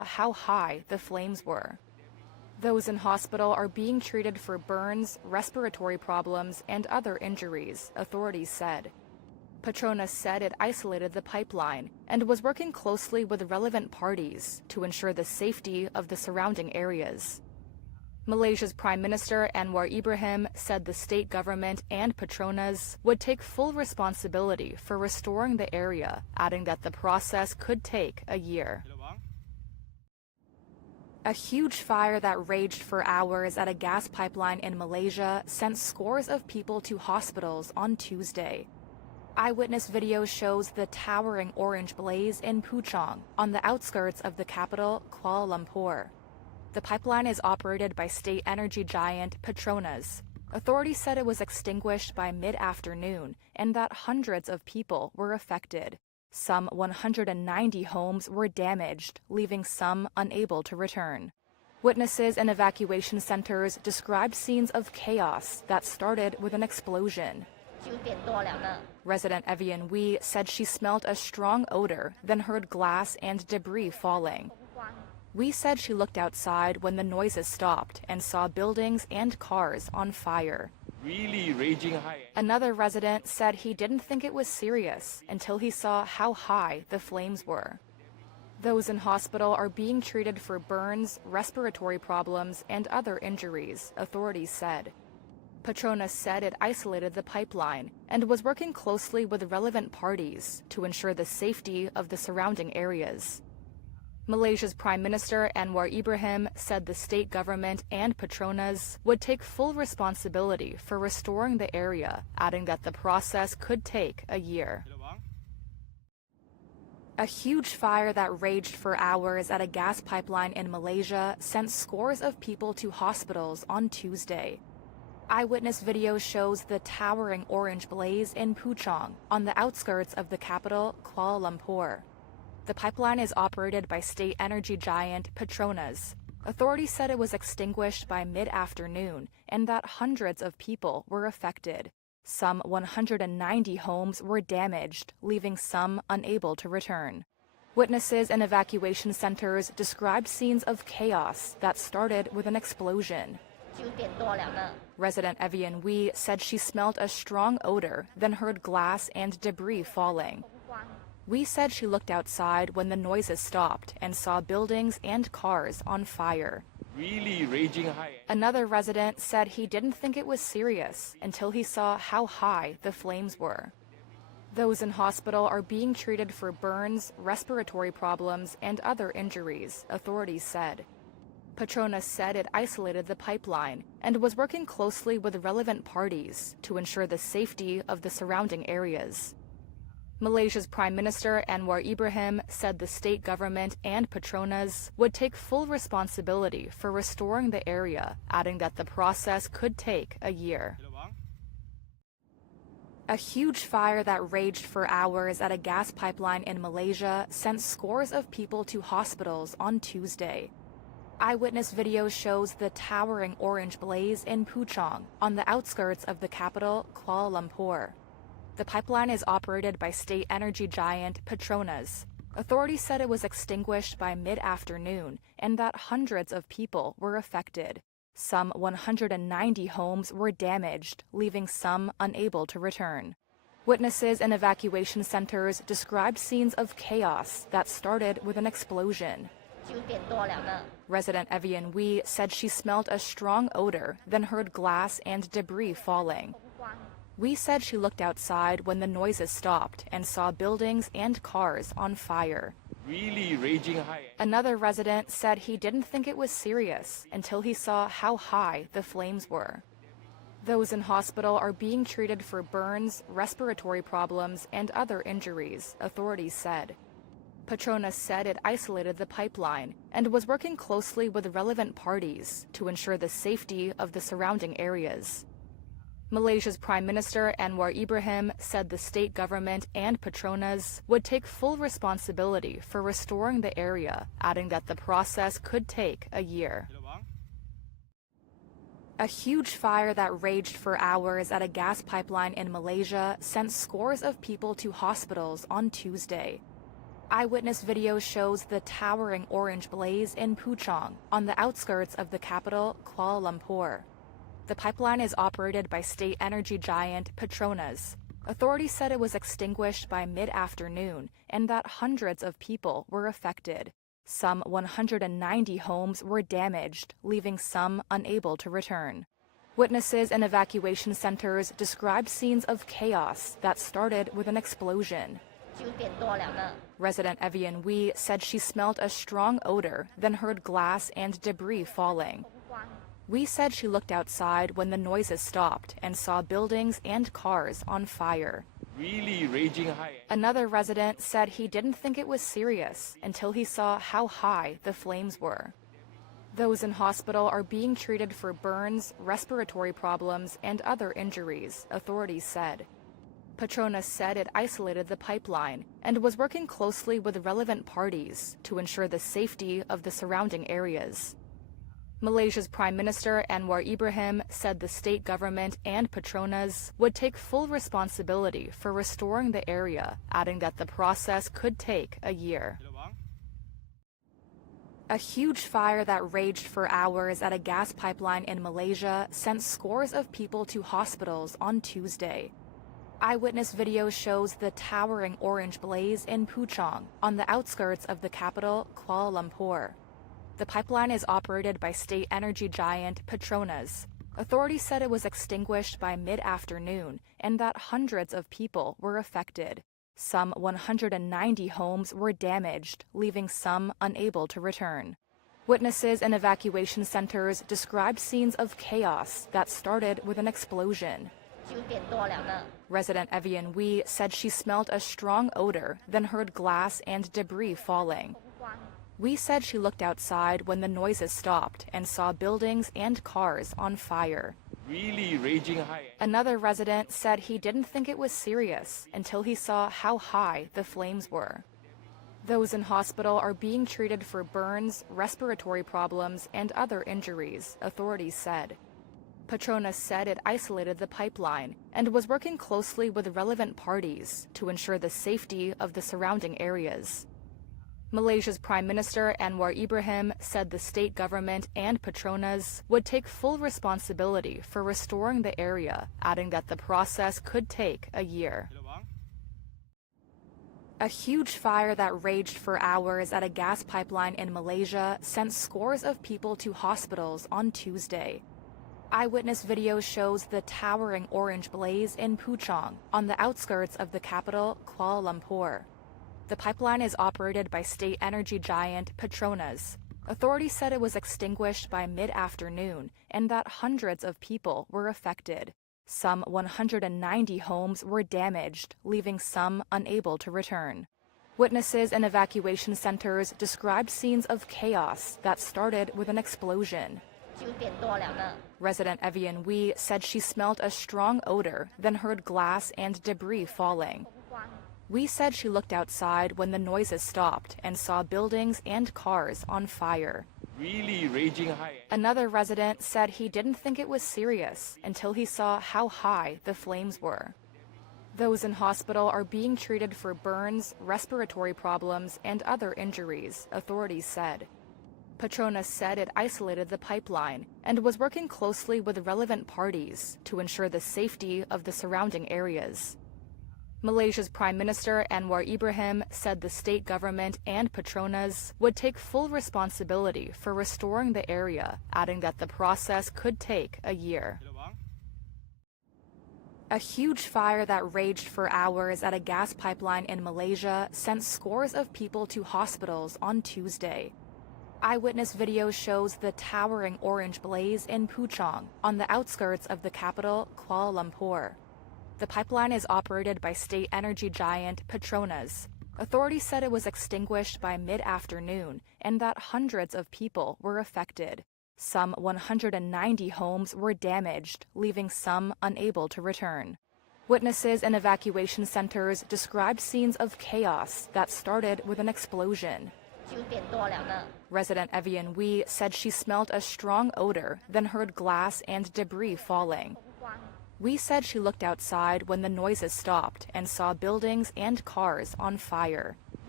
how high the flames were. Those in hospital are being treated for burns, respiratory problems, and other injuries, authorities said. Petronas said it isolated the pipeline and was working closely with relevant parties to ensure the safety of the surrounding areas. Malaysia's Prime Minister Anwar Ibrahim said the state government and Petronas would take full responsibility for restoring the area, adding that the process could take a year. A huge fire that raged for hours at a gas pipeline in Malaysia sent scores of people to hospitals on Tuesday. Eyewitness video shows the towering orange blaze in Puchong, on the outskirts of the capital, Kuala Lumpur. The pipeline is operated by state energy giant Petronas. Authorities said it was extinguished by mid-afternoon and that hundreds of people were affected. Some 190 homes were damaged, leaving some unable to return. Witnesses in evacuation centers described scenes of chaos that started with an explosion. Resident Evian Wee said she smelled a strong odor, then heard glass and debris falling. Wee said she looked outside when the noises stopped and saw buildings and cars on fire. Really raging high. Another resident said he didn't think it was serious until he saw how high the flames were. Those in hospital are being treated for burns, respiratory problems, and other injuries, authorities said. Petronas said it isolated the pipeline and was working closely with relevant parties to ensure the safety of the surrounding areas. Malaysia's Prime Minister Anwar Ibrahim said the state government and Petronas would take full responsibility for restoring the area, adding that the process could take a year. A huge fire that raged for hours at a gas pipeline in Malaysia sent scores of people to hospitals on Tuesday. Eyewitness video shows the towering orange blaze in Puchong, on the outskirts of the capital, Kuala Lumpur. The pipeline is operated by state energy giant Petronas. Authorities said it was extinguished by mid-afternoon and that hundreds of people were affected. Some 190 homes were damaged, leaving some unable to return. Witnesses in evacuation centers described scenes of chaos that started with an explosion. Resident Evian Wee said she smelled a strong odor, then heard glass and debris falling. Wee said she looked outside when the noises stopped and saw buildings and cars on fire. Really raging high. Another resident said he didn't think it was serious until he saw how high the flames were. Those in hospital are being treated for burns, respiratory problems, and other injuries, authorities said. Petronas said it isolated the pipeline and was working closely with relevant parties to ensure the safety of the surrounding areas. Malaysia's Prime Minister Anwar Ibrahim said the state government and Petronas would take full responsibility for restoring the area, adding that the process could take a year. A huge fire that raged for hours at a gas pipeline in Malaysia sent scores of people to hospitals on Tuesday. Eyewitness video shows the towering orange blaze in Puchong, on the outskirts of the capital, Kuala Lumpur. The pipeline is operated by state energy giant Petronas. Authorities said it was extinguished by mid-afternoon and that hundreds of people were affected. Some 190 homes were damaged, leaving some unable to return. Witnesses in evacuation centers described scenes of chaos that started with an explosion. Resident Evian Wee said she smelled a strong odor, then heard glass and debris falling. Wee said she looked outside when the noises stopped and saw buildings and cars on fire. Really raging high. Another resident said he didn't think it was serious until he saw how high the flames were. Those in hospital are being treated for burns, respiratory problems, and other injuries, authorities said. Petronas said it isolated the pipeline and was working closely with relevant parties to ensure the safety of the surrounding areas. Malaysia's Prime Minister Anwar Ibrahim said the state government and Petronas would take full responsibility for restoring the area, adding that the process could take a year. A huge fire that raged for hours at a gas pipeline in Malaysia sent scores of people to hospitals on Tuesday. Eyewitness video shows the towering orange blaze in Puchong, on the outskirts of the capital, Kuala Lumpur. The pipeline is operated by state energy giant Petronas. Authorities said it was extinguished by mid-afternoon and that hundreds of people were affected. Some 190 homes were damaged, leaving some unable to return. Witnesses in evacuation centers described scenes of chaos that started with an explosion. Resident Evian Wee said she smelled a strong odor, then heard glass and debris falling. Wee said she looked outside when the noises stopped and saw buildings and cars on fire. Really raging high. Another resident said he didn't think it was serious until he saw how high the flames were. Those in hospital are being treated for burns, respiratory problems, and other injuries, authorities said. Petronas said it isolated the pipeline and was working closely with relevant parties to ensure the safety of the surrounding areas. Malaysia's Prime Minister Anwar Ibrahim said the state government and Petronas would take full responsibility for restoring the area, adding that the process could take a year. A huge fire that raged for hours at a gas pipeline in Malaysia sent scores of people to hospitals on Tuesday. Eyewitness video shows the towering orange blaze in Puchong, on the outskirts of the capital, Kuala Lumpur. The pipeline is operated by state energy giant Petronas. Authorities said it was extinguished by mid-afternoon and that hundreds of people were affected. Some 190 homes were damaged, leaving some unable to return. Witnesses in evacuation centers described scenes of chaos that started with an explosion. Resident Evian Wee said she smelled a strong odor, then heard glass and debris falling. Wee said she looked outside when the noises stopped and saw buildings and cars on fire. Really raging high. Another resident said he didn't think it was serious until he saw how high the flames were. Those in hospital are being treated for burns, respiratory problems, and other injuries, authorities said. Petronas said it isolated the pipeline and was working closely with relevant parties to ensure the safety of the surrounding areas. Malaysia's Prime Minister Anwar Ibrahim said the state government and Petronas would take full responsibility for restoring the area, adding that the process could take a year. A huge fire that raged for hours at a gas pipeline in Malaysia sent scores of people to hospitals on Tuesday. Eyewitness video shows the towering orange blaze in Puchong, on the outskirts of the capital, Kuala Lumpur. The pipeline is operated by state energy giant Petronas. Authorities said it was extinguished by mid-afternoon and that hundreds of people were affected. Some 190 homes were damaged, leaving some unable to return. Witnesses in evacuation centers described scenes of chaos that started with an explosion. Resident Evian Wee said she smelled a strong odor, then heard glass and debris falling. Wee said she looked outside when the noises stopped and saw buildings and cars on fire. Really raging high. Another resident said he didn't think it was serious until he saw how high the flames were. Those in hospital are being treated for burns, respiratory problems, and other injuries, authorities said. Petronas said it isolated the pipeline and was working closely with relevant parties to ensure the safety of the surrounding areas. Malaysia's Prime Minister Anwar Ibrahim said the state government and Petronas would take full responsibility for restoring the area, adding that the process could take a year. A huge fire that raged for hours at a gas pipeline in Malaysia sent scores of people to hospitals on Tuesday. Eyewitness video shows the towering orange blaze in Puchong, on the outskirts of the capital, Kuala Lumpur. The pipeline is operated by state energy giant Petronas. Authorities said it was extinguished by mid-afternoon and that hundreds of people were affected. Some 190 homes were damaged, leaving some unable to return. Witnesses in evacuation centers described scenes of chaos that started with an explosion. Resident Evian Wee said she smelled a strong odor, then heard glass and debris falling. Wee said she looked outside when the noises stopped and saw buildings and cars on fire.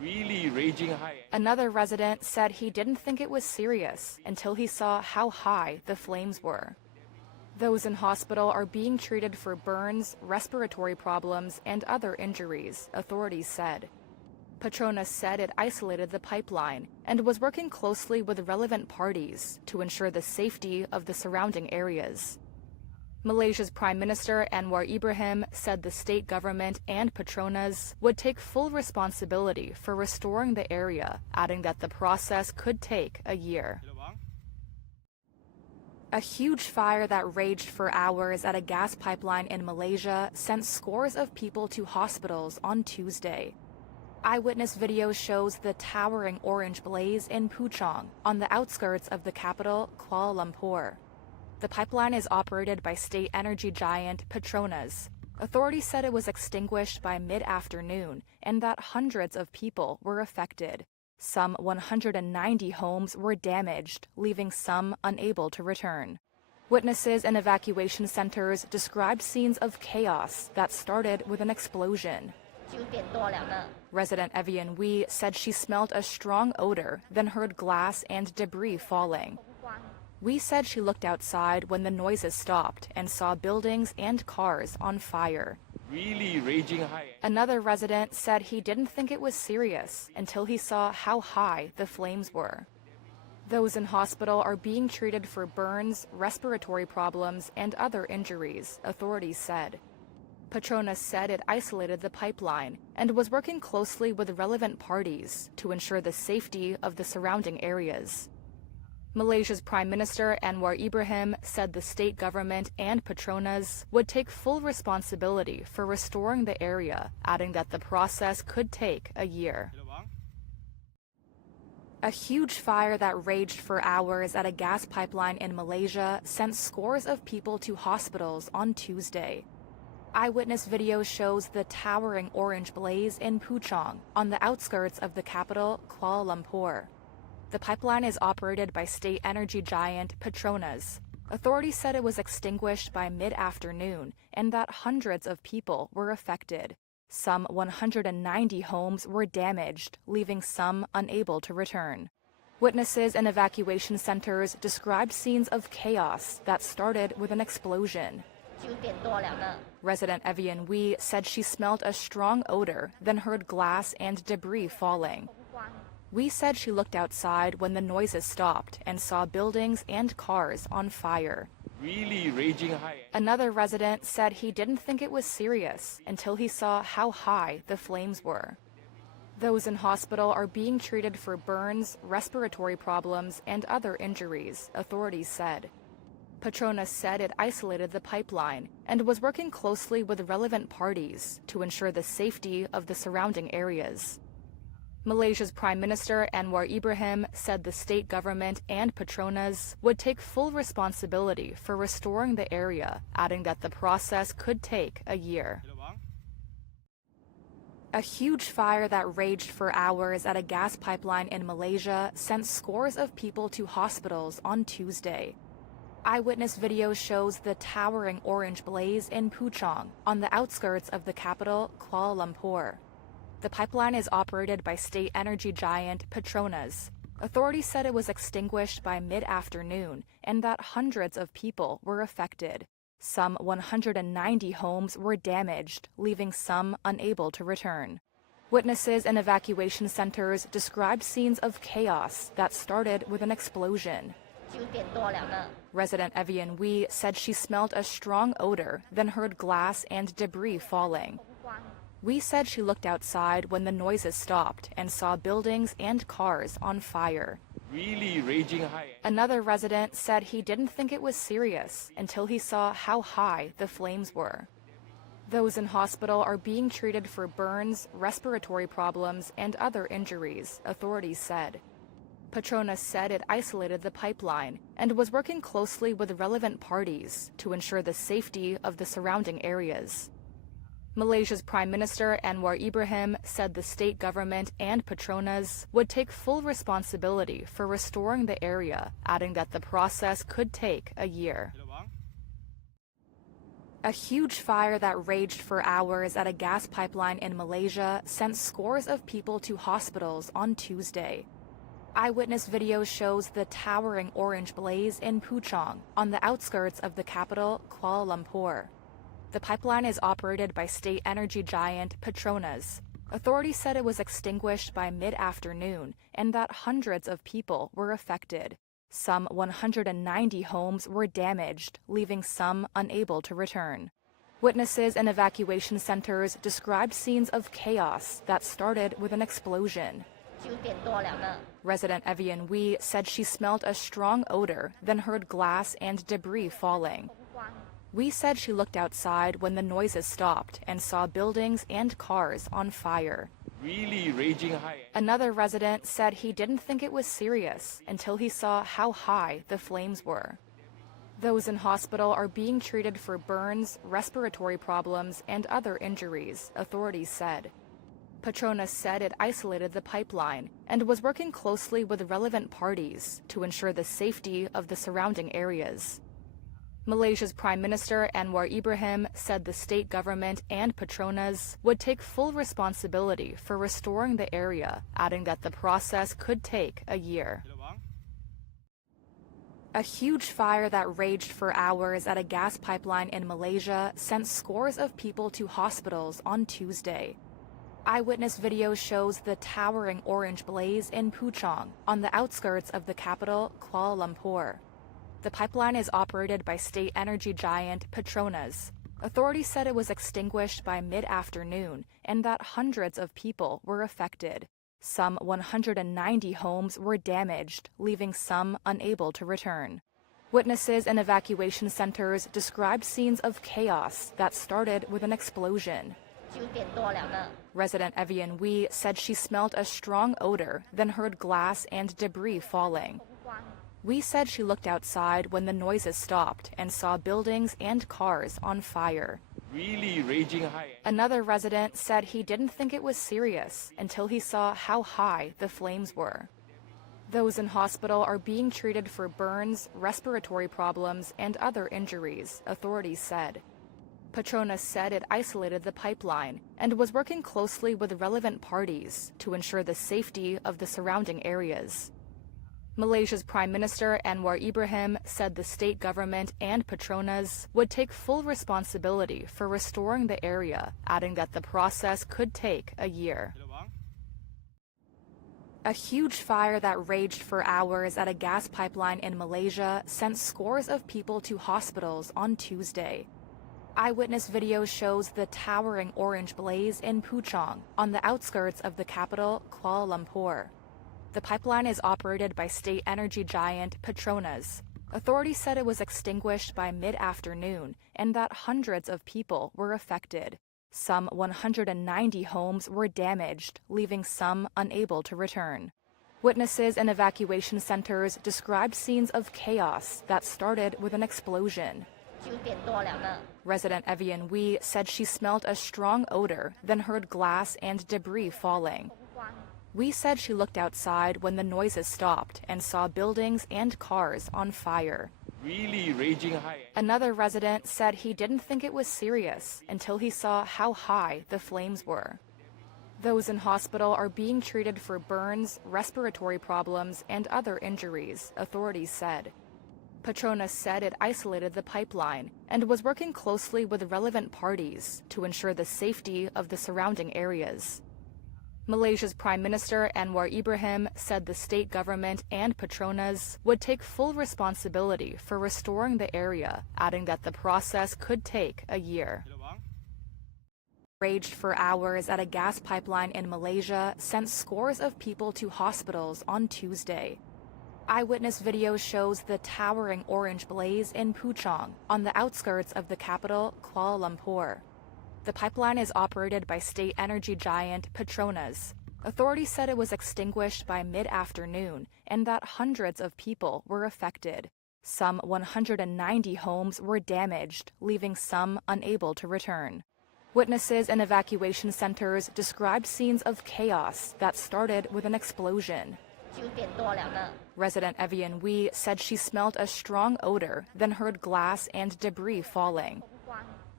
really raging high. Another resident said he didn't think it was serious until he saw how high the flames were. Those in hospital are being treated for burns, respiratory problems, and other injuries, authorities said. Petronas said it isolated the pipeline and was working closely with relevant parties to ensure the safety of the surrounding areas. Malaysia's Prime Minister Anwar Ibrahim said the state government and Petronas would take full responsibility for restoring the area, adding that the process could take a year. A huge fire that raged for hours at a gas pipeline in Malaysia sent scores of people to hospitals on Tuesday. Eyewitness video shows the towering orange blaze in Puchong, on the outskirts of the capital, Kuala Lumpur. The pipeline is operated by state energy giant Petronas. Authorities said it was extinguished by mid-afternoon and that hundreds of people were affected. Some 190 homes were damaged, leaving some unable to return. Witnesses in evacuation centers described scenes of chaos that started with an explosion. Resident Evian Wee said she smelled a strong odor, then heard glass and debris falling. Wee said she looked outside when the noises stopped and saw buildings and cars on fire. Really raging high. Another resident said he didn't think it was serious until he saw how high the flames were. Those in hospital are being treated for burns, respiratory problems, and other injuries, authorities said. Petronas said it isolated the pipeline and was working closely with relevant parties to ensure the safety of the surrounding areas. Malaysia's Prime Minister Anwar Ibrahim said the state government and Petronas would take full responsibility for restoring the area, adding that the process could take a year. A huge fire that raged for hours at a gas pipeline in Malaysia sent scores of people to hospitals on Tuesday. Eyewitness video shows the towering orange blaze in Puchong, on the outskirts of the capital, Kuala Lumpur. The pipeline is operated by state energy giant Petronas. Authorities said it was extinguished by mid-afternoon and that hundreds of people were affected. Some 190 homes were damaged, leaving some unable to return. Witnesses in evacuation centers described scenes of chaos that started with an explosion. Resident Evian Wee said she smelled a strong odor, then heard glass and debris falling. Wee said she looked outside when the noises stopped and saw buildings and cars on fire. Really raging high. Another resident said he didn't think it was serious until he saw how high the flames were. Those in hospital are being treated for burns, respiratory problems, and other injuries, authorities said. Petronas said it isolated the pipeline and was working closely with relevant parties to ensure the safety of the surrounding areas. Malaysia's Prime Minister Anwar Ibrahim said the state government and Petronas would take full responsibility for restoring the area, adding that the process could take a year. A huge fire that raged for hours at a gas pipeline in Malaysia sent scores of people to hospitals on Tuesday. Eyewitness video shows the towering orange blaze in Puchong, on the outskirts of the capital, Kuala Lumpur. The pipeline is operated by state energy giant Petronas. Authorities said it was extinguished by mid-afternoon and that hundreds of people were affected. Some 190 homes were damaged, leaving some unable to return. Witnesses in evacuation centers described scenes of chaos that started with an explosion. Resident Evian Wee said she smelled a strong odor, then heard glass and debris falling. Wee said she looked outside when the noises stopped and saw buildings and cars on fire. Really raging high. Another resident said he didn't think it was serious until he saw how high the flames were. Those in hospital are being treated for burns, respiratory problems, and other injuries, authorities said. Petronas said it isolated the pipeline and was working closely with relevant parties to ensure the safety of the surrounding areas. Malaysia's Prime Minister Anwar Ibrahim said the state government and Petronas would take full responsibility for restoring the area, adding that the process could take a year. A huge fire that raged for hours at a gas pipeline in Malaysia sent scores of people to hospitals on Tuesday. Eyewitness video shows the towering orange blaze in Puchong, on the outskirts of the capital, Kuala Lumpur. The pipeline is operated by state energy giant Petronas. Authorities said it was extinguished by mid-afternoon and that hundreds of people were affected. Some 190 homes were damaged, leaving some unable to return. Witnesses in evacuation centers described scenes of chaos that started with an explosion. Resident Evian Wee said she smelled a strong odor, then heard glass and debris falling. Wee said she looked outside when the noises stopped and saw buildings and cars on fire. Really raging high. Another resident said he didn't think it was serious until he saw how high the flames were. Those in hospital are being treated for burns, respiratory problems, and other injuries, authorities said. Petronas said it isolated the pipeline and was working closely with relevant parties to ensure the safety of the surrounding areas. Malaysia's Prime Minister Anwar Ibrahim said the state government and Petronas would take full responsibility for restoring the area, adding that the process could take a year. A huge fire that raged for hours at a gas pipeline in Malaysia sent scores of people to hospitals on Tuesday. Eyewitness video shows the towering orange blaze in Puchong, on the outskirts of the capital, Kuala Lumpur. The pipeline is operated by state energy giant Petronas. Authorities said it was extinguished by mid-afternoon and that hundreds of people were affected. Some 190 homes were damaged, leaving some unable to return. Witnesses in evacuation centers described scenes of chaos that started with an explosion. Resident Evian Wee said she smelled a strong odor, then heard glass and debris falling. Wee said she looked outside when the noises stopped and saw buildings and cars on fire. Really raging high. Another resident said he didn't think it was serious until he saw how high the flames were. Those in hospital are being treated for burns, respiratory problems, and other injuries, authorities said. Petronas said it isolated the pipeline and was working closely with relevant parties to ensure the safety of the surrounding areas. Malaysia's Prime Minister Anwar Ibrahim said the state government and Petronas would take full responsibility for restoring the area, adding that the process could take a year. A huge fire that raged for hours at a gas pipeline in Malaysia sent scores of people to hospitals on Tuesday. Eyewitness video shows the towering orange blaze in Puchong, on the outskirts of the capital, Kuala Lumpur. The pipeline is operated by state energy giant Petronas. Authorities said it was extinguished by mid-afternoon and that hundreds of people were affected. Some 190 homes were damaged, leaving some unable to return. Witnesses in evacuation centers described scenes of chaos that started with an explosion. Resident Evian Wee said she smelled a strong odor, then heard glass and debris falling. Wee said she looked outside when the noises stopped and saw buildings and cars on fire. Really raging high. Another resident said he didn't think it was serious until he saw how high the flames were. Those in hospital are being treated for burns, respiratory problems, and other injuries, authorities said. Petronas said it isolated the pipeline and was working closely with relevant parties to ensure the safety of the surrounding areas. Malaysia's Prime Minister Anwar Ibrahim said the state government and Petronas would take full responsibility for restoring the area, adding that the process could take a year. Raged for hours at a gas pipeline in Malaysia sent scores of people to hospitals on Tuesday. Eyewitness video shows the towering orange blaze in Puchong, on the outskirts of the capital, Kuala Lumpur. The pipeline is operated by state energy giant Petronas. Authorities said it was extinguished by mid-afternoon and that hundreds of people were affected. Some 190 homes were damaged, leaving some unable to return. Witnesses in evacuation centers described scenes of chaos that started with an explosion. Resident Evian Wee said she smelled a strong odor, then heard glass and debris falling.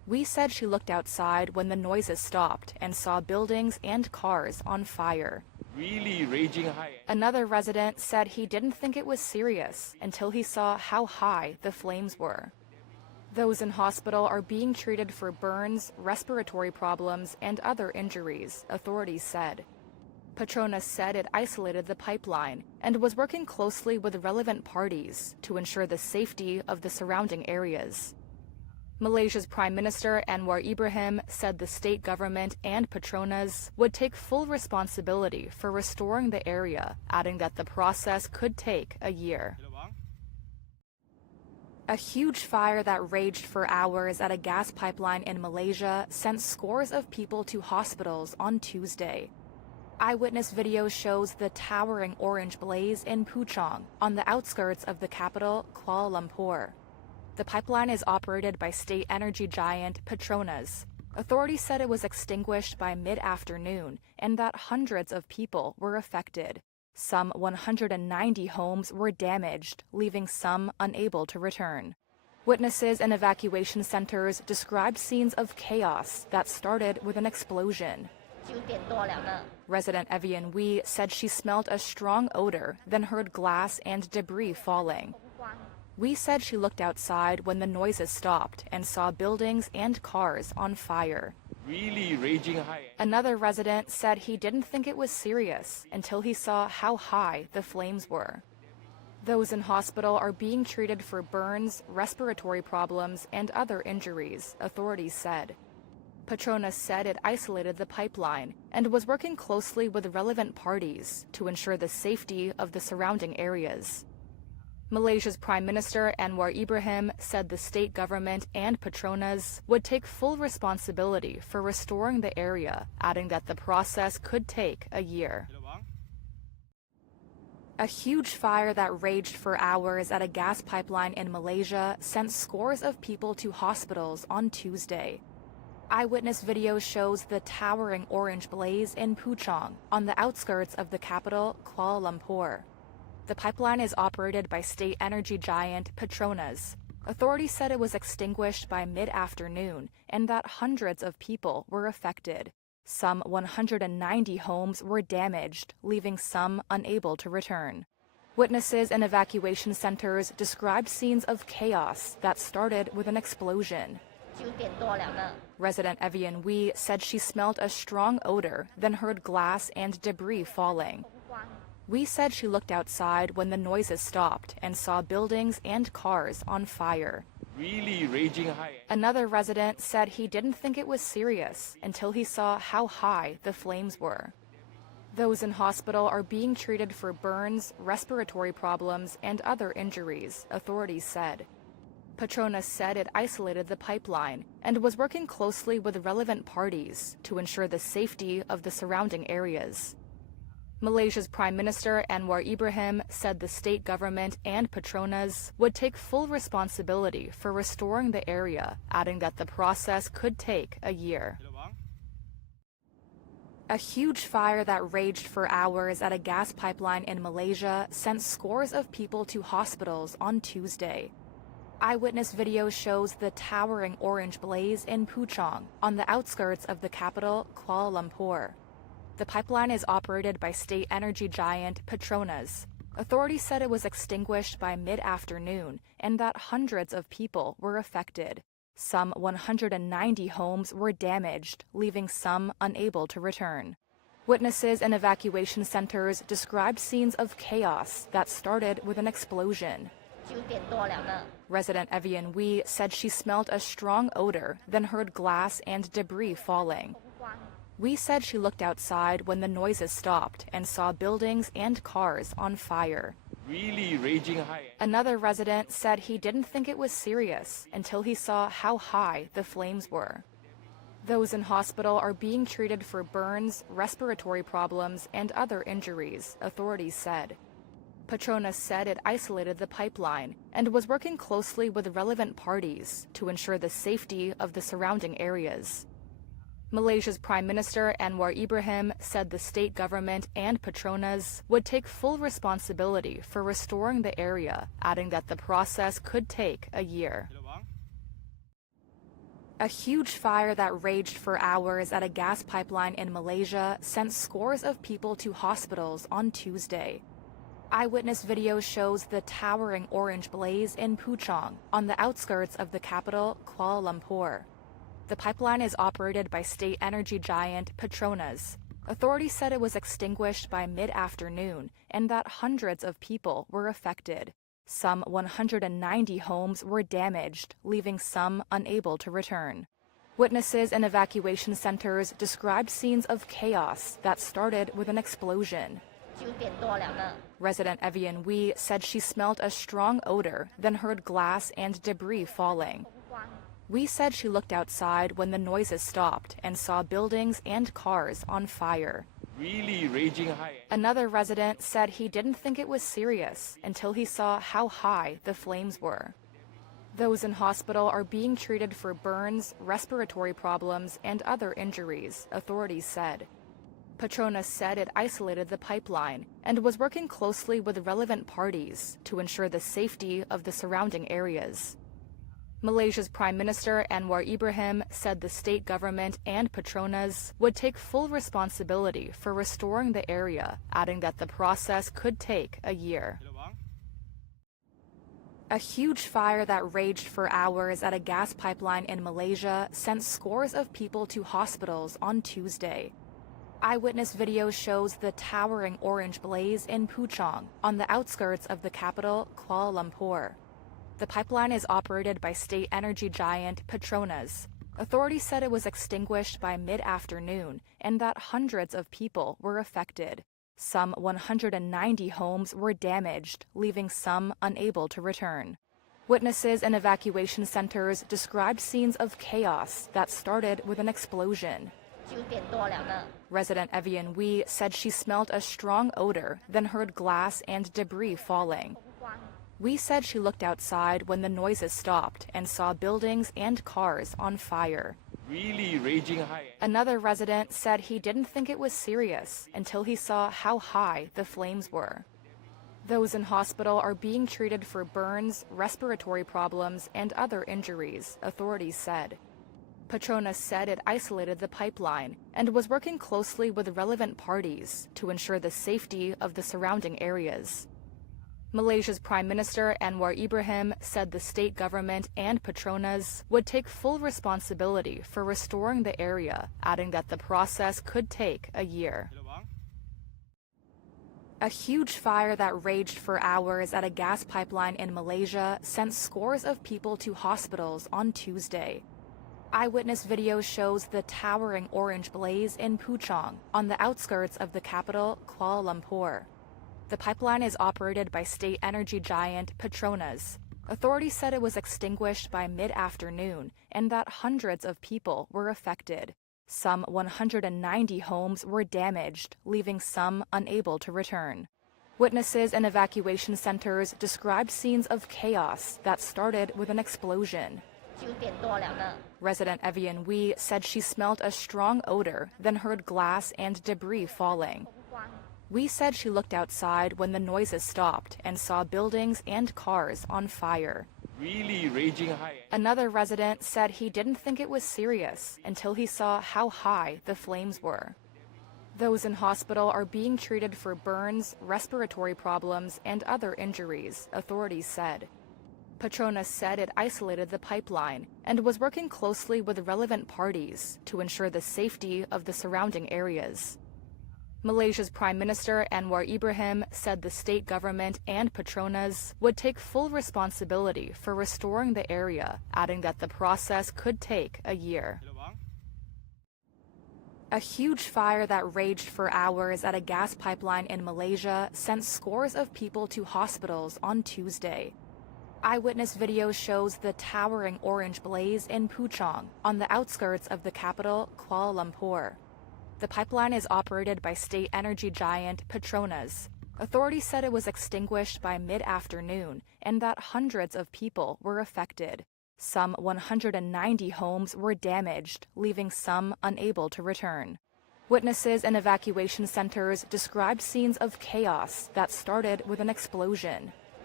We said she looked outside when the noises stopped and saw buildings and cars on fire. Really raging high. Another resident said he didn't think it was serious until he saw how high the flames were. Those in hospital are being treated for burns, respiratory problems, and other injuries, authorities said. Petronas said it isolated the pipeline and was working closely with relevant parties to ensure the safety of the surrounding areas. Malaysia's Prime Minister Anwar Ibrahim said the state government and Petronas would take full responsibility for restoring the area, adding that the process could take a year. A huge fire that raged for hours at a gas pipeline in Malaysia sent scores of people to hospitals on Tuesday. Eyewitness video shows the towering orange blaze in Puchong, on the outskirts of the capital, Kuala Lumpur. The pipeline is operated by state energy giant Petronas. Authorities said it was extinguished by mid-afternoon and that hundreds of people were affected. Some 190 homes were damaged, leaving some unable to return. Witnesses in evacuation centers described scenes of chaos that started with an explosion. Resident Evian Wee said she smelled a strong odor, then heard glass and debris falling. Wee said she looked outside when the noises stopped and saw buildings and cars on fire. Really raging high. Another resident said he didn't think it was serious until he saw how high the flames were. Those in hospital are being treated for burns, respiratory problems, and other injuries, authorities said. Petronas said it isolated the pipeline and was working closely with relevant parties to ensure the safety of the surrounding areas. Malaysia's Prime Minister Anwar Ibrahim said the state government and Petronas would take full responsibility for restoring the area, adding that the process could take a year. A huge fire that raged for hours at a gas pipeline in Malaysia sent scores of people to hospitals on Tuesday. Eyewitness video shows the towering orange blaze in Puchong, on the outskirts of the capital, Kuala Lumpur. The pipeline is operated by state energy giant Petronas. Authorities said it was extinguished by mid-afternoon and that hundreds of people were affected. Some 190 homes were damaged, leaving some unable to return. Witnesses in evacuation centers described scenes of chaos that started with an explosion. Resident Evian Wee said she smelled a strong odor, then heard glass and debris falling. Wee said she looked outside when the noises stopped and saw buildings and cars on fire. Really raging high. Another resident said he didn't think it was serious until he saw how high the flames were. Those in hospital are being treated for burns, respiratory problems, and other injuries, authorities said. Petronas said it isolated the pipeline and was working closely with relevant parties to ensure the safety of the surrounding areas. Malaysia's Prime Minister Anwar Ibrahim said the state government and Petronas would take full responsibility for restoring the area, adding that the process could take a year. A huge fire that raged for hours at a gas pipeline in Malaysia sent scores of people to hospitals on Tuesday. Eyewitness video shows the towering orange blaze in Puchong, on the outskirts of the capital, Kuala Lumpur. The pipeline is operated by state energy giant Petronas. Authorities said it was extinguished by mid-afternoon and that hundreds of people were affected. Some 190 homes were damaged, leaving some unable to return. Witnesses in evacuation centers described scenes of chaos that started with an explosion. Resident Evian Wee said she smelled a strong odor, then heard glass and debris falling. Wee said she looked outside when the noises stopped and saw buildings and cars on fire. Really raging high. Another resident said he didn't think it was serious until he saw how high the flames were. Those in hospital are being treated for burns, respiratory problems, and other injuries, authorities said. Petronas said it isolated the pipeline and was working closely with relevant parties to ensure the safety of the surrounding areas. Malaysia's Prime Minister Anwar Ibrahim said the state government and Petronas would take full responsibility for restoring the area, adding that the process could take a year. A huge fire that raged for hours at a gas pipeline in Malaysia sent scores of people to hospitals on Tuesday. Eyewitness video shows the towering orange blaze in Puchong, on the outskirts of the capital, Kuala Lumpur. The pipeline is operated by state energy giant Petronas. Authorities said it was extinguished by mid-afternoon and that hundreds of people were affected. Some 190 homes were damaged, leaving some unable to return. Witnesses in evacuation centers described scenes of chaos that started with an explosion. Resident Evian Wee said she smelled a strong odor, then heard glass and debris falling. Wee said she looked outside when the noises stopped and saw buildings and cars on fire. Really raging high. Another resident said he didn't think it was serious until he saw how high the flames were. Those in hospital are being treated for burns, respiratory problems, and other injuries, authorities said. Petronas said it isolated the pipeline and was working closely with relevant parties to ensure the safety of the surrounding areas. Malaysia's Prime Minister Anwar Ibrahim said the state government and Petronas would take full responsibility for restoring the area, adding that the process could take a year. A huge fire that raged for hours at a gas pipeline in Malaysia sent scores of people to hospitals on Tuesday. Eyewitness video shows the towering orange blaze in Puchong, on the outskirts of the capital, Kuala Lumpur. The pipeline is operated by state energy giant Petronas. Authorities said it was extinguished by mid-afternoon and that hundreds of people were affected. Some 190 homes were damaged, leaving some unable to return. Witnesses in evacuation centers described scenes of chaos that started with an explosion. Resident Evian Wee said she smelled a strong odor, then heard glass and debris falling. Wee said she looked outside when the noises stopped and saw buildings and cars on fire. Really raging high. Another resident said he didn't think it was serious until he saw how high the flames were. Those in hospital are being treated for burns, respiratory problems, and other injuries, authorities said. Petronas said it isolated the pipeline and was working closely with relevant parties to ensure the safety of the surrounding areas. Malaysia's Prime Minister Anwar Ibrahim said the state government and Petronas would take full responsibility for restoring the area, adding that the process could take a year. A huge fire that raged for hours at a gas pipeline in Malaysia sent scores of people to hospitals on Tuesday. Eyewitness video shows the towering orange blaze in Puchong, on the outskirts of the capital, Kuala Lumpur. The pipeline is operated by state energy giant Petronas. Authorities said it was extinguished by mid-afternoon and that hundreds of people were affected. Some 190 homes were damaged, leaving some unable to return. Witnesses in evacuation centers described scenes of chaos that started with an explosion. Resident Evian Wee said she smelled a strong odor, then heard glass and debris falling. Wee said she looked outside when the noises stopped and saw buildings and cars on fire. Really raging high. Another resident said he didn't think it was serious until he saw how high the flames were. Those in hospital are being treated for burns, respiratory problems, and other injuries, authorities said. Petronas said it isolated the pipeline and was working closely with relevant parties to ensure the safety of the surrounding areas. Malaysia's Prime Minister Anwar Ibrahim said the state government and Petronas would take full responsibility for restoring the area, adding that the process could take a year. A huge fire that raged for hours at a gas pipeline in Malaysia sent scores of people to hospitals on Tuesday. Eyewitness video shows the towering orange blaze in Puchong, on the outskirts of the capital, Kuala Lumpur. The pipeline is operated by state energy giant Petronas. Authorities said it was extinguished by mid-afternoon and that hundreds of people were affected. Some 190 homes were damaged, leaving some unable to return. Witnesses in evacuation centers described scenes of chaos that started with an explosion.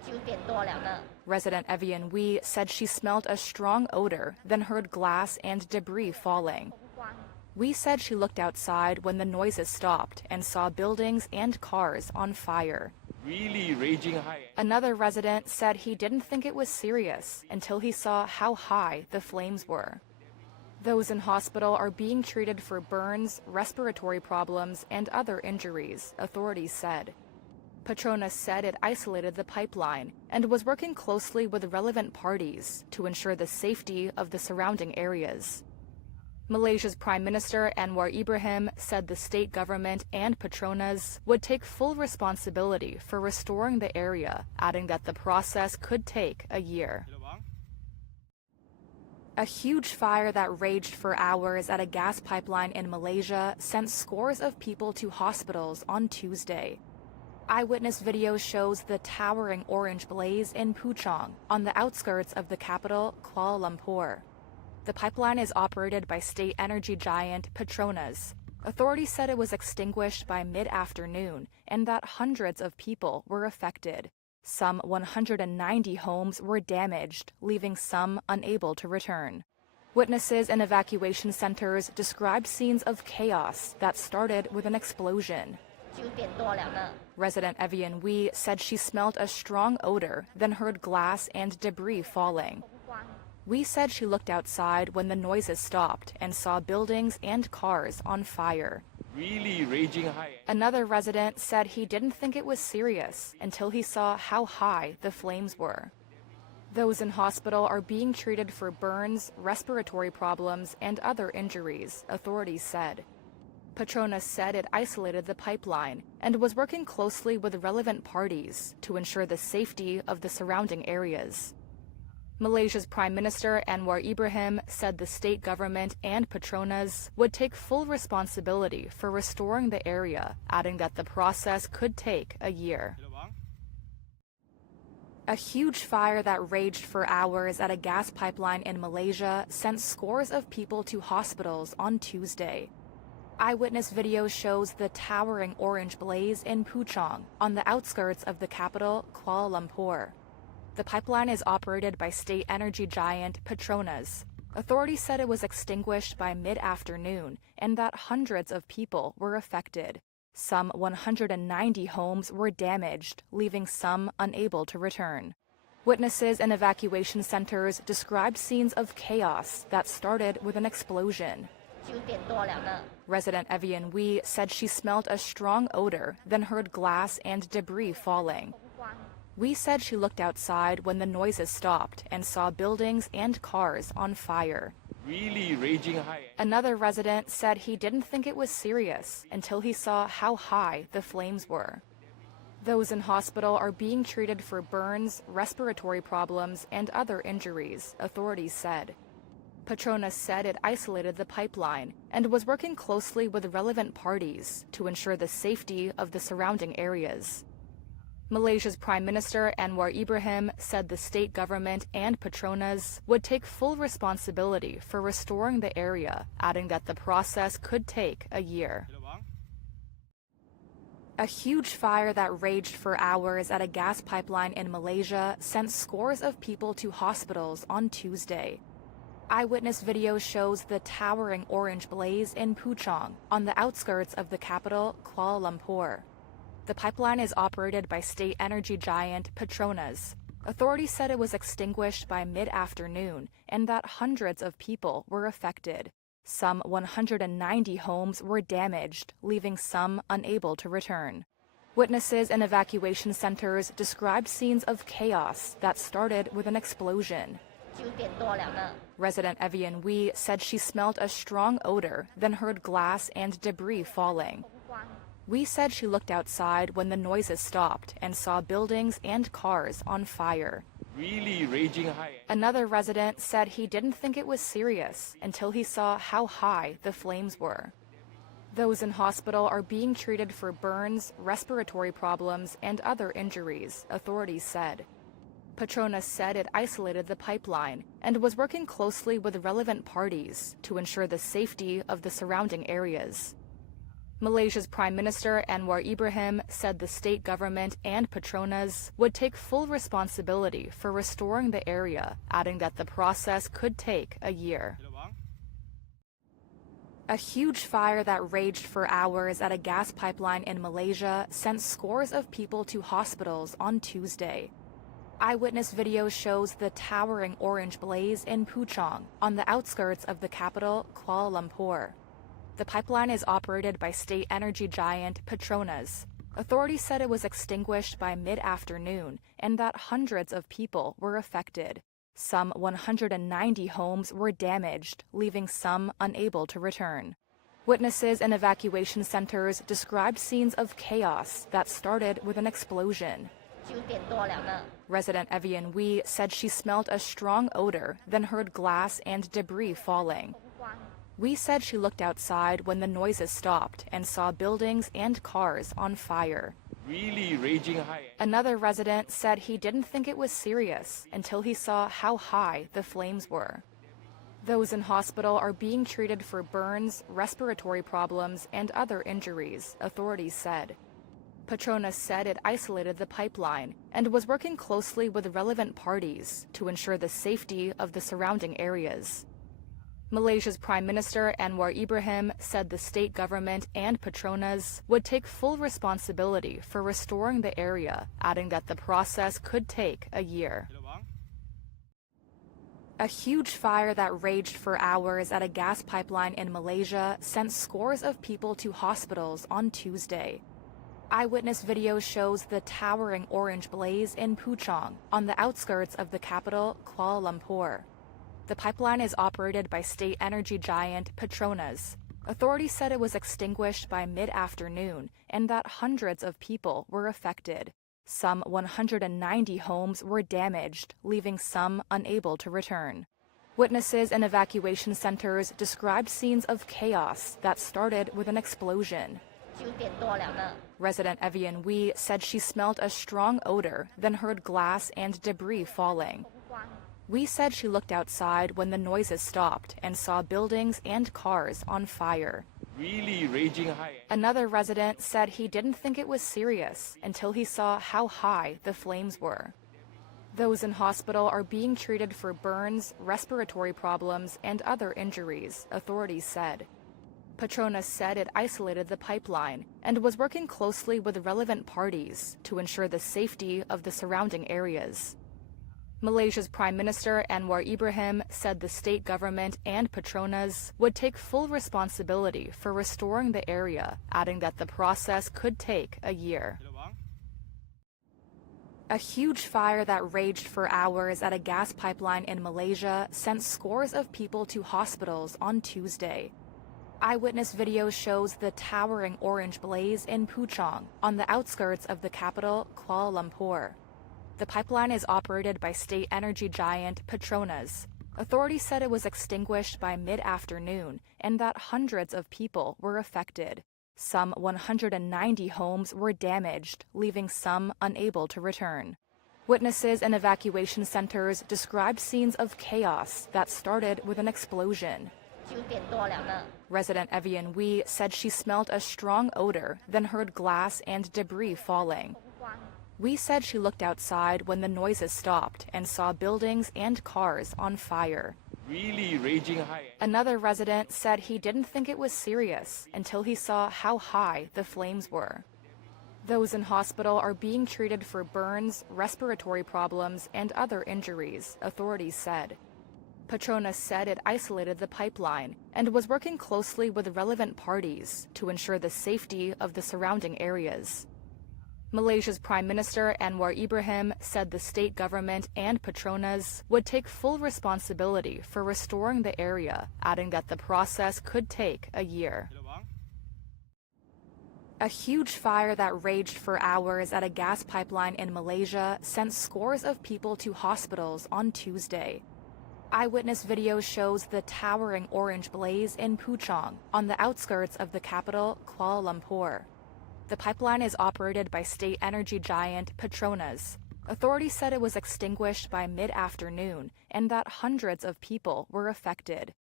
Resident Evian Wee said she smelled a strong odor, then heard glass and debris falling. Wee said she looked outside when the noises stopped and saw buildings and cars on fire. Really raging high. Another resident said he didn't think it was serious until he saw how high the flames were. Those in hospital are being treated for burns, respiratory problems, and other injuries, authorities said. Petronas said it isolated the pipeline and was working closely with relevant parties to ensure the safety of the surrounding areas. Malaysia's Prime Minister Anwar Ibrahim said the state government and Petronas would take full responsibility for restoring the area, adding that the process could take a year. A huge fire that raged for hours at a gas pipeline in Malaysia sent scores of people to hospitals on Tuesday. Eyewitness video shows the towering orange blaze in Puchong, on the outskirts of the capital, Kuala Lumpur. The pipeline is operated by state energy giant Petronas. Authorities said it was extinguished by mid-afternoon and that hundreds of people were affected. Some 190 homes were damaged, leaving some unable to return. Witnesses in evacuation centers described scenes of chaos that started with an explosion. Resident Evian Wee said she smelled a strong odor, then heard glass and debris falling. Wee said she looked outside when the noises stopped and saw buildings and cars on fire. Really raging high. Another resident said he didn't think it was serious until he saw how high the flames were. Those in hospital are being treated for burns, respiratory problems, and other injuries, authorities said. Petronas said it isolated the pipeline and was working closely with relevant parties to ensure the safety of the surrounding areas. Malaysia's Prime Minister Anwar Ibrahim said the state government and Petronas would take full responsibility for restoring the area, adding that the process could take a year. A huge fire that raged for hours at a gas pipeline in Malaysia sent scores of people to hospitals on Tuesday. Eyewitness video shows the towering orange blaze in Puchong, on the outskirts of the capital, Kuala Lumpur. The pipeline is operated by state energy giant Petronas. Authorities said it was extinguished by mid-afternoon and that hundreds of people were affected. Some 190 homes were damaged, leaving some unable to return. Witnesses in evacuation centers described scenes of chaos that started with an explosion. Resident Evian Wee said she smelled a strong odor, then heard glass and debris falling. Wee said she looked outside when the noises stopped and saw buildings and cars on fire. Really raging high. Another resident said he didn't think it was serious until he saw how high the flames were. Those in hospital are being treated for burns, respiratory problems, and other injuries, authorities said. Petronas said it isolated the pipeline and was working closely with relevant parties to ensure the safety of the surrounding areas. Malaysia's Prime Minister Anwar Ibrahim said the state government and Petronas would take full responsibility for restoring the area, adding that the process could take a year. A huge fire that raged for hours at a gas pipeline in Malaysia sent scores of people to hospitals on Tuesday. Eyewitness video shows the towering orange blaze in Puchong, on the outskirts of the capital, Kuala Lumpur. The pipeline is operated by state energy giant Petronas. Authorities said it was extinguished by mid-afternoon and that hundreds of people were affected. Some 190 homes were damaged, leaving some unable to return. Witnesses in evacuation centers described scenes of chaos that started with an explosion. Resident Evian Wee said she smelled a strong odor, then heard glass and debris falling. Wee said she looked outside when the noises stopped and saw buildings and cars on fire. Really raging high. Another resident said he didn't think it was serious until he saw how high the flames were. Those in hospital are being treated for burns, respiratory problems, and other injuries, authorities said. Petronas said it isolated the pipeline and was working closely with relevant parties to ensure the safety of the surrounding areas. Malaysia's Prime Minister Anwar Ibrahim said the state government and Petronas would take full responsibility for restoring the area, adding that the process could take a year. A huge fire that raged for hours at a gas pipeline in Malaysia sent scores of people to hospitals on Tuesday. Eyewitness video shows the towering orange blaze in Puchong, on the outskirts of the capital, Kuala Lumpur. The pipeline is operated by state energy giant Petronas. Authorities said it was extinguished by mid-afternoon and that hundreds of people were affected. Some 190 homes were damaged, leaving some unable to return. Witnesses in evacuation centers described scenes of chaos that started with an explosion. Resident Evian Wee said she smelled a strong odor, then heard glass and debris falling. Wee said she looked outside when the noises stopped and saw buildings and cars on fire. Really raging high. Another resident said he didn't think it was serious until he saw how high the flames were. Those in hospital are being treated for burns, respiratory problems, and other injuries, authorities said. Petronas said it isolated the pipeline and was working closely with relevant parties to ensure the safety of the surrounding areas. Malaysia's Prime Minister Anwar Ibrahim said the state government and Petronas would take full responsibility for restoring the area, adding that the process could take a year. A huge fire that raged for hours at a gas pipeline in Malaysia sent scores of people to hospitals on Tuesday. Eyewitness video shows the towering orange blaze in Puchong, on the outskirts of the capital, Kuala Lumpur. The pipeline is operated by state energy giant Petronas. Authorities said it was extinguished by mid-afternoon and that hundreds of people were affected. Some 190 homes were damaged, leaving some unable to return. Witnesses in evacuation centers described scenes of chaos that started with an explosion. Resident Evian Wee said she smelled a strong odor, then heard glass and debris falling. Wee said she looked outside when the noises stopped and saw buildings and cars on fire. Really raging high. Another resident said he didn't think it was serious until he saw how high the flames were. Those in hospital are being treated for burns, respiratory problems, and other injuries, authorities said. Petronas said it isolated the pipeline and was working closely with relevant parties to ensure the safety of the surrounding areas. Malaysia's Prime Minister Anwar Ibrahim said the state government and Petronas would take full responsibility for restoring the area, adding that the process could take a year. A huge fire that raged for hours at a gas pipeline in Malaysia sent scores of people to hospitals on Tuesday. Eyewitness video shows the towering orange blaze in Puchong, on the outskirts of the capital, Kuala Lumpur. The pipeline is operated by state energy giant Petronas. Authorities said it was extinguished by mid-afternoon and that hundreds of people were affected. Some 190 homes were damaged, leaving some unable to return. Witnesses in evacuation centers described scenes of chaos that started with an explosion. Resident Evian Wee said she smelled a strong odor, then heard glass and debris falling. Wee said she looked outside when the noises stopped and saw buildings and cars on fire. Really raging high. Another resident said he didn't think it was serious until he saw how high the flames were. Those in hospital are being treated for burns, respiratory problems, and other injuries, authorities said. Petronas said it isolated the pipeline and was working closely with relevant parties to ensure the safety of the surrounding areas. Malaysia's Prime Minister Anwar Ibrahim said the state government and Petronas would take full responsibility for restoring the area, adding that the process could take a year. A huge fire that raged for hours at a gas pipeline in Malaysia sent scores of people to hospitals on Tuesday. Eyewitness video shows the towering orange blaze in Puchong, on the outskirts of the capital, Kuala Lumpur. The pipeline is operated by state energy giant Petronas. Authorities said it was extinguished by mid-afternoon and that hundreds of people were affected.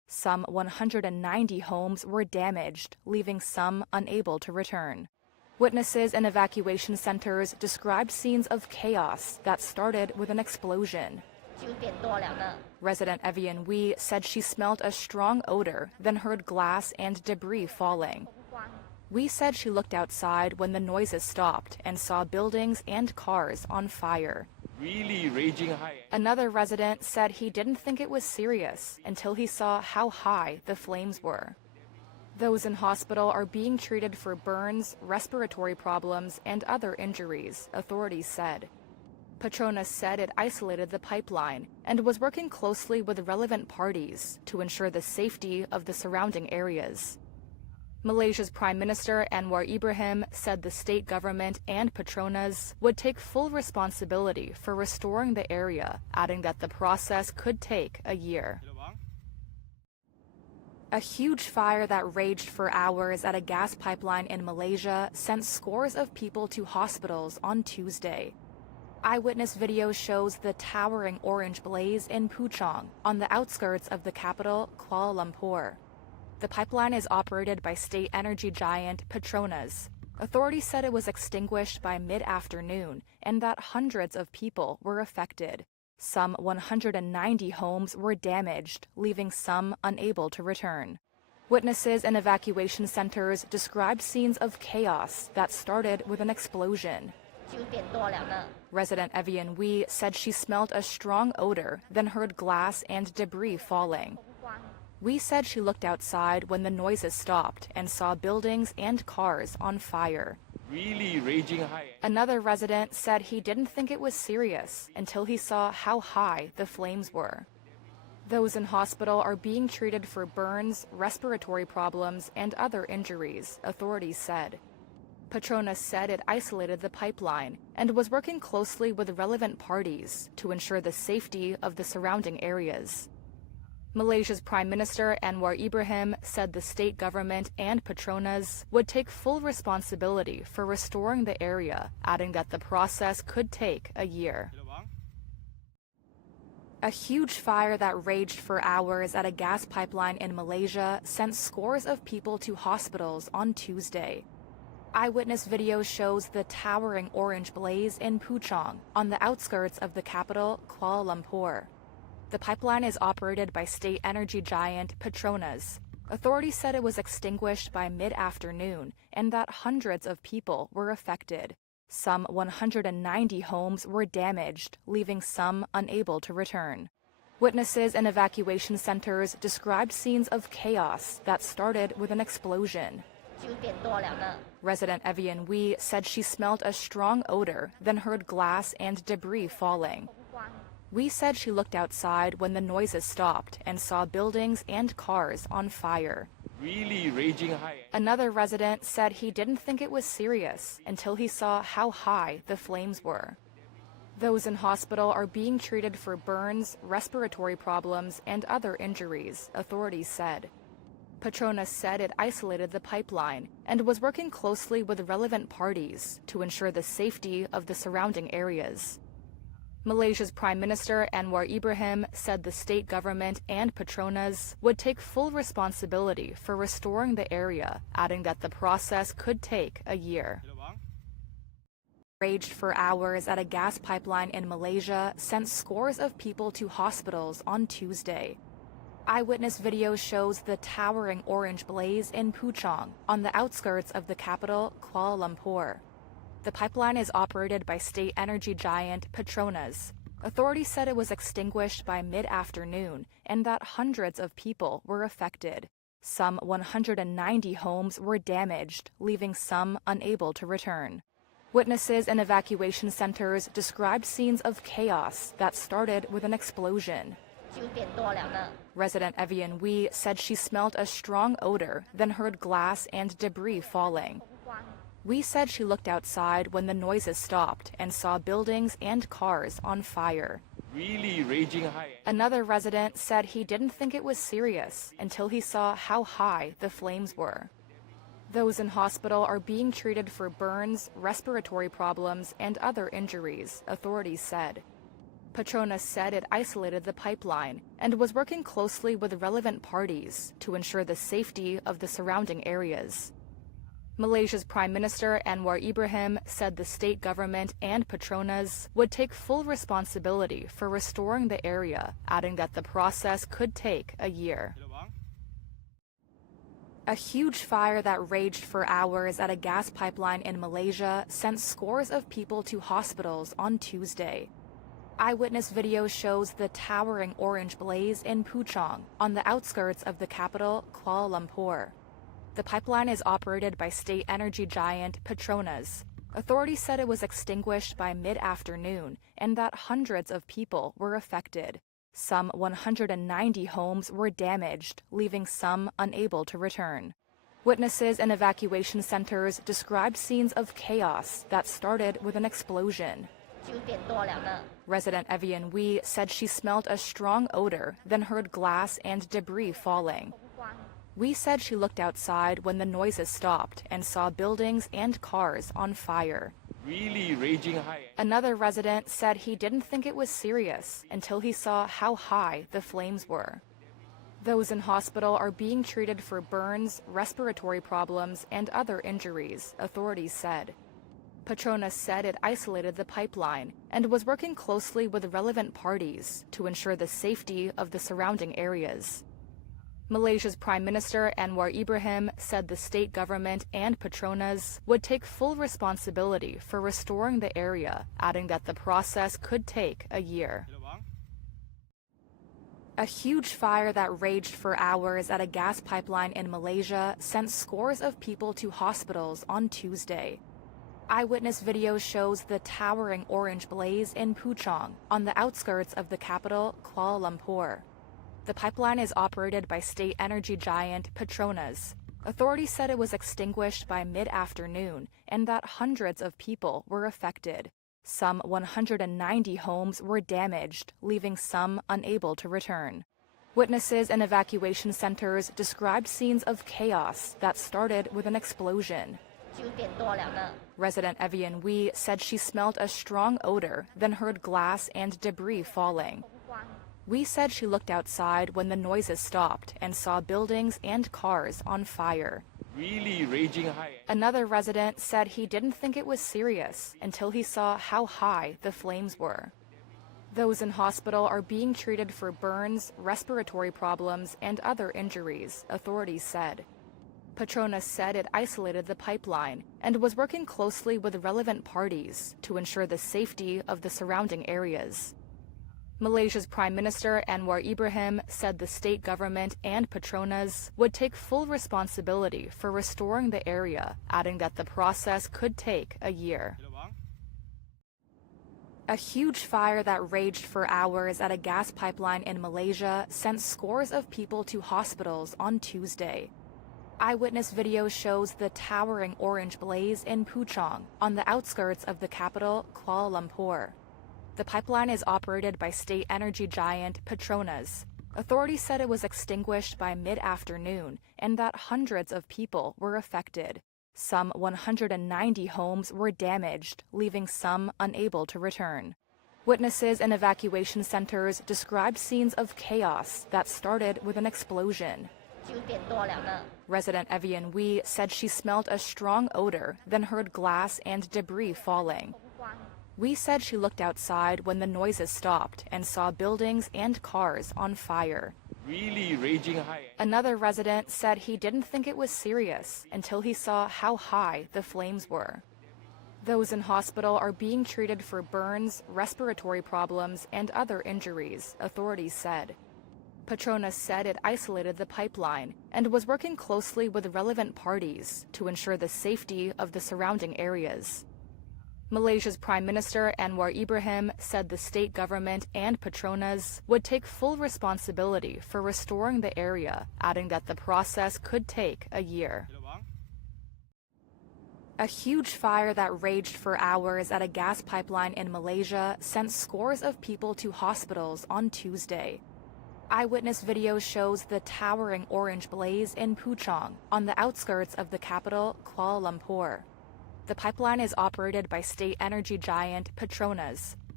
Some 190 homes were damaged, leaving some unable to return. Witnesses in evacuation centers described scenes of chaos that started with an explosion. Resident Evian Wee said she smelled a strong odor, then heard glass and debris falling. Wee said she looked outside when the noises stopped and saw buildings and cars on fire. Really raging high. Another resident said he didn't think it was serious until he saw how high the flames were. Those in hospital are being treated for burns, respiratory problems, and other injuries, authorities said. Petronas said it isolated the pipeline and was working closely with relevant parties to ensure the safety of the surrounding areas. Malaysia's Prime Minister Anwar Ibrahim said the state government and Petronas would take full responsibility for restoring the area, adding that the process could take a year. A huge fire that raged for hours at a gas pipeline in Malaysia sent scores of people to hospitals on Tuesday. Eyewitness video shows the towering orange blaze in Puchong, on the outskirts of the capital, Kuala Lumpur. The pipeline is operated by state energy giant Petronas. Authorities said it was extinguished by mid-afternoon and that hundreds of people were affected. Some 190 homes were damaged, leaving some unable to return. Witnesses in evacuation centers described scenes of chaos that started with an explosion. Resident Evian Wee said she smelled a strong odor, then heard glass and debris falling. Wee said she looked outside when the noises stopped and saw buildings and cars on fire. Really raging high. Another resident said he didn't think it was serious until he saw how high the flames were. Those in hospital are being treated for burns, respiratory problems, and other injuries, authorities said. Petronas said it isolated the pipeline and was working closely with relevant parties to ensure the safety of the surrounding areas. Malaysia's Prime Minister Anwar Ibrahim said the state government and Petronas would take full responsibility for restoring the area, adding that the process could take a year. A huge fire that raged for hours at a gas pipeline in Malaysia sent scores of people to hospitals on Tuesday. Eyewitness video shows the towering orange blaze in Puchong, on the outskirts of the capital, Kuala Lumpur. The pipeline is operated by state energy giant Petronas. Authorities said it was extinguished by mid-afternoon and that hundreds of people were affected. Some 190 homes were damaged, leaving some unable to return. Witnesses in evacuation centers described scenes of chaos that started with an explosion. Resident Evian Wee said she smelled a strong odor, then heard glass and debris falling. Wee said she looked outside when the noises stopped and saw buildings and cars on fire. Really raging high. Another resident said he didn't think it was serious until he saw how high the flames were. Those in hospital are being treated for burns, respiratory problems, and other injuries, authorities said. Petronas said it isolated the pipeline and was working closely with relevant parties to ensure the safety of the surrounding areas. Malaysia's Prime Minister Anwar Ibrahim said the state government and Petronas would take full responsibility for restoring the area, adding that the process could take a year. Raged for hours at a gas pipeline in Malaysia sent scores of people to hospitals on Tuesday. Eyewitness video shows the towering orange blaze in Puchong, on the outskirts of the capital, Kuala Lumpur. The pipeline is operated by state energy giant Petronas. Authorities said it was extinguished by mid-afternoon and that hundreds of people were affected. Some 190 homes were damaged, leaving some unable to return. Witnesses in evacuation centers described scenes of chaos that started with an explosion. Resident Evian Wee said she smelled a strong odor, then heard glass and debris falling. Wee said she looked outside when the noises stopped and saw buildings and cars on fire. Really raging high. Another resident said he didn't think it was serious until he saw how high the flames were. Those in hospital are being treated for burns, respiratory problems, and other injuries, authorities said. Petronas said it isolated the pipeline and was working closely with relevant parties to ensure the safety of the surrounding areas. Malaysia's Prime Minister Anwar Ibrahim said the state government and Petronas would take full responsibility for restoring the area, adding that the process could take a year. A huge fire that raged for hours at a gas pipeline in Malaysia sent scores of people to hospitals on Tuesday. Eyewitness video shows the towering orange blaze in Puchong, on the outskirts of the capital, Kuala Lumpur. The pipeline is operated by state energy giant Petronas. Authorities said it was extinguished by mid-afternoon and that hundreds of people were affected. Some 190 homes were damaged, leaving some unable to return. Witnesses in evacuation centers described scenes of chaos that started with an explosion. Resident Evian Wee said she smelled a strong odor, then heard glass and debris falling. Wee said she looked outside when the noises stopped and saw buildings and cars on fire. Really raging high. Another resident said he didn't think it was serious until he saw how high the flames were. Those in hospital are being treated for burns, respiratory problems, and other injuries, authorities said. Petronas said it isolated the pipeline and was working closely with relevant parties to ensure the safety of the surrounding areas. Malaysia's Prime Minister Anwar Ibrahim said the state government and Petronas would take full responsibility for restoring the area, adding that the process could take a year. A huge fire that raged for hours at a gas pipeline in Malaysia sent scores of people to hospitals on Tuesday. Eyewitness video shows the towering orange blaze in Puchong, on the outskirts of the capital, Kuala Lumpur. The pipeline is operated by state energy giant Petronas. Authorities said it was extinguished by mid-afternoon and that hundreds of people were affected. Some 190 homes were damaged, leaving some unable to return. Witnesses in evacuation centers described scenes of chaos that started with an explosion. Resident Evian Wee said she smelled a strong odor, then heard glass and debris falling. Wee said she looked outside when the noises stopped and saw buildings and cars on fire. Really raging high. Another resident said he didn't think it was serious until he saw how high the flames were. Those in hospital are being treated for burns, respiratory problems, and other injuries, authorities said. Petronas said it isolated the pipeline and was working closely with relevant parties to ensure the safety of the surrounding areas. Malaysia's Prime Minister Anwar Ibrahim said the state government and Petronas would take full responsibility for restoring the area, adding that the process could take a year. A huge fire that raged for hours at a gas pipeline in Malaysia sent scores of people to hospitals on Tuesday. Eyewitness video shows the towering orange blaze in Puchong, on the outskirts of the capital, Kuala Lumpur. The pipeline is operated by state energy giant Petronas. Authorities said it was extinguished by mid-afternoon and that hundreds of people were affected. Some 190 homes were damaged, leaving some unable to return. Witnesses in evacuation centers described scenes of chaos that started with an explosion. Resident Evian Wee said she smelled a strong odor, then heard glass and debris falling. Wee said she looked outside when the noises stopped and saw buildings and cars on fire. Really raging high. Another resident said he didn't think it was serious until he saw how high the flames were. Those in hospital are being treated for burns, respiratory problems, and other injuries, authorities said. Petronas said it isolated the pipeline and was working closely with relevant parties to ensure the safety of the surrounding areas. Malaysia's Prime Minister Anwar Ibrahim said the state government and Petronas would take full responsibility for restoring the area, adding that the process could take a year. A huge fire that raged for hours at a gas pipeline in Malaysia sent scores of people to hospitals on Tuesday. Eyewitness video shows the towering orange blaze in Puchong, on the outskirts of the capital, Kuala Lumpur. The pipeline is operated by state energy giant Petronas.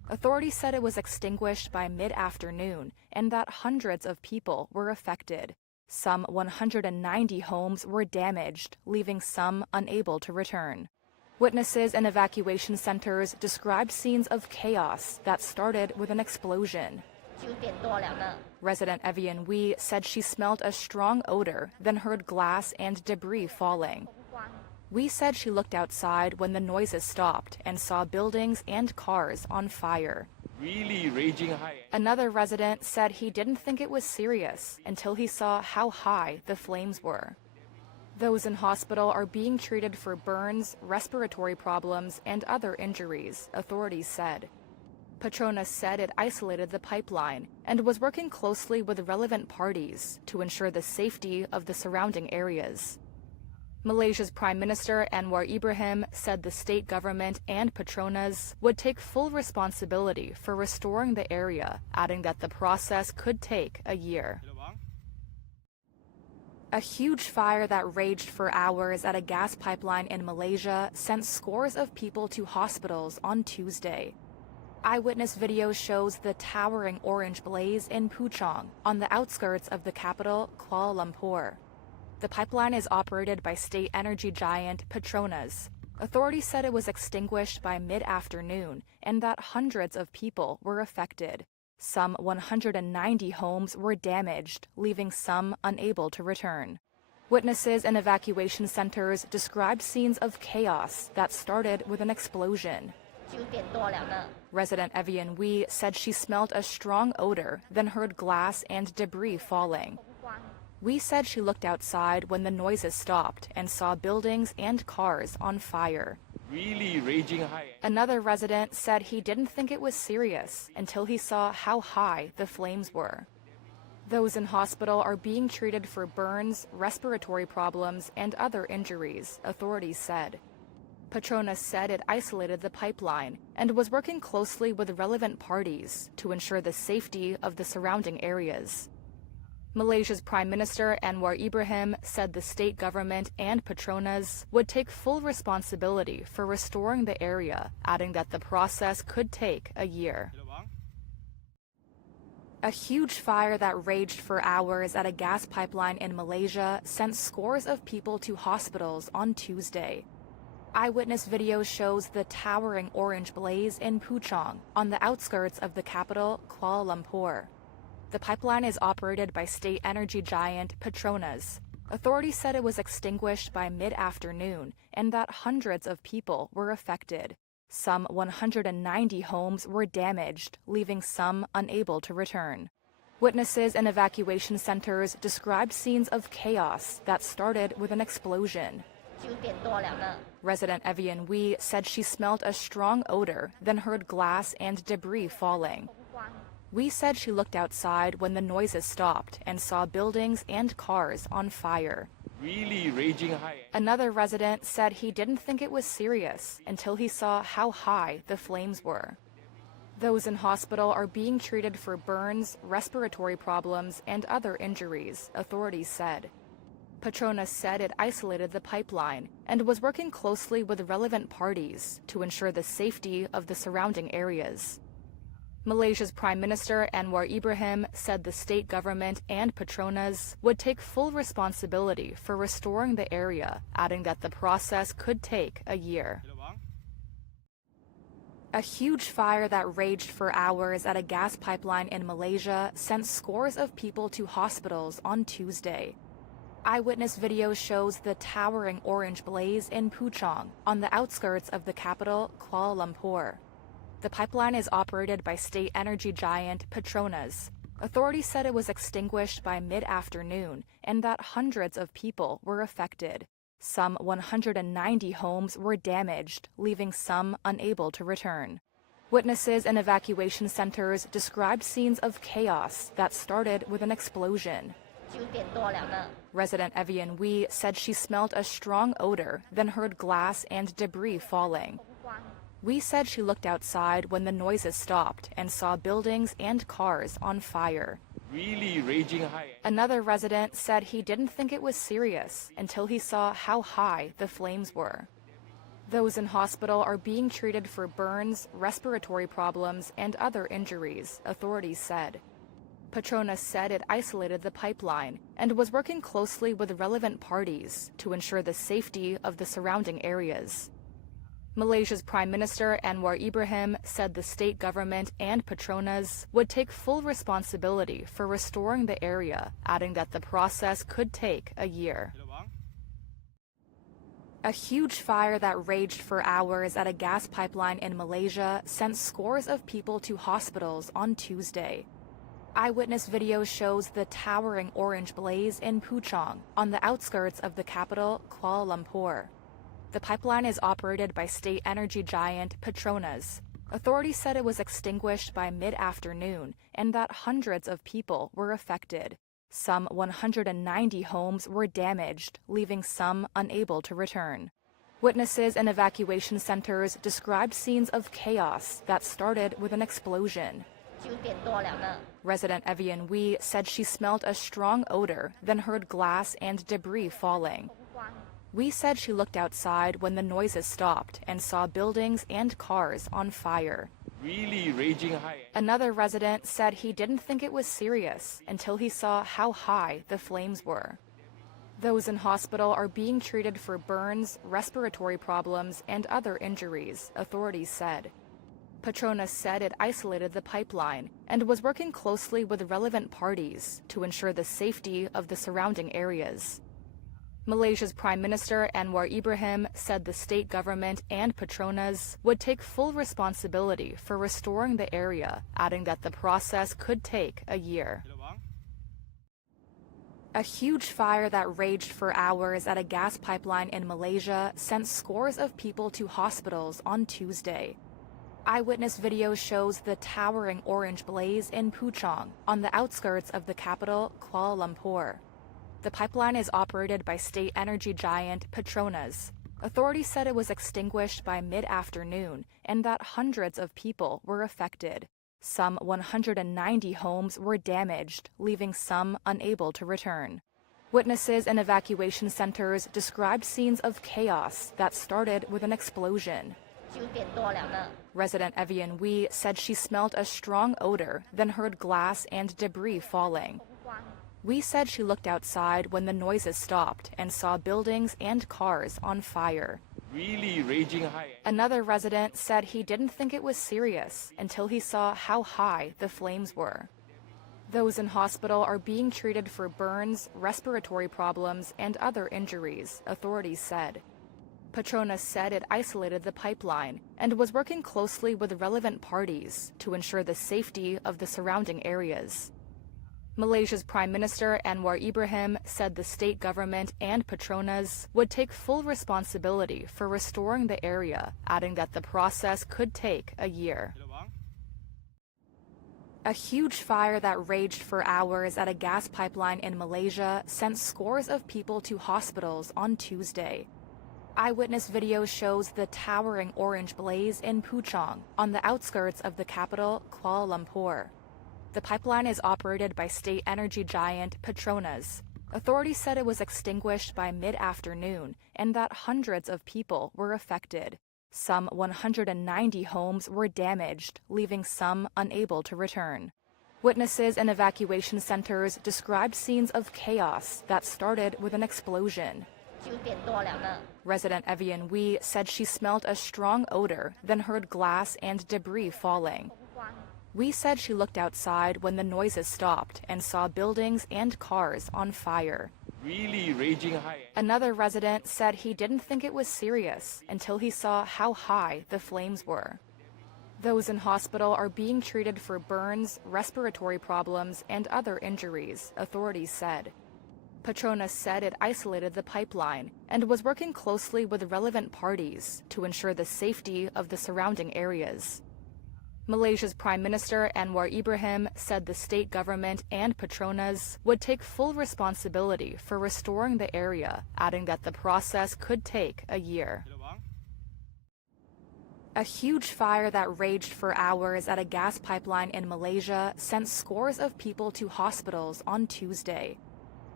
Authorities said it was extinguished by mid-afternoon and that hundreds of people were affected. Some 190 homes were damaged, leaving some unable to return. Witnesses in evacuation centers described scenes of chaos that started with an explosion. Resident Evian Wee said she smelled a strong odor, then heard glass and debris falling. Wee said she looked outside when the noises stopped and saw buildings and cars on fire. Really raging high. Another resident said he didn't think it was serious until he saw how high the flames were. Those in hospital are being treated for burns, respiratory problems, and other injuries, authorities said. Petronas said it isolated the pipeline and was working closely with relevant parties to ensure the safety of the surrounding areas. Malaysia's Prime Minister Anwar Ibrahim said the state government and Petronas would take full responsibility for restoring the area, adding that the process could take a year. A huge fire that raged for hours at a gas pipeline in Malaysia sent scores of people to hospitals on Tuesday. Eyewitness video shows the towering orange blaze in Puchong, on the outskirts of the capital, Kuala Lumpur. The pipeline is operated by state energy giant Petronas. Authorities said it was extinguished by mid-afternoon and that hundreds of people were affected. Some 190 homes were damaged, leaving some unable to return. Witnesses in evacuation centers described scenes of chaos that started with an explosion. Resident Evian Wee said she smelled a strong odor, then heard glass and debris falling. Wee said she looked outside when the noises stopped and saw buildings and cars on fire. Really raging high. Another resident said he didn't think it was serious until he saw how high the flames were. Those in hospital are being treated for burns, respiratory problems, and other injuries, authorities said. Petronas said it isolated the pipeline and was working closely with relevant parties to ensure the safety of the surrounding areas. Malaysia's Prime Minister Anwar Ibrahim said the state government and Petronas would take full responsibility for restoring the area, adding that the process could take a year. A huge fire that raged for hours at a gas pipeline in Malaysia sent scores of people to hospitals on Tuesday. Eyewitness video shows the towering orange blaze in Puchong, on the outskirts of the capital, Kuala Lumpur. The pipeline is operated by state energy giant Petronas. Authorities said it was extinguished by mid-afternoon and that hundreds of people were affected. Some 190 homes were damaged, leaving some unable to return. Witnesses in evacuation centers described scenes of chaos that started with an explosion. Resident Evian Wee said she smelled a strong odor, then heard glass and debris falling. Wee said she looked outside when the noises stopped and saw buildings and cars on fire. Really raging high. Another resident said he didn't think it was serious until he saw how high the flames were. Those in hospital are being treated for burns, respiratory problems, and other injuries, authorities said. Petronas said it isolated the pipeline and was working closely with relevant parties to ensure the safety of the surrounding areas. Malaysia's Prime Minister Anwar Ibrahim said the state government and Petronas would take full responsibility for restoring the area, adding that the process could take a year. A huge fire that raged for hours at a gas pipeline in Malaysia sent scores of people to hospitals on Tuesday. Eyewitness video shows the towering orange blaze in Puchong, on the outskirts of the capital, Kuala Lumpur. The pipeline is operated by state energy giant Petronas. Authorities said it was extinguished by mid-afternoon and that hundreds of people were affected. Some 190 homes were damaged, leaving some unable to return. Witnesses in evacuation centers described scenes of chaos that started with an explosion. Resident Evian Wee said she smelled a strong odor, then heard glass and debris falling. Wee said she looked outside when the noises stopped and saw buildings and cars on fire. Really raging high. Another resident said he didn't think it was serious until he saw how high the flames were. Those in hospital are being treated for burns, respiratory problems, and other injuries, authorities said. Petronas said it isolated the pipeline and was working closely with relevant parties to ensure the safety of the surrounding areas. Malaysia's Prime Minister Anwar Ibrahim said the state government and Petronas would take full responsibility for restoring the area, adding that the process could take a year. A huge fire that raged for hours at a gas pipeline in Malaysia sent scores of people to hospitals on Tuesday. Eyewitness video shows the towering orange blaze in Puchong, on the outskirts of the capital, Kuala Lumpur. The pipeline is operated by state energy giant Petronas. Authorities said it was extinguished by mid-afternoon and that hundreds of people were affected. Some 190 homes were damaged, leaving some unable to return. Witnesses in evacuation centers described scenes of chaos that started with an explosion. Resident Evian Wee said she smelled a strong odor, then heard glass and debris falling. Wee said she looked outside when the noises stopped and saw buildings and cars on fire. Really raging high. Another resident said he didn't think it was serious until he saw how high the flames were. Those in hospital are being treated for burns, respiratory problems, and other injuries, authorities said. Petronas said it isolated the pipeline and was working closely with relevant parties to ensure the safety of the surrounding areas. Malaysia's Prime Minister Anwar Ibrahim said the state government and Petronas would take full responsibility for restoring the area, adding that the process could take a year. A huge fire that raged for hours at a gas pipeline in Malaysia sent scores of people to hospitals on Tuesday. Eyewitness video shows the towering orange blaze in Puchong, on the outskirts of the capital, Kuala Lumpur. The pipeline is operated by state energy giant Petronas. Authorities said it was extinguished by mid-afternoon and that hundreds of people were affected. Some 190 homes were damaged, leaving some unable to return. Witnesses in evacuation centers described scenes of chaos that started with an explosion. Resident Evian Wee said she smelled a strong odor, then heard glass and debris falling. Wee said she looked outside when the noises stopped and saw buildings and cars on fire. Really raging high. Another resident said he didn't think it was serious until he saw how high the flames were. Those in hospital are being treated for burns, respiratory problems, and other injuries, authorities said. Petronas said it isolated the pipeline and was working closely with relevant parties to ensure the safety of the surrounding areas. Malaysia's Prime Minister Anwar Ibrahim said the state government and Petronas would take full responsibility for restoring the area, adding that the process could take a year. A huge fire that raged for hours at a gas pipeline in Malaysia sent scores of people to hospitals on Tuesday. Eyewitness video shows the towering orange blaze in Puchong, on the outskirts of the capital, Kuala Lumpur. The pipeline is operated by state energy giant Petronas. Authorities said it was extinguished by mid-afternoon and that hundreds of people were affected. Some 190 homes were damaged, leaving some unable to return. Witnesses in evacuation centers described scenes of chaos that started with an explosion. Resident Evian Wee said she smelled a strong odor, then heard glass and debris falling. Wee said she looked outside when the noises stopped and saw buildings and cars on fire. Really raging high. Another resident said he didn't think it was serious until he saw how high the flames were. Those in hospital are being treated for burns, respiratory problems, and other injuries, authorities said. Petronas said it isolated the pipeline and was working closely with relevant parties to ensure the safety of the surrounding areas. Malaysia's Prime Minister Anwar Ibrahim said the state government and Petronas would take full responsibility for restoring the area, adding that the process could take a year. A huge fire that raged for hours at a gas pipeline in Malaysia sent scores of people to hospitals on Tuesday.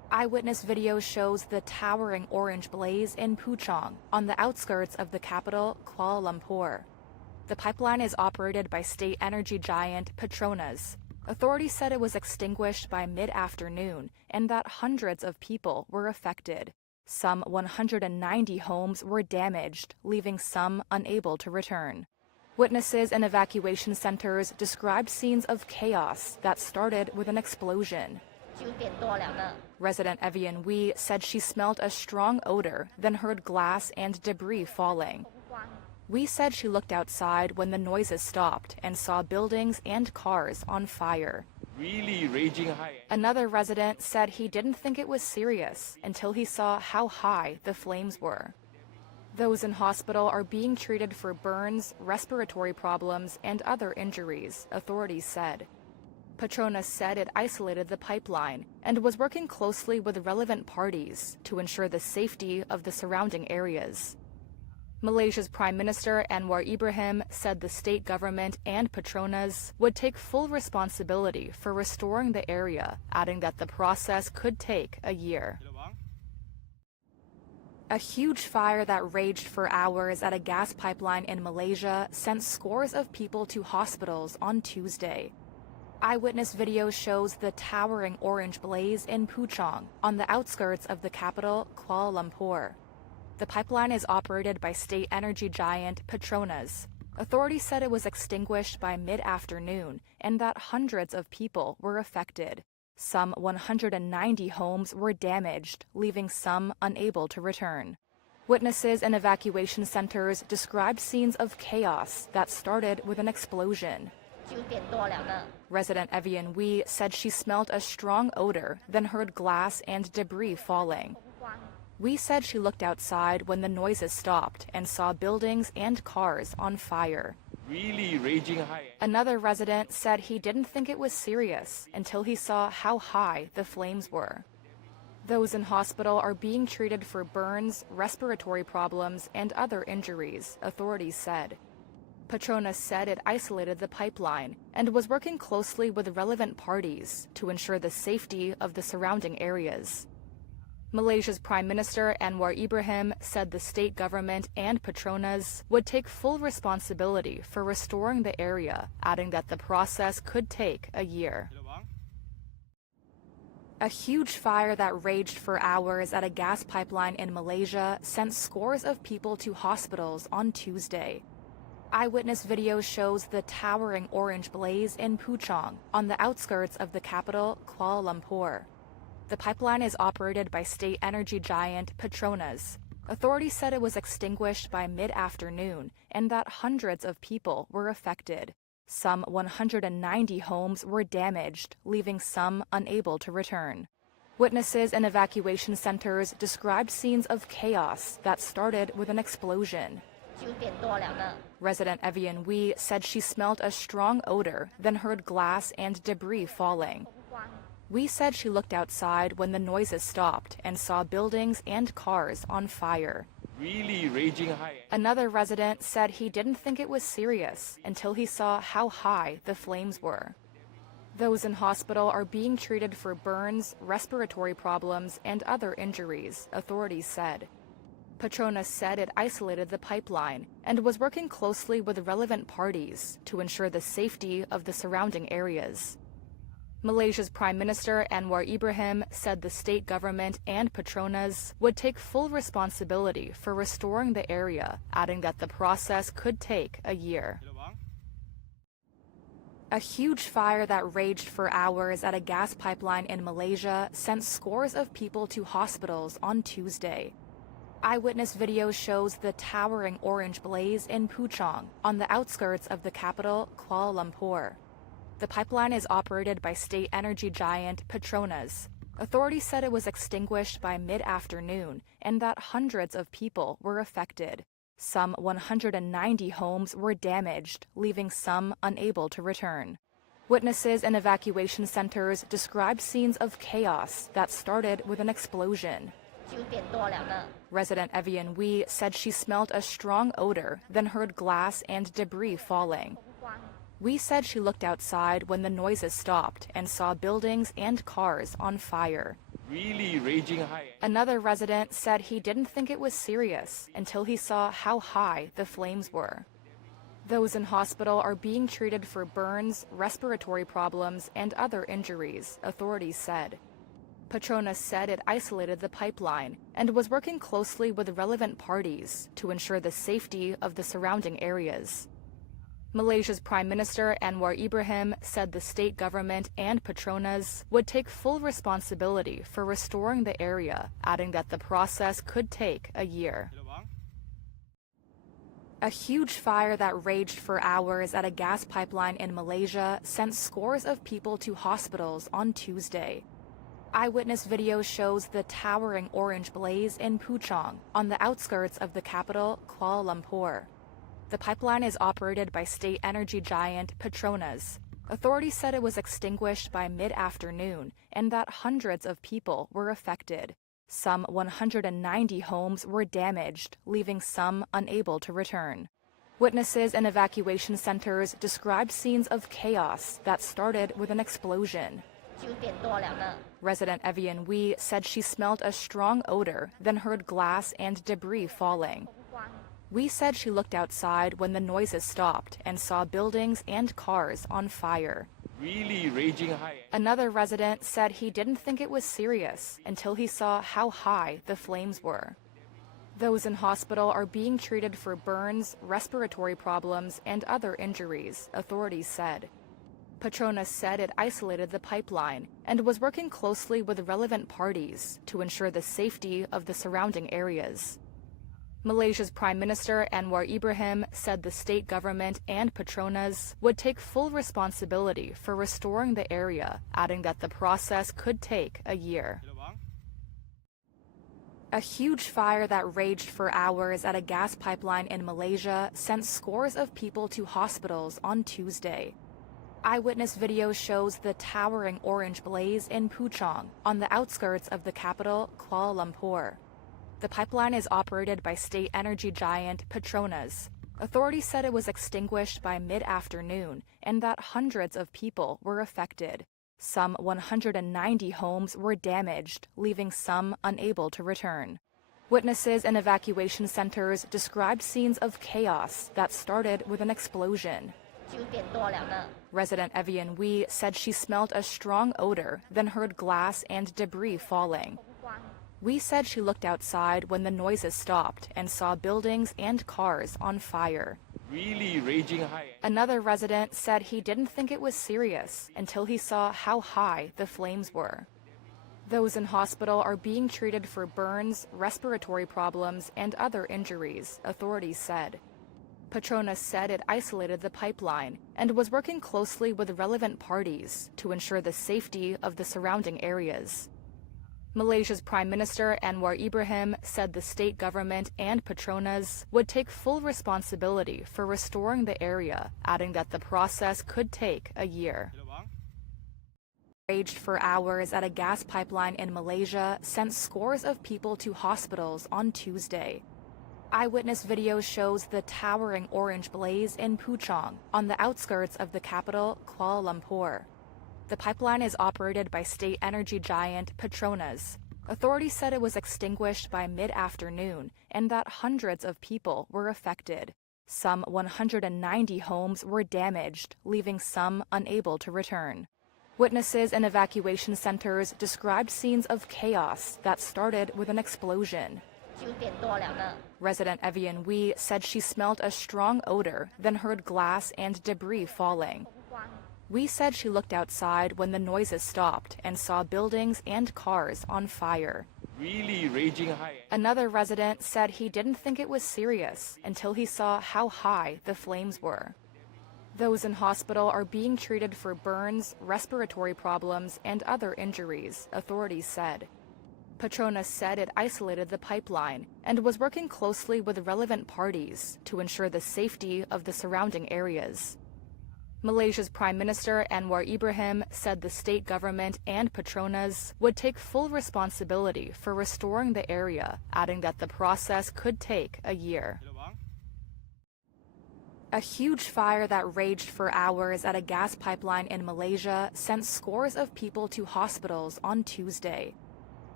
Eyewitness video shows the towering orange blaze in Puchong, on the outskirts of the capital, Kuala Lumpur. The pipeline is operated by state energy giant Petronas. Authorities said it was extinguished by mid-afternoon and that hundreds of people were affected. Some 190 homes were damaged, leaving some unable to return. Witnesses in evacuation centers described scenes of chaos that started with an explosion. Resident Evian Wee said she smelled a strong odor, then heard glass and debris falling. Wee said she looked outside when the noises stopped and saw buildings and cars on fire. Really raging high. Another resident said he didn't think it was serious until he saw how high the flames were. Those in hospital are being treated for burns, respiratory problems, and other injuries, authorities said. Petronas said it isolated the pipeline and was working closely with relevant parties to ensure the safety of the surrounding areas. Malaysia's Prime Minister Anwar Ibrahim said the state government and Petronas would take full responsibility for restoring the area, adding that the process could take a year. A huge fire that raged for hours at a gas pipeline in Malaysia sent scores of people to hospitals on Tuesday. Eyewitness video shows the towering orange blaze in Puchong, on the outskirts of the capital, Kuala Lumpur. The pipeline is operated by state energy giant Petronas. Authorities said it was extinguished by mid-afternoon and that hundreds of people were affected. Some 190 homes were damaged, leaving some unable to return. Witnesses in evacuation centers described scenes of chaos that started with an explosion. Resident Evian Wee said she smelled a strong odor, then heard glass and debris falling. Wee said she looked outside when the noises stopped and saw buildings and cars on fire. Really raging high. Another resident said he didn't think it was serious until he saw how high the flames were. Those in hospital are being treated for burns, respiratory problems, and other injuries, authorities said. Petronas said it isolated the pipeline and was working closely with relevant parties to ensure the safety of the surrounding areas. Malaysia's Prime Minister Anwar Ibrahim said the state government and Petronas would take full responsibility for restoring the area, adding that the process could take a year. A huge fire that raged for hours at a gas pipeline in Malaysia sent scores of people to hospitals on Tuesday. Eyewitness video shows the towering orange blaze in Puchong, on the outskirts of the capital, Kuala Lumpur. The pipeline is operated by state energy giant Petronas. Authorities said it was extinguished by mid-afternoon and that hundreds of people were affected. Some 190 homes were damaged, leaving some unable to return. Witnesses in evacuation centers described scenes of chaos that started with an explosion. Resident Evian Wee said she smelled a strong odor, then heard glass and debris falling. Wee said she looked outside when the noises stopped and saw buildings and cars on fire. Really raging high. Another resident said he didn't think it was serious until he saw how high the flames were. Those in hospital are being treated for burns, respiratory problems, and other injuries, authorities said. Petronas said it isolated the pipeline and was working closely with relevant parties to ensure the safety of the surrounding areas. Malaysia's Prime Minister Anwar Ibrahim said the state government and Petronas would take full responsibility for restoring the area, adding that the process could take a year. A huge fire that raged for hours at a gas pipeline in Malaysia sent scores of people to hospitals on Tuesday. Eyewitness video shows the towering orange blaze in Puchong, on the outskirts of the capital, Kuala Lumpur. The pipeline is operated by state energy giant Petronas. Authorities said it was extinguished by mid-afternoon and that hundreds of people were affected. Some 190 homes were damaged, leaving some unable to return. Witnesses in evacuation centers described scenes of chaos that started with an explosion. Resident Evian Wee said she smelled a strong odor, then heard glass and debris falling. Wee said she looked outside when the noises stopped and saw buildings and cars on fire. really raging high. Another resident said he didn't think it was serious until he saw how high the flames were. Those in hospital are being treated for burns, respiratory problems, and other injuries, authorities said. Petronas said it isolated the pipeline and was working closely with relevant parties to ensure the safety of the surrounding areas. Malaysia's Prime Minister Anwar Ibrahim said the state government and Petronas would take full responsibility for restoring the area, adding that the process could take a year. A huge fire that raged for hours at a gas pipeline in Malaysia sent scores of people to hospitals on Tuesday. Eyewitness video shows the towering orange blaze in Puchong, on the outskirts of the capital, Kuala Lumpur. The pipeline is operated by state energy giant Petronas. Authorities said it was extinguished by mid-afternoon and that hundreds of people were affected. Some 190 homes were damaged, leaving some unable to return. Witnesses in evacuation centers described scenes of chaos that started with an explosion. Resident Evian Wee said she smelled a strong odor, then heard glass and debris falling. Wee said she looked outside when the noises stopped and saw buildings and cars on fire. Really raging high. Another resident said he didn't think it was serious until he saw how high the flames were. Those in hospital are being treated for burns, respiratory problems, and other injuries, authorities said. Petronas said it isolated the pipeline and was working closely with relevant parties to ensure the safety of the surrounding areas. Malaysia's Prime Minister Anwar Ibrahim said the state government and Petronas would take full responsibility for restoring the area, adding that the process could take a year. A huge fire that raged for hours at a gas pipeline in Malaysia sent scores of people to hospitals on Tuesday. Eyewitness video shows the towering orange blaze in Puchong, on the outskirts of the capital, Kuala Lumpur. The pipeline is operated by state energy giant Petronas. Authorities said it was extinguished by mid-afternoon and that hundreds of people were affected. Some 190 homes were damaged, leaving some unable to return. Witnesses in evacuation centers described scenes of chaos that started with an explosion. Resident Evian Wee said she smelled a strong odor, then heard glass and debris falling. Wee said she looked outside when the noises stopped and saw buildings and cars on fire. Really raging high. Another resident said he didn't think it was serious until he saw how high the flames were. Those in hospital are being treated for burns, respiratory problems, and other injuries, authorities said. Petronas said it isolated the pipeline and was working closely with relevant parties to ensure the safety of the surrounding areas. Malaysia's Prime Minister Anwar Ibrahim said the state government and Petronas would take full responsibility for restoring the area, adding that the process could take a year. Raged for hours at a gas pipeline in Malaysia sent scores of people to hospitals on Tuesday. Eyewitness video shows the towering orange blaze in Puchong, on the outskirts of the capital, Kuala Lumpur. The pipeline is operated by state energy giant Petronas. Authorities said it was extinguished by mid-afternoon and that hundreds of people were affected. Some 190 homes were damaged, leaving some unable to return. Witnesses in evacuation centers described scenes of chaos that started with an explosion. Resident Evian Wee said she smelled a strong odor, then heard glass and debris falling. Wee said she looked outside when the noises stopped and saw buildings and cars on fire. Really raging high. Another resident said he didn't think it was serious until he saw how high the flames were. Those in hospital are being treated for burns, respiratory problems, and other injuries, authorities said. Petronas said it isolated the pipeline and was working closely with relevant parties to ensure the safety of the surrounding areas. Malaysia's Prime Minister Anwar Ibrahim said the state government and Petronas would take full responsibility for restoring the area, adding that the process could take a year. A huge fire that raged for hours at a gas pipeline in Malaysia sent scores of people to hospitals on Tuesday.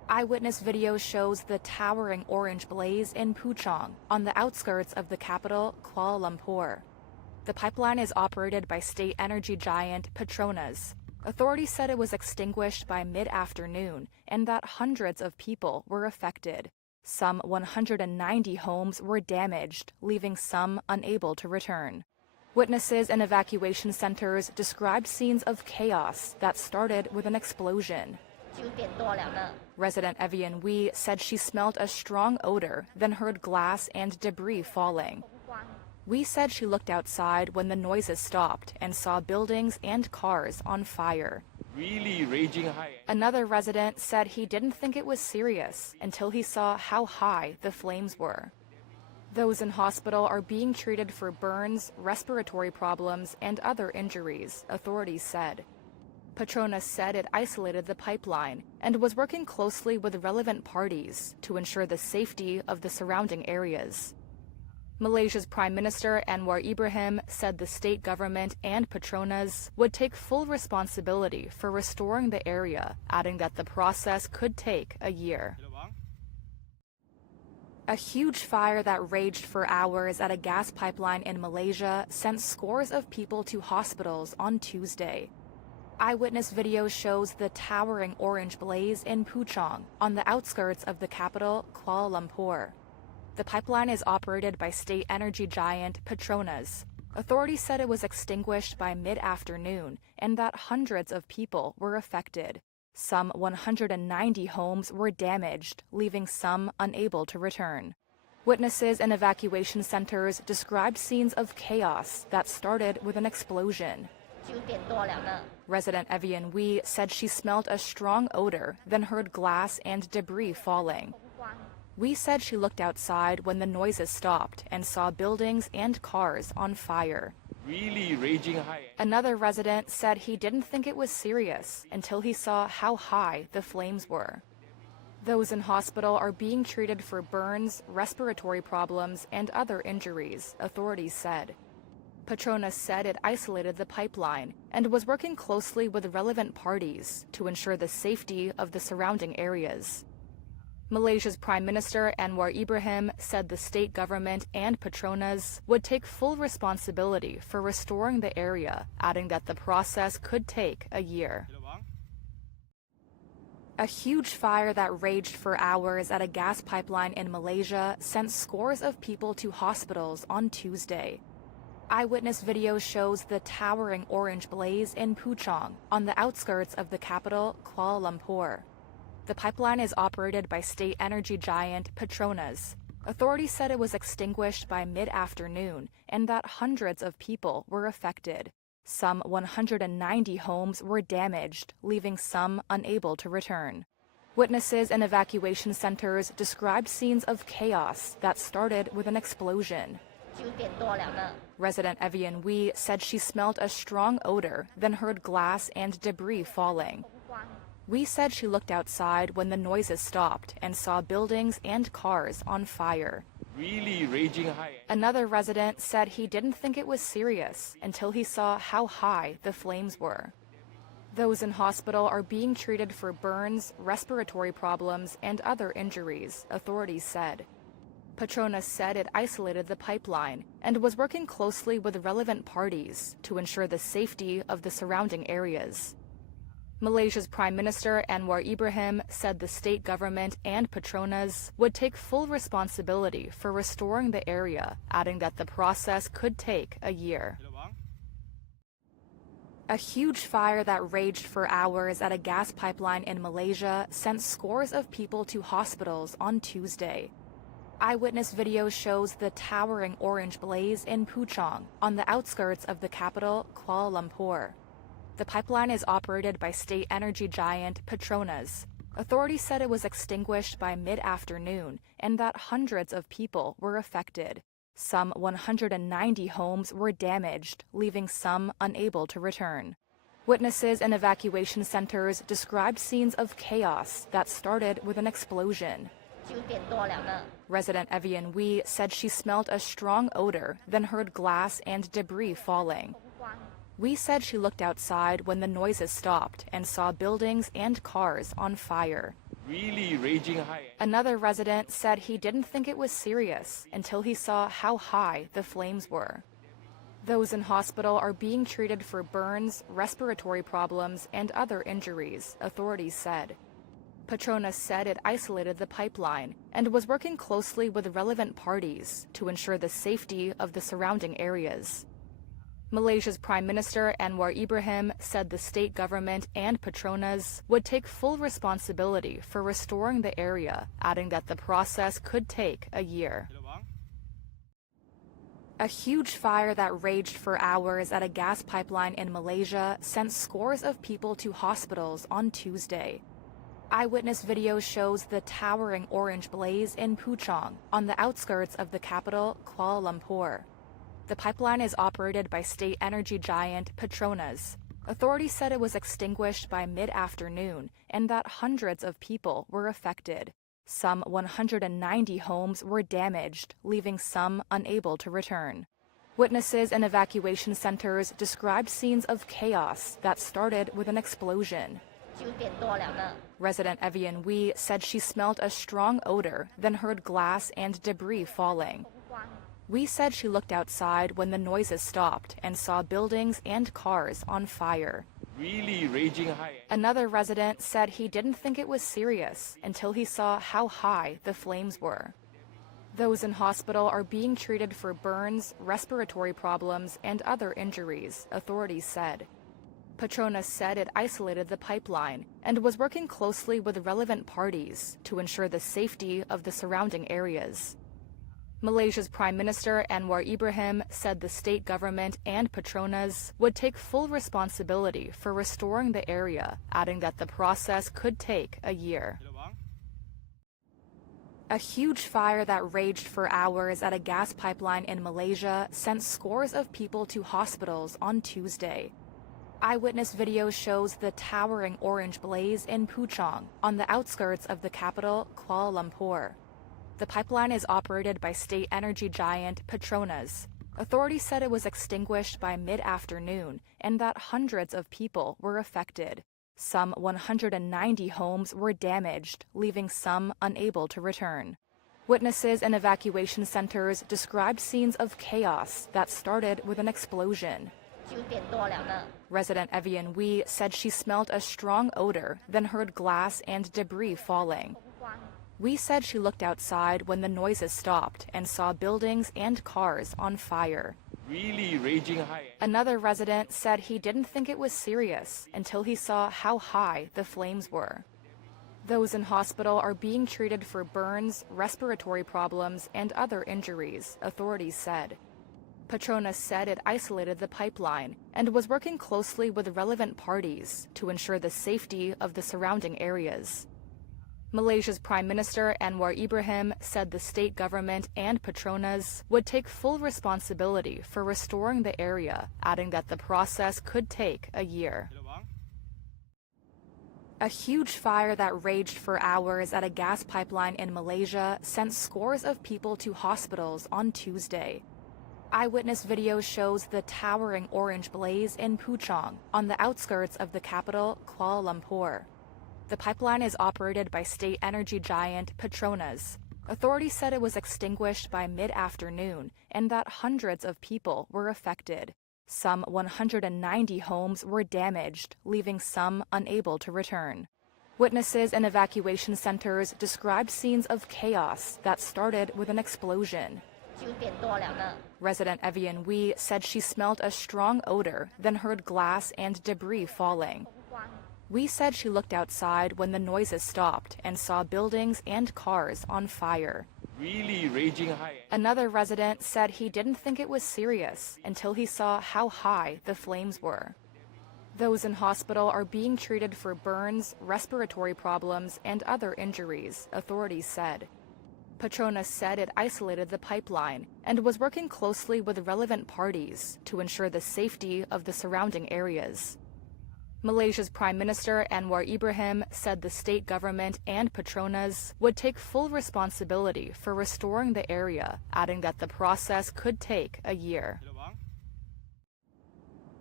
Eyewitness video shows the towering orange blaze in Puchong, on the outskirts of the capital, Kuala Lumpur. The pipeline is operated by state energy giant Petronas. Authorities said it was extinguished by mid-afternoon and that hundreds of people were affected. Some 190 homes were damaged, leaving some unable to return. Witnesses in evacuation centers described scenes of chaos that started with an explosion. Resident Evian Wee said she smelled a strong odor, then heard glass and debris falling. Wee said she looked outside when the noises stopped and saw buildings and cars on fire. Really raging high. Another resident said he didn't think it was serious until he saw how high the flames were. Those in hospital are being treated for burns, respiratory problems, and other injuries, authorities said. Petronas said it isolated the pipeline and was working closely with relevant parties to ensure the safety of the surrounding areas. Malaysia's Prime Minister Anwar Ibrahim said the state government and Petronas would take full responsibility for restoring the area, adding that the process could take a year. A huge fire that raged for hours at a gas pipeline in Malaysia sent scores of people to hospitals on Tuesday. Eyewitness video shows the towering orange blaze in Puchong, on the outskirts of the capital, Kuala Lumpur. The pipeline is operated by state energy giant Petronas. Authorities said it was extinguished by mid-afternoon and that hundreds of people were affected. Some 190 homes were damaged, leaving some unable to return. Witnesses in evacuation centers described scenes of chaos that started with an explosion. Resident Evian Wee said she smelled a strong odor, then heard glass and debris falling. Wee said she looked outside when the noises stopped and saw buildings and cars on fire. Really raging high. Another resident said he didn't think it was serious until he saw how high the flames were. Those in hospital are being treated for burns, respiratory problems, and other injuries, authorities said. Petronas said it isolated the pipeline and was working closely with relevant parties to ensure the safety of the surrounding areas. Malaysia's Prime Minister Anwar Ibrahim said the state government and Petronas would take full responsibility for restoring the area, adding that the process could take a year. A huge fire that raged for hours at a gas pipeline in Malaysia sent scores of people to hospitals on Tuesday. Eyewitness video shows the towering orange blaze in Puchong, on the outskirts of the capital, Kuala Lumpur. The pipeline is operated by state energy giant Petronas. Authorities said it was extinguished by mid-afternoon and that hundreds of people were affected. Some 190 homes were damaged, leaving some unable to return. Witnesses in evacuation centers described scenes of chaos that started with an explosion. Resident Evian Wee said she smelled a strong odor, then heard glass and debris falling. Wee said she looked outside when the noises stopped and saw buildings and cars on fire. Really raging high. Another resident said he didn't think it was serious until he saw how high the flames were. Those in hospital are being treated for burns, respiratory problems, and other injuries, authorities said. Petronas said it isolated the pipeline and was working closely with relevant parties to ensure the safety of the surrounding areas. Malaysia's Prime Minister Anwar Ibrahim said the state government and Petronas would take full responsibility for restoring the area, adding that the process could take a year. A huge fire that raged for hours at a gas pipeline in Malaysia sent scores of people to hospitals on Tuesday. Eyewitness video shows the towering orange blaze in Puchong, on the outskirts of the capital, Kuala Lumpur. The pipeline is operated by state energy giant Petronas. Authorities said it was extinguished by mid-afternoon and that hundreds of people were affected. Some 190 homes were damaged, leaving some unable to return. Witnesses in evacuation centers described scenes of chaos that started with an explosion. Resident Evian Wee said she smelled a strong odor, then heard glass and debris falling. Wee said she looked outside when the noises stopped and saw buildings and cars on fire. really raging high. Another resident said he didn't think it was serious until he saw how high the flames were. Those in hospital are being treated for burns, respiratory problems, and other injuries, authorities said. Petronas said it isolated the pipeline and was working closely with relevant parties to ensure the safety of the surrounding areas. Malaysia's Prime Minister Anwar Ibrahim said the state government and Petronas would take full responsibility for restoring the area, adding that the process could take a year. A huge fire that raged for hours at a gas pipeline in Malaysia sent scores of people to hospitals on Tuesday. Eyewitness video shows the towering orange blaze in Puchong, on the outskirts of the capital, Kuala Lumpur. The pipeline is operated by state energy giant Petronas. Authorities said it was extinguished by mid-afternoon and that hundreds of people were affected. Some 190 homes were damaged, leaving some unable to return. Witnesses in evacuation centers described scenes of chaos that started with an explosion. Resident Evian Wee said she smelled a strong odor, then heard glass and debris falling. Wee said she looked outside when the noises stopped and saw buildings and cars on fire. Really raging high. Another resident said he didn't think it was serious until he saw how high the flames were. Those in hospital are being treated for burns, respiratory problems, and other injuries, authorities said. Petronas said it isolated the pipeline and was working closely with relevant parties to ensure the safety of the surrounding areas. Malaysia's Prime Minister Anwar Ibrahim said the state government and Petronas would take full responsibility for restoring the area, adding that the process could take a year. A huge fire that raged for hours at a gas pipeline in Malaysia sent scores of people to hospitals on Tuesday. Eyewitness video shows the towering orange blaze in Puchong, on the outskirts of the capital, Kuala Lumpur. The pipeline is operated by state energy giant Petronas. Authorities said it was extinguished by mid-afternoon and that hundreds of people were affected. Some 190 homes were damaged, leaving some unable to return. Witnesses in evacuation centers described scenes of chaos that started with an explosion. Resident Evian Wee said she smelled a strong odor, then heard glass and debris falling. Wee said she looked outside when the noises stopped and saw buildings and cars on fire. Really raging high. Another resident said he didn't think it was serious until he saw how high the flames were. Those in hospital are being treated for burns, respiratory problems, and other injuries, authorities said. Petronas said it isolated the pipeline and was working closely with relevant parties to ensure the safety of the surrounding areas. Malaysia's Prime Minister Anwar Ibrahim said the state government and Petronas would take full responsibility for restoring the area, adding that the process could take a year. A huge fire that raged for hours at a gas pipeline in Malaysia sent scores of people to hospitals on Tuesday. Eyewitness video shows the towering orange blaze in Puchong, on the outskirts of the capital, Kuala Lumpur. The pipeline is operated by state energy giant Petronas. Authorities said it was extinguished by mid-afternoon and that hundreds of people were affected. Some 190 homes were damaged, leaving some unable to return. Witnesses in evacuation centers described scenes of chaos that started with an explosion. Resident Evian Wee said she smelled a strong odor, then heard glass and debris falling. Wee said she looked outside when the noises stopped and saw buildings and cars on fire. Really raging high. Another resident said he didn't think it was serious until he saw how high the flames were. Those in hospital are being treated for burns, respiratory problems, and other injuries, authorities said. Petronas said it isolated the pipeline and was working closely with relevant parties to ensure the safety of the surrounding areas. Malaysia's Prime Minister Anwar Ibrahim said the state government and Petronas would take full responsibility for restoring the area, adding that the process could take a year.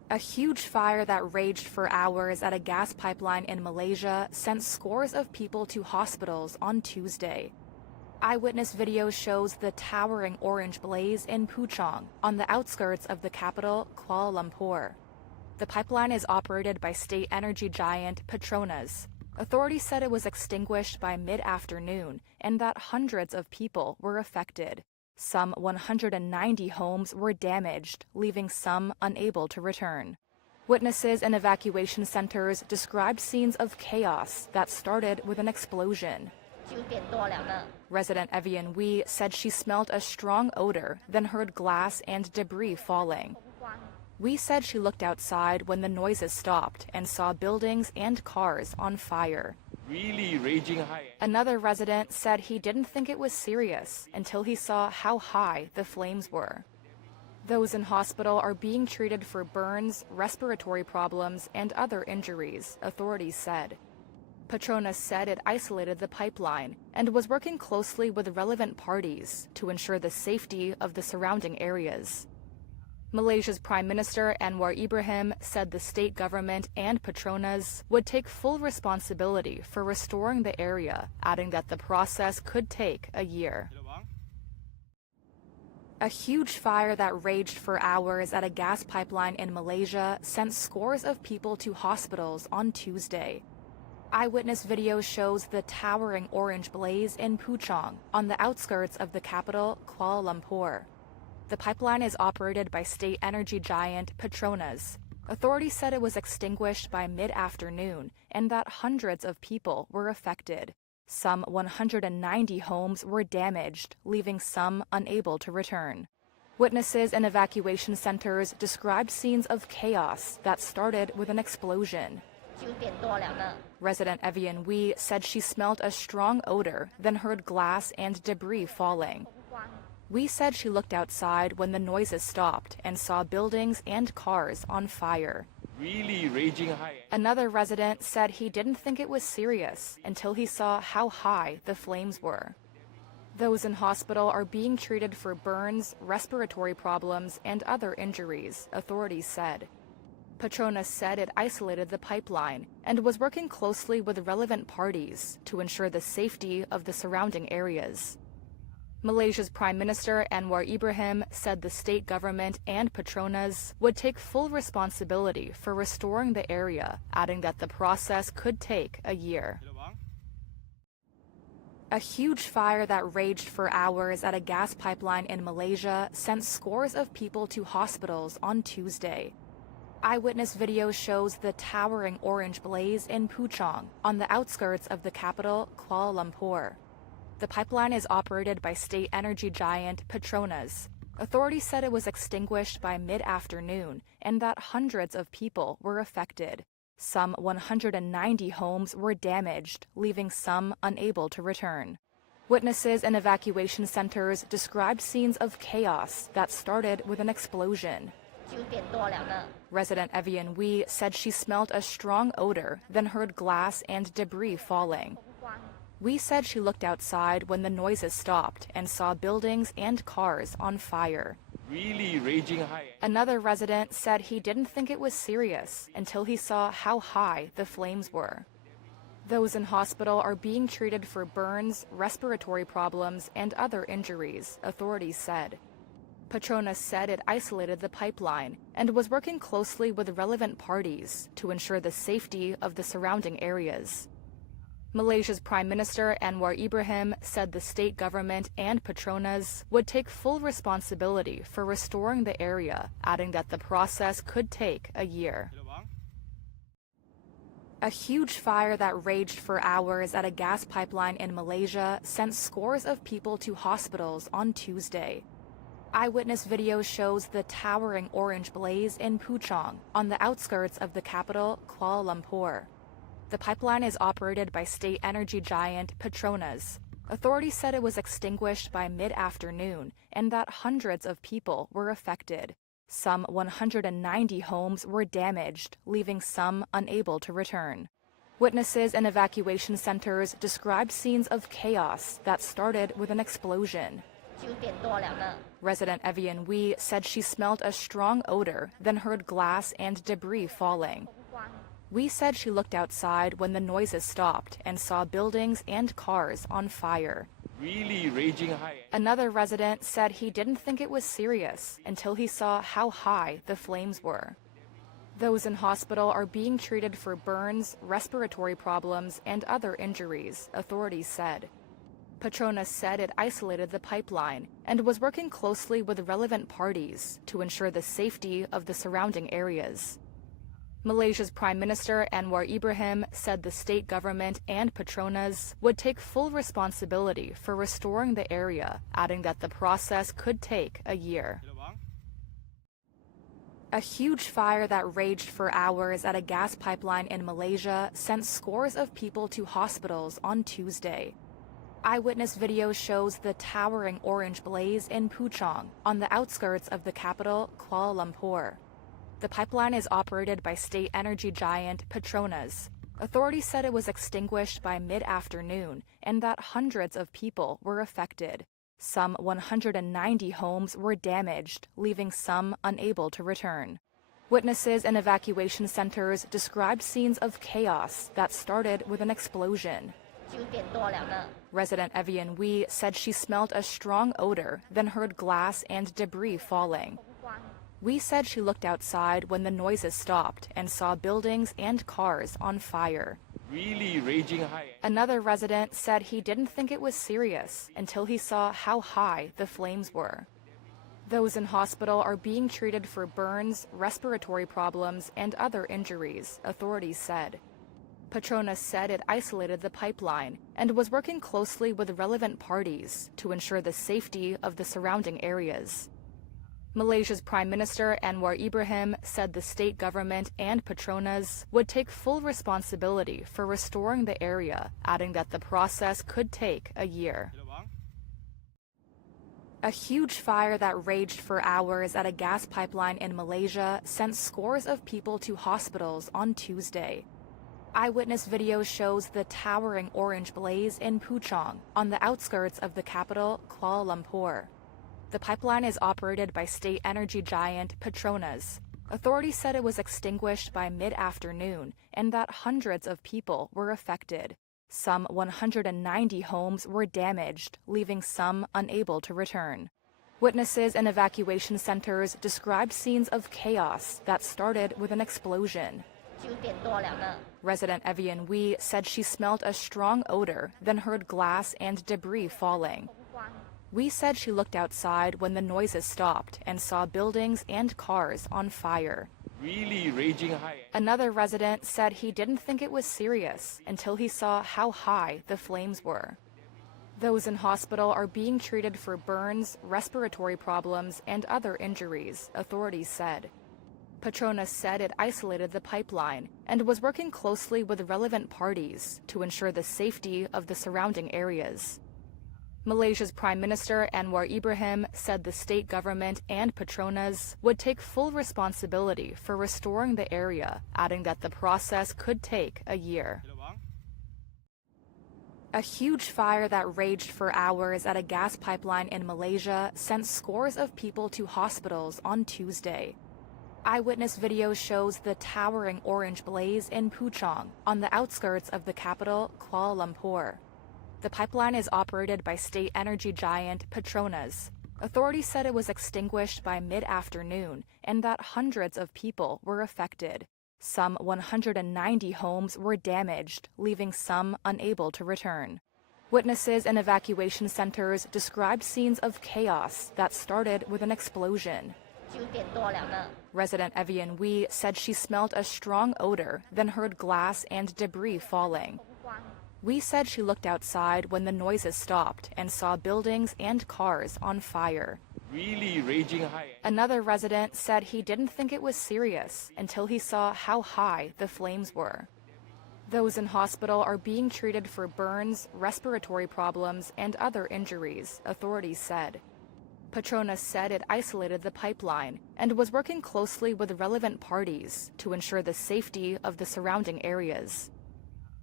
A huge fire that raged for hours at a gas pipeline in Malaysia sent scores of people to hospitals on Tuesday. Eyewitness video shows the towering orange blaze in Puchong, on the outskirts of the capital, Kuala Lumpur. The pipeline is operated by state energy giant Petronas. Authorities said it was extinguished by mid-afternoon and that hundreds of people were affected. Some 190 homes were damaged, leaving some unable to return. Witnesses in evacuation centers described scenes of chaos that started with an explosion. Resident Evian Wee said she smelled a strong odor, then heard glass and debris falling. Wee said she looked outside when the noises stopped and saw buildings and cars on fire. Really raging high. Another resident said he didn't think it was serious until he saw how high the flames were. Those in hospital are being treated for burns, respiratory problems, and other injuries, authorities said. Petronas said it isolated the pipeline and was working closely with relevant parties to ensure the safety of the surrounding areas. Malaysia's Prime Minister Anwar Ibrahim said the state government and Petronas would take full responsibility for restoring the area, adding that the process could take a year. A huge fire that raged for hours at a gas pipeline in Malaysia sent scores of people to hospitals on Tuesday. Eyewitness video shows the towering orange blaze in Puchong, on the outskirts of the capital, Kuala Lumpur. The pipeline is operated by state energy giant Petronas. Authorities said it was extinguished by mid-afternoon and that hundreds of people were affected. Some 190 homes were damaged, leaving some unable to return. Witnesses in evacuation centers described scenes of chaos that started with an explosion. Resident Evian Wee said she smelled a strong odor, then heard glass and debris falling. Wee said she looked outside when the noises stopped and saw buildings and cars on fire. Really raging high. Another resident said he didn't think it was serious until he saw how high the flames were. Those in hospital are being treated for burns, respiratory problems, and other injuries, authorities said. Petronas said it isolated the pipeline and was working closely with relevant parties to ensure the safety of the surrounding areas. Malaysia's Prime Minister Anwar Ibrahim said the state government and Petronas would take full responsibility for restoring the area, adding that the process could take a year. A huge fire that raged for hours at a gas pipeline in Malaysia sent scores of people to hospitals on Tuesday. Eyewitness video shows the towering orange blaze in Puchong, on the outskirts of the capital, Kuala Lumpur. The pipeline is operated by state energy giant Petronas. Authorities said it was extinguished by mid-afternoon and that hundreds of people were affected. Some 190 homes were damaged, leaving some unable to return. Witnesses in evacuation centers described scenes of chaos that started with an explosion. Resident Evian Wee said she smelled a strong odor, then heard glass and debris falling. Wee said she looked outside when the noises stopped and saw buildings and cars on fire. Really raging high. Another resident said he didn't think it was serious until he saw how high the flames were. Those in hospital are being treated for burns, respiratory problems, and other injuries, authorities said. Petronas said it isolated the pipeline and was working closely with relevant parties to ensure the safety of the surrounding areas. Malaysia's Prime Minister Anwar Ibrahim said the state government and Petronas would take full responsibility for restoring the area, adding that the process could take a year. A huge fire that raged for hours at a gas pipeline in Malaysia sent scores of people to hospitals on Tuesday. Eyewitness video shows the towering orange blaze in Puchong, on the outskirts of the capital, Kuala Lumpur. The pipeline is operated by state energy giant Petronas. Authorities said it was extinguished by mid-afternoon and that hundreds of people were affected. Some 190 homes were damaged, leaving some unable to return. Witnesses in evacuation centers described scenes of chaos that started with an explosion. Resident Evian Wee said she smelled a strong odor, then heard glass and debris falling. Wee said she looked outside when the noises stopped and saw buildings and cars on fire. Really raging high. Another resident said he didn't think it was serious until he saw how high the flames were. Those in hospital are being treated for burns, respiratory problems, and other injuries, authorities said. Petronas said it isolated the pipeline and was working closely with relevant parties to ensure the safety of the surrounding areas. Malaysia's Prime Minister Anwar Ibrahim said the state government and Petronas would take full responsibility for restoring the area, adding that the process could take a year. A huge fire that raged for hours at a gas pipeline in Malaysia sent scores of people to hospitals on Tuesday. Eyewitness video shows the towering orange blaze in Puchong, on the outskirts of the capital, Kuala Lumpur. The pipeline is operated by state energy giant Petronas. Authorities said it was extinguished by mid-afternoon and that hundreds of people were affected. Some 190 homes were damaged, leaving some unable to return. Witnesses in evacuation centers described scenes of chaos that started with an explosion. Resident Evian Wee said she smelled a strong odor, then heard glass and debris falling. Wee said she looked outside when the noises stopped and saw buildings and cars on fire. Really raging high. Another resident said he didn't think it was serious until he saw how high the flames were. Those in hospital are being treated for burns, respiratory problems, and other injuries, authorities said. Petronas said it isolated the pipeline and was working closely with relevant parties to ensure the safety of the surrounding areas. Malaysia's Prime Minister Anwar Ibrahim said the state government and Petronas would take full responsibility for restoring the area, adding that the process could take a year. A huge fire that raged for hours at a gas pipeline in Malaysia sent scores of people to hospitals on Tuesday. Eyewitness video shows the towering orange blaze in Puchong, on the outskirts of the capital, Kuala Lumpur. The pipeline is operated by state energy giant Petronas. Authorities said it was extinguished by mid-afternoon and that hundreds of people were affected. Some 190 homes were damaged, leaving some unable to return. Witnesses in evacuation centers described scenes of chaos that started with an explosion. Resident Evian Wee said she smelled a strong odor, then heard glass and debris falling. Wee said she looked outside when the noises stopped and saw buildings and cars on fire. Really raging high. Another resident said he didn't think it was serious until he saw how high the flames were. Those in hospital are being treated for burns, respiratory problems, and other injuries, authorities said. Petronas said it isolated the pipeline and was working closely with relevant parties to ensure the safety of the surrounding areas. Malaysia's Prime Minister Anwar Ibrahim said the state government and Petronas would take full responsibility for restoring the area, adding that the process could take a year. A huge fire that raged for hours at a gas pipeline in Malaysia sent scores of people to hospitals on Tuesday. Eyewitness video shows the towering orange blaze in Puchong, on the outskirts of the capital, Kuala Lumpur. The pipeline is operated by state energy giant Petronas. Authorities said it isolated the pipeline and was working closely with relevant parties to ensure the safety of the surrounding areas. Malaysia's Prime Minister Anwar Ibrahim said the state government and Petronas would take full responsibility for restoring the area, adding that the process could take a year. A huge fire that raged for hours at a gas pipeline in Malaysia sent scores of people to hospitals on Tuesday. Eyewitness video shows the towering orange blaze in Puchong, on the outskirts of the capital, Kuala Lumpur. The pipeline is operated by state energy giant Petronas. Authorities said it was extinguished by mid-afternoon and that hundreds of people were affected. Some 190 homes were damaged, leaving some unable to return. Witnesses in evacuation centers described scenes of chaos that started with an explosion. Resident Evian Wee said she smelled a strong odor, then heard glass and debris falling. Wee said she looked outside when the noises stopped and saw buildings and cars on fire. Really raging high. Another resident said he didn't think it was serious until he saw how high the flames were. Those in hospital are being treated for burns, respiratory problems, and other injuries, authorities said. Petronas said it isolated the pipeline and was working closely with relevant parties to ensure the safety of the surrounding areas.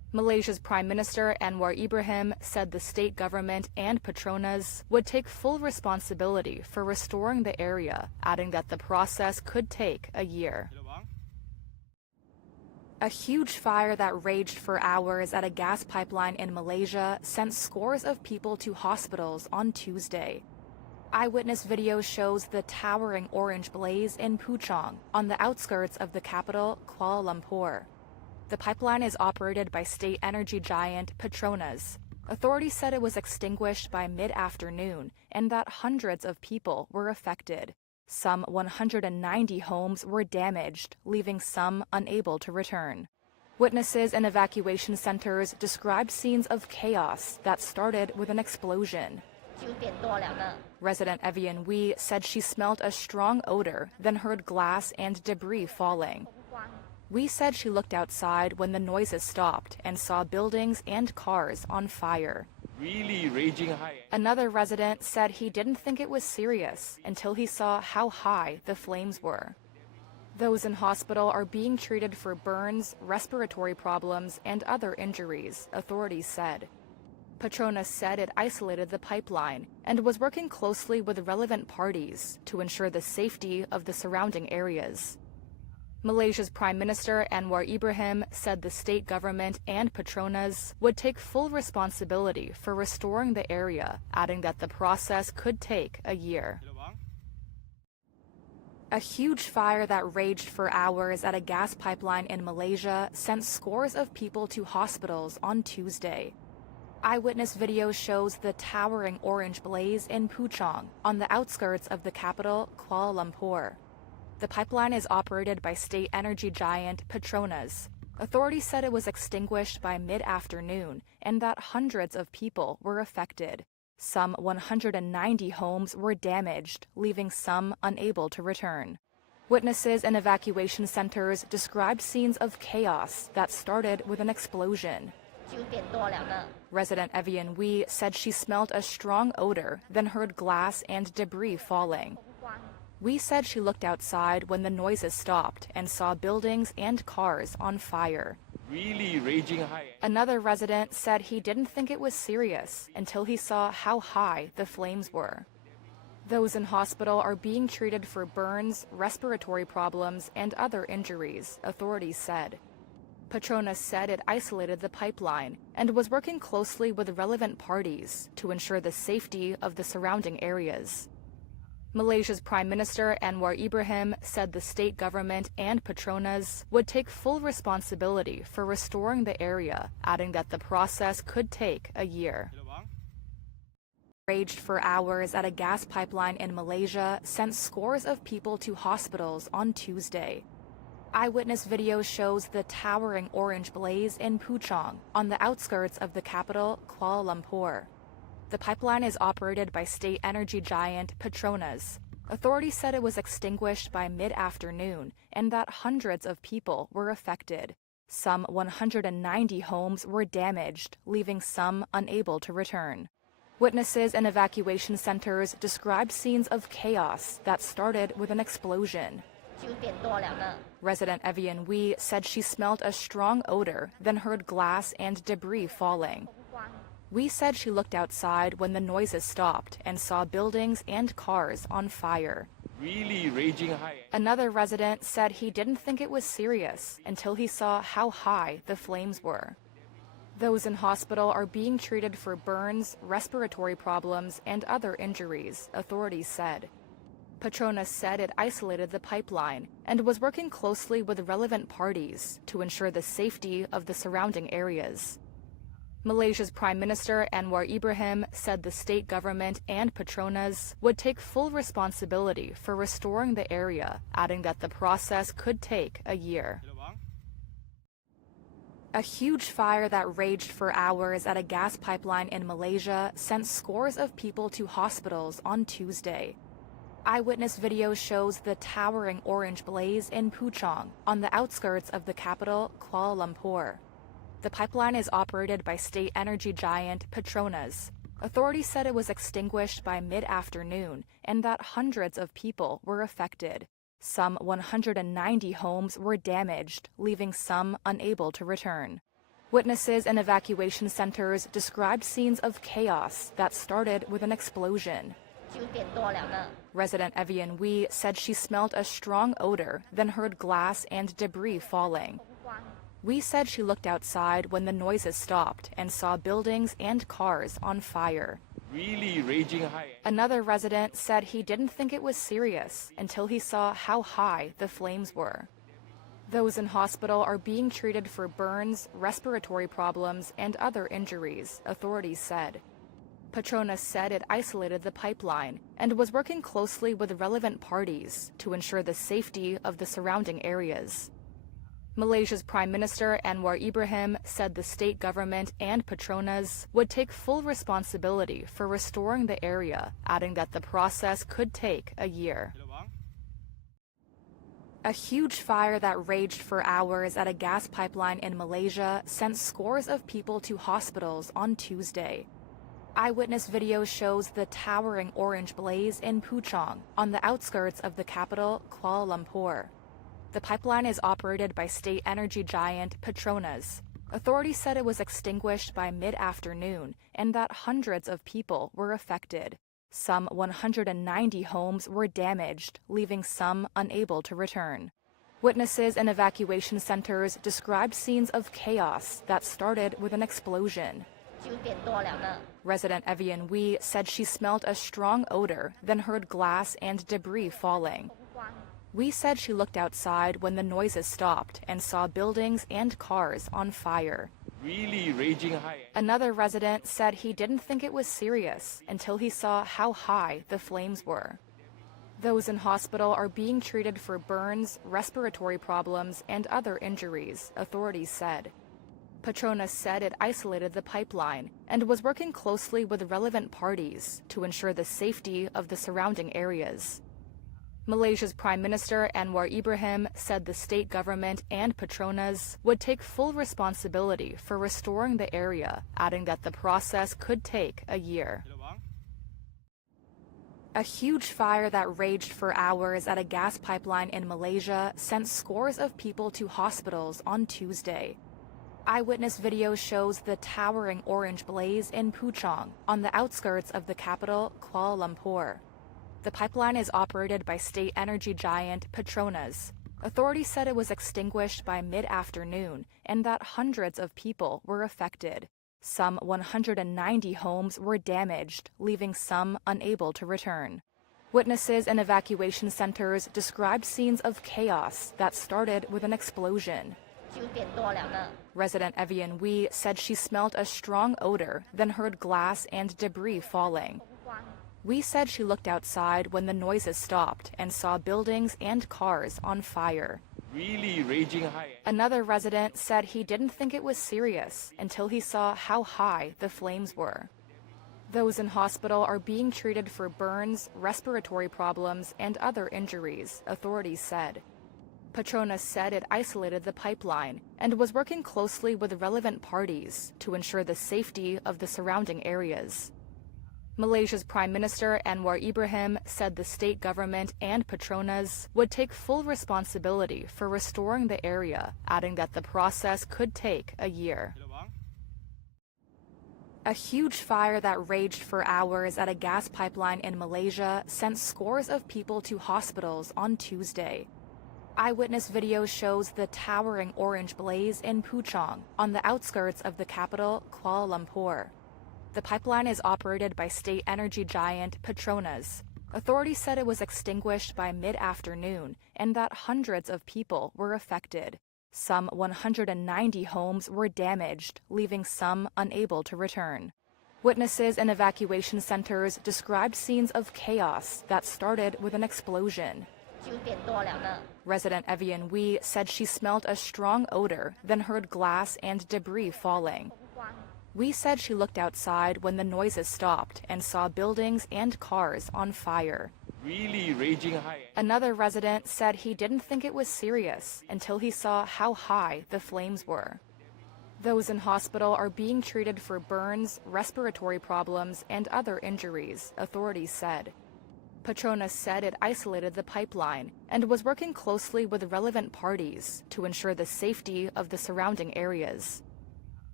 Malaysia's Prime Minister Anwar Ibrahim said the state government and Petronas would take full responsibility for restoring the area, adding that the process could take a year. A huge fire that raged for hours at a gas pipeline in Malaysia sent scores of people to hospitals on Tuesday. Eyewitness video shows the towering orange blaze in Puchong, on the outskirts of the capital, Kuala Lumpur. The pipeline is operated by state energy giant Petronas. Authorities said it was extinguished by mid-afternoon and that hundreds of people were affected. Some 190 homes were damaged, leaving some unable to return. Witnesses in evacuation centers described scenes of chaos that started with an explosion. Resident Evian Wee said she smelled a strong odor, then heard glass and debris falling. Wee said she looked outside when the noises stopped and saw buildings and cars on fire. Really raging high. Another resident said he didn't think it was serious until he saw how high the flames were. Those in hospital are being treated for burns, respiratory problems, and other injuries, authorities said. Petronas said it isolated the pipeline and was working closely with relevant parties to ensure the safety of the surrounding areas. Malaysia's Prime Minister Anwar Ibrahim said the state government and Petronas would take full responsibility for restoring the area, adding that the process could take a year. A huge fire that raged for hours at a gas pipeline in Malaysia sent scores of people to hospitals on Tuesday. Eyewitness video shows the towering orange blaze in Puchong, on the outskirts of the capital, Kuala Lumpur. The pipeline is operated by state energy giant Petronas. Authorities said it was extinguished by mid-afternoon and that hundreds of people were affected. Some 190 homes were damaged, leaving some unable to return. Witnesses in evacuation centers described scenes of chaos that started with an explosion. Resident Evian Wee said she smelled a strong odor, then heard glass and debris falling. Wee said she looked outside when the noises stopped and saw buildings and cars on fire. Really raging high. Another resident said he didn't think it was serious until he saw how high the flames were. Those in hospital are being treated for burns, respiratory problems, and other injuries, authorities said. Petronas said it isolated the pipeline and was working closely with relevant parties to ensure the safety of the surrounding areas. Malaysia's Prime Minister Anwar Ibrahim said the state government and Petronas would take full responsibility for restoring the area, adding that the process could take a year. Raged for hours at a gas pipeline in Malaysia sent scores of people to hospitals on Tuesday. Eyewitness video shows the towering orange blaze in Puchong, on the outskirts of the capital, Kuala Lumpur. The pipeline is operated by state energy giant Petronas. Authorities said it was extinguished by mid-afternoon and that hundreds of people were affected. Some 190 homes were damaged, leaving some unable to return. Witnesses in evacuation centers described scenes of chaos that started with an explosion. Resident Evian Wee said she smelled a strong odor, then heard glass and debris falling. Wee said she looked outside when the noises stopped and saw buildings and cars on fire. Really raging high. Another resident said he didn't think it was serious until he saw how high the flames were. Those in hospital are being treated for burns, respiratory problems, and other injuries, authorities said. Petronas said it isolated the pipeline and was working closely with relevant parties to ensure the safety of the surrounding areas. Malaysia's Prime Minister Anwar Ibrahim said the state government and Petronas would take full responsibility for restoring the area, adding that the process could take a year. A huge fire that raged for hours at a gas pipeline in Malaysia sent scores of people to hospitals on Tuesday. Eyewitness video shows the towering orange blaze in Puchong, on the outskirts of the capital, Kuala Lumpur. The pipeline is operated by state energy giant Petronas. Authorities said it was extinguished by mid-afternoon and that hundreds of people were affected. Some 190 homes were damaged, leaving some unable to return. Witnesses in evacuation centers described scenes of chaos that started with an explosion. 9点多了呢。 Resident Evian Wee said she smelled a strong odor, then heard glass and debris falling. 光 Wee said she looked outside when the noises stopped and saw buildings and cars on fire. Really raging high. Another resident said he didn't think it was serious until he saw how high the flames were. Those in hospital are being treated for burns, respiratory problems, and other injuries, authorities said. Petronas said it isolated the pipeline and was working closely with relevant parties to ensure the safety of the surrounding areas. Malaysia's Prime Minister Anwar Ibrahim said the state government and Petronas would take full responsibility for restoring the area, adding that the process could take a year. A huge fire that raged for hours at a gas pipeline in Malaysia sent scores of people to hospitals on Tuesday. Eyewitness video shows the towering orange blaze in Puchong, on the outskirts of the capital, Kuala Lumpur. The pipeline is operated by state energy giant Petronas. Authorities said it was extinguished by mid-afternoon and that hundreds of people were affected. Some 190 homes were damaged, leaving some unable to return. Witnesses in evacuation centers described scenes of chaos that started with an explosion. 9点多了呢。 Resident Evian Wee said she smelled a strong odor, then heard glass and debris falling. 光 Wee said she looked outside when the noises stopped and saw buildings and cars on fire. Really raging high. Another resident said he didn't think it was serious until he saw how high the flames were. Those in hospital are being treated for burns, respiratory problems, and other injuries, authorities said. Petronas said it isolated the pipeline and was working closely with relevant parties to ensure the safety of the surrounding areas. Malaysia's Prime Minister Anwar Ibrahim said the state government and Petronas would take full responsibility for restoring the area, adding that the process could take a year. A huge fire that raged for hours at a gas pipeline in Malaysia sent scores of people to hospitals on Tuesday. Eyewitness video shows the towering orange blaze in Puchong, on the outskirts of the capital, Kuala Lumpur. The pipeline is operated by state energy giant Petronas. Authorities said it was extinguished by mid-afternoon and that hundreds of people were affected. Some 190 homes were damaged, leaving some unable to return. Witnesses in evacuation centers described scenes of chaos that started with an explosion. 9点多了呢。 Resident Evian Wee said she smelled a strong odor, then heard glass and debris falling. 光 Wee said she looked outside when the noises stopped and saw buildings and cars on fire. Really raging high. Another resident said he didn't think it was serious until he saw how high the flames were. Those in hospital are being treated for burns, respiratory problems, and other injuries, authorities said. Petronas said it isolated the pipeline and was working closely with relevant parties to ensure the safety of the surrounding areas. Malaysia's Prime Minister Anwar Ibrahim said the state government and Petronas would take full responsibility for restoring the area, adding that the process could take a year. A huge fire that raged for hours at a gas pipeline in Malaysia sent scores of people to hospitals on Tuesday. Eyewitness video shows the towering orange blaze in Puchong, on the outskirts of the capital, Kuala Lumpur. The pipeline is operated by state energy giant Petronas. Authorities said it was extinguished by mid-afternoon and that hundreds of people were affected. Some 190 homes were damaged, leaving some unable to return. Witnesses in evacuation centers described scenes of chaos that started with an explosion. 9点多了呢。 Malaysia's Prime Minister Anwar Ibrahim said the state government and Petronas would take full responsibility for restoring the area, adding that the process could take a year. A huge fire that raged for hours at a gas pipeline in Malaysia sent scores of people to hospitals on Tuesday. Eyewitness video shows the towering orange blaze in Puchong, on the outskirts of the capital, Kuala Lumpur. The pipeline is operated by state energy giant Petronas. Authorities said it was extinguished by mid-afternoon and that hundreds of people were affected. Some 190 homes were damaged, leaving some unable to return. Witnesses in evacuation centers described scenes of chaos that started with an explosion. 9点多了呢。 Resident Evian Wee said she smelled a strong odor, then heard glass and debris falling. 光 Wee said she looked outside when the noises stopped and saw buildings and cars on fire. Really raging high. Another resident said he didn't think it was serious until he saw how high the flames were. Those in hospital are being treated for burns, respiratory problems, and other injuries, authorities said. Petronas said it isolated the pipeline and was working closely with relevant parties to ensure the safety of the surrounding areas.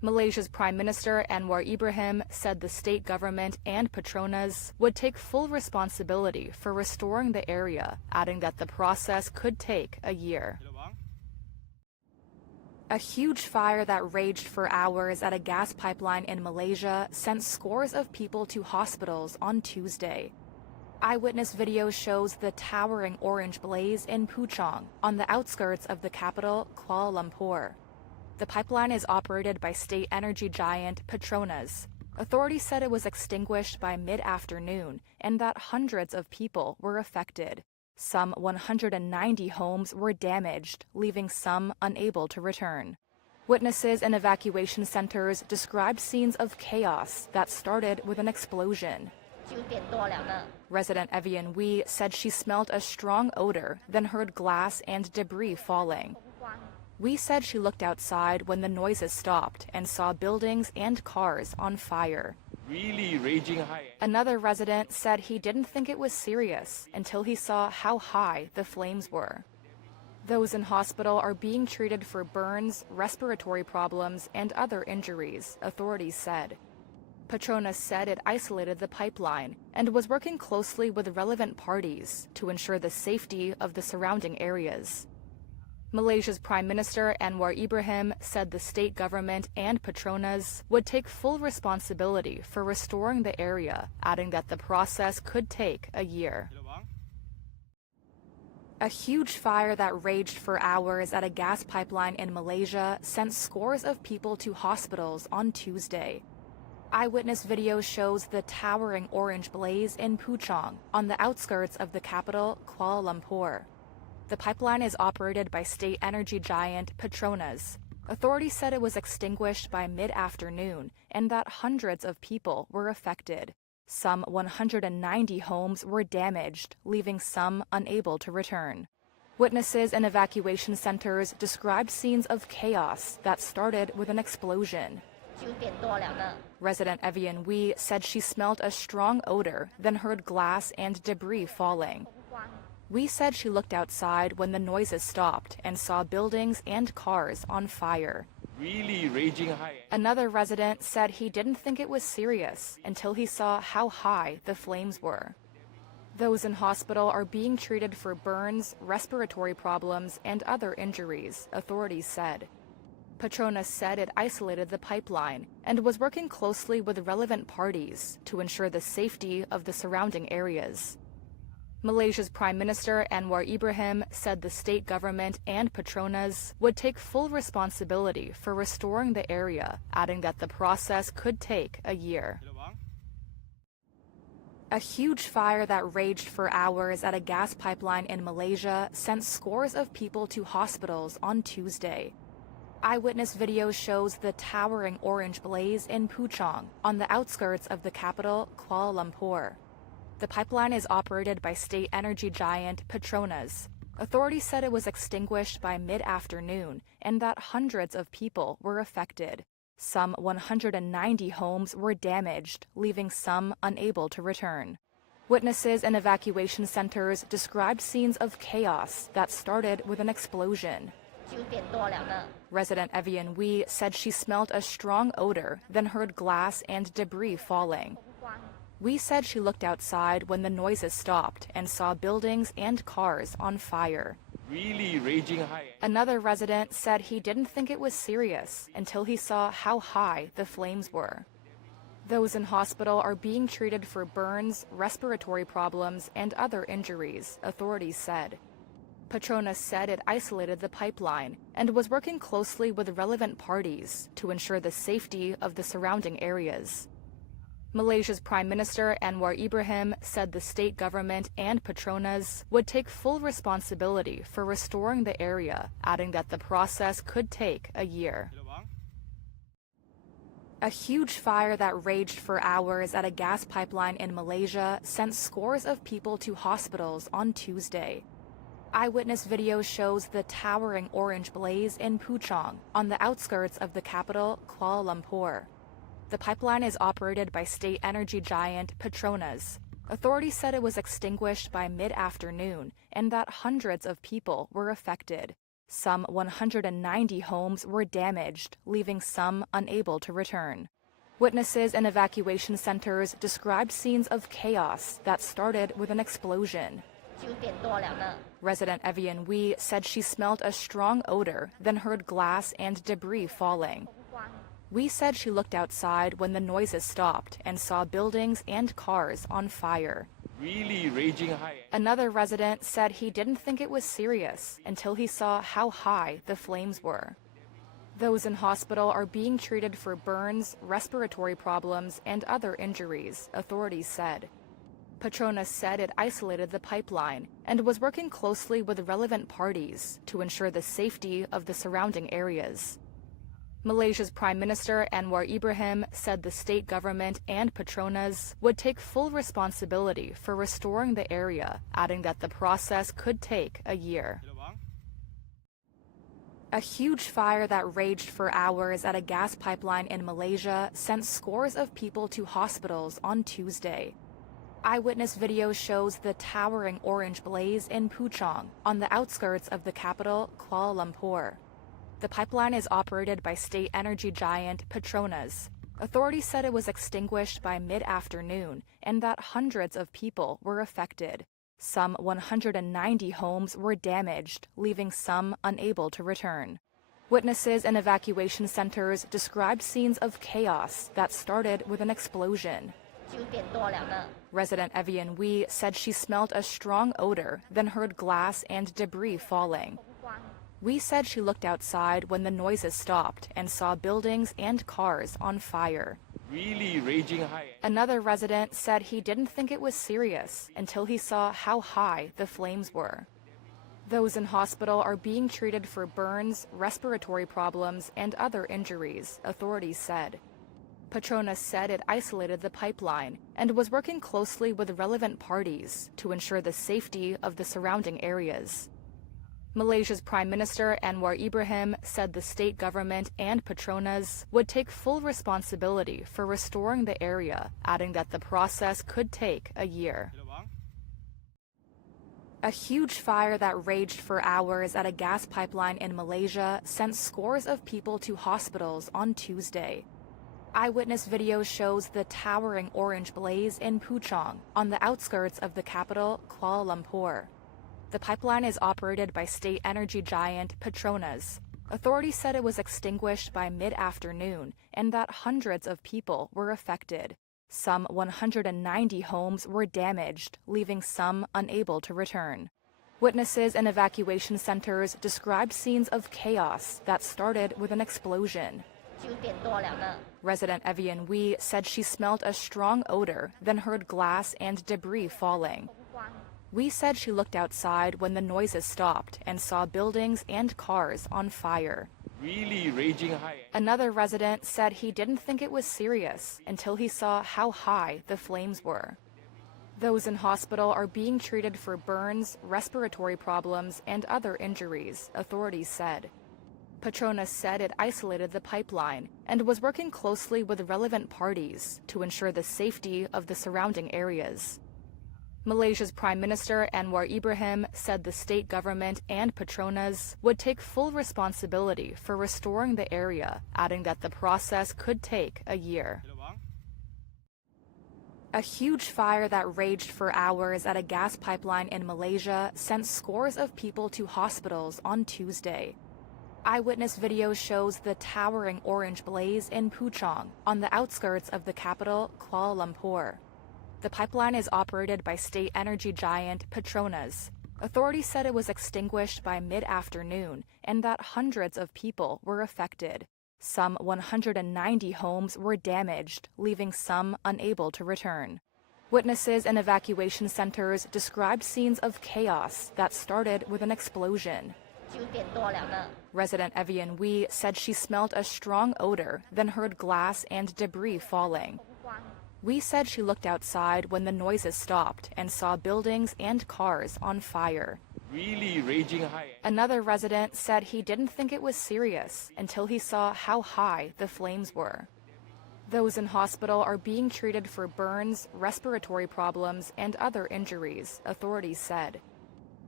Malaysia's Prime Minister Anwar Ibrahim said the state government and Petronas would take full responsibility for restoring the area, adding that the process could take a year. A huge fire that raged for hours at a gas pipeline in Malaysia sent scores of people to hospitals on Tuesday. Eyewitness video shows the towering orange blaze in Puchong, on the outskirts of the capital, Kuala Lumpur. The pipeline is operated by state energy giant Petronas. Authorities said it was extinguished by mid-afternoon and that hundreds of people were affected. Some 190 homes were damaged, leaving some unable to return. Witnesses in evacuation centers described scenes of chaos that started with an explosion. 9点多了呢。 Resident Evian Wee said she smelled a strong odor, then heard glass and debris falling. Wee said she looked outside when the noises stopped and saw buildings and cars on fire. Really raging high. Another resident said he didn't think it was serious until he saw how high the flames were. Those in hospital are being treated for burns, respiratory problems, and other injuries, authorities said. Petronas said it isolated the pipeline and was working closely with relevant parties to ensure the safety of the surrounding areas. Malaysia's Prime Minister Anwar Ibrahim said the state government and Petronas would take full responsibility for restoring the area, adding that the process could take a year. A huge fire that raged for hours at a gas pipeline in Malaysia sent scores of people to hospitals on Tuesday. Eyewitness video shows the towering orange blaze in Puchong, on the outskirts of the capital, Kuala Lumpur. The pipeline is operated by state energy giant Petronas. Authorities said it was extinguished by mid-afternoon and that hundreds of people were affected. Some 190 homes were damaged, leaving some unable to return. Witnesses in evacuation centers described scenes of chaos that started with an explosion. 9点多了呢。 Resident Evian Wee said she smelled a strong odor, then heard glass and debris falling. Wee said she looked outside when the noises stopped and saw buildings and cars on fire. Really raging high. Another resident said he didn't think it was serious until he saw how high the flames were. Those in hospital are being treated for burns, respiratory problems, and other injuries, authorities said. Petronas said it isolated the pipeline and was working closely with relevant parties to ensure the safety of the surrounding areas. Malaysia's Prime Minister Anwar Ibrahim said the state government and Petronas would take full responsibility for restoring the area, adding that the process could take a year. A huge fire that raged for hours at a gas pipeline in Malaysia sent scores of people to hospitals on Tuesday. Eyewitness video shows the towering orange blaze in Puchong, on the outskirts of the capital, Kuala Lumpur. The pipeline is operated by state energy giant Petronas. Authorities said it was extinguished by mid-afternoon and that hundreds of people were affected. Some 190 homes were damaged, leaving some unable to return. Witnesses in evacuation centers described scenes of chaos that started with an explosion. 9点多了呢。 Resident Evian Wee said she smelled a strong odor, then heard glass and debris falling. Wee said she looked outside when the noises stopped and saw buildings and cars on fire. Really raging high. Another resident said he didn't think it was serious until he saw how high the flames were. Those in hospital are being treated for burns, respiratory problems, and other injuries, authorities said. Petronas said it isolated the pipeline and was working closely with relevant parties to ensure the safety of the surrounding areas. Malaysia's Prime Minister Anwar Ibrahim said the state government and Petronas would take full responsibility for restoring the area, adding that the process could take a year. A huge fire that raged for hours at a gas pipeline in Malaysia sent scores of people to hospitals on Tuesday. Eyewitness video shows the towering orange blaze in Puchong, on the outskirts of the capital, Kuala Lumpur. The pipeline is operated by state energy giant Petronas. Authorities said it was extinguished by mid-afternoon and that hundreds of people were affected. Some 190 homes were damaged, leaving some unable to return. Witnesses in evacuation centers described scenes of chaos that started with an explosion. 9点多2个 Resident Evian Wee said she smelled a strong odor, then heard glass and debris falling. 光 Wee said she looked outside when the noises stopped and saw buildings and cars on fire. Really raging high. Another resident said he didn't think it was serious until he saw how high the flames were. Those in hospital are being treated for burns, respiratory problems, and other injuries, authorities said. Petronas said it isolated the pipeline and was working closely with relevant parties to ensure the safety of the surrounding areas. Malaysia's Prime Minister Anwar Ibrahim said the state government and Petronas would take full responsibility for restoring the area, adding that the process could take a year. A huge fire that raged for hours at a gas pipeline in Malaysia sent scores of people to hospitals on Tuesday. Eyewitness video shows the towering orange blaze in Puchong, on the outskirts of the capital, Kuala Lumpur. The pipeline is operated by state energy giant Petronas. Authorities said it was extinguished by mid-afternoon and that hundreds of people were affected. Some 190 homes were damaged, leaving some unable to return. Witnesses in evacuation centers described scenes of chaos that started with an explosion. 9点多2个 Resident Evian Wee said she smelled a strong odor, then heard glass and debris falling. 光 Wee said she looked outside when the noises stopped and saw buildings and cars on fire. Really raging high. Another resident said he didn't think it was serious until he saw how high the flames were. Those in hospital are being treated for burns, respiratory problems, and other injuries, authorities said. Petronas said it isolated the pipeline and was working closely with relevant parties to ensure the safety of the surrounding areas. Malaysia's Prime Minister Anwar Ibrahim said the state government and Petronas would take full responsibility for restoring the area, adding that the process could take a year. A huge fire that raged for hours at a gas pipeline in Malaysia sent scores of people to hospitals on Tuesday. Eyewitness video shows the towering orange blaze in Puchong, on the outskirts of the capital, Kuala Lumpur. The pipeline is operated by state energy giant Petronas. Authorities said it was extinguished by mid-afternoon and that hundreds of people were affected. Some 190 homes were damaged, leaving some unable to return. Witnesses in evacuation centers described scenes of chaos that started with an explosion. 9点多2个 Resident Evian Wee said she smelled a strong odor, then heard glass and debris falling. 光 Wee said she looked outside when the noises stopped and saw buildings and cars on fire. Really raging high. Another resident said he didn't think it was serious until he saw how high the flames were. Those in hospital are being treated for burns, respiratory problems, and other injuries, authorities said. Petronas said it isolated the pipeline and was working closely with relevant parties to ensure the safety of the surrounding areas. Malaysia's Prime Minister Anwar Ibrahim said the state government and Petronas would take full responsibility for restoring the area, adding that the process could take a year. A huge fire that raged for hours at a gas pipeline in Malaysia sent scores of people to hospitals on Tuesday. Eyewitness video shows the towering orange blaze in Puchong, on the outskirts of the capital, Kuala Lumpur. The pipeline is operated by state energy giant Petronas. Authorities said it was extinguished by mid-afternoon and that hundreds of people were affected. Some 190 homes were damaged, leaving some unable to return. Witnesses in evacuation centers described scenes of chaos that started with an explosion. 9点多2个 Resident Evian Wee said she smelled a strong odor, then heard glass and debris falling. 光 Wee said she looked outside when the noises stopped and saw buildings and cars on fire. Really raging high. Another resident said he didn't think it was serious until he saw how high the flames were. Those in hospital are being treated for burns, respiratory problems, and other injuries, authorities said.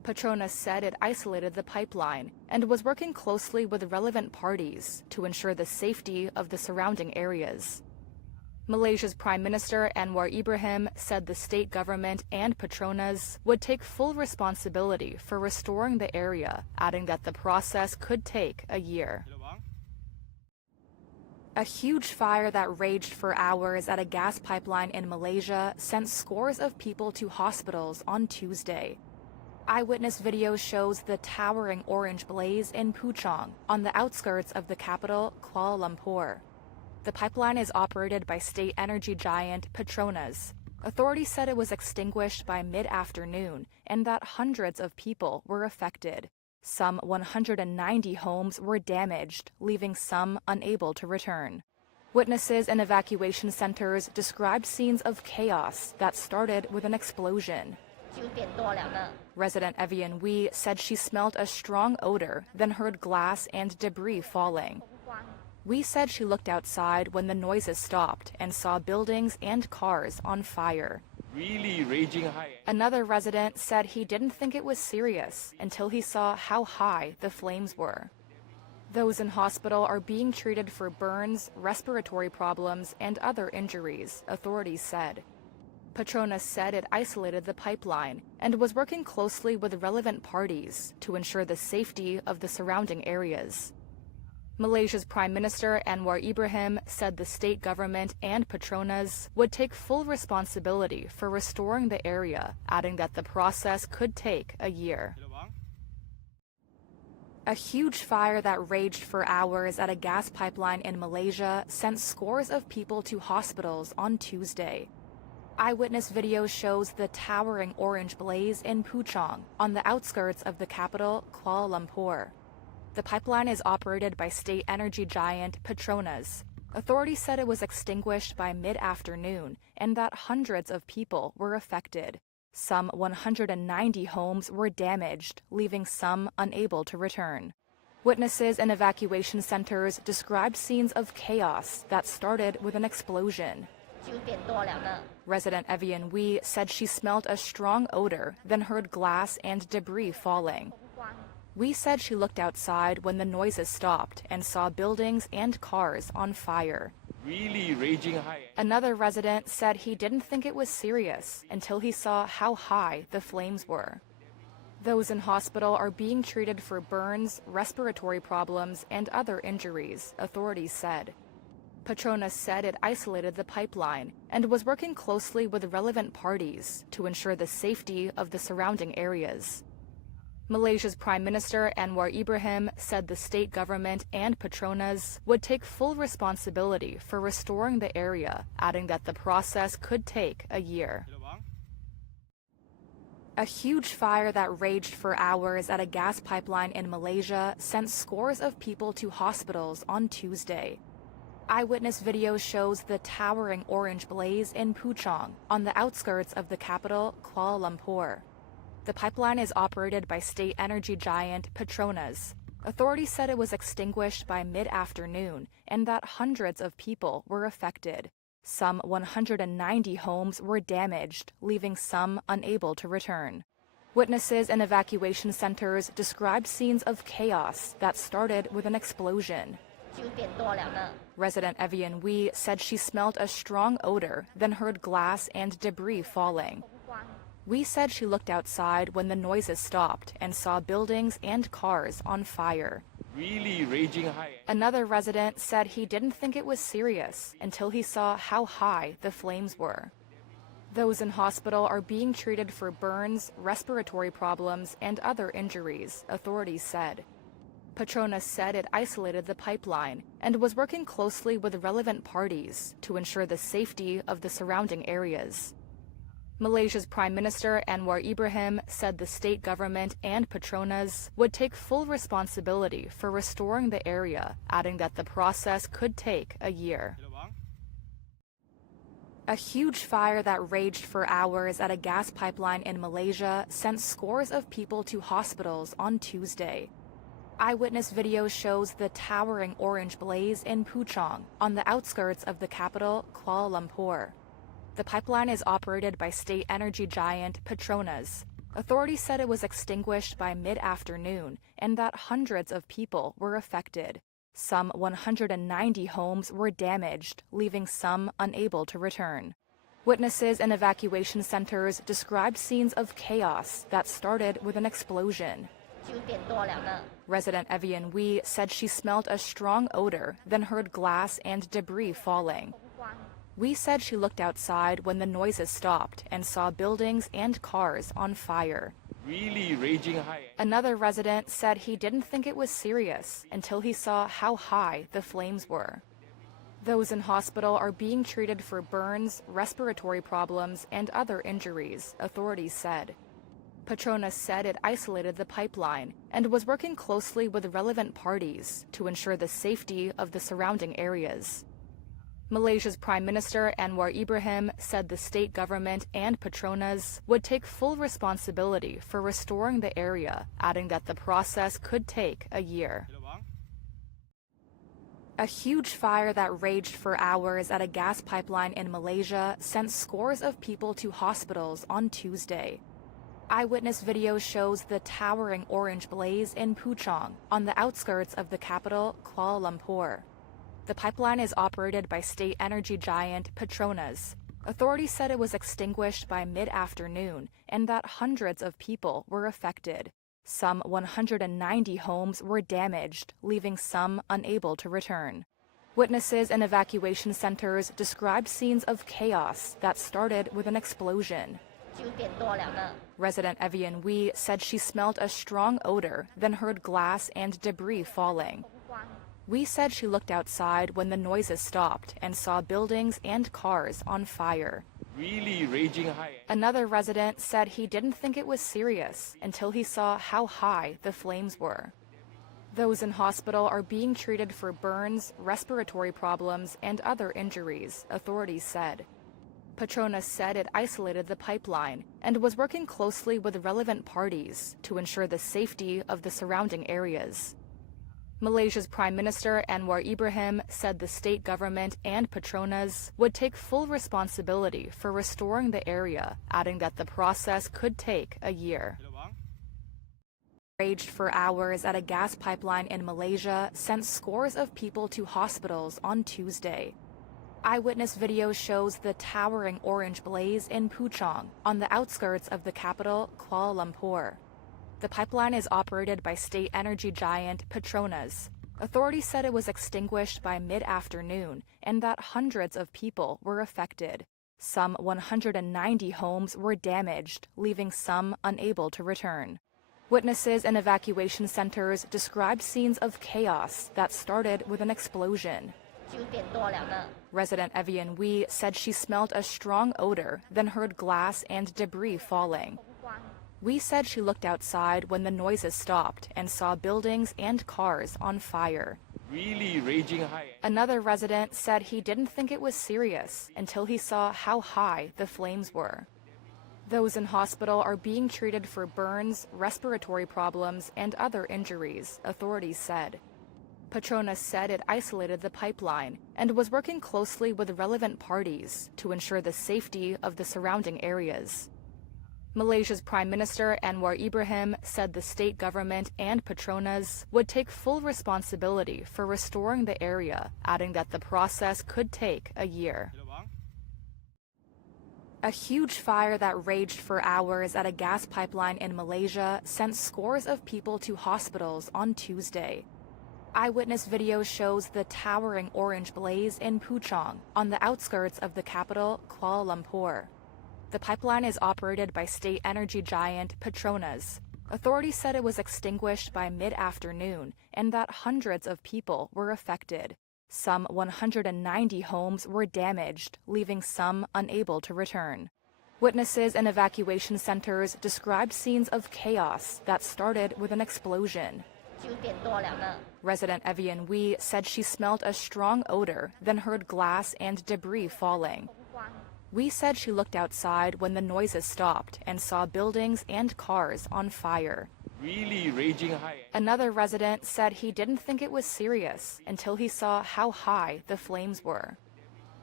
Petronas said it isolated the pipeline and was working closely with relevant parties to ensure the safety of the surrounding areas. Malaysia's Prime Minister Anwar Ibrahim said the state government and Petronas would take full responsibility for restoring the area, adding that the process could take a year. A huge fire that raged for hours at a gas pipeline in Malaysia sent scores of people to hospitals on Tuesday. Eyewitness video shows the towering orange blaze in Puchong, on the outskirts of the capital, Kuala Lumpur. The pipeline is operated by state energy giant Petronas. Authorities said it was extinguished by mid-afternoon and that hundreds of people were affected. Some 190 homes were damaged, leaving some unable to return. Witnesses in evacuation centers described scenes of chaos that started with an explosion. Resident Evian Wee said she smelled a strong odor, then heard glass and debris falling. Wee said she looked outside when the noises stopped and saw buildings and cars on fire. Really raging high. Another resident said he didn't think it was serious until he saw how high the flames were. Those in hospital are being treated for burns, respiratory problems, and other injuries, authorities said. Petronas said it isolated the pipeline and was working closely with relevant parties to ensure the safety of the surrounding areas. Malaysia's Prime Minister Anwar Ibrahim said the state government and Petronas would take full responsibility for restoring the area, adding that the process could take a year. A huge fire that raged for hours at a gas pipeline in Malaysia sent scores of people to hospitals on Tuesday. Eyewitness video shows the towering orange blaze in Puchong, on the outskirts of the capital, Kuala Lumpur. The pipeline is operated by state energy giant Petronas. Authorities said it was extinguished by mid-afternoon and that hundreds of people were affected. Some 190 homes were damaged, leaving some unable to return. Witnesses in evacuation centers described scenes of chaos that started with an explosion. Resident Evian Wee said she smelled a strong odor, then heard glass and debris falling. Wee said she looked outside when the noises stopped and saw buildings and cars on fire. Really raging high. Another resident said he didn't think it was serious until he saw how high the flames were. Those in hospital are being treated for burns, respiratory problems, and other injuries, authorities said. Petronas said it isolated the pipeline and was working closely with relevant parties to ensure the safety of the surrounding areas. Malaysia's Prime Minister Anwar Ibrahim said the state government and Petronas would take full responsibility for restoring the area, adding that the process could take a year. A huge fire that raged for hours at a gas pipeline in Malaysia sent scores of people to hospitals on Tuesday. Eyewitness video shows the towering orange blaze in Puchong, on the outskirts of the capital, Kuala Lumpur. The pipeline is operated by state energy giant Petronas. Authorities said it was extinguished by mid-afternoon and that hundreds of people were affected. Some 190 homes were damaged, leaving some unable to return. Witnesses in evacuation centers described scenes of chaos that started with an explosion. Resident Evian Wee said she smelled a strong odor, then heard glass and debris falling. Wee said she looked outside when the noises stopped and saw buildings and cars on fire. Really raging high. Another resident said he didn't think it was serious until he saw how high the flames were. Those in hospital are being treated for burns, respiratory problems, and other injuries, authorities said. Petronas said it isolated the pipeline and was working closely with relevant parties to ensure the safety of the surrounding areas. Malaysia's Prime Minister Anwar Ibrahim said the state government and Petronas would take full responsibility for restoring the area, adding that the process could take a year. A huge fire that raged for hours at a gas pipeline in Malaysia sent scores of people to hospitals on Tuesday. Eyewitness video shows the towering orange blaze in Puchong, on the outskirts of the capital, Kuala Lumpur. The pipeline is operated by state energy giant Petronas. Authorities said it was extinguished by mid-afternoon and that hundreds of people were affected. Some 190 homes were damaged, leaving some unable to return. Witnesses in evacuation centers described scenes of chaos that started with an explosion. 9点多了呢。 Resident Evian Wee said she smelled a strong odor, then heard glass and debris falling. Wee said she looked outside when the noises stopped and saw buildings and cars on fire. Really raging high. Another resident said he didn't think it was serious until he saw how high the flames were. Those in hospital are being treated for burns, respiratory problems, and other injuries, authorities said. Petronas said it isolated the pipeline and was working closely with relevant parties to ensure the safety of the surrounding areas. Malaysia's Prime Minister Anwar Ibrahim said the state government and Petronas would take full responsibility for restoring the area, adding that the process could take a year. A huge fire that raged for hours at a gas pipeline in Malaysia sent scores of people to hospitals on Tuesday. Eyewitness video shows the towering orange blaze in Puchong, on the outskirts of the capital, Kuala Lumpur. The pipeline is operated by state energy giant Petronas. Authorities said it was extinguished by mid-afternoon and that hundreds of people were affected. Some 190 homes were damaged, leaving some unable to return. Witnesses in evacuation centers described scenes of chaos that started with an explosion. 9点多了呢。 Resident Evian Wee said she smelled a strong odor, then heard glass and debris falling. Wee said she looked outside when the noises stopped and saw buildings and cars on fire. Really raging high. Another resident said he didn't think it was serious until he saw how high the flames were. Those in hospital are being treated for burns, respiratory problems, and other injuries, authorities said. Petronas said it isolated the pipeline and was working closely with relevant parties to ensure the safety of the surrounding areas. Malaysia's Prime Minister Anwar Ibrahim said the state government and Petronas would take full responsibility for restoring the area, adding that the process could take a year. Raged for hours at a gas pipeline in Malaysia sent scores of people to hospitals on Tuesday. Eyewitness video shows the towering orange blaze in Puchong, on the outskirts of the capital, Kuala Lumpur. The pipeline is operated by state energy giant Petronas. Authorities said it was extinguished by mid-afternoon and that hundreds of people were affected. Some 190 homes were damaged, leaving some unable to return. Witnesses in evacuation centers described scenes of chaos that started with an explosion. 9点多了呢。 Resident Evian Wee said she smelled a strong odor, then heard glass and debris falling. Wee said she looked outside when the noises stopped and saw buildings and cars on fire. Really raging high. Another resident said he didn't think it was serious until he saw how high the flames were. Those in hospital are being treated for burns, respiratory problems, and other injuries, authorities said. Petronas said it isolated the pipeline and was working closely with relevant parties to ensure the safety of the surrounding areas. Malaysia's Prime Minister Anwar Ibrahim said the state government and Petronas would take full responsibility for restoring the area, adding that the process could take a year. A huge fire that raged for hours at a gas pipeline in Malaysia sent scores of people to hospitals on Tuesday. Eyewitness video shows the towering orange blaze in Puchong, on the outskirts of the capital, Kuala Lumpur. The pipeline is operated by state energy giant Petronas. Authorities said it was extinguished by mid-afternoon and that hundreds of people were affected. Some 190 homes were damaged, leaving some unable to return. Witnesses in evacuation centers described scenes of chaos that started with an explosion. 9点多了呢。 Resident Evian Wee said she smelled a strong odor, then heard glass and debris falling. Wee said she looked outside when the noises stopped and saw buildings and cars on fire. Really raging high. Another resident said he didn't think it was serious until he saw how high the flames were.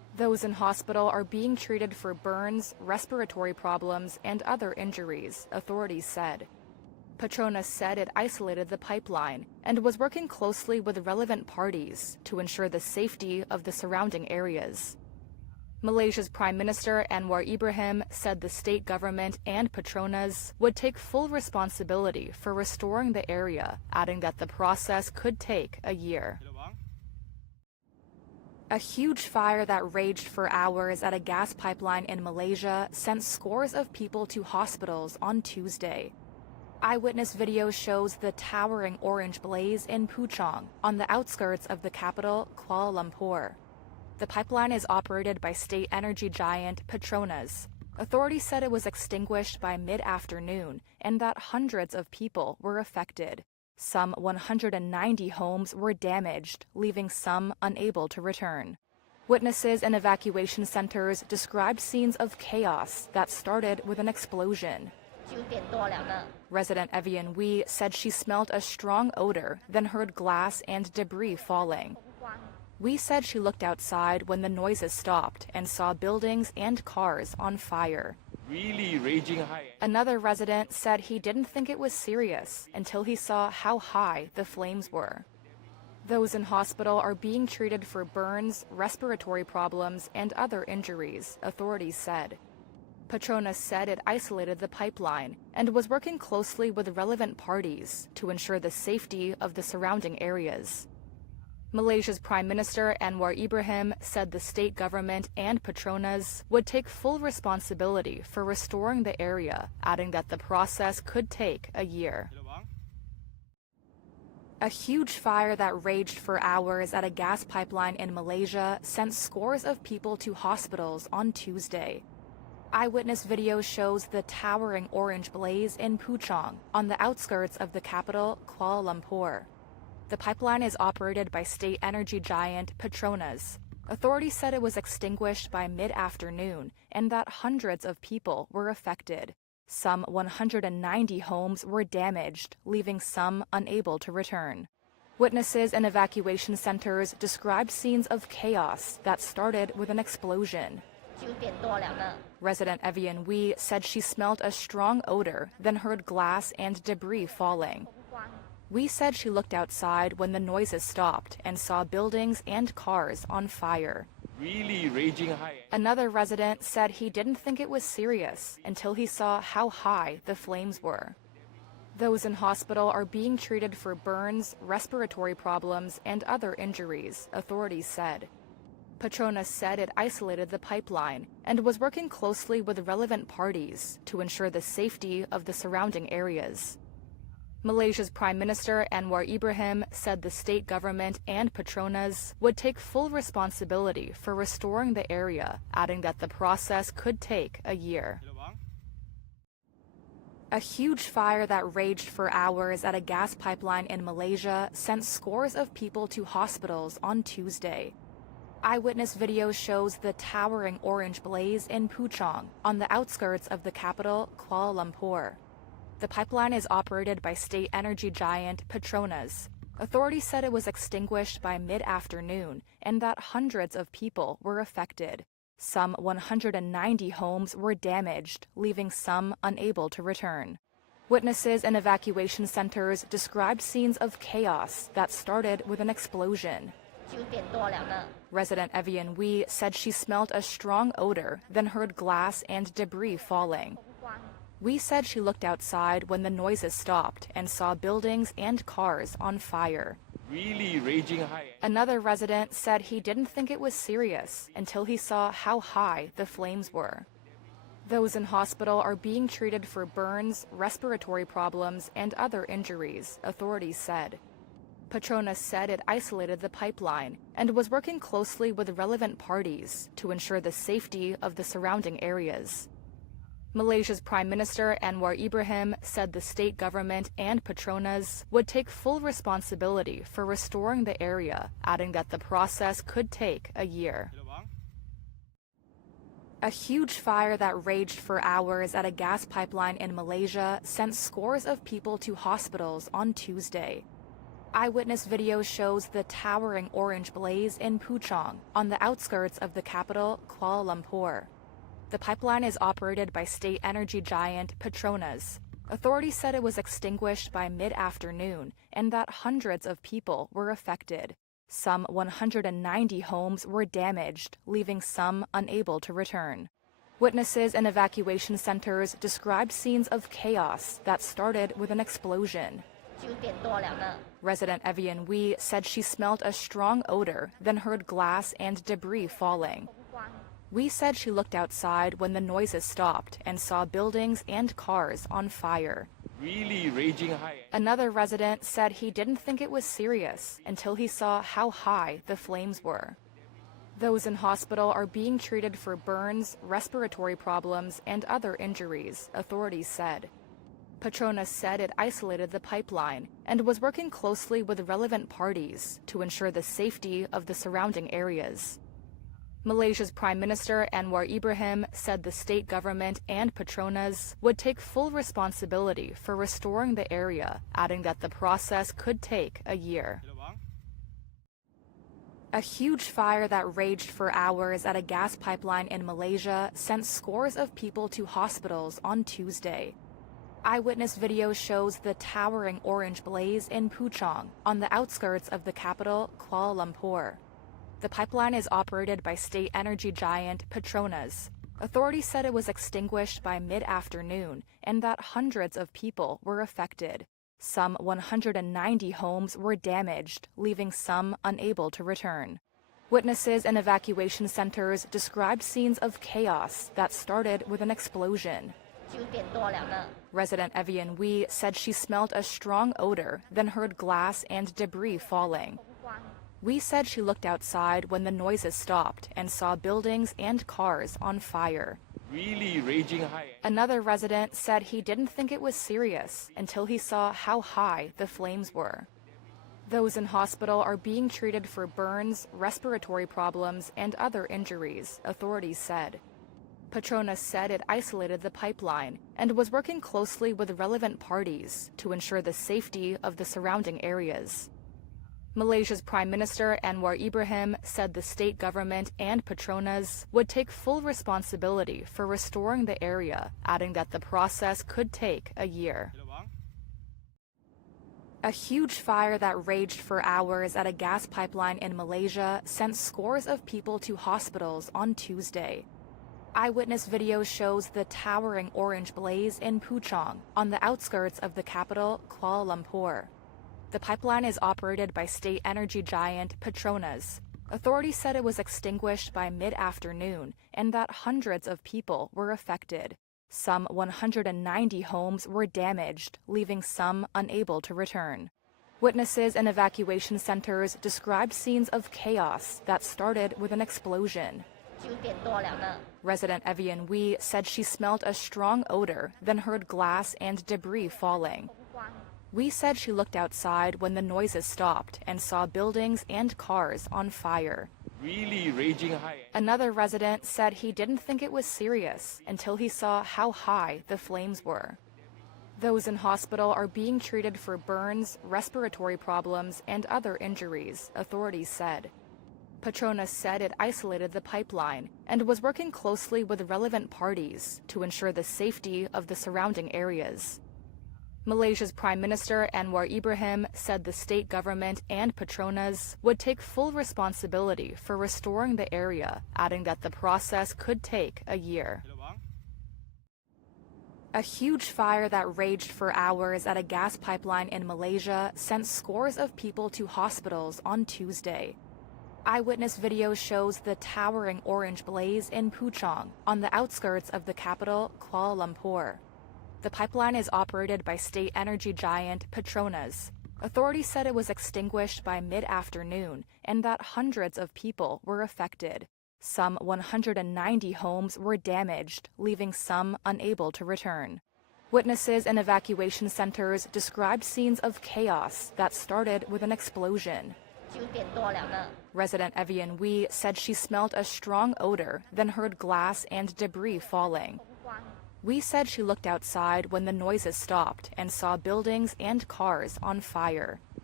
Those in hospital are being treated for burns, respiratory problems, and other injuries, authorities said. Petronas said it isolated the pipeline and was working closely with relevant parties to ensure the safety of the surrounding areas. Malaysia's Prime Minister Anwar Ibrahim said the state government and Petronas would take full responsibility for restoring the area, adding that the process could take a year. A huge fire that raged for hours at a gas pipeline in Malaysia sent scores of people to hospitals on Tuesday. Eyewitness video shows the towering orange blaze in Puchong, on the outskirts of the capital, Kuala Lumpur. The pipeline is operated by state energy giant Petronas. Authorities said it was extinguished by mid-afternoon and that hundreds of people were affected. Some 190 homes were damaged, leaving some unable to return. Witnesses in evacuation centers described scenes of chaos that started with an explosion. 9点多2个 Resident Evian Wee said she smelled a strong odor, then heard glass and debris falling. Wee said she looked outside when the noises stopped and saw buildings and cars on fire. Really raging high. Another resident said he didn't think it was serious until he saw how high the flames were. Those in hospital are being treated for burns, respiratory problems, and other injuries, authorities said. Petronas said it isolated the pipeline and was working closely with relevant parties to ensure the safety of the surrounding areas. Malaysia's Prime Minister Anwar Ibrahim said the state government and Petronas would take full responsibility for restoring the area, adding that the process could take a year. A huge fire that raged for hours at a gas pipeline in Malaysia sent scores of people to hospitals on Tuesday. Eyewitness video shows the towering orange blaze in Puchong, on the outskirts of the capital, Kuala Lumpur. The pipeline is operated by state energy giant Petronas. Authorities said it was extinguished by mid-afternoon and that hundreds of people were affected. Some 190 homes were damaged, leaving some unable to return. Witnesses in evacuation centers described scenes of chaos that started with an explosion. 9点多2个 Resident Evian Wee said she smelled a strong odor, then heard glass and debris falling. Wee said she looked outside when the noises stopped and saw buildings and cars on fire. Really raging high. Another resident said he didn't think it was serious until he saw how high the flames were. Those in hospital are being treated for burns, respiratory problems, and other injuries, authorities said. Petronas said it isolated the pipeline and was working closely with relevant parties to ensure the safety of the surrounding areas. Malaysia's Prime Minister Anwar Ibrahim said the state government and Petronas would take full responsibility for restoring the area, adding that the process could take a year. A huge fire that raged for hours at a gas pipeline in Malaysia sent scores of people to hospitals on Tuesday. Eyewitness video shows the towering orange blaze in Puchong, on the outskirts of the capital, Kuala Lumpur. The pipeline is operated by state energy giant Petronas. Authorities said it was extinguished by mid-afternoon and that hundreds of people were affected. Some 190 homes were damaged, leaving some unable to return. Witnesses in evacuation centers described scenes of chaos that started with an explosion. 9点多2个 Resident Evian Wee said she smelled a strong odor, then heard glass and debris falling. Wee said she looked outside when the noises stopped and saw buildings and cars on fire. Really raging high. Another resident said he didn't think it was serious until he saw how high the flames were. Those in hospital are being treated for burns, respiratory problems, and other injuries, authorities said. Petronas said it isolated the pipeline and was working closely with relevant parties to ensure the safety of the surrounding areas. Malaysia's Prime Minister Anwar Ibrahim said the state government and Petronas would take full responsibility for restoring the area, adding that the process could take a year. A huge fire that raged for hours at a gas pipeline in Malaysia sent scores of people to hospitals on Tuesday. Eyewitness video shows the towering orange blaze in Puchong, on the outskirts of the capital, Kuala Lumpur. The pipeline is operated by state energy giant Petronas. Authorities said it was extinguished by mid-afternoon and that hundreds of people were affected. Some 190 homes were damaged, leaving some unable to return. Witnesses in evacuation centers described scenes of chaos that started with an explosion. 9点多了呢。 Resident Evian Wee said she smelled a strong odor, then heard glass and debris falling. Wee said she looked outside when the noises stopped and saw buildings and cars on fire. Really raging high. Another resident said he didn't think it was serious until he saw how high the flames were. Those in hospital are being treated for burns, respiratory problems, and other injuries, authorities said. Petronas said it isolated the pipeline and was working closely with relevant parties to ensure the safety of the surrounding areas. Malaysia's Prime Minister Anwar Ibrahim said the state government and Petronas would take full responsibility for restoring the area, adding that the process could take a year. A huge fire that raged for hours at a gas pipeline in Malaysia sent scores of people to hospitals on Tuesday. Eyewitness video shows the towering orange blaze in Puchong, on the outskirts of the capital, Kuala Lumpur. The pipeline is operated by state energy giant Petronas. Authorities said it was extinguished by mid-afternoon and that hundreds of people were affected. Some 190 homes were damaged, leaving some unable to return. Witnesses in evacuation centers described scenes of chaos that started with an explosion. 9点多了呢。 Resident Evian Wee said she smelled a strong odor, then heard glass and debris falling. Wee said she looked outside when the noises stopped and saw buildings and cars on fire. Really raging high. Another resident said he didn't think it was serious until he saw how high the flames were. Those in hospital are being treated for burns, respiratory problems, and other injuries, authorities said. Petronas said it isolated the pipeline and was working closely with relevant parties to ensure the safety of the surrounding areas. Malaysia's Prime Minister Anwar Ibrahim said the state government and Petronas would take full responsibility for restoring the area, adding that the process could take a year. A huge fire that raged for hours at a gas pipeline in Malaysia sent scores of people to hospitals on Tuesday. Eyewitness video shows the towering orange blaze in Puchong, on the outskirts of the capital, Kuala Lumpur. The pipeline is operated by state energy giant Petronas. Authorities said it was extinguished by mid-afternoon and that hundreds of people were affected. Some 190 homes were damaged, leaving some unable to return. Witnesses in evacuation centers described scenes of chaos that started with an explosion. 9点多了呢。 Resident Evian Wee said she smelled a strong odor, then heard glass and debris falling. Wee said she looked outside when the noises stopped and saw buildings and cars on fire. Really raging high. Another resident said he didn't think it was serious until he saw how high the flames were. Those in hospital are being treated for burns, respiratory problems, and other injuries, authorities said. Petronas said it isolated the pipeline and was working closely with relevant parties to ensure the safety of the surrounding areas. Malaysia's Prime Minister Anwar Ibrahim said the state government and Petronas would take full responsibility for restoring the area, adding that the process could take a year. A huge fire that raged for hours at a gas pipeline in Malaysia sent scores of people to hospitals on Tuesday. Eyewitness video shows the towering orange blaze in Puchong, on the outskirts of the capital, Kuala Lumpur. The pipeline is operated by state energy giant Petronas. Authorities said it was extinguished by mid-afternoon and that hundreds of people were affected. Some 190 homes were damaged, leaving some unable to return. Witnesses in evacuation centers described scenes of chaos that started with an explosion. 9点多了呢。 Resident Evian Wee said she smelled a strong odor, then heard glass and debris falling. Wee said she looked outside when the noises stopped and saw buildings and cars on fire.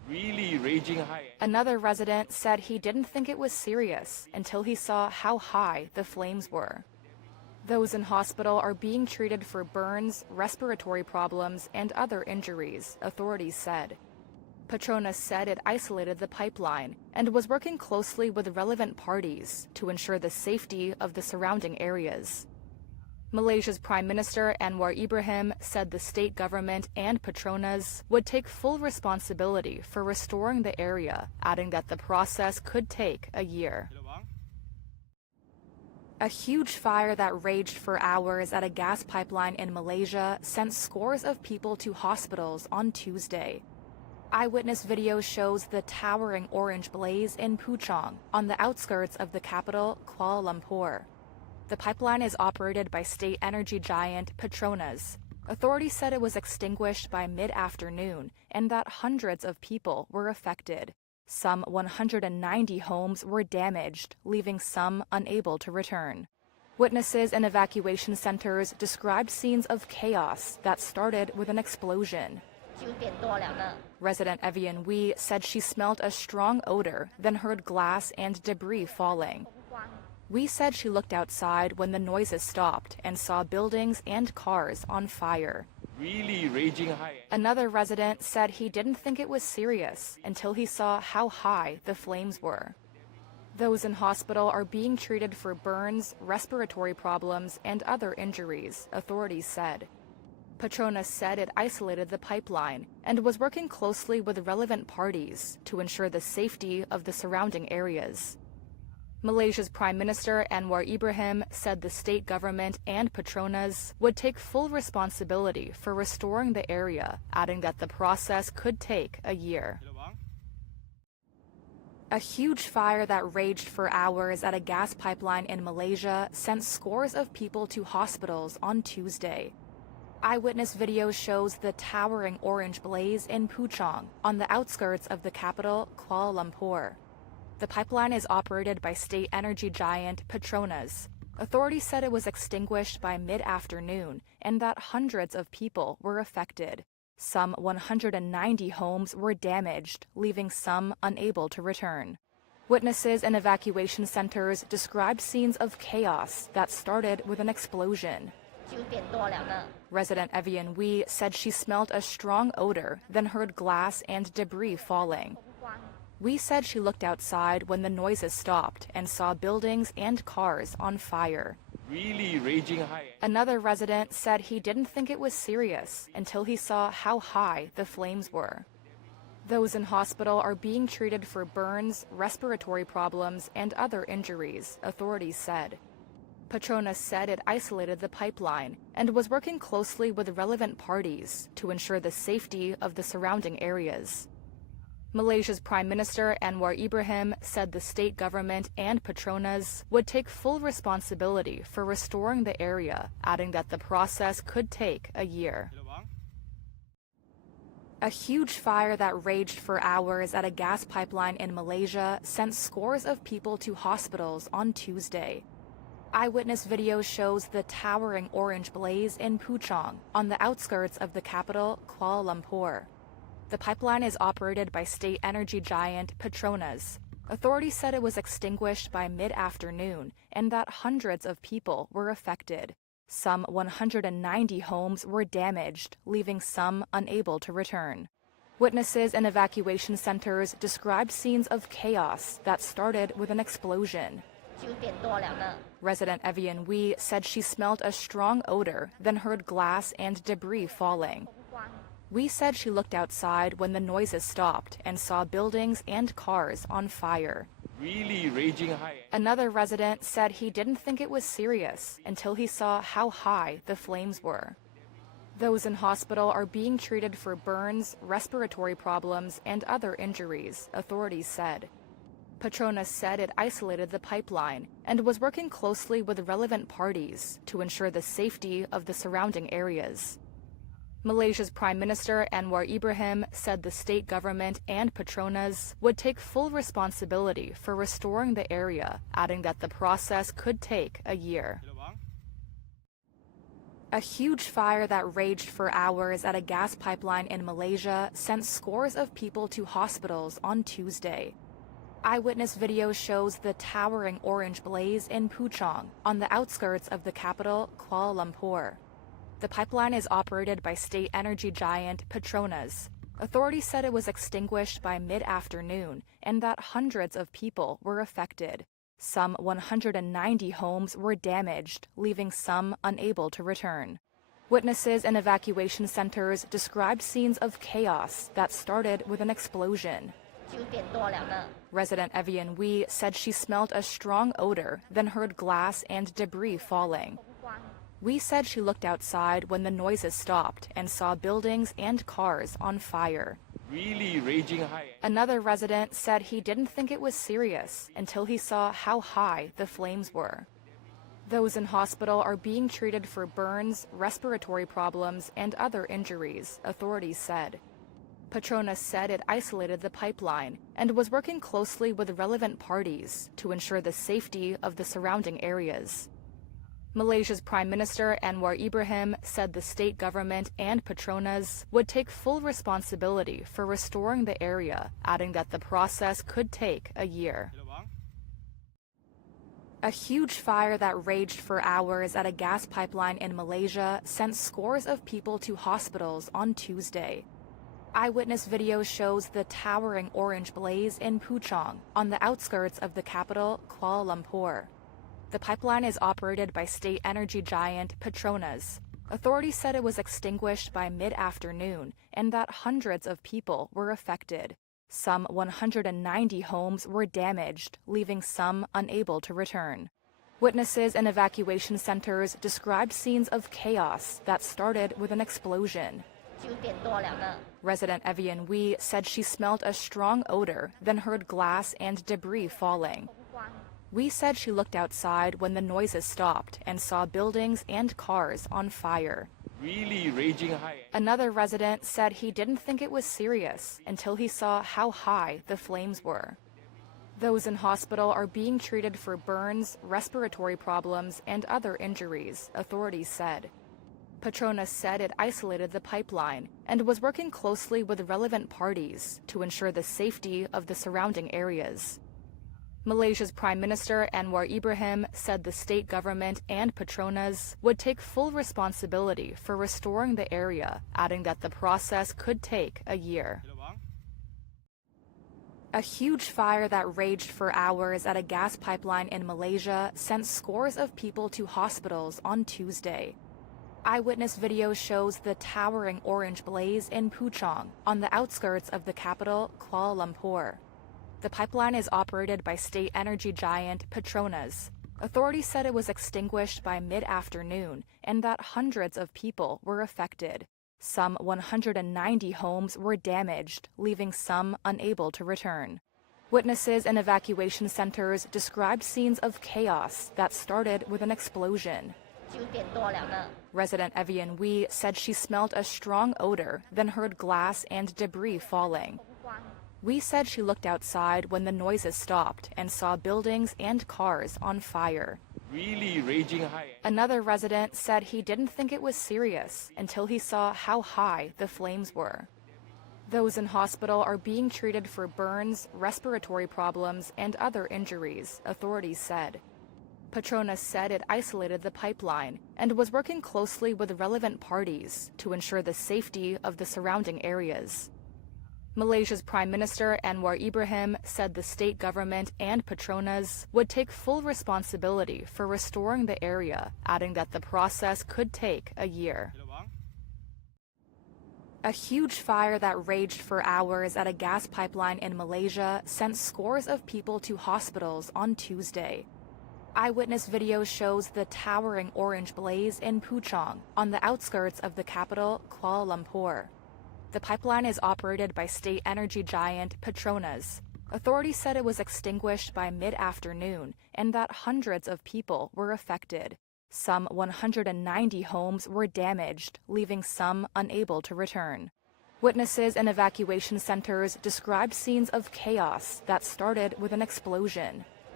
really raging high. Another resident said he didn't think it was serious until he saw how high the flames were. Those in hospital are being treated for burns, respiratory problems, and other injuries, authorities said. Petronas said it isolated the pipeline and was working closely with relevant parties to ensure the safety of the surrounding areas. Malaysia's Prime Minister Anwar Ibrahim said the state government and Petronas would take full responsibility for restoring the area, adding that the process could take a year. A huge fire that raged for hours at a gas pipeline in Malaysia sent scores of people to hospitals on Tuesday. Eyewitness video shows the towering orange blaze in Puchong, on the outskirts of the capital, Kuala Lumpur. The pipeline is operated by state energy giant Petronas. Authorities said it was extinguished by mid-afternoon and that hundreds of people were affected. Some 190 homes were damaged, leaving some unable to return. Witnesses in evacuation centers described scenes of chaos that started with an explosion. 9点多了呢。 Resident Evian Wee said she smelled a strong odor, then heard glass and debris falling. Wee said she looked outside when the noises stopped and saw buildings and cars on fire. Really raging high. Another resident said he didn't think it was serious until he saw how high the flames were. Those in hospital are being treated for burns, respiratory problems, and other injuries, authorities said. Petronas said it isolated the pipeline and was working closely with relevant parties to ensure the safety of the surrounding areas. Malaysia's Prime Minister Anwar Ibrahim said the state government and Petronas would take full responsibility for restoring the area, adding that the process could take a year. A huge fire that raged for hours at a gas pipeline in Malaysia sent scores of people to hospitals on Tuesday. Eyewitness video shows the towering orange blaze in Puchong, on the outskirts of the capital, Kuala Lumpur. The pipeline is operated by state energy giant Petronas. Authorities said it was extinguished by mid-afternoon and that hundreds of people were affected. Some 190 homes were damaged, leaving some unable to return. Witnesses in evacuation centers described scenes of chaos that started with an explosion. 9点多了呢。 Resident Evian Wee said she smelled a strong odor, then heard glass and debris falling. Wee said she looked outside when the noises stopped and saw buildings and cars on fire. Really raging high. Another resident said he didn't think it was serious until he saw how high the flames were. Those in hospital are being treated for burns, respiratory problems, and other injuries, authorities said. Petronas said it isolated the pipeline and was working closely with relevant parties to ensure the safety of the surrounding areas. Malaysia's Prime Minister Anwar Ibrahim said the state government and Petronas would take full responsibility for restoring the area, adding that the process could take a year. A huge fire that raged for hours at a gas pipeline in Malaysia sent scores of people to hospitals on Tuesday. Eyewitness video shows the towering orange blaze in Puchong, on the outskirts of the capital, Kuala Lumpur. The pipeline is operated by state energy giant Petronas. Authorities said it was extinguished by mid-afternoon and that hundreds of people were affected. Some 190 homes were damaged, leaving some unable to return. Witnesses in evacuation centers described scenes of chaos that started with an explosion. 9点多了呢。 Resident Evian Wee said she smelled a strong odor, then heard glass and debris falling. Wee said she looked outside when the noises stopped and saw buildings and cars on fire. Really raging high. Another resident said he didn't think it was serious until he saw how high the flames were. Those in hospital are being treated for burns, respiratory problems, and other injuries, authorities said. Petronas said it isolated the pipeline and was working closely with relevant parties to ensure the safety of the surrounding areas. Malaysia's Prime Minister Anwar Ibrahim said the state government and Petronas would take full responsibility for restoring the area, adding that the process could take a year. A huge fire that raged for hours at a gas pipeline in Malaysia sent scores of people to hospitals on Tuesday. Eyewitness video shows the towering orange blaze in Puchong, on the outskirts of the capital, Kuala Lumpur. The pipeline is operated by state energy giant Petronas. Authorities said it was extinguished by mid-afternoon and that hundreds of people were affected. Some 190 homes were damaged, leaving some unable to return. Witnesses in evacuation centers described scenes of chaos that started with an explosion. 9点多了呢。 Resident Evian Wee said she smelled a strong odor, then heard glass and debris falling. Wee said she looked outside when the noises stopped and saw buildings and cars on fire. Really raging high. Another resident said he didn't think it was serious until he saw how high the flames were. Those in hospital are being treated for burns, respiratory problems, and other injuries, authorities said. Petronas said it isolated the pipeline and was working closely with relevant parties to ensure the safety of the surrounding areas. Malaysia's Prime Minister Anwar Ibrahim said the state government and Petronas would take full responsibility for restoring the area, adding that the process could take a year. A huge fire that raged for hours at a gas pipeline in Malaysia sent scores of people to hospitals on Tuesday. Eyewitness video shows the towering orange blaze in Puchong, on the outskirts of the capital, Kuala Lumpur. The pipeline is operated by state energy giant Petronas. Authorities said it was extinguished by mid-afternoon and that hundreds of people were affected. Some 190 homes were damaged, leaving some unable to return. Witnesses in evacuation centers described scenes of chaos that started with an explosion. 9点多了呢。 Resident Evian Wee said she smelled a strong odor, then heard glass and debris falling. Wee said she looked outside when the noises stopped and saw buildings and cars on fire. Really raging high. Another resident said he didn't think it was serious until he saw how high the flames were. Those in hospital are being treated for burns, respiratory problems, and other injuries, authorities said. Petronas said it isolated the pipeline and was working closely with relevant parties to ensure the safety of the surrounding areas. Malaysia's Prime Minister Anwar Ibrahim said the state government and Petronas would take full responsibility for restoring the area, adding that the process could take a year. A huge fire that raged for hours at a gas pipeline in Malaysia sent scores of people to hospitals on Tuesday. Eyewitness video shows the towering orange blaze in Puchong, on the outskirts of the capital, Kuala Lumpur. The pipeline is operated by state energy giant Petronas. Authorities said it was extinguished by mid-afternoon and that hundreds of people were affected. Some 190 homes were damaged, leaving some unable to return. Witnesses in evacuation centers described scenes of chaos that started with an explosion. 9点多了呢。 Resident Evian Wee said she smelled a strong odor, then heard glass and debris falling. Wee said she looked outside when the noises stopped and saw buildings and cars on fire. Really raging high. Another resident said he didn't think it was serious until he saw how high the flames were. Those in hospital are being treated for burns, respiratory problems, and other injuries, authorities said. Petronas said it isolated the pipeline and was working closely with relevant parties to ensure the safety of the surrounding areas. Malaysia's Prime Minister Anwar Ibrahim said the state government and Petronas would take full responsibility for restoring the area, adding that the process could take a year. A huge fire that raged for hours at a gas pipeline in Malaysia sent scores of people to hospitals on Tuesday. Eyewitness video shows the towering orange blaze in Puchong, on the outskirts of the capital, Kuala Lumpur. The pipeline is operated by state energy giant Petronas. Authorities said it was extinguished by mid-afternoon and that hundreds of people were affected. Some 190 homes were damaged, leaving some unable to return. Witnesses in evacuation centers described scenes of chaos that started with an explosion.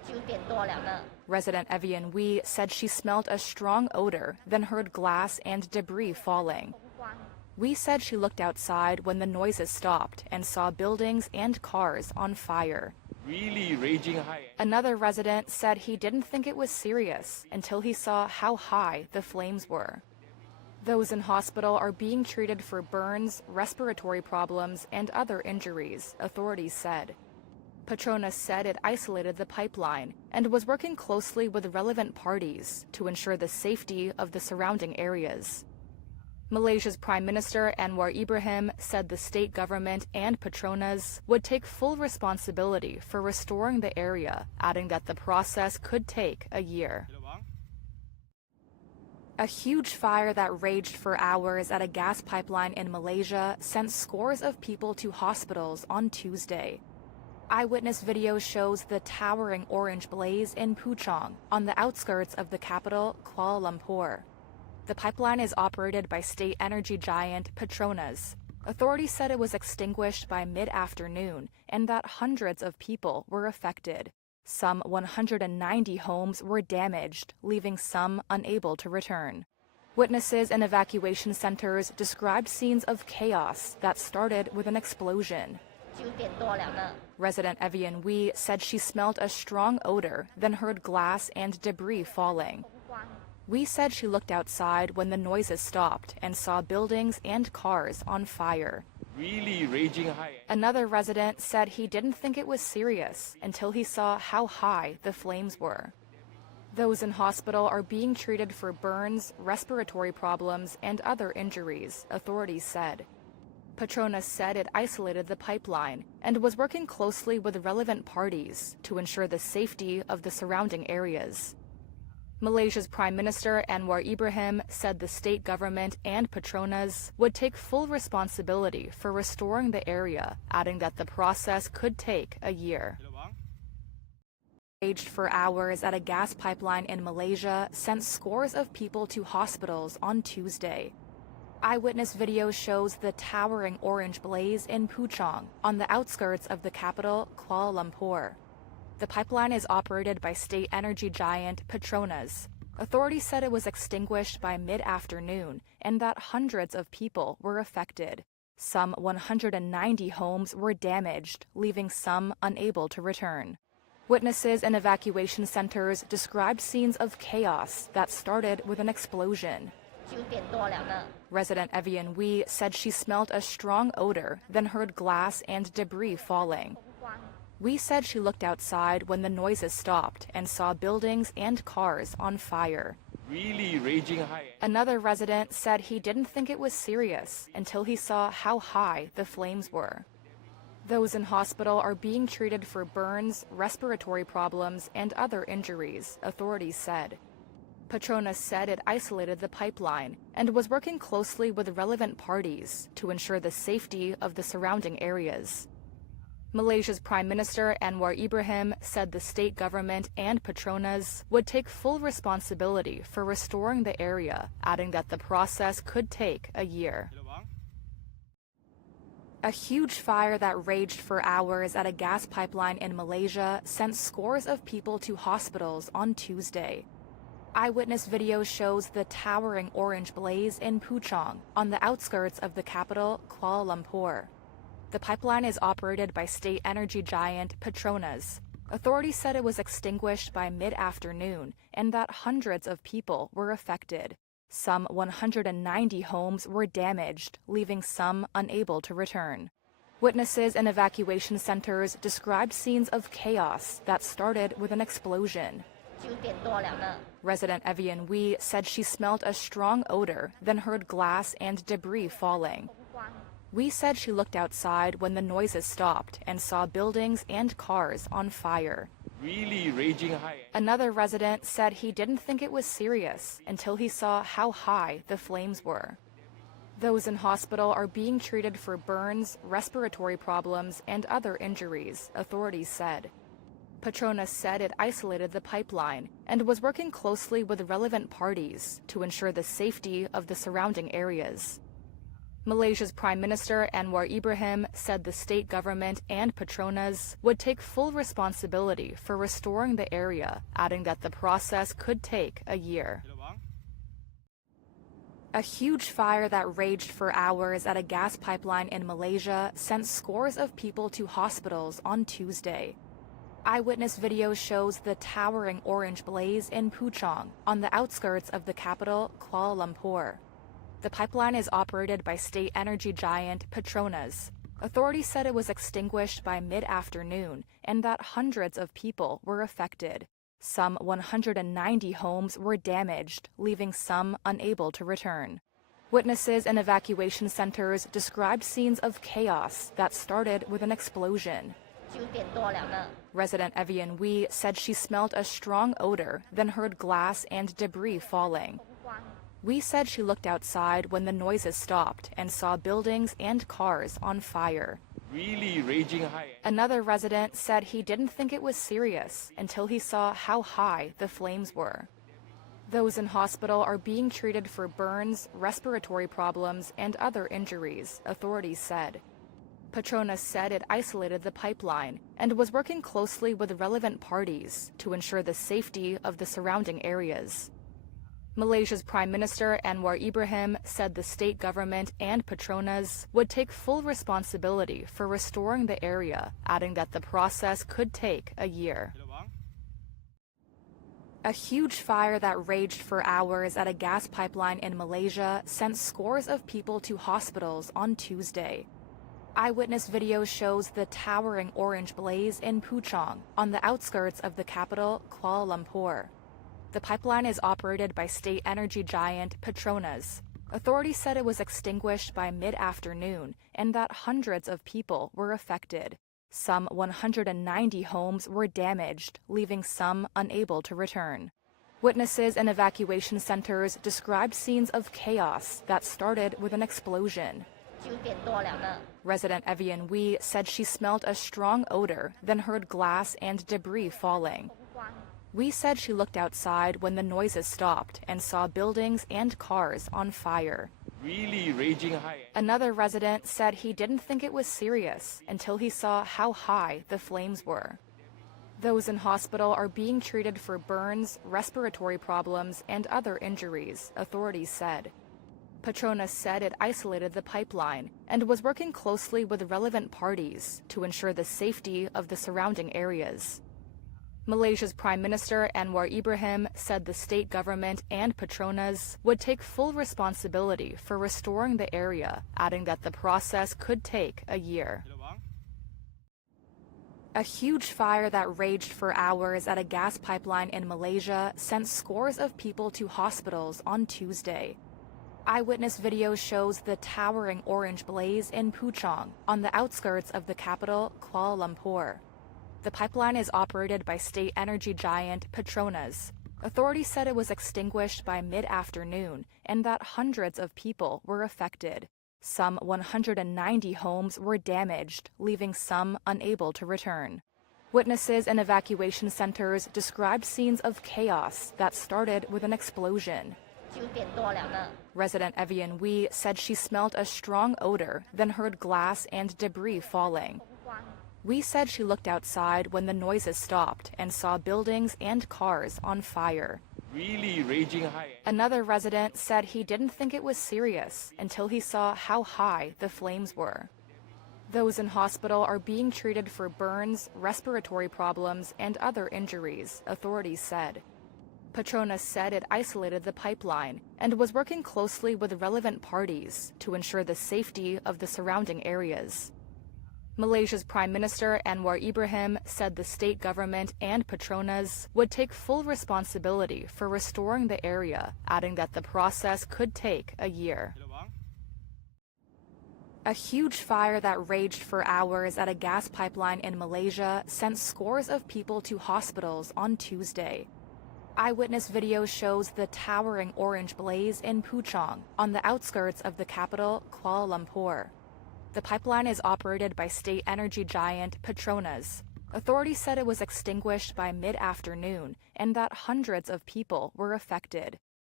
9点多了的。 Resident Evian Wee said she smelled a strong odor, then heard glass and debris falling. Wee said she looked outside when the noises stopped and saw buildings and cars on fire. Really raging high. Another resident said he didn't think it was serious until he saw how high the flames were. Those in hospital are being treated for burns, respiratory problems, and other injuries, authorities said. Petronas said it isolated the pipeline and was working closely with relevant parties to ensure the safety of the surrounding areas. Malaysia's Prime Minister Anwar Ibrahim said the state government and Petronas would take full responsibility for restoring the area, adding that the process could take a year. A huge fire that raged for hours at a gas pipeline in Malaysia sent scores of people to hospitals on Tuesday. Eyewitness video shows the towering orange blaze in Puchong, on the outskirts of the capital, Kuala Lumpur. The pipeline is operated by state energy giant Petronas. Authorities said it was extinguished by mid-afternoon and that hundreds of people were affected. Some 190 homes were damaged, leaving some unable to return. Witnesses in evacuation centers described scenes of chaos that started with an explosion. 9点多了的。 Resident Evian Wee said she smelled a strong odor, then heard glass and debris falling. Wee said she looked outside when the noises stopped and saw buildings and cars on fire. Really raging high. Another resident said he didn't think it was serious until he saw how high the flames were. Those in hospital are being treated for burns, respiratory problems, and other injuries, authorities said. Petronas said it isolated the pipeline and was working closely with relevant parties to ensure the safety of the surrounding areas. Malaysia's Prime Minister Anwar Ibrahim said the state government and Petronas would take full responsibility for restoring the area, adding that the process could take a year. Raged for hours at a gas pipeline in Malaysia sent scores of people to hospitals on Tuesday. Eyewitness video shows the towering orange blaze in Puchong, on the outskirts of the capital, Kuala Lumpur. The pipeline is operated by state energy giant Petronas. Authorities said it was extinguished by mid-afternoon and that hundreds of people were affected. Some 190 homes were damaged, leaving some unable to return. Witnesses in evacuation centers described scenes of chaos that started with an explosion. 9点多了的。 Resident Evian Wee said she smelled a strong odor, then heard glass and debris falling. Wee said she looked outside when the noises stopped and saw buildings and cars on fire. Really raging high. Another resident said he didn't think it was serious until he saw how high the flames were. Those in hospital are being treated for burns, respiratory problems, and other injuries, authorities said. Petronas said it isolated the pipeline and was working closely with relevant parties to ensure the safety of the surrounding areas. Malaysia's Prime Minister Anwar Ibrahim said the state government and Petronas would take full responsibility for restoring the area, adding that the process could take a year. A huge fire that raged for hours at a gas pipeline in Malaysia sent scores of people to hospitals on Tuesday. Eyewitness video shows the towering orange blaze in Puchong, on the outskirts of the capital, Kuala Lumpur. The pipeline is operated by state energy giant Petronas. Authorities said it was extinguished by mid-afternoon and that hundreds of people were affected. Some 190 homes were damaged, leaving some unable to return. Witnesses in evacuation centers described scenes of chaos that started with an explosion. 9点多了的。 Resident Evian Wee said she smelled a strong odor, then heard glass and debris falling. Wee said she looked outside when the noises stopped and saw buildings and cars on fire. Really raging high. Another resident said he didn't think it was serious until he saw how high the flames were. Those in hospital are being treated for burns, respiratory problems, and other injuries, authorities said. Petronas said it isolated the pipeline and was working closely with relevant parties to ensure the safety of the surrounding areas. Malaysia's Prime Minister Anwar Ibrahim said the state government and Petronas would take full responsibility for restoring the area, adding that the process could take a year. A huge fire that raged for hours at a gas pipeline in Malaysia sent scores of people to hospitals on Tuesday. Eyewitness video shows the towering orange blaze in Puchong, on the outskirts of the capital, Kuala Lumpur. The pipeline is operated by state energy giant Petronas. Authorities said it was extinguished by mid-afternoon and that hundreds of people were affected. Some 190 homes were damaged, leaving some unable to return. Witnesses in evacuation centers described scenes of chaos that started with an explosion. 9点多了呢。 Resident Evian Wee said she smelled a strong odor, then heard glass and debris falling. Wee said she looked outside when the noises stopped and saw buildings and cars on fire. Really raging high. Another resident said he didn't think it was serious until he saw how high the flames were. Those in hospital are being treated for burns, respiratory problems, and other injuries, authorities said. Petronas said it isolated the pipeline and was working closely with relevant parties to ensure the safety of the surrounding areas. Malaysia's Prime Minister Anwar Ibrahim said the state government and Petronas would take full responsibility for restoring the area, adding that the process could take a year. A huge fire that raged for hours at a gas pipeline in Malaysia sent scores of people to hospitals on Tuesday. Eyewitness video shows the towering orange blaze in Puchong, on the outskirts of the capital, Kuala Lumpur. The pipeline is operated by state energy giant Petronas. Authorities said it was extinguished by mid-afternoon and that hundreds of people were affected. Some 190 homes were damaged, leaving some unable to return. Witnesses in evacuation centers described scenes of chaos that started with an explosion. 9点多了呢。 Resident Evian Wee said she smelled a strong odor, then heard glass and debris falling. Wee said she looked outside when the noises stopped and saw buildings and cars on fire. Really raging high. Another resident said he didn't think it was serious until he saw how high the flames were. Those in hospital are being treated for burns, respiratory problems, and other injuries, authorities said. Petronas said it isolated the pipeline and was working closely with relevant parties to ensure the safety of the surrounding areas. Malaysia's Prime Minister Anwar Ibrahim said the state government and Petronas would take full responsibility for restoring the area, adding that the process could take a year. A huge fire that raged for hours at a gas pipeline in Malaysia sent scores of people to hospitals on Tuesday. Eyewitness video shows the towering orange blaze in Puchong, on the outskirts of the capital, Kuala Lumpur. The pipeline is operated by state energy giant Petronas. Authorities said it was extinguished by mid-afternoon and that hundreds of people were affected. Some 190 homes were damaged, leaving some unable to return. Witnesses in evacuation centers described scenes of chaos that started with an explosion. 9点多了呢。 Resident Evian Wee said she smelled a strong odor, then heard glass and debris falling. Wee said she looked outside when the noises stopped and saw buildings and cars on fire. Really raging high. Another resident said he didn't think it was serious until he saw how high the flames were. Those in hospital are being treated for burns, respiratory problems, and other injuries, authorities said. Petronas said it isolated the pipeline and was working closely with relevant parties to ensure the safety of the surrounding areas. Malaysia's Prime Minister Anwar Ibrahim said the state government and Petronas would take full responsibility for restoring the area, adding that the process could take a year. A huge fire that raged for hours at a gas pipeline in Malaysia sent scores of people to hospitals on Tuesday. Eyewitness video shows the towering orange blaze in Puchong, on the outskirts of the capital, Kuala Lumpur. The pipeline is operated by state energy giant Petronas. Authorities said it was extinguished by mid-afternoon and that hundreds of people were affected.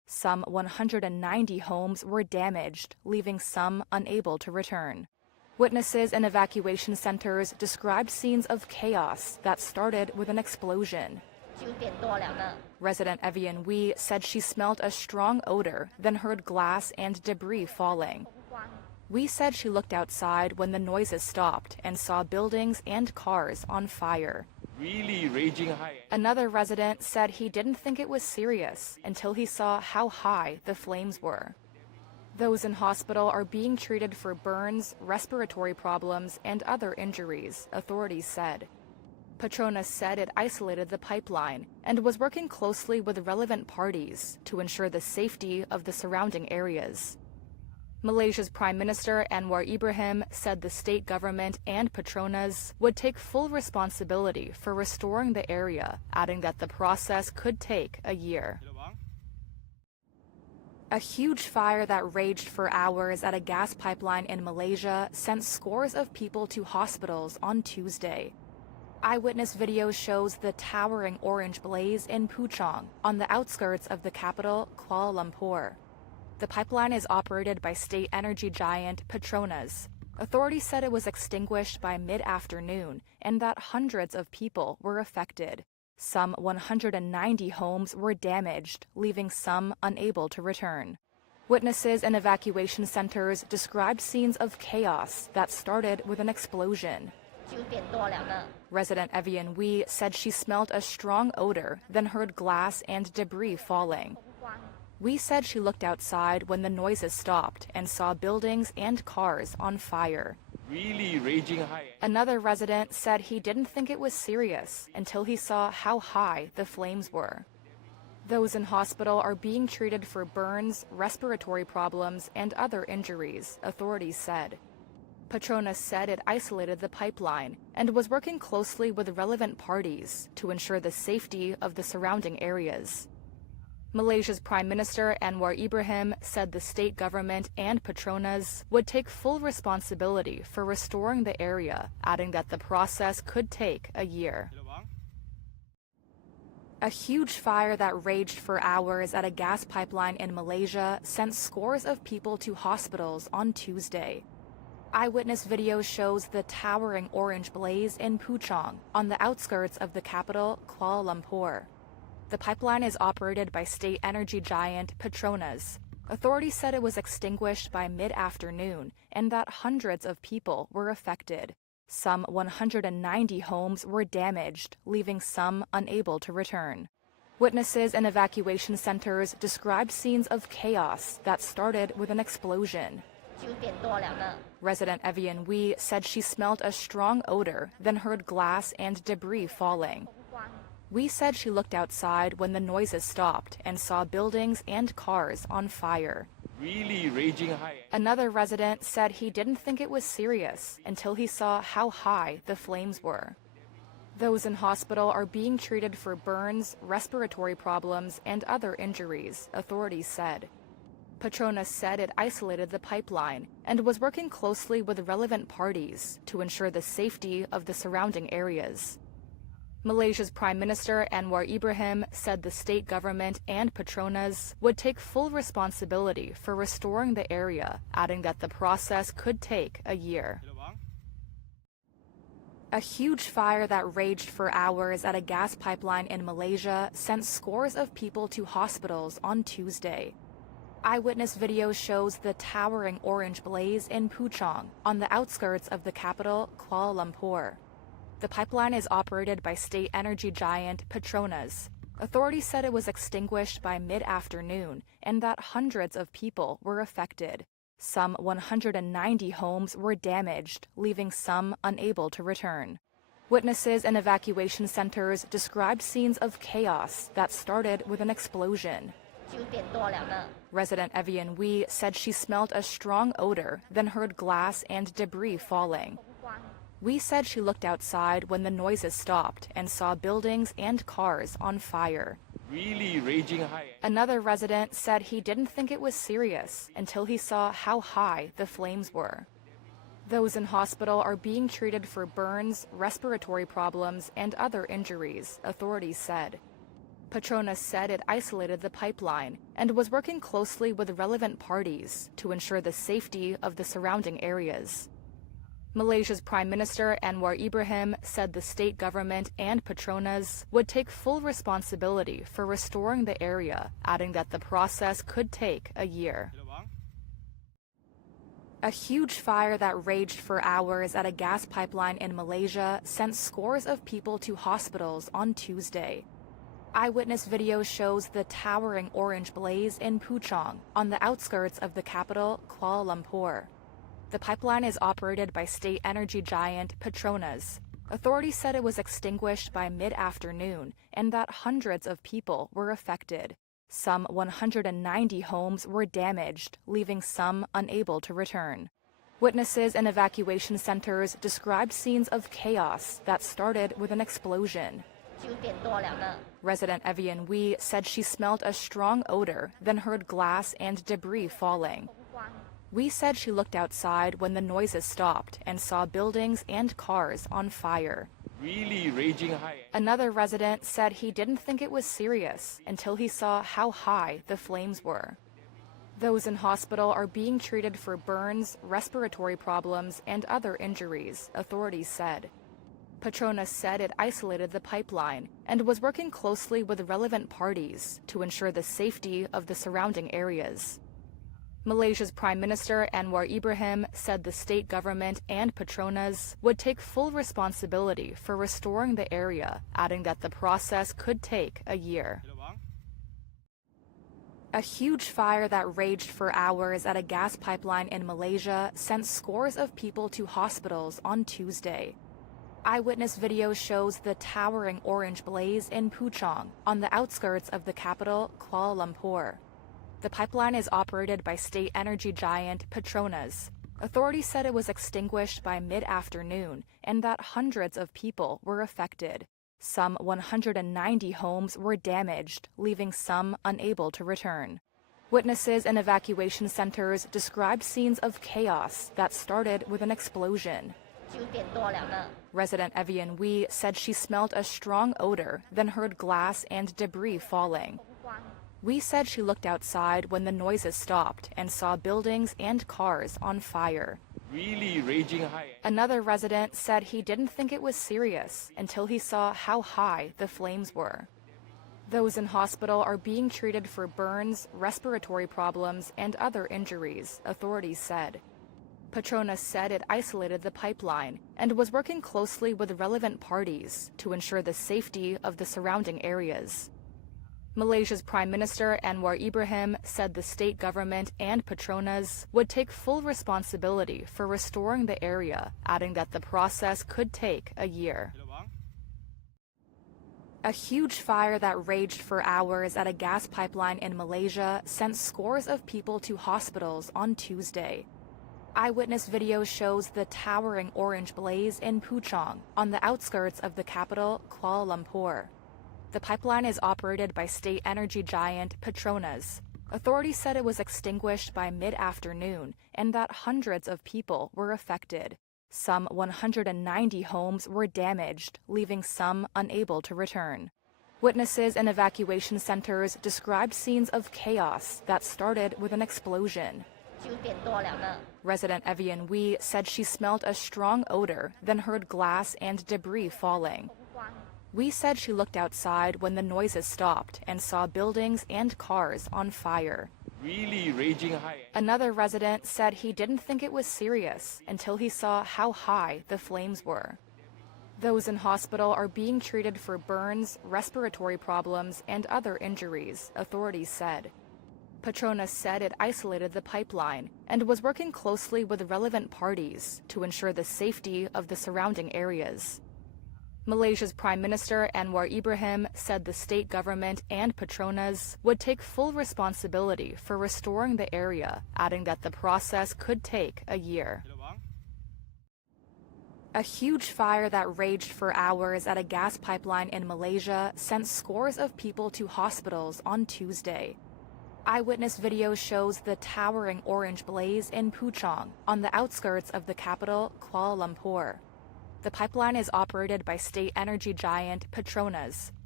Some 190 homes were damaged, leaving some unable to return. Witnesses in evacuation centers described scenes of chaos that started with an explosion. 9点多了呢。 Resident Evian Wee said she smelled a strong odor, then heard glass and debris falling. Wee said she looked outside when the noises stopped and saw buildings and cars on fire. Really raging high. Another resident said he didn't think it was serious until he saw how high the flames were. Those in hospital are being treated for burns, respiratory problems, and other injuries, authorities said. Petronas said it isolated the pipeline and was working closely with relevant parties to ensure the safety of the surrounding areas. Malaysia's Prime Minister Anwar Ibrahim said the state government and Petronas would take full responsibility for restoring the area, adding that the process could take a year. A huge fire that raged for hours at a gas pipeline in Malaysia sent scores of people to hospitals on Tuesday. Eyewitness video shows the towering orange blaze in Puchong, on the outskirts of the capital, Kuala Lumpur. The pipeline is operated by state energy giant Petronas. Authorities said it was extinguished by mid-afternoon and that hundreds of people were affected. Some 190 homes were damaged, leaving some unable to return. Witnesses in evacuation centers described scenes of chaos that started with an explosion. 9点多了呢。 Resident Evian Wee said she smelled a strong odor, then heard glass and debris falling. Wee said she looked outside when the noises stopped and saw buildings and cars on fire. Really raging high. Another resident said he didn't think it was serious until he saw how high the flames were. Those in hospital are being treated for burns, respiratory problems, and other injuries, authorities said. Petronas said it isolated the pipeline and was working closely with relevant parties to ensure the safety of the surrounding areas. Malaysia's Prime Minister Anwar Ibrahim said the state government and Petronas would take full responsibility for restoring the area, adding that the process could take a year. A huge fire that raged for hours at a gas pipeline in Malaysia sent scores of people to hospitals on Tuesday. Eyewitness video shows the towering orange blaze in Puchong, on the outskirts of the capital, Kuala Lumpur. The pipeline is operated by state energy giant Petronas. Authorities said it was extinguished by mid-afternoon and that hundreds of people were affected. Some 190 homes were damaged, leaving some unable to return. Witnesses in evacuation centers described scenes of chaos that started with an explosion. 9点多了呢。 Resident Evian Wee said she smelled a strong odor, then heard glass and debris falling. Wee said she looked outside when the noises stopped and saw buildings and cars on fire. Really raging high. Another resident said he didn't think it was serious until he saw how high the flames were. Those in hospital are being treated for burns, respiratory problems, and other injuries, authorities said. Petronas said it isolated the pipeline and was working closely with relevant parties to ensure the safety of the surrounding areas. Malaysia's Prime Minister Anwar Ibrahim said the state government and Petronas would take full responsibility for restoring the area, adding that the process could take a year. A huge fire that raged for hours at a gas pipeline in Malaysia sent scores of people to hospitals on Tuesday. Eyewitness video shows the towering orange blaze in Puchong, on the outskirts of the capital, Kuala Lumpur. The pipeline is operated by state energy giant Petronas. Authorities said it was extinguished by mid-afternoon and that hundreds of people were affected. Some 190 homes were damaged, leaving some unable to return. Witnesses in evacuation centers described scenes of chaos that started with an explosion. 9点多了呢。 Resident Evian Wee said she smelled a strong odor, then heard glass and debris falling. Wee said she looked outside when the noises stopped and saw buildings and cars on fire. Really raging high. Another resident said he didn't think it was serious until he saw how high the flames were. Those in hospital are being treated for burns, respiratory problems, and other injuries, authorities said. Petronas said it isolated the pipeline and was working closely with relevant parties to ensure the safety of the surrounding areas. Malaysia's Prime Minister Anwar Ibrahim said the state government and Petronas would take full responsibility for restoring the area, adding that the process could take a year. A huge fire that raged for hours at a gas pipeline in Malaysia sent scores of people to hospitals on Tuesday. Eyewitness video shows the towering orange blaze in Puchong, on the outskirts of the capital, Kuala Lumpur. The pipeline is operated by state energy giant Petronas. Authorities said it was extinguished by mid-afternoon and that hundreds of people were affected. Some 190 homes were damaged, leaving some unable to return. Witnesses in evacuation centers described scenes of chaos that started with an explosion. 9点多了呢。 Resident Evian Wee said she smelled a strong odor, then heard glass and debris falling. Wee said she looked outside when the noises stopped and saw buildings and cars on fire. Really raging high. Another resident said he didn't think it was serious until he saw how high the flames were. Those in hospital are being treated for burns, respiratory problems, and other injuries, authorities said. Petronas said it isolated the pipeline and was working closely with relevant parties to ensure the safety of the surrounding areas. Malaysia's Prime Minister Anwar Ibrahim said the state government and Petronas would take full responsibility for restoring the area, adding that the process could take a year. A huge fire that raged for hours at a gas pipeline in Malaysia sent scores of people to hospitals on Tuesday. Eyewitness video shows the towering orange blaze in Puchong, on the outskirts of the capital, Kuala Lumpur. The pipeline is operated by state energy giant Petronas. Authorities said it was extinguished by mid-afternoon and that hundreds of people were affected. Some 190 homes were damaged, leaving some unable to return. Witnesses in evacuation centers described scenes of chaos that started with an explosion. 9点多了呢。 Resident Evian Wee said she smelled a strong odor, then heard glass and debris falling. Wee said she looked outside when the noises stopped and saw buildings and cars on fire. Really raging high. Another resident said he didn't think it was serious until he saw how high the flames were. Those in hospital are being treated for burns, respiratory problems, and other injuries, authorities said. Petronas said it isolated the pipeline and was working closely with relevant parties to ensure the safety of the surrounding areas. Malaysia's Prime Minister Anwar Ibrahim said the state government and Petronas would take full responsibility for restoring the area, adding that the process could take a year. A huge fire that raged for hours at a gas pipeline in Malaysia sent scores of people to hospitals on Tuesday. Eyewitness video shows the towering orange blaze in Puchong, on the outskirts of the capital, Kuala Lumpur. The pipeline is operated by state energy giant Petronas. Authorities said it was extinguished by mid-afternoon and that hundreds of people were affected. Some 190 homes were damaged, leaving some unable to return. Witnesses in evacuation centers described scenes of chaos that started with an explosion. 9点多了呢。 Resident Evian Wee said she smelled a strong odor, then heard glass and debris falling. Wee said she looked outside when the noises stopped and saw buildings and cars on fire. Really raging high. Another resident said he didn't think it was serious until he saw how high the flames were. Those in hospital are being treated for burns, respiratory problems, and other injuries, authorities said. Petronas said it isolated the pipeline and was working closely with relevant parties to ensure the safety of the surrounding areas. Malaysia's Prime Minister Anwar Ibrahim said the state government and Petronas would take full responsibility for restoring the area, adding that the process could take a year. A huge fire that raged for hours at a gas pipeline in Malaysia sent scores of people to hospitals on Tuesday. Eyewitness video shows the towering orange blaze in Puchong, on the outskirts of the capital, Kuala Lumpur. The pipeline is operated by state energy giant Petronas.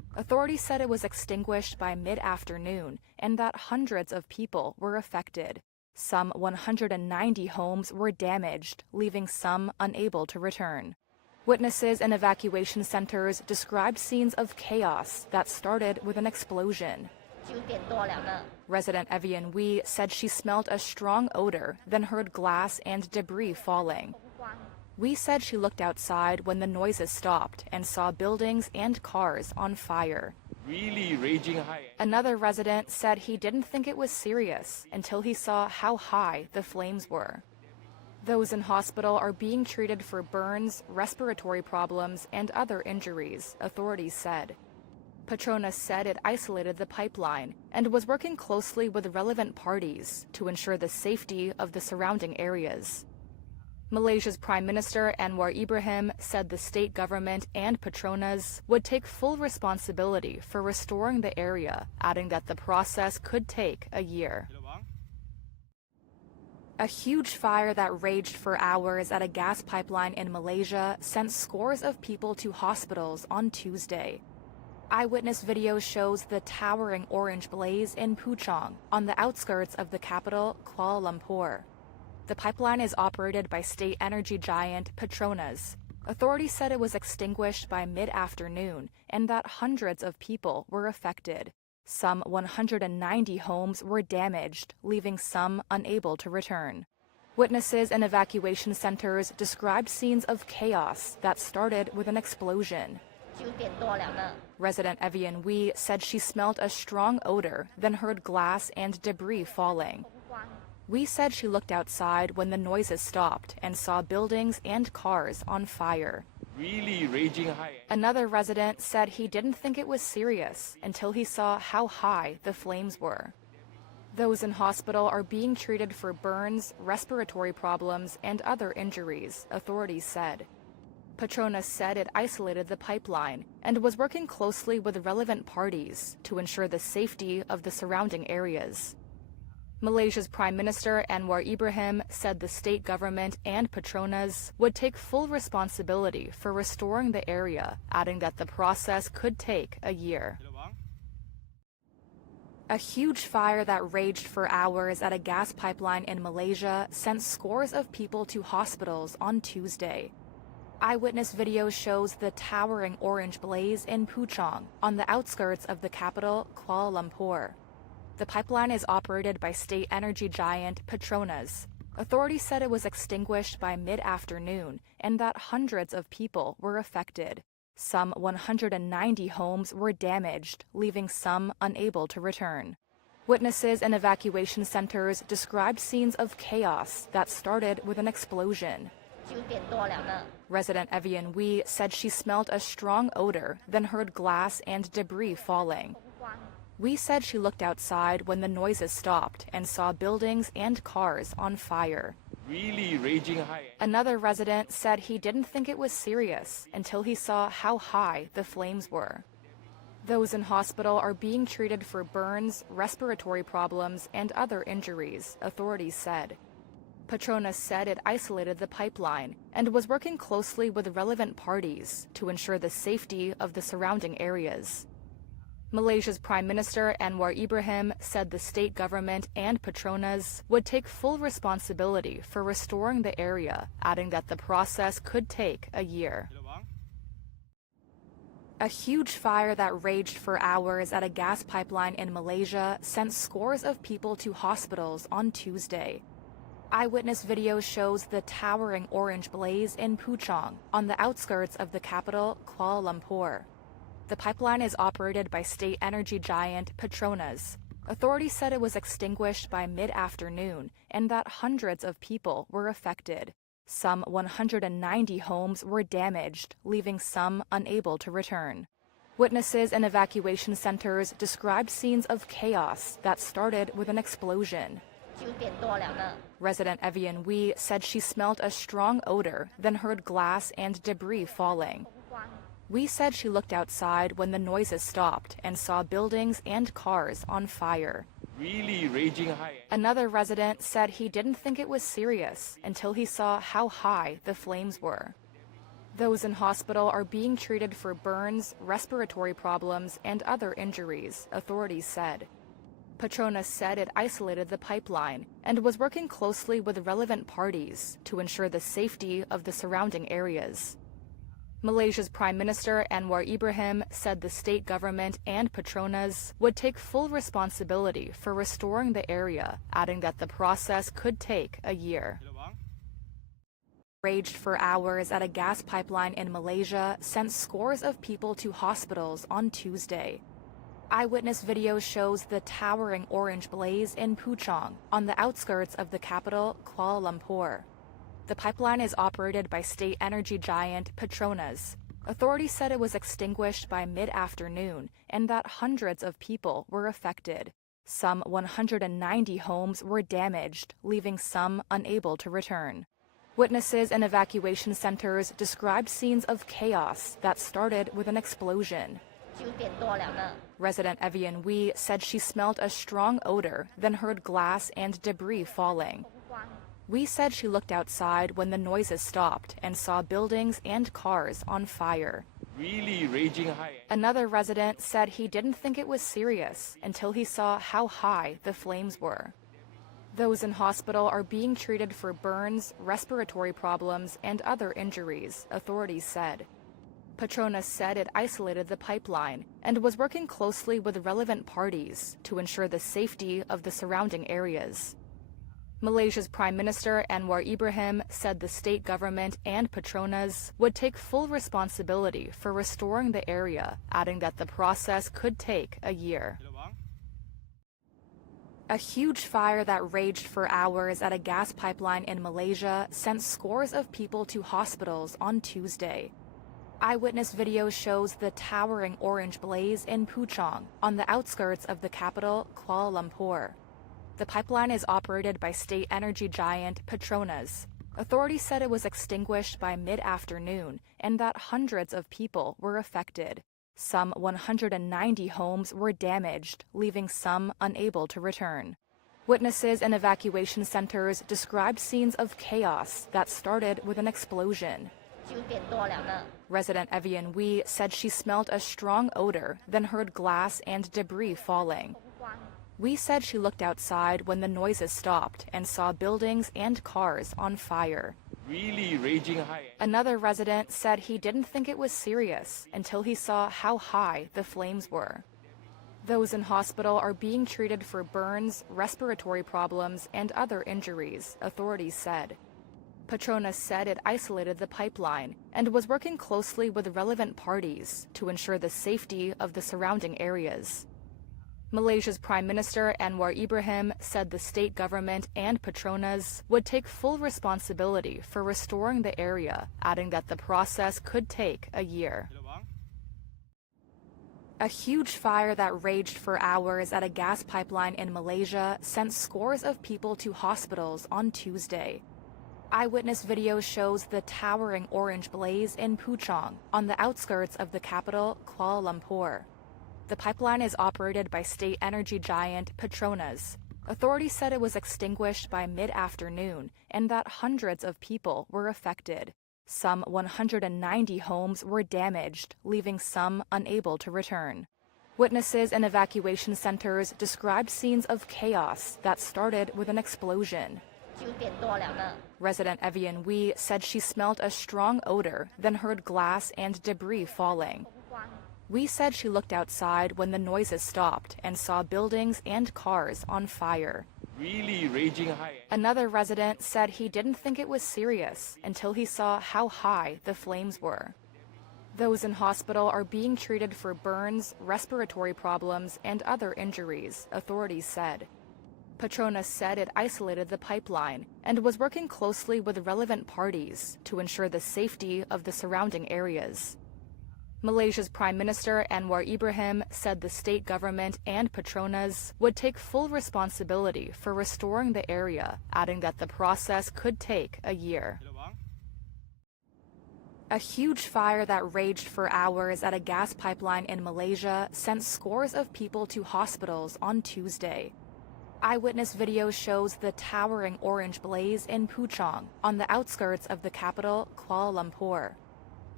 Authorities said it was extinguished by mid-afternoon and that hundreds of people were affected. Some 190 homes were damaged, leaving some unable to return. Witnesses in evacuation centers described scenes of chaos that started with an explosion. 9点多2个 Resident Evian Wee said she smelled a strong odor, then heard glass and debris falling. 光 Wee said she looked outside when the noises stopped and saw buildings and cars on fire. Really raging high. Another resident said he didn't think it was serious until he saw how high the flames were. Those in hospital are being treated for burns, respiratory problems, and other injuries, authorities said. Petronas said it isolated the pipeline and was working closely with relevant parties to ensure the safety of the surrounding areas. Malaysia's Prime Minister Anwar Ibrahim said the state government and Petronas would take full responsibility for restoring the area, adding that the process could take a year. A huge fire that raged for hours at a gas pipeline in Malaysia sent scores of people to hospitals on Tuesday. Eyewitness video shows the towering orange blaze in Puchong, on the outskirts of the capital, Kuala Lumpur. The pipeline is operated by state energy giant Petronas. Authorities said it was extinguished by mid-afternoon and that hundreds of people were affected. Some 190 homes were damaged, leaving some unable to return. Witnesses in evacuation centers described scenes of chaos that started with an explosion. 9点多2个 Resident Evian Wee said she smelled a strong odor, then heard glass and debris falling. 光 Wee said she looked outside when the noises stopped and saw buildings and cars on fire. Really raging high. Another resident said he didn't think it was serious until he saw how high the flames were. Those in hospital are being treated for burns, respiratory problems, and other injuries, authorities said. Petronas said it isolated the pipeline and was working closely with relevant parties to ensure the safety of the surrounding areas. Malaysia's Prime Minister Anwar Ibrahim said the state government and Petronas would take full responsibility for restoring the area, adding that the process could take a year. A huge fire that raged for hours at a gas pipeline in Malaysia sent scores of people to hospitals on Tuesday. Eyewitness video shows the towering orange blaze in Puchong, on the outskirts of the capital, Kuala Lumpur. The pipeline is operated by state energy giant Petronas. Authorities said it was extinguished by mid-afternoon and that hundreds of people were affected. Some 190 homes were damaged, leaving some unable to return. Witnesses in evacuation centers described scenes of chaos that started with an explosion. 9点多2个 Resident Evian Wee said she smelled a strong odor, then heard glass and debris falling. 光 Wee said she looked outside when the noises stopped and saw buildings and cars on fire. Really raging high. Another resident said he didn't think it was serious until he saw how high the flames were. Those in hospital are being treated for burns, respiratory problems, and other injuries, authorities said. Petronas said it isolated the pipeline and was working closely with relevant parties to ensure the safety of the surrounding areas. Malaysia's Prime Minister Anwar Ibrahim said the state government and Petronas would take full responsibility for restoring the area, adding that the process could take a year. A huge fire that raged for hours at a gas pipeline in Malaysia sent scores of people to hospitals on Tuesday. Eyewitness video shows the towering orange blaze in Puchong, on the outskirts of the capital, Kuala Lumpur. The pipeline is operated by state energy giant Petronas. Authorities said it was extinguished by mid-afternoon and that hundreds of people were affected. Some 190 homes were damaged, leaving some unable to return. Witnesses in evacuation centers described scenes of chaos that started with an explosion. 9点多2个 Resident Evian Wee said she smelled a strong odor, then heard glass and debris falling. 光 Wee said she looked outside when the noises stopped and saw buildings and cars on fire. Really raging high. Another resident said he didn't think it was serious until he saw how high the flames were. Those in hospital are being treated for burns, respiratory problems, and other injuries, authorities said. Petronas said it isolated the pipeline and was working closely with relevant parties to ensure the safety of the surrounding areas. Malaysia's Prime Minister Anwar Ibrahim said the state government and Petronas would take full responsibility for restoring the area, adding that the process could take a year. Raged for hours at a gas pipeline in Malaysia sent scores of people to hospitals on Tuesday. Eyewitness video shows the towering orange blaze in Puchong, on the outskirts of the capital, Kuala Lumpur. The pipeline is operated by state energy giant Petronas. Authorities said it was extinguished by mid-afternoon and that hundreds of people were affected. Some 190 homes were damaged, leaving some unable to return. Witnesses in evacuation centers described scenes of chaos that started with an explosion. 9点多2个 Resident Evian Wee said she smelled a strong odor, then heard glass and debris falling. Wee said she looked outside when the noises stopped and saw buildings and cars on fire. Really raging high. Another resident said he didn't think it was serious until he saw how high the flames were. Those in hospital are being treated for burns, respiratory problems, and other injuries, authorities said. Petronas said it isolated the pipeline and was working closely with relevant parties to ensure the safety of the surrounding areas. Malaysia's Prime Minister Anwar Ibrahim said the state government and Petronas would take full responsibility for restoring the area, adding that the process could take a year. A huge fire that raged for hours at a gas pipeline in Malaysia sent scores of people to hospitals on Tuesday. Eyewitness video shows the towering orange blaze in Puchong, on the outskirts of the capital, Kuala Lumpur. The pipeline is operated by state energy giant Petronas. Authorities said it was extinguished by mid-afternoon and that hundreds of people were affected. Some 190 homes were damaged, leaving some unable to return. Witnesses in evacuation centers described scenes of chaos that started with an explosion. 9点多2个 Resident Evian Wee said she smelled a strong odor, then heard glass and debris falling. Wee said she looked outside when the noises stopped and saw buildings and cars on fire. Really raging high. Another resident said he didn't think it was serious until he saw how high the flames were. Those in hospital are being treated for burns, respiratory problems, and other injuries, authorities said. Petronas said it isolated the pipeline and was working closely with relevant parties to ensure the safety of the surrounding areas. Malaysia's Prime Minister Anwar Ibrahim said the state government and Petronas would take full responsibility for restoring the area, adding that the process could take a year. A huge fire that raged for hours at a gas pipeline in Malaysia sent scores of people to hospitals on Tuesday. Eyewitness video shows the towering orange blaze in Puchong, on the outskirts of the capital, Kuala Lumpur. The pipeline is operated by state energy giant Petronas. Authorities said it was extinguished by mid-afternoon and that hundreds of people were affected. Some 190 homes were damaged, leaving some unable to return. Witnesses in evacuation centers described scenes of chaos that started with an explosion. 9点多2个 Resident Evian Wee said she smelled a strong odor, then heard glass and debris falling. Wee said she looked outside when the noises stopped and saw buildings and cars on fire. Really raging high. Another resident said he didn't think it was serious until he saw how high the flames were. Those in hospital are being treated for burns, respiratory problems, and other injuries, authorities said. Petronas said it isolated the pipeline and was working closely with relevant parties to ensure the safety of the surrounding areas. Malaysia's Prime Minister Anwar Ibrahim said the state government and Petronas would take full responsibility for restoring the area, adding that the process could take a year. A huge fire that raged for hours at a gas pipeline in Malaysia sent scores of people to hospitals on Tuesday. Eyewitness video shows the towering orange blaze in Puchong, on the outskirts of the capital, Kuala Lumpur.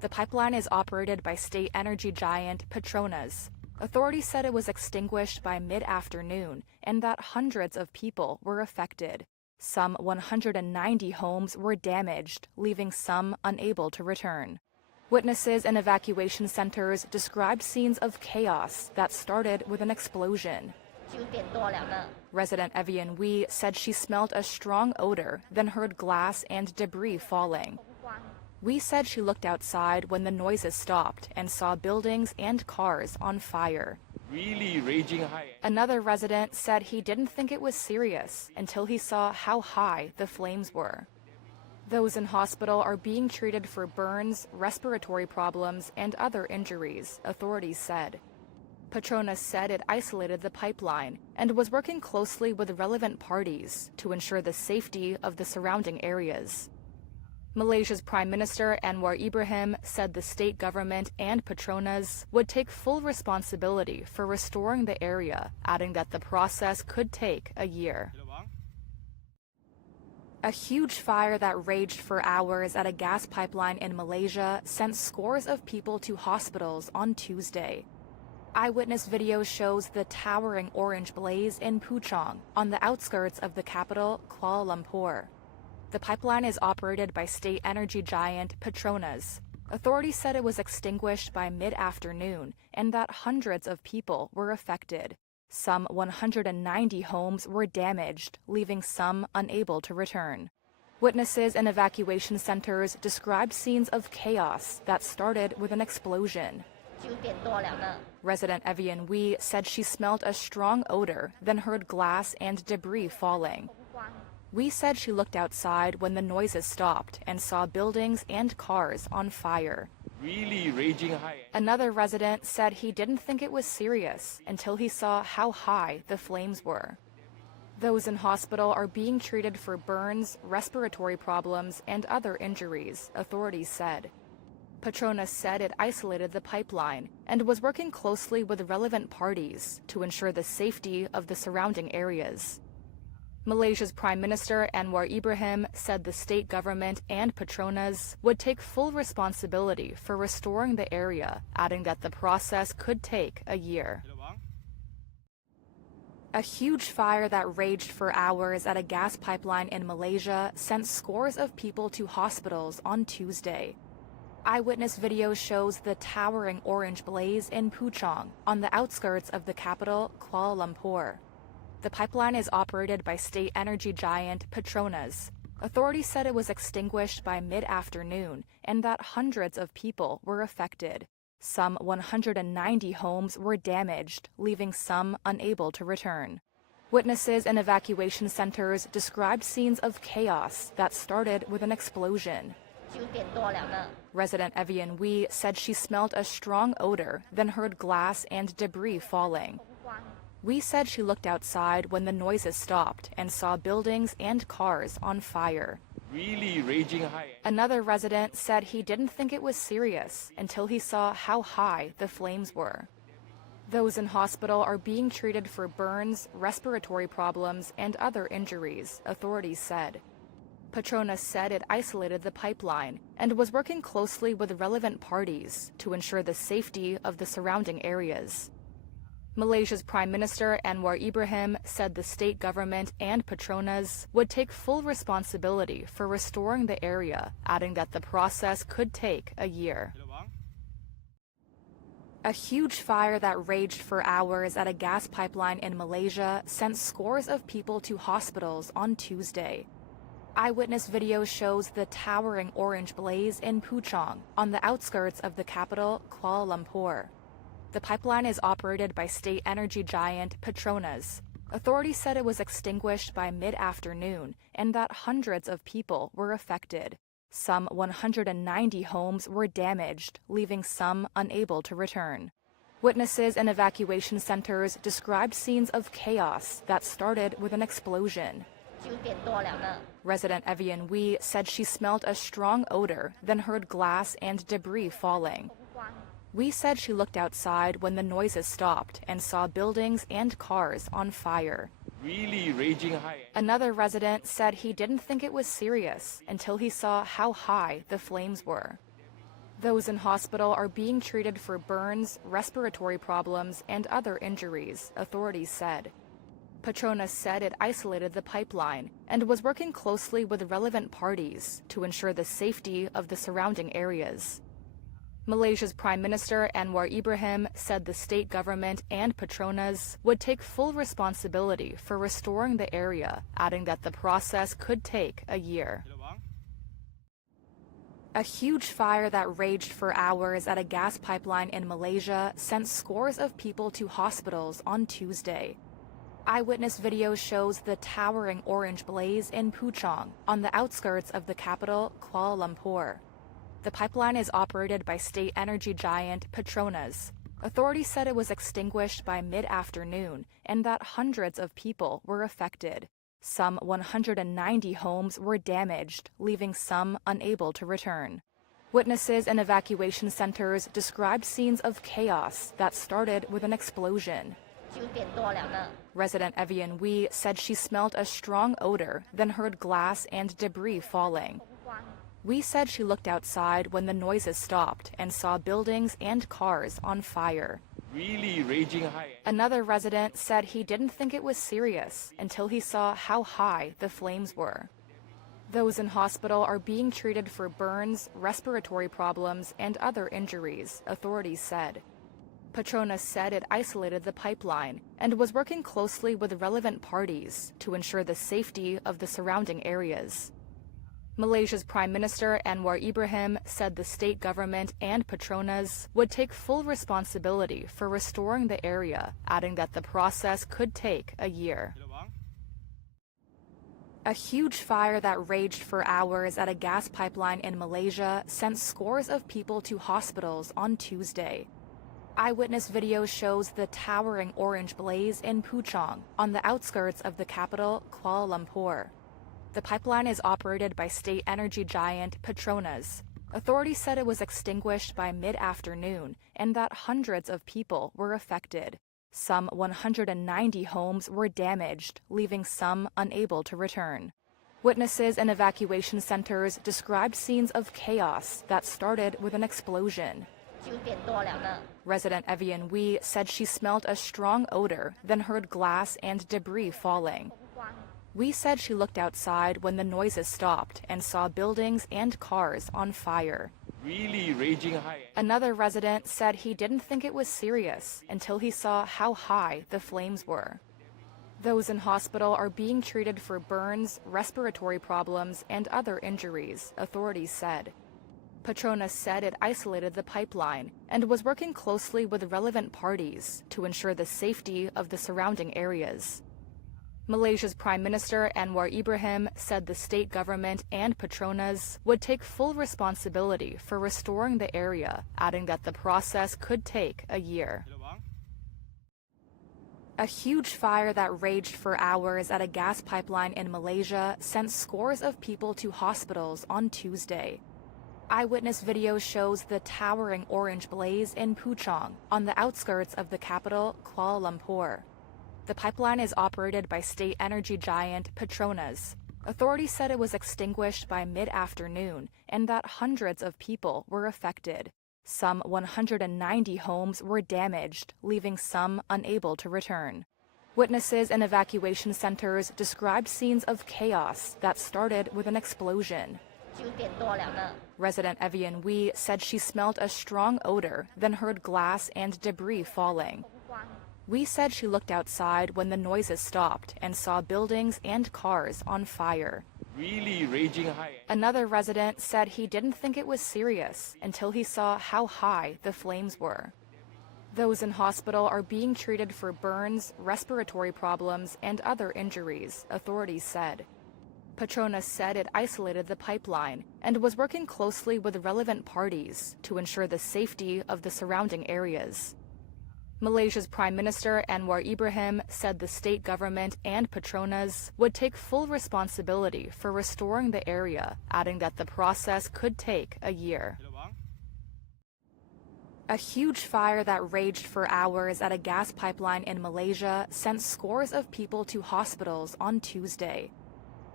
The pipeline is operated by state energy giant Petronas. Authorities said it was extinguished by mid-afternoon and that hundreds of people were affected. Some 190 homes were damaged, leaving some unable to return. Witnesses in evacuation centers described scenes of chaos that started with an explosion. 9点多2个 Resident Evian Wee said she smelled a strong odor, then heard glass and debris falling. Wee said she looked outside when the noises stopped and saw buildings and cars on fire. Really raging high. Another resident said he didn't think it was serious until he saw how high the flames were. Those in hospital are being treated for burns, respiratory problems, and other injuries, authorities said. Petronas said it isolated the pipeline and was working closely with relevant parties to ensure the safety of the surrounding areas. Malaysia's Prime Minister Anwar Ibrahim said the state government and Petronas would take full responsibility for restoring the area, adding that the process could take a year. A huge fire that raged for hours at a gas pipeline in Malaysia sent scores of people to hospitals on Tuesday. Eyewitness video shows the towering orange blaze in Puchong, on the outskirts of the capital, Kuala Lumpur. The pipeline is operated by state energy giant Petronas. Authorities said it was extinguished by mid-afternoon and that hundreds of people were affected. Some 190 homes were damaged, leaving some unable to return. Witnesses in evacuation centers described scenes of chaos that started with an explosion. 9点多2个 Resident Evian Wee said she smelled a strong odor, then heard glass and debris falling. Wee said she looked outside when the noises stopped and saw buildings and cars on fire. Really raging high. Another resident said he didn't think it was serious until he saw how high the flames were. Those in hospital are being treated for burns, respiratory problems, and other injuries, authorities said. Petronas said it isolated the pipeline and was working closely with relevant parties to ensure the safety of the surrounding areas. Malaysia's Prime Minister Anwar Ibrahim said the state government and Petronas would take full responsibility for restoring the area, adding that the process could take a year. A huge fire that raged for hours at a gas pipeline in Malaysia sent scores of people to hospitals on Tuesday. Eyewitness video shows the towering orange blaze in Puchong, on the outskirts of the capital, Kuala Lumpur. The pipeline is operated by state energy giant Petronas. Authorities said it was extinguished by mid-afternoon and that hundreds of people were affected. Some 190 homes were damaged, leaving some unable to return. Witnesses in evacuation centers described scenes of chaos that started with an explosion. 9点多2个 Resident Evian Wee said she smelled a strong odor, then heard glass and debris falling. Wee said she looked outside when the noises stopped and saw buildings and cars on fire. Really raging high. Another resident said he didn't think it was serious until he saw how high the flames were. Those in hospital are being treated for burns, respiratory problems, and other injuries, authorities said. Petronas said it isolated the pipeline and was working closely with relevant parties to ensure the safety of the surrounding areas. Malaysia's Prime Minister Anwar Ibrahim said the state government and Petronas would take full responsibility for restoring the area, adding that the process could take a year. A huge fire that raged for hours at a gas pipeline in Malaysia sent scores of people to hospitals on Tuesday. Eyewitness video shows the towering orange blaze in Puchong, on the outskirts of the capital, Kuala Lumpur. The pipeline is operated by state energy giant Petronas. Authorities said it was extinguished by mid-afternoon and that hundreds of people were affected. Some 190 homes were damaged, leaving some unable to return. Witnesses in evacuation centers described scenes of chaos that started with an explosion. 9点多2个 Resident Evian Wee said she smelled a strong odor, then heard glass and debris falling. Wee said she looked outside when the noises stopped and saw buildings and cars on fire. Really raging high. Another resident said he didn't think it was serious until he saw how high the flames were. Those in hospital are being treated for burns, respiratory problems, and other injuries, authorities said. Petronas said it isolated the pipeline and was working closely with relevant parties to ensure the safety of the surrounding areas. Malaysia's Prime Minister Anwar Ibrahim said the state government and Petronas would take full responsibility for restoring the area, adding that the process could take a year. A huge fire that raged for hours at a gas pipeline in Malaysia sent scores of people to hospitals on Tuesday. Eyewitness video shows the towering orange blaze in Puchong, on the outskirts of the capital, Kuala Lumpur. The pipeline is operated by state energy giant Petronas. Authorities said it was extinguished by mid-afternoon and that hundreds of people were affected. Some 190 homes were damaged, leaving some unable to return. Witnesses in evacuation centers described scenes of chaos that started with an explosion. 9点多了呢。 Resident Evian Wee said she smelled a strong odor, then heard glass and debris falling. Wee said she looked outside when the noises stopped and saw buildings and cars on fire. Really raging high. Another resident said he didn't think it was serious until he saw how high the flames were. Those in hospital are being treated for burns, respiratory problems, and other injuries, authorities said. Petronas said it isolated the pipeline and was working closely with relevant parties to ensure the safety of the surrounding areas. Malaysia's Prime Minister Anwar Ibrahim said the state government and Petronas would take full responsibility for restoring the area, adding that the process could take a year. A huge fire that raged for hours at a gas pipeline in Malaysia sent scores of people to hospitals on Tuesday. Eyewitness video shows the towering orange blaze in Puchong, on the outskirts of the capital, Kuala Lumpur. The pipeline is operated by state energy giant Petronas. Authorities said it was extinguished by mid-afternoon and that hundreds of people were affected. Some 190 homes were damaged, leaving some unable to return. Witnesses in evacuation centers described scenes of chaos that started with an explosion. 9点多了呢。 Resident Evian Wee said she smelled a strong odor, then heard glass and debris falling. Wee said she looked outside when the noises stopped and saw buildings and cars on fire. Really raging high. Another resident said he didn't think it was serious until he saw how high the flames were. Those in hospital are being treated for burns, respiratory problems, and other injuries, authorities said. Petronas said it isolated the pipeline and was working closely with relevant parties to ensure the safety of the surrounding areas. Malaysia's Prime Minister Anwar Ibrahim said the state government and Petronas would take full responsibility for restoring the area, adding that the process could take a year. A huge fire that raged for hours at a gas pipeline in Malaysia sent scores of people to hospitals on Tuesday. Eyewitness video shows the towering orange blaze in Puchong, on the outskirts of the capital, Kuala Lumpur. The pipeline is operated by state energy giant Petronas. Authorities said it was extinguished by mid-afternoon and that hundreds of people were affected. Some 190 homes were damaged, leaving some unable to return. Witnesses in evacuation centers described scenes of chaos that started with an explosion. 9点多了呢。 Resident Evian Wee said she smelled a strong odor, then heard glass and debris falling. Wee said she looked outside when the noises stopped and saw buildings and cars on fire. Really raging high. Another resident said he didn't think it was serious until he saw how high the flames were. Those in hospital are being treated for burns, respiratory problems, and other injuries, authorities said. Petronas said it isolated the pipeline and was working closely with relevant parties to ensure the safety of the surrounding areas. Malaysia's Prime Minister Anwar Ibrahim said the state government and Petronas would take full responsibility for restoring the area, adding that the process could take a year. A huge fire that raged for hours at a gas pipeline in Malaysia sent scores of people to hospitals on Tuesday.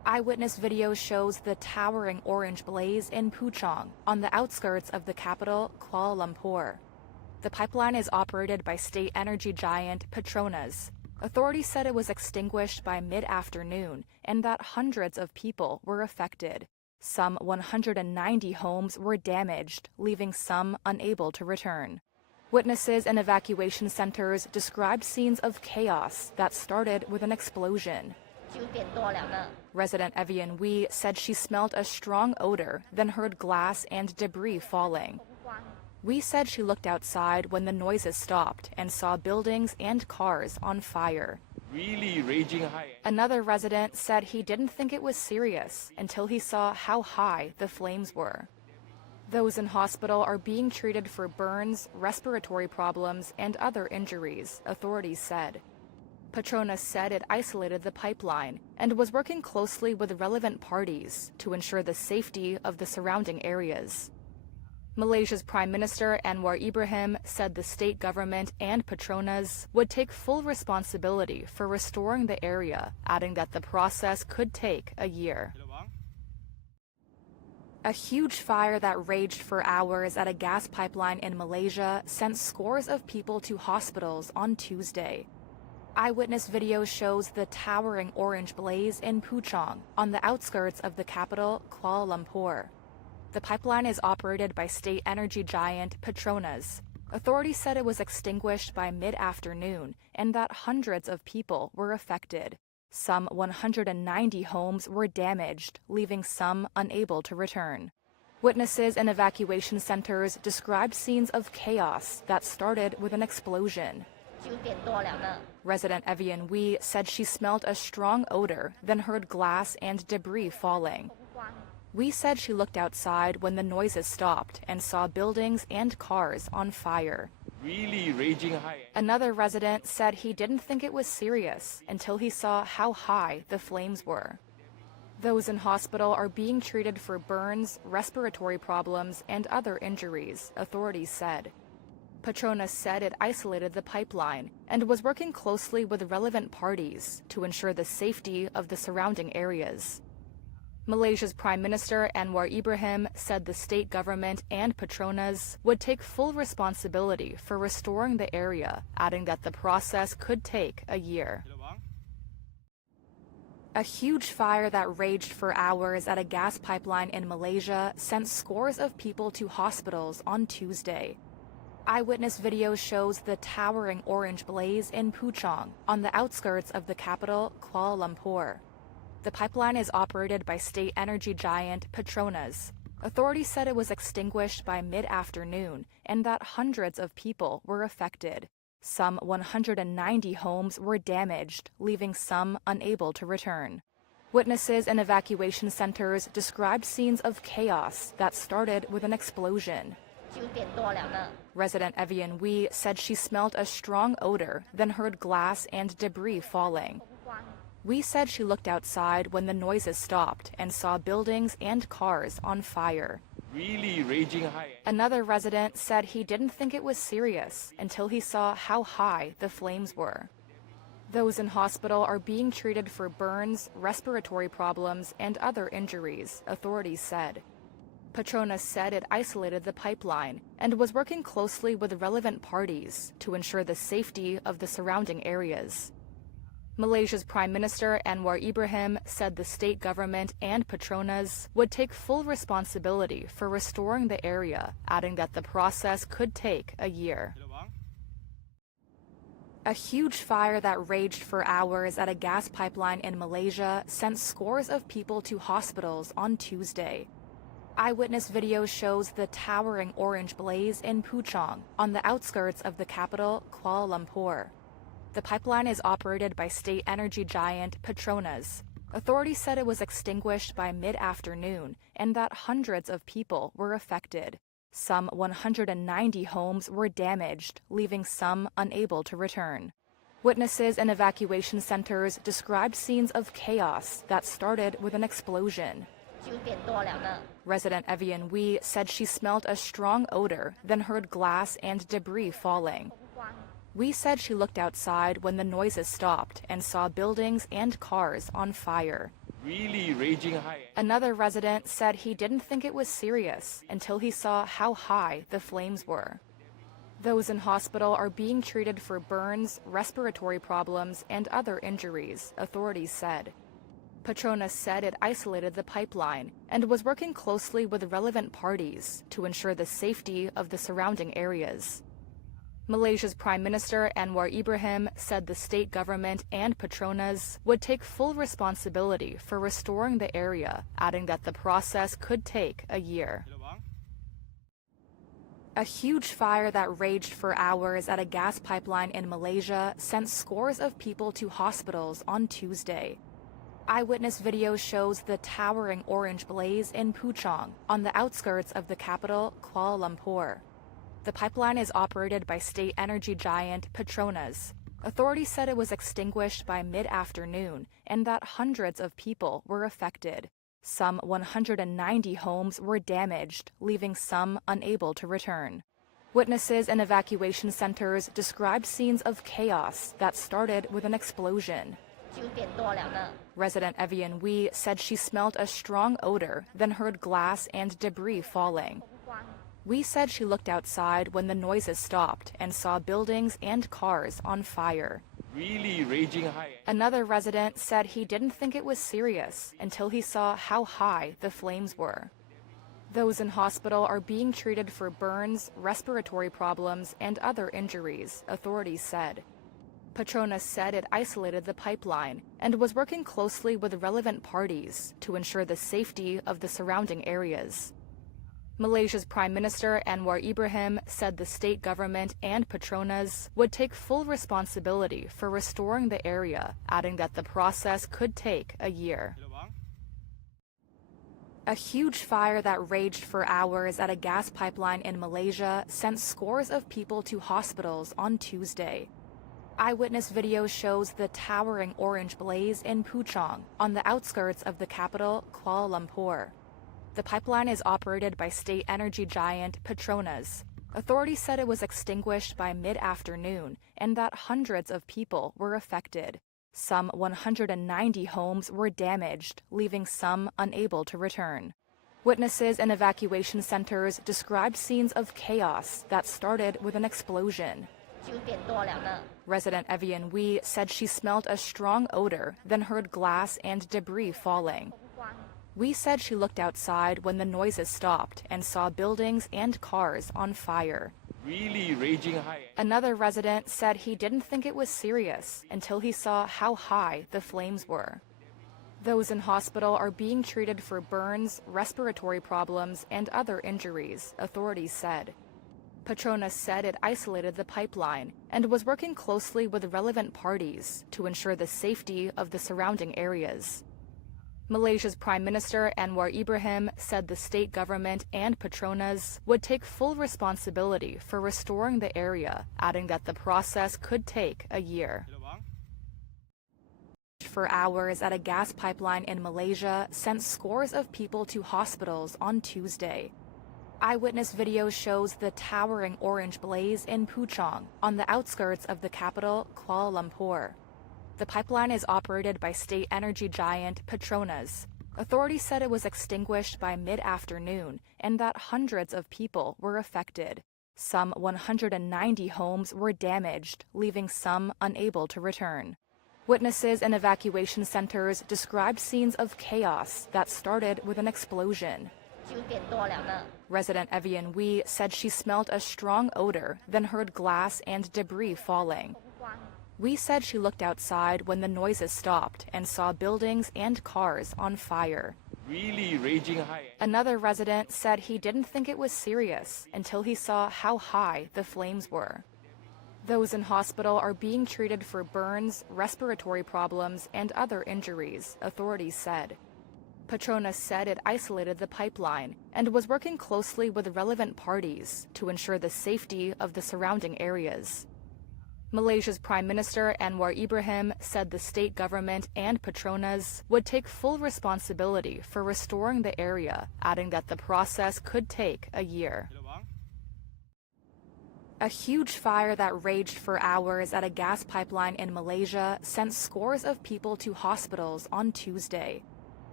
Eyewitness video shows the towering orange blaze in Puchong, on the outskirts of the capital, Kuala Lumpur. The pipeline is operated by state energy giant Petronas. Authorities said it was extinguished by mid-afternoon and that hundreds of people were affected. Some 190 homes were damaged, leaving some unable to return. Witnesses in evacuation centers described scenes of chaos that started with an explosion. 9点多了呢。 Resident Evian Wee said she smelled a strong odor, then heard glass and debris falling. Wee said she looked outside when the noises stopped and saw buildings and cars on fire. Really raging high. Another resident said he didn't think it was serious until he saw how high the flames were. Those in hospital are being treated for burns, respiratory problems, and other injuries, authorities said. Petronas said it isolated the pipeline and was working closely with relevant parties to ensure the safety of the surrounding areas. Malaysia's Prime Minister Anwar Ibrahim said the state government and Petronas would take full responsibility for restoring the area, adding that the process could take a year. A huge fire that raged for hours at a gas pipeline in Malaysia sent scores of people to hospitals on Tuesday. Eyewitness video shows the towering orange blaze in Puchong, on the outskirts of the capital, Kuala Lumpur. The pipeline is operated by state energy giant Petronas. Authorities said it was extinguished by mid-afternoon and that hundreds of people were affected. Some 190 homes were damaged, leaving some unable to return. Witnesses in evacuation centers described scenes of chaos that started with an explosion. 9点多了呢。 Resident Evian Wee said she smelled a strong odor, then heard glass and debris falling. Wee said she looked outside when the noises stopped and saw buildings and cars on fire. Really raging high. Another resident said he didn't think it was serious until he saw how high the flames were. Those in hospital are being treated for burns, respiratory problems, and other injuries, authorities said. Petronas said it isolated the pipeline and was working closely with relevant parties to ensure the safety of the surrounding areas. Malaysia's Prime Minister Anwar Ibrahim said the state government and Petronas would take full responsibility for restoring the area, adding that the process could take a year. A huge fire that raged for hours at a gas pipeline in Malaysia sent scores of people to hospitals on Tuesday. Eyewitness video shows the towering orange blaze in Puchong, on the outskirts of the capital, Kuala Lumpur. The pipeline is operated by state energy giant Petronas. Authorities said it was extinguished by mid-afternoon and that hundreds of people were affected. Some 190 homes were damaged, leaving some unable to return. Witnesses in evacuation centers described scenes of chaos that started with an explosion. 9点多了呢。 Resident Evian Wee said she smelled a strong odor, then heard glass and debris falling. Wee said she looked outside when the noises stopped and saw buildings and cars on fire. Really raging high. Another resident said he didn't think it was serious until he saw how high the flames were. Those in hospital are being treated for burns, respiratory problems, and other injuries, authorities said. Petronas said it isolated the pipeline and was working closely with relevant parties to ensure the safety of the surrounding areas. Malaysia's Prime Minister Anwar Ibrahim said the state government and Petronas would take full responsibility for restoring the area, adding that the process could take a year. A huge fire that raged for hours at a gas pipeline in Malaysia sent scores of people to hospitals on Tuesday. Eyewitness video shows the towering orange blaze in Puchong, on the outskirts of the capital, Kuala Lumpur. The pipeline is operated by state energy giant Petronas. Authorities said it was extinguished by mid-afternoon and that hundreds of people were affected. Some 190 homes were damaged, leaving some unable to return. Witnesses in evacuation centers described scenes of chaos that started with an explosion. 9点多了呢。 Resident Evian Wee said she smelled a strong odor, then heard glass and debris falling. Wee said she looked outside when the noises stopped and saw buildings and cars on fire. really raging high. Another resident said he didn't think it was serious until he saw how high the flames were. Those in hospital are being treated for burns, respiratory problems, and other injuries, authorities said. Petronas said it isolated the pipeline and was working closely with relevant parties to ensure the safety of the surrounding areas. Malaysia's Prime Minister Anwar Ibrahim said the state government and Petronas would take full responsibility for restoring the area, adding that the process could take a year. A huge fire that raged for hours at a gas pipeline in Malaysia sent scores of people to hospitals on Tuesday. Eyewitness video shows the towering orange blaze in Puchong, on the outskirts of the capital, Kuala Lumpur. The pipeline is operated by state energy giant Petronas. Authorities said it was extinguished by mid-afternoon and that hundreds of people were affected. Some 190 homes were damaged, leaving some unable to return. Witnesses in evacuation centers described scenes of chaos that started with an explosion. 9点多了呢。 Resident Evian Wee said she smelled a strong odor, then heard glass and debris falling. Wee said she looked outside when the noises stopped and saw buildings and cars on fire. Really raging high. Another resident said he didn't think it was serious until he saw how high the flames were. Those in hospital are being treated for burns, respiratory problems, and other injuries, authorities said. Petronas said it isolated the pipeline and was working closely with relevant parties to ensure the safety of the surrounding areas. Malaysia's Prime Minister Anwar Ibrahim said the state government and Petronas would take full responsibility for restoring the area, adding that the process could take a year. A huge fire that raged for hours at a gas pipeline in Malaysia sent scores of people to hospitals on Tuesday. Eyewitness video shows the towering orange blaze in Puchong, on the outskirts of the capital, Kuala Lumpur. The pipeline is operated by state energy giant Petronas. Authorities said it was extinguished by mid-afternoon and that hundreds of people were affected. Some 190 homes were damaged, leaving some unable to return. Witnesses in evacuation centers described scenes of chaos that started with an explosion. 9点多了呢。 Resident Evian Wee said she smelled a strong odor, then heard glass and debris falling. Wee said she looked outside when the noises stopped and saw buildings and cars on fire. Really raging high. Another resident said he didn't think it was serious until he saw how high the flames were. Those in hospital are being treated for burns, respiratory problems, and other injuries, authorities said. Petronas said it isolated the pipeline and was working closely with relevant parties to ensure the safety of the surrounding areas. Malaysia's Prime Minister Anwar Ibrahim said the state government and Petronas would take full responsibility for restoring the area, adding that the process could take a year. For hours at a gas pipeline in Malaysia sent scores of people to hospitals on Tuesday. Eyewitness video shows the towering orange blaze in Puchong, on the outskirts of the capital, Kuala Lumpur. The pipeline is operated by state energy giant Petronas. Authorities said it was extinguished by mid-afternoon and that hundreds of people were affected. Some 190 homes were damaged, leaving some unable to return. Witnesses in evacuation centers described scenes of chaos that started with an explosion. 9点多了呢。 Resident Evian Wee said she smelled a strong odor, then heard glass and debris falling. Wee said she looked outside when the noises stopped and saw buildings and cars on fire. Really raging high. Another resident said he didn't think it was serious until he saw how high the flames were. Those in hospital are being treated for burns, respiratory problems, and other injuries, authorities said. Petronas said it isolated the pipeline and was working closely with relevant parties to ensure the safety of the surrounding areas. Malaysia's Prime Minister Anwar Ibrahim said the state government and Petronas would take full responsibility for restoring the area, adding that the process could take a year. A huge fire that raged for hours at a gas pipeline in Malaysia sent scores of people to hospitals on Tuesday.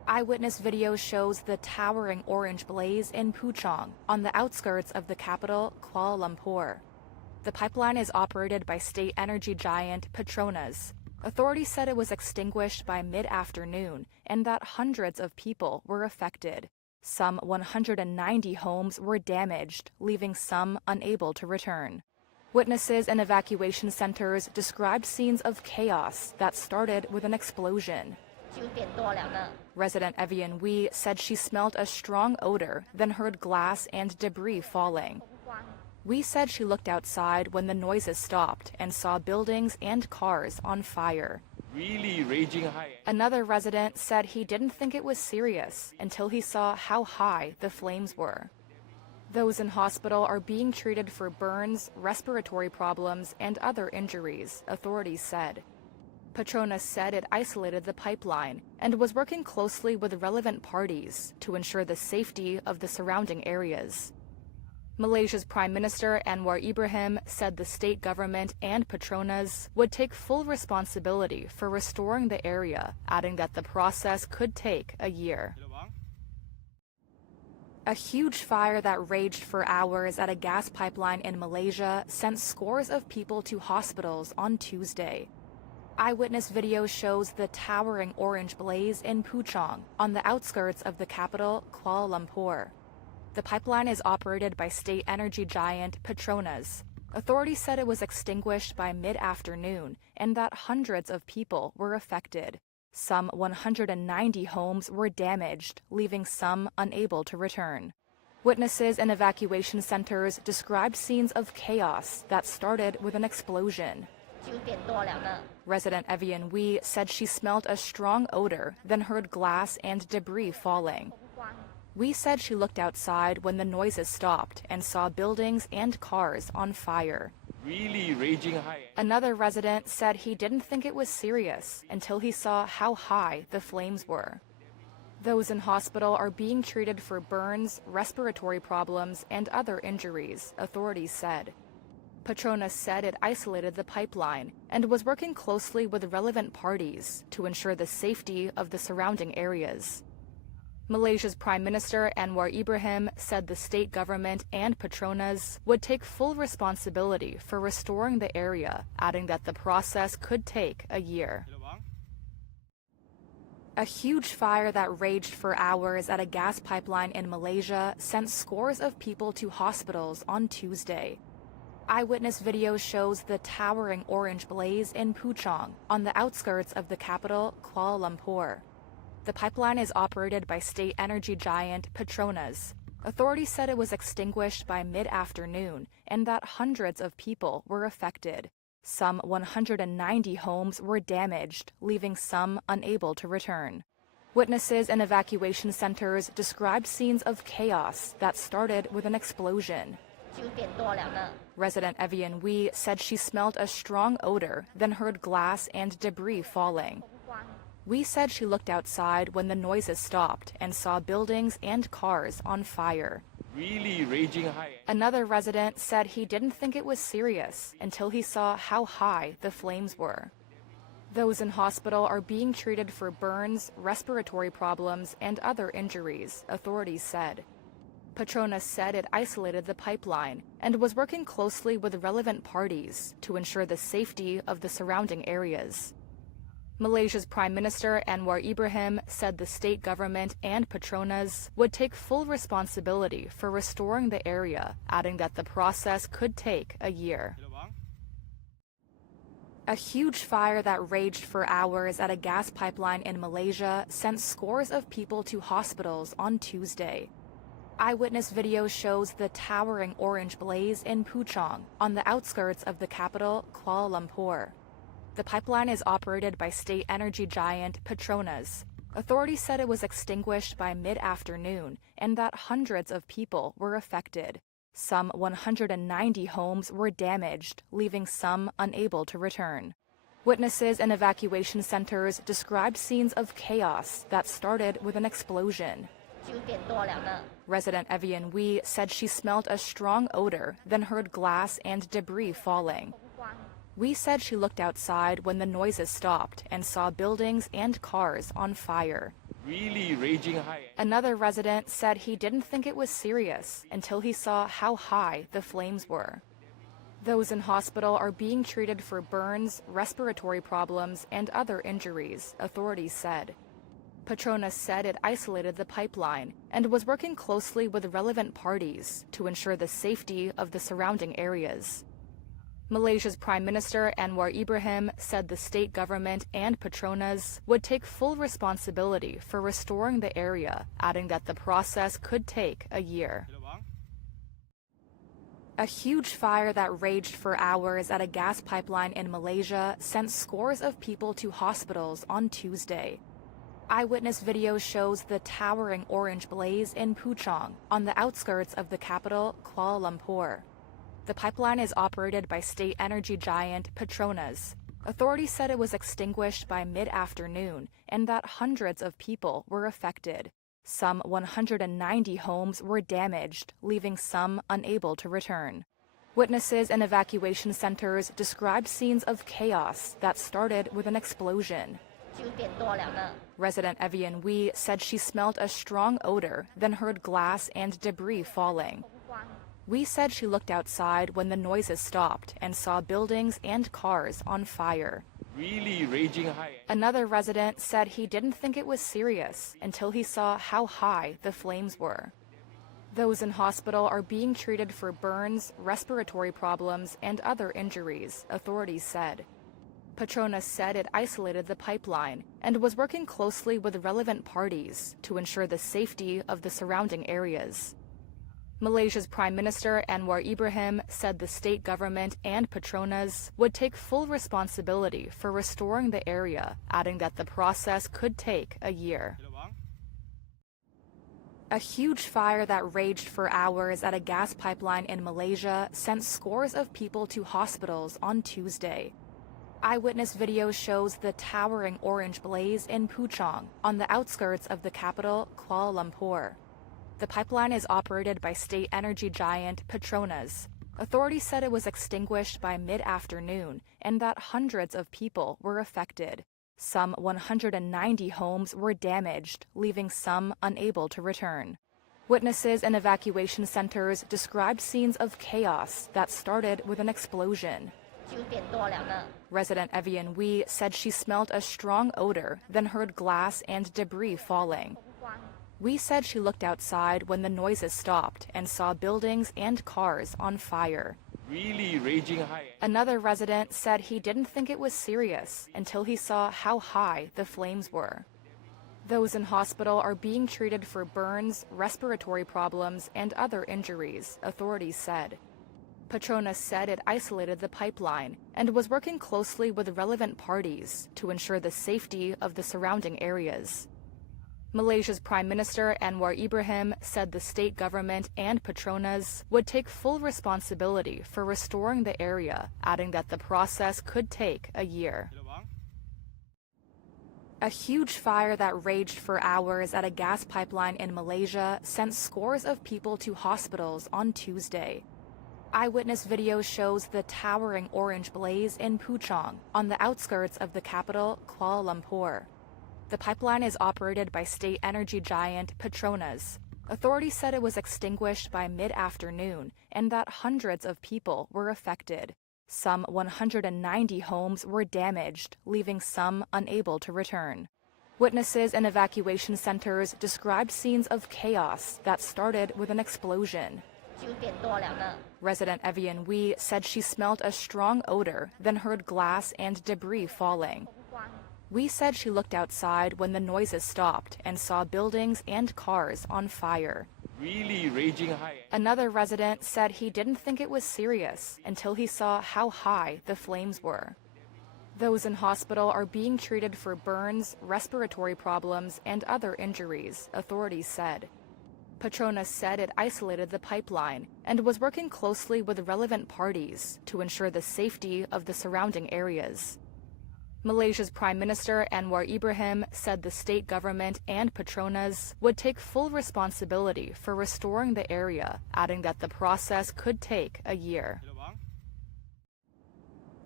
Eyewitness video shows the towering orange blaze in Puchong, on the outskirts of the capital, Kuala Lumpur. The pipeline is operated by state energy giant Petronas. Authorities said it was extinguished by mid-afternoon and that hundreds of people were affected. Some 190 homes were damaged, leaving some unable to return. Witnesses in evacuation centers described scenes of chaos that started with an explosion. 9点多了呢。 Resident Evian Wee said she smelled a strong odor, then heard glass and debris falling. Wee said she looked outside when the noises stopped and saw buildings and cars on fire. Really raging high. Another resident said he didn't think it was serious until he saw how high the flames were. Those in hospital are being treated for burns, respiratory problems, and other injuries, authorities said. Petronas said it isolated the pipeline and was working closely with relevant parties to ensure the safety of the surrounding areas. Malaysia's Prime Minister Anwar Ibrahim said the state government and Petronas would take full responsibility for restoring the area, adding that the process could take a year. A huge fire that raged for hours at a gas pipeline in Malaysia sent scores of people to hospitals on Tuesday. Eyewitness video shows the towering orange blaze in Puchong, on the outskirts of the capital, Kuala Lumpur. The pipeline is operated by state energy giant Petronas. Authorities said it was extinguished by mid-afternoon and that hundreds of people were affected. Some 190 homes were damaged, leaving some unable to return. Witnesses in evacuation centers described scenes of chaos that started with an explosion. 9点多了呢。 Resident Evian Wee said she smelled a strong odor, then heard glass and debris falling. Wee said she looked outside when the noises stopped and saw buildings and cars on fire. Really raging high. Another resident said he didn't think it was serious until he saw how high the flames were. Those in hospital are being treated for burns, respiratory problems, and other injuries, authorities said. Petronas said it isolated the pipeline and was working closely with relevant parties to ensure the safety of the surrounding areas. Malaysia's Prime Minister Anwar Ibrahim said the state government and Petronas would take full responsibility for restoring the area, adding that the process could take a year. A huge fire that raged for hours at a gas pipeline in Malaysia sent scores of people to hospitals on Tuesday. Eyewitness video shows the towering orange blaze in Puchong, on the outskirts of the capital, Kuala Lumpur. The pipeline is operated by state energy giant Petronas. Authorities said it was extinguished by mid-afternoon and that hundreds of people were affected. Some 190 homes were damaged, leaving some unable to return. Witnesses in evacuation centers described scenes of chaos that started with an explosion. 9点多了呢。 Resident Evian Wee said she smelled a strong odor, then heard glass and debris falling. Wee said she looked outside when the noises stopped and saw buildings and cars on fire. Really raging high. Another resident said he didn't think it was serious until he saw how high the flames were. Those in hospital are being treated for burns, respiratory problems, and other injuries, authorities said. Petronas said it isolated the pipeline and was working closely with relevant parties to ensure the safety of the surrounding areas. Malaysia's Prime Minister Anwar Ibrahim said the state government and Petronas would take full responsibility for restoring the area, adding that the process could take a year. A huge fire that raged for hours at a gas pipeline in Malaysia sent scores of people to hospitals on Tuesday. Eyewitness video shows the towering orange blaze in Puchong, on the outskirts of the capital, Kuala Lumpur. The pipeline is operated by state energy giant Petronas. Authorities said it was extinguished by mid-afternoon and that hundreds of people were affected. Some 190 homes were damaged, leaving some unable to return. Witnesses in evacuation centers described scenes of chaos that started with an explosion. 9点多了呢。 Resident Evian Wee said she smelled a strong odor, then heard glass and debris falling. Wee said she looked outside when the noises stopped and saw buildings and cars on fire. really raging high. Another resident said he didn't think it was serious until he saw how high the flames were. Those in hospital are being treated for burns, respiratory problems, and other injuries, authorities said. Petronas said it isolated the pipeline and was working closely with relevant parties to ensure the safety of the surrounding areas. Malaysia's Prime Minister Anwar Ibrahim said the state government and Petronas would take full responsibility for restoring the area, adding that the process could take a year. A huge fire that raged for hours at a gas pipeline in Malaysia sent scores of people to hospitals on Tuesday. Eyewitness video shows the towering orange blaze in Puchong, on the outskirts of the capital, Kuala Lumpur. The pipeline is operated by state energy giant Petronas. Authorities said it was extinguished by mid-afternoon and that hundreds of people were affected. Some 190 homes were damaged, leaving some unable to return. Witnesses in evacuation centers described scenes of chaos that started with an explosion. 9点多了呢。 Resident Evian Wee said she smelled a strong odor, then heard glass and debris falling. Wee said she looked outside when the noises stopped and saw buildings and cars on fire. Really raging high. Another resident said he didn't think it was serious until he saw how high the flames were. Those in hospital are being treated for burns, respiratory problems, and other injuries, authorities said. Petronas said it isolated the pipeline and was working closely with relevant parties to ensure the safety of the surrounding areas. Malaysia's Prime Minister Anwar Ibrahim said the state government and Petronas would take full responsibility for restoring the area, adding that the process could take a year. A huge fire that raged for hours at a gas pipeline in Malaysia sent scores of people to hospitals on Tuesday. Eyewitness video shows the towering orange blaze in Puchong, on the outskirts of the capital, Kuala Lumpur. The pipeline is operated by state energy giant Petronas. Authorities said it was extinguished by mid-afternoon and that hundreds of people were affected. Some 190 homes were damaged, leaving some unable to return. Witnesses in evacuation centers described scenes of chaos that started with an explosion. 9点多了呢。 Resident Evian Wee said she smelled a strong odor, then heard glass and debris falling. Wee said she looked outside when the noises stopped and saw buildings and cars on fire. Really raging high. Another resident said he didn't think it was serious until he saw how high the flames were. Those in hospital are being treated for burns, respiratory problems, and other injuries, authorities said. Petronas said it isolated the pipeline and was working closely with relevant parties to ensure the safety of the surrounding areas. Malaysia's Prime Minister Anwar Ibrahim said the state government and Petronas would take full responsibility for restoring the area, adding that the process could take a year. A huge fire that raged for hours at a gas pipeline in Malaysia sent scores of people to hospitals on Tuesday. Eyewitness video shows the towering orange blaze in Puchong, on the outskirts of the capital, Kuala Lumpur. The pipeline is operated by state energy giant Petronas. Authorities said it was extinguished by mid-afternoon and that hundreds of people were affected. Some 190 homes were damaged, leaving some unable to return. Witnesses in evacuation centers described scenes of chaos that started with an explosion. 9点多了呢。 Resident Evian Wee said she smelled a strong odor, then heard glass and debris falling. Wee said she looked outside when the noises stopped and saw buildings and cars on fire. Really raging high. Another resident said he didn't think it was serious until he saw how high the flames were. Those in hospital are being treated for burns, respiratory problems, and other injuries, authorities said. Petronas said it isolated the pipeline and was working closely with relevant parties to ensure the safety of the surrounding areas. Malaysia's Prime Minister Anwar Ibrahim said the state government and Petronas would take full responsibility for restoring the area, adding that the process could take a year.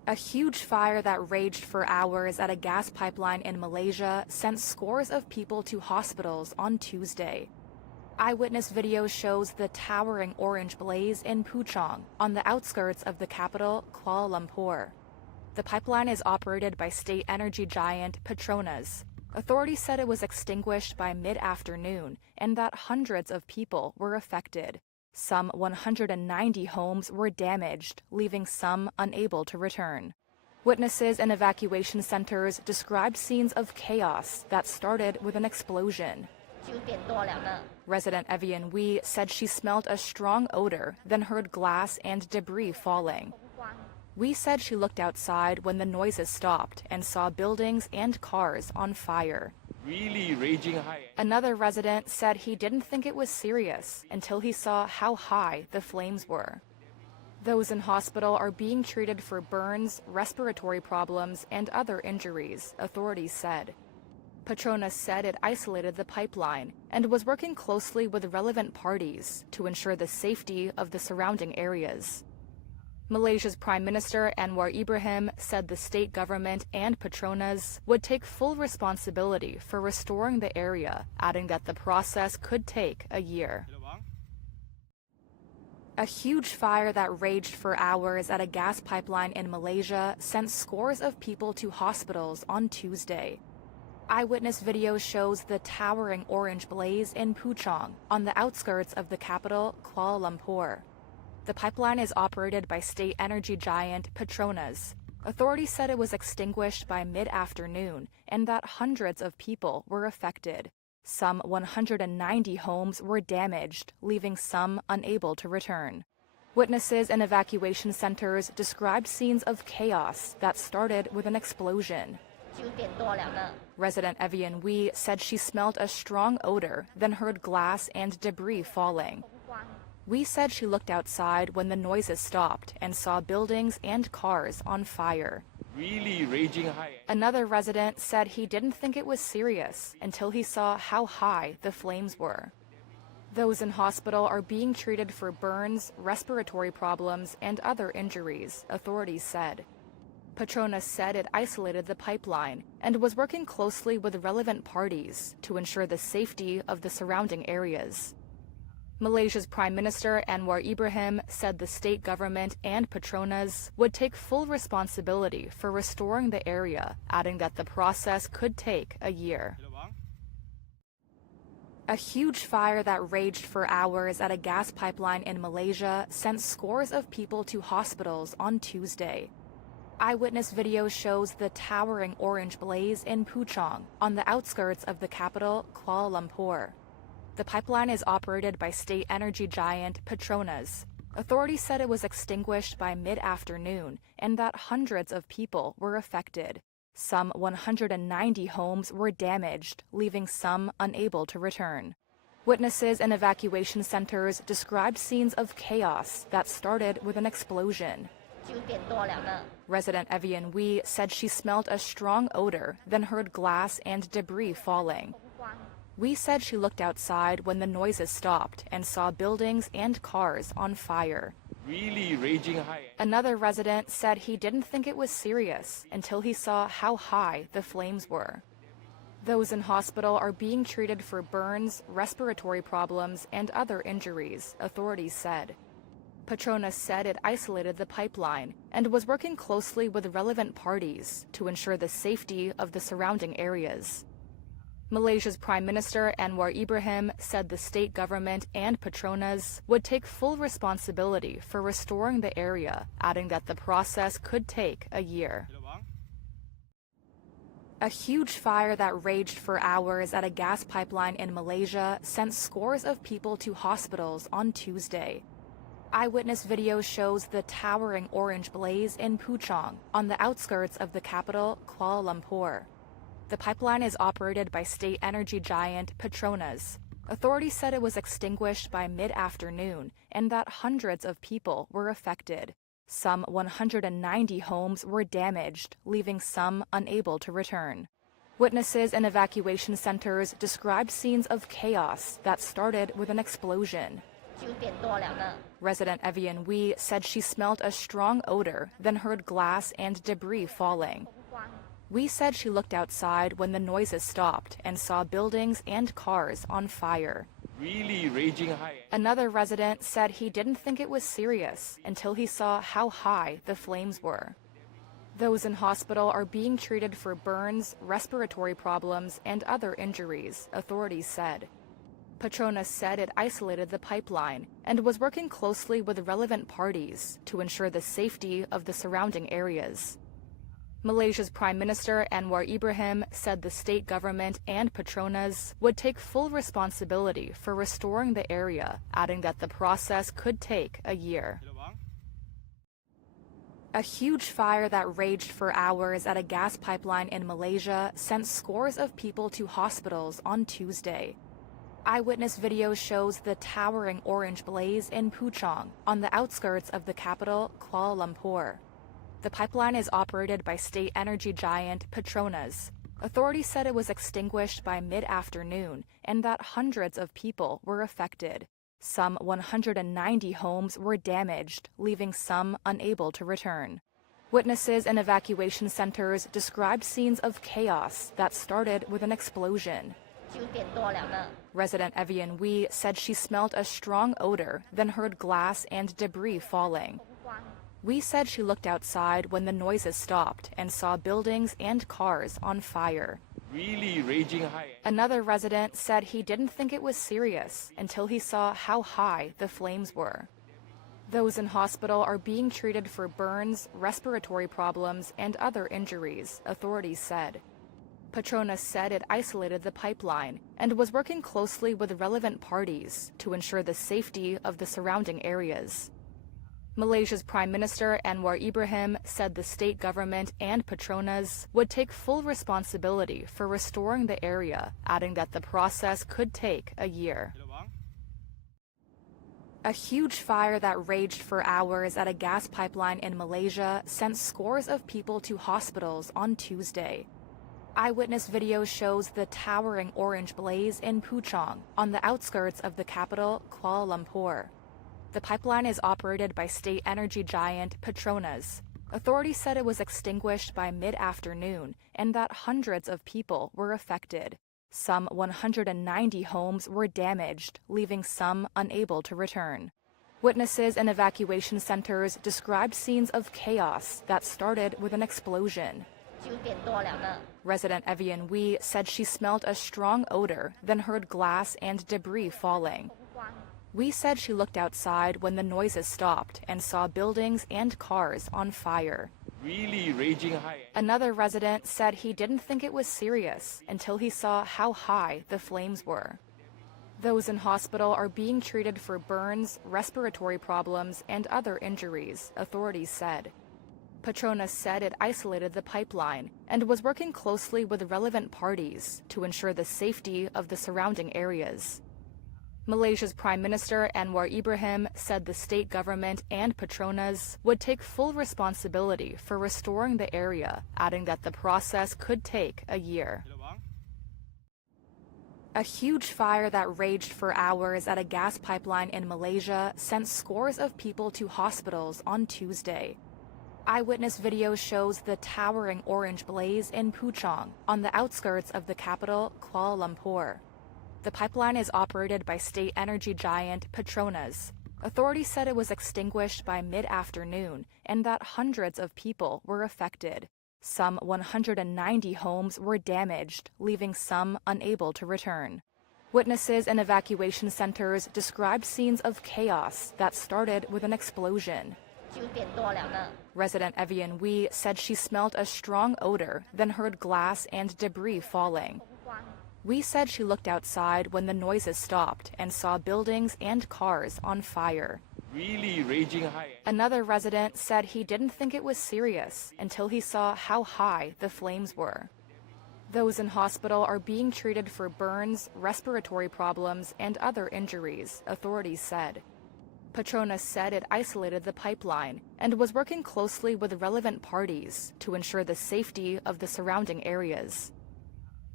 A huge fire that raged for hours at a gas pipeline in Malaysia sent scores of people to hospitals on Tuesday. Eyewitness video shows the towering orange blaze in Puchong, on the outskirts of the capital, Kuala Lumpur. The pipeline is operated by state energy giant Petronas. Authorities said it was extinguished by mid-afternoon and that hundreds of people were affected. Some 190 homes were damaged, leaving some unable to return. Witnesses in evacuation centers described scenes of chaos that started with an explosion. 9点多2个 Resident Evian Wee said she smelled a strong odor, then heard glass and debris falling. Wee said she looked outside when the noises stopped and saw buildings and cars on fire. Really raging high. Another resident said he didn't think it was serious until he saw how high the flames were. Those in hospital are being treated for burns, respiratory problems, and other injuries, authorities said. Petronas said it isolated the pipeline and was working closely with relevant parties to ensure the safety of the surrounding areas. Malaysia's Prime Minister Anwar Ibrahim said the state government and Petronas would take full responsibility for restoring the area, adding that the process could take a year. A huge fire that raged for hours at a gas pipeline in Malaysia sent scores of people to hospitals on Tuesday. Eyewitness video shows the towering orange blaze in Puchong, on the outskirts of the capital, Kuala Lumpur. The pipeline is operated by state energy giant Petronas. Authorities said it was extinguished by mid-afternoon and that hundreds of people were affected. Some 190 homes were damaged, leaving some unable to return. Witnesses in evacuation centers described scenes of chaos that started with an explosion. 9点多2个 Resident Evian Wee said she smelled a strong odor, then heard glass and debris falling. Wee said she looked outside when the noises stopped and saw buildings and cars on fire. Really raging high. Another resident said he didn't think it was serious until he saw how high the flames were. Those in hospital are being treated for burns, respiratory problems, and other injuries, authorities said. Petronas said it isolated the pipeline and was working closely with relevant parties to ensure the safety of the surrounding areas. Malaysia's Prime Minister Anwar Ibrahim said the state government and Petronas would take full responsibility for restoring the area, adding that the process could take a year. A huge fire that raged for hours at a gas pipeline in Malaysia sent scores of people to hospitals on Tuesday. Eyewitness video shows the towering orange blaze in Puchong, on the outskirts of the capital, Kuala Lumpur. The pipeline is operated by state energy giant Petronas. Authorities said it was extinguished by mid-afternoon and that hundreds of people were affected. Some 190 homes were damaged, leaving some unable to return. Witnesses in evacuation centers described scenes of chaos that started with an explosion. 9点多2个 Resident Evian Wee said she smelled a strong odor, then heard glass and debris falling. Wee said she looked outside when the noises stopped and saw buildings and cars on fire. Really raging high. Another resident said he didn't think it was serious until he saw how high the flames were. Those in hospital are being treated for burns, respiratory problems, and other injuries, authorities said. Petronas said it isolated the pipeline and was working closely with relevant parties to ensure the safety of the surrounding areas. Malaysia's Prime Minister Anwar Ibrahim said the state government and Petronas would take full responsibility for restoring the area, adding that the process could take a year. A huge fire that raged for hours at a gas pipeline in Malaysia sent scores of people to hospitals on Tuesday. Eyewitness video shows the towering orange blaze in Puchong, on the outskirts of the capital, Kuala Lumpur. The pipeline is operated by state energy giant Petronas. Authorities said it was extinguished by mid-afternoon and that hundreds of people were affected. Some 190 homes were damaged, leaving some unable to return. Witnesses in evacuation centers described scenes of chaos that started with an explosion. 9点多了呢。 Resident Evian Wee said she smelled a strong odor, then heard glass and debris falling. Wee said she looked outside when the noises stopped and saw buildings and cars on fire. Really raging high. Another resident said he didn't think it was serious until he saw how high the flames were. Those in hospital are being treated for burns, respiratory problems, and other injuries, authorities said. Petronas said it isolated the pipeline and was working closely with relevant parties to ensure the safety of the surrounding areas. Malaysia's Prime Minister Anwar Ibrahim said the state government and Petronas would take full responsibility for restoring the area, adding that the process could take a year. A huge fire that raged for hours at a gas pipeline in Malaysia sent scores of people to hospitals on Tuesday. Eyewitness video shows the towering orange blaze in Puchong, on the outskirts of the capital, Kuala Lumpur. The pipeline is operated by state energy giant Petronas. Authorities said it was extinguished by mid-afternoon and that hundreds of people were affected. Some 190 homes were damaged, leaving some unable to return. Witnesses in evacuation centers described scenes of chaos that started with an explosion. 9点多了呢。 Resident Evian Wee said she smelled a strong odor, then heard glass and debris falling. Wee said she looked outside when the noises stopped and saw buildings and cars on fire. Really raging high. Another resident said he didn't think it was serious until he saw how high the flames were. Those in hospital are being treated for burns, respiratory problems, and other injuries, authorities said. Petronas said it isolated the pipeline and was working closely with relevant parties to ensure the safety of the surrounding areas. Malaysia's Prime Minister Anwar Ibrahim said the state government and Petronas would take full responsibility for restoring the area, adding that the process could take a year. A huge fire that raged for hours at a gas pipeline in Malaysia sent scores of people to hospitals on Tuesday. Eyewitness video shows the towering orange blaze in Puchong, on the outskirts of the capital, Kuala Lumpur. The pipeline is operated by state energy giant Petronas. Authorities said it was extinguished by mid-afternoon and that hundreds of people were affected. Some 190 homes were damaged, leaving some unable to return. Witnesses in evacuation centers described scenes of chaos that started with an explosion. 9点多了呢。 Resident Evian Wee said she smelled a strong odor, then heard glass and debris falling. Wee said she looked outside when the noises stopped and saw buildings and cars on fire. Really raging high. Another resident said he didn't think it was serious until he saw how high the flames were. Those in hospital are being treated for burns, respiratory problems, and other injuries, authorities said. Petronas said it isolated the pipeline and was working closely with relevant parties to ensure the safety of the surrounding areas. Malaysia's Prime Minister Anwar Ibrahim said the state government and Petronas would take full responsibility for restoring the area, adding that the process could take a year. A huge fire that raged for hours at a gas pipeline in Malaysia sent scores of people to hospitals on Tuesday. Eyewitness video shows the towering orange blaze in Puchong, on the outskirts of the capital, Kuala Lumpur. The pipeline is operated by state energy giant Petronas. Authorities said it was extinguished by mid-afternoon and that hundreds of people were affected. Some 190 homes were damaged, leaving some unable to return. Witnesses in evacuation centers described scenes of chaos that started with an explosion. 9点多了呢。 Resident Evian Wee said she smelled a strong odor, then heard glass and debris falling. Wee said she looked outside when the noises stopped and saw buildings and cars on fire. Really raging high. Another resident said he didn't think it was serious until he saw how high the flames were. Those in hospital are being treated for burns, respiratory problems, and other injuries, authorities said. Petronas said it isolated the pipeline and was working closely with relevant parties to ensure the safety of the surrounding areas.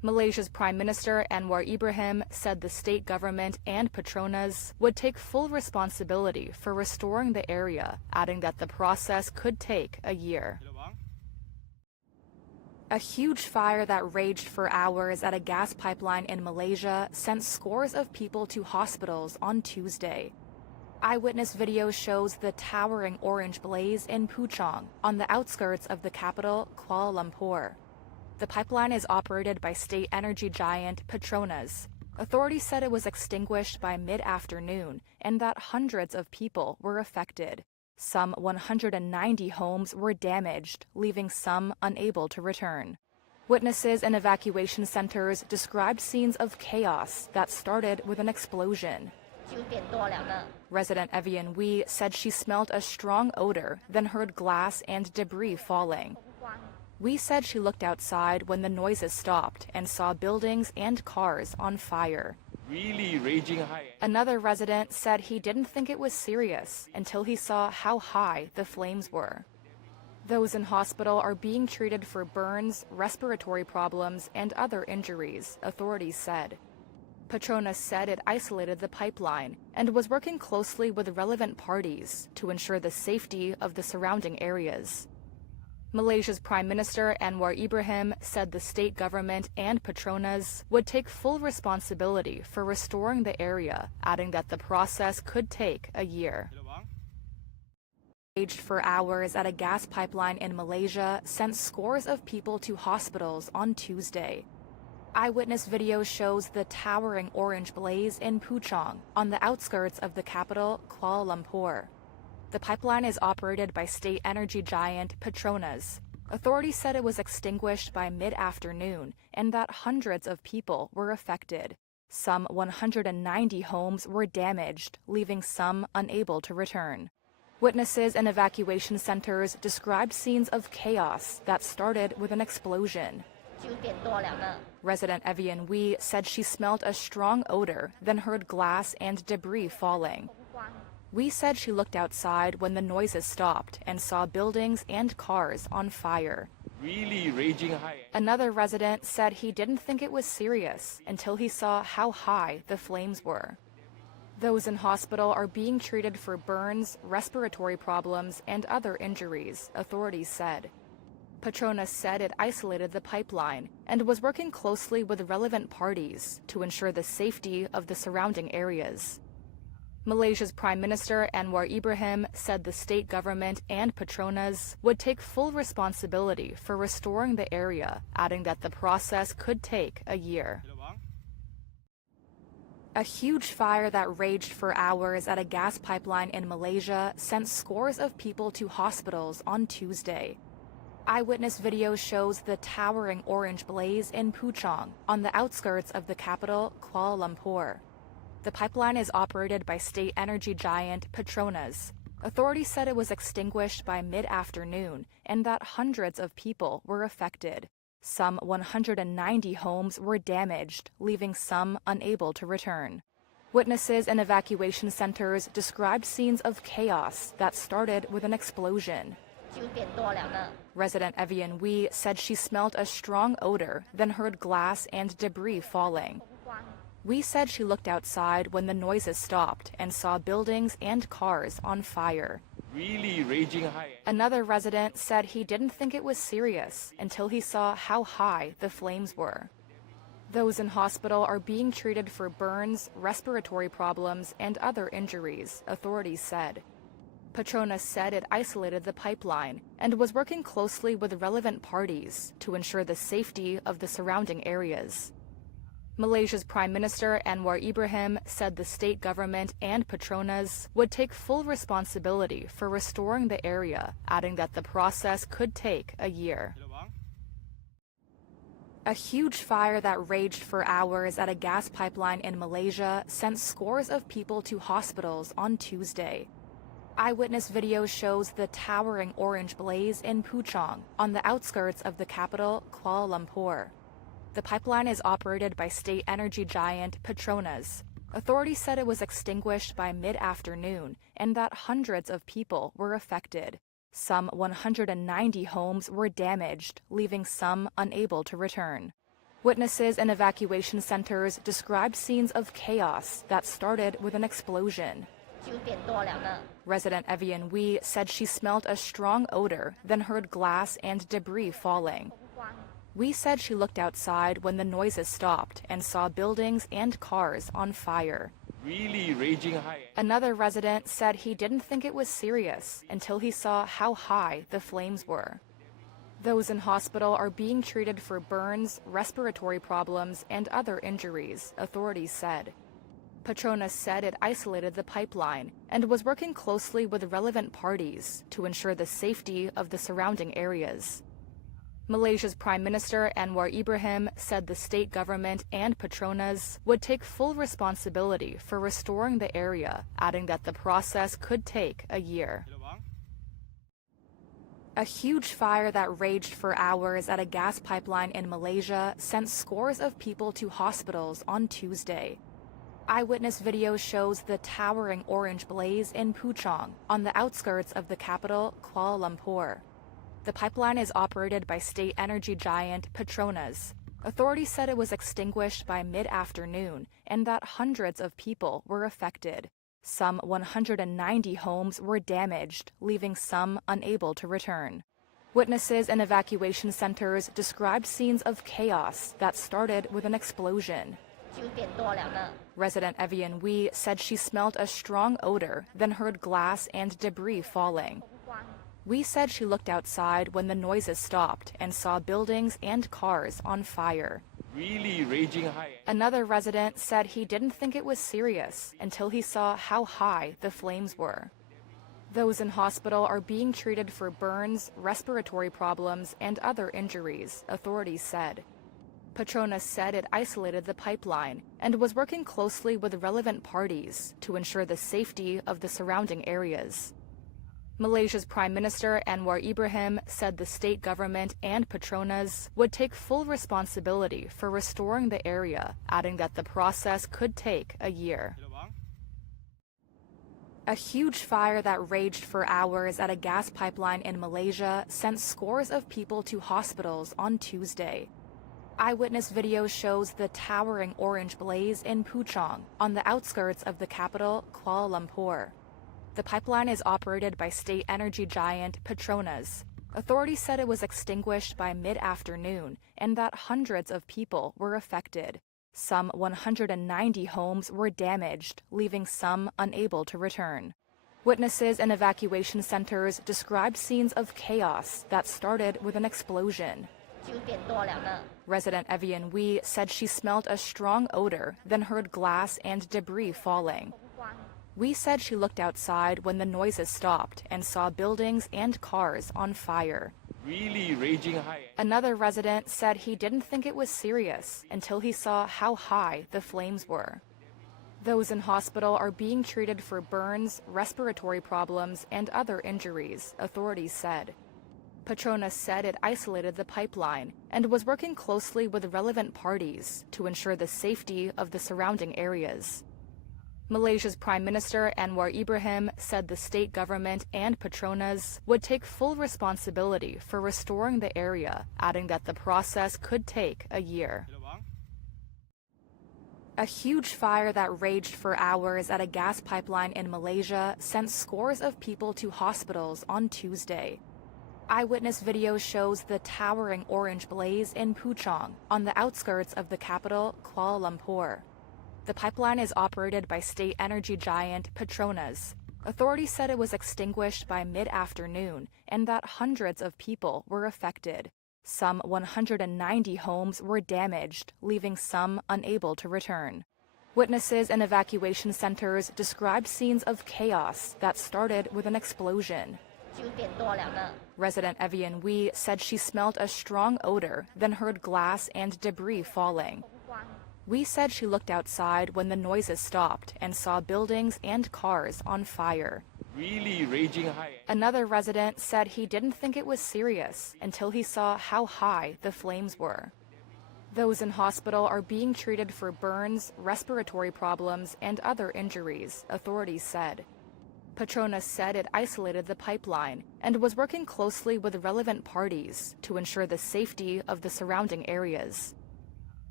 Malaysia's Prime Minister Anwar Ibrahim said the state government and Petronas would take full responsibility for restoring the area, adding that the process could take a year. A huge fire that raged for hours at a gas pipeline in Malaysia sent scores of people to hospitals on Tuesday. Eyewitness video shows the towering orange blaze in Puchong, on the outskirts of the capital, Kuala Lumpur. The pipeline is operated by state energy giant Petronas. Authorities said it was extinguished by mid-afternoon and that hundreds of people were affected. Some 190 homes were damaged, leaving some unable to return. Witnesses in evacuation centers described scenes of chaos that started with an explosion. 9点多2个 Resident Evian Wee said she smelled a strong odor, then heard glass and debris falling. Wee said she looked outside when the noises stopped and saw buildings and cars on fire. Really raging high. Another resident said he didn't think it was serious until he saw how high the flames were. Those in hospital are being treated for burns, respiratory problems, and other injuries, authorities said. Petronas said it isolated the pipeline and was working closely with relevant parties to ensure the safety of the surrounding areas. Malaysia's Prime Minister Anwar Ibrahim said the state government and Petronas would take full responsibility for restoring the area, adding that the process could take a year. Raged for hours at a gas pipeline in Malaysia sent scores of people to hospitals on Tuesday. Eyewitness video shows the towering orange blaze in Puchong, on the outskirts of the capital, Kuala Lumpur. The pipeline is operated by state energy giant Petronas. Authorities said it was extinguished by mid-afternoon and that hundreds of people were affected. Some 190 homes were damaged, leaving some unable to return. Witnesses in evacuation centers described scenes of chaos that started with an explosion. 9点多2个 Resident Evian Wee said she smelled a strong odor, then heard glass and debris falling. Wee said she looked outside when the noises stopped and saw buildings and cars on fire. Really raging high. Another resident said he didn't think it was serious until he saw how high the flames were. Those in hospital are being treated for burns, respiratory problems, and other injuries, authorities said. Petronas said it isolated the pipeline and was working closely with relevant parties to ensure the safety of the surrounding areas. Malaysia's Prime Minister Anwar Ibrahim said the state government and Petronas would take full responsibility for restoring the area, adding that the process could take a year. A huge fire that raged for hours at a gas pipeline in Malaysia sent scores of people to hospitals on Tuesday. Eyewitness video shows the towering orange blaze in Puchong, on the outskirts of the capital, Kuala Lumpur. The pipeline is operated by state energy giant Petronas. Authorities said it was extinguished by mid-afternoon and that hundreds of people were affected. Some 190 homes were damaged, leaving some unable to return. Witnesses in evacuation centers described scenes of chaos that started with an explosion. 9点多2个 Resident Evian Wee said she smelled a strong odor, then heard glass and debris falling. Wee said she looked outside when the noises stopped and saw buildings and cars on fire. Really raging high. Another resident said he didn't think it was serious until he saw how high the flames were. Those in hospital are being treated for burns, respiratory problems, and other injuries, authorities said. Petronas said it isolated the pipeline and was working closely with relevant parties to ensure the safety of the surrounding areas. Malaysia's Prime Minister Anwar Ibrahim said the state government and Petronas would take full responsibility for restoring the area, adding that the process could take a year. A huge fire that raged for hours at a gas pipeline in Malaysia sent scores of people to hospitals on Tuesday. Eyewitness video shows the towering orange blaze in Puchong, on the outskirts of the capital, Kuala Lumpur. The pipeline is operated by state energy giant Petronas. Authorities said it was extinguished by mid-afternoon and that hundreds of people were affected. Some 190 homes were damaged, leaving some unable to return. Witnesses in evacuation centers described scenes of chaos that started with an explosion. 9点多了呢。 Resident Evian Wee said she smelled a strong odor, then heard glass and debris falling. Wee said she looked outside when the noises stopped and saw buildings and cars on fire. Really raging high. Another resident said he didn't think it was serious until he saw how high the flames were. Those in hospital are being treated for burns, respiratory problems, and other injuries, authorities said. Petronas said it isolated the pipeline and was working closely with relevant parties to ensure the safety of the surrounding areas. Malaysia's Prime Minister Anwar Ibrahim said the state government and Petronas would take full responsibility for restoring the area, adding that the process could take a year. A huge fire that raged for hours at a gas pipeline in Malaysia sent scores of people to hospitals on Tuesday. Eyewitness video shows the towering orange blaze in Puchong, on the outskirts of the capital, Kuala Lumpur. The pipeline is operated by state energy giant Petronas. Authorities said it was extinguished by mid-afternoon and that hundreds of people were affected. Some 190 homes were damaged, leaving some unable to return. Witnesses in evacuation centers described scenes of chaos that started with an explosion. 9点多了呢。 Resident Evian Wee said she smelled a strong odor, then heard glass and debris falling. Wee said she looked outside when the noises stopped and saw buildings and cars on fire. Really raging high. Another resident said he didn't think it was serious until he saw how high the flames were. Those in hospital are being treated for burns, respiratory problems, and other injuries, authorities said. Petronas said it isolated the pipeline and was working closely with relevant parties to ensure the safety of the surrounding areas. Malaysia's Prime Minister Anwar Ibrahim said the state government and Petronas would take full responsibility for restoring the area, adding that the process could take a year. A huge fire that raged for hours at a gas pipeline in Malaysia sent scores of people to hospitals on Tuesday. Eyewitness video shows the towering orange blaze in Puchong, on the outskirts of the capital, Kuala Lumpur. The pipeline is operated by state energy giant Petronas. Authorities said it was extinguished by mid-afternoon and that hundreds of people were affected. Some 190 homes were damaged, leaving some unable to return. Witnesses in evacuation centers described scenes of chaos that started with an explosion. 9点多了呢。 Resident Evian Wee said she smelled a strong odor, then heard glass and debris falling. Wee said she looked outside when the noises stopped and saw buildings and cars on fire. Really raging high. Another resident said he didn't think it was serious until he saw how high the flames were. Those in hospital are being treated for burns, respiratory problems, and other injuries, authorities said. Petronas said it isolated the pipeline and was working closely with relevant parties to ensure the safety of the surrounding areas. Malaysia's Prime Minister Anwar Ibrahim said the state government and Petronas would take full responsibility for restoring the area, adding that the process could take a year. A huge fire that raged for hours at a gas pipeline in Malaysia sent scores of people to hospitals on Tuesday. Eyewitness video shows the towering orange blaze in Puchong, on the outskirts of the capital, Kuala Lumpur. The pipeline is operated by state energy giant Petronas. Authorities said it was extinguished by mid-afternoon and that hundreds of people were affected. Some 190 homes were damaged, leaving some unable to return. Witnesses in evacuation centers described scenes of chaos that started with an explosion. 9点多了呢。 Malaysia's Prime Minister Anwar Ibrahim said the state government and Petronas would take full responsibility for restoring the area, adding that the process could take a year. A huge fire that raged for hours at a gas pipeline in Malaysia sent scores of people to hospitals on Tuesday. Eyewitness video shows the towering orange blaze in Puchong, on the outskirts of the capital, Kuala Lumpur. The pipeline is operated by state energy giant Petronas. Authorities said it was extinguished by mid-afternoon and that hundreds of people were affected. Some 190 homes were damaged, leaving some unable to return. Witnesses in evacuation centers described scenes of chaos that started with an explosion. 9点多了呢。 Resident Evian Wee said she smelled a strong odor, then heard glass and debris falling. Wee said she looked outside when the noises stopped and saw buildings and cars on fire. Really raging high. Another resident said he didn't think it was serious until he saw how high the flames were. Those in hospital are being treated for burns, respiratory problems, and other injuries, authorities said. Petronas said it isolated the pipeline and was working closely with relevant parties to ensure the safety of the surrounding areas.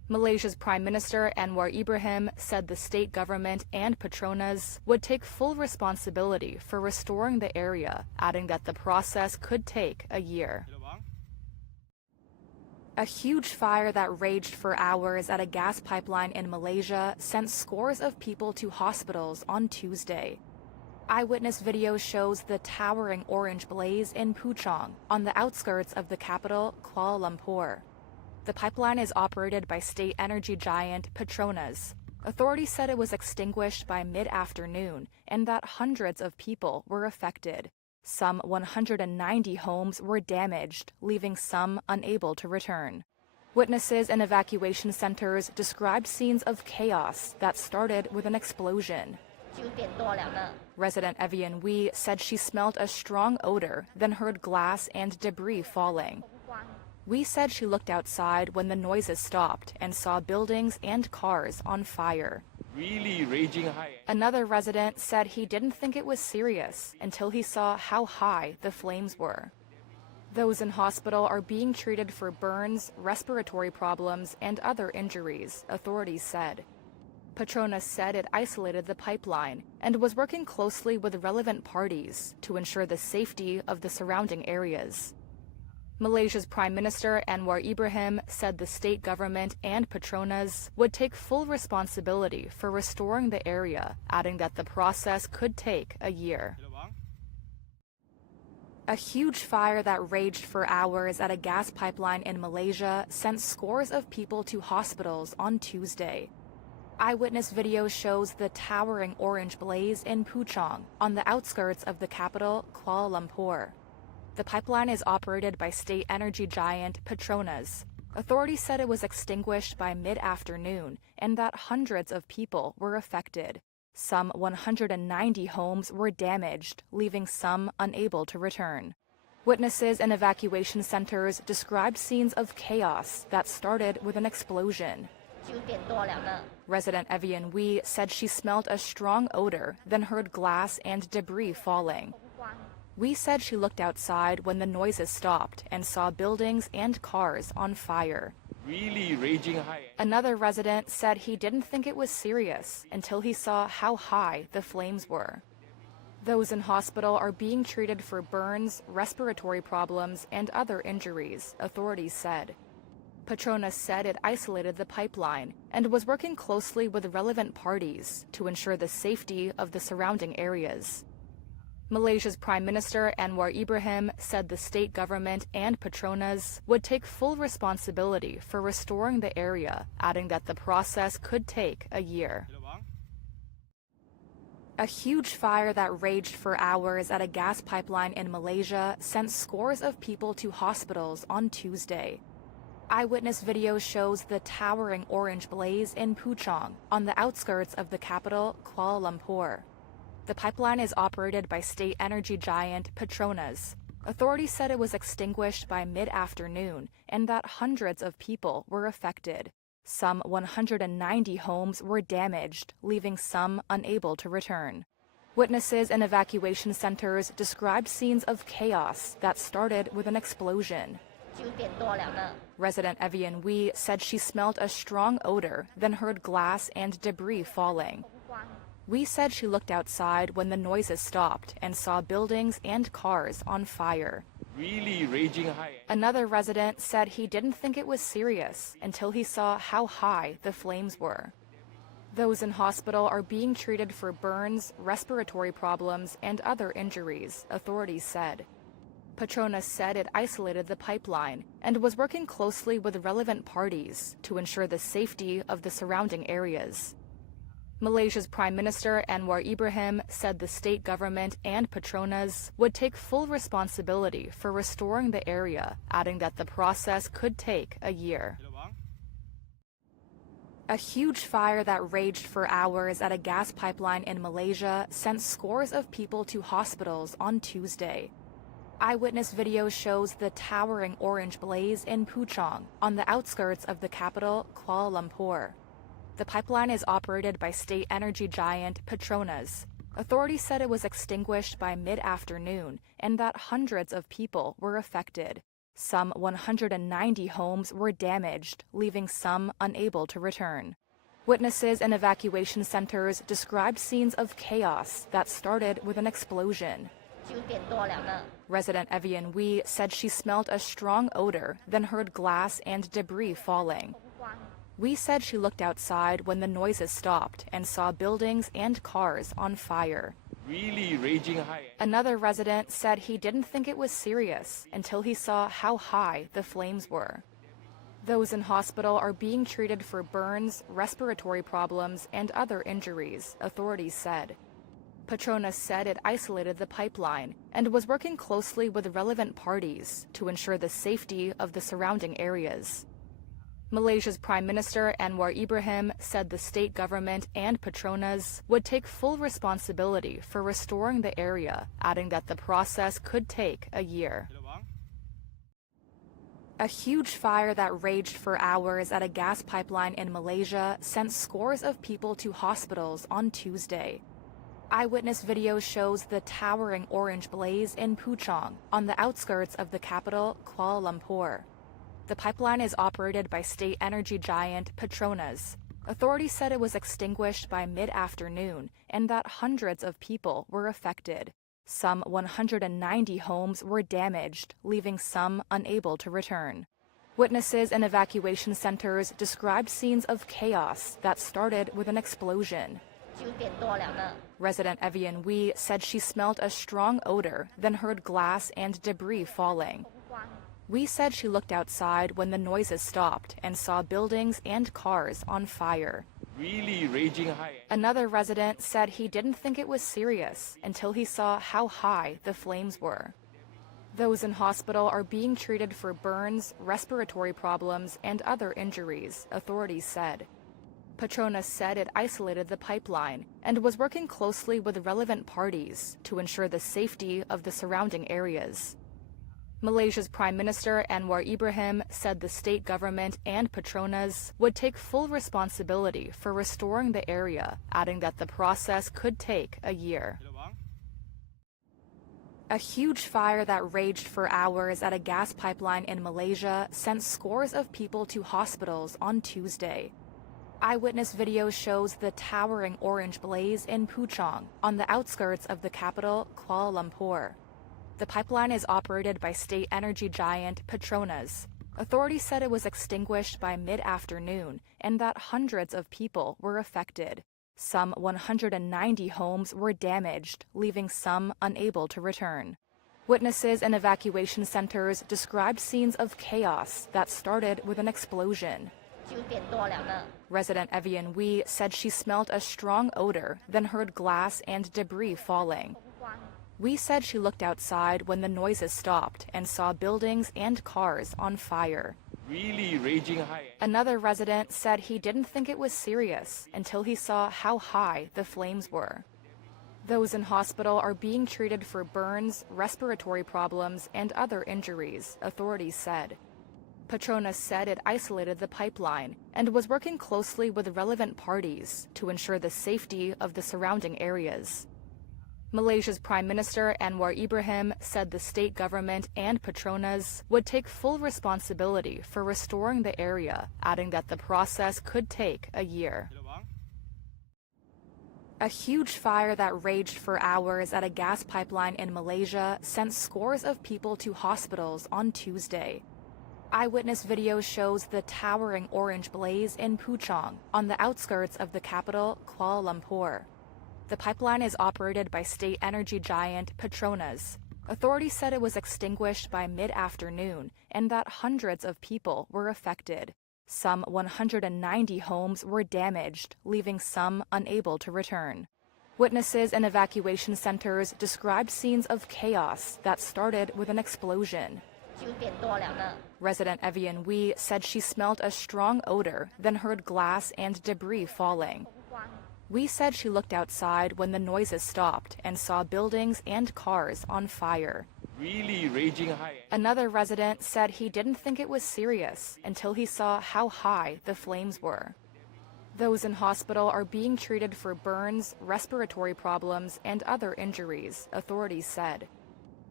Malaysia's Prime Minister Anwar Ibrahim said the state government and Petronas would take full responsibility for restoring the area, adding that the process could take a year. A huge fire that raged for hours at a gas pipeline in Malaysia sent scores of people to hospitals on Tuesday. Eyewitness video shows the towering orange blaze in Puchong, on the outskirts of the capital, Kuala Lumpur. The pipeline is operated by state energy giant Petronas. Authorities said it was extinguished by mid-afternoon and that hundreds of people were affected. Some 190 homes were damaged, leaving some unable to return. Witnesses in evacuation centers described scenes of chaos that started with an explosion. 9点多了呢。 Resident Evian Wee said she smelled a strong odor, then heard glass and debris falling. Wee said she looked outside when the noises stopped and saw buildings and cars on fire. Really raging high. Another resident said he didn't think it was serious until he saw how high the flames were. Those in hospital are being treated for burns, respiratory problems, and other injuries, authorities said. Petronas said it isolated the pipeline and was working closely with relevant parties to ensure the safety of the surrounding areas. Malaysia's Prime Minister Anwar Ibrahim said the state government and Petronas would take full responsibility for restoring the area, adding that the process could take a year. A huge fire that raged for hours at a gas pipeline in Malaysia sent scores of people to hospitals on Tuesday. Eyewitness video shows the towering orange blaze in Puchong, on the outskirts of the capital, Kuala Lumpur. The pipeline is operated by state energy giant Petronas. Authorities said it was extinguished by mid-afternoon and that hundreds of people were affected. Some 190 homes were damaged, leaving some unable to return. Witnesses in evacuation centers described scenes of chaos that started with an explosion. 9点多了呢。 Resident Evian Wee said she smelled a strong odor, then heard glass and debris falling. Wee said she looked outside when the noises stopped and saw buildings and cars on fire. Really raging high. Another resident said he didn't think it was serious until he saw how high the flames were. Those in hospital are being treated for burns, respiratory problems, and other injuries, authorities said. Petronas said it isolated the pipeline and was working closely with relevant parties to ensure the safety of the surrounding areas. Malaysia's Prime Minister Anwar Ibrahim said the state government and Petronas would take full responsibility for restoring the area, adding that the process could take a year. A huge fire that raged for hours at a gas pipeline in Malaysia sent scores of people to hospitals on Tuesday. Eyewitness video shows the towering orange blaze in Puchong, on the outskirts of the capital, Kuala Lumpur. The pipeline is operated by state energy giant Petronas. Authorities said it was extinguished by mid-afternoon and that hundreds of people were affected. Some 190 homes were damaged, leaving some unable to return. Witnesses in evacuation centers described scenes of chaos that started with an explosion. 9点多了呢。 Resident Evian Wee said she smelled a strong odor, then heard glass and debris falling. Wee said she looked outside when the noises stopped and saw buildings and cars on fire. Really raging high. Another resident said he didn't think it was serious until he saw how high the flames were. Those in hospital are being treated for burns, respiratory problems, and other injuries, authorities said. Petronas said it isolated the pipeline and was working closely with relevant parties to ensure the safety of the surrounding areas. Malaysia's Prime Minister Anwar Ibrahim said the state government and Petronas would take full responsibility for restoring the area, adding that the process could take a year. A huge fire that raged for hours at a gas pipeline in Malaysia sent scores of people to hospitals on Tuesday. Eyewitness video shows the towering orange blaze in Puchong, on the outskirts of the capital, Kuala Lumpur. The pipeline is operated by state energy giant Petronas. Authorities said it was extinguished by mid-afternoon and that hundreds of people were affected. Some 190 homes were damaged, leaving some unable to return. Witnesses in evacuation centers described scenes of chaos that started with an explosion. 9点多了呢。 Resident Evian Wee said she smelled a strong odor, then heard glass and debris falling. Wee said she looked outside when the noises stopped and saw buildings and cars on fire. Really raging high. Another resident said he didn't think it was serious until he saw how high the flames were. Those in hospital are being treated for burns, respiratory problems, and other injuries, authorities said. Petronas said it isolated the pipeline and was working closely with relevant parties to ensure the safety of the surrounding areas. Malaysia's Prime Minister Anwar Ibrahim said the state government and Petronas would take full responsibility for restoring the area, adding that the process could take a year. A huge fire that raged for hours at a gas pipeline in Malaysia sent scores of people to hospitals on Tuesday. Eyewitness video shows the towering orange blaze in Puchong, on the outskirts of the capital, Kuala Lumpur. The pipeline is operated by state energy giant Petronas. Authorities said it was extinguished by mid-afternoon and that hundreds of people were affected. Some 190 homes were damaged, leaving some unable to return. Witnesses in evacuation centers described scenes of chaos that started with an explosion. 9点多了呢。 Resident Evian Wee said she smelled a strong odor, then heard glass and debris falling. Wee said she looked outside when the noises stopped and saw buildings and cars on fire. Really raging high. Another resident said he didn't think it was serious until he saw how high the flames were. Those in hospital are being treated for burns, respiratory problems, and other injuries, authorities said. Petronas said it isolated the pipeline and was working closely with relevant parties to ensure the safety of the surrounding areas. Malaysia's Prime Minister Anwar Ibrahim said the state government and Petronas would take full responsibility for restoring the area, adding that the process could take a year. A huge fire that raged for hours at a gas pipeline in Malaysia sent scores of people to hospitals on Tuesday. Eyewitness video shows the towering orange blaze in Puchong, on the outskirts of the capital, Kuala Lumpur. The pipeline is operated by state energy giant Petronas. Authorities said it was extinguished by mid-afternoon and that hundreds of people were affected. Some 190 homes were damaged, leaving some unable to return. Witnesses in evacuation centers described scenes of chaos that started with an explosion. 9点多了呢。 Resident Evian Wee said she smelled a strong odor, then heard glass and debris falling. Wee said she looked outside when the noises stopped and saw buildings and cars on fire. Really raging high. Another resident said he didn't think it was serious until he saw how high the flames were. Those in hospital are being treated for burns, respiratory problems, and other injuries, authorities said. Petronas said it isolated the pipeline and was working closely with relevant parties to ensure the safety of the surrounding areas. Malaysia's Prime Minister Anwar Ibrahim said the state government and Petronas would take full responsibility for restoring the area, adding that the process could take a year. A huge fire that raged for hours at a gas pipeline in Malaysia sent scores of people to hospitals on Tuesday. Eyewitness video shows the towering orange blaze in Puchong, on the outskirts of the capital, Kuala Lumpur. The pipeline is operated by state energy giant Petronas. Authorities said it was extinguished by mid-afternoon and that hundreds of people were affected. Some 190 homes were damaged, leaving some unable to return. Witnesses in evacuation centers described scenes of chaos that started with an explosion. 9点多了呢。 Resident Evian Wee said she smelled a strong odor, then heard glass and debris falling. Wee said she looked outside when the noises stopped and saw buildings and cars on fire. Really raging high. Another resident said he didn't think it was serious until he saw how high the flames were. Those in hospital are being treated for burns, respiratory problems, and other injuries, authorities said.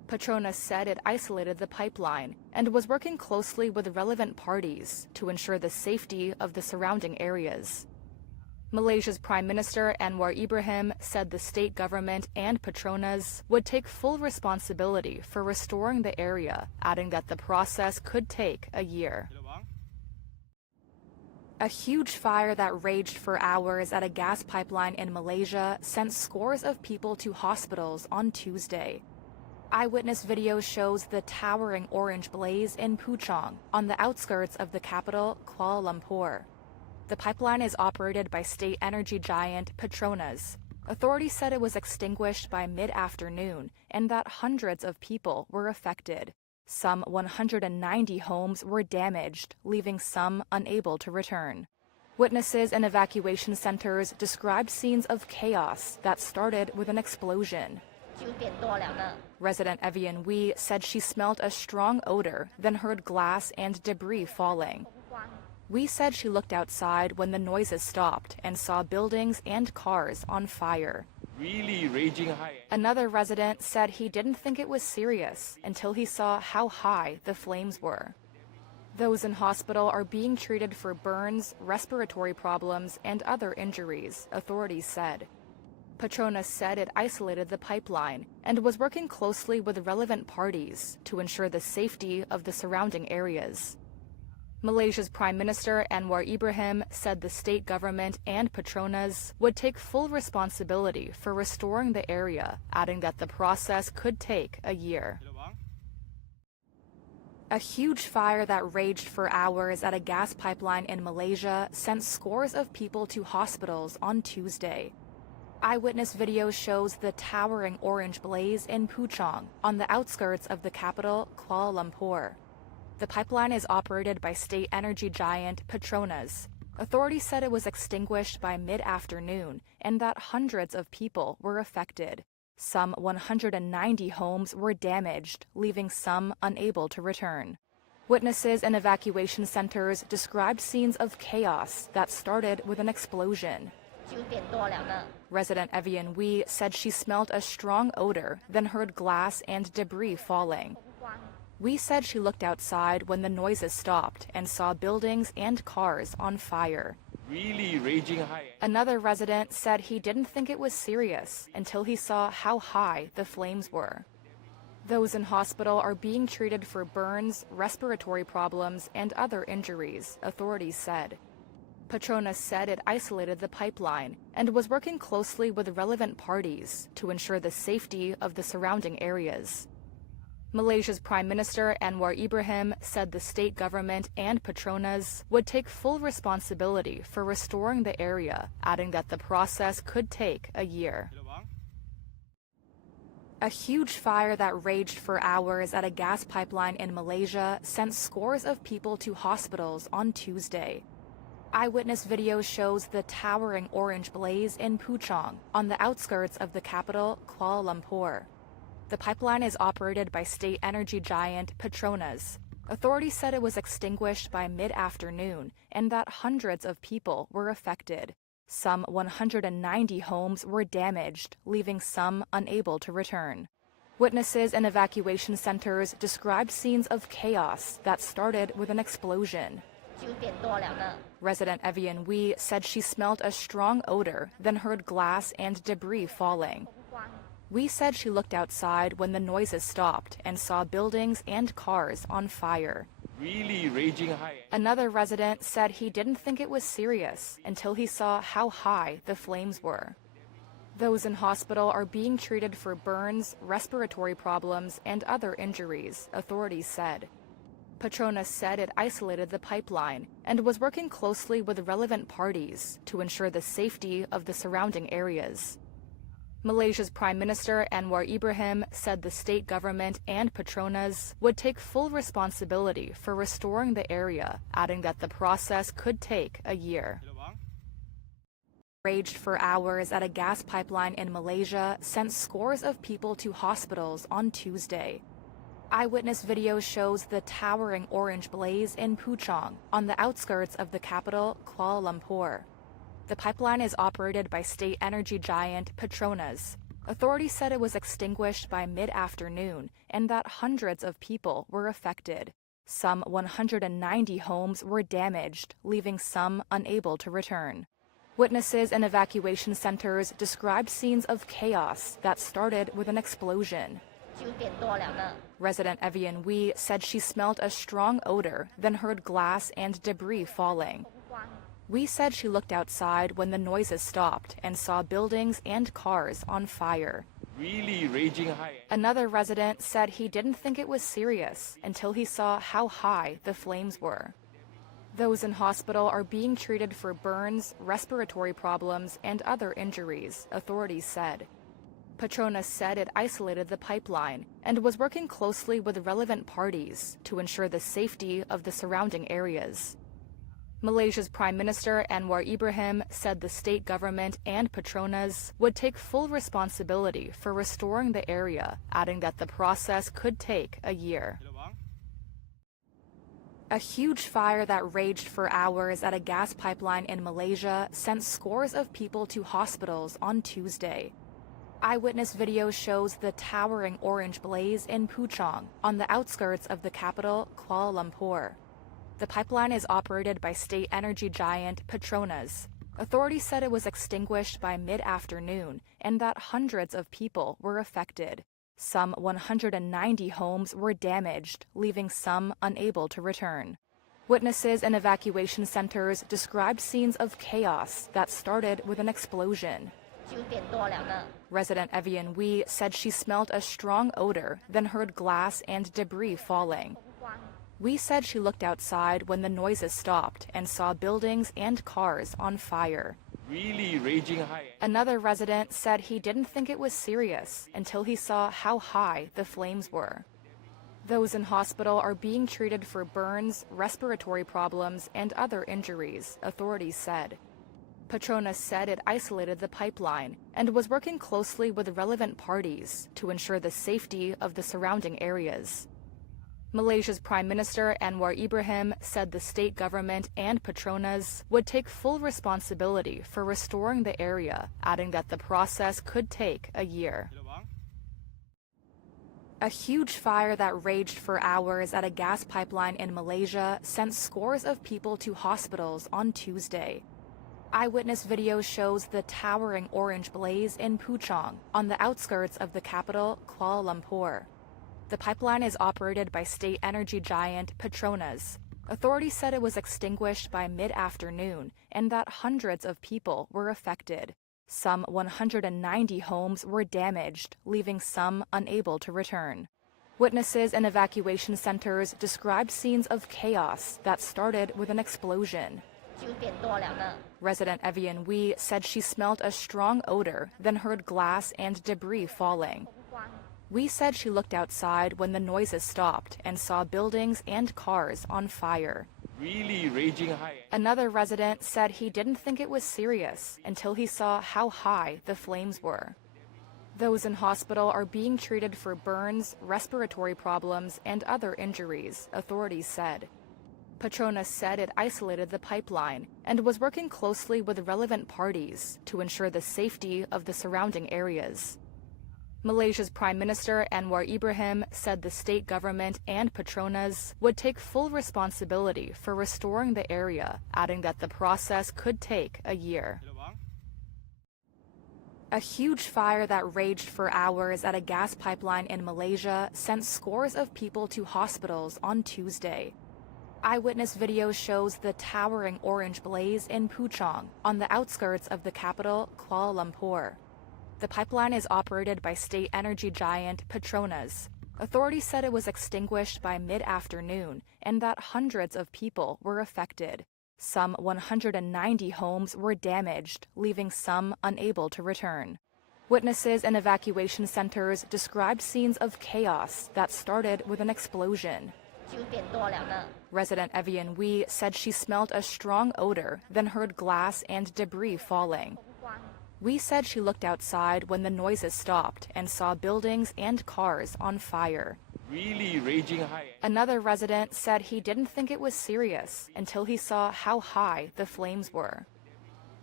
Petronas said it isolated the pipeline and was working closely with relevant parties to ensure the safety of the surrounding areas. Malaysia's Prime Minister Anwar Ibrahim said the state government and Petronas would take full responsibility for restoring the area, adding that the process could take a year. A huge fire that raged for hours at a gas pipeline in Malaysia sent scores of people to hospitals on Tuesday. Eyewitness video shows the towering orange blaze in Puchong, on the outskirts of the capital, Kuala Lumpur. The pipeline is operated by state energy giant Petronas. Authorities said it was extinguished by mid-afternoon and that hundreds of people were affected. Some 190 homes were damaged, leaving some unable to return. Witnesses in evacuation centers described scenes of chaos that started with an explosion. Resident Evian Wee said she smelled a strong odor, then heard glass and debris falling. Wee said she looked outside when the noises stopped and saw buildings and cars on fire. Really raging high. Another resident said he didn't think it was serious until he saw how high the flames were. Those in hospital are being treated for burns, respiratory problems, and other injuries, authorities said. Petronas said it isolated the pipeline and was working closely with relevant parties to ensure the safety of the surrounding areas. Malaysia's Prime Minister Anwar Ibrahim said the state government and Petronas would take full responsibility for restoring the area, adding that the process could take a year. A huge fire that raged for hours at a gas pipeline in Malaysia sent scores of people to hospitals on Tuesday. Eyewitness video shows the towering orange blaze in Puchong, on the outskirts of the capital, Kuala Lumpur. The pipeline is operated by state energy giant Petronas. Authorities said it was extinguished by mid-afternoon and that hundreds of people were affected. Some 190 homes were damaged, leaving some unable to return. Witnesses in evacuation centers described scenes of chaos that started with an explosion. Resident Evian Wee said she smelled a strong odor, then heard glass and debris falling. Wee said she looked outside when the noises stopped and saw buildings and cars on fire. Really raging high. Another resident said he didn't think it was serious until he saw how high the flames were. Those in hospital are being treated for burns, respiratory problems, and other injuries, authorities said. Petronas said it isolated the pipeline and was working closely with relevant parties to ensure the safety of the surrounding areas. Malaysia's Prime Minister Anwar Ibrahim said the state government and Petronas would take full responsibility for restoring the area, adding that the process could take a year. A huge fire that raged for hours at a gas pipeline in Malaysia sent scores of people to hospitals on Tuesday. Eyewitness video shows the towering orange blaze in Puchong, on the outskirts of the capital, Kuala Lumpur. The pipeline is operated by state energy giant Petronas. Authorities said it was extinguished by mid-afternoon and that hundreds of people were affected. Some 190 homes were damaged, leaving some unable to return. Witnesses in evacuation centers described scenes of chaos that started with an explosion. Resident Evian Wee said she smelled a strong odor, then heard glass and debris falling. Wee said she looked outside when the noises stopped and saw buildings and cars on fire. Really raging high. Another resident said he didn't think it was serious until he saw how high the flames were. Those in hospital are being treated for burns, respiratory problems, and other injuries, authorities said. Petronas said it isolated the pipeline and was working closely with relevant parties to ensure the safety of the surrounding areas. Malaysia's Prime Minister Anwar Ibrahim said the state government and Petronas would take full responsibility for restoring the area, adding that the process could take a year. Raged for hours at a gas pipeline in Malaysia sent scores of people to hospitals on Tuesday. Eyewitness video shows the towering orange blaze in Puchong, on the outskirts of the capital, Kuala Lumpur. The pipeline is operated by state energy giant Petronas. Authorities said it was extinguished by mid-afternoon and that hundreds of people were affected. Some 190 homes were damaged, leaving some unable to return. Witnesses in evacuation centers described scenes of chaos that started with an explosion. 9点多2个 Resident Evian Wee said she smelled a strong odor, then heard glass and debris falling. 光 Wee said she looked outside when the noises stopped and saw buildings and cars on fire. Really raging high. Another resident said he didn't think it was serious until he saw how high the flames were. Those in hospital are being treated for burns, respiratory problems, and other injuries, authorities said. Petronas said it isolated the pipeline and was working closely with relevant parties to ensure the safety of the surrounding areas. Malaysia's Prime Minister Anwar Ibrahim said the state government and Petronas would take full responsibility for restoring the area, adding that the process could take a year. A huge fire that raged for hours at a gas pipeline in Malaysia sent scores of people to hospitals on Tuesday. Eyewitness video shows the towering orange blaze in Puchong, on the outskirts of the capital, Kuala Lumpur. The pipeline is operated by state energy giant Petronas. Authorities said it was extinguished by mid-afternoon and that hundreds of people were affected. Some 190 homes were damaged, leaving some unable to return. Witnesses in evacuation centers described scenes of chaos that started with an explosion. 9点多2个 Resident Evian Wee said she smelled a strong odor, then heard glass and debris falling. 光 Wee said she looked outside when the noises stopped and saw buildings and cars on fire. Really raging high. Another resident said he didn't think it was serious until he saw how high the flames were. Those in hospital are being treated for burns, respiratory problems, and other injuries, authorities said. Petronas said it isolated the pipeline and was working closely with relevant parties to ensure the safety of the surrounding areas. Malaysia's Prime Minister Anwar Ibrahim said the state government and Petronas would take full responsibility for restoring the area, adding that the process could take a year. A huge fire that raged for hours at a gas pipeline in Malaysia sent scores of people to hospitals on Tuesday. Eyewitness video shows the towering orange blaze in Puchong, on the outskirts of the capital, Kuala Lumpur. The pipeline is operated by state energy giant Petronas. Authorities said it was extinguished by mid-afternoon and that hundreds of people were affected. Some 190 homes were damaged, leaving some unable to return. Witnesses in evacuation centers described scenes of chaos that started with an explosion. 9点多2个 Resident Evian Wee said she smelled a strong odor, then heard glass and debris falling. 光 Wee said she looked outside when the noises stopped and saw buildings and cars on fire. Really raging high. Another resident said he didn't think it was serious until he saw how high the flames were. Those in hospital are being treated for burns, respiratory problems, and other injuries, authorities said. Petronas said it isolated the pipeline and was working closely with relevant parties to ensure the safety of the surrounding areas. Malaysia's Prime Minister Anwar Ibrahim said the state government and Petronas would take full responsibility for restoring the area, adding that the process could take a year. A huge fire that raged for hours at a gas pipeline in Malaysia sent scores of people to hospitals on Tuesday. Eyewitness video shows the towering orange blaze in Puchong, on the outskirts of the capital, Kuala Lumpur. The pipeline is operated by state energy giant Petronas. Authorities said it was extinguished by mid-afternoon and that hundreds of people were affected. Some 190 homes were damaged, leaving some unable to return. Witnesses in evacuation centers described scenes of chaos that started with an explosion. 9点多2个 Resident Evian Wee said she smelled a strong odor, then heard glass and debris falling. 光 Wee said she looked outside when the noises stopped and saw buildings and cars on fire. Really raging high. Another resident said he didn't think it was serious until he saw how high the flames were.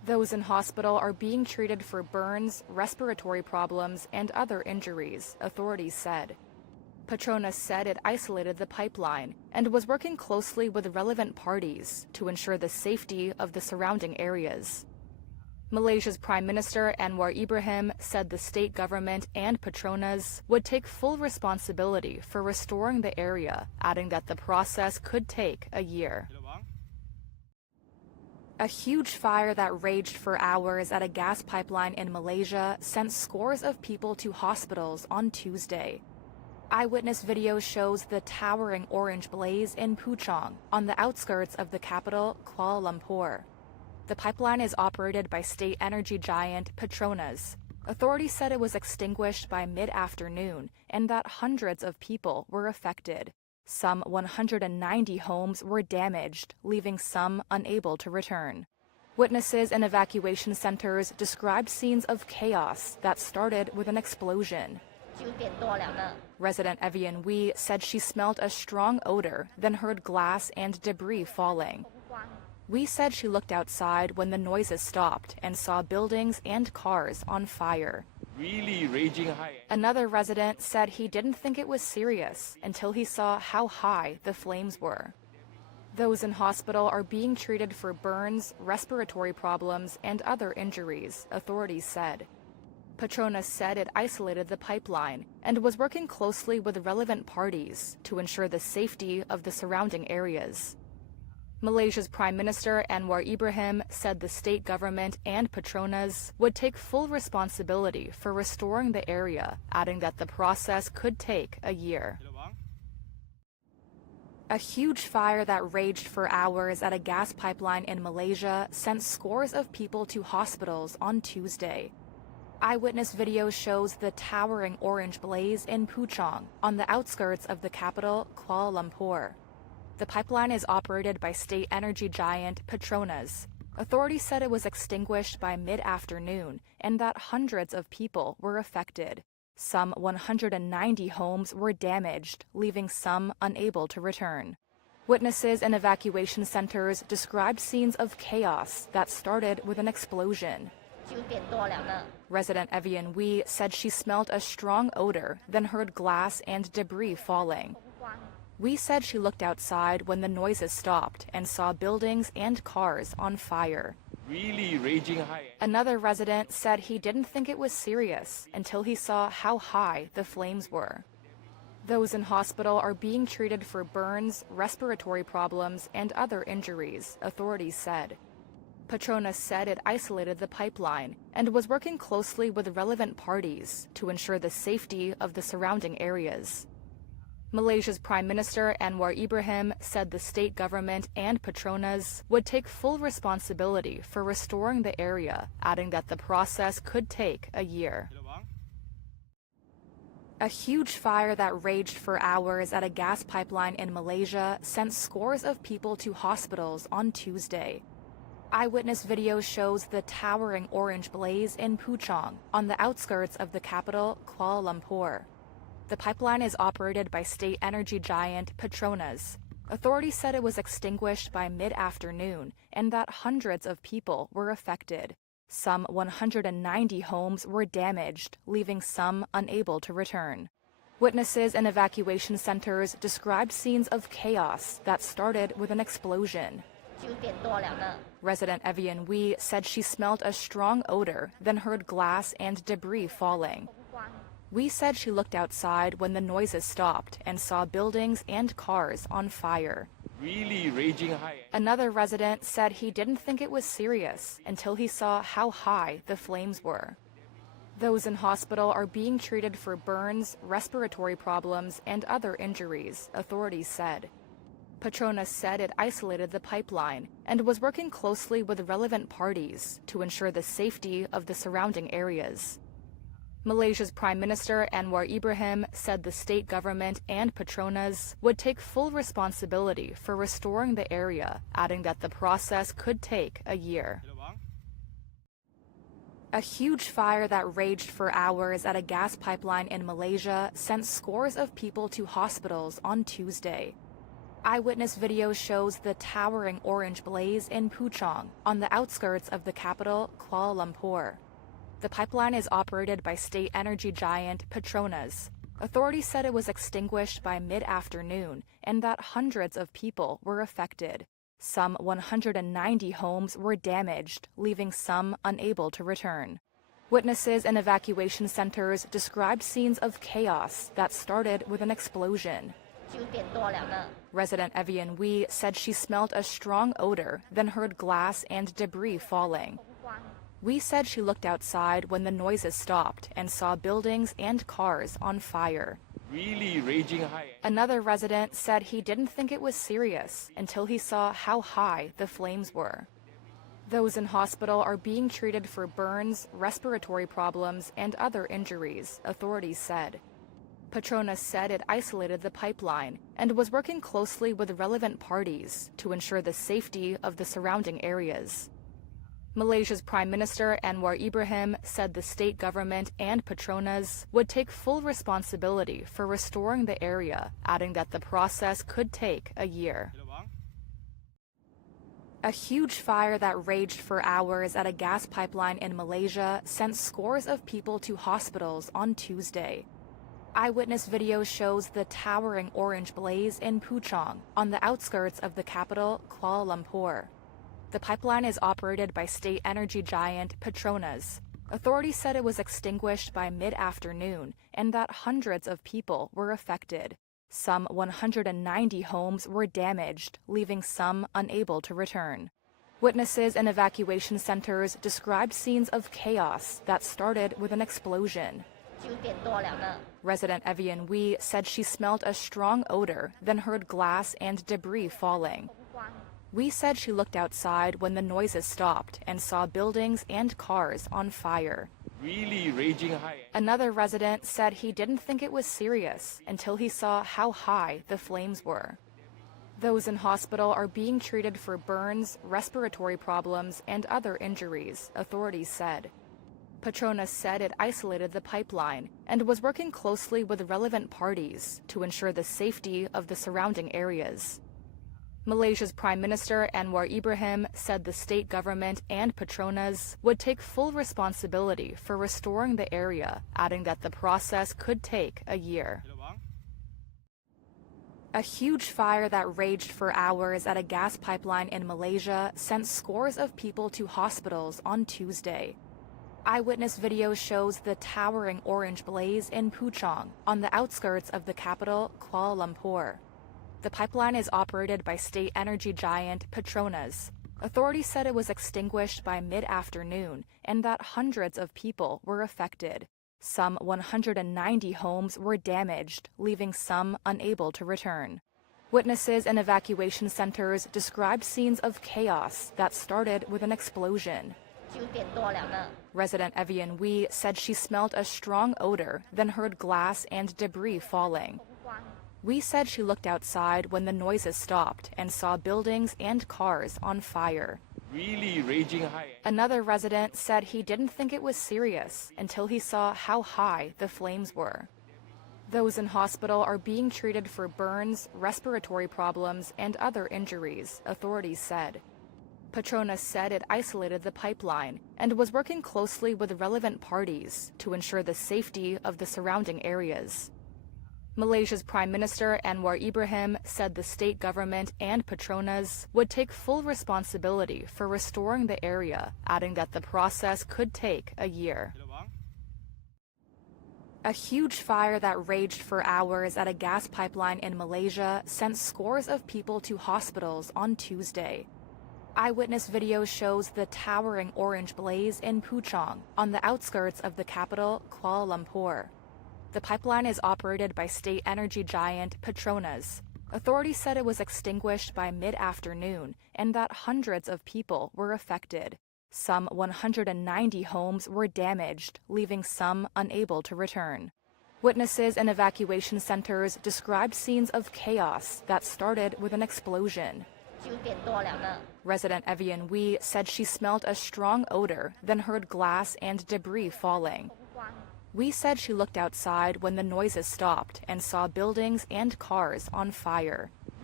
Those in hospital are being treated for burns, respiratory problems, and other injuries, authorities said. Petronas said it isolated the pipeline and was working closely with relevant parties to ensure the safety of the surrounding areas. Malaysia's Prime Minister Anwar Ibrahim said the state government and Petronas would take full responsibility for restoring the area, adding that the process could take a year. A huge fire that raged for hours at a gas pipeline in Malaysia sent scores of people to hospitals on Tuesday. Eyewitness video shows the towering orange blaze in Puchong, on the outskirts of the capital, Kuala Lumpur. The pipeline is operated by state energy giant Petronas. Authorities said it was extinguished by mid-afternoon and that hundreds of people were affected. Some 190 homes were damaged, leaving some unable to return. Witnesses in evacuation centers described scenes of chaos that started with an explosion. Resident Evian Wee said she smelled a strong odor, then heard glass and debris falling. Wee said she looked outside when the noises stopped and saw buildings and cars on fire. Really raging high. Another resident said he didn't think it was serious until he saw how high the flames were. Those in hospital are being treated for burns, respiratory problems, and other injuries, authorities said. Petronas said it isolated the pipeline and was working closely with relevant parties to ensure the safety of the surrounding areas. Malaysia's Prime Minister Anwar Ibrahim said the state government and Petronas would take full responsibility for restoring the area, adding that the process could take a year. A huge fire that raged for hours at a gas pipeline in Malaysia sent scores of people to hospitals on Tuesday. Eyewitness video shows the towering orange blaze in Puchong, on the outskirts of the capital, Kuala Lumpur. The pipeline is operated by state energy giant Petronas. Authorities said it was extinguished by mid-afternoon and that hundreds of people were affected. Some 190 homes were damaged, leaving some unable to return. Witnesses in evacuation centers described scenes of chaos that started with an explosion. Resident Evian Wee said she smelled a strong odor, then heard glass and debris falling. Wee said she looked outside when the noises stopped and saw buildings and cars on fire. Really raging high. Another resident said he didn't think it was serious until he saw how high the flames were. Those in hospital are being treated for burns, respiratory problems, and other injuries, authorities said. Petronas said it isolated the pipeline and was working closely with relevant parties to ensure the safety of the surrounding areas. Malaysia's Prime Minister Anwar Ibrahim said the state government and Petronas would take full responsibility for restoring the area, adding that the process could take a year. A huge fire that raged for hours at a gas pipeline in Malaysia sent scores of people to hospitals on Tuesday. Eyewitness video shows the towering orange blaze in Puchong, on the outskirts of the capital, Kuala Lumpur. The pipeline is operated by state energy giant Petronas. Authorities said it was extinguished by mid-afternoon and that hundreds of people were affected. Some 190 homes were damaged, leaving some unable to return. Witnesses in evacuation centers described scenes of chaos that started with an explosion. Resident Evian Wee said she smelled a strong odor, then heard glass and debris falling. Wee said she looked outside when the noises stopped and saw buildings and cars on fire. Really raging high. Another resident said he didn't think it was serious until he saw how high the flames were. Those in hospital are being treated for burns, respiratory problems, and other injuries, authorities said. Petronas said it isolated the pipeline and was working closely with relevant parties to ensure the safety of the surrounding areas. Malaysia's Prime Minister Anwar Ibrahim said the state government and Petronas would take full responsibility for restoring the area, adding that the process could take a year. A huge fire that raged for hours at a gas pipeline in Malaysia sent scores of people to hospitals on Tuesday. Eyewitness video shows the towering orange blaze in Puchong, on the outskirts of the capital, Kuala Lumpur. The pipeline is operated by state energy giant Petronas. Authorities said it was extinguished by mid-afternoon and that hundreds of people were affected. Some 190 homes were damaged, leaving some unable to return. Witnesses in evacuation centers described scenes of chaos that started with an explosion. 9点多了呢。 Resident Evian Wee said she smelled a strong odor, then heard glass and debris falling. Wee said she looked outside when the noises stopped and saw buildings and cars on fire. Really raging high. Another resident said he didn't think it was serious until he saw how high the flames were. Those in hospital are being treated for burns, respiratory problems, and other injuries, authorities said. Petronas said it isolated the pipeline and was working closely with relevant parties to ensure the safety of the surrounding areas. Malaysia's Prime Minister Anwar Ibrahim said the state government and Petronas would take full responsibility for restoring the area, adding that the process could take a year. A huge fire that raged for hours at a gas pipeline in Malaysia sent scores of people to hospitals on Tuesday. Eyewitness video shows the towering orange blaze in Puchong, on the outskirts of the capital, Kuala Lumpur. The pipeline is operated by state energy giant Petronas. Authorities said it was extinguished by mid-afternoon and that hundreds of people were affected. Some 190 homes were damaged, leaving some unable to return. Witnesses in evacuation centers described scenes of chaos that started with an explosion. 9点多了呢。 Resident Evian Wee said she smelled a strong odor, then heard glass and debris falling. Wee said she looked outside when the noises stopped and saw buildings and cars on fire. Really raging high. Another resident said he didn't think it was serious until he saw how high the flames were. Those in hospital are being treated for burns, respiratory problems, and other injuries, authorities said. Petronas said it isolated the pipeline and was working closely with relevant parties to ensure the safety of the surrounding areas. Malaysia's Prime Minister Anwar Ibrahim said the state government and Petronas would take full responsibility for restoring the area, adding that the process could take a year. A huge fire that raged for hours at a gas pipeline in Malaysia sent scores of people to hospitals on Tuesday. Eyewitness video shows the towering orange blaze in Puchong, on the outskirts of the capital, Kuala Lumpur. The pipeline is operated by state energy giant Petronas. Authorities said it was extinguished by mid-afternoon and that hundreds of people were affected. Some 190 homes were damaged, leaving some unable to return. Witnesses in evacuation centers described scenes of chaos that started with an explosion. 9点多了呢。 Resident Evian Wee said she smelled a strong odor, then heard glass and debris falling. Wee said she looked outside when the noises stopped and saw buildings and cars on fire. Really raging high. Another resident said he didn't think it was serious until he saw how high the flames were. Those in hospital are being treated for burns, respiratory problems, and other injuries, authorities said. Petronas said it isolated the pipeline and was working closely with relevant parties to ensure the safety of the surrounding areas. Malaysia's Prime Minister Anwar Ibrahim said the state government and Petronas would take full responsibility for restoring the area, adding that the process could take a year. A huge fire that raged for hours at a gas pipeline in Malaysia sent scores of people to hospitals on Tuesday. Eyewitness video shows the towering orange blaze in Puchong, on the outskirts of the capital, Kuala Lumpur. The pipeline is operated by state energy giant Petronas. Authorities said it was extinguished by mid-afternoon and that hundreds of people were affected. Some 190 homes were damaged, leaving some unable to return. Witnesses in evacuation centers described scenes of chaos that started with an explosion. 9点多了呢。 Resident Evian Wee said she smelled a strong odor, then heard glass and debris falling. Wee said she looked outside when the noises stopped and saw buildings and cars on fire.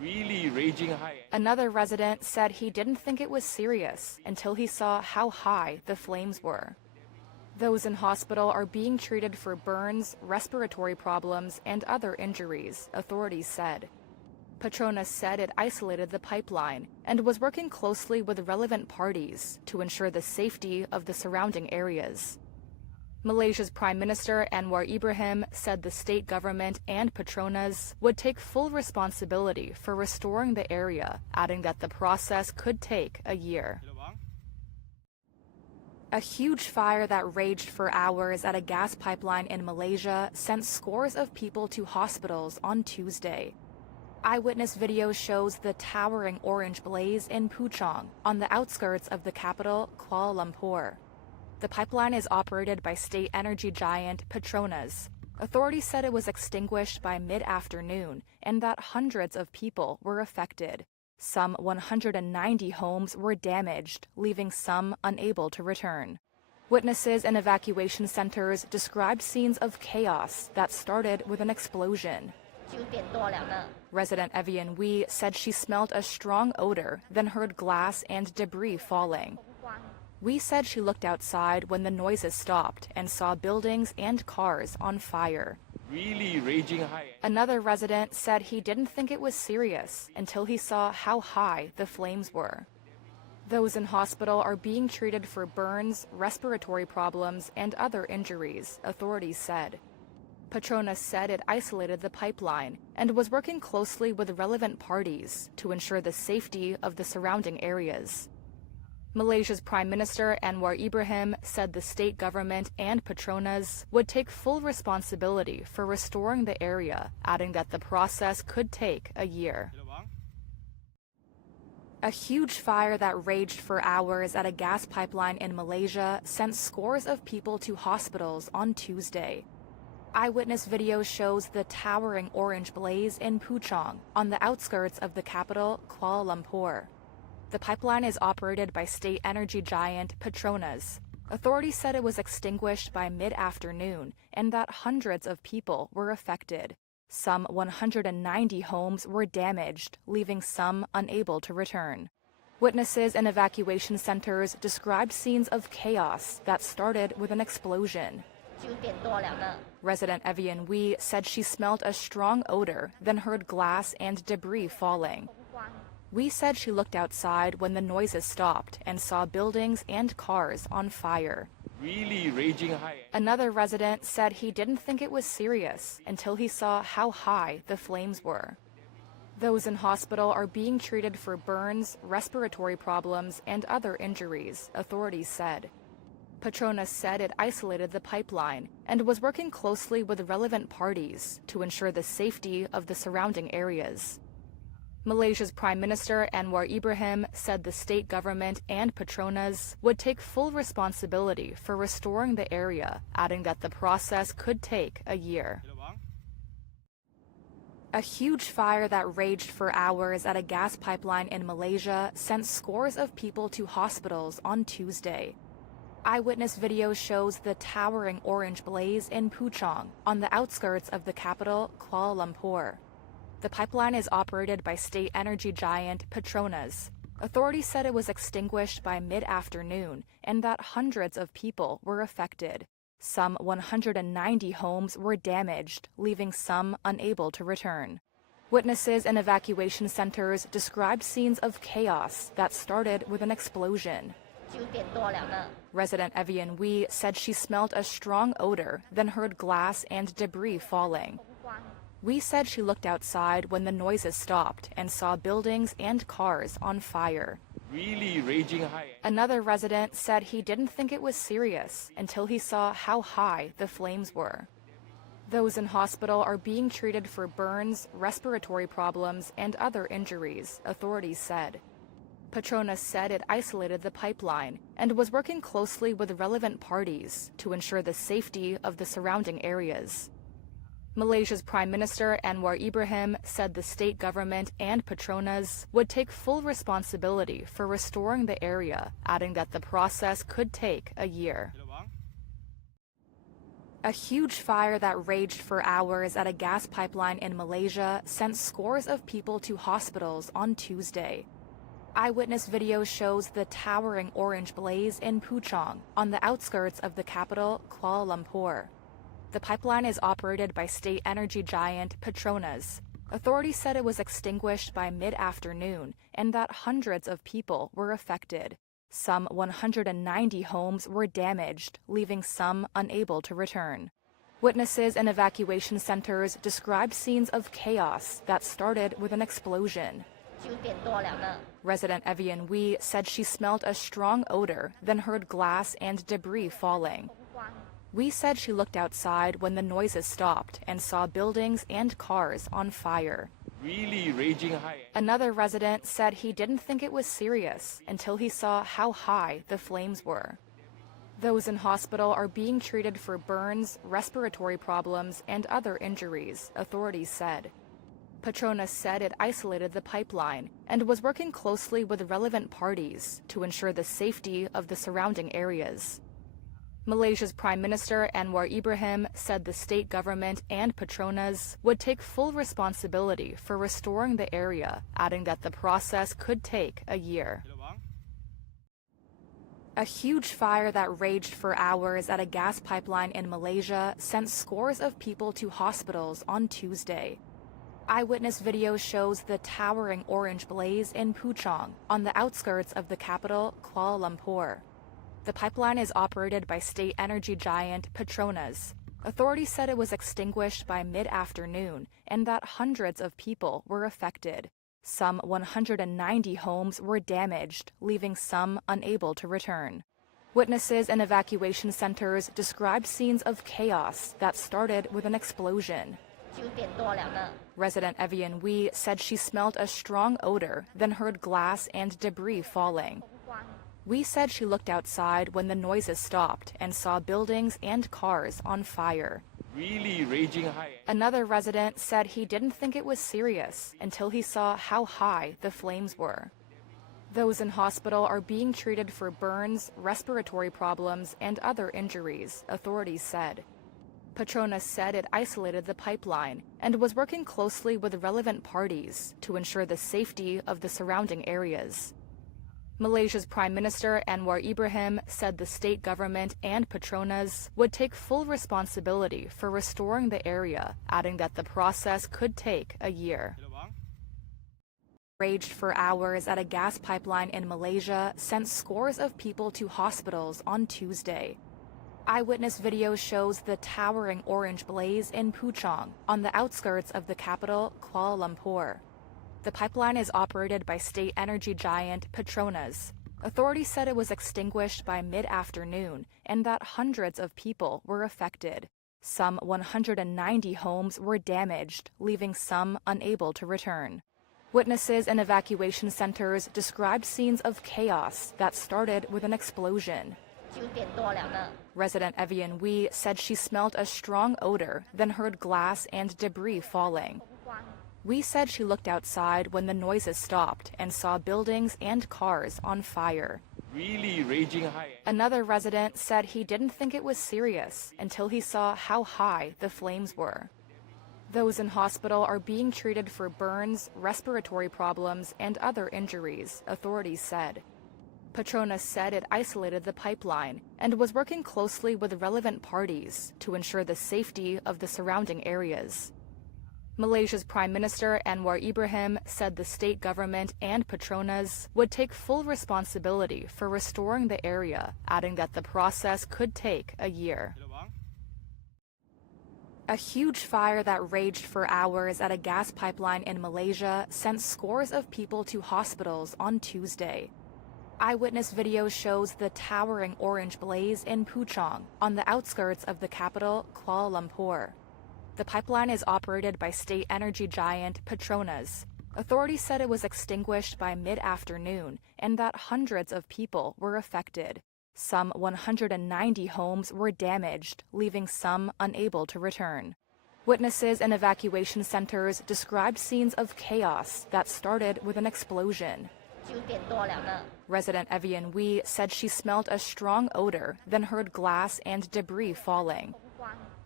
really raging high. Another resident said he didn't think it was serious until he saw how high the flames were. Those in hospital are being treated for burns, respiratory problems, and other injuries, authorities said. Petronas said it isolated the pipeline and was working closely with relevant parties to ensure the safety of the surrounding areas. Malaysia's Prime Minister Anwar Ibrahim said the state government and Petronas would take full responsibility for restoring the area, adding that the process could take a year. A huge fire that raged for hours at a gas pipeline in Malaysia sent scores of people to hospitals on Tuesday. Eyewitness video shows the towering orange blaze in Puchong, on the outskirts of the capital, Kuala Lumpur. The pipeline is operated by state energy giant Petronas. Authorities said it was extinguished by mid-afternoon and that hundreds of people were affected. Some 190 homes were damaged, leaving some unable to return. Witnesses in evacuation centers described scenes of chaos that started with an explosion. 9点多了呢。 Resident Evian Wee said she smelled a strong odor, then heard glass and debris falling. Wee said she looked outside when the noises stopped and saw buildings and cars on fire. Really raging high. Another resident said he didn't think it was serious until he saw how high the flames were. Those in hospital are being treated for burns, respiratory problems, and other injuries, authorities said. Petronas said it isolated the pipeline and was working closely with relevant parties to ensure the safety of the surrounding areas. Malaysia's Prime Minister Anwar Ibrahim said the state government and Petronas would take full responsibility for restoring the area, adding that the process could take a year. A huge fire that raged for hours at a gas pipeline in Malaysia sent scores of people to hospitals on Tuesday. Eyewitness video shows the towering orange blaze in Puchong, on the outskirts of the capital, Kuala Lumpur. The pipeline is operated by state energy giant Petronas. Authorities said it was extinguished by mid-afternoon and that hundreds of people were affected. Some 190 homes were damaged, leaving some unable to return. Witnesses in evacuation centers described scenes of chaos that started with an explosion. 9点多了呢。 Resident Evian Wee said she smelled a strong odor, then heard glass and debris falling. Wee said she looked outside when the noises stopped and saw buildings and cars on fire. Really raging high. Another resident said he didn't think it was serious until he saw how high the flames were. Those in hospital are being treated for burns, respiratory problems, and other injuries, authorities said. Petronas said it isolated the pipeline and was working closely with relevant parties to ensure the safety of the surrounding areas. Malaysia's Prime Minister Anwar Ibrahim said the state government and Petronas would take full responsibility for restoring the area, adding that the process could take a year. A huge fire that raged for hours at a gas pipeline in Malaysia sent scores of people to hospitals on Tuesday. Eyewitness video shows the towering orange blaze in Puchong, on the outskirts of the capital, Kuala Lumpur. The pipeline is operated by state energy giant Petronas. Authorities said it was extinguished by mid-afternoon and that hundreds of people were affected. Some 190 homes were damaged, leaving some unable to return. Witnesses in evacuation centers described scenes of chaos that started with an explosion. 9点多了呢。 Resident Evian Wee said she smelled a strong odor, then heard glass and debris falling. Wee said she looked outside when the noises stopped and saw buildings and cars on fire. Really raging high. Another resident said he didn't think it was serious until he saw how high the flames were. Those in hospital are being treated for burns, respiratory problems, and other injuries, authorities said. Petronas said it isolated the pipeline and was working closely with relevant parties to ensure the safety of the surrounding areas. Malaysia's Prime Minister Anwar Ibrahim said the state government and Petronas would take full responsibility for restoring the area, adding that the process could take a year. A huge fire that raged for hours at a gas pipeline in Malaysia sent scores of people to hospitals on Tuesday. Eyewitness video shows the towering orange blaze in Puchong, on the outskirts of the capital, Kuala Lumpur. The pipeline is operated by state energy giant Petronas. Authorities said it was extinguished by mid-afternoon and that hundreds of people were affected. Some 190 homes were damaged, leaving some unable to return. Witnesses in evacuation centers described scenes of chaos that started with an explosion. 9点多2个 Resident Evian Wee said she smelled a strong odor, then heard glass and debris falling. Wee said she looked outside when the noises stopped and saw buildings and cars on fire. Really raging high. Another resident said he didn't think it was serious until he saw how high the flames were. Those in hospital are being treated for burns, respiratory problems, and other injuries, authorities said. Petronas said it isolated the pipeline and was working closely with relevant parties to ensure the safety of the surrounding areas. Malaysia's Prime Minister Anwar Ibrahim said the state government and Petronas would take full responsibility for restoring the area, adding that the process could take a year. A huge fire that raged for hours at a gas pipeline in Malaysia sent scores of people to hospitals on Tuesday. Eyewitness video shows the towering orange blaze in Puchong, on the outskirts of the capital, Kuala Lumpur. The pipeline is operated by state energy giant Petronas. Authorities said it was extinguished by mid-afternoon and that hundreds of people were affected. Some 190 homes were damaged, leaving some unable to return. Witnesses in evacuation centers described scenes of chaos that started with an explosion. 9点多2个 Resident Evian Wee said she smelled a strong odor, then heard glass and debris falling. Wee said she looked outside when the noises stopped and saw buildings and cars on fire. Really raging high. Another resident said he didn't think it was serious until he saw how high the flames were. Those in hospital are being treated for burns, respiratory problems, and other injuries, authorities said. Petronas said it isolated the pipeline and was working closely with relevant parties to ensure the safety of the surrounding areas. Malaysia's Prime Minister Anwar Ibrahim said the state government and Petronas would take full responsibility for restoring the area, adding that the process could take a year. Raged for hours at a gas pipeline in Malaysia sent scores of people to hospitals on Tuesday. Eyewitness video shows the towering orange blaze in Puchong, on the outskirts of the capital, Kuala Lumpur. The pipeline is operated by state energy giant Petronas. Authorities said it was extinguished by mid-afternoon and that hundreds of people were affected. Some 190 homes were damaged, leaving some unable to return. Witnesses in evacuation centers described scenes of chaos that started with an explosion. 9点多2个 Resident Evian Wee said she smelled a strong odor, then heard glass and debris falling. Wee said she looked outside when the noises stopped and saw buildings and cars on fire. Really raging high. Another resident said he didn't think it was serious until he saw how high the flames were. Those in hospital are being treated for burns, respiratory problems, and other injuries, authorities said. Petronas said it isolated the pipeline and was working closely with relevant parties to ensure the safety of the surrounding areas. Malaysia's Prime Minister Anwar Ibrahim said the state government and Petronas would take full responsibility for restoring the area, adding that the process could take a year. A huge fire that raged for hours at a gas pipeline in Malaysia sent scores of people to hospitals on Tuesday. Eyewitness video shows the towering orange blaze in Puchong, on the outskirts of the capital, Kuala Lumpur. The pipeline is operated by state energy giant Petronas. Authorities said it was extinguished by mid-afternoon and that hundreds of people were affected. Some 190 homes were damaged, leaving some unable to return. Witnesses in evacuation centers described scenes of chaos that started with an explosion. 9点多2个 Resident Evian Wee said she smelled a strong odor, then heard glass and debris falling.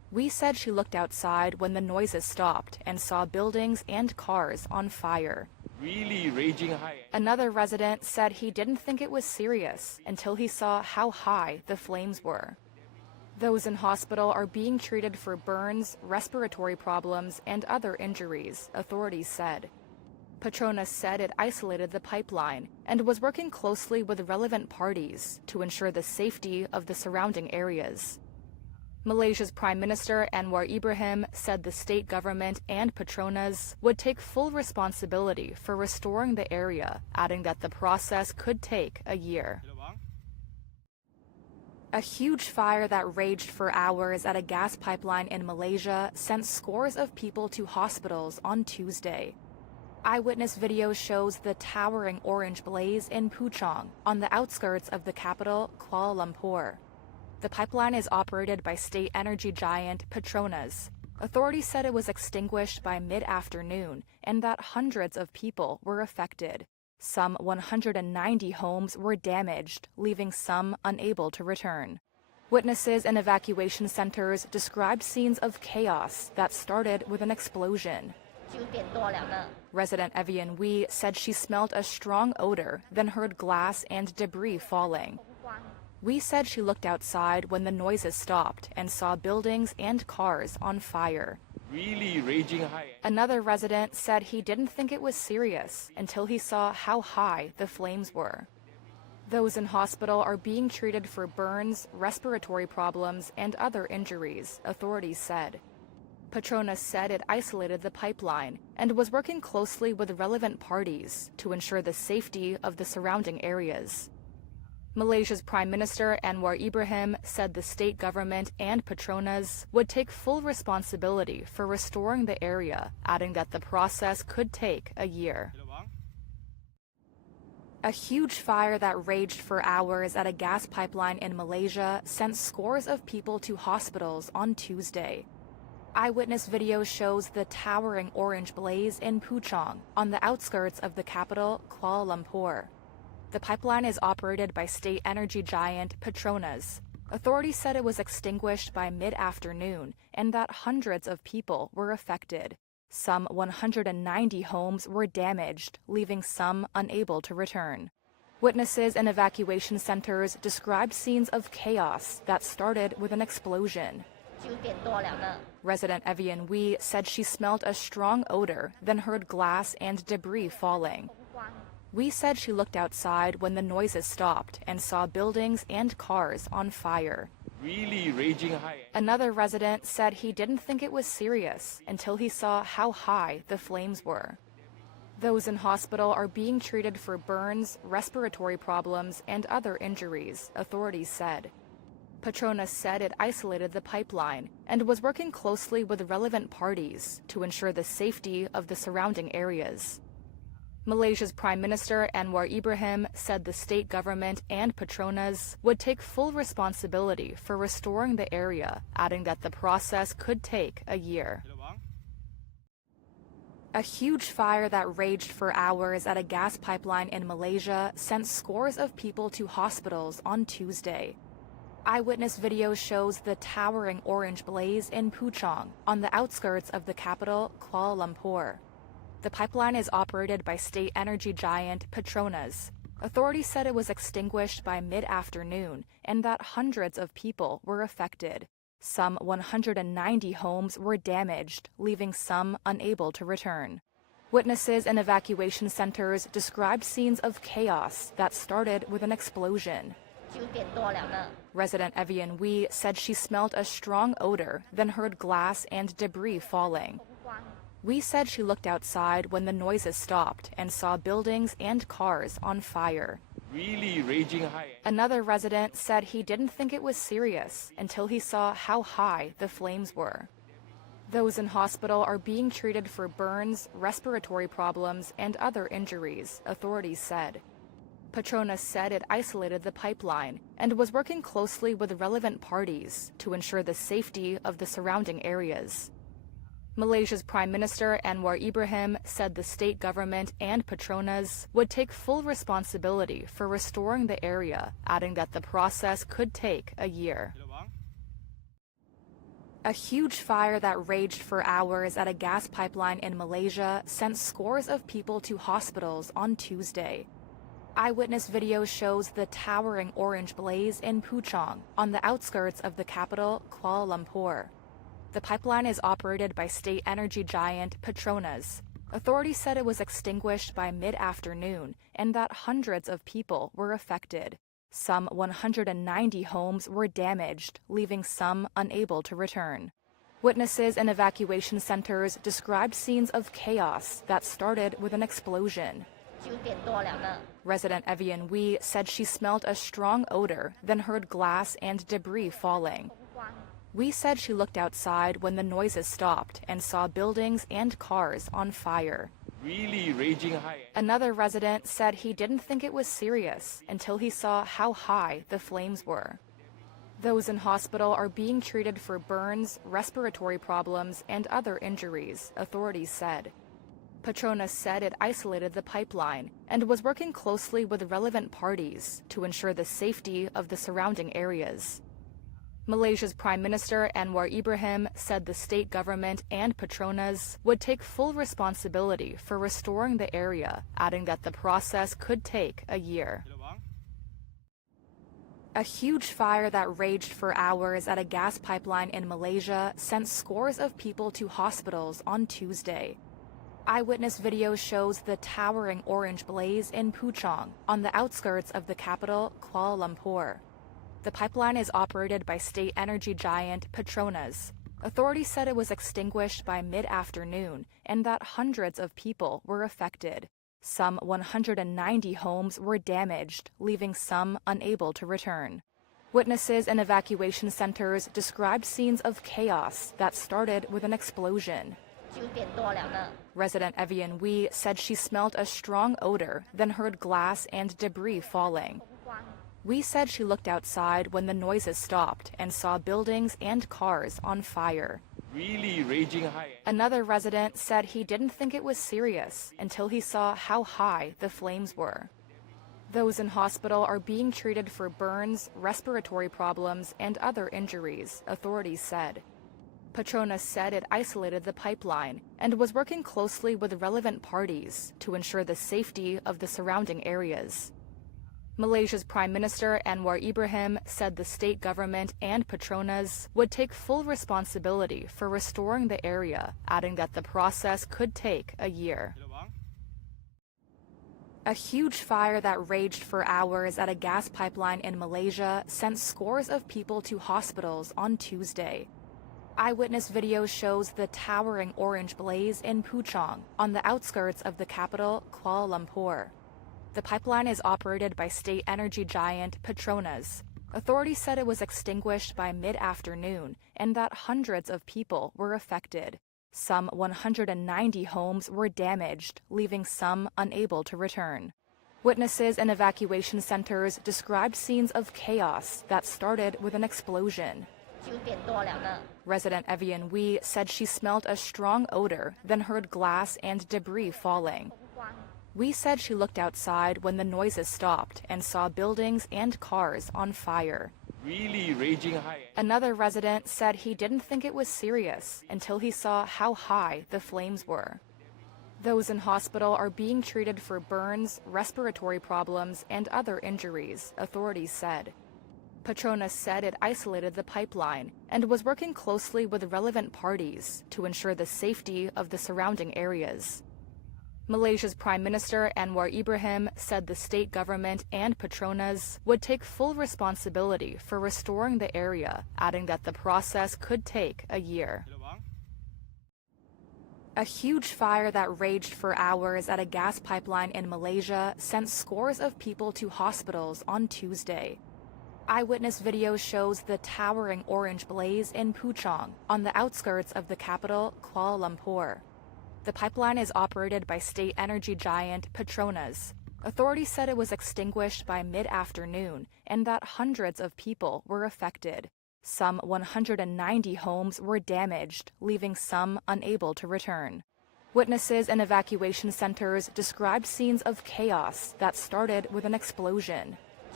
We said she looked outside when the noises stopped and saw buildings and cars on fire. Really raging high. Another resident said he didn't think it was serious until he saw how high the flames were. Those in hospital are being treated for burns, respiratory problems, and other injuries, authorities said. Petronas said it isolated the pipeline and was working closely with relevant parties to ensure the safety of the surrounding areas. Malaysia's Prime Minister Anwar Ibrahim said the state government and Petronas would take full responsibility for restoring the area, adding that the process could take a year. A huge fire that raged for hours at a gas pipeline in Malaysia sent scores of people to hospitals on Tuesday. Eyewitness video shows the towering orange blaze in Puchong, on the outskirts of the capital, Kuala Lumpur. The pipeline is operated by state energy giant Petronas. Authorities said it was extinguished by mid-afternoon and that hundreds of people were affected. Some 190 homes were damaged, leaving some unable to return. Witnesses in evacuation centers described scenes of chaos that started with an explosion. 9点多了呢。 Resident Evian Wee said she smelled a strong odor, then heard glass and debris falling. Wee said she looked outside when the noises stopped and saw buildings and cars on fire. Really raging high. Another resident said he didn't think it was serious until he saw how high the flames were. Those in hospital are being treated for burns, respiratory problems, and other injuries, authorities said. Petronas said it isolated the pipeline and was working closely with relevant parties to ensure the safety of the surrounding areas. Malaysia's Prime Minister Anwar Ibrahim said the state government and Petronas would take full responsibility for restoring the area, adding that the process could take a year. A huge fire that raged for hours at a gas pipeline in Malaysia sent scores of people to hospitals on Tuesday. Eyewitness video shows the towering orange blaze in Puchong, on the outskirts of the capital, Kuala Lumpur. The pipeline is operated by state energy giant Petronas. Authorities said it was extinguished by mid-afternoon and that hundreds of people were affected. Some 190 homes were damaged, leaving some unable to return. Witnesses in evacuation centers described scenes of chaos that started with an explosion. 9点多了呢。 Resident Evian Wee said she smelled a strong odor, then heard glass and debris falling. Wee said she looked outside when the noises stopped and saw buildings and cars on fire. Really raging high. Another resident said he didn't think it was serious until he saw how high the flames were. Those in hospital are being treated for burns, respiratory problems, and other injuries, authorities said. Petronas said it isolated the pipeline and was working closely with relevant parties to ensure the safety of the surrounding areas. Malaysia's Prime Minister Anwar Ibrahim said the state government and Petronas would take full responsibility for restoring the area, adding that the process could take a year. A huge fire that raged for hours at a gas pipeline in Malaysia sent scores of people to hospitals on Tuesday. Eyewitness video shows the towering orange blaze in Puchong, on the outskirts of the capital, Kuala Lumpur. The pipeline is operated by state energy giant Petronas. Authorities said it was extinguished by mid-afternoon and that hundreds of people were affected. Some 190 homes were damaged, leaving some unable to return. Witnesses in evacuation centers described scenes of chaos that started with an explosion. 9点多了呢。 Resident Evian Wee said she smelled a strong odor, then heard glass and debris falling. Wee said she looked outside when the noises stopped and saw buildings and cars on fire. Really raging high. Another resident said he didn't think it was serious until he saw how high the flames were. Those in hospital are being treated for burns, respiratory problems, and other injuries, authorities said. Petronas said it isolated the pipeline and was working closely with relevant parties to ensure the safety of the surrounding areas. Malaysia's Prime Minister Anwar Ibrahim said the state government and Petronas would take full responsibility for restoring the area, adding that the process could take a year. A huge fire that raged for hours at a gas pipeline in Malaysia sent scores of people to hospitals on Tuesday. Eyewitness video shows the towering orange blaze in Puchong, on the outskirts of the capital, Kuala Lumpur. The pipeline is operated by state energy giant Petronas. Authorities said it was extinguished by mid-afternoon and that hundreds of people were affected. Some 190 homes were damaged, leaving some unable to return. Witnesses in evacuation centers described scenes of chaos that started with an explosion. 9点多了呢。 Resident Evian Wee said she smelled a strong odor, then heard glass and debris falling. Wee said she looked outside when the noises stopped and saw buildings and cars on fire. Really raging high. Another resident said he didn't think it was serious until he saw how high the flames were. Those in hospital are being treated for burns, respiratory problems, and other injuries, authorities said. Petronas said it isolated the pipeline and was working closely with relevant parties to ensure the safety of the surrounding areas. Malaysia's Prime Minister Anwar Ibrahim said the state government and Petronas would take full responsibility for restoring the area, adding that the process could take a year. A huge fire that raged for hours at a gas pipeline in Malaysia sent scores of people to hospitals on Tuesday. Eyewitness video shows the towering orange blaze in Puchong, on the outskirts of the capital, Kuala Lumpur. The pipeline is operated by state energy giant Petronas. Authorities said it was extinguished by mid-afternoon and that hundreds of people were affected. Some 190 homes were damaged, leaving some unable to return. Witnesses in evacuation centers described scenes of chaos that started with an explosion. 9点多了呢。 Resident Evian Wee said she smelled a strong odor, then heard glass and debris falling. Wee said she looked outside when the noises stopped and saw buildings and cars on fire. Really raging high. Another resident said he didn't think it was serious until he saw how high the flames were. Those in hospital are being treated for burns, respiratory problems, and other injuries, authorities said. Petronas said it isolated the pipeline and was working closely with relevant parties to ensure the safety of the surrounding areas. Malaysia's Prime Minister Anwar Ibrahim said the state government and Petronas would take full responsibility for restoring the area, adding that the process could take a year. A huge fire that raged for hours at a gas pipeline in Malaysia sent scores of people to hospitals on Tuesday. Eyewitness video shows the towering orange blaze in Puchong, on the outskirts of the capital, Kuala Lumpur. The pipeline is operated by state energy giant Petronas. Authorities said it was extinguished by mid-afternoon and that hundreds of people were affected. Some 190 homes were damaged, leaving some unable to return. Witnesses in evacuation centers described scenes of chaos that started with an explosion. 9点多了呢。 Resident Evian Wee said she smelled a strong odor, then heard glass and debris falling. Wee said she looked outside when the noises stopped and saw buildings and cars on fire. Really raging high. Another resident said he didn't think it was serious until he saw how high the flames were. Those in hospital are being treated for burns, respiratory problems, and other injuries, authorities said. Petronas said it isolated the pipeline and was working closely with relevant parties to ensure the safety of the surrounding areas. Malaysia's Prime Minister Anwar Ibrahim said the state government and Petronas would take full responsibility for restoring the area, adding that the process could take a year. A huge fire that raged for hours at a gas pipeline in Malaysia sent scores of people to hospitals on Tuesday. Eyewitness video shows the towering orange blaze in Puchong, on the outskirts of the capital, Kuala Lumpur. The pipeline is operated by state energy giant Petronas. Authorities said it was extinguished by mid-afternoon and that hundreds of people were affected. Some 190 homes were damaged, leaving some unable to return. Witnesses in evacuation centers described scenes of chaos that started with an explosion.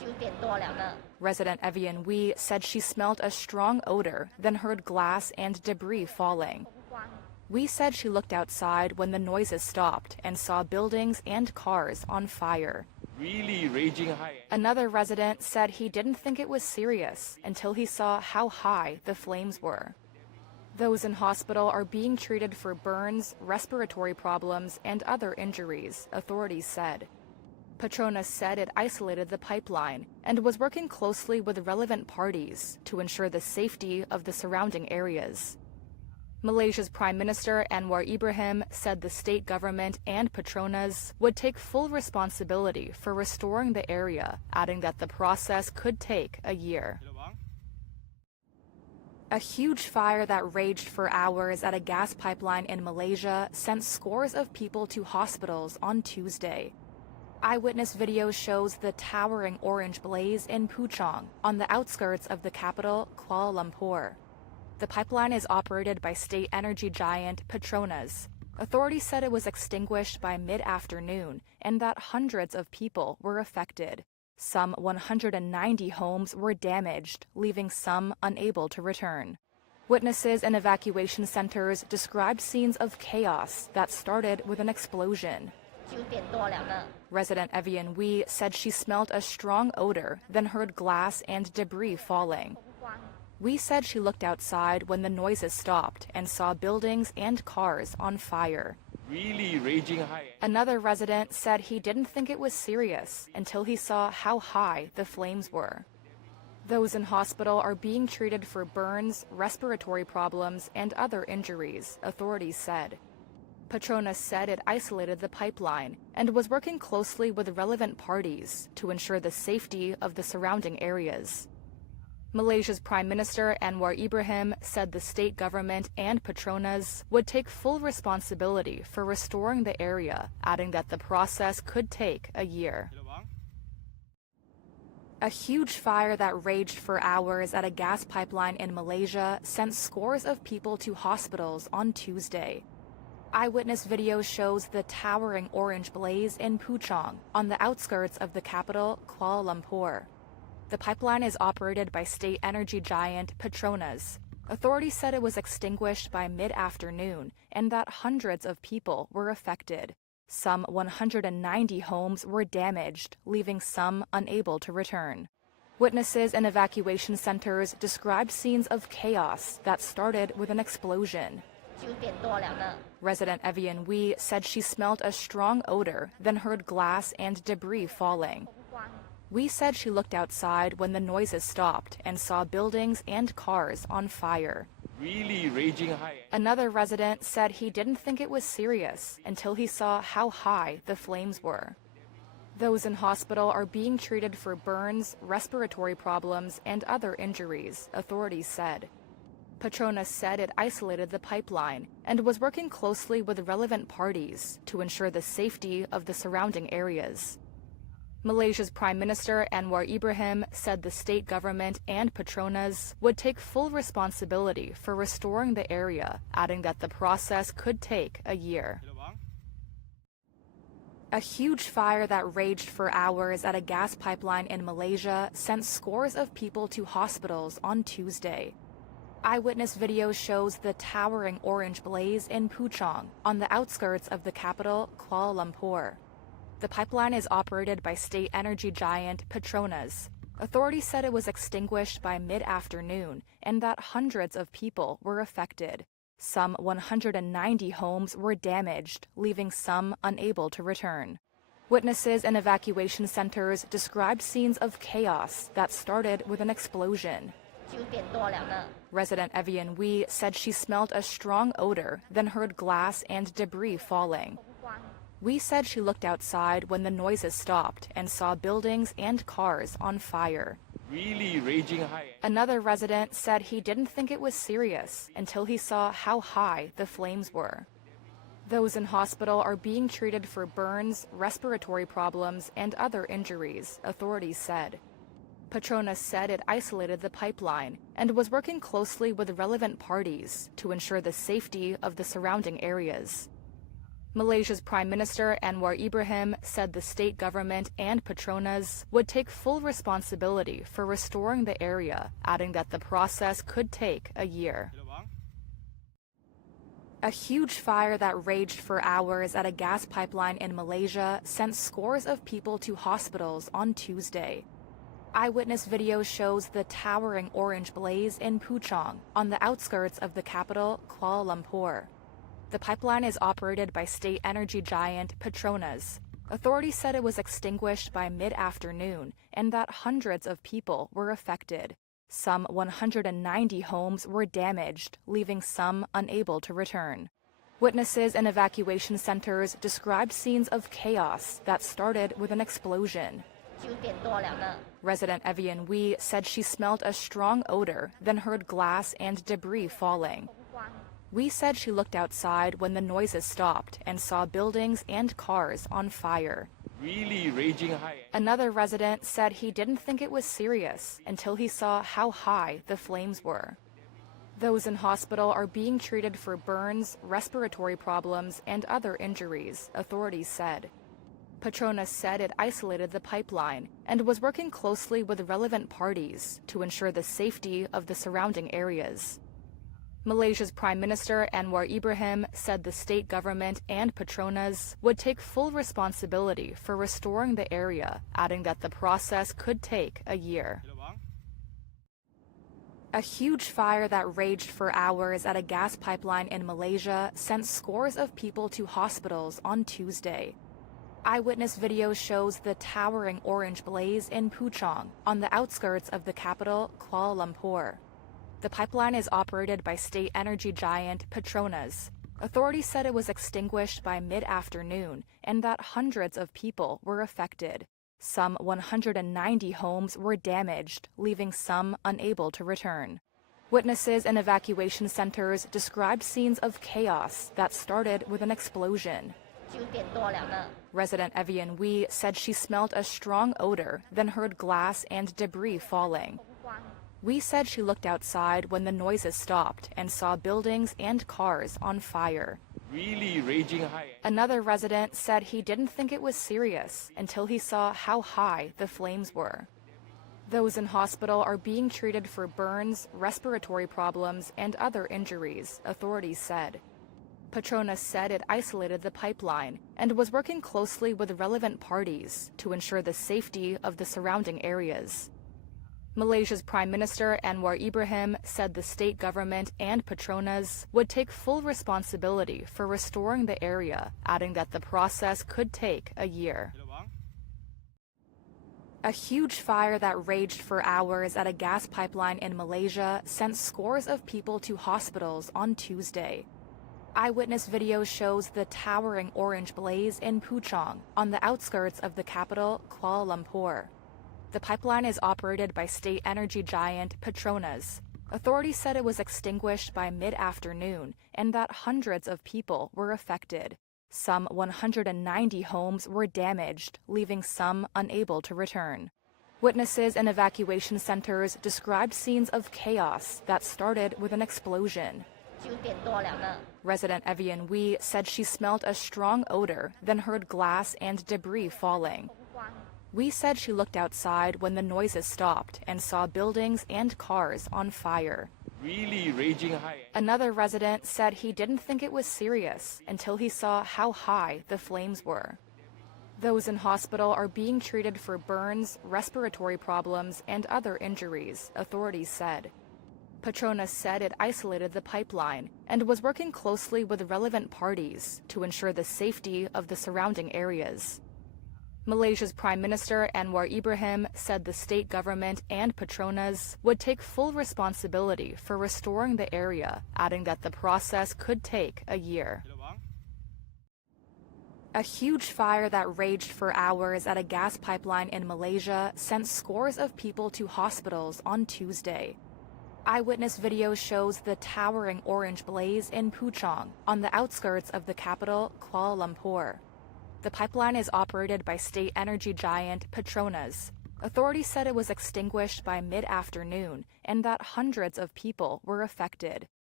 就点多2个。 Resident Evian Wee said she smelled a strong odor, then heard glass and debris falling. Wee said she looked outside when the noises stopped and saw buildings and cars on fire. Really raging high. Another resident said he didn't think it was serious until he saw how high the flames were. Those in hospital are being treated for burns, respiratory problems, and other injuries, authorities said. Petronas said it isolated the pipeline and was working closely with relevant parties to ensure the safety of the surrounding areas. Malaysia's Prime Minister Anwar Ibrahim said the state government and Petronas would take full responsibility for restoring the area, adding that the process could take a year. A huge fire that raged for hours at a gas pipeline in Malaysia sent scores of people to hospitals on Tuesday. Eyewitness video shows the towering orange blaze in Puchong, on the outskirts of the capital, Kuala Lumpur. The pipeline is operated by state energy giant Petronas. Authorities said it was extinguished by mid-afternoon and that hundreds of people were affected. Some 190 homes were damaged, leaving some unable to return. Witnesses in evacuation centers described scenes of chaos that started with an explosion. 就点多2个。 Resident Evian Wee said she smelled a strong odor, then heard glass and debris falling. Wee said she looked outside when the noises stopped and saw buildings and cars on fire. Really raging high. Another resident said he didn't think it was serious until he saw how high the flames were. Those in hospital are being treated for burns, respiratory problems, and other injuries, authorities said. Petronas said it isolated the pipeline and was working closely with relevant parties to ensure the safety of the surrounding areas. Malaysia's Prime Minister Anwar Ibrahim said the state government and Petronas would take full responsibility for restoring the area, adding that the process could take a year. A huge fire that raged for hours at a gas pipeline in Malaysia sent scores of people to hospitals on Tuesday. Eyewitness video shows the towering orange blaze in Puchong, on the outskirts of the capital, Kuala Lumpur. The pipeline is operated by state energy giant Petronas. Authorities said it was extinguished by mid-afternoon and that hundreds of people were affected. Some 190 homes were damaged, leaving some unable to return. Witnesses in evacuation centers described scenes of chaos that started with an explosion. 就点多2个。 Resident Evian Wee said she smelled a strong odor, then heard glass and debris falling. Wee said she looked outside when the noises stopped and saw buildings and cars on fire. Really raging high. Another resident said he didn't think it was serious until he saw how high the flames were. Those in hospital are being treated for burns, respiratory problems, and other injuries, authorities said. Petronas said it isolated the pipeline and was working closely with relevant parties to ensure the safety of the surrounding areas. Malaysia's Prime Minister Anwar Ibrahim said the state government and Petronas would take full responsibility for restoring the area, adding that the process could take a year. A huge fire that raged for hours at a gas pipeline in Malaysia sent scores of people to hospitals on Tuesday. Eyewitness video shows the towering orange blaze in Puchong, on the outskirts of the capital, Kuala Lumpur. The pipeline is operated by state energy giant Petronas. Authorities said it was extinguished by mid-afternoon and that hundreds of people were affected. Some 190 homes were damaged, leaving some unable to return. Witnesses in evacuation centers described scenes of chaos that started with an explosion. 就点多2个。 Resident Evian Wee said she smelled a strong odor, then heard glass and debris falling. Wee said she looked outside when the noises stopped and saw buildings and cars on fire. Really raging high. Another resident said he didn't think it was serious until he saw how high the flames were. Those in hospital are being treated for burns, respiratory problems, and other injuries, authorities said. Petronas said it isolated the pipeline and was working closely with relevant parties to ensure the safety of the surrounding areas. Malaysia's Prime Minister Anwar Ibrahim said the state government and Petronas would take full responsibility for restoring the area, adding that the process could take a year. A huge fire that raged for hours at a gas pipeline in Malaysia sent scores of people to hospitals on Tuesday. Eyewitness video shows the towering orange blaze in Puchong, on the outskirts of the capital, Kuala Lumpur. The pipeline is operated by state energy giant Petronas. Authorities said it was extinguished by mid-afternoon and that hundreds of people were affected. Some 190 homes were damaged, leaving some unable to return. Witnesses in evacuation centers described scenes of chaos that started with an explosion. Resident Evian Wee said she smelled a strong odor, then heard glass and debris falling. Wee said she looked outside when the noises stopped and saw buildings and cars on fire. Really raging high. Another resident said he didn't think it was serious until he saw how high the flames were. Those in hospital are being treated for burns, respiratory problems, and other injuries, authorities said. Petronas said it isolated the pipeline and was working closely with relevant parties to ensure the safety of the surrounding areas. Malaysia's Prime Minister Anwar Ibrahim said the state government and Petronas would take full responsibility for restoring the area, adding that the process could take a year. A huge fire that raged for hours at a gas pipeline in Malaysia sent scores of people to hospitals on Tuesday. Eyewitness video shows the towering orange blaze in Puchong, on the outskirts of the capital, Kuala Lumpur. The pipeline is operated by state energy giant Petronas. Authorities said it was extinguished by mid-afternoon and that hundreds of people were affected. Some 190 homes were damaged, leaving some unable to return. Witnesses in evacuation centers described scenes of chaos that started with an explosion. Resident Evian Wee said she smelled a strong odor, then heard glass and debris falling. Wee said she looked outside when the noises stopped and saw buildings and cars on fire. Really raging high. Another resident said he didn't think it was serious until he saw how high the flames were. Those in hospital are being treated for burns, respiratory problems, and other injuries, authorities said. Petronas said it isolated the pipeline and was working closely with relevant parties to ensure the safety of the surrounding areas. Malaysia's Prime Minister Anwar Ibrahim said the state government and Petronas would take full responsibility for restoring the area, adding that the process could take a year. A huge fire that raged for hours at a gas pipeline in Malaysia sent scores of people to hospitals on Tuesday. Eyewitness video shows the towering orange blaze in Puchong, on the outskirts of the capital, Kuala Lumpur. The pipeline is operated by state energy giant Petronas. Authorities said it was extinguished by mid-afternoon and that hundreds of people were affected. Some 190 homes were damaged, leaving some unable to return. Witnesses in evacuation centers described scenes of chaos that started with an explosion. Resident Evian Wee said she smelled a strong odor, then heard glass and debris falling. Wee said she looked outside when the noises stopped and saw buildings and cars on fire. Really raging high. Another resident said he didn't think it was serious until he saw how high the flames were. Those in hospital are being treated for burns, respiratory problems, and other injuries, authorities said. Petronas said it isolated the pipeline and was working closely with relevant parties to ensure the safety of the surrounding areas. Malaysia's Prime Minister Anwar Ibrahim said the state government and Petronas would take full responsibility for restoring the area, adding that the process could take a year. A huge fire that raged for hours at a gas pipeline in Malaysia sent scores of people to hospitals on Tuesday. Eyewitness video shows the towering orange blaze in Puchong, on the outskirts of the capital, Kuala Lumpur. The pipeline is operated by state energy giant Petronas. Authorities said it was extinguished by mid-afternoon and that hundreds of people were affected.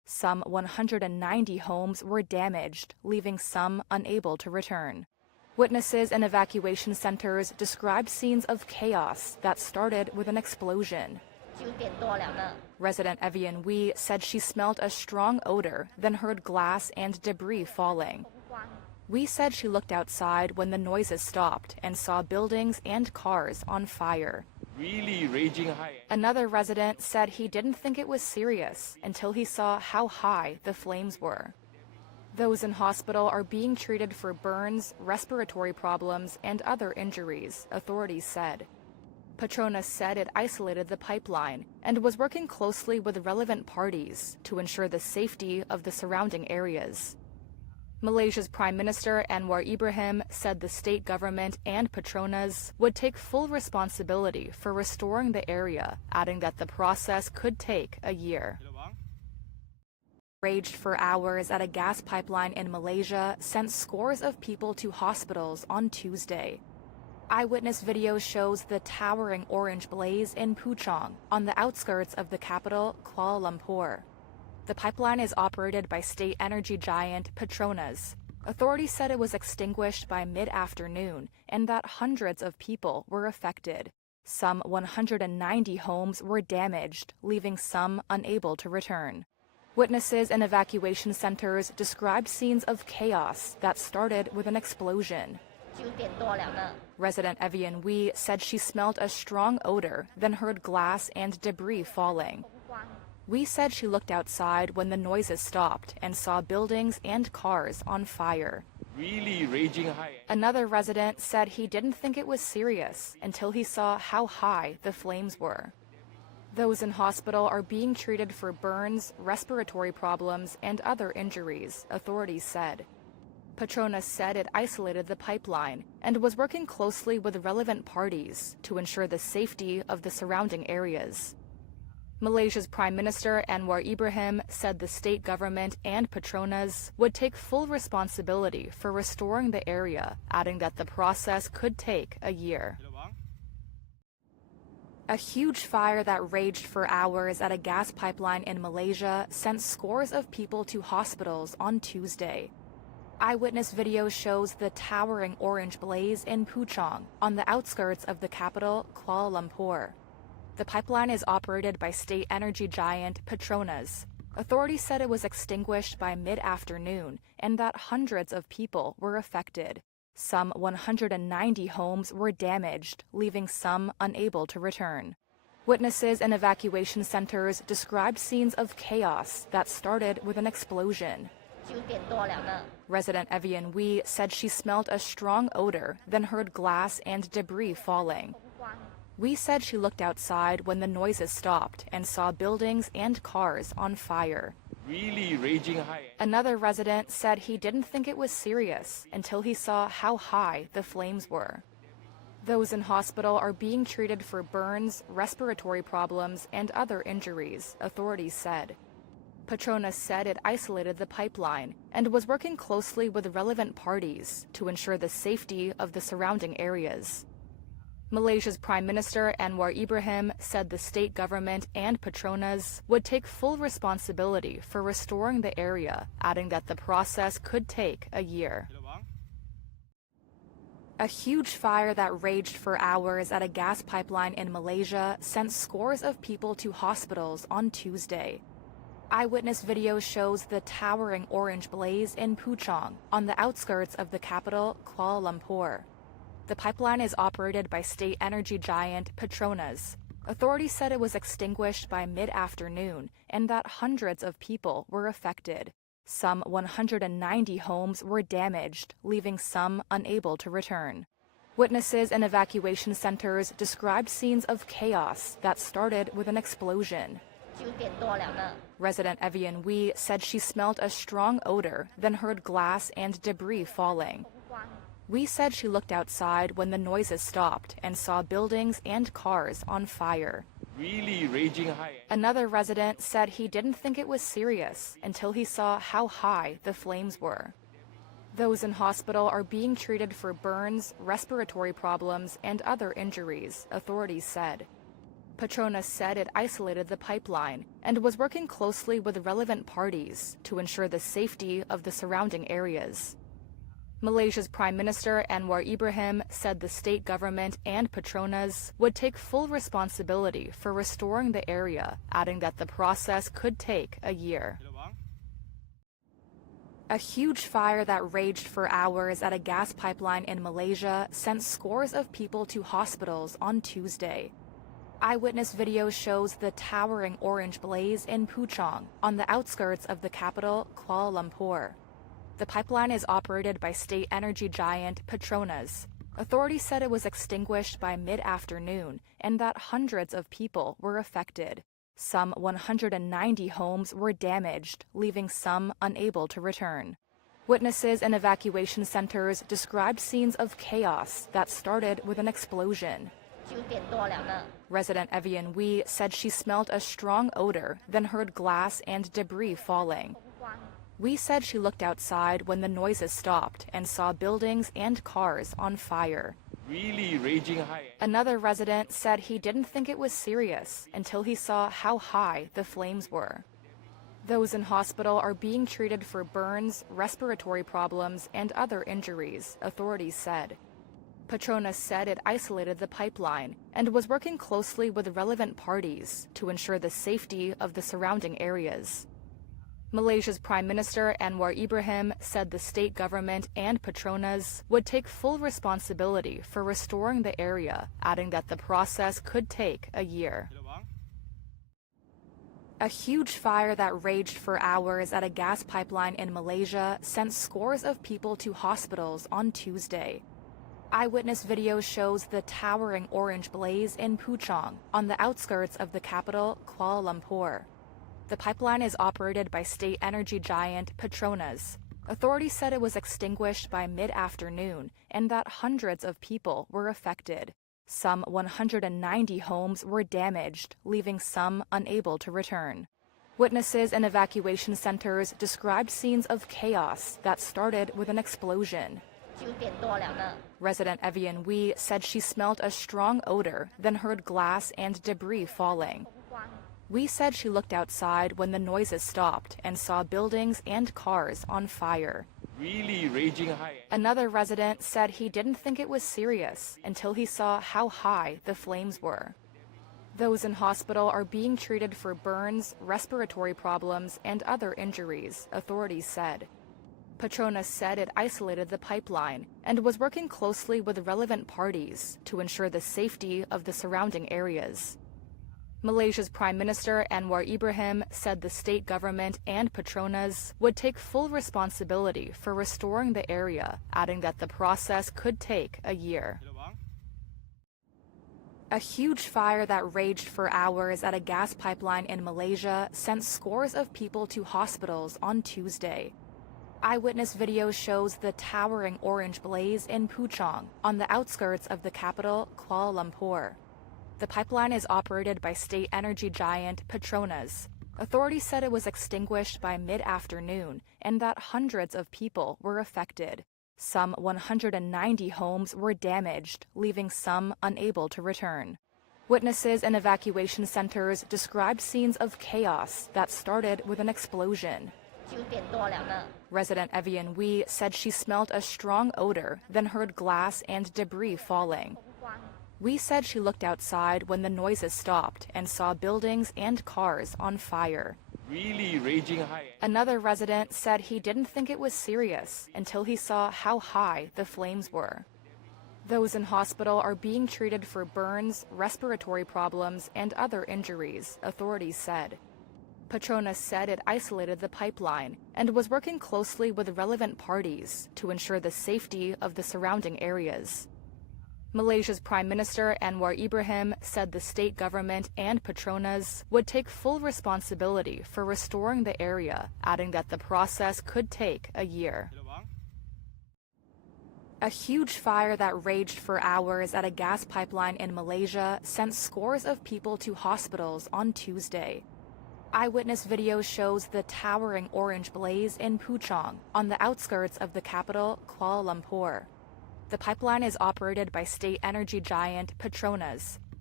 Some 190 homes were damaged, leaving some unable to return. Witnesses in evacuation centers described scenes of chaos that started with an explosion. 9点多了呢。 Resident Evian Wee said she smelled a strong odor, then heard glass and debris falling. Wee said she looked outside when the noises stopped and saw buildings and cars on fire. Really raging high. Another resident said he didn't think it was serious until he saw how high the flames were. Those in hospital are being treated for burns, respiratory problems, and other injuries, authorities said. Petronas said it isolated the pipeline and was working closely with relevant parties to ensure the safety of the surrounding areas. Malaysia's Prime Minister Anwar Ibrahim said the state government and Petronas would take full responsibility for restoring the area, adding that the process could take a year. Raged for hours at a gas pipeline in Malaysia sent scores of people to hospitals on Tuesday. Eyewitness video shows the towering orange blaze in Puchong, on the outskirts of the capital, Kuala Lumpur. The pipeline is operated by state energy giant Petronas. Authorities said it was extinguished by mid-afternoon and that hundreds of people were affected. Some 190 homes were damaged, leaving some unable to return. Witnesses in evacuation centers described scenes of chaos that started with an explosion. 9点多了呢。 Resident Evian Wee said she smelled a strong odor, then heard glass and debris falling. Wee said she looked outside when the noises stopped and saw buildings and cars on fire. Really raging high. Another resident said he didn't think it was serious until he saw how high the flames were. Those in hospital are being treated for burns, respiratory problems, and other injuries, authorities said. Petronas said it isolated the pipeline and was working closely with relevant parties to ensure the safety of the surrounding areas. Malaysia's Prime Minister Anwar Ibrahim said the state government and Petronas would take full responsibility for restoring the area, adding that the process could take a year. A huge fire that raged for hours at a gas pipeline in Malaysia sent scores of people to hospitals on Tuesday. Eyewitness video shows the towering orange blaze in Puchong, on the outskirts of the capital, Kuala Lumpur. The pipeline is operated by state energy giant Petronas. Authorities said it was extinguished by mid-afternoon and that hundreds of people were affected. Some 190 homes were damaged, leaving some unable to return. Witnesses in evacuation centers described scenes of chaos that started with an explosion. 9点多了呢。 Resident Evian Wee said she smelled a strong odor, then heard glass and debris falling. Wee said she looked outside when the noises stopped and saw buildings and cars on fire. Really raging high. Another resident said he didn't think it was serious until he saw how high the flames were. Those in hospital are being treated for burns, respiratory problems, and other injuries, authorities said. Petronas said it isolated the pipeline and was working closely with relevant parties to ensure the safety of the surrounding areas. Malaysia's Prime Minister Anwar Ibrahim said the state government and Petronas would take full responsibility for restoring the area, adding that the process could take a year. A huge fire that raged for hours at a gas pipeline in Malaysia sent scores of people to hospitals on Tuesday. Eyewitness video shows the towering orange blaze in Puchong, on the outskirts of the capital, Kuala Lumpur. The pipeline is operated by state energy giant Petronas. Authorities said it was extinguished by mid-afternoon and that hundreds of people were affected. Some 190 homes were damaged, leaving some unable to return. Witnesses in evacuation centers described scenes of chaos that started with an explosion. 9点多了呢。 Resident Evian Wee said she smelled a strong odor, then heard glass and debris falling. Wee said she looked outside when the noises stopped and saw buildings and cars on fire. Really raging high. Another resident said he didn't think it was serious until he saw how high the flames were. Those in hospital are being treated for burns, respiratory problems, and other injuries, authorities said. Petronas said it isolated the pipeline and was working closely with relevant parties to ensure the safety of the surrounding areas. Malaysia's Prime Minister Anwar Ibrahim said the state government and Petronas would take full responsibility for restoring the area, adding that the process could take a year. A huge fire that raged for hours at a gas pipeline in Malaysia sent scores of people to hospitals on Tuesday. Eyewitness video shows the towering orange blaze in Puchong, on the outskirts of the capital, Kuala Lumpur. The pipeline is operated by state energy giant Petronas. Authorities said it was extinguished by mid-afternoon and that hundreds of people were affected. Some 190 homes were damaged, leaving some unable to return. Witnesses in evacuation centers described scenes of chaos that started with an explosion. 9点多了呢。 Resident Evian Wee said she smelled a strong odor, then heard glass and debris falling. Wee said she looked outside when the noises stopped and saw buildings and cars on fire. Really raging high. Another resident said he didn't think it was serious until he saw how high the flames were. Those in hospital are being treated for burns, respiratory problems, and other injuries, authorities said. Petronas said it isolated the pipeline and was working closely with relevant parties to ensure the safety of the surrounding areas. Malaysia's Prime Minister Anwar Ibrahim said the state government and Petronas would take full responsibility for restoring the area, adding that the process could take a year. A huge fire that raged for hours at a gas pipeline in Malaysia sent scores of people to hospitals on Tuesday. Eyewitness video shows the towering orange blaze in Puchong, on the outskirts of the capital, Kuala Lumpur. The pipeline is operated by state energy giant Petronas. Authorities said it was extinguished by mid-afternoon and that hundreds of people were affected. Some 190 homes were damaged, leaving some unable to return. Witnesses in evacuation centers described scenes of chaos that started with an explosion. 9点多了呢。 Resident Evian Wee said she smelled a strong odor, then heard glass and debris falling. Wee said she looked outside when the noises stopped and saw buildings and cars on fire. Really raging high. Another resident said he didn't think it was serious until he saw how high the flames were. Those in hospital are being treated for burns, respiratory problems, and other injuries, authorities said. Petronas said it isolated the pipeline and was working closely with relevant parties to ensure the safety of the surrounding areas. Malaysia's Prime Minister Anwar Ibrahim said the state government and Petronas would take full responsibility for restoring the area, adding that the process could take a year. A huge fire that raged for hours at a gas pipeline in Malaysia sent scores of people to hospitals on Tuesday. Eyewitness video shows the towering orange blaze in Puchong, on the outskirts of the capital, Kuala Lumpur. The pipeline is operated by state energy giant Petronas. Authorities said it was extinguished by mid-afternoon and that hundreds of people were affected. Some 190 homes were damaged, leaving some unable to return. Witnesses in evacuation centers described scenes of chaos that started with an explosion. 9点多了呢。 Resident Evian Wee said she smelled a strong odor, then heard glass and debris falling. Wee said she looked outside when the noises stopped and saw buildings and cars on fire. Really raging high. Another resident said he didn't think it was serious until he saw how high the flames were. Those in hospital are being treated for burns, respiratory problems, and other injuries, authorities said. Petronas said it isolated the pipeline and was working closely with relevant parties to ensure the safety of the surrounding areas. Malaysia's Prime Minister Anwar Ibrahim said the state government and Petronas would take full responsibility for restoring the area, adding that the process could take a year. A huge fire that raged for hours at a gas pipeline in Malaysia sent scores of people to hospitals on Tuesday. Eyewitness video shows the towering orange blaze in Puchong, on the outskirts of the capital, Kuala Lumpur. The pipeline is operated by state energy giant Petronas.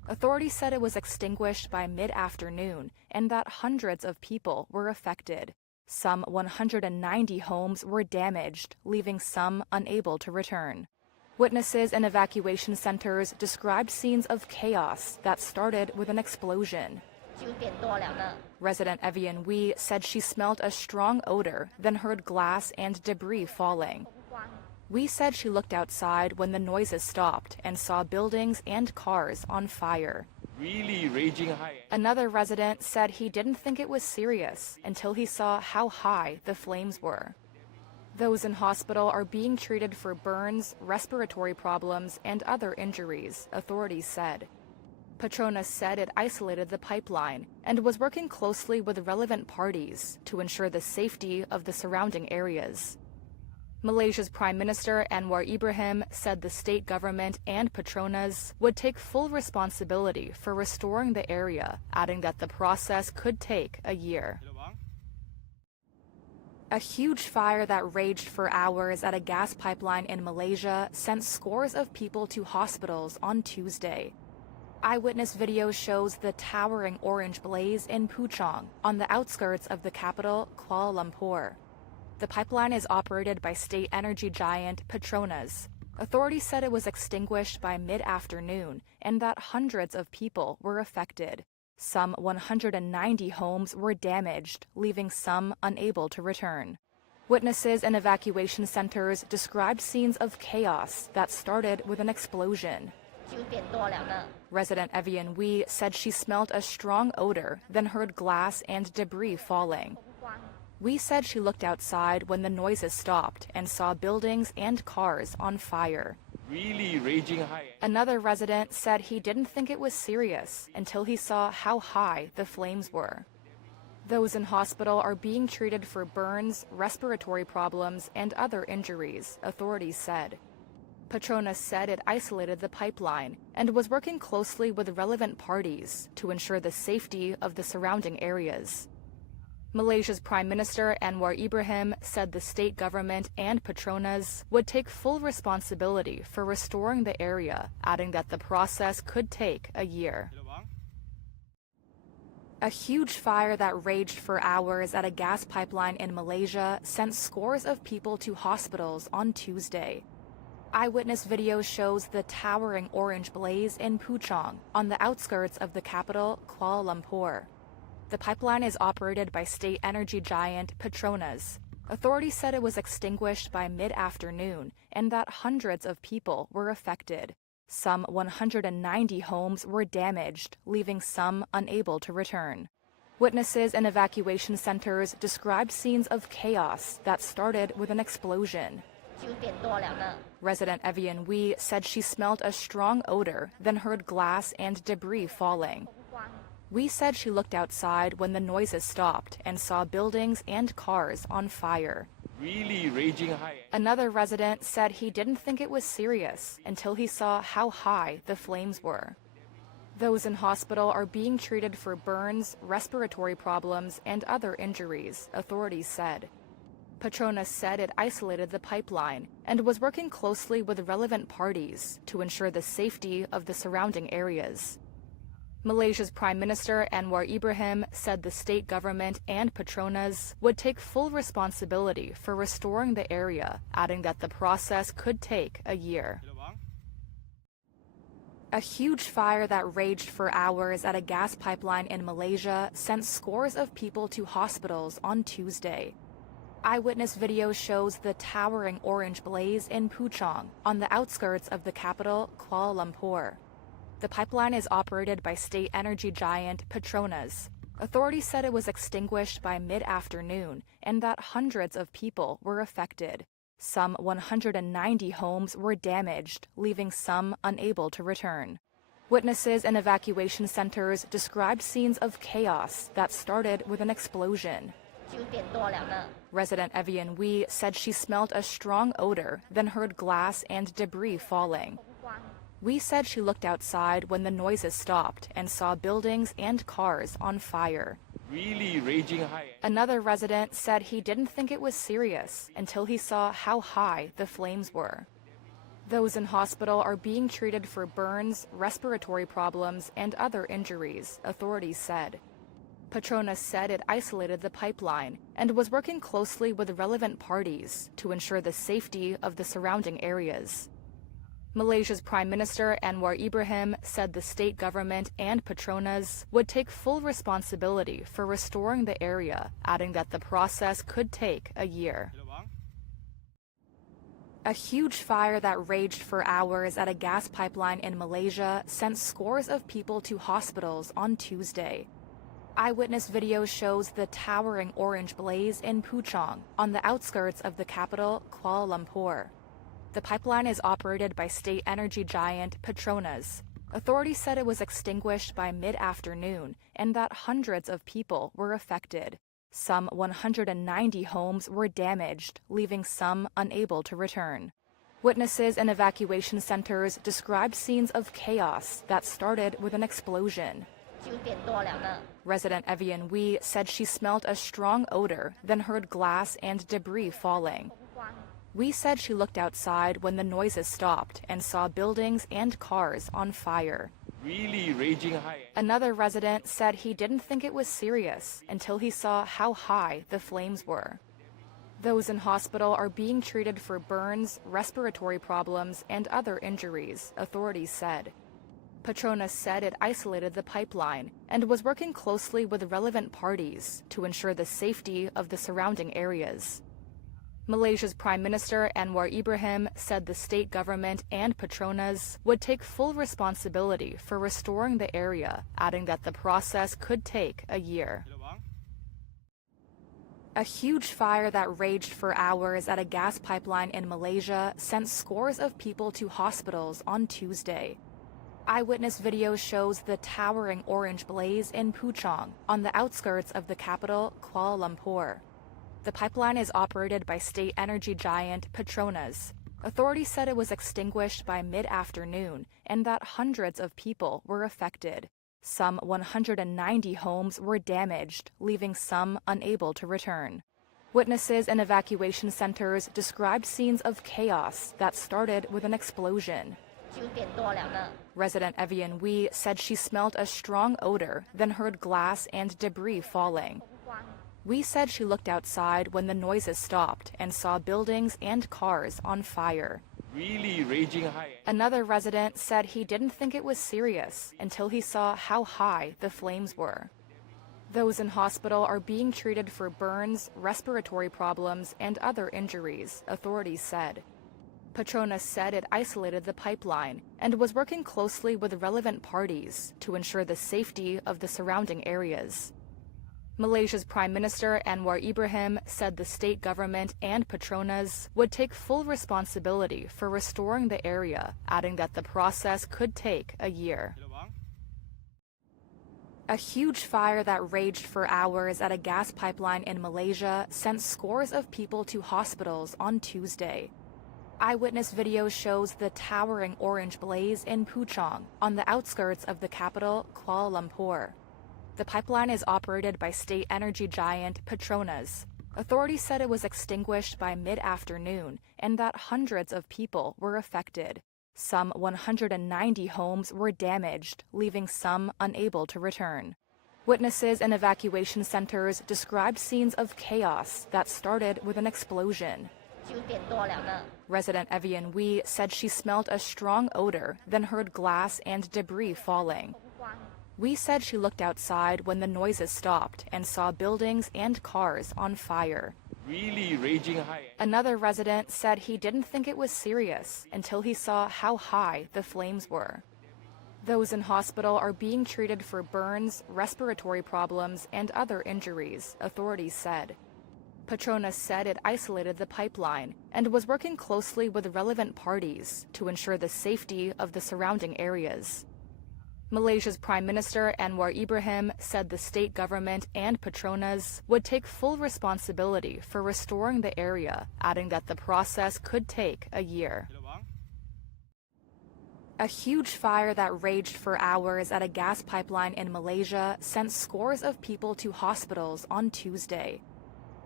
Authorities said it was extinguished by mid-afternoon and that hundreds of people were affected. Some 190 homes were damaged, leaving some unable to return. Witnesses in evacuation centers described scenes of chaos that started with an explosion. 9点多了呢。 Resident Evian Wee said she smelled a strong odor, then heard glass and debris falling. Wee said she looked outside when the noises stopped and saw buildings and cars on fire. Really raging high. Another resident said he didn't think it was serious until he saw how high the flames were. Those in hospital are being treated for burns, respiratory problems, and other injuries, authorities said. Petronas said it isolated the pipeline and was working closely with relevant parties to ensure the safety of the surrounding areas. Malaysia's Prime Minister Anwar Ibrahim said the state government and Petronas would take full responsibility for restoring the area, adding that the process could take a year. A huge fire that raged for hours at a gas pipeline in Malaysia sent scores of people to hospitals on Tuesday. Eyewitness video shows the towering orange blaze in Puchong, on the outskirts of the capital, Kuala Lumpur. The pipeline is operated by state energy giant Petronas. Authorities said it was extinguished by mid-afternoon and that hundreds of people were affected. Some 190 homes were damaged, leaving some unable to return. Witnesses in evacuation centers described scenes of chaos that started with an explosion. 9点多了呢。 Resident Evian Wee said she smelled a strong odor, then heard glass and debris falling. Wee said she looked outside when the noises stopped and saw buildings and cars on fire. Really raging high. Another resident said he didn't think it was serious until he saw how high the flames were. Those in hospital are being treated for burns, respiratory problems, and other injuries, authorities said. Petronas said it isolated the pipeline and was working closely with relevant parties to ensure the safety of the surrounding areas. Malaysia's Prime Minister Anwar Ibrahim said the state government and Petronas would take full responsibility for restoring the area, adding that the process could take a year. A huge fire that raged for hours at a gas pipeline in Malaysia sent scores of people to hospitals on Tuesday. Eyewitness video shows the towering orange blaze in Puchong, on the outskirts of the capital, Kuala Lumpur. The pipeline is operated by state energy giant Petronas. Authorities said it was extinguished by mid-afternoon and that hundreds of people were affected. Some 190 homes were damaged, leaving some unable to return. Witnesses in evacuation centers described scenes of chaos that started with an explosion. 9点多了呢。 Resident Evian Wee said she smelled a strong odor, then heard glass and debris falling. Wee said she looked outside when the noises stopped and saw buildings and cars on fire. Really raging high. Another resident said he didn't think it was serious until he saw how high the flames were. Those in hospital are being treated for burns, respiratory problems, and other injuries, authorities said. Petronas said it isolated the pipeline and was working closely with relevant parties to ensure the safety of the surrounding areas. Malaysia's Prime Minister Anwar Ibrahim said the state government and Petronas would take full responsibility for restoring the area, adding that the process could take a year. A huge fire that raged for hours at a gas pipeline in Malaysia sent scores of people to hospitals on Tuesday. Eyewitness video shows the towering orange blaze in Puchong, on the outskirts of the capital, Kuala Lumpur. The pipeline is operated by state energy giant Petronas. Authorities said it was extinguished by mid-afternoon and that hundreds of people were affected. Some 190 homes were damaged, leaving some unable to return. Witnesses in evacuation centers described scenes of chaos that started with an explosion. 9点多了呢。 Resident Evian Wee said she smelled a strong odor, then heard glass and debris falling. Wee said she looked outside when the noises stopped and saw buildings and cars on fire. Really raging high. Another resident said he didn't think it was serious until he saw how high the flames were. Those in hospital are being treated for burns, respiratory problems, and other injuries, authorities said. Petronas said it isolated the pipeline and was working closely with relevant parties to ensure the safety of the surrounding areas. Malaysia's Prime Minister Anwar Ibrahim said the state government and Petronas would take full responsibility for restoring the area, adding that the process could take a year. A huge fire that raged for hours at a gas pipeline in Malaysia sent scores of people to hospitals on Tuesday. Eyewitness video shows the towering orange blaze in Puchong, on the outskirts of the capital, Kuala Lumpur. The pipeline is operated by state energy giant Petronas. Authorities said it was extinguished by mid-afternoon and that hundreds of people were affected. Some 190 homes were damaged, leaving some unable to return. Witnesses in evacuation centers described scenes of chaos that started with an explosion. 9点多了呢。 Resident Evian Wee said she smelled a strong odor, then heard glass and debris falling. Wee said she looked outside when the noises stopped and saw buildings and cars on fire. Really raging high. Another resident said he didn't think it was serious until he saw how high the flames were. Those in hospital are being treated for burns, respiratory problems, and other injuries, authorities said. Petronas said it isolated the pipeline and was working closely with relevant parties to ensure the safety of the surrounding areas. Malaysia's Prime Minister Anwar Ibrahim said the state government and Petronas would take full responsibility for restoring the area, adding that the process could take a year. A huge fire that raged for hours at a gas pipeline in Malaysia sent scores of people to hospitals on Tuesday. Eyewitness video shows the towering orange blaze in Puchong, on the outskirts of the capital, Kuala Lumpur. The pipeline is operated by state energy giant Petronas. Authorities said it was extinguished by mid-afternoon and that hundreds of people were affected. Some 190 homes were damaged, leaving some unable to return. Witnesses in evacuation centers described scenes of chaos that started with an explosion. 9点多了呢。 Resident Evian Wee said she smelled a strong odor, then heard glass and debris falling. Wee said she looked outside when the noises stopped and saw buildings and cars on fire. Really raging high. Another resident said he didn't think it was serious until he saw how high the flames were. Those in hospital are being treated for burns, respiratory problems, and other injuries, authorities said. Petronas said it isolated the pipeline and was working closely with relevant parties to ensure the safety of the surrounding areas. Malaysia's Prime Minister Anwar Ibrahim said the state government and Petronas would take full responsibility for restoring the area, adding that the process could take a year. A huge fire that raged for hours at a gas pipeline in Malaysia sent scores of people to hospitals on Tuesday. Eyewitness video shows the towering orange blaze in Puchong, on the outskirts of the capital, Kuala Lumpur. The pipeline is operated by state energy giant Petronas. Authorities said it was extinguished by mid-afternoon and that hundreds of people were affected. Some 190 homes were damaged, leaving some unable to return. Witnesses in evacuation centers described scenes of chaos that started with an explosion. 9点多了呢。 Resident Evian Wee said she smelled a strong odor, then heard glass and debris falling. Wee said she looked outside when the noises stopped and saw buildings and cars on fire. Really raging high. Another resident said he didn't think it was serious until he saw how high the flames were. Those in hospital are being treated for burns, respiratory problems, and other injuries, authorities said. Petronas said it isolated the pipeline and was working closely with relevant parties to ensure the safety of the surrounding areas. Malaysia's Prime Minister Anwar Ibrahim said the state government and Petronas would take full responsibility for restoring the area, adding that the process could take a year. A huge fire that raged for hours at a gas pipeline in Malaysia sent scores of people to hospitals on Tuesday.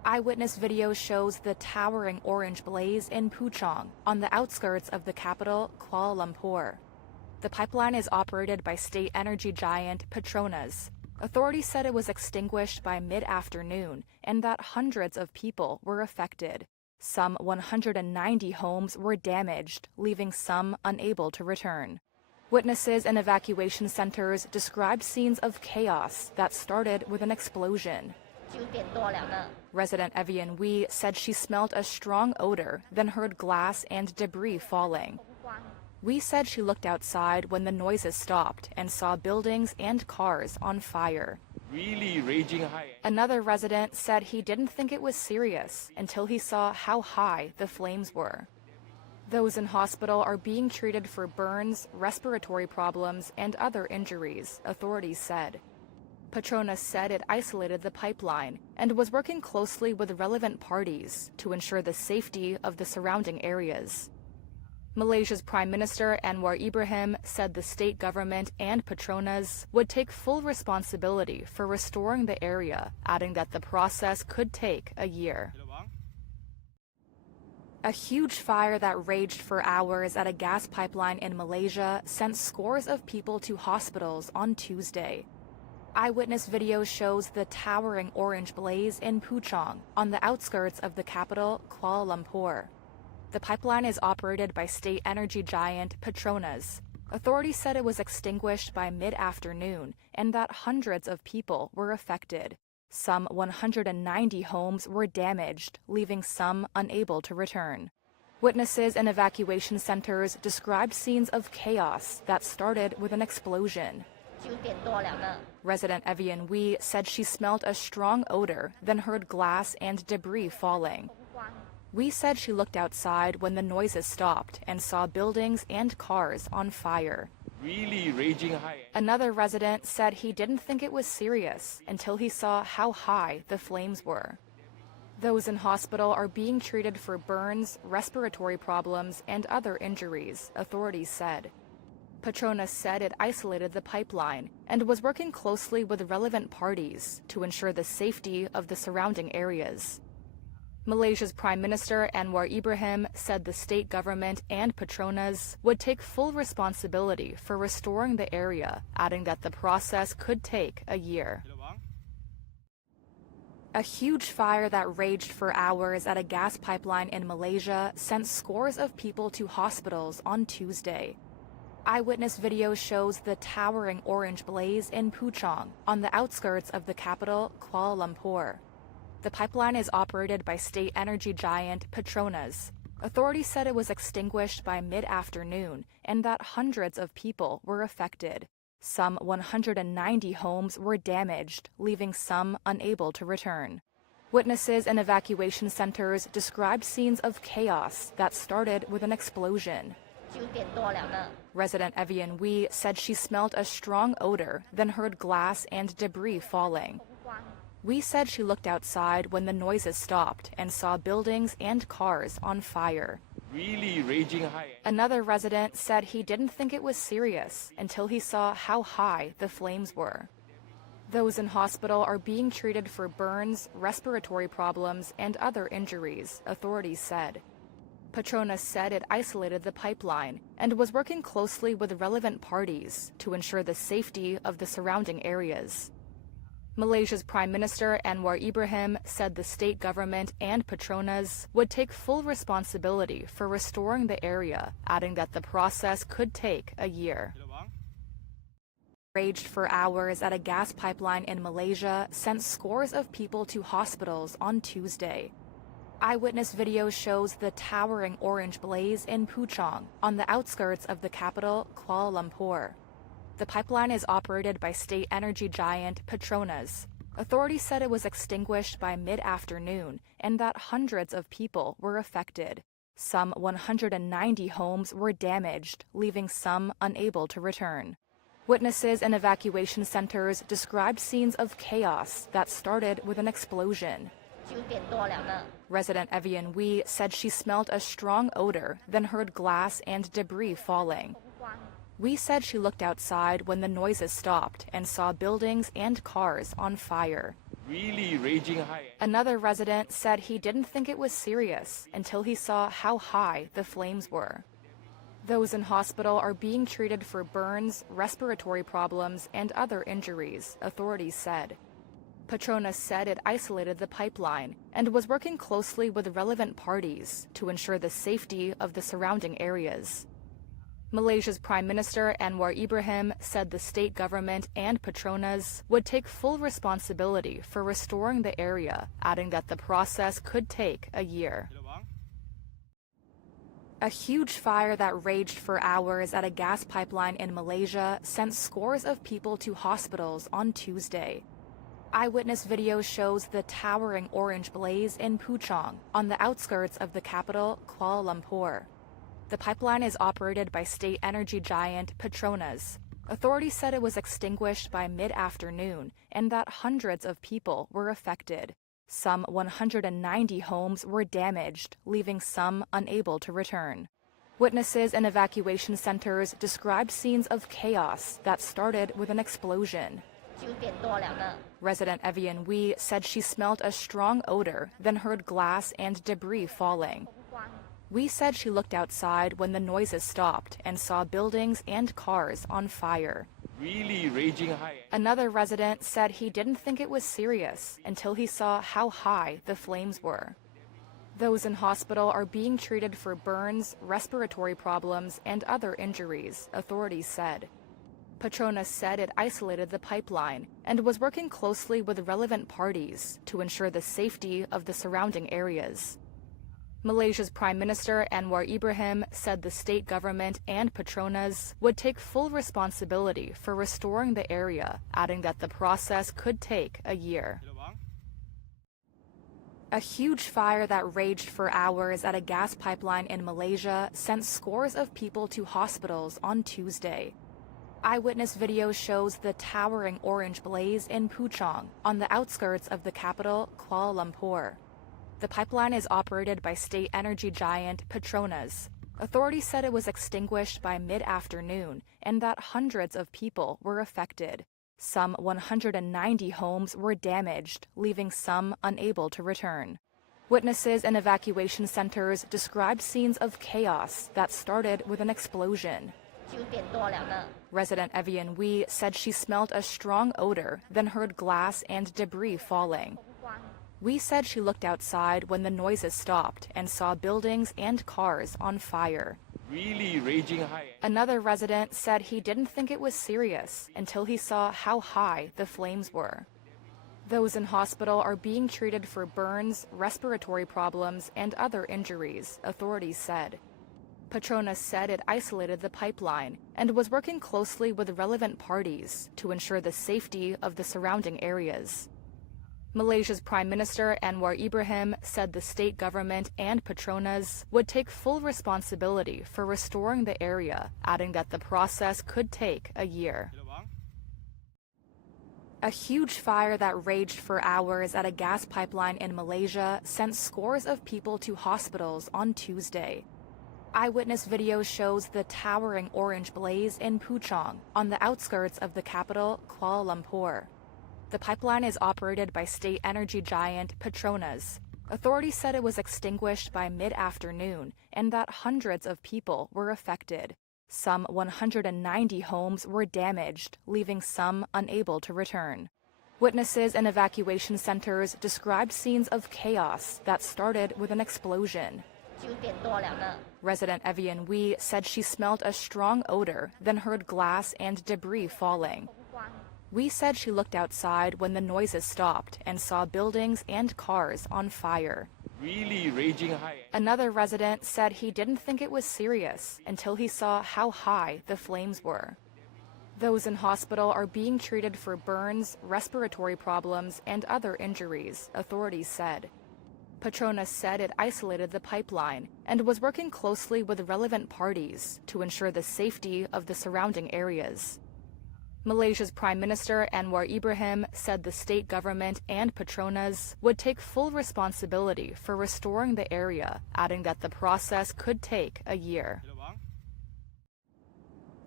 Eyewitness video shows the towering orange blaze in Puchong, on the outskirts of the capital, Kuala Lumpur. The pipeline is operated by state energy giant Petronas. Authorities said it was extinguished by mid-afternoon and that hundreds of people were affected. Some 190 homes were damaged, leaving some unable to return. Witnesses in evacuation centers described scenes of chaos that started with an explosion. 9点多了呢。 Resident Evian Wee said she smelled a strong odor, then heard glass and debris falling. Wee said she looked outside when the noises stopped and saw buildings and cars on fire. Really raging high. Another resident said he didn't think it was serious until he saw how high the flames were. Those in hospital are being treated for burns, respiratory problems, and other injuries, authorities said. Petronas said it isolated the pipeline and was working closely with relevant parties to ensure the safety of the surrounding areas. Malaysia's Prime Minister Anwar Ibrahim said the state government and Petronas would take full responsibility for restoring the area, adding that the process could take a year. A huge fire that raged for hours at a gas pipeline in Malaysia sent scores of people to hospitals on Tuesday. Eyewitness video shows the towering orange blaze in Puchong, on the outskirts of the capital, Kuala Lumpur. The pipeline is operated by state energy giant Petronas. Authorities said it was extinguished by mid-afternoon and that hundreds of people were affected. Some 190 homes were damaged, leaving some unable to return. Witnesses in evacuation centers described scenes of chaos that started with an explosion. 9点多了呢。 Resident Evian Wee said she smelled a strong odor, then heard glass and debris falling. Wee said she looked outside when the noises stopped and saw buildings and cars on fire. Really raging high. Another resident said he didn't think it was serious until he saw how high the flames were. Those in hospital are being treated for burns, respiratory problems, and other injuries, authorities said. Petronas said it isolated the pipeline and was working closely with relevant parties to ensure the safety of the surrounding areas. Malaysia's Prime Minister Anwar Ibrahim said the state government and Petronas would take full responsibility for restoring the area, adding that the process could take a year. A huge fire that raged for hours at a gas pipeline in Malaysia sent scores of people to hospitals on Tuesday. Eyewitness video shows the towering orange blaze in Puchong, on the outskirts of the capital, Kuala Lumpur. The pipeline is operated by state energy giant Petronas. Authorities said it was extinguished by mid-afternoon and that hundreds of people were affected. Some 190 homes were damaged, leaving some unable to return. Witnesses in evacuation centers described scenes of chaos that started with an explosion. 9点多了呢。 Resident Evian Wee said she smelled a strong odor, then heard glass and debris falling. Wee said she looked outside when the noises stopped and saw buildings and cars on fire. Really raging high. Another resident said he didn't think it was serious until he saw how high the flames were. Those in hospital are being treated for burns, respiratory problems, and other injuries, authorities said. Petronas said it isolated the pipeline and was working closely with relevant parties to ensure the safety of the surrounding areas. Malaysia's Prime Minister Anwar Ibrahim said the state government and Petronas would take full responsibility for restoring the area, adding that the process could take a year. Raged for hours at a gas pipeline in Malaysia sent scores of people to hospitals on Tuesday. Eyewitness video shows the towering orange blaze in Puchong, on the outskirts of the capital, Kuala Lumpur. The pipeline is operated by state energy giant Petronas. Authorities said it was extinguished by mid-afternoon and that hundreds of people were affected. Some 190 homes were damaged, leaving some unable to return. Witnesses in evacuation centers described scenes of chaos that started with an explosion. 9点多了呢。 Resident Evian Wee said she smelled a strong odor, then heard glass and debris falling. Wee said she looked outside when the noises stopped and saw buildings and cars on fire. really raging high. Another resident said he didn't think it was serious until he saw how high the flames were. Those in hospital are being treated for burns, respiratory problems, and other injuries, authorities said. Petronas said it isolated the pipeline and was working closely with relevant parties to ensure the safety of the surrounding areas. Malaysia's Prime Minister Anwar Ibrahim said the state government and Petronas would take full responsibility for restoring the area, adding that the process could take a year. A huge fire that raged for hours at a gas pipeline in Malaysia sent scores of people to hospitals on Tuesday. Eyewitness video shows the towering orange blaze in Puchong, on the outskirts of the capital, Kuala Lumpur. The pipeline is operated by state energy giant Petronas. Authorities said it was extinguished by mid-afternoon and that hundreds of people were affected. Some 190 homes were damaged, leaving some unable to return. Witnesses in evacuation centers described scenes of chaos that started with an explosion. 9点多了呢。 Resident Evian Wee said she smelled a strong odor, then heard glass and debris falling. Wee said she looked outside when the noises stopped and saw buildings and cars on fire. Really raging high. Another resident said he didn't think it was serious until he saw how high the flames were. Those in hospital are being treated for burns, respiratory problems, and other injuries, authorities said. Petronas said it isolated the pipeline and was working closely with relevant parties to ensure the safety of the surrounding areas. Malaysia's Prime Minister Anwar Ibrahim said the state government and Petronas would take full responsibility for restoring the area, adding that the process could take a year. A huge fire that raged for hours at a gas pipeline in Malaysia sent scores of people to hospitals on Tuesday. Eyewitness video shows the towering orange blaze in Puchong, on the outskirts of the capital, Kuala Lumpur. The pipeline is operated by state energy giant Petronas. Authorities said it was extinguished by mid-afternoon and that hundreds of people were affected. Some 190 homes were damaged, leaving some unable to return. Witnesses in evacuation centers described scenes of chaos that started with an explosion. 9点多了呢。 Resident Evian Wee said she smelled a strong odor, then heard glass and debris falling. Wee said she looked outside when the noises stopped and saw buildings and cars on fire. Really raging high. Another resident said he didn't think it was serious until he saw how high the flames were. Those in hospital are being treated for burns, respiratory problems, and other injuries, authorities said. Petronas said it isolated the pipeline and was working closely with relevant parties to ensure the safety of the surrounding areas. Malaysia's Prime Minister Anwar Ibrahim said the state government and Petronas would take full responsibility for restoring the area, adding that the process could take a year. A huge fire that raged for hours at a gas pipeline in Malaysia sent scores of people to hospitals on Tuesday. Eyewitness video shows the towering orange blaze in Puchong, on the outskirts of the capital, Kuala Lumpur. The pipeline is operated by state energy giant Petronas. Authorities said it was extinguished by mid-afternoon and that hundreds of people were affected. Some 190 homes were damaged, leaving some unable to return. Witnesses in evacuation centers described scenes of chaos that started with an explosion. 9点多了呢。 Resident Evian Wee said she smelled a strong odor, then heard glass and debris falling. Wee said she looked outside when the noises stopped and saw buildings and cars on fire. Really raging high. Another resident said he didn't think it was serious until he saw how high the flames were. Those in hospital are being treated for burns, respiratory problems, and other injuries, authorities said. Petronas said it isolated the pipeline and was working closely with relevant parties to ensure the safety of the surrounding areas. Malaysia's Prime Minister Anwar Ibrahim said the state government and Petronas would take full responsibility for restoring the area, adding that the process could take a year.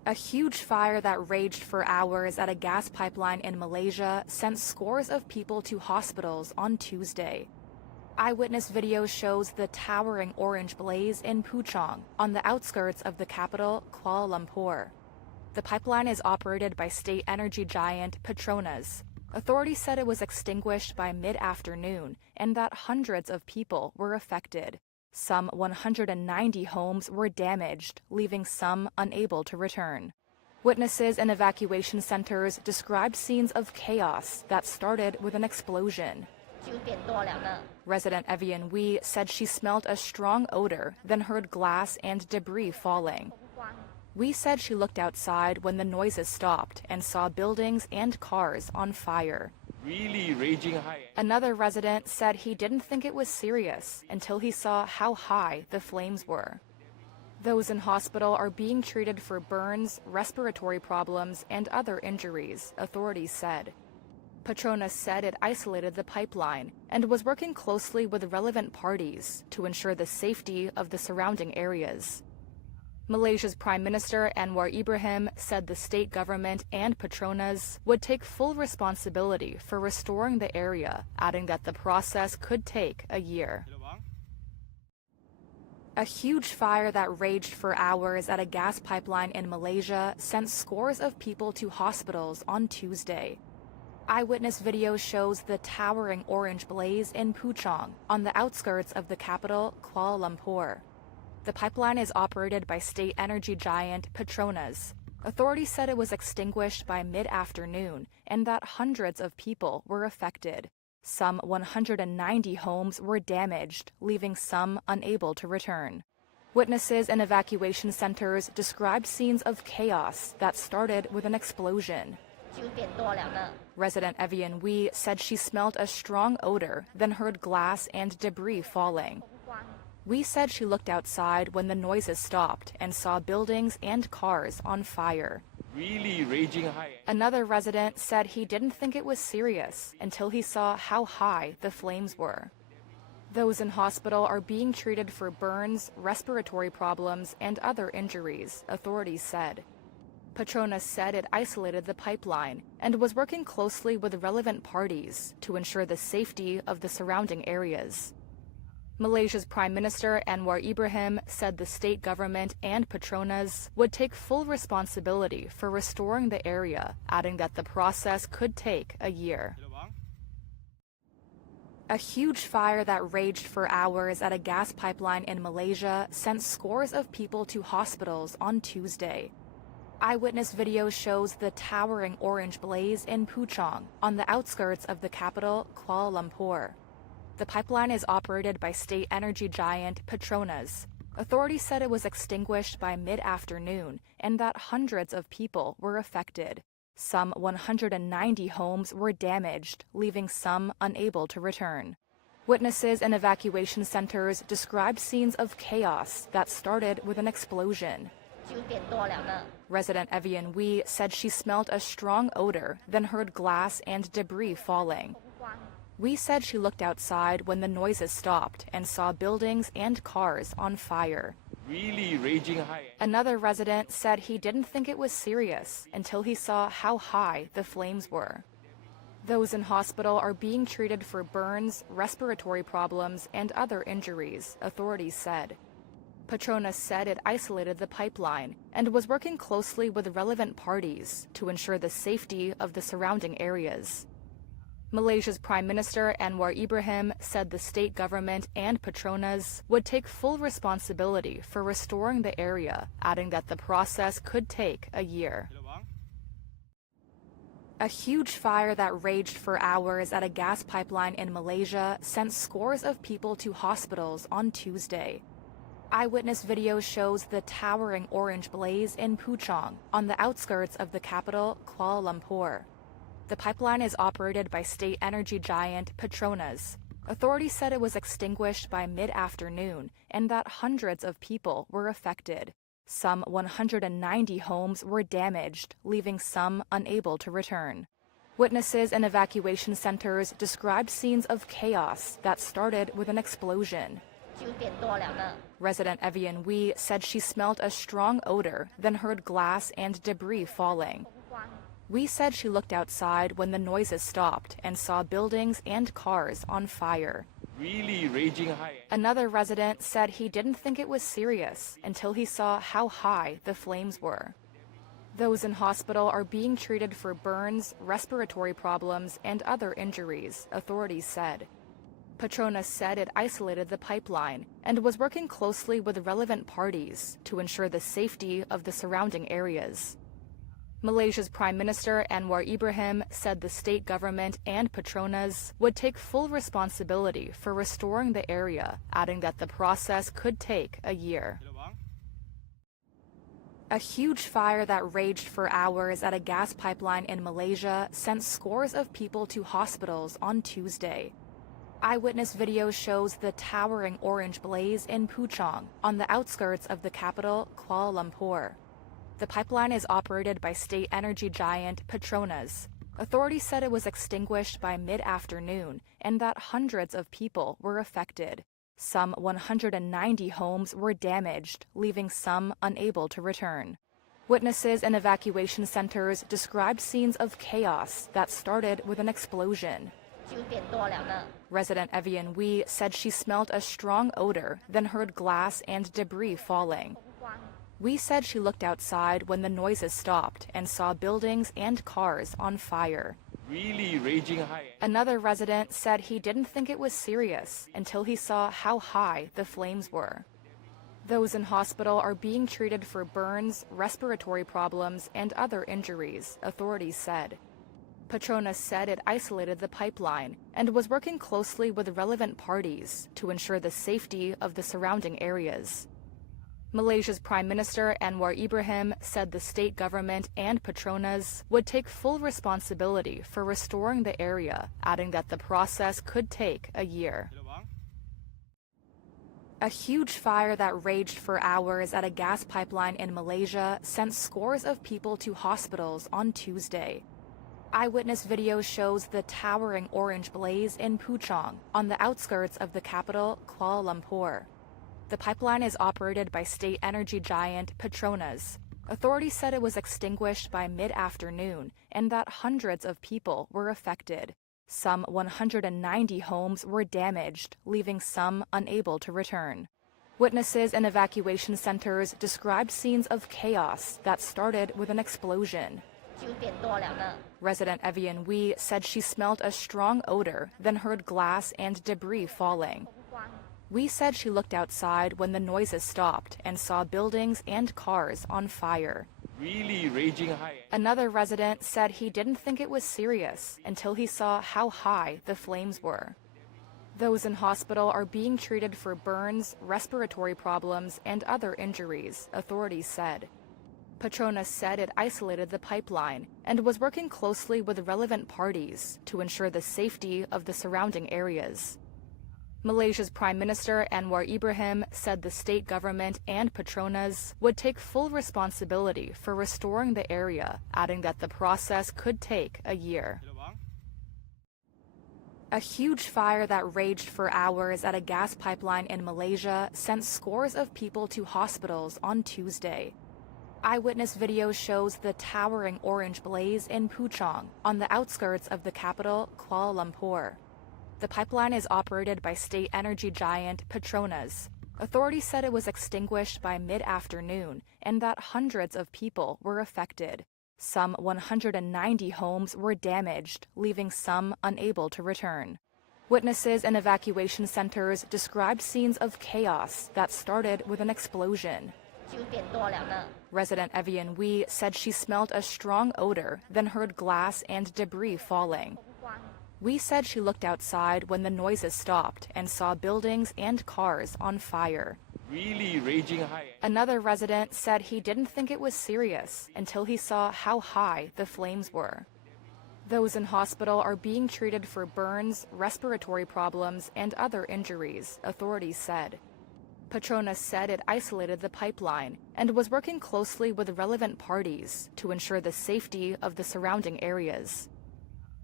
A huge fire that raged for hours at a gas pipeline in Malaysia sent scores of people to hospitals on Tuesday. Eyewitness video shows the towering orange blaze in Puchong, on the outskirts of the capital, Kuala Lumpur. The pipeline is operated by state energy giant Petronas. Authorities said it was extinguished by mid-afternoon and that hundreds of people were affected. Some 190 homes were damaged, leaving some unable to return. Witnesses in evacuation centers described scenes of chaos that started with an explosion. 9点多了呢。 Resident Evian Wee said she smelled a strong odor, then heard glass and debris falling. Wee said she looked outside when the noises stopped and saw buildings and cars on fire. Really raging high. Another resident said he didn't think it was serious until he saw how high the flames were. Those in hospital are being treated for burns, respiratory problems, and other injuries, authorities said. Petronas said it isolated the pipeline and was working closely with relevant parties to ensure the safety of the surrounding areas. Malaysia's Prime Minister Anwar Ibrahim said the state government and Petronas would take full responsibility for restoring the area, adding that the process could take a year. A huge fire that raged for hours at a gas pipeline in Malaysia sent scores of people to hospitals on Tuesday. Eyewitness video shows the towering orange blaze in Puchong, on the outskirts of the capital, Kuala Lumpur. The pipeline is operated by state energy giant Petronas. Authorities said it was extinguished by mid-afternoon and that hundreds of people were affected. Some 190 homes were damaged, leaving some unable to return. Witnesses in evacuation centers described scenes of chaos that started with an explosion. 9点多了呢。 Resident Evian Wee said she smelled a strong odor, then heard glass and debris falling. Wee said she looked outside when the noises stopped and saw buildings and cars on fire. Really raging high. Another resident said he didn't think it was serious until he saw how high the flames were. Those in hospital are being treated for burns, respiratory problems, and other injuries, authorities said. Petronas said it isolated the pipeline and was working closely with relevant parties to ensure the safety of the surrounding areas. Malaysia's Prime Minister Anwar Ibrahim said the state government and Petronas would take full responsibility for restoring the area, adding that the process could take a year. A huge fire that raged for hours at a gas pipeline in Malaysia sent scores of people to hospitals on Tuesday. Eyewitness video shows the towering orange blaze in Puchong, on the outskirts of the capital, Kuala Lumpur. The pipeline is operated by state energy giant Petronas. Authorities said it was extinguished by mid-afternoon and that hundreds of people were affected. Some 190 homes were damaged, leaving some unable to return. Witnesses in evacuation centers described scenes of chaos that started with an explosion. 9点多了呢。 Resident Evian Wee said she smelled a strong odor, then heard glass and debris falling. Wee said she looked outside when the noises stopped and saw buildings and cars on fire. Really raging high. Another resident said he didn't think it was serious until he saw how high the flames were. Those in hospital are being treated for burns, respiratory problems, and other injuries, authorities said. Petronas said it isolated the pipeline and was working closely with relevant parties to ensure the safety of the surrounding areas. Malaysia's Prime Minister Anwar Ibrahim said the state government and Petronas would take full responsibility for restoring the area, adding that the process could take a year. A huge fire that raged for hours at a gas pipeline in Malaysia sent scores of people to hospitals on Tuesday. Eyewitness video shows the towering orange blaze in Puchong, on the outskirts of the capital, Kuala Lumpur. The pipeline is operated by state energy giant Petronas. Authorities said it was extinguished by mid-afternoon and that hundreds of people were affected. Some 190 homes were damaged, leaving some unable to return. Witnesses in evacuation centers described scenes of chaos that started with an explosion. 9点多了呢。 Resident Evian Wee said she smelled a strong odor, then heard glass and debris falling. Wee said she looked outside when the noises stopped and saw buildings and cars on fire. Really raging high. Another resident said he didn't think it was serious until he saw how high the flames were. Those in hospital are being treated for burns, respiratory problems, and other injuries, authorities said. Petronas said it isolated the pipeline and was working closely with relevant parties to ensure the safety of the surrounding areas. Malaysia's Prime Minister Anwar Ibrahim said the state government and Petronas would take full responsibility for restoring the area, adding that the process could take a year. A huge fire that raged for hours at a gas pipeline in Malaysia sent scores of people to hospitals on Tuesday. Eyewitness video shows the towering orange blaze in Puchong, on the outskirts of the capital, Kuala Lumpur. The pipeline is operated by state energy giant Petronas. Authorities said it was extinguished by mid-afternoon and that hundreds of people were affected. Some 190 homes were damaged, leaving some unable to return. Witnesses in evacuation centers described scenes of chaos that started with an explosion. 9点多了呢。 Resident Evian Wee said she smelled a strong odor, then heard glass and debris falling. Wee said she looked outside when the noises stopped and saw buildings and cars on fire. Really raging high. Another resident said he didn't think it was serious until he saw how high the flames were. Those in hospital are being treated for burns, respiratory problems, and other injuries, authorities said. Petronas said it isolated the pipeline and was working closely with relevant parties to ensure the safety of the surrounding areas. Malaysia's Prime Minister Anwar Ibrahim said the state government and Petronas would take full responsibility for restoring the area, adding that the process could take a year. A huge fire that raged for hours at a gas pipeline in Malaysia sent scores of people to hospitals on Tuesday. Eyewitness video shows the towering orange blaze in Puchong, on the outskirts of the capital, Kuala Lumpur. The pipeline is operated by state energy giant Petronas. Authorities said it was extinguished by mid-afternoon and that hundreds of people were affected. Some 190 homes were damaged, leaving some unable to return. Witnesses in evacuation centers described scenes of chaos that started with an explosion. 9点多了呢。 Resident Evian Wee said she smelled a strong odor, then heard glass and debris falling. Wee said she looked outside when the noises stopped and saw buildings and cars on fire. Really raging high. Another resident said he didn't think it was serious until he saw how high the flames were. Those in hospital are being treated for burns, respiratory problems, and other injuries, authorities said. Petronas said it isolated the pipeline and was working closely with relevant parties to ensure the safety of the surrounding areas. Malaysia's Prime Minister Anwar Ibrahim said the state government and Petronas would take full responsibility for restoring the area, adding that the process could take a year. A huge fire that raged for hours at a gas pipeline in Malaysia sent scores of people to hospitals on Tuesday. Eyewitness video shows the towering orange blaze in Puchong, on the outskirts of the capital, Kuala Lumpur. The pipeline is operated by state energy giant Petronas. Authorities said it was extinguished by mid-afternoon and that hundreds of people were affected. Some 190 homes were damaged, leaving some unable to return. Witnesses in evacuation centers described scenes of chaos that started with an explosion. 9点多了呢。 Resident Evian Wee said she smelled a strong odor, then heard glass and debris falling. Wee said she looked outside when the noises stopped and saw buildings and cars on fire. Really raging high. Another resident said he didn't think it was serious until he saw how high the flames were. Those in hospital are being treated for burns, respiratory problems, and other injuries, authorities said. Petronas said it isolated the pipeline and was working closely with relevant parties to ensure the safety of the surrounding areas.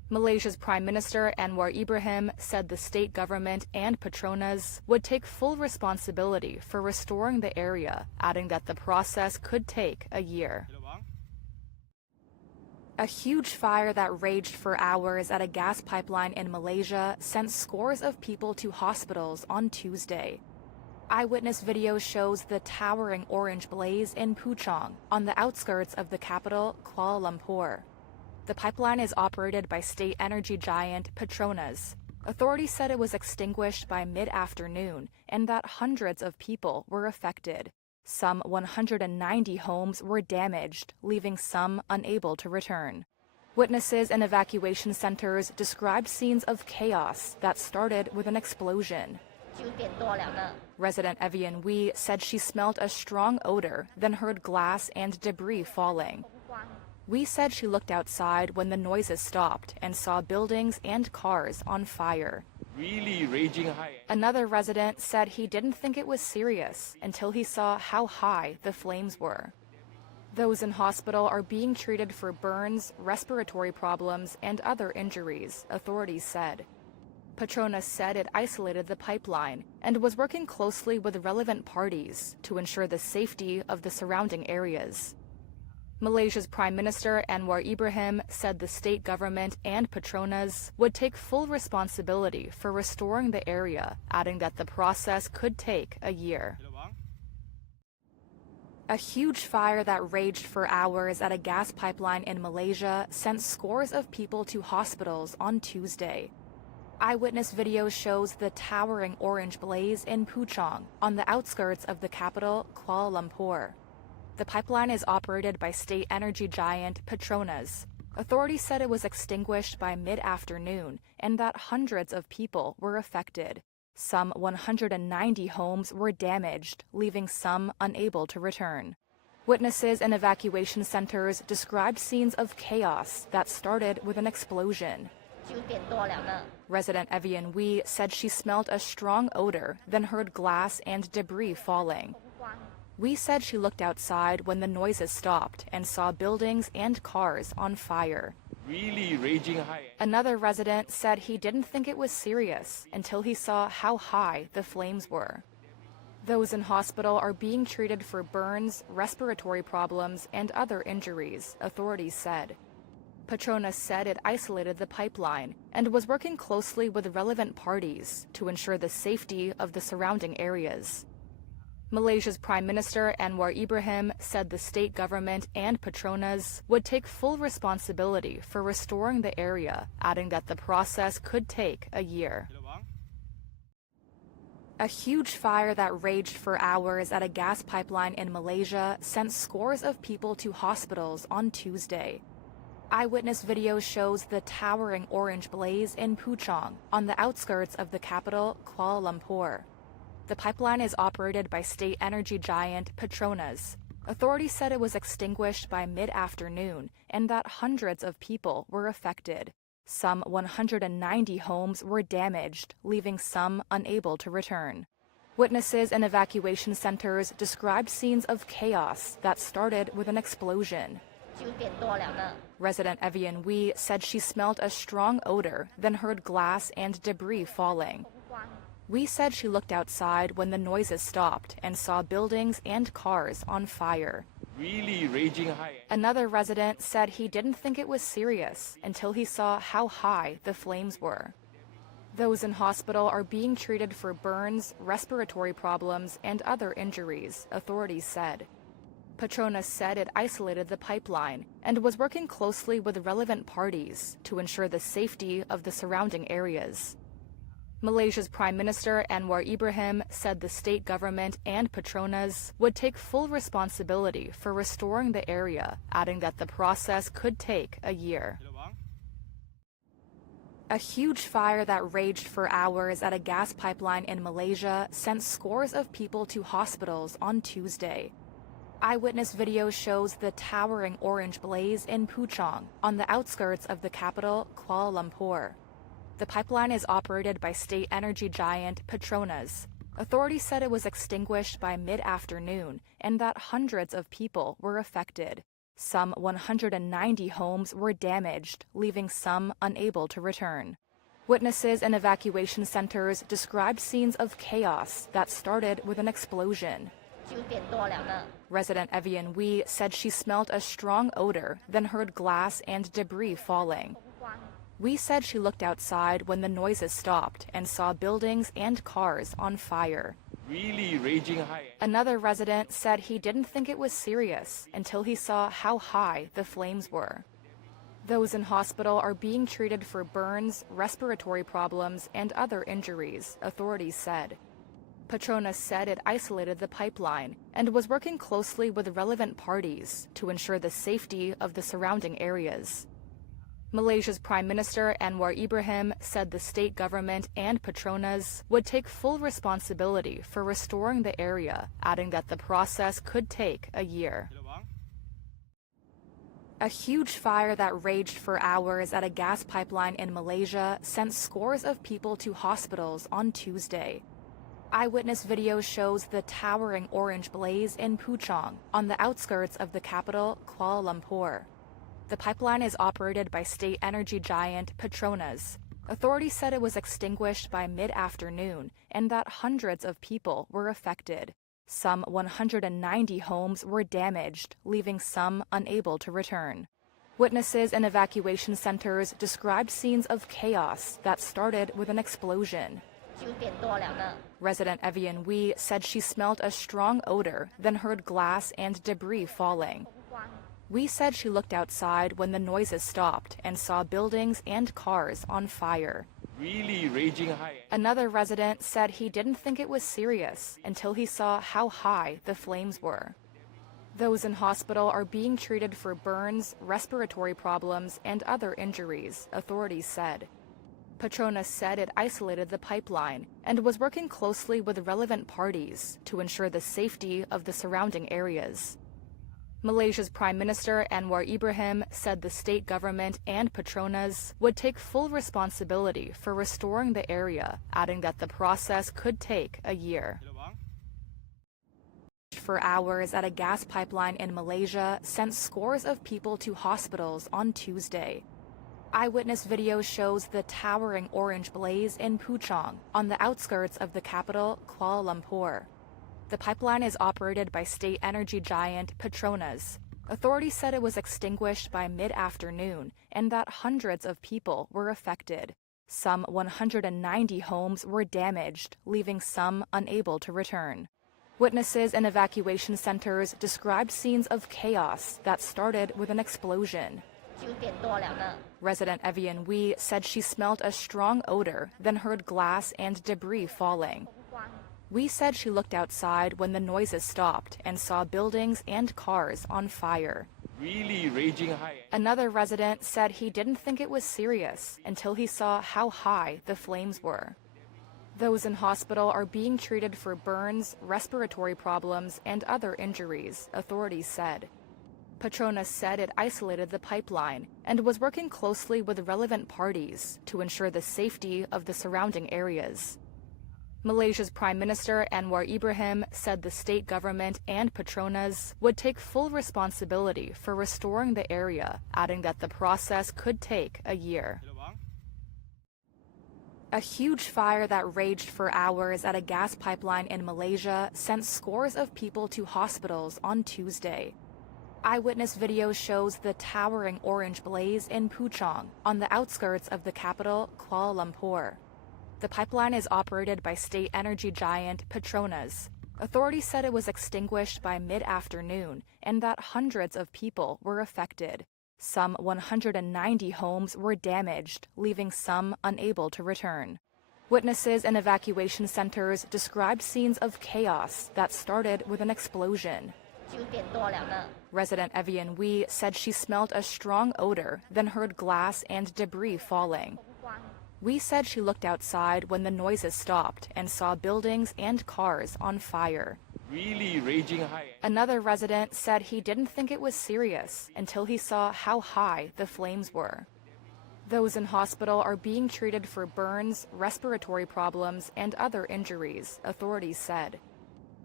Malaysia's Prime Minister Anwar Ibrahim said the state government and Petronas would take full responsibility for restoring the area, adding that the process could take a year. A huge fire that raged for hours at a gas pipeline in Malaysia sent scores of people to hospitals on Tuesday. Eyewitness video shows the towering orange blaze in Puchong, on the outskirts of the capital, Kuala Lumpur. The pipeline is operated by state energy giant Petronas. Authorities said it was extinguished by mid-afternoon and that hundreds of people were affected. Some 190 homes were damaged, leaving some unable to return. Witnesses in evacuation centers described scenes of chaos that started with an explosion. 9点多了呢。 Resident Evian Wee said she smelled a strong odor, then heard glass and debris falling. Wee said she looked outside when the noises stopped and saw buildings and cars on fire. Really raging high. Another resident said he didn't think it was serious until he saw how high the flames were. Those in hospital are being treated for burns, respiratory problems, and other injuries, authorities said. Petronas said it isolated the pipeline and was working closely with relevant parties to ensure the safety of the surrounding areas. Malaysia's Prime Minister Anwar Ibrahim said the state government and Petronas would take full responsibility for restoring the area, adding that the process could take a year. A huge fire that raged for hours at a gas pipeline in Malaysia sent scores of people to hospitals on Tuesday. Eyewitness video shows the towering orange blaze in Puchong, on the outskirts of the capital, Kuala Lumpur. The pipeline is operated by state energy giant Petronas. Authorities said it was extinguished by mid-afternoon and that hundreds of people were affected. Some 190 homes were damaged, leaving some unable to return. Witnesses in evacuation centers described scenes of chaos that started with an explosion. 9点多了呢。 Resident Evian Wee said she smelled a strong odor, then heard glass and debris falling. Wee said she looked outside when the noises stopped and saw buildings and cars on fire. Really raging high. Another resident said he didn't think it was serious until he saw how high the flames were. Those in hospital are being treated for burns, respiratory problems, and other injuries, authorities said. Petronas said it isolated the pipeline and was working closely with relevant parties to ensure the safety of the surrounding areas. Malaysia's Prime Minister Anwar Ibrahim said the state government and Petronas would take full responsibility for restoring the area, adding that the process could take a year. A huge fire that raged for hours at a gas pipeline in Malaysia sent scores of people to hospitals on Tuesday. Eyewitness video shows the towering orange blaze in Puchong, on the outskirts of the capital, Kuala Lumpur. The pipeline is operated by state energy giant Petronas. Authorities said it was extinguished by mid-afternoon and that hundreds of people were affected. Some 190 homes were damaged, leaving some unable to return. Witnesses in evacuation centers described scenes of chaos that started with an explosion. 9点多了呢。 Resident Evian Wee said she smelled a strong odor, then heard glass and debris falling. Wee said she looked outside when the noises stopped and saw buildings and cars on fire. Really raging high. Another resident said he didn't think it was serious until he saw how high the flames were. Those in hospital are being treated for burns, respiratory problems, and other injuries, authorities said. Petronas said it isolated the pipeline and was working closely with relevant parties to ensure the safety of the surrounding areas. Malaysia's Prime Minister Anwar Ibrahim said the state government and Petronas would take full responsibility for restoring the area, adding that the process could take a year. A huge fire that raged for hours at a gas pipeline in Malaysia sent scores of people to hospitals on Tuesday. Eyewitness video shows the towering orange blaze in Puchong, on the outskirts of the capital, Kuala Lumpur. The pipeline is operated by state energy giant Petronas. Authorities said it was extinguished by mid-afternoon and that hundreds of people were affected. Some 190 homes were damaged, leaving some unable to return. Witnesses in evacuation centers described scenes of chaos that started with an explosion. 9点多了呢。 Resident Evian Wee said she smelled a strong odor, then heard glass and debris falling. Wee said she looked outside when the noises stopped and saw buildings and cars on fire. Really raging high. Another resident said he didn't think it was serious until he saw how high the flames were. Those in hospital are being treated for burns, respiratory problems, and other injuries, authorities said. Petronas said it isolated the pipeline and was working closely with relevant parties to ensure the safety of the surrounding areas. Malaysia's Prime Minister Anwar Ibrahim said the state government and Petronas would take full responsibility for restoring the area, adding that the process could take a year. A huge fire that raged for hours at a gas pipeline in Malaysia sent scores of people to hospitals on Tuesday. Eyewitness video shows the towering orange blaze in Puchong, on the outskirts of the capital, Kuala Lumpur. The pipeline is operated by state energy giant Petronas. Authorities said it was extinguished by mid-afternoon and that hundreds of people were affected. Some 190 homes were damaged, leaving some unable to return. Witnesses in evacuation centers described scenes of chaos that started with an explosion. 9点多了呢。 Resident Evian Wee said she smelled a strong odor, then heard glass and debris falling. Wee said she looked outside when the noises stopped and saw buildings and cars on fire. Really raging high. Another resident said he didn't think it was serious until he saw how high the flames were. Those in hospital are being treated for burns, respiratory problems, and other injuries, authorities said. Petronas said it isolated the pipeline and was working closely with relevant parties to ensure the safety of the surrounding areas. Malaysia's Prime Minister Anwar Ibrahim said the state government and Petronas would take full responsibility for restoring the area, adding that the process could take a year. For hours at a gas pipeline in Malaysia sent scores of people to hospitals on Tuesday. Eyewitness video shows the towering orange blaze in Puchong, on the outskirts of the capital, Kuala Lumpur. The pipeline is operated by state energy giant Petronas. Authorities said it was extinguished by mid-afternoon and that hundreds of people were affected. Some 190 homes were damaged, leaving some unable to return. Witnesses in evacuation centers described scenes of chaos that started with an explosion. 9点多了呢。 Resident Evian Wee said she smelled a strong odor, then heard glass and debris falling. Wee said she looked outside when the noises stopped and saw buildings and cars on fire. Really raging high. Another resident said he didn't think it was serious until he saw how high the flames were. Those in hospital are being treated for burns, respiratory problems, and other injuries, authorities said. Petronas said it isolated the pipeline and was working closely with relevant parties to ensure the safety of the surrounding areas. Malaysia's Prime Minister Anwar Ibrahim said the state government and Petronas would take full responsibility for restoring the area, adding that the process could take a year. A huge fire that raged for hours at a gas pipeline in Malaysia sent scores of people to hospitals on Tuesday. Eyewitness video shows the towering orange blaze in Puchong, on the outskirts of the capital, Kuala Lumpur. The pipeline is operated by state energy giant Petronas. Authorities said it was extinguished by mid-afternoon and that hundreds of people were affected. Some 190 homes were damaged, leaving some unable to return. Witnesses in evacuation centers described scenes of chaos that started with an explosion. 9点多了呢。 Resident Evian Wee said she smelled a strong odor, then heard glass and debris falling. Wee said she looked outside when the noises stopped and saw buildings and cars on fire. Really raging high. Another resident said he didn't think it was serious until he saw how high the flames were. Those in hospital are being treated for burns, respiratory problems, and other injuries, authorities said.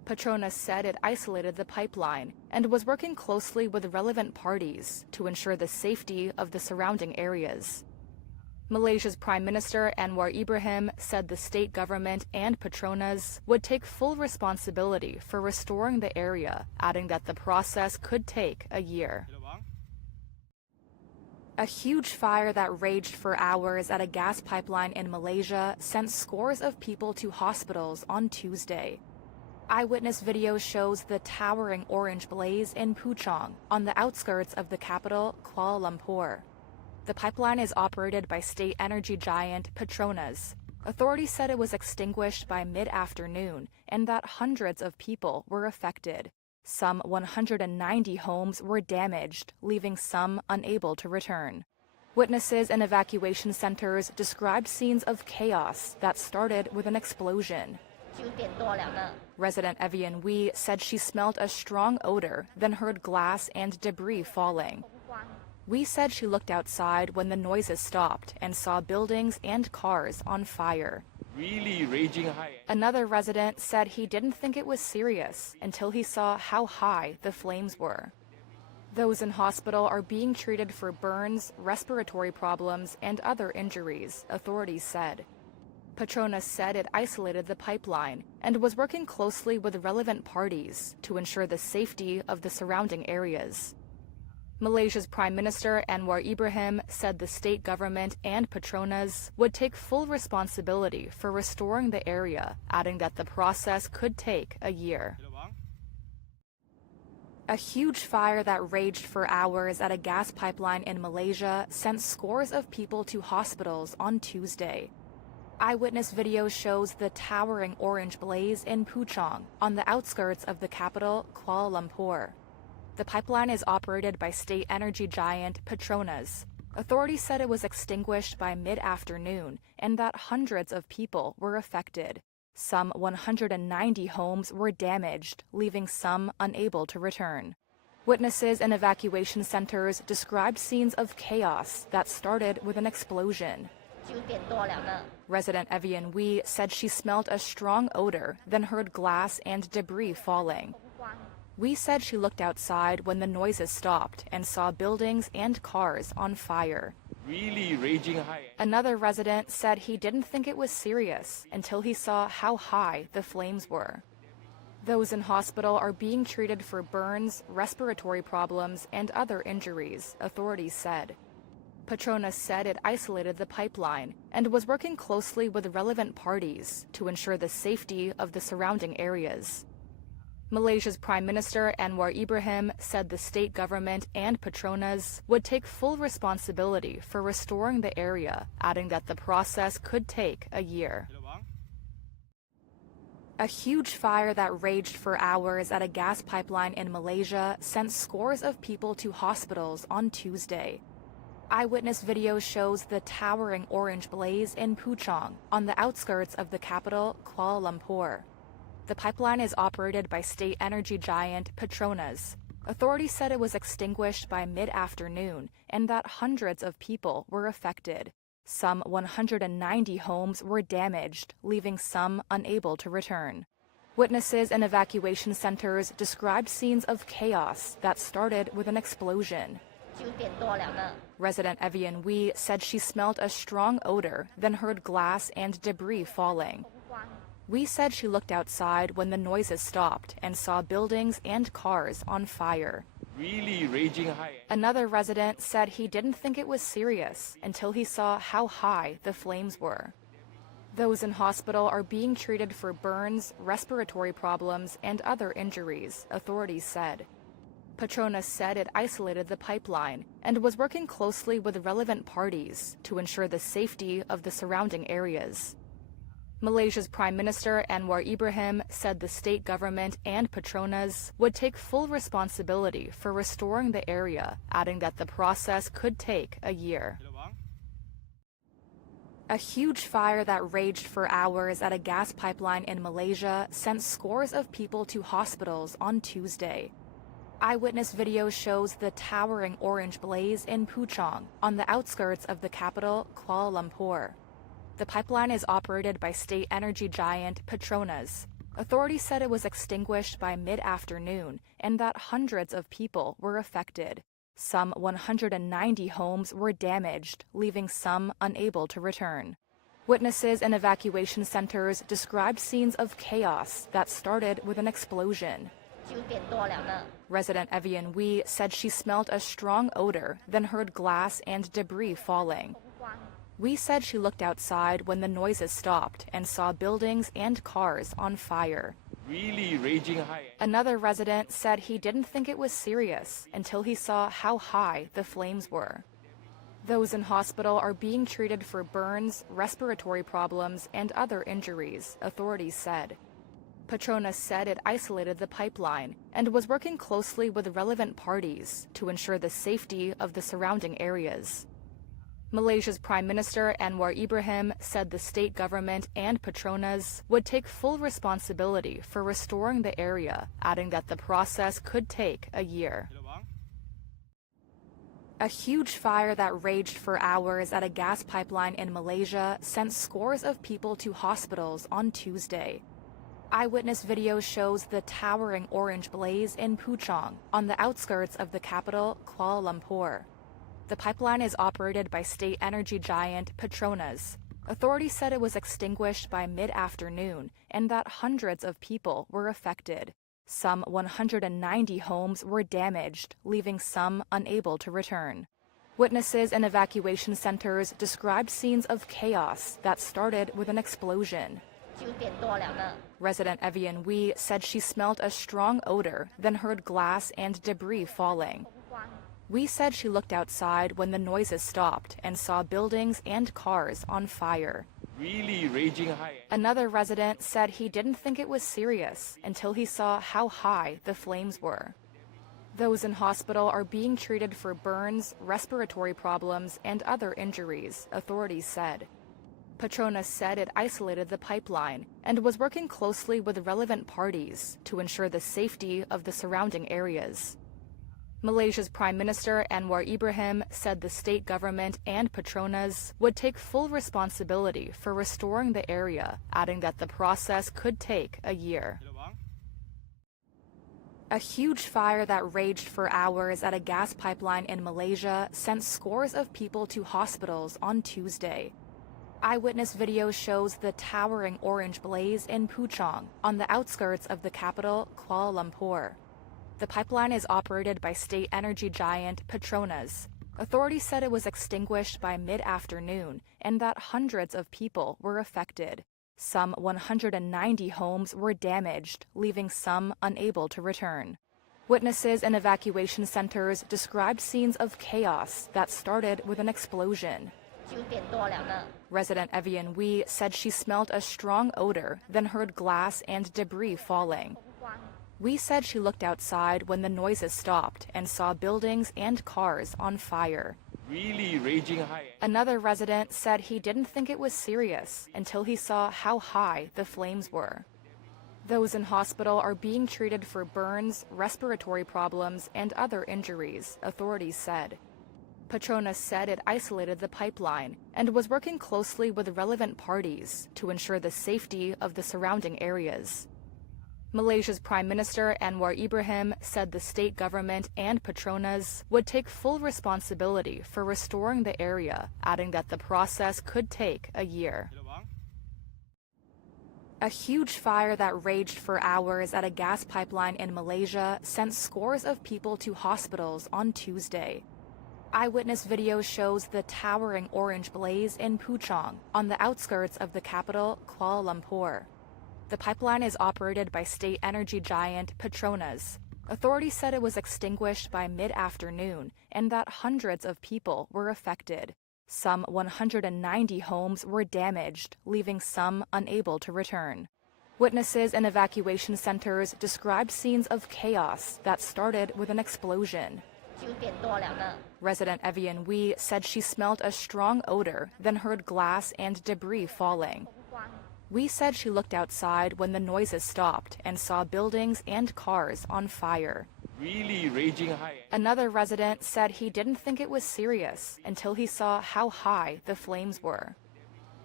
Petronas said it isolated the pipeline and was working closely with relevant parties to ensure the safety of the surrounding areas. Malaysia's Prime Minister Anwar Ibrahim said the state government and Petronas would take full responsibility for restoring the area, adding that the process could take a year. A huge fire that raged for hours at a gas pipeline in Malaysia sent scores of people to hospitals on Tuesday. Eyewitness video shows the towering orange blaze in Puchong, on the outskirts of the capital, Kuala Lumpur. The pipeline is operated by state energy giant Petronas. Authorities said it was extinguished by mid-afternoon and that hundreds of people were affected. Some 190 homes were damaged, leaving some unable to return. Witnesses in evacuation centers described scenes of chaos that started with an explosion. 9点多了呢。 Resident Evian Wee said she smelled a strong odor, then heard glass and debris falling. Wee said she looked outside when the noises stopped and saw buildings and cars on fire. Really raging high. Another resident said he didn't think it was serious until he saw how high the flames were. Those in hospital are being treated for burns, respiratory problems, and other injuries, authorities said. Petronas said it isolated the pipeline and was working closely with relevant parties to ensure the safety of the surrounding areas. Malaysia's Prime Minister Anwar Ibrahim said the state government and Petronas would take full responsibility for restoring the area, adding that the process could take a year. A huge fire that raged for hours at a gas pipeline in Malaysia sent scores of people to hospitals on Tuesday. Eyewitness video shows the towering orange blaze in Puchong, on the outskirts of the capital, Kuala Lumpur. The pipeline is operated by state energy giant Petronas. Authorities said it was extinguished by mid-afternoon and that hundreds of people were affected. Some 190 homes were damaged, leaving some unable to return. Witnesses in evacuation centers described scenes of chaos that started with an explosion. 9点多了呢。 Resident Evian Wee said she smelled a strong odor, then heard glass and debris falling. Wee said she looked outside when the noises stopped and saw buildings and cars on fire. Really raging high. Another resident said he didn't think it was serious until he saw how high the flames were. Those in hospital are being treated for burns, respiratory problems, and other injuries, authorities said. Petronas said it isolated the pipeline and was working closely with relevant parties to ensure the safety of the surrounding areas. Malaysia's Prime Minister Anwar Ibrahim said the state government and Petronas would take full responsibility for restoring the area, adding that the process could take a year. A huge fire that raged for hours at a gas pipeline in Malaysia sent scores of people to hospitals on Tuesday. Eyewitness video shows the towering orange blaze in Puchong, on the outskirts of the capital, Kuala Lumpur. The pipeline is operated by state energy giant Petronas. Authorities said it was extinguished by mid-afternoon and that hundreds of people were affected. Some 190 homes were damaged, leaving some unable to return. Witnesses in evacuation centers described scenes of chaos that started with an explosion. 9点多了呢。 Resident Evian Wee said she smelled a strong odor, then heard glass and debris falling. Wee said she looked outside when the noises stopped and saw buildings and cars on fire. Really raging high. Another resident said he didn't think it was serious until he saw how high the flames were. Those in hospital are being treated for burns, respiratory problems, and other injuries, authorities said. Petronas said it isolated the pipeline and was working closely with relevant parties to ensure the safety of the surrounding areas. Malaysia's Prime Minister Anwar Ibrahim said the state government and Petronas would take full responsibility for restoring the area, adding that the process could take a year. A huge fire that raged for hours at a gas pipeline in Malaysia sent scores of people to hospitals on Tuesday. Eyewitness video shows the towering orange blaze in Puchong, on the outskirts of the capital, Kuala Lumpur. The pipeline is operated by state energy giant Petronas. Authorities said it was extinguished by mid-afternoon and that hundreds of people were affected. Some 190 homes were damaged, leaving some unable to return. Witnesses in evacuation centers described scenes of chaos that started with an explosion. 9点多了呢。 Resident Evian Wee said she smelled a strong odor, then heard glass and debris falling. Wee said she looked outside when the noises stopped and saw buildings and cars on fire. Really raging high. Another resident said he didn't think it was serious until he saw how high the flames were. Those in hospital are being treated for burns, respiratory problems, and other injuries, authorities said. Petronas said it isolated the pipeline and was working closely with relevant parties to ensure the safety of the surrounding areas. Malaysia's Prime Minister Anwar Ibrahim said the state government and Petronas would take full responsibility for restoring the area, adding that the process could take a year. A huge fire that raged for hours at a gas pipeline in Malaysia sent scores of people to hospitals on Tuesday. Eyewitness video shows the towering orange blaze in Puchong, on the outskirts of the capital, Kuala Lumpur. The pipeline is operated by state energy giant Petronas. Authorities said it was extinguished by mid-afternoon and that hundreds of people were affected. Some 190 homes were damaged, leaving some unable to return. Witnesses in evacuation centers described scenes of chaos that started with an explosion. 9点多了呢。 Resident Evian Wee said she smelled a strong odor, then heard glass and debris falling. Wee said she looked outside when the noises stopped and saw buildings and cars on fire. Really raging high. Another resident said he didn't think it was serious until he saw how high the flames were. Those in hospital are being treated for burns, respiratory problems, and other injuries, authorities said. Petronas said it isolated the pipeline and was working closely with relevant parties to ensure the safety of the surrounding areas. Malaysia's Prime Minister Anwar Ibrahim said the state government and Petronas would take full responsibility for restoring the area, adding that the process could take a year. A huge fire that raged for hours at a gas pipeline in Malaysia sent scores of people to hospitals on Tuesday. Eyewitness video shows the towering orange blaze in Puchong, on the outskirts of the capital, Kuala Lumpur. The pipeline is operated by state energy giant Petronas. Authorities said it was extinguished by mid-afternoon and that hundreds of people were affected. Some 190 homes were damaged, leaving some unable to return. Witnesses in evacuation centers described scenes of chaos that started with an explosion. 9点多了呢。 Resident Evian Wee said she smelled a strong odor, then heard glass and debris falling. Wee said she looked outside when the noises stopped and saw buildings and cars on fire. Really raging high. Another resident said he didn't think it was serious until he saw how high the flames were. Those in hospital are being treated for burns, respiratory problems, and other injuries, authorities said. Petronas said it isolated the pipeline and was working closely with relevant parties to ensure the safety of the surrounding areas. Malaysia's Prime Minister Anwar Ibrahim said the state government and Petronas would take full responsibility for restoring the area, adding that the process could take a year. A huge fire that raged for hours at a gas pipeline in Malaysia sent scores of people to hospitals on Tuesday. Eyewitness video shows the towering orange blaze in Puchong, on the outskirts of the capital, Kuala Lumpur. The pipeline is operated by state energy giant Petronas. Authorities said it was extinguished by mid-afternoon and that hundreds of people were affected. Some 190 homes were damaged, leaving some unable to return. Witnesses in evacuation centers described scenes of chaos that started with an explosion. 9点多了呢。 Resident Evian Wee said she smelled a strong odor, then heard glass and debris falling. Wee said she looked outside when the noises stopped and saw buildings and cars on fire. Really raging high. Another resident said he didn't think it was serious until he saw how high the flames were.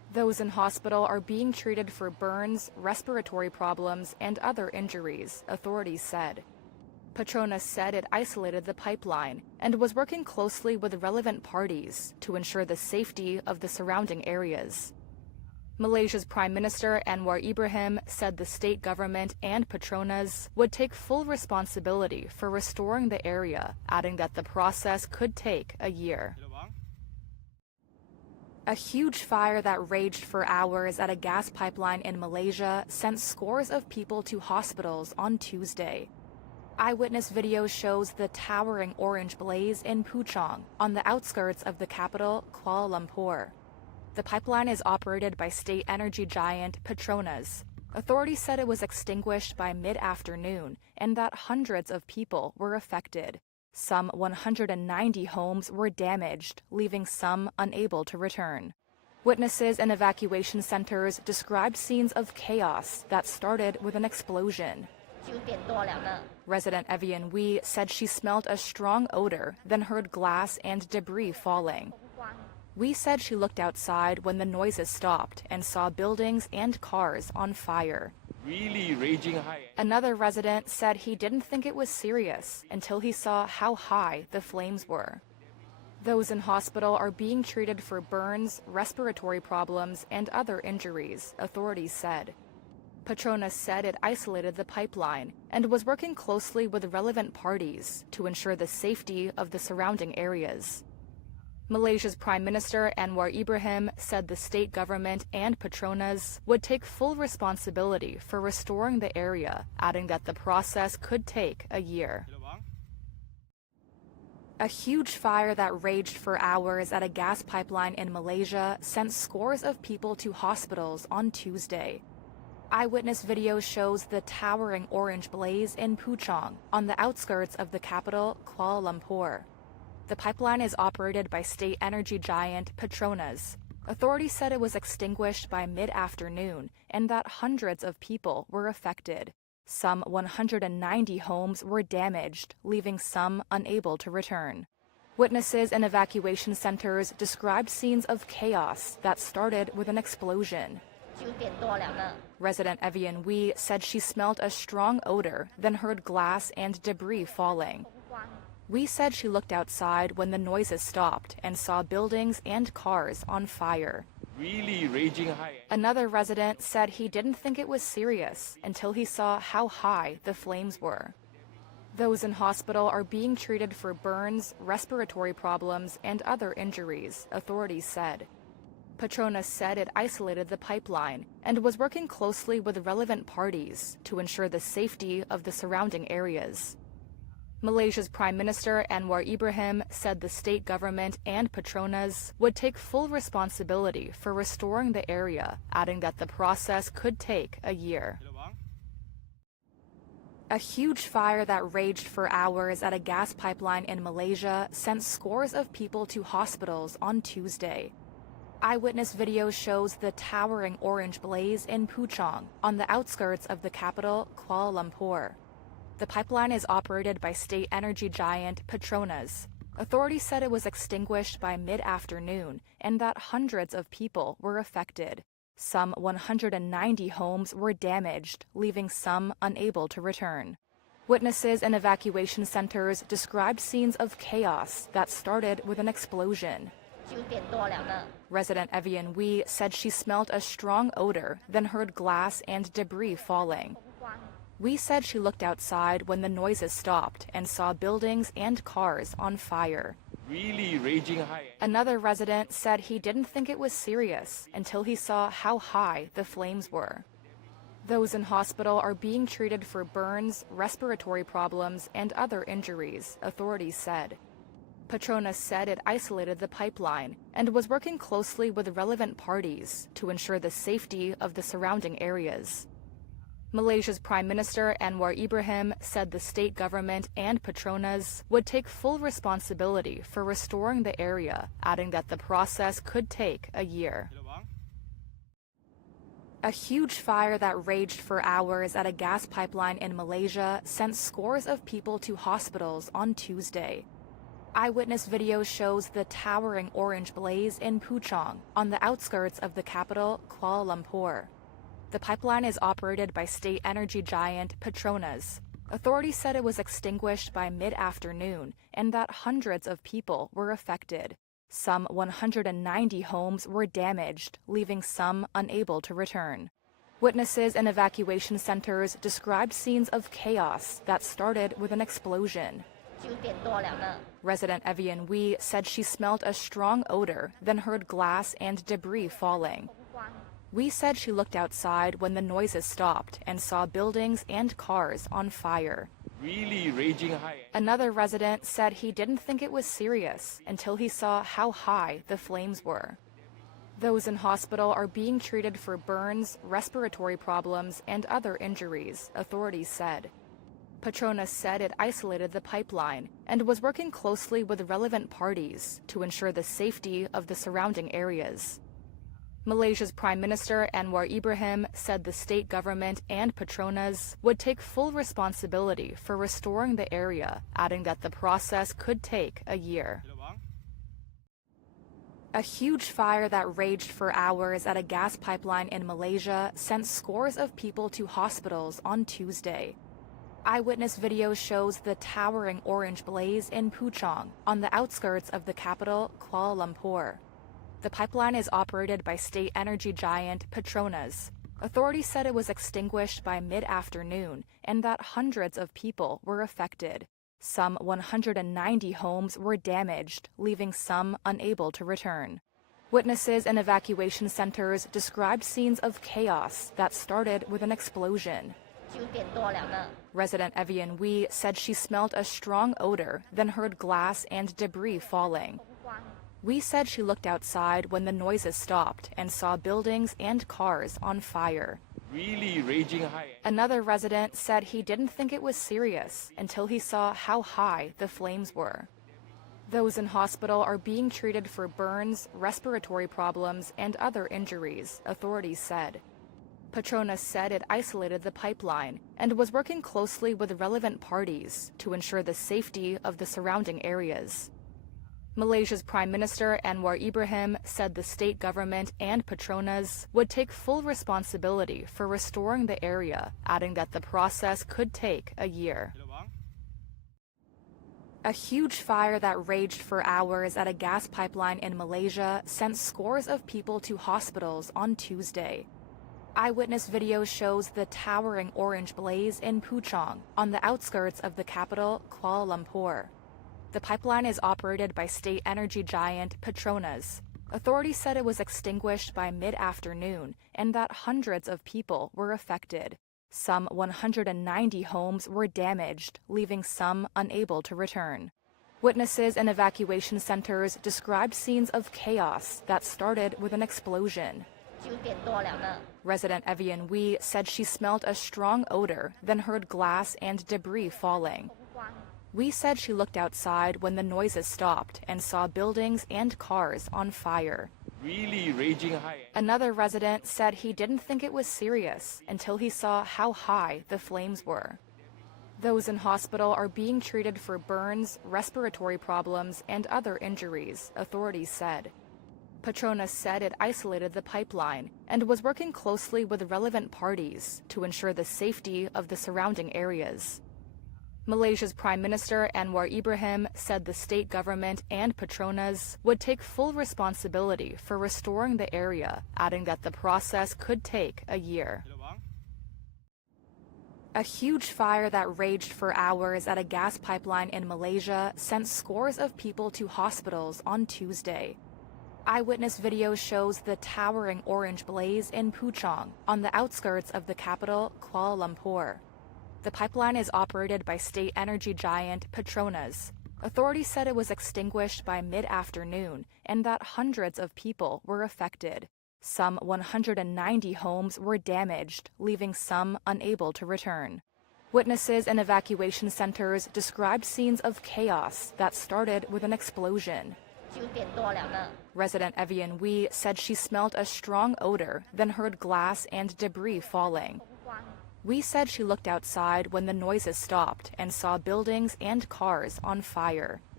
Those in hospital are being treated for burns, respiratory problems, and other injuries, authorities said. Petronas said it isolated the pipeline and was working closely with relevant parties to ensure the safety of the surrounding areas. Malaysia's Prime Minister Anwar Ibrahim said the state government and Petronas would take full responsibility for restoring the area, adding that the process could take a year. A huge fire that raged for hours at a gas pipeline in Malaysia sent scores of people to hospitals on Tuesday. Eyewitness video shows the towering orange blaze in Puchong, on the outskirts of the capital, Kuala Lumpur. The pipeline is operated by state energy giant Petronas. Authorities said it was extinguished by mid-afternoon and that hundreds of people were affected. Some 190 homes were damaged, leaving some unable to return. Witnesses in evacuation centers described scenes of chaos that started with an explosion. 9点多了呢。 Resident Evian Wee said she smelled a strong odor, then heard glass and debris falling. Wee said she looked outside when the noises stopped and saw buildings and cars on fire. Really raging high. Another resident said he didn't think it was serious until he saw how high the flames were. Those in hospital are being treated for burns, respiratory problems, and other injuries, authorities said. Petronas said it isolated the pipeline and was working closely with relevant parties to ensure the safety of the surrounding areas. Malaysia's Prime Minister Anwar Ibrahim said the state government and Petronas would take full responsibility for restoring the area, adding that the process could take a year. A huge fire that raged for hours at a gas pipeline in Malaysia sent scores of people to hospitals on Tuesday. Eyewitness video shows the towering orange blaze in Puchong, on the outskirts of the capital, Kuala Lumpur. The pipeline is operated by state energy giant Petronas. Authorities said it was extinguished by mid-afternoon and that hundreds of people were affected. Some 190 homes were damaged, leaving some unable to return. Witnesses in evacuation centers described scenes of chaos that started with an explosion. 9点多了呢。 Resident Evian Wee said she smelled a strong odor, then heard glass and debris falling. Wee said she looked outside when the noises stopped and saw buildings and cars on fire. Really raging high. Another resident said he didn't think it was serious until he saw how high the flames were. Those in hospital are being treated for burns, respiratory problems, and other injuries, authorities said. Petronas said it isolated the pipeline and was working closely with relevant parties to ensure the safety of the surrounding areas. Malaysia's Prime Minister Anwar Ibrahim said the state government and Petronas would take full responsibility for restoring the area, adding that the process could take a year. A huge fire that raged for hours at a gas pipeline in Malaysia sent scores of people to hospitals on Tuesday. Eyewitness video shows the towering orange blaze in Puchong, on the outskirts of the capital, Kuala Lumpur. The pipeline is operated by state energy giant Petronas. Authorities said it was extinguished by mid-afternoon and that hundreds of people were affected. Some 190 homes were damaged, leaving some unable to return. Witnesses in evacuation centers described scenes of chaos that started with an explosion. 9点多了呢。 Resident Evian Wee said she smelled a strong odor, then heard glass and debris falling. Wee said she looked outside when the noises stopped and saw buildings and cars on fire. Really raging high. Another resident said he didn't think it was serious until he saw how high the flames were. Those in hospital are being treated for burns, respiratory problems, and other injuries, authorities said. Petronas said it isolated the pipeline and was working closely with relevant parties to ensure the safety of the surrounding areas. Malaysia's Prime Minister Anwar Ibrahim said the state government and Petronas would take full responsibility for restoring the area, adding that the process could take a year. A huge fire that raged for hours at a gas pipeline in Malaysia sent scores of people to hospitals on Tuesday. Eyewitness video shows the towering orange blaze in Puchong, on the outskirts of the capital, Kuala Lumpur. The pipeline is operated by state energy giant Petronas. Authorities said it was extinguished by mid-afternoon and that hundreds of people were affected. Some 190 homes were damaged, leaving some unable to return. Witnesses in evacuation centers described scenes of chaos that started with an explosion. 9点多了呢。 Resident Evian Wee said she smelled a strong odor, then heard glass and debris falling. Wee said she looked outside when the noises stopped and saw buildings and cars on fire. Really raging high. Another resident said he didn't think it was serious until he saw how high the flames were. Those in hospital are being treated for burns, respiratory problems, and other injuries, authorities said. Petronas said it isolated the pipeline and was working closely with relevant parties to ensure the safety of the surrounding areas. Malaysia's Prime Minister Anwar Ibrahim said the state government and Petronas would take full responsibility for restoring the area, adding that the process could take a year. A huge fire that raged for hours at a gas pipeline in Malaysia sent scores of people to hospitals on Tuesday. Eyewitness video shows the towering orange blaze in Puchong, on the outskirts of the capital, Kuala Lumpur. The pipeline is operated by state energy giant Petronas. Authorities said it was extinguished by mid-afternoon and that hundreds of people were affected. Some 190 homes were damaged, leaving some unable to return. Witnesses in evacuation centers described scenes of chaos that started with an explosion. 9点多了呢。 Resident Evian Wee said she smelled a strong odor, then heard glass and debris falling. Wee said she looked outside when the noises stopped and saw buildings and cars on fire. Really raging high. Another resident said he didn't think it was serious until he saw how high the flames were. Those in hospital are being treated for burns, respiratory problems, and other injuries, authorities said. Petronas said it isolated the pipeline and was working closely with relevant parties to ensure the safety of the surrounding areas. Malaysia's Prime Minister Anwar Ibrahim said the state government and Petronas would take full responsibility for restoring the area, adding that the process could take a year. A huge fire that raged for hours at a gas pipeline in Malaysia sent scores of people to hospitals on Tuesday. Eyewitness video shows the towering orange blaze in Puchong, on the outskirts of the capital, Kuala Lumpur. The pipeline is operated by state energy giant Petronas. Authorities said it was extinguished by mid-afternoon and that hundreds of people were affected. Some 190 homes were damaged, leaving some unable to return. Witnesses in evacuation centers described scenes of chaos that started with an explosion. 9点多了呢。 Resident Evian Wee said she smelled a strong odor, then heard glass and debris falling. Wee said she looked outside when the noises stopped and saw buildings and cars on fire. Really raging high. Another resident said he didn't think it was serious until he saw how high the flames were. Those in hospital are being treated for burns, respiratory problems, and other injuries, authorities said. Petronas said it isolated the pipeline and was working closely with relevant parties to ensure the safety of the surrounding areas. Malaysia's Prime Minister Anwar Ibrahim said the state government and Petronas would take full responsibility for restoring the area, adding that the process could take a year. A huge fire that raged for hours at a gas pipeline in Malaysia sent scores of people to hospitals on Tuesday. Eyewitness video shows the towering orange blaze in Puchong, on the outskirts of the capital, Kuala Lumpur. The pipeline is operated by state energy giant Petronas. Authorities said it was extinguished by mid-afternoon and that hundreds of people were affected. Some 190 homes were damaged, leaving some unable to return. Witnesses in evacuation centers described scenes of chaos that started with an explosion. 9点多了呢。 Resident Evian Wee said she smelled a strong odor, then heard glass and debris falling. Wee said she looked outside when the noises stopped and saw buildings and cars on fire.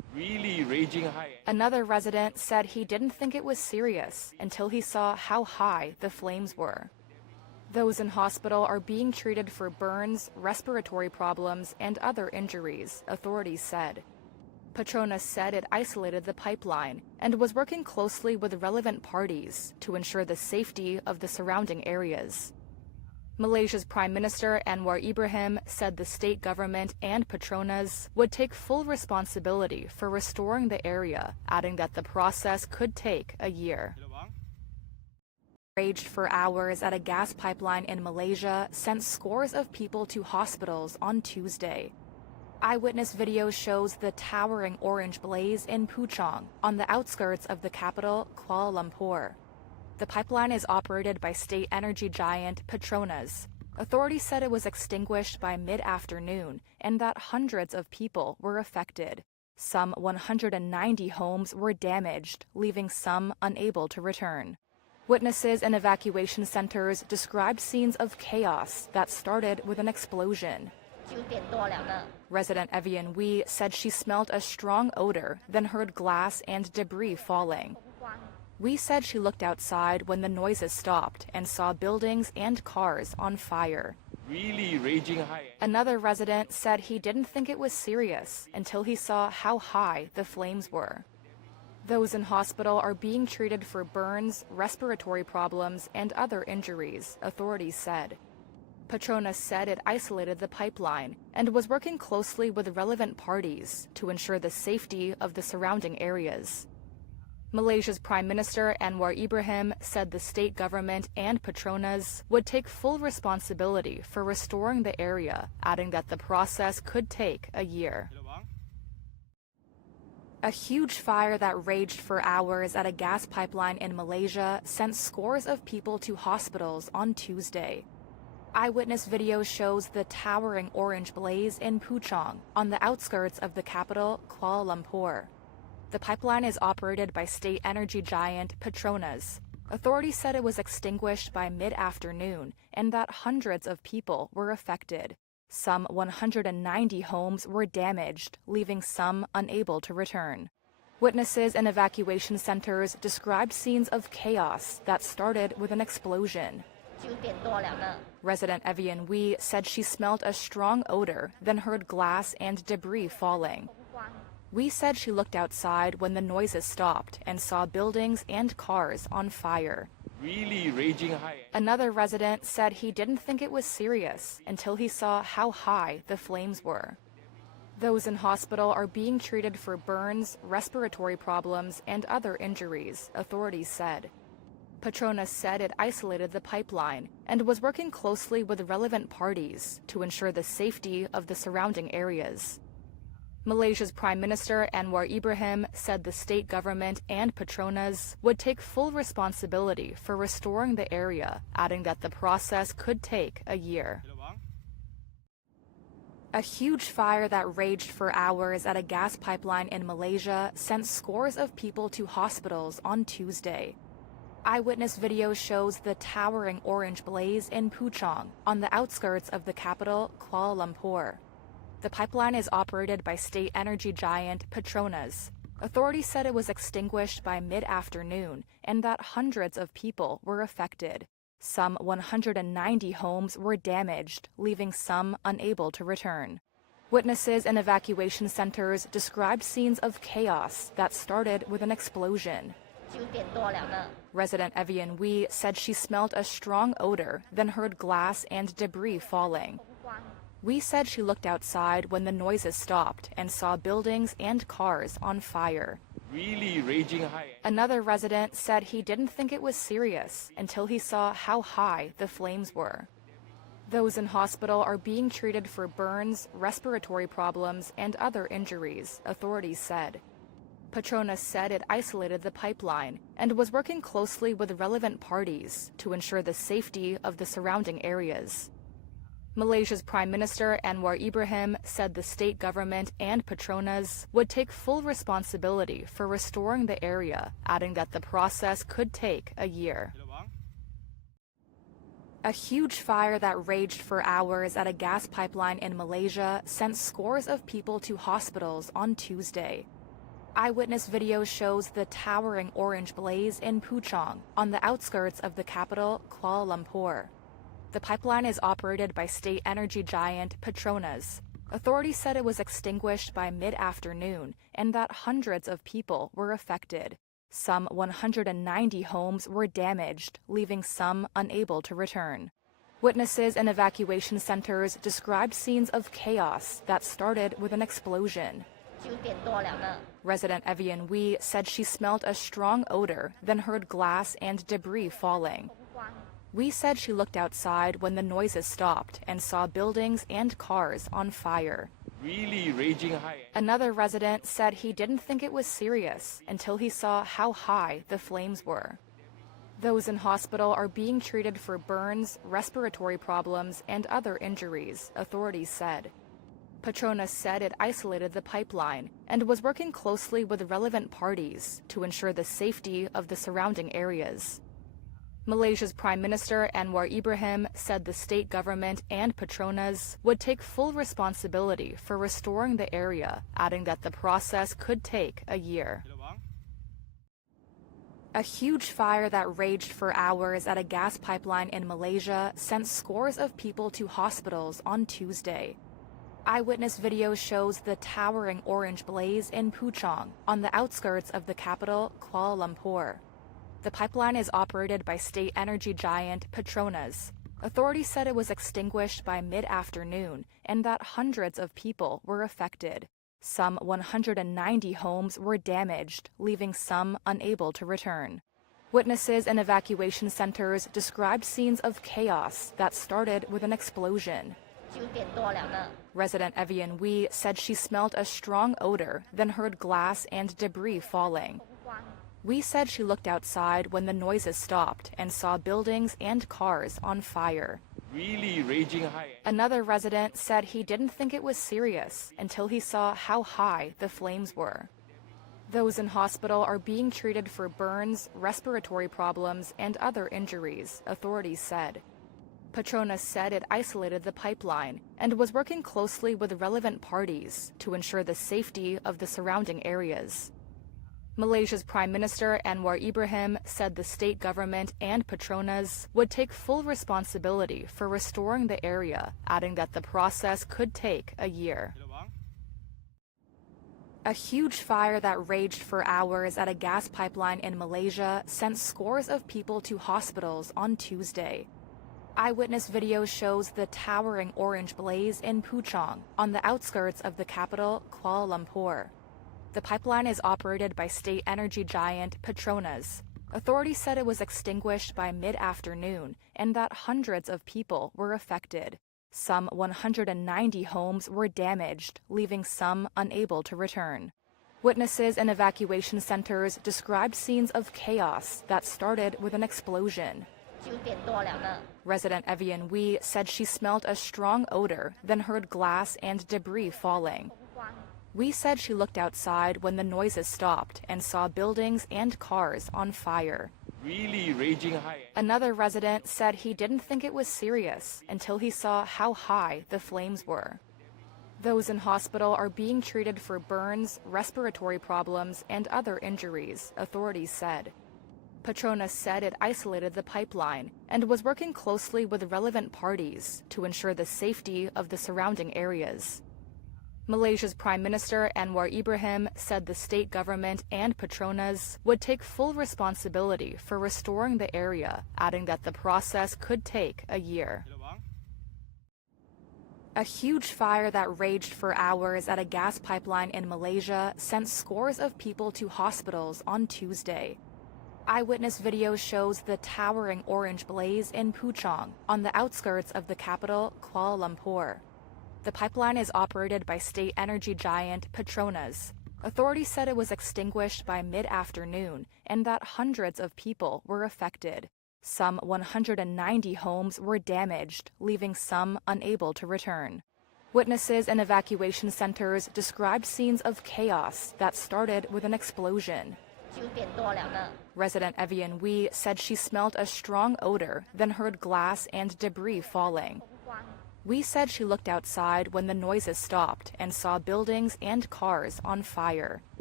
really raging high. Another resident said he didn't think it was serious until he saw how high the flames were. Those in hospital are being treated for burns, respiratory problems, and other injuries, authorities said. Petronas said it isolated the pipeline and was working closely with relevant parties to ensure the safety of the surrounding areas. Malaysia's Prime Minister Anwar Ibrahim said the state government and Petronas would take full responsibility for restoring the area, adding that the process could take a year. Raged for hours at a gas pipeline in Malaysia sent scores of people to hospitals on Tuesday. Eyewitness video shows the towering orange blaze in Puchong, on the outskirts of the capital, Kuala Lumpur. The pipeline is operated by state energy giant Petronas. Authorities said it was extinguished by mid-afternoon and that hundreds of people were affected. Some 190 homes were damaged, leaving some unable to return. Witnesses in evacuation centers described scenes of chaos that started with an explosion. 9点多了呢。 Resident Evian Wee said she smelled a strong odor, then heard glass and debris falling. Wee said she looked outside when the noises stopped and saw buildings and cars on fire. Really raging high. Another resident said he didn't think it was serious until he saw how high the flames were. Those in hospital are being treated for burns, respiratory problems, and other injuries, authorities said. Petronas said it isolated the pipeline and was working closely with relevant parties to ensure the safety of the surrounding areas. Malaysia's Prime Minister Anwar Ibrahim said the state government and Petronas would take full responsibility for restoring the area, adding that the process could take a year. A huge fire that raged for hours at a gas pipeline in Malaysia sent scores of people to hospitals on Tuesday. Eyewitness video shows the towering orange blaze in Puchong, on the outskirts of the capital, Kuala Lumpur. The pipeline is operated by state energy giant Petronas. Authorities said it was extinguished by mid-afternoon and that hundreds of people were affected. Some 190 homes were damaged, leaving some unable to return. Witnesses in evacuation centers described scenes of chaos that started with an explosion. 9点多了呢。 Resident Evian Wee said she smelled a strong odor, then heard glass and debris falling. Wee said she looked outside when the noises stopped and saw buildings and cars on fire. Really raging high. Another resident said he didn't think it was serious until he saw how high the flames were. Those in hospital are being treated for burns, respiratory problems, and other injuries, authorities said. Petronas said it isolated the pipeline and was working closely with relevant parties to ensure the safety of the surrounding areas. Malaysia's Prime Minister Anwar Ibrahim said the state government and Petronas would take full responsibility for restoring the area, adding that the process could take a year. A huge fire that raged for hours at a gas pipeline in Malaysia sent scores of people to hospitals on Tuesday. Eyewitness video shows the towering orange blaze in Puchong, on the outskirts of the capital, Kuala Lumpur. The pipeline is operated by state energy giant Petronas. Authorities said it was extinguished by mid-afternoon and that hundreds of people were affected. Some 190 homes were damaged, leaving some unable to return. Witnesses in evacuation centers described scenes of chaos that started with an explosion. 9点多了呢。 Resident Evian Wee said she smelled a strong odor, then heard glass and debris falling. Wee said she looked outside when the noises stopped and saw buildings and cars on fire. Really raging high. Another resident said he didn't think it was serious until he saw how high the flames were. Those in hospital are being treated for burns, respiratory problems, and other injuries, authorities said. Petronas said it isolated the pipeline and was working closely with relevant parties to ensure the safety of the surrounding areas. Malaysia's Prime Minister Anwar Ibrahim said the state government and Petronas would take full responsibility for restoring the area, adding that the process could take a year. A huge fire that raged for hours at a gas pipeline in Malaysia sent scores of people to hospitals on Tuesday. Eyewitness video shows the towering orange blaze in Puchong, on the outskirts of the capital, Kuala Lumpur. The pipeline is operated by state energy giant Petronas. Authorities said it was extinguished by mid-afternoon and that hundreds of people were affected. Some 190 homes were damaged, leaving some unable to return. Witnesses in evacuation centers described scenes of chaos that started with an explosion. 9点多了呢。 Resident Evian Wee said she smelled a strong odor, then heard glass and debris falling. Wee said she looked outside when the noises stopped and saw buildings and cars on fire. Really raging high. Another resident said he didn't think it was serious until he saw how high the flames were. Those in hospital are being treated for burns, respiratory problems, and other injuries, authorities said. Petronas said it isolated the pipeline and was working closely with relevant parties to ensure the safety of the surrounding areas. Malaysia's Prime Minister Anwar Ibrahim said the state government and Petronas would take full responsibility for restoring the area, adding that the process could take a year. A huge fire that raged for hours at a gas pipeline in Malaysia sent scores of people to hospitals on Tuesday. Eyewitness video shows the towering orange blaze in Puchong, on the outskirts of the capital, Kuala Lumpur. The pipeline is operated by state energy giant Petronas. Authorities said it was extinguished by mid-afternoon and that hundreds of people were affected. Some 190 homes were damaged, leaving some unable to return. Witnesses in evacuation centers described scenes of chaos that started with an explosion. 9点多了呢。 Resident Evian Wee said she smelled a strong odor, then heard glass and debris falling. Wee said she looked outside when the noises stopped and saw buildings and cars on fire. Really raging high. Another resident said he didn't think it was serious until he saw how high the flames were. Those in hospital are being treated for burns, respiratory problems, and other injuries, authorities said. Petronas said it isolated the pipeline and was working closely with relevant parties to ensure the safety of the surrounding areas. Malaysia's Prime Minister Anwar Ibrahim said the state government and Petronas would take full responsibility for restoring the area, adding that the process could take a year. A huge fire that raged for hours at a gas pipeline in Malaysia sent scores of people to hospitals on Tuesday. Eyewitness video shows the towering orange blaze in Puchong, on the outskirts of the capital, Kuala Lumpur. The pipeline is operated by state energy giant Petronas. Authorities said it was extinguished by mid-afternoon and that hundreds of people were affected. Some 190 homes were damaged, leaving some unable to return. Witnesses in evacuation centers described scenes of chaos that started with an explosion. 9点多了呢。 Resident Evian Wee said she smelled a strong odor, then heard glass and debris falling. Wee said she looked outside when the noises stopped and saw buildings and cars on fire. Really raging high. Another resident said he didn't think it was serious until he saw how high the flames were. Those in hospital are being treated for burns, respiratory problems, and other injuries, authorities said. Petronas said it isolated the pipeline and was working closely with relevant parties to ensure the safety of the surrounding areas. Malaysia's Prime Minister Anwar Ibrahim said the state government and Petronas would take full responsibility for restoring the area, adding that the process could take a year. A huge fire that raged for hours at a gas pipeline in Malaysia sent scores of people to hospitals on Tuesday. Eyewitness video shows the towering orange blaze in Puchong, on the outskirts of the capital, Kuala Lumpur. The pipeline is operated by state energy giant Petronas. Authorities said it was extinguished by mid-afternoon and that hundreds of people were affected. Some 190 homes were damaged, leaving some unable to return. Witnesses in evacuation centers described scenes of chaos that started with an explosion. 9点多了呢。 Resident Evian Wee said she smelled a strong odor, then heard glass and debris falling. Wee said she looked outside when the noises stopped and saw buildings and cars on fire.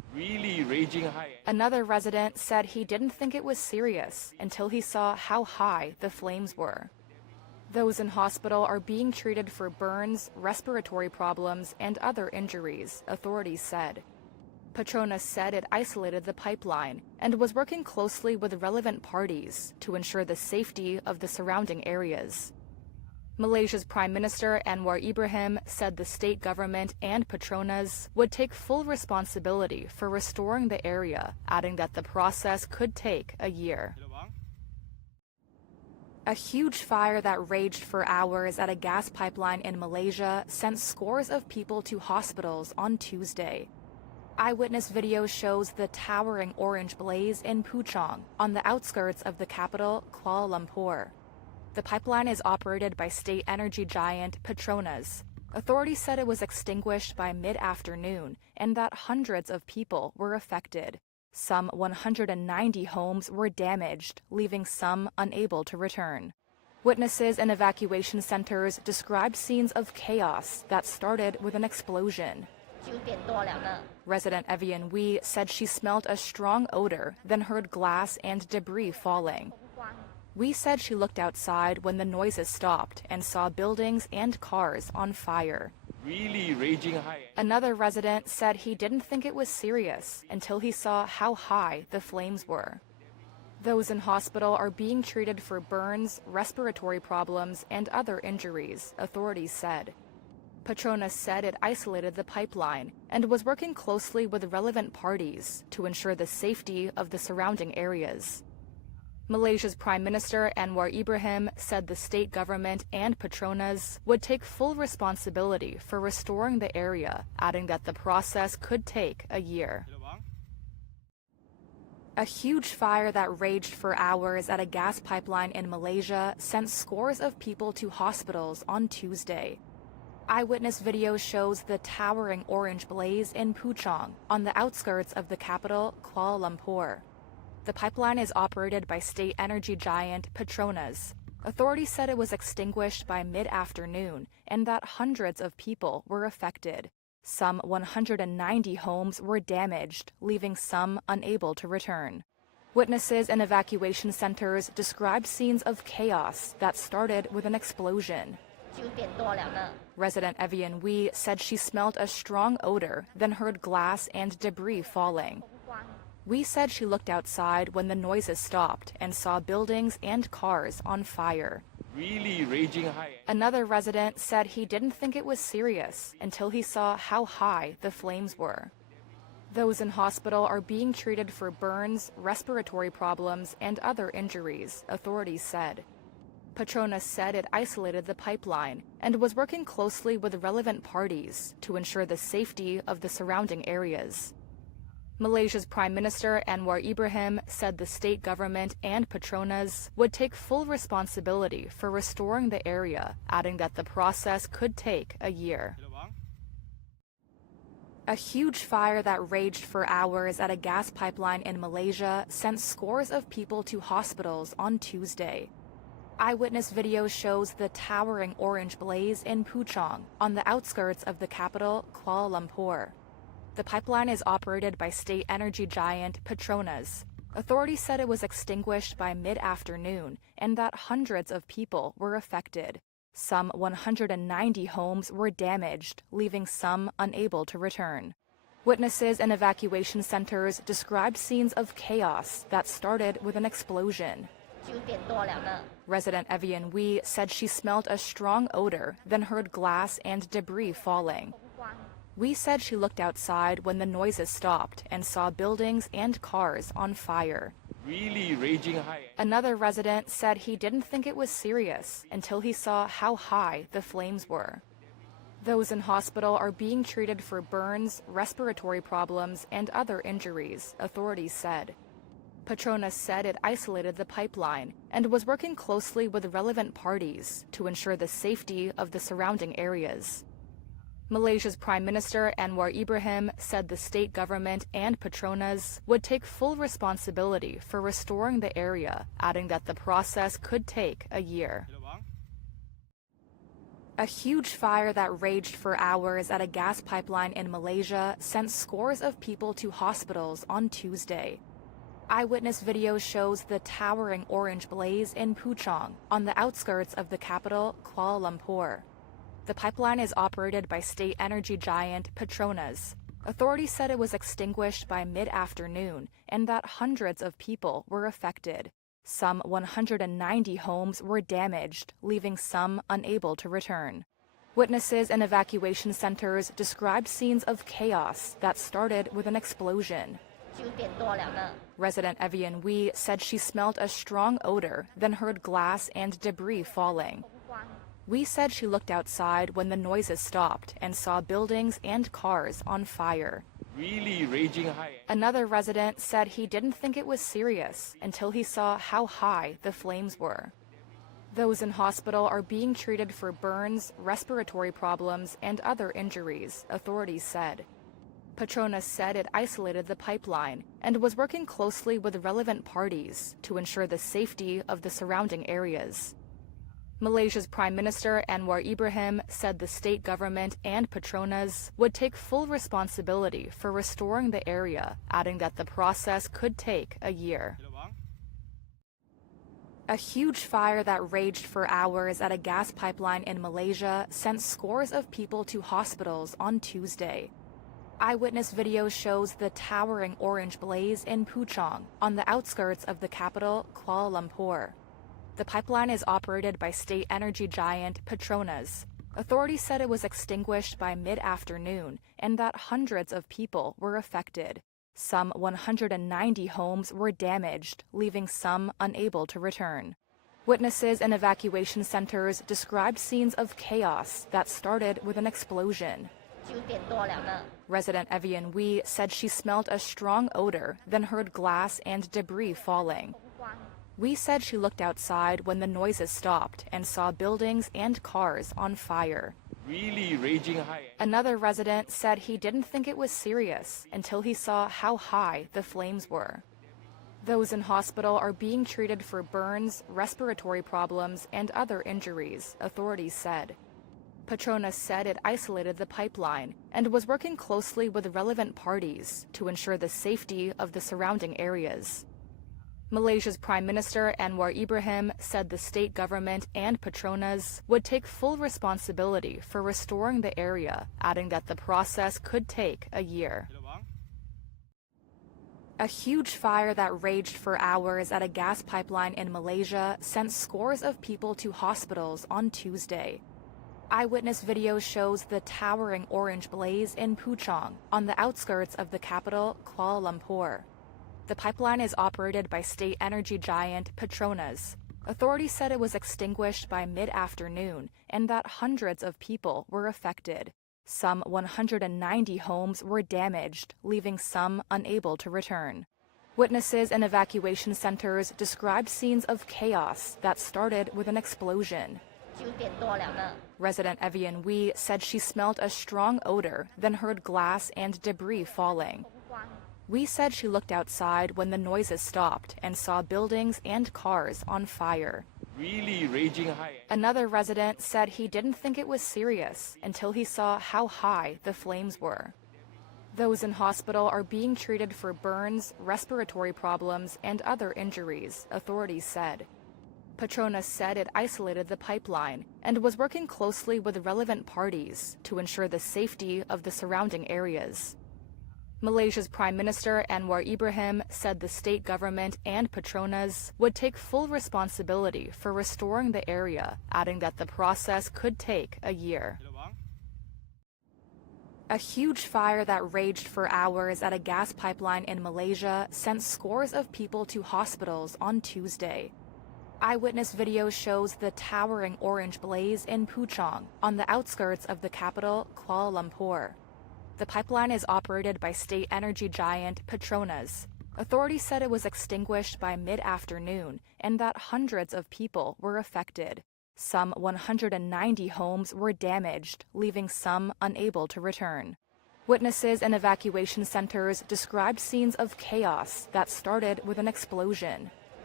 really raging high. Another resident said he didn't think it was serious until he saw how high the flames were. Those in hospital are being treated for burns, respiratory problems, and other injuries, authorities said. Petronas said it isolated the pipeline and was working closely with relevant parties to ensure the safety of the surrounding areas. Malaysia's Prime Minister Anwar Ibrahim said the state government and Petronas would take full responsibility for restoring the area, adding that the process could take a year. A huge fire that raged for hours at a gas pipeline in Malaysia sent scores of people to hospitals on Tuesday. Eyewitness video shows the towering orange blaze in Puchong, on the outskirts of the capital, Kuala Lumpur. The pipeline is operated by state energy giant Petronas. Authorities said it was extinguished by mid-afternoon and that hundreds of people were affected. Some 190 homes were damaged, leaving some unable to return. Witnesses in evacuation centers described scenes of chaos that started with an explosion. 9点多了呢。 Resident Evian Wee said she smelled a strong odor, then heard glass and debris falling. Wee said she looked outside when the noises stopped and saw buildings and cars on fire. Really raging high. Another resident said he didn't think it was serious until he saw how high the flames were. Those in hospital are being treated for burns, respiratory problems, and other injuries, authorities said. Petronas said it isolated the pipeline and was working closely with relevant parties to ensure the safety of the surrounding areas. Malaysia's Prime Minister Anwar Ibrahim said the state government and Petronas would take full responsibility for restoring the area, adding that the process could take a year. A huge fire that raged for hours at a gas pipeline in Malaysia sent scores of people to hospitals on Tuesday. Eyewitness video shows the towering orange blaze in Puchong, on the outskirts of the capital, Kuala Lumpur. The pipeline is operated by state energy giant Petronas. Authorities said it was extinguished by mid-afternoon and that hundreds of people were affected. Some 190 homes were damaged, leaving some unable to return. Witnesses in evacuation centers described scenes of chaos that started with an explosion. 9点多了呢。 Resident Evian Wee said she smelled a strong odor, then heard glass and debris falling. Wee said she looked outside when the noises stopped and saw buildings and cars on fire. Really raging high. Another resident said he didn't think it was serious until he saw how high the flames were. Those in hospital are being treated for burns, respiratory problems, and other injuries, authorities said. Petronas said it isolated the pipeline and was working closely with relevant parties to ensure the safety of the surrounding areas. Malaysia's Prime Minister Anwar Ibrahim said the state government and Petronas would take full responsibility for restoring the area, adding that the process could take a year. A huge fire that raged for hours at a gas pipeline in Malaysia sent scores of people to hospitals on Tuesday. Eyewitness video shows the towering orange blaze in Puchong, on the outskirts of the capital, Kuala Lumpur. The pipeline is operated by state energy giant Petronas. Authorities said it was extinguished by mid-afternoon and that hundreds of people were affected. Some 190 homes were damaged, leaving some unable to return. Witnesses in evacuation centers described scenes of chaos that started with an explosion. 9点多了呢。 Resident Evian Wee said she smelled a strong odor, then heard glass and debris falling. Wee said she looked outside when the noises stopped and saw buildings and cars on fire. Really raging high. Another resident said he didn't think it was serious until he saw how high the flames were. Those in hospital are being treated for burns, respiratory problems, and other injuries, authorities said. Petronas said it isolated the pipeline and was working closely with relevant parties to ensure the safety of the surrounding areas. Malaysia's Prime Minister Anwar Ibrahim said the state government and Petronas would take full responsibility for restoring the area, adding that the process could take a year. A huge fire that raged for hours at a gas pipeline in Malaysia sent scores of people to hospitals on Tuesday. Eyewitness video shows the towering orange blaze in Puchong, on the outskirts of the capital, Kuala Lumpur. The pipeline is operated by state energy giant Petronas. Authorities said it was extinguished by mid-afternoon and that hundreds of people were affected. Some 190 homes were damaged, leaving some unable to return. Witnesses in evacuation centers described scenes of chaos that started with an explosion. 9点多了呢。 Resident Evian Wee said she smelled a strong odor, then heard glass and debris falling. Wee said she looked outside when the noises stopped and saw buildings and cars on fire. Really raging high. Another resident said he didn't think it was serious until he saw how high the flames were. Those in hospital are being treated for burns, respiratory problems, and other injuries, authorities said. Petronas said it isolated the pipeline and was working closely with relevant parties to ensure the safety of the surrounding areas. Malaysia's Prime Minister Anwar Ibrahim said the state government and Petronas would take full responsibility for restoring the area, adding that the process could take a year. A huge fire that raged for hours at a gas pipeline in Malaysia sent scores of people to hospitals on Tuesday. Eyewitness video shows the towering orange blaze in Puchong, on the outskirts of the capital, Kuala Lumpur. The pipeline is operated by state energy giant Petronas. Authorities said it was extinguished by mid-afternoon and that hundreds of people were affected. Some 190 homes were damaged, leaving some unable to return. Witnesses in evacuation centers described scenes of chaos that started with an explosion. 9点多了呢。 Resident Evian Wee said she smelled a strong odor, then heard glass and debris falling. Wee said she looked outside when the noises stopped and saw buildings and cars on fire. Really raging high. Another resident said he didn't think it was serious until he saw how high the flames were. Those in hospital are being treated for burns, respiratory problems, and other injuries, authorities said. Petronas said it isolated the pipeline and was working closely with relevant parties to ensure the safety of the surrounding areas. Malaysia's Prime Minister Anwar Ibrahim said the state government and Petronas would take full responsibility for restoring the area, adding that the process could take a year. A huge fire that raged for hours at a gas pipeline in Malaysia sent scores of people to hospitals on Tuesday. Eyewitness video shows the towering orange blaze in Puchong, on the outskirts of the capital, Kuala Lumpur. The pipeline is operated by state energy giant Petronas. Authorities said it was extinguished by mid-afternoon and that hundreds of people were affected. Some 190 homes were damaged, leaving some unable to return. Witnesses in evacuation centers described scenes of chaos that started with an explosion. 9点多了呢。 Resident Evian Wee said she smelled a strong odor, then heard glass and debris falling. Wee said she looked outside when the noises stopped and saw buildings and cars on fire. Really raging high. Another resident said he didn't think it was serious until he saw how high the flames were. Those in hospital are being treated for burns, respiratory problems, and other injuries, authorities said. Petronas said it isolated the pipeline and was working closely with relevant parties to ensure the safety of the surrounding areas. Malaysia's Prime Minister Anwar Ibrahim said the state government and Petronas would take full responsibility for restoring the area, adding that the process could take a year. A huge fire that raged for hours at a gas pipeline in Malaysia sent scores of people to hospitals on Tuesday. Eyewitness video shows the towering orange blaze in Puchong, on the outskirts of the capital, Kuala Lumpur. The pipeline is operated by state energy giant Petronas. Authorities said it was extinguished by mid-afternoon and that hundreds of people were affected. Some 190 homes were damaged, leaving some unable to return. Witnesses in evacuation centers described scenes of chaos that started with an explosion.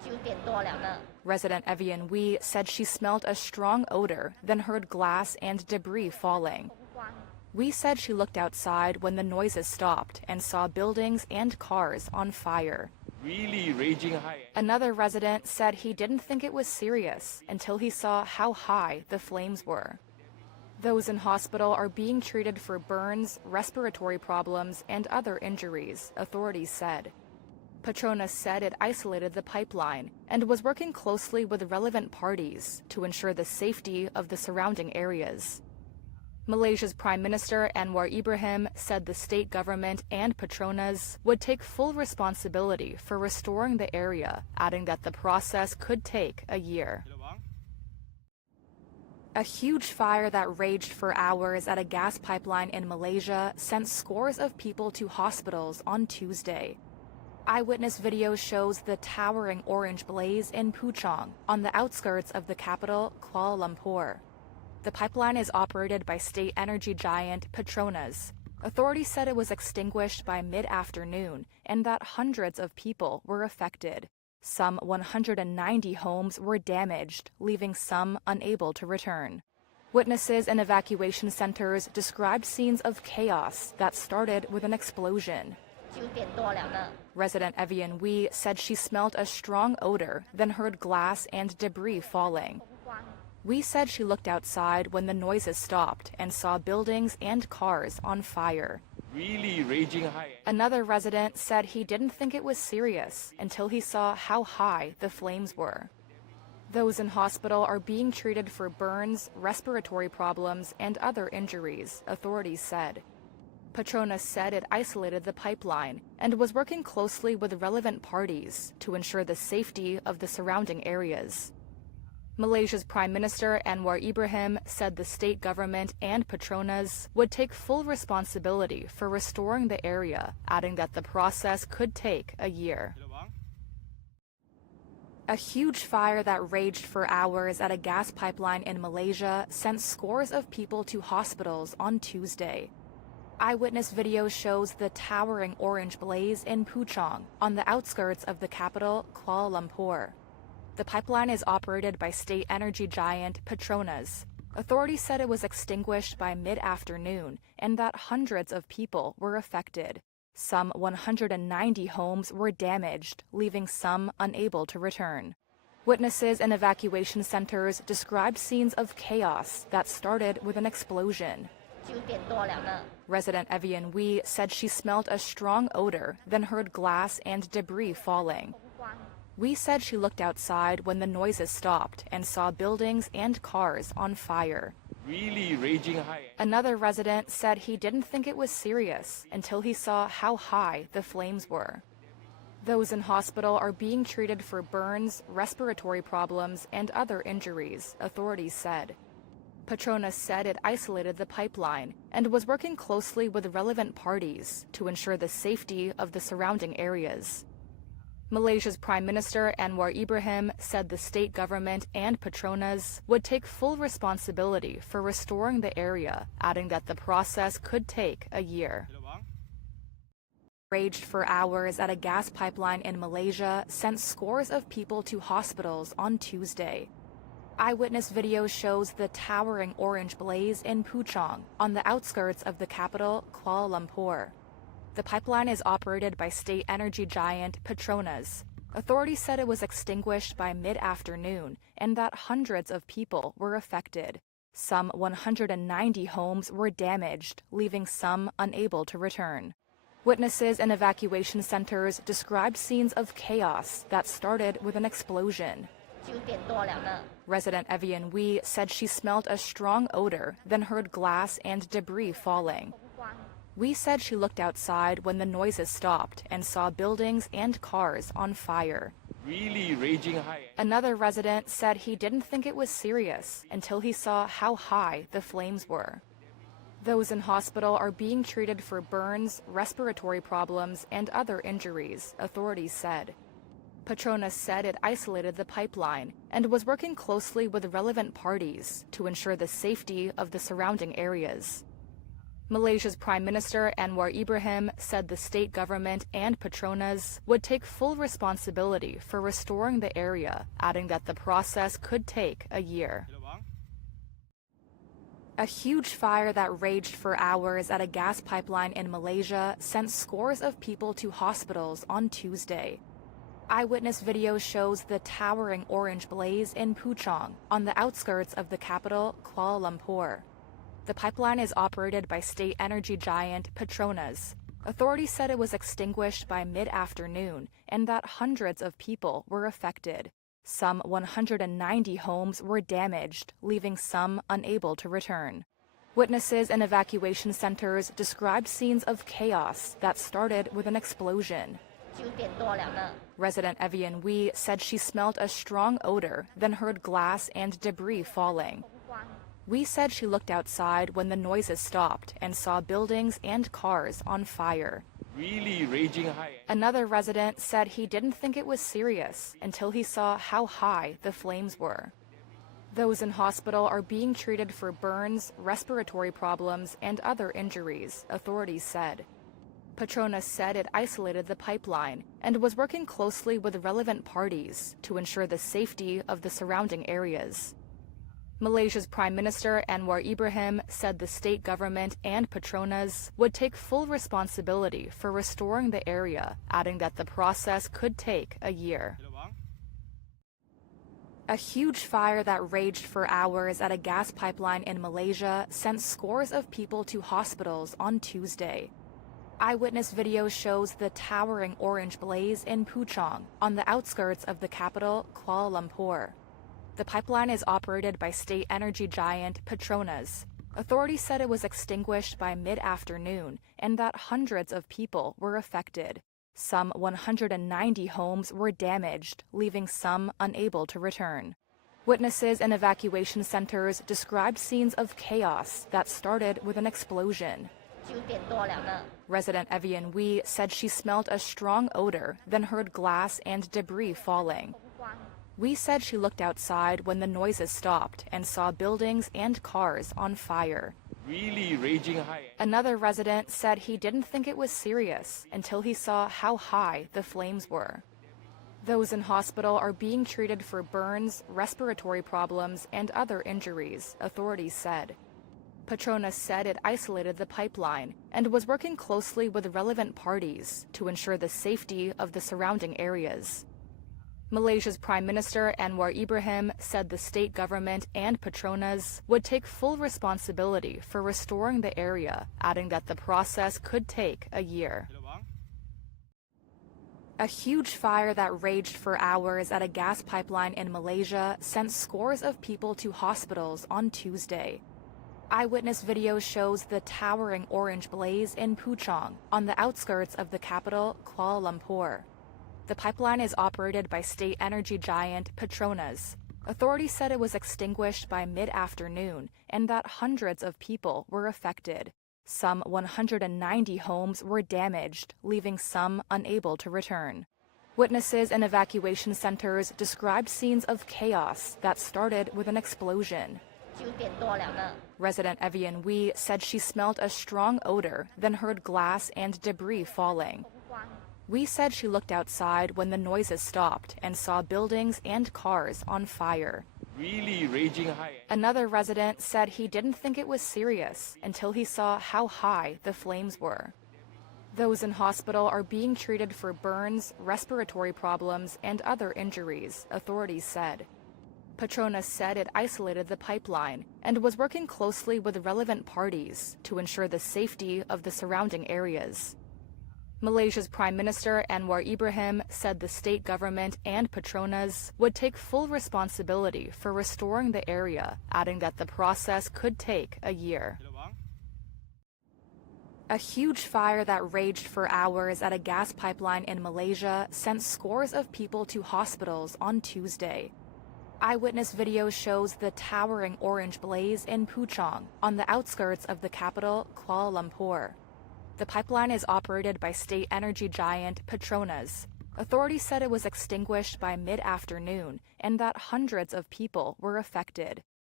就点多2个。 Resident Evian Wee said she smelled a strong odor, then heard glass and debris falling. Wee said she looked outside when the noises stopped and saw buildings and cars on fire. Really raging high. Another resident said he didn't think it was serious until he saw how high the flames were. Those in hospital are being treated for burns, respiratory problems, and other injuries, authorities said. Petronas said it isolated the pipeline and was working closely with relevant parties to ensure the safety of the surrounding areas. Malaysia's Prime Minister Anwar Ibrahim said the state government and Petronas would take full responsibility for restoring the area, adding that the process could take a year. A huge fire that raged for hours at a gas pipeline in Malaysia sent scores of people to hospitals on Tuesday. Eyewitness video shows the towering orange blaze in Puchong, on the outskirts of the capital, Kuala Lumpur. The pipeline is operated by state energy giant Petronas. Authorities said it was extinguished by mid-afternoon and that hundreds of people were affected. Some 190 homes were damaged, leaving some unable to return. Witnesses in evacuation centers described scenes of chaos that started with an explosion. 就点多2个。 Resident Evian Wee said she smelled a strong odor, then heard glass and debris falling. Wee said she looked outside when the noises stopped and saw buildings and cars on fire. Really raging high. Another resident said he didn't think it was serious until he saw how high the flames were. Those in hospital are being treated for burns, respiratory problems, and other injuries, authorities said. Petronas said it isolated the pipeline and was working closely with relevant parties to ensure the safety of the surrounding areas. Malaysia's Prime Minister Anwar Ibrahim said the state government and Petronas would take full responsibility for restoring the area, adding that the process could take a year. A huge fire that raged for hours at a gas pipeline in Malaysia sent scores of people to hospitals on Tuesday. Eyewitness video shows the towering orange blaze in Puchong, on the outskirts of the capital, Kuala Lumpur. The pipeline is operated by state energy giant Petronas. Authorities said it was extinguished by mid-afternoon and that hundreds of people were affected. Some 190 homes were damaged, leaving some unable to return. Witnesses in evacuation centers described scenes of chaos that started with an explosion. 就点多2个。 Resident Evian Wee said she smelled a strong odor, then heard glass and debris falling. Wee said she looked outside when the noises stopped and saw buildings and cars on fire. Really raging high. Another resident said he didn't think it was serious until he saw how high the flames were. Those in hospital are being treated for burns, respiratory problems, and other injuries, authorities said. Petronas said it isolated the pipeline and was working closely with relevant parties to ensure the safety of the surrounding areas. Malaysia's Prime Minister Anwar Ibrahim said the state government and Petronas would take full responsibility for restoring the area, adding that the process could take a year. Raged for hours at a gas pipeline in Malaysia sent scores of people to hospitals on Tuesday. Eyewitness video shows the towering orange blaze in Puchong, on the outskirts of the capital, Kuala Lumpur. The pipeline is operated by state energy giant Petronas. Authorities said it was extinguished by mid-afternoon and that hundreds of people were affected. Some 190 homes were damaged, leaving some unable to return. Witnesses in evacuation centers described scenes of chaos that started with an explosion. 就点多2个。 Resident Evian Wee said she smelled a strong odor, then heard glass and debris falling. Wee said she looked outside when the noises stopped and saw buildings and cars on fire. Really raging high. Another resident said he didn't think it was serious until he saw how high the flames were. Those in hospital are being treated for burns, respiratory problems, and other injuries, authorities said. Petronas said it isolated the pipeline and was working closely with relevant parties to ensure the safety of the surrounding areas. Malaysia's Prime Minister Anwar Ibrahim said the state government and Petronas would take full responsibility for restoring the area, adding that the process could take a year. A huge fire that raged for hours at a gas pipeline in Malaysia sent scores of people to hospitals on Tuesday. Eyewitness video shows the towering orange blaze in Puchong, on the outskirts of the capital, Kuala Lumpur. The pipeline is operated by state energy giant Petronas. Authorities said it was extinguished by mid-afternoon and that hundreds of people were affected. Some 190 homes were damaged, leaving some unable to return. Witnesses in evacuation centers described scenes of chaos that started with an explosion. 9点多了呢。 Resident Evian Wee said she smelled a strong odor, then heard glass and debris falling. Wee said she looked outside when the noises stopped and saw buildings and cars on fire. Really raging high. Another resident said he didn't think it was serious until he saw how high the flames were. Those in hospital are being treated for burns, respiratory problems, and other injuries, authorities said. Petronas said it isolated the pipeline and was working closely with relevant parties to ensure the safety of the surrounding areas. Malaysia's Prime Minister Anwar Ibrahim said the state government and Petronas would take full responsibility for restoring the area, adding that the process could take a year. A huge fire that raged for hours at a gas pipeline in Malaysia sent scores of people to hospitals on Tuesday. Eyewitness video shows the towering orange blaze in Puchong, on the outskirts of the capital, Kuala Lumpur. The pipeline is operated by state energy giant Petronas. Authorities said it was extinguished by mid-afternoon and that hundreds of people were affected. Some 190 homes were damaged, leaving some unable to return. Witnesses in evacuation centers described scenes of chaos that started with an explosion. 9点多了呢。 Resident Evian Wee said she smelled a strong odor, then heard glass and debris falling. Wee said she looked outside when the noises stopped and saw buildings and cars on fire. Really raging high. Another resident said he didn't think it was serious until he saw how high the flames were. Those in hospital are being treated for burns, respiratory problems, and other injuries, authorities said. Petronas said it isolated the pipeline and was working closely with relevant parties to ensure the safety of the surrounding areas. Malaysia's Prime Minister Anwar Ibrahim said the state government and Petronas would take full responsibility for restoring the area, adding that the process could take a year. A huge fire that raged for hours at a gas pipeline in Malaysia sent scores of people to hospitals on Tuesday. Eyewitness video shows the towering orange blaze in Puchong, on the outskirts of the capital, Kuala Lumpur. The pipeline is operated by state energy giant Petronas. Authorities said it was extinguished by mid-afternoon and that hundreds of people were affected. Some 190 homes were damaged, leaving some unable to return. Witnesses in evacuation centers described scenes of chaos that started with an explosion. 9点多了呢。 Resident Evian Wee said she smelled a strong odor, then heard glass and debris falling. Wee said she looked outside when the noises stopped and saw buildings and cars on fire. Really raging high. Another resident said he didn't think it was serious until he saw how high the flames were. Those in hospital are being treated for burns, respiratory problems, and other injuries, authorities said. Petronas said it isolated the pipeline and was working closely with relevant parties to ensure the safety of the surrounding areas. Malaysia's Prime Minister Anwar Ibrahim said the state government and Petronas would take full responsibility for restoring the area, adding that the process could take a year. A huge fire that raged for hours at a gas pipeline in Malaysia sent scores of people to hospitals on Tuesday. Eyewitness video shows the towering orange blaze in Puchong, on the outskirts of the capital, Kuala Lumpur. The pipeline is operated by state energy giant Petronas. Authorities said it was extinguished by mid-afternoon and that hundreds of people were affected.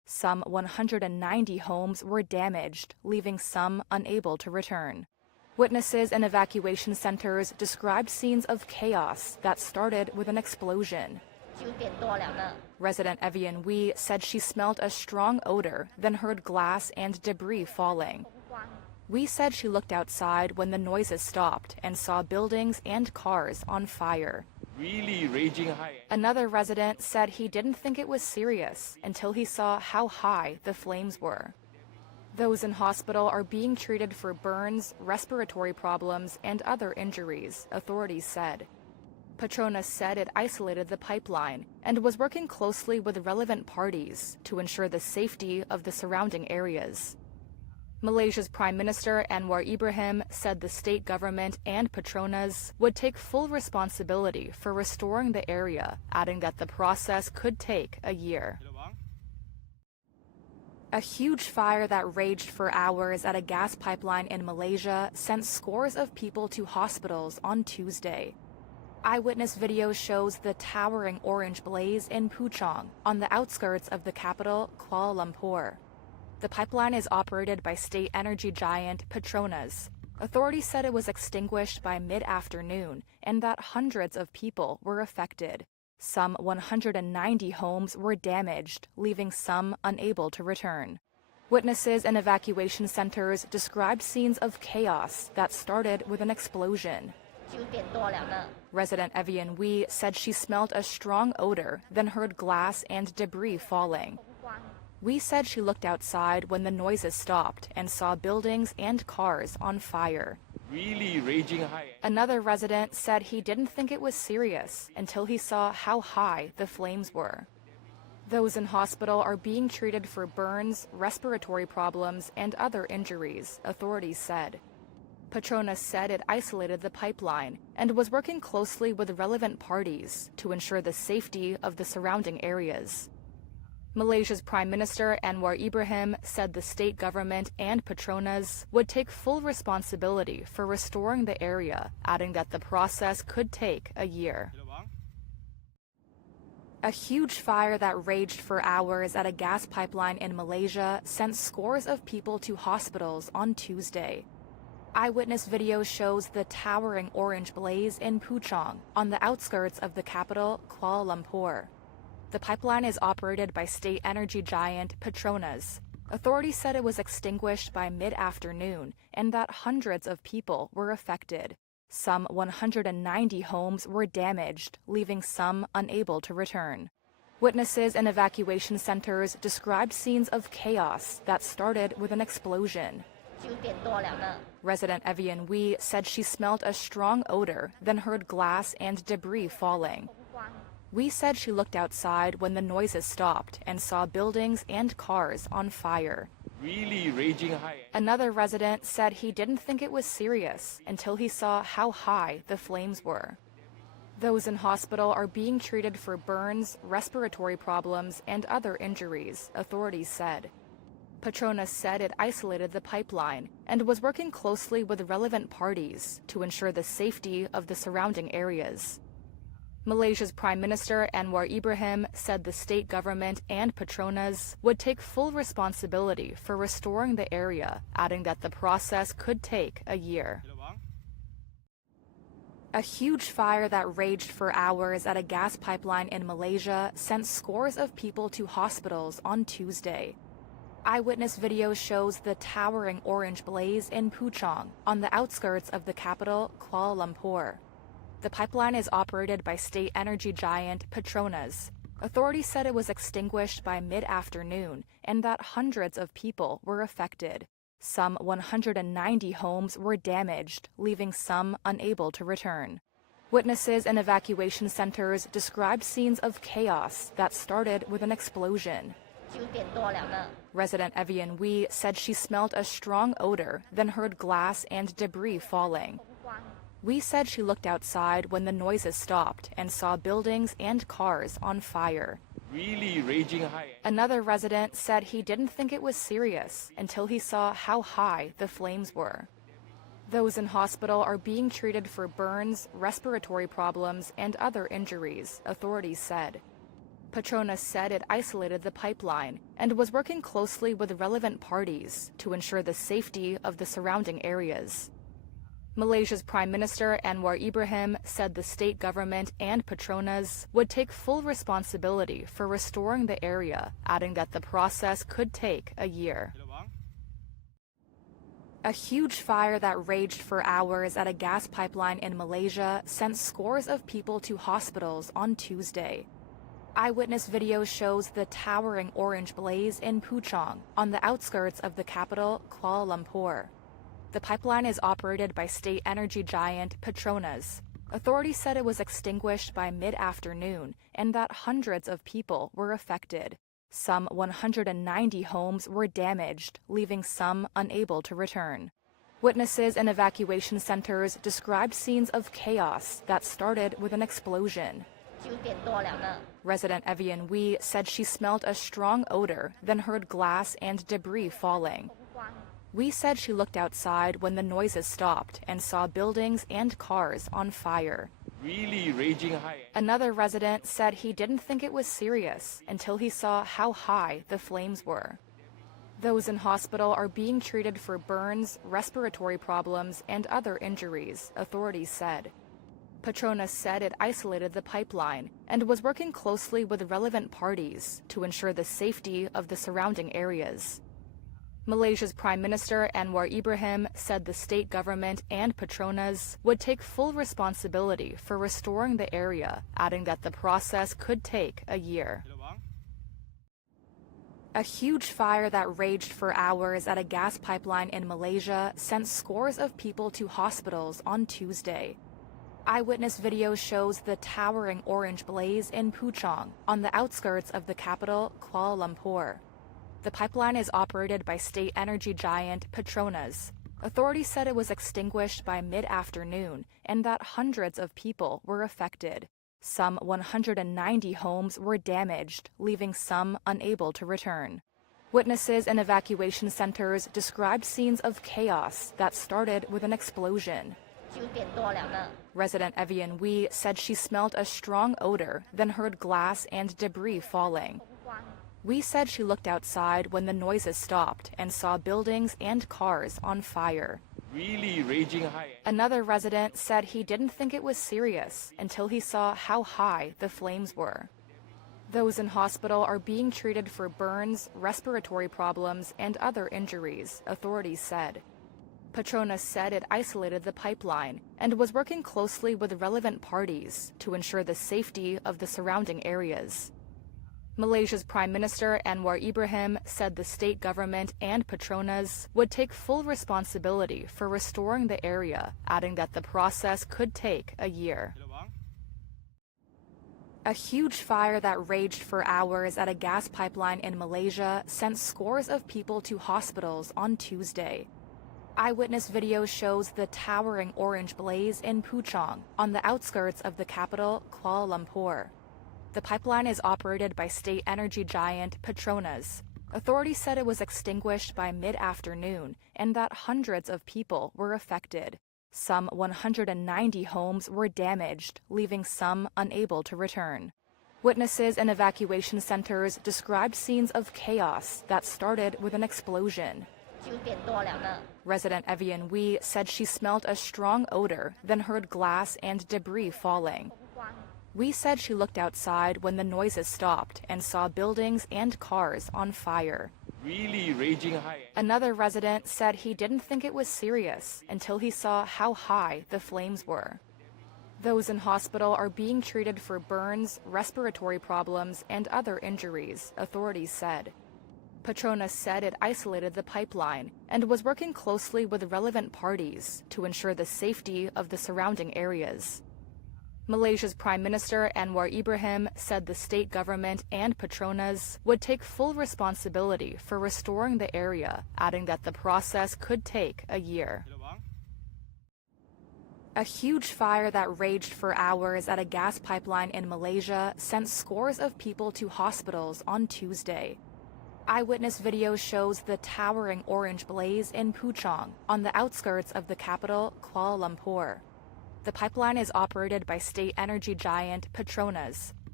Some 190 homes were damaged, leaving some unable to return. Witnesses in evacuation centers described scenes of chaos that started with an explosion. 9点多了呢。 Resident Evian Wee said she smelled a strong odor, then heard glass and debris falling. 红光 Wee said she looked outside when the noises stopped and saw buildings and cars on fire. Really raging high. Another resident said he didn't think it was serious until he saw how high the flames were. Those in hospital are being treated for burns, respiratory problems, and other injuries, authorities said. Petronas said it isolated the pipeline and was working closely with relevant parties to ensure the safety of the surrounding areas. Malaysia's Prime Minister Anwar Ibrahim said the state government and Petronas would take full responsibility for restoring the area, adding that the process could take a year. A huge fire that raged for hours at a gas pipeline in Malaysia sent scores of people to hospitals on Tuesday. Eyewitness video shows the towering orange blaze in Puchong, on the outskirts of the capital, Kuala Lumpur. The pipeline is operated by state energy giant Petronas. Authorities said it was extinguished by mid-afternoon and that hundreds of people were affected. Some 190 homes were damaged, leaving some unable to return. Witnesses in evacuation centers described scenes of chaos that started with an explosion. 9点多了呢。 Resident Evian Wee said she smelled a strong odor, then heard glass and debris falling. 红光 Wee said she looked outside when the noises stopped and saw buildings and cars on fire. Really raging high. Another resident said he didn't think it was serious until he saw how high the flames were. Those in hospital are being treated for burns, respiratory problems, and other injuries, authorities said. Petronas said it isolated the pipeline and was working closely with relevant parties to ensure the safety of the surrounding areas. Malaysia's Prime Minister Anwar Ibrahim said the state government and Petronas would take full responsibility for restoring the area, adding that the process could take a year. A huge fire that raged for hours at a gas pipeline in Malaysia sent scores of people to hospitals on Tuesday. Eyewitness video shows the towering orange blaze in Puchong, on the outskirts of the capital, Kuala Lumpur. The pipeline is operated by state energy giant Petronas. Authorities said it was extinguished by mid-afternoon and that hundreds of people were affected. Some 190 homes were damaged, leaving some unable to return. Witnesses in evacuation centers described scenes of chaos that started with an explosion. 9点多了呢。 Resident Evian Wee said she smelled a strong odor, then heard glass and debris falling. 红光 Wee said she looked outside when the noises stopped and saw buildings and cars on fire. Really raging high. Another resident said he didn't think it was serious until he saw how high the flames were. Those in hospital are being treated for burns, respiratory problems, and other injuries, authorities said. Petronas said it isolated the pipeline and was working closely with relevant parties to ensure the safety of the surrounding areas. Malaysia's Prime Minister Anwar Ibrahim said the state government and Petronas would take full responsibility for restoring the area, adding that the process could take a year. A huge fire that raged for hours at a gas pipeline in Malaysia sent scores of people to hospitals on Tuesday. Eyewitness video shows the towering orange blaze in Puchong, on the outskirts of the capital, Kuala Lumpur. The pipeline is operated by state energy giant Petronas. Authorities said it was extinguished by mid-afternoon and that hundreds of people were affected. Some 190 homes were damaged, leaving some unable to return. Witnesses in evacuation centers described scenes of chaos that started with an explosion. 9点多了呢。 Resident Evian Wee said she smelled a strong odor, then heard glass and debris falling. 红光 Wee said she looked outside when the noises stopped and saw buildings and cars on fire. Really raging high. Another resident said he didn't think it was serious until he saw how high the flames were. Those in hospital are being treated for burns, respiratory problems, and other injuries, authorities said. Petronas said it isolated the pipeline and was working closely with relevant parties to ensure the safety of the surrounding areas. Malaysia's Prime Minister Anwar Ibrahim said the state government and Petronas would take full responsibility for restoring the area, adding that the process could take a year. A huge fire that raged for hours at a gas pipeline in Malaysia sent scores of people to hospitals on Tuesday. Eyewitness video shows the towering orange blaze in Puchong, on the outskirts of the capital, Kuala Lumpur. The pipeline is operated by state energy giant Petronas. Authorities said it was extinguished by mid-afternoon and that hundreds of people were affected. Some 190 homes were damaged, leaving some unable to return. Witnesses in evacuation centers described scenes of chaos that started with an explosion. 9点多2个 Resident Evian Wee said she smelled a strong odor, then heard glass and debris falling. Wee said she looked outside when the noises stopped and saw buildings and cars on fire. Really raging high. Another resident said he didn't think it was serious until he saw how high the flames were. Those in hospital are being treated for burns, respiratory problems, and other injuries, authorities said. Petronas said it isolated the pipeline and was working closely with relevant parties to ensure the safety of the surrounding areas. Malaysia's Prime Minister Anwar Ibrahim said the state government and Petronas would take full responsibility for restoring the area, adding that the process could take a year. A huge fire that raged for hours at a gas pipeline in Malaysia sent scores of people to hospitals on Tuesday. Eyewitness video shows the towering orange blaze in Puchong, on the outskirts of the capital, Kuala Lumpur. The pipeline is operated by state energy giant Petronas. Authorities said it was extinguished by mid-afternoon and that hundreds of people were affected. Some 190 homes were damaged, leaving some unable to return. Witnesses in evacuation centers described scenes of chaos that started with an explosion. 9点多2个 Resident Evian Wee said she smelled a strong odor, then heard glass and debris falling. Wee said she looked outside when the noises stopped and saw buildings and cars on fire. Really raging high. Another resident said he didn't think it was serious until he saw how high the flames were. Those in hospital are being treated for burns, respiratory problems, and other injuries, authorities said. Petronas said it isolated the pipeline and was working closely with relevant parties to ensure the safety of the surrounding areas. Malaysia's Prime Minister Anwar Ibrahim said the state government and Petronas would take full responsibility for restoring the area, adding that the process could take a year. A huge fire that raged for hours at a gas pipeline in Malaysia sent scores of people to hospitals on Tuesday. Eyewitness video shows the towering orange blaze in Puchong, on the outskirts of the capital, Kuala Lumpur. The pipeline is operated by state energy giant Petronas. Authorities said it was extinguished by mid-afternoon and that hundreds of people were affected. Some 190 homes were damaged, leaving some unable to return. Witnesses in evacuation centers described scenes of chaos that started with an explosion. 9点多2个 Resident Evian Wee said she smelled a strong odor, then heard glass and debris falling. Wee said she looked outside when the noises stopped and saw buildings and cars on fire. Really raging high. Another resident said he didn't think it was serious until he saw how high the flames were. Those in hospital are being treated for burns, respiratory problems, and other injuries, authorities said. Petronas said it isolated the pipeline and was working closely with relevant parties to ensure the safety of the surrounding areas. Malaysia's Prime Minister Anwar Ibrahim said the state government and Petronas would take full responsibility for restoring the area, adding that the process could take a year. A huge fire that raged for hours at a gas pipeline in Malaysia sent scores of people to hospitals on Tuesday. Eyewitness video shows the towering orange blaze in Puchong, on the outskirts of the capital, Kuala Lumpur. The pipeline is operated by state energy giant Petronas.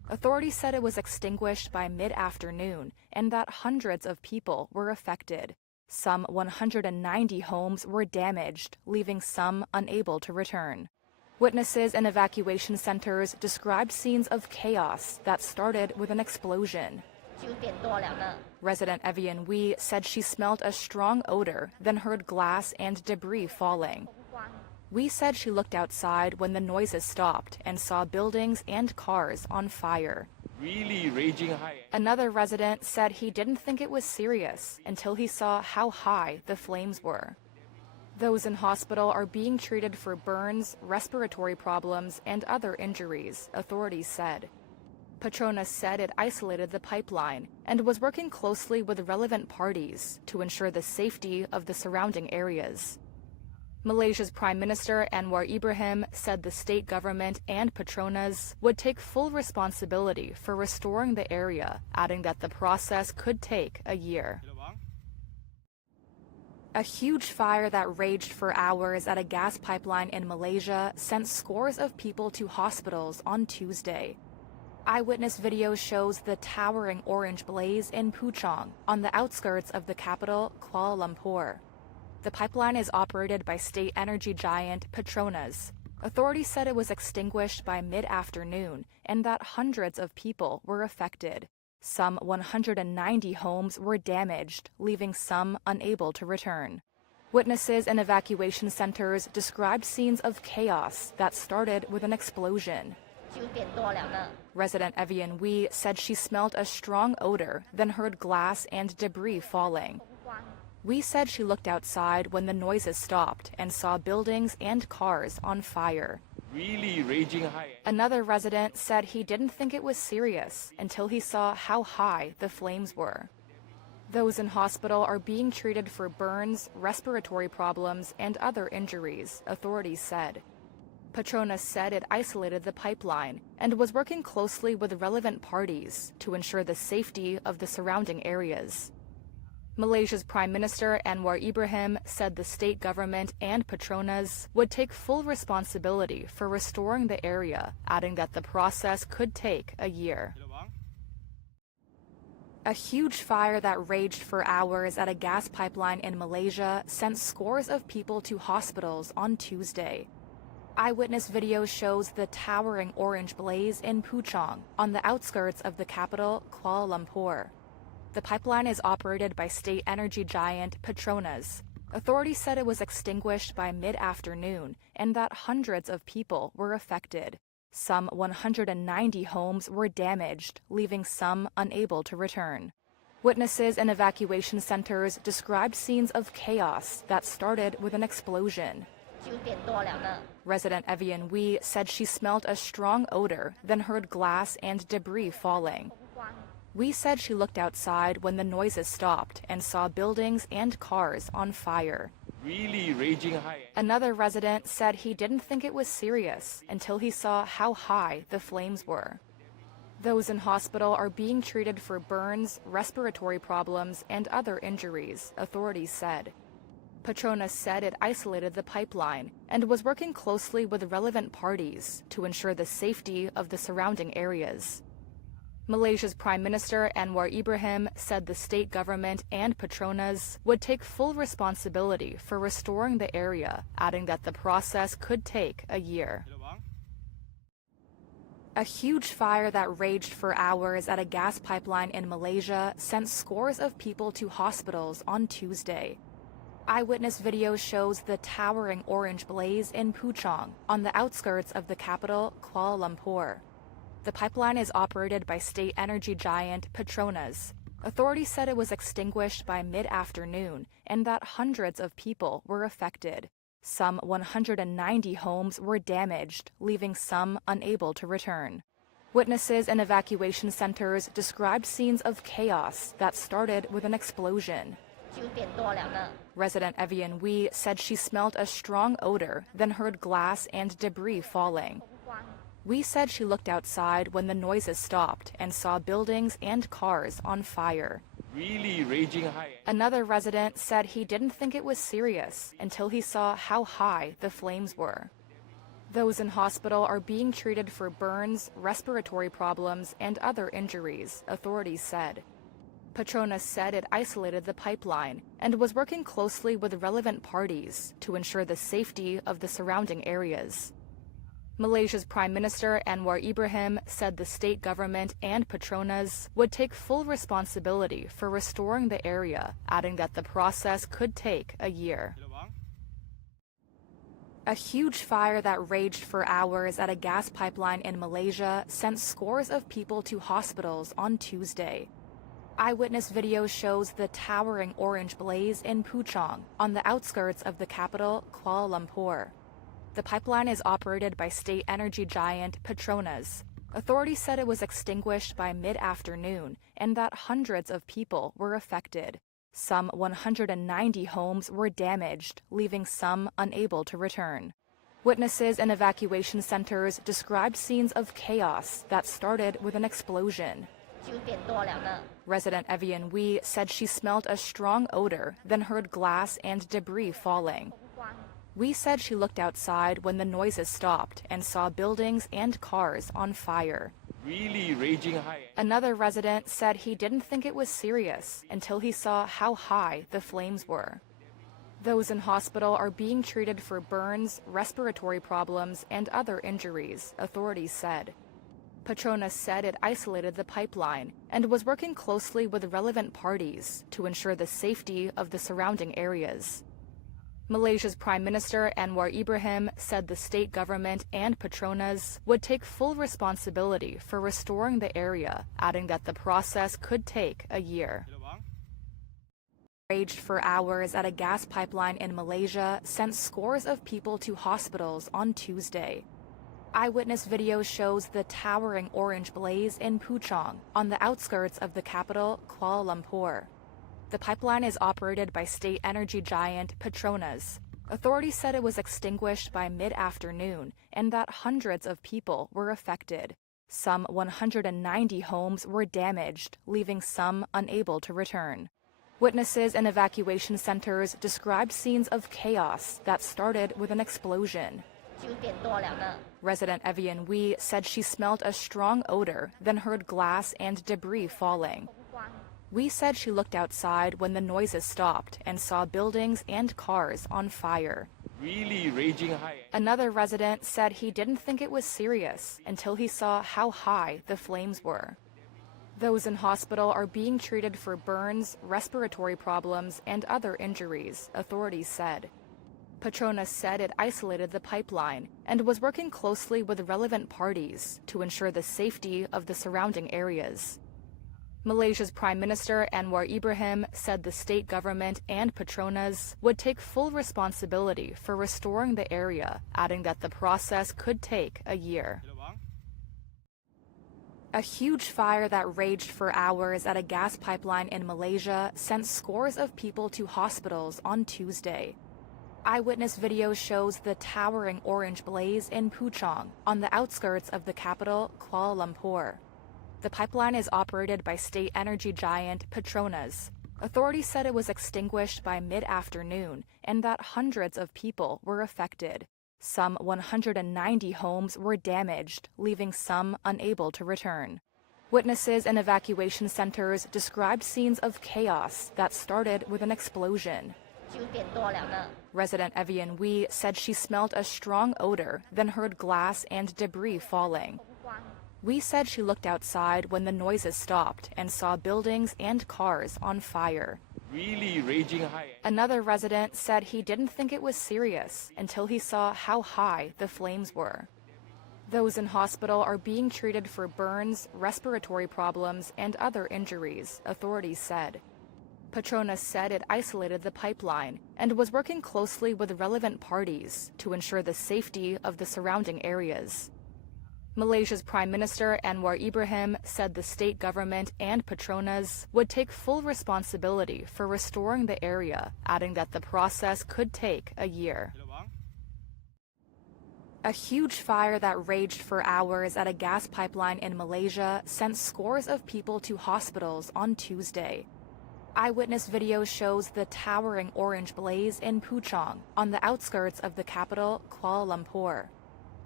Authorities said it was extinguished by mid-afternoon and that hundreds of people were affected. Some 190 homes were damaged, leaving some unable to return. Witnesses in evacuation centers described scenes of chaos that started with an explosion. 9点多了呢。 Resident Evian Wee said she smelled a strong odor, then heard glass and debris falling. Wee said she looked outside when the noises stopped and saw buildings and cars on fire. Really raging high. Another resident said he didn't think it was serious until he saw how high the flames were. Those in hospital are being treated for burns, respiratory problems, and other injuries, authorities said. Petronas said it isolated the pipeline and was working closely with relevant parties to ensure the safety of the surrounding areas. Malaysia's Prime Minister Anwar Ibrahim said the state government and Petronas would take full responsibility for restoring the area, adding that the process could take a year. A huge fire that raged for hours at a gas pipeline in Malaysia sent scores of people to hospitals on Tuesday. Eyewitness video shows the towering orange blaze in Puchong, on the outskirts of the capital, Kuala Lumpur. The pipeline is operated by state energy giant Petronas. Authorities said it was extinguished by mid-afternoon and that hundreds of people were affected. Some 190 homes were damaged, leaving some unable to return. Witnesses in evacuation centers described scenes of chaos that started with an explosion. 9点多了呢。 Resident Evian Wee said she smelled a strong odor, then heard glass and debris falling. Wee said she looked outside when the noises stopped and saw buildings and cars on fire. Really raging high. Another resident said he didn't think it was serious until he saw how high the flames were. Those in hospital are being treated for burns, respiratory problems, and other injuries, authorities said. Petronas said it isolated the pipeline and was working closely with relevant parties to ensure the safety of the surrounding areas. Malaysia's Prime Minister Anwar Ibrahim said the state government and Petronas would take full responsibility for restoring the area, adding that the process could take a year. A huge fire that raged for hours at a gas pipeline in Malaysia sent scores of people to hospitals on Tuesday. Eyewitness video shows the towering orange blaze in Puchong, on the outskirts of the capital, Kuala Lumpur. The pipeline is operated by state energy giant Petronas. Authorities said it was extinguished by mid-afternoon and that hundreds of people were affected. Some 190 homes were damaged, leaving some unable to return. Witnesses in evacuation centers described scenes of chaos that started with an explosion. 9点多了呢。 Resident Evian Wee said she smelled a strong odor, then heard glass and debris falling. Wee said she looked outside when the noises stopped and saw buildings and cars on fire. Really raging high. Another resident said he didn't think it was serious until he saw how high the flames were. Those in hospital are being treated for burns, respiratory problems, and other injuries, authorities said. Petronas said it isolated the pipeline and was working closely with relevant parties to ensure the safety of the surrounding areas. Malaysia's Prime Minister Anwar Ibrahim said the state government and Petronas would take full responsibility for restoring the area, adding that the process could take a year. A huge fire that raged for hours at a gas pipeline in Malaysia sent scores of people to hospitals on Tuesday. Eyewitness video shows the towering orange blaze in Puchong, on the outskirts of the capital, Kuala Lumpur. The pipeline is operated by state energy giant Petronas. Authorities said it was extinguished by mid-afternoon and that hundreds of people were affected. Some 190 homes were damaged, leaving some unable to return. Witnesses in evacuation centers described scenes of chaos that started with an explosion. 9点多了呢。 Resident Evian Wee said she smelled a strong odor, then heard glass and debris falling. Wee said she looked outside when the noises stopped and saw buildings and cars on fire. Really raging high. Another resident said he didn't think it was serious until he saw how high the flames were. Those in hospital are being treated for burns, respiratory problems, and other injuries, authorities said. Petronas said it isolated the pipeline and was working closely with relevant parties to ensure the safety of the surrounding areas. Malaysia's Prime Minister Anwar Ibrahim said the state government and Petronas would take full responsibility for restoring the area, adding that the process could take a year. A huge fire that raged for hours at a gas pipeline in Malaysia sent scores of people to hospitals on Tuesday. Eyewitness video shows the towering orange blaze in Puchong, on the outskirts of the capital, Kuala Lumpur. The pipeline is operated by state energy giant Petronas. Authorities said it was extinguished by mid-afternoon and that hundreds of people were affected. Some 190 homes were damaged, leaving some unable to return. Witnesses in evacuation centers described scenes of chaos that started with an explosion. 9点多了呢。 Resident Evian Wee said she smelled a strong odor, then heard glass and debris falling. Wee said she looked outside when the noises stopped and saw buildings and cars on fire. Really raging high. Another resident said he didn't think it was serious until he saw how high the flames were. Those in hospital are being treated for burns, respiratory problems, and other injuries, authorities said. Petronas said it isolated the pipeline and was working closely with relevant parties to ensure the safety of the surrounding areas. Malaysia's Prime Minister Anwar Ibrahim said the state government and Petronas would take full responsibility for restoring the area, adding that the process could take a year. Raged for hours at a gas pipeline in Malaysia sent scores of people to hospitals on Tuesday. Eyewitness video shows the towering orange blaze in Puchong, on the outskirts of the capital, Kuala Lumpur. The pipeline is operated by state energy giant Petronas. Authorities said it was extinguished by mid-afternoon and that hundreds of people were affected. Some 190 homes were damaged, leaving some unable to return. Witnesses in evacuation centers described scenes of chaos that started with an explosion. 9点多了呢。 Resident Evian Wee said she smelled a strong odor, then heard glass and debris falling. Wee said she looked outside when the noises stopped and saw buildings and cars on fire. Really raging high. Another resident said he didn't think it was serious until he saw how high the flames were. Those in hospital are being treated for burns, respiratory problems, and other injuries, authorities said. Petronas said it isolated the pipeline and was working closely with relevant parties to ensure the safety of the surrounding areas. Malaysia's Prime Minister Anwar Ibrahim said the state government and Petronas would take full responsibility for restoring the area, adding that the process could take a year. A huge fire that raged for hours at a gas pipeline in Malaysia sent scores of people to hospitals on Tuesday. Eyewitness video shows the towering orange blaze in Puchong, on the outskirts of the capital, Kuala Lumpur. The pipeline is operated by state energy giant Petronas. Authorities said it was extinguished by mid-afternoon and that hundreds of people were affected. Some 190 homes were damaged, leaving some unable to return. Witnesses in evacuation centers described scenes of chaos that started with an explosion. 9点多了呢。 Resident Evian Wee said she smelled a strong odor, then heard glass and debris falling. Wee said she looked outside when the noises stopped and saw buildings and cars on fire. Really raging high. Another resident said he didn't think it was serious until he saw how high the flames were. Those in hospital are being treated for burns, respiratory problems, and other injuries, authorities said. Petronas said it isolated the pipeline and was working closely with relevant parties to ensure the safety of the surrounding areas. Malaysia's Prime Minister Anwar Ibrahim said the state government and Petronas would take full responsibility for restoring the area, adding that the process could take a year. A huge fire that raged for hours at a gas pipeline in Malaysia sent scores of people to hospitals on Tuesday. Eyewitness video shows the towering orange blaze in Puchong, on the outskirts of the capital, Kuala Lumpur.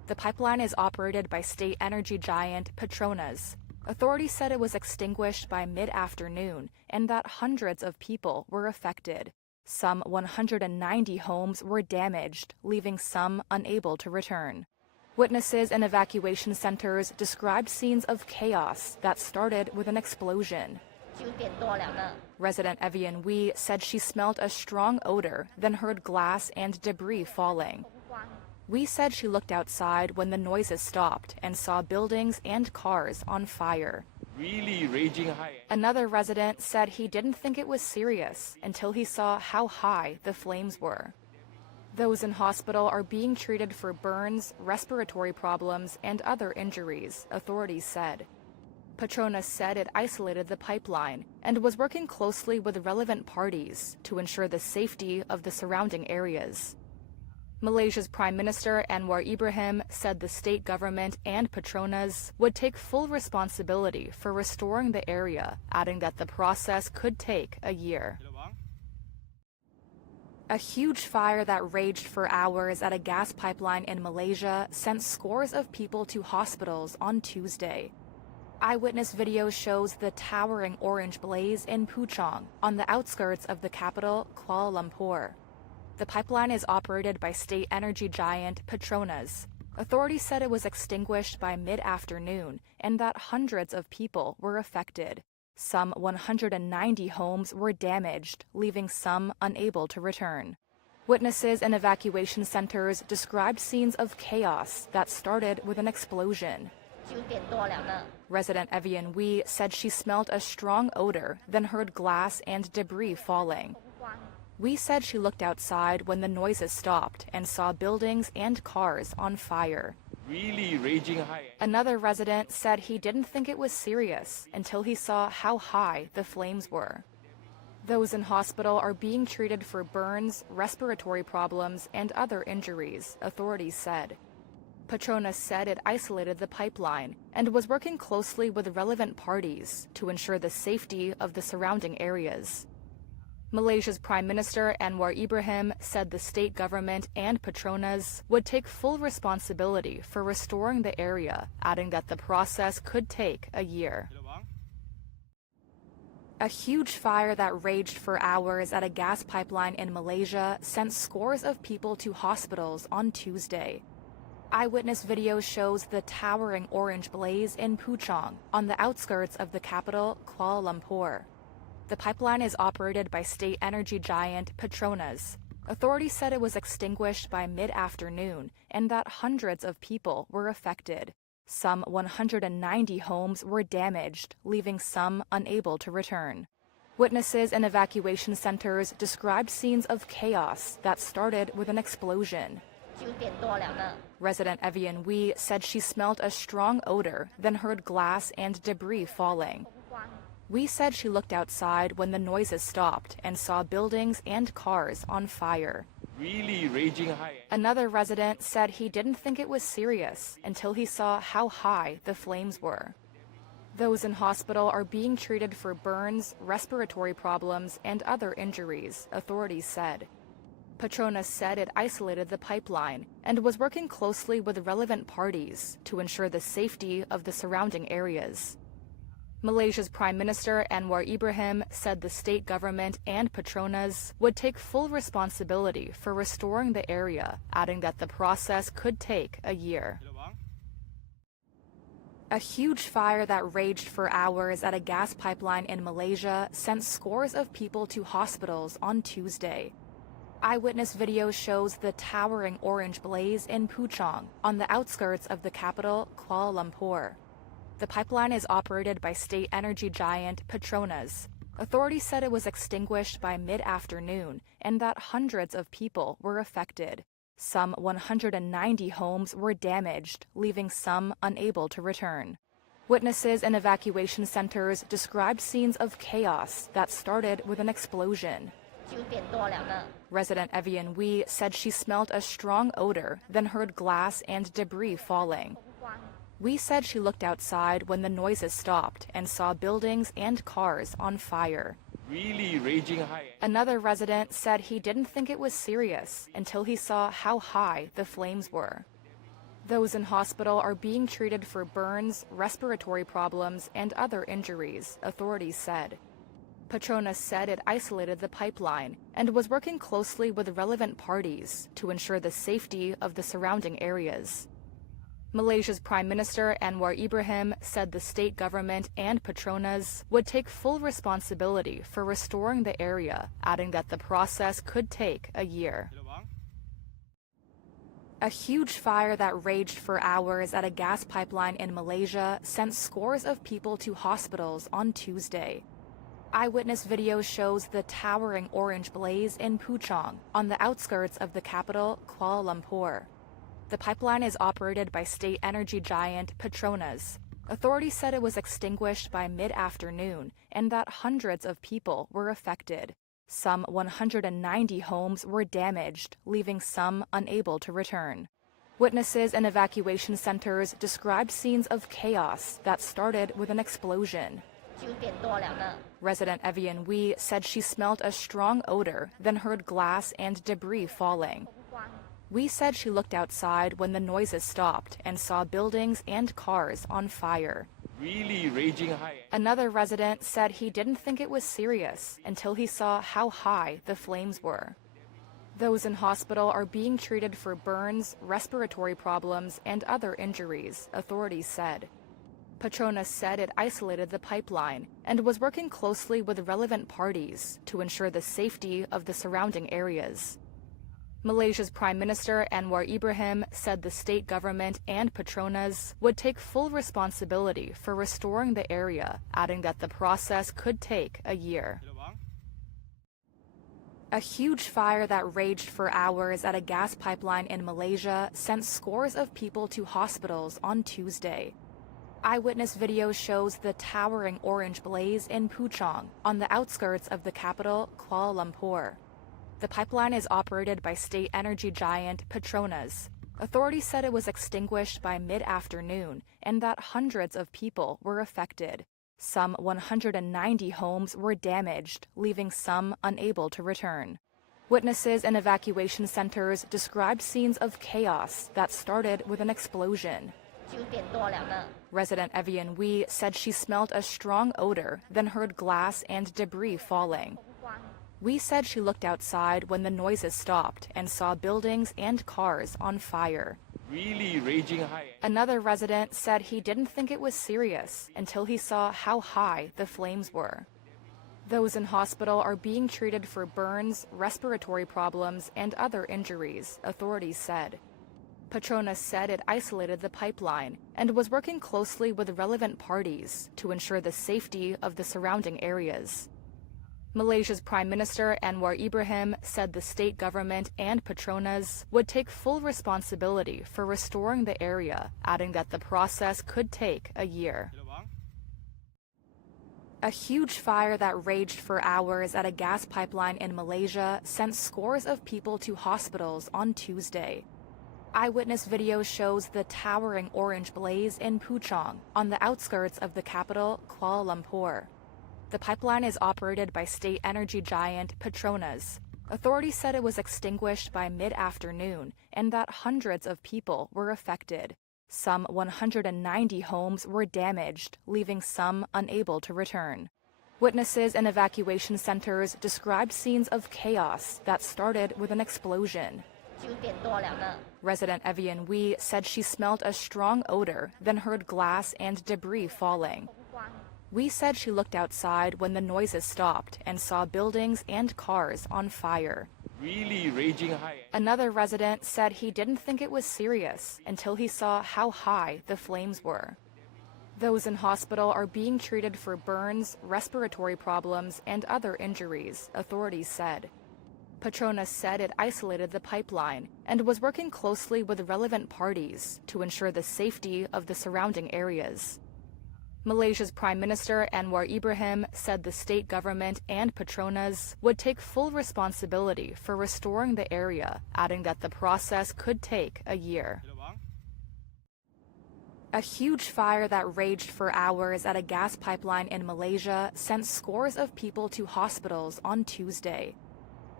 The pipeline is operated by state energy giant Petronas. Authorities said it was extinguished by mid-afternoon and that hundreds of people were affected. Some 190 homes were damaged, leaving some unable to return. Witnesses in evacuation centers described scenes of chaos that started with an explosion. 9点多了呢。 Resident Evian Wee said she smelled a strong odor, then heard glass and debris falling. Wee said she looked outside when the noises stopped and saw buildings and cars on fire. Really raging high. Another resident said he didn't think it was serious until he saw how high the flames were. Those in hospital are being treated for burns, respiratory problems, and other injuries, authorities said. Petronas said it isolated the pipeline and was working closely with relevant parties to ensure the safety of the surrounding areas. Malaysia's Prime Minister Anwar Ibrahim said the state government and Petronas would take full responsibility for restoring the area, adding that the process could take a year. A huge fire that raged for hours at a gas pipeline in Malaysia sent scores of people to hospitals on Tuesday. Eyewitness video shows the towering orange blaze in Puchong, on the outskirts of the capital, Kuala Lumpur. The pipeline is operated by state energy giant Petronas. Authorities said it was extinguished by mid-afternoon and that hundreds of people were affected. Some 190 homes were damaged, leaving some unable to return. Witnesses in evacuation centers described scenes of chaos that started with an explosion. 9点多了呢。 Resident Evian Wee said she smelled a strong odor, then heard glass and debris falling. Wee said she looked outside when the noises stopped and saw buildings and cars on fire. Really raging high. Another resident said he didn't think it was serious until he saw how high the flames were. Those in hospital are being treated for burns, respiratory problems, and other injuries, authorities said. Petronas said it isolated the pipeline and was working closely with relevant parties to ensure the safety of the surrounding areas. Malaysia's Prime Minister Anwar Ibrahim said the state government and Petronas would take full responsibility for restoring the area, adding that the process could take a year. A huge fire that raged for hours at a gas pipeline in Malaysia sent scores of people to hospitals on Tuesday. Eyewitness video shows the towering orange blaze in Puchong, on the outskirts of the capital, Kuala Lumpur. The pipeline is operated by state energy giant Petronas. Authorities said it was extinguished by mid-afternoon and that hundreds of people were affected. Some 190 homes were damaged, leaving some unable to return. Witnesses in evacuation centers described scenes of chaos that started with an explosion. 9点多了呢。 Resident Evian Wee said she smelled a strong odor, then heard glass and debris falling. Wee said she looked outside when the noises stopped and saw buildings and cars on fire. Really raging high. Another resident said he didn't think it was serious until he saw how high the flames were. Those in hospital are being treated for burns, respiratory problems, and other injuries, authorities said. Petronas said it isolated the pipeline and was working closely with relevant parties to ensure the safety of the surrounding areas. Malaysia's Prime Minister Anwar Ibrahim said the state government and Petronas would take full responsibility for restoring the area, adding that the process could take a year. A huge fire that raged for hours at a gas pipeline in Malaysia sent scores of people to hospitals on Tuesday. Eyewitness video shows the towering orange blaze in Puchong, on the outskirts of the capital, Kuala Lumpur. The pipeline is operated by state energy giant Petronas. Authorities said it was extinguished by mid-afternoon and that hundreds of people were affected. Some 190 homes were damaged, leaving some unable to return. Witnesses in evacuation centers described scenes of chaos that started with an explosion. 9点多了呢。 Resident Evian Wee said she smelled a strong odor, then heard glass and debris falling. Wee said she looked outside when the noises stopped and saw buildings and cars on fire. Really raging high. Another resident said he didn't think it was serious until he saw how high the flames were. Those in hospital are being treated for burns, respiratory problems, and other injuries, authorities said. Petronas said it isolated the pipeline and was working closely with relevant parties to ensure the safety of the surrounding areas. Malaysia's Prime Minister Anwar Ibrahim said the state government and Petronas would take full responsibility for restoring the area, adding that the process could take a year. A huge fire that raged for hours at a gas pipeline in Malaysia sent scores of people to hospitals on Tuesday. Eyewitness video shows the towering orange blaze in Puchong, on the outskirts of the capital, Kuala Lumpur. The pipeline is operated by state energy giant Petronas. Authorities said it was extinguished by mid-afternoon and that hundreds of people were affected. Some 190 homes were damaged, leaving some unable to return. Witnesses in evacuation centers described scenes of chaos that started with an explosion. 9点多了呢。 Resident Evian Wee said she smelled a strong odor, then heard glass and debris falling. Wee said she looked outside when the noises stopped and saw buildings and cars on fire. Really raging high. Another resident said he didn't think it was serious until he saw how high the flames were. Those in hospital are being treated for burns, respiratory problems, and other injuries, authorities said. Petronas said it isolated the pipeline and was working closely with relevant parties to ensure the safety of the surrounding areas. Malaysia's Prime Minister Anwar Ibrahim said the state government and Petronas would take full responsibility for restoring the area, adding that the process could take a year. A huge fire that raged for hours at a gas pipeline in Malaysia sent scores of people to hospitals on Tuesday. Eyewitness video shows the towering orange blaze in Puchong, on the outskirts of the capital, Kuala Lumpur. The pipeline is operated by state energy giant Petronas. Authorities said it was extinguished by mid-afternoon and that hundreds of people were affected. Some 190 homes were damaged, leaving some unable to return. Witnesses in evacuation centers described scenes of chaos that started with an explosion. 9点多了呢。 Resident Evian Wee said she smelled a strong odor, then heard glass and debris falling. Wee said she looked outside when the noises stopped and saw buildings and cars on fire. Really raging high. Another resident said he didn't think it was serious until he saw how high the flames were. Those in hospital are being treated for burns, respiratory problems, and other injuries, authorities said. Petronas said it isolated the pipeline and was working closely with relevant parties to ensure the safety of the surrounding areas. Malaysia's Prime Minister Anwar Ibrahim said the state government and Petronas would take full responsibility for restoring the area, adding that the process could take a year. A huge fire that raged for hours at a gas pipeline in Malaysia sent scores of people to hospitals on Tuesday. Eyewitness video shows the towering orange blaze in Puchong, on the outskirts of the capital, Kuala Lumpur. The pipeline is operated by state energy giant Petronas. Authorities said it was extinguished by mid-afternoon and that hundreds of people were affected. Some 190 homes were damaged, leaving some unable to return. Witnesses in evacuation centers described scenes of chaos that started with an explosion. 9点多了呢。 Resident Evian Wee said she smelled a strong odor, then heard glass and debris falling. Wee said she looked outside when the noises stopped and saw buildings and cars on fire. Really raging high. Another resident said he didn't think it was serious until he saw how high the flames were. Those in hospital are being treated for burns, respiratory problems, and other injuries, authorities said. Petronas said it isolated the pipeline and was working closely with relevant parties to ensure the safety of the surrounding areas. Malaysia's Prime Minister Anwar Ibrahim said the state government and Petronas would take full responsibility for restoring the area, adding that the process could take a year. A huge fire that raged for hours at a gas pipeline in Malaysia sent scores of people to hospitals on Tuesday.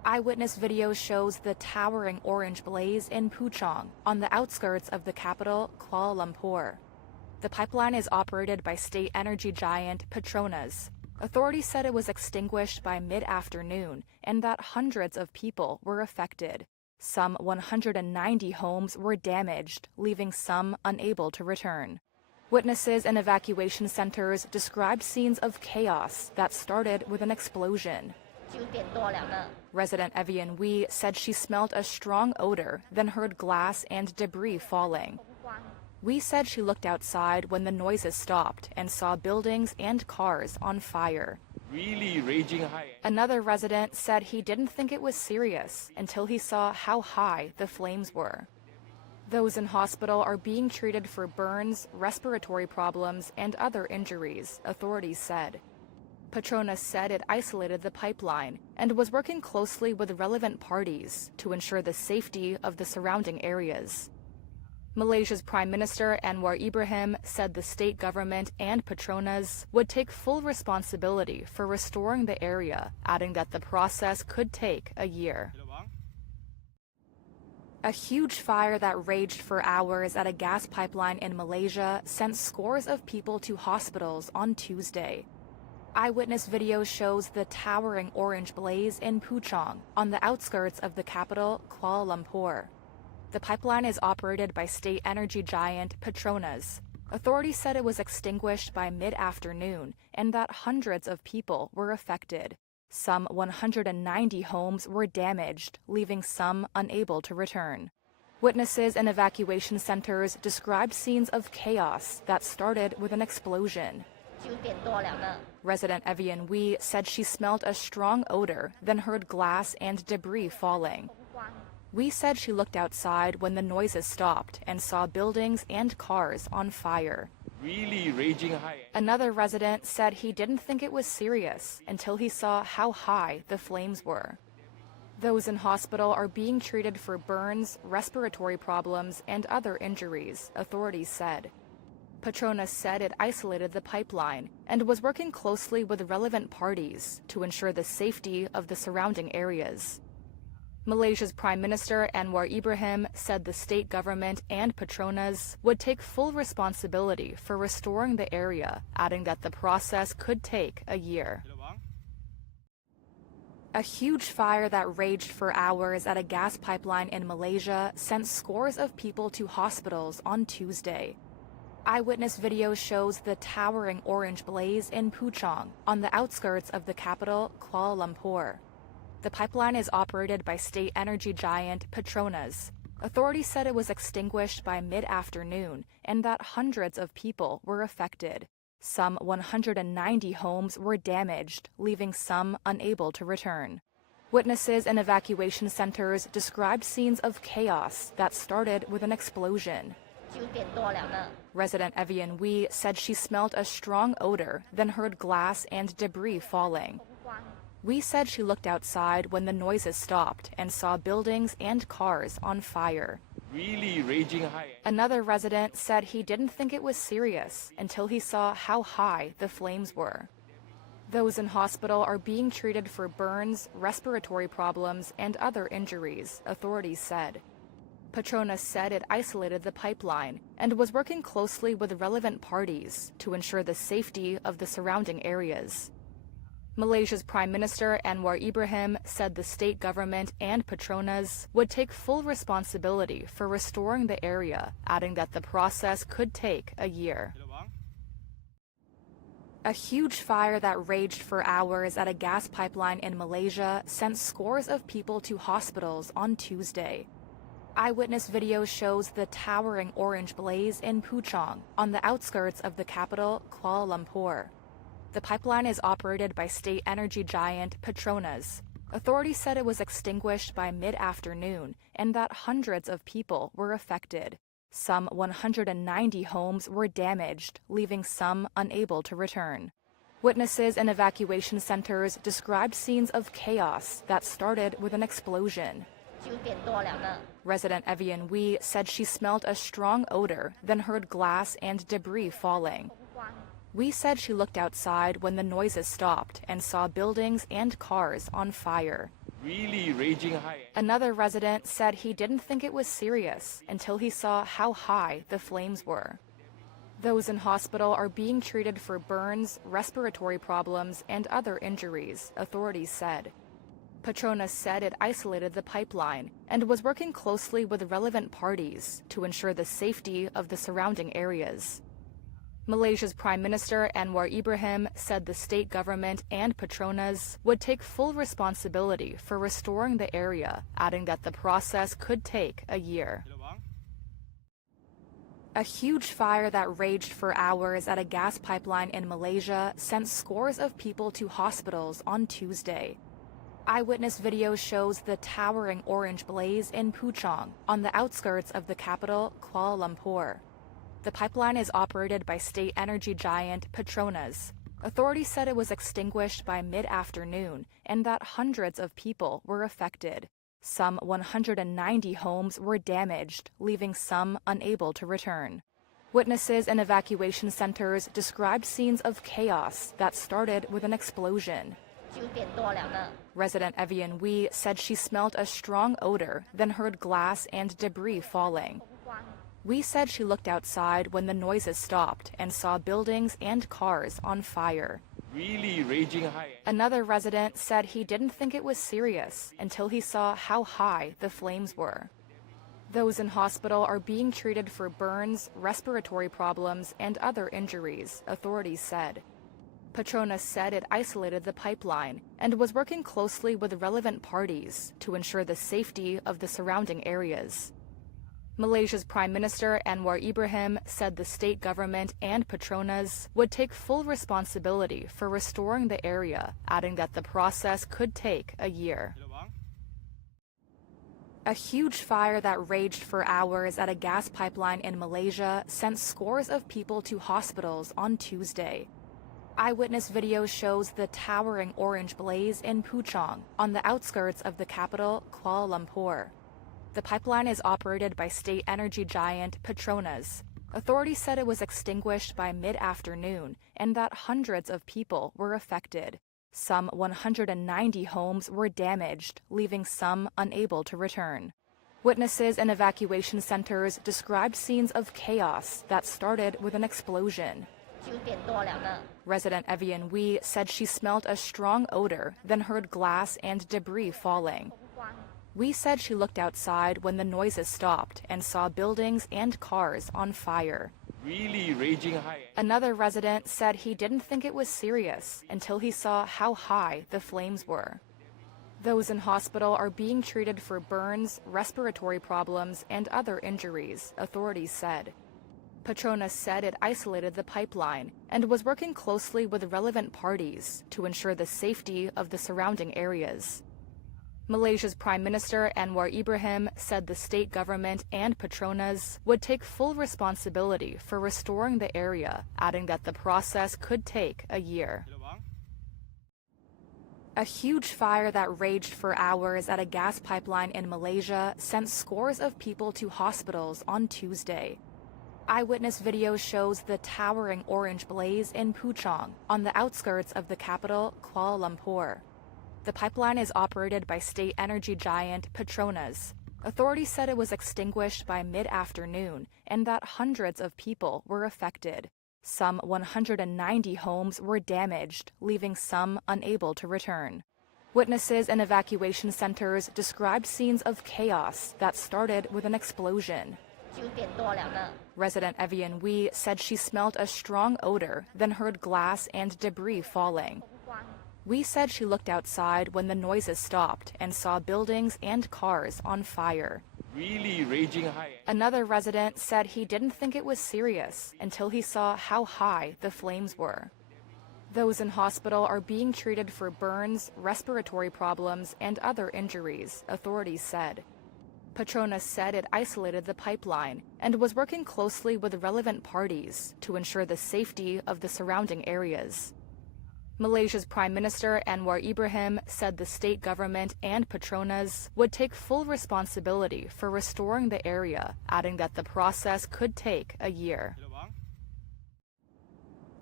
Eyewitness video shows the towering orange blaze in Puchong, on the outskirts of the capital, Kuala Lumpur. The pipeline is operated by state energy giant Petronas. Authorities said it was extinguished by mid-afternoon and that hundreds of people were affected. Some 190 homes were damaged, leaving some unable to return. Witnesses in evacuation centers described scenes of chaos that started with an explosion. 9点多了的。 Resident Evian Wee said she smelled a strong odor, then heard glass and debris falling. Wee said she looked outside when the noises stopped and saw buildings and cars on fire. Really raging high. Another resident said he didn't think it was serious until he saw how high the flames were. Those in hospital are being treated for burns, respiratory problems, and other injuries, authorities said. Petronas said it isolated the pipeline and was working closely with relevant parties to ensure the safety of the surrounding areas. Malaysia's Prime Minister Anwar Ibrahim said the state government and Petronas would take full responsibility for restoring the area, adding that the process could take a year. A huge fire that raged for hours at a gas pipeline in Malaysia sent scores of people to hospitals on Tuesday. Eyewitness video shows the towering orange blaze in Puchong, on the outskirts of the capital, Kuala Lumpur. The pipeline is operated by state energy giant Petronas. Authorities said it was extinguished by mid-afternoon and that hundreds of people were affected. Some 190 homes were damaged, leaving some unable to return. Witnesses in evacuation centers described scenes of chaos that started with an explosion. 9点多了的。 Resident Evian Wee said she smelled a strong odor, then heard glass and debris falling. Wee said she looked outside when the noises stopped and saw buildings and cars on fire. Really raging high. Another resident said he didn't think it was serious until he saw how high the flames were. Those in hospital are being treated for burns, respiratory problems, and other injuries, authorities said. Petronas said it isolated the pipeline and was working closely with relevant parties to ensure the safety of the surrounding areas. Malaysia's Prime Minister Anwar Ibrahim said the state government and Petronas would take full responsibility for restoring the area, adding that the process could take a year. A huge fire that raged for hours at a gas pipeline in Malaysia sent scores of people to hospitals on Tuesday. Eyewitness video shows the towering orange blaze in Puchong, on the outskirts of the capital, Kuala Lumpur. The pipeline is operated by state energy giant Petronas. Authorities said it was extinguished by mid-afternoon and that hundreds of people were affected. Some 190 homes were damaged, leaving some unable to return. Witnesses in evacuation centers described scenes of chaos that started with an explosion. 9点多了的。 Resident Evian Wee said she smelled a strong odor, then heard glass and debris falling. Wee said she looked outside when the noises stopped and saw buildings and cars on fire. Really raging high. Another resident said he didn't think it was serious until he saw how high the flames were. Those in hospital are being treated for burns, respiratory problems, and other injuries, authorities said. Petronas said it isolated the pipeline and was working closely with relevant parties to ensure the safety of the surrounding areas. Malaysia's Prime Minister Anwar Ibrahim said the state government and Petronas would take full responsibility for restoring the area, adding that the process could take a year. A huge fire that raged for hours at a gas pipeline in Malaysia sent scores of people to hospitals on Tuesday. Eyewitness video shows the towering orange blaze in Puchong, on the outskirts of the capital, Kuala Lumpur. The pipeline is operated by state energy giant Petronas. Authorities said it was extinguished by mid-afternoon and that hundreds of people were affected. Some 190 homes were damaged, leaving some unable to return. Witnesses in evacuation centers described scenes of chaos that started with an explosion. 9点多了的。 Resident Evian Wee said she smelled a strong odor, then heard glass and debris falling. Wee said she looked outside when the noises stopped and saw buildings and cars on fire. really raging high. Another resident said he didn't think it was serious until he saw how high the flames were. Those in hospital are being treated for burns, respiratory problems, and other injuries, authorities said. Petronas said it isolated the pipeline and was working closely with relevant parties to ensure the safety of the surrounding areas. Malaysia's Prime Minister Anwar Ibrahim said the state government and Petronas would take full responsibility for restoring the area, adding that the process could take a year. A huge fire that raged for hours at a gas pipeline in Malaysia sent scores of people to hospitals on Tuesday. Eyewitness video shows the towering orange blaze in Puchong, on the outskirts of the capital, Kuala Lumpur. The pipeline is operated by state energy giant Petronas. Authorities said it was extinguished by mid-afternoon and that hundreds of people were affected. Some 190 homes were damaged, leaving some unable to return. Witnesses in evacuation centers described scenes of chaos that started with an explosion. 9点多2个 Resident Evian Wee said she smelled a strong odor, then heard glass and debris falling. Wee said she looked outside when the noises stopped and saw buildings and cars on fire. Really raging high. Another resident said he didn't think it was serious until he saw how high the flames were. Those in hospital are being treated for burns, respiratory problems, and other injuries, authorities said. Petronas said it isolated the pipeline and was working closely with relevant parties to ensure the safety of the surrounding areas. Malaysia's Prime Minister Anwar Ibrahim said the state government and Petronas would take full responsibility for restoring the area, adding that the process could take a year. A huge fire that raged for hours at a gas pipeline in Malaysia sent scores of people to hospitals on Tuesday. Eyewitness video shows the towering orange blaze in Puchong, on the outskirts of the capital, Kuala Lumpur. The pipeline is operated by state energy giant Petronas. Authorities said it was extinguished by mid-afternoon and that hundreds of people were affected. Some 190 homes were damaged, leaving some unable to return. Witnesses in evacuation centers described scenes of chaos that started with an explosion. 9点多2个 Resident Evian Wee said she smelled a strong odor, then heard glass and debris falling. Wee said she looked outside when the noises stopped and saw buildings and cars on fire. Really raging high. Another resident said he didn't think it was serious until he saw how high the flames were. Those in hospital are being treated for burns, respiratory problems, and other injuries, authorities said. Petronas said it isolated the pipeline and was working closely with relevant parties to ensure the safety of the surrounding areas. Malaysia's Prime Minister Anwar Ibrahim said the state government and Petronas would take full responsibility for restoring the area, adding that the process could take a year. A huge fire that raged for hours at a gas pipeline in Malaysia sent scores of people to hospitals on Tuesday. Eyewitness video shows the towering orange blaze in Puchong, on the outskirts of the capital, Kuala Lumpur. The pipeline is operated by state energy giant Petronas. Authorities said it was extinguished by mid-afternoon and that hundreds of people were affected. Some 190 homes were damaged, leaving some unable to return. Witnesses in evacuation centers described scenes of chaos that started with an explosion. 9点多2个 Resident Evian Wee said she smelled a strong odor, then heard glass and debris falling. Wee said she looked outside when the noises stopped and saw buildings and cars on fire. Really raging high. Another resident said he didn't think it was serious until he saw how high the flames were. Those in hospital are being treated for burns, respiratory problems, and other injuries, authorities said. Petronas said it isolated the pipeline and was working closely with relevant parties to ensure the safety of the surrounding areas. Malaysia's Prime Minister Anwar Ibrahim said the state government and Petronas would take full responsibility for restoring the area, adding that the process could take a year.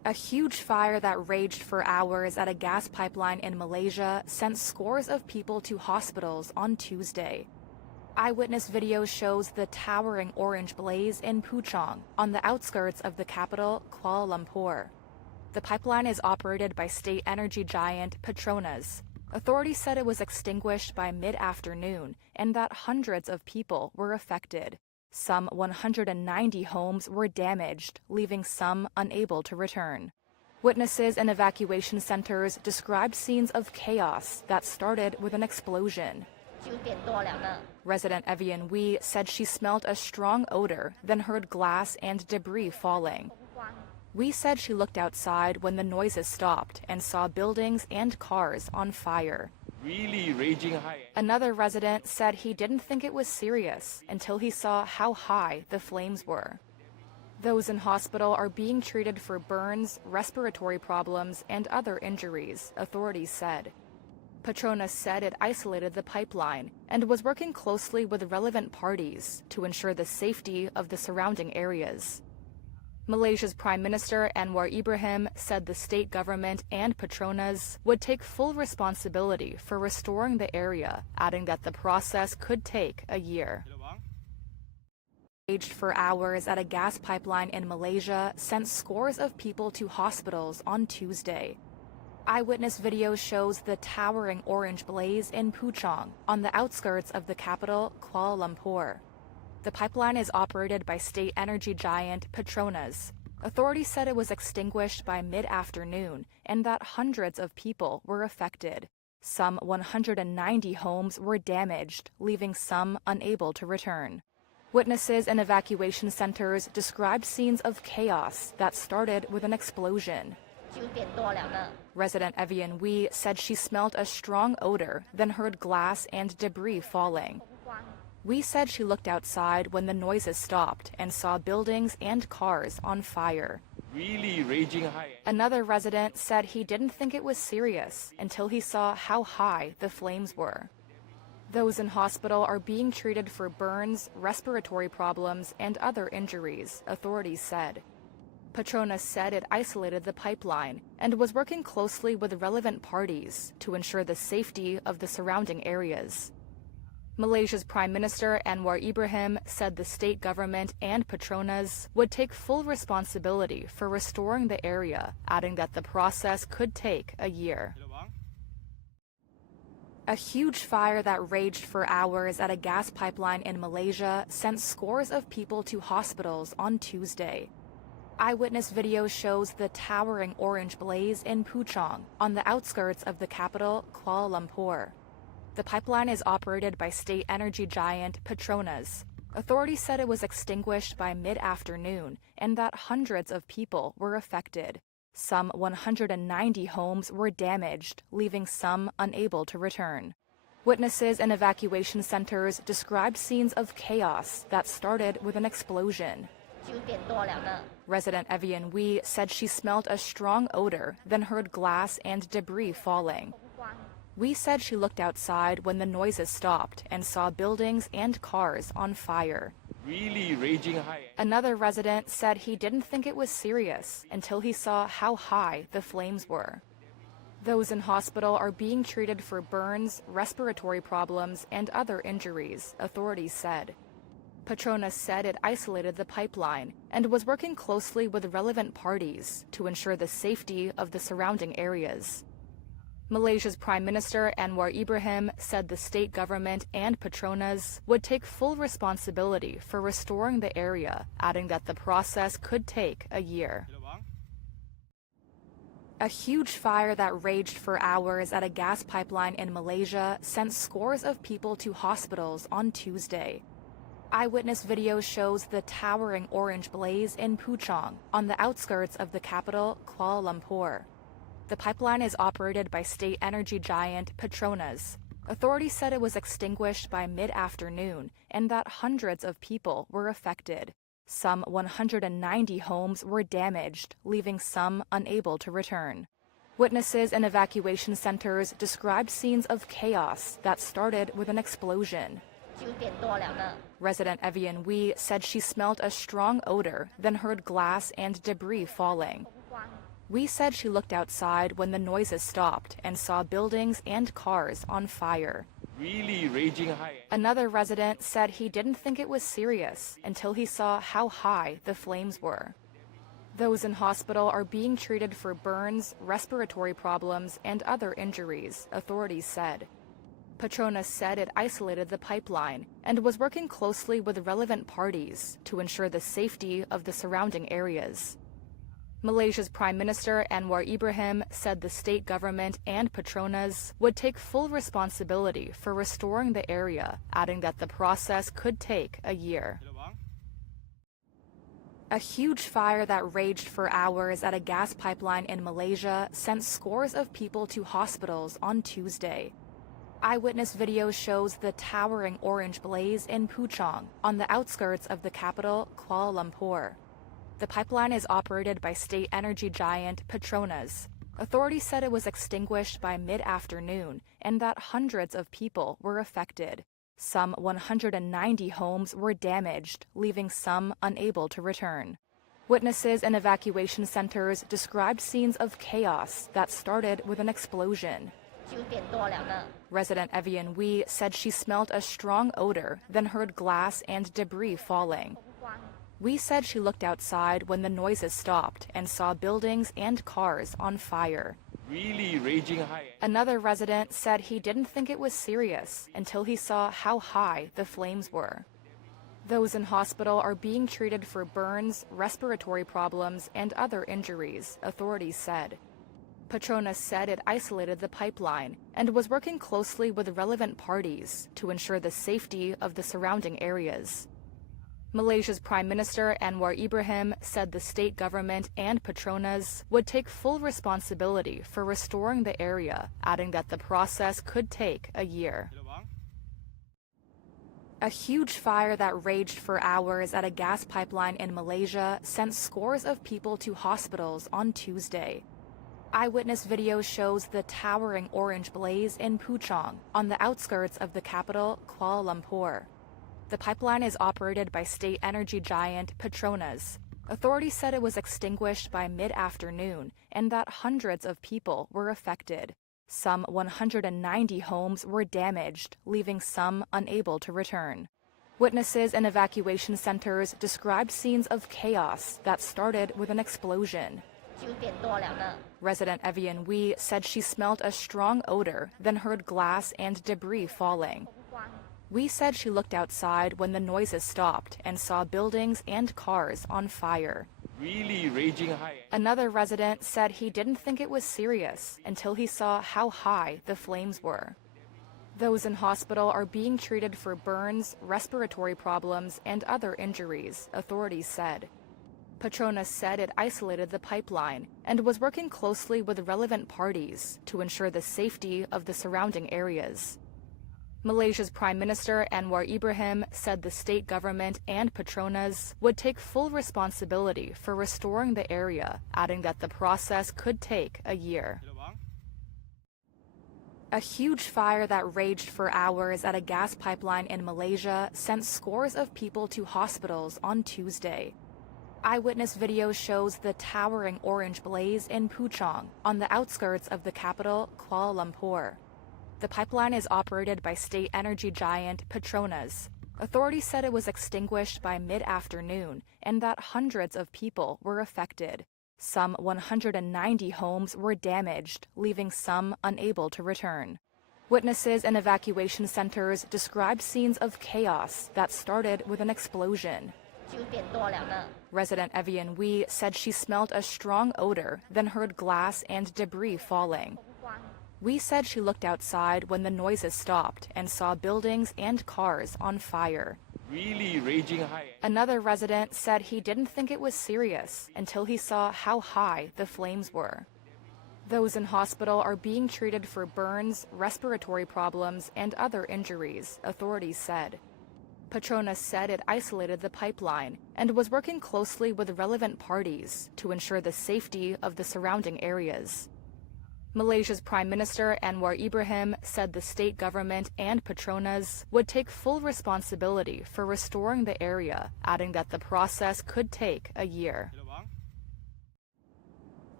A huge fire that raged for hours at a gas pipeline in Malaysia sent scores of people to hospitals on Tuesday. Eyewitness video shows the towering orange blaze in Puchong, on the outskirts of the capital, Kuala Lumpur. The pipeline is operated by state energy giant Petronas. Authorities said it was extinguished by mid-afternoon and that hundreds of people were affected. Some 190 homes were damaged, leaving some unable to return. Witnesses in evacuation centers described scenes of chaos that started with an explosion. 9点多了呢。 Resident Evian Wee said she smelled a strong odor, then heard glass and debris falling. Wee said she looked outside when the noises stopped and saw buildings and cars on fire. Really raging high. Another resident said he didn't think it was serious until he saw how high the flames were. Those in hospital are being treated for burns, respiratory problems, and other injuries, authorities said. Petronas said it isolated the pipeline and was working closely with relevant parties to ensure the safety of the surrounding areas. Malaysia's Prime Minister Anwar Ibrahim said the state government and Petronas would take full responsibility for restoring the area, adding that the process could take a year. Raged for hours at a gas pipeline in Malaysia sent scores of people to hospitals on Tuesday. Eyewitness video shows the towering orange blaze in Puchong, on the outskirts of the capital, Kuala Lumpur. The pipeline is operated by state energy giant Petronas. Authorities said it was extinguished by mid-afternoon and that hundreds of people were affected. Some 190 homes were damaged, leaving some unable to return. Witnesses in evacuation centers described scenes of chaos that started with an explosion. 9点多了呢。 Resident Evian Wee said she smelled a strong odor, then heard glass and debris falling. Wee said she looked outside when the noises stopped and saw buildings and cars on fire. Really raging high. Another resident said he didn't think it was serious until he saw how high the flames were. Those in hospital are being treated for burns, respiratory problems, and other injuries, authorities said. Petronas said it isolated the pipeline and was working closely with relevant parties to ensure the safety of the surrounding areas. Malaysia's Prime Minister Anwar Ibrahim said the state government and Petronas would take full responsibility for restoring the area, adding that the process could take a year. A huge fire that raged for hours at a gas pipeline in Malaysia sent scores of people to hospitals on Tuesday. Eyewitness video shows the towering orange blaze in Puchong, on the outskirts of the capital, Kuala Lumpur. The pipeline is operated by state energy giant Petronas. Authorities said it was extinguished by mid-afternoon and that hundreds of people were affected. Some 190 homes were damaged, leaving some unable to return. Witnesses in evacuation centers described scenes of chaos that started with an explosion. 9点多了呢。 Resident Evian Wee said she smelled a strong odor, then heard glass and debris falling. Wee said she looked outside when the noises stopped and saw buildings and cars on fire. Really raging high. Another resident said he didn't think it was serious until he saw how high the flames were. Those in hospital are being treated for burns, respiratory problems, and other injuries, authorities said. Petronas said it isolated the pipeline and was working closely with relevant parties to ensure the safety of the surrounding areas. Malaysia's Prime Minister Anwar Ibrahim said the state government and Petronas would take full responsibility for restoring the area, adding that the process could take a year. A huge fire that raged for hours at a gas pipeline in Malaysia sent scores of people to hospitals on Tuesday. Eyewitness video shows the towering orange blaze in Puchong, on the outskirts of the capital, Kuala Lumpur. The pipeline is operated by state energy giant Petronas. Authorities said it was extinguished by mid-afternoon and that hundreds of people were affected. Some 190 homes were damaged, leaving some unable to return. Witnesses in evacuation centers described scenes of chaos that started with an explosion. 9点多了呢。 Resident Evian Wee said she smelled a strong odor, then heard glass and debris falling. We said she looked outside when the noises stopped and saw buildings and cars on fire. Really raging high. Another resident said he didn't think it was serious until he saw how high the flames were. Those in hospital are being treated for burns, respiratory problems, and other injuries, authorities said. Petronas said it isolated the pipeline and was working closely with relevant parties to ensure the safety of the surrounding areas. Malaysia's Prime Minister Anwar Ibrahim said the state government and Petronas would take full responsibility for restoring the area, adding that the process could take a year. A huge fire that raged for hours at a gas pipeline in Malaysia sent scores of people to hospitals on Tuesday. Eyewitness video shows the towering orange blaze in Puchong, on the outskirts of the capital, Kuala Lumpur. The pipeline is operated by state energy giant Petronas. Authorities said it was extinguished by mid-afternoon and that hundreds of people were affected. Some 190 homes were damaged, leaving some unable to return. Witnesses in evacuation centers described scenes of chaos that started with an explosion. 9点多了呢。 Resident Evian Wee said she smelled a strong odor, then heard glass and debris falling. Wee said she looked outside when the noises stopped and saw buildings and cars on fire. Really raging high. Another resident said he didn't think it was serious until he saw how high the flames were. Those in hospital are being treated for burns, respiratory problems, and other injuries, authorities said. Petronas said it isolated the pipeline and was working closely with relevant parties to ensure the safety of the surrounding areas. Malaysia's Prime Minister Anwar Ibrahim said the state government and Petronas would take full responsibility for restoring the area, adding that the process could take a year. A huge fire that raged for hours at a gas pipeline in Malaysia sent scores of people to hospitals on Tuesday. Eyewitness video shows the towering orange blaze in Puchong, on the outskirts of the capital, Kuala Lumpur. The pipeline is operated by state energy giant Petronas. Authorities said it was extinguished by mid-afternoon and that hundreds of people were affected. Some 190 homes were damaged, leaving some unable to return. Witnesses in evacuation centers described scenes of chaos that started with an explosion. 9点多了呢。 Resident Evian Wee said she smelled a strong odor, then heard glass and debris falling. Wee said she looked outside when the noises stopped and saw buildings and cars on fire. Really raging high. Another resident said he didn't think it was serious until he saw how high the flames were. Those in hospital are being treated for burns, respiratory problems, and other injuries, authorities said. Petronas said it isolated the pipeline and was working closely with relevant parties to ensure the safety of the surrounding areas. Malaysia's Prime Minister Anwar Ibrahim said the state government and Petronas would take full responsibility for restoring the area, adding that the process could take a year. A huge fire that raged for hours at a gas pipeline in Malaysia sent scores of people to hospitals on Tuesday. Eyewitness video shows the towering orange blaze in Puchong, on the outskirts of the capital, Kuala Lumpur. The pipeline is operated by state energy giant Petronas. Authorities said it was extinguished by mid-afternoon and that hundreds of people were affected. Some 190 homes were damaged, leaving some unable to return. Witnesses in evacuation centers described scenes of chaos that started with an explosion. 9点多了呢。 Resident Evian Wee said she smelled a strong odor, then heard glass and debris falling. Wee said she looked outside when the noises stopped and saw buildings and cars on fire. Really raging high. Another resident said he didn't think it was serious until he saw how high the flames were. Those in hospital are being treated for burns, respiratory problems, and other injuries, authorities said. Petronas said it isolated the pipeline and was working closely with relevant parties to ensure the safety of the surrounding areas. Malaysia's Prime Minister Anwar Ibrahim said the state government and Petronas would take full responsibility for restoring the area, adding that the process could take a year.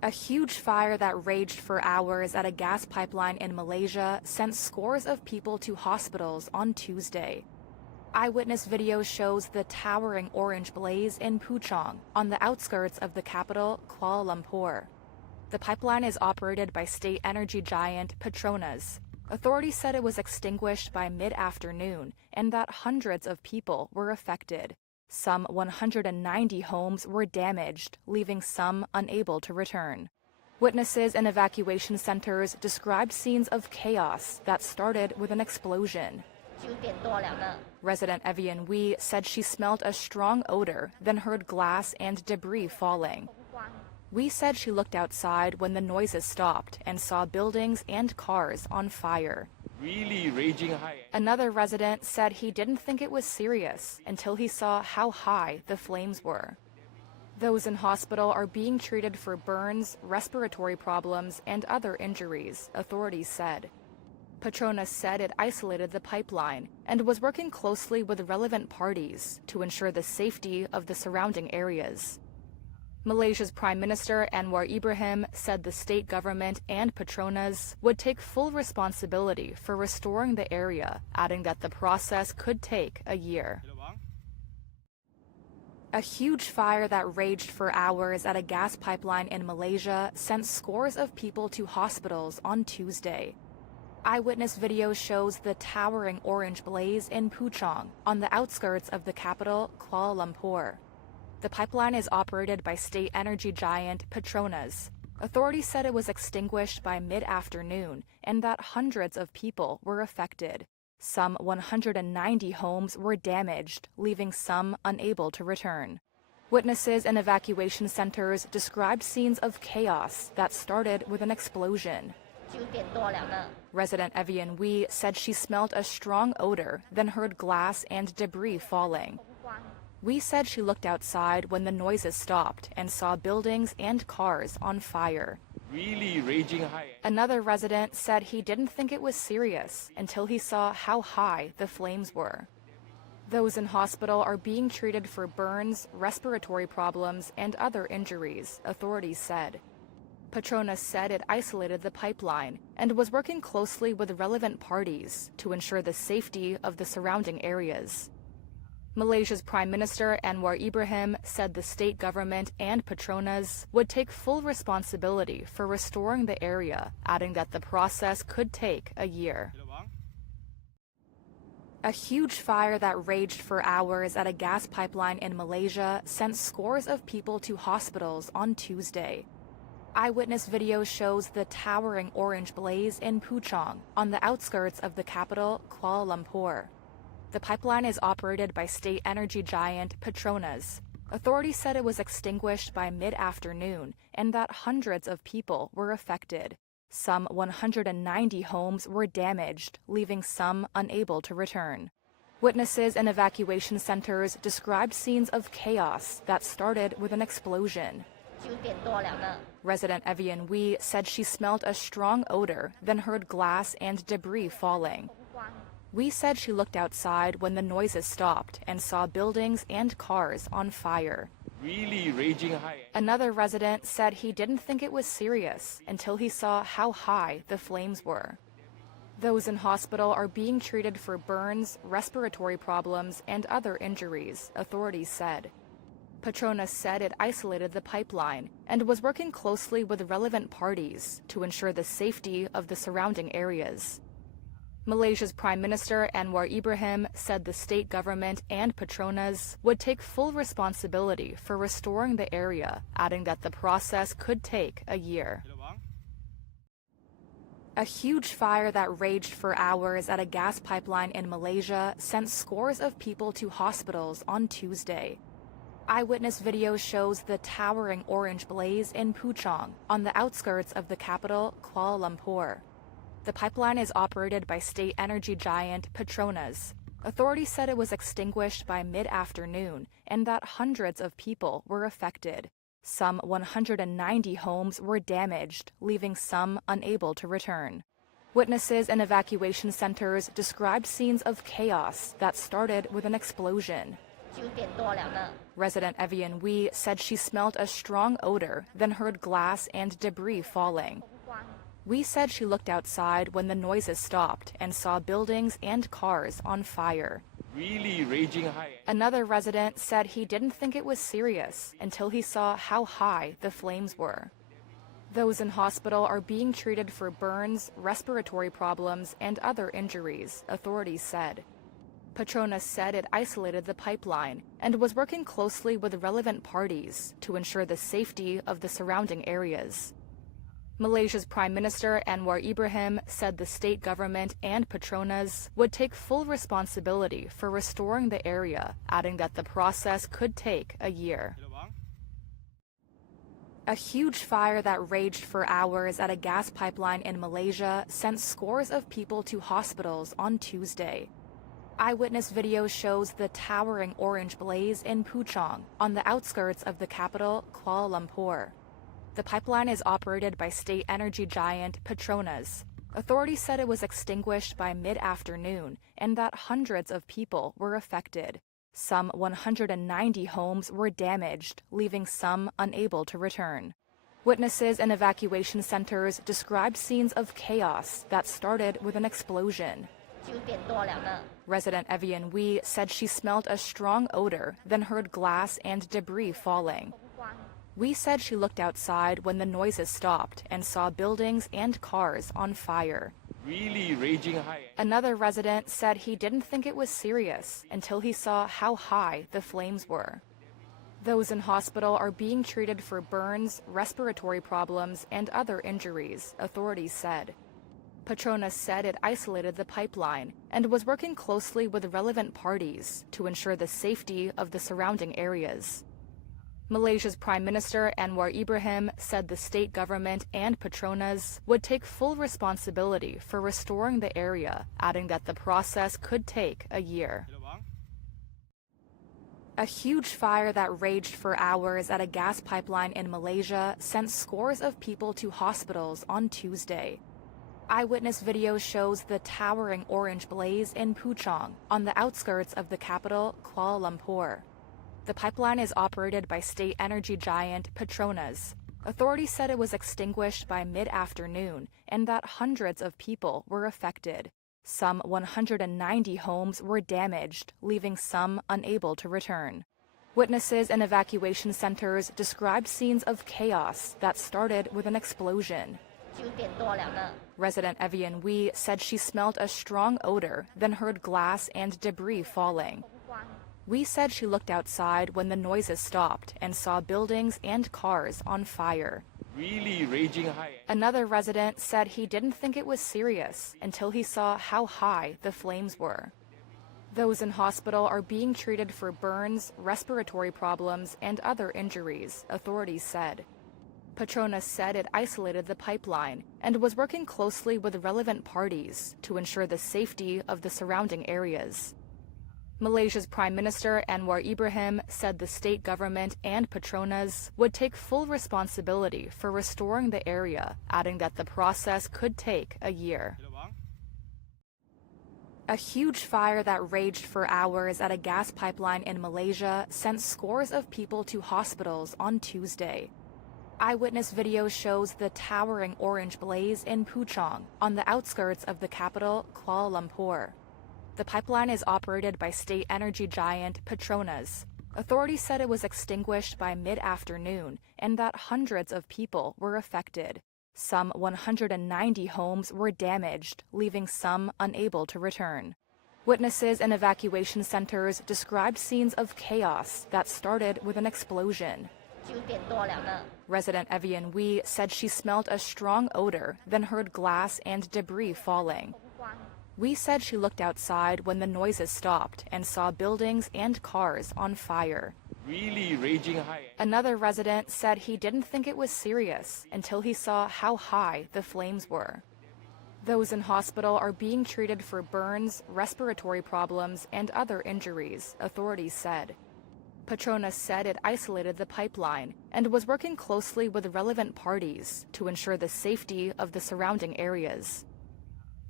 A huge fire that raged for hours at a gas pipeline in Malaysia sent scores of people to hospitals on Tuesday. Eyewitness video shows the towering orange blaze in Puchong, on the outskirts of the capital, Kuala Lumpur. The pipeline is operated by state energy giant Petronas. Authorities said it was extinguished by mid-afternoon and that hundreds of people were affected. Some 190 homes were damaged, leaving some unable to return. Witnesses in evacuation centers described scenes of chaos that started with an explosion. 9点多了呢。 Resident Evian Wee said she smelled a strong odor, then heard glass and debris falling. Wee said she looked outside when the noises stopped and saw buildings and cars on fire. Really raging high. Another resident said he didn't think it was serious until he saw how high the flames were. Those in hospital are being treated for burns, respiratory problems, and other injuries, authorities said. Petronas said it isolated the pipeline and was working closely with relevant parties to ensure the safety of the surrounding areas. Malaysia's Prime Minister Anwar Ibrahim said the state government and Petronas would take full responsibility for restoring the area, adding that the process could take a year. A huge fire that raged for hours at a gas pipeline in Malaysia sent scores of people to hospitals on Tuesday. Eyewitness video shows the towering orange blaze in Puchong, on the outskirts of the capital, Kuala Lumpur. The pipeline is operated by state energy giant Petronas. Authorities said it was extinguished by mid-afternoon and that hundreds of people were affected. Some 190 homes were damaged, leaving some unable to return. Witnesses in evacuation centers described scenes of chaos that started with an explosion. 9点多了呢。 Resident Evian Wee said she smelled a strong odor, then heard glass and debris falling. Wee said she looked outside when the noises stopped and saw buildings and cars on fire. Really raging high. Another resident said he didn't think it was serious until he saw how high the flames were. Those in hospital are being treated for burns, respiratory problems, and other injuries, authorities said. Petronas said it isolated the pipeline and was working closely with relevant parties to ensure the safety of the surrounding areas. Malaysia's Prime Minister Anwar Ibrahim said the state government and Petronas would take full responsibility for restoring the area, adding that the process could take a year. A huge fire that raged for hours at a gas pipeline in Malaysia sent scores of people to hospitals on Tuesday. Eyewitness video shows the towering orange blaze in Puchong, on the outskirts of the capital, Kuala Lumpur. The pipeline is operated by state energy giant Petronas. Authorities said it was extinguished by mid-afternoon and that hundreds of people were affected. Some 190 homes were damaged, leaving some unable to return. Witnesses in evacuation centers described scenes of chaos that started with an explosion. 9点多了呢。 Resident Evian Wee said she smelled a strong odor, then heard glass and debris falling. Wee said she looked outside when the noises stopped and saw buildings and cars on fire. Really raging high. Another resident said he didn't think it was serious until he saw how high the flames were. Those in hospital are being treated for burns, respiratory problems, and other injuries, authorities said. Petronas said it isolated the pipeline and was working closely with relevant parties to ensure the safety of the surrounding areas. Malaysia's Prime Minister Anwar Ibrahim said the state government and Petronas would take full responsibility for restoring the area, adding that the process could take a year. A huge fire that raged for hours at a gas pipeline in Malaysia sent scores of people to hospitals on Tuesday. Eyewitness video shows the towering orange blaze in Puchong, on the outskirts of the capital, Kuala Lumpur. The pipeline is operated by state energy giant Petronas. Authorities said it was extinguished by mid-afternoon and that hundreds of people were affected. Some 190 homes were damaged, leaving some unable to return. Witnesses in evacuation centers described scenes of chaos that started with an explosion. 就变多了个。 Resident Evian Wee said she smelled a strong odor, then heard glass and debris falling. 风光 Wee said she looked outside when the noises stopped and saw buildings and cars on fire. Really raging high. Another resident said he didn't think it was serious until he saw how high the flames were. Those in hospital are being treated for burns, respiratory problems, and other injuries, authorities said. Petronas said it isolated the pipeline and was working closely with relevant parties to ensure the safety of the surrounding areas. Malaysia's Prime Minister Anwar Ibrahim said the state government and Petronas would take full responsibility for restoring the area, adding that the process could take a year. A huge fire that raged for hours at a gas pipeline in Malaysia sent scores of people to hospitals on Tuesday. Eyewitness video shows the towering orange blaze in Puchong, on the outskirts of the capital, Kuala Lumpur. The pipeline is operated by state energy giant Petronas. Authorities said it was extinguished by mid-afternoon and that hundreds of people were affected. Some 190 homes were damaged, leaving some unable to return. Witnesses in evacuation centers described scenes of chaos that started with an explosion. 就变多了个。 Resident Evian Wee said she smelled a strong odor, then heard glass and debris falling. 风光 Wee said she looked outside when the noises stopped and saw buildings and cars on fire. Really raging high. Another resident said he didn't think it was serious until he saw how high the flames were. Those in hospital are being treated for burns, respiratory problems, and other injuries, authorities said. Petronas said it isolated the pipeline and was working closely with relevant parties to ensure the safety of the surrounding areas. Malaysia's Prime Minister Anwar Ibrahim said the state government and Petronas would take full responsibility for restoring the area, adding that the process could take a year. A huge fire that raged for hours at a gas pipeline in Malaysia sent scores of people to hospitals on Tuesday. Eyewitness video shows the towering orange blaze in Puchong, on the outskirts of the capital, Kuala Lumpur. The pipeline is operated by state energy giant Petronas. Authorities said it was extinguished by mid-afternoon and that hundreds of people were affected. Some 190 homes were damaged, leaving some unable to return. Witnesses in evacuation centers described scenes of chaos that started with an explosion. 就变多了个。 Resident Evian Wee said she smelled a strong odor, then heard glass and debris falling. 风光 Wee said she looked outside when the noises stopped and saw buildings and cars on fire. Really raging high. Another resident said he didn't think it was serious until he saw how high the flames were. Those in hospital are being treated for burns, respiratory problems, and other injuries, authorities said. Petronas said it isolated the pipeline and was working closely with relevant parties to ensure the safety of the surrounding areas. Malaysia's Prime Minister Anwar Ibrahim said the state government and Petronas would take full responsibility for restoring the area, adding that the process could take a year. A huge fire that raged for hours at a gas pipeline in Malaysia sent scores of people to hospitals on Tuesday. Eyewitness video shows the towering orange blaze in Puchong, on the outskirts of the capital, Kuala Lumpur. The pipeline is operated by state energy giant Petronas. Authorities said it was extinguished by mid-afternoon and that hundreds of people were affected. Some 190 homes were damaged, leaving some unable to return. Witnesses in evacuation centers described scenes of chaos that started with an explosion. 就变多了个。 Resident Evian Wee said she smelled a strong odor, then heard glass and debris falling. 风光 Wee said she looked outside when the noises stopped and saw buildings and cars on fire. Really raging high. Another resident said he didn't think it was serious until he saw how high the flames were. Those in hospital are being treated for burns, respiratory problems, and other injuries, authorities said. Petronas said it isolated the pipeline and was working closely with relevant parties to ensure the safety of the surrounding areas.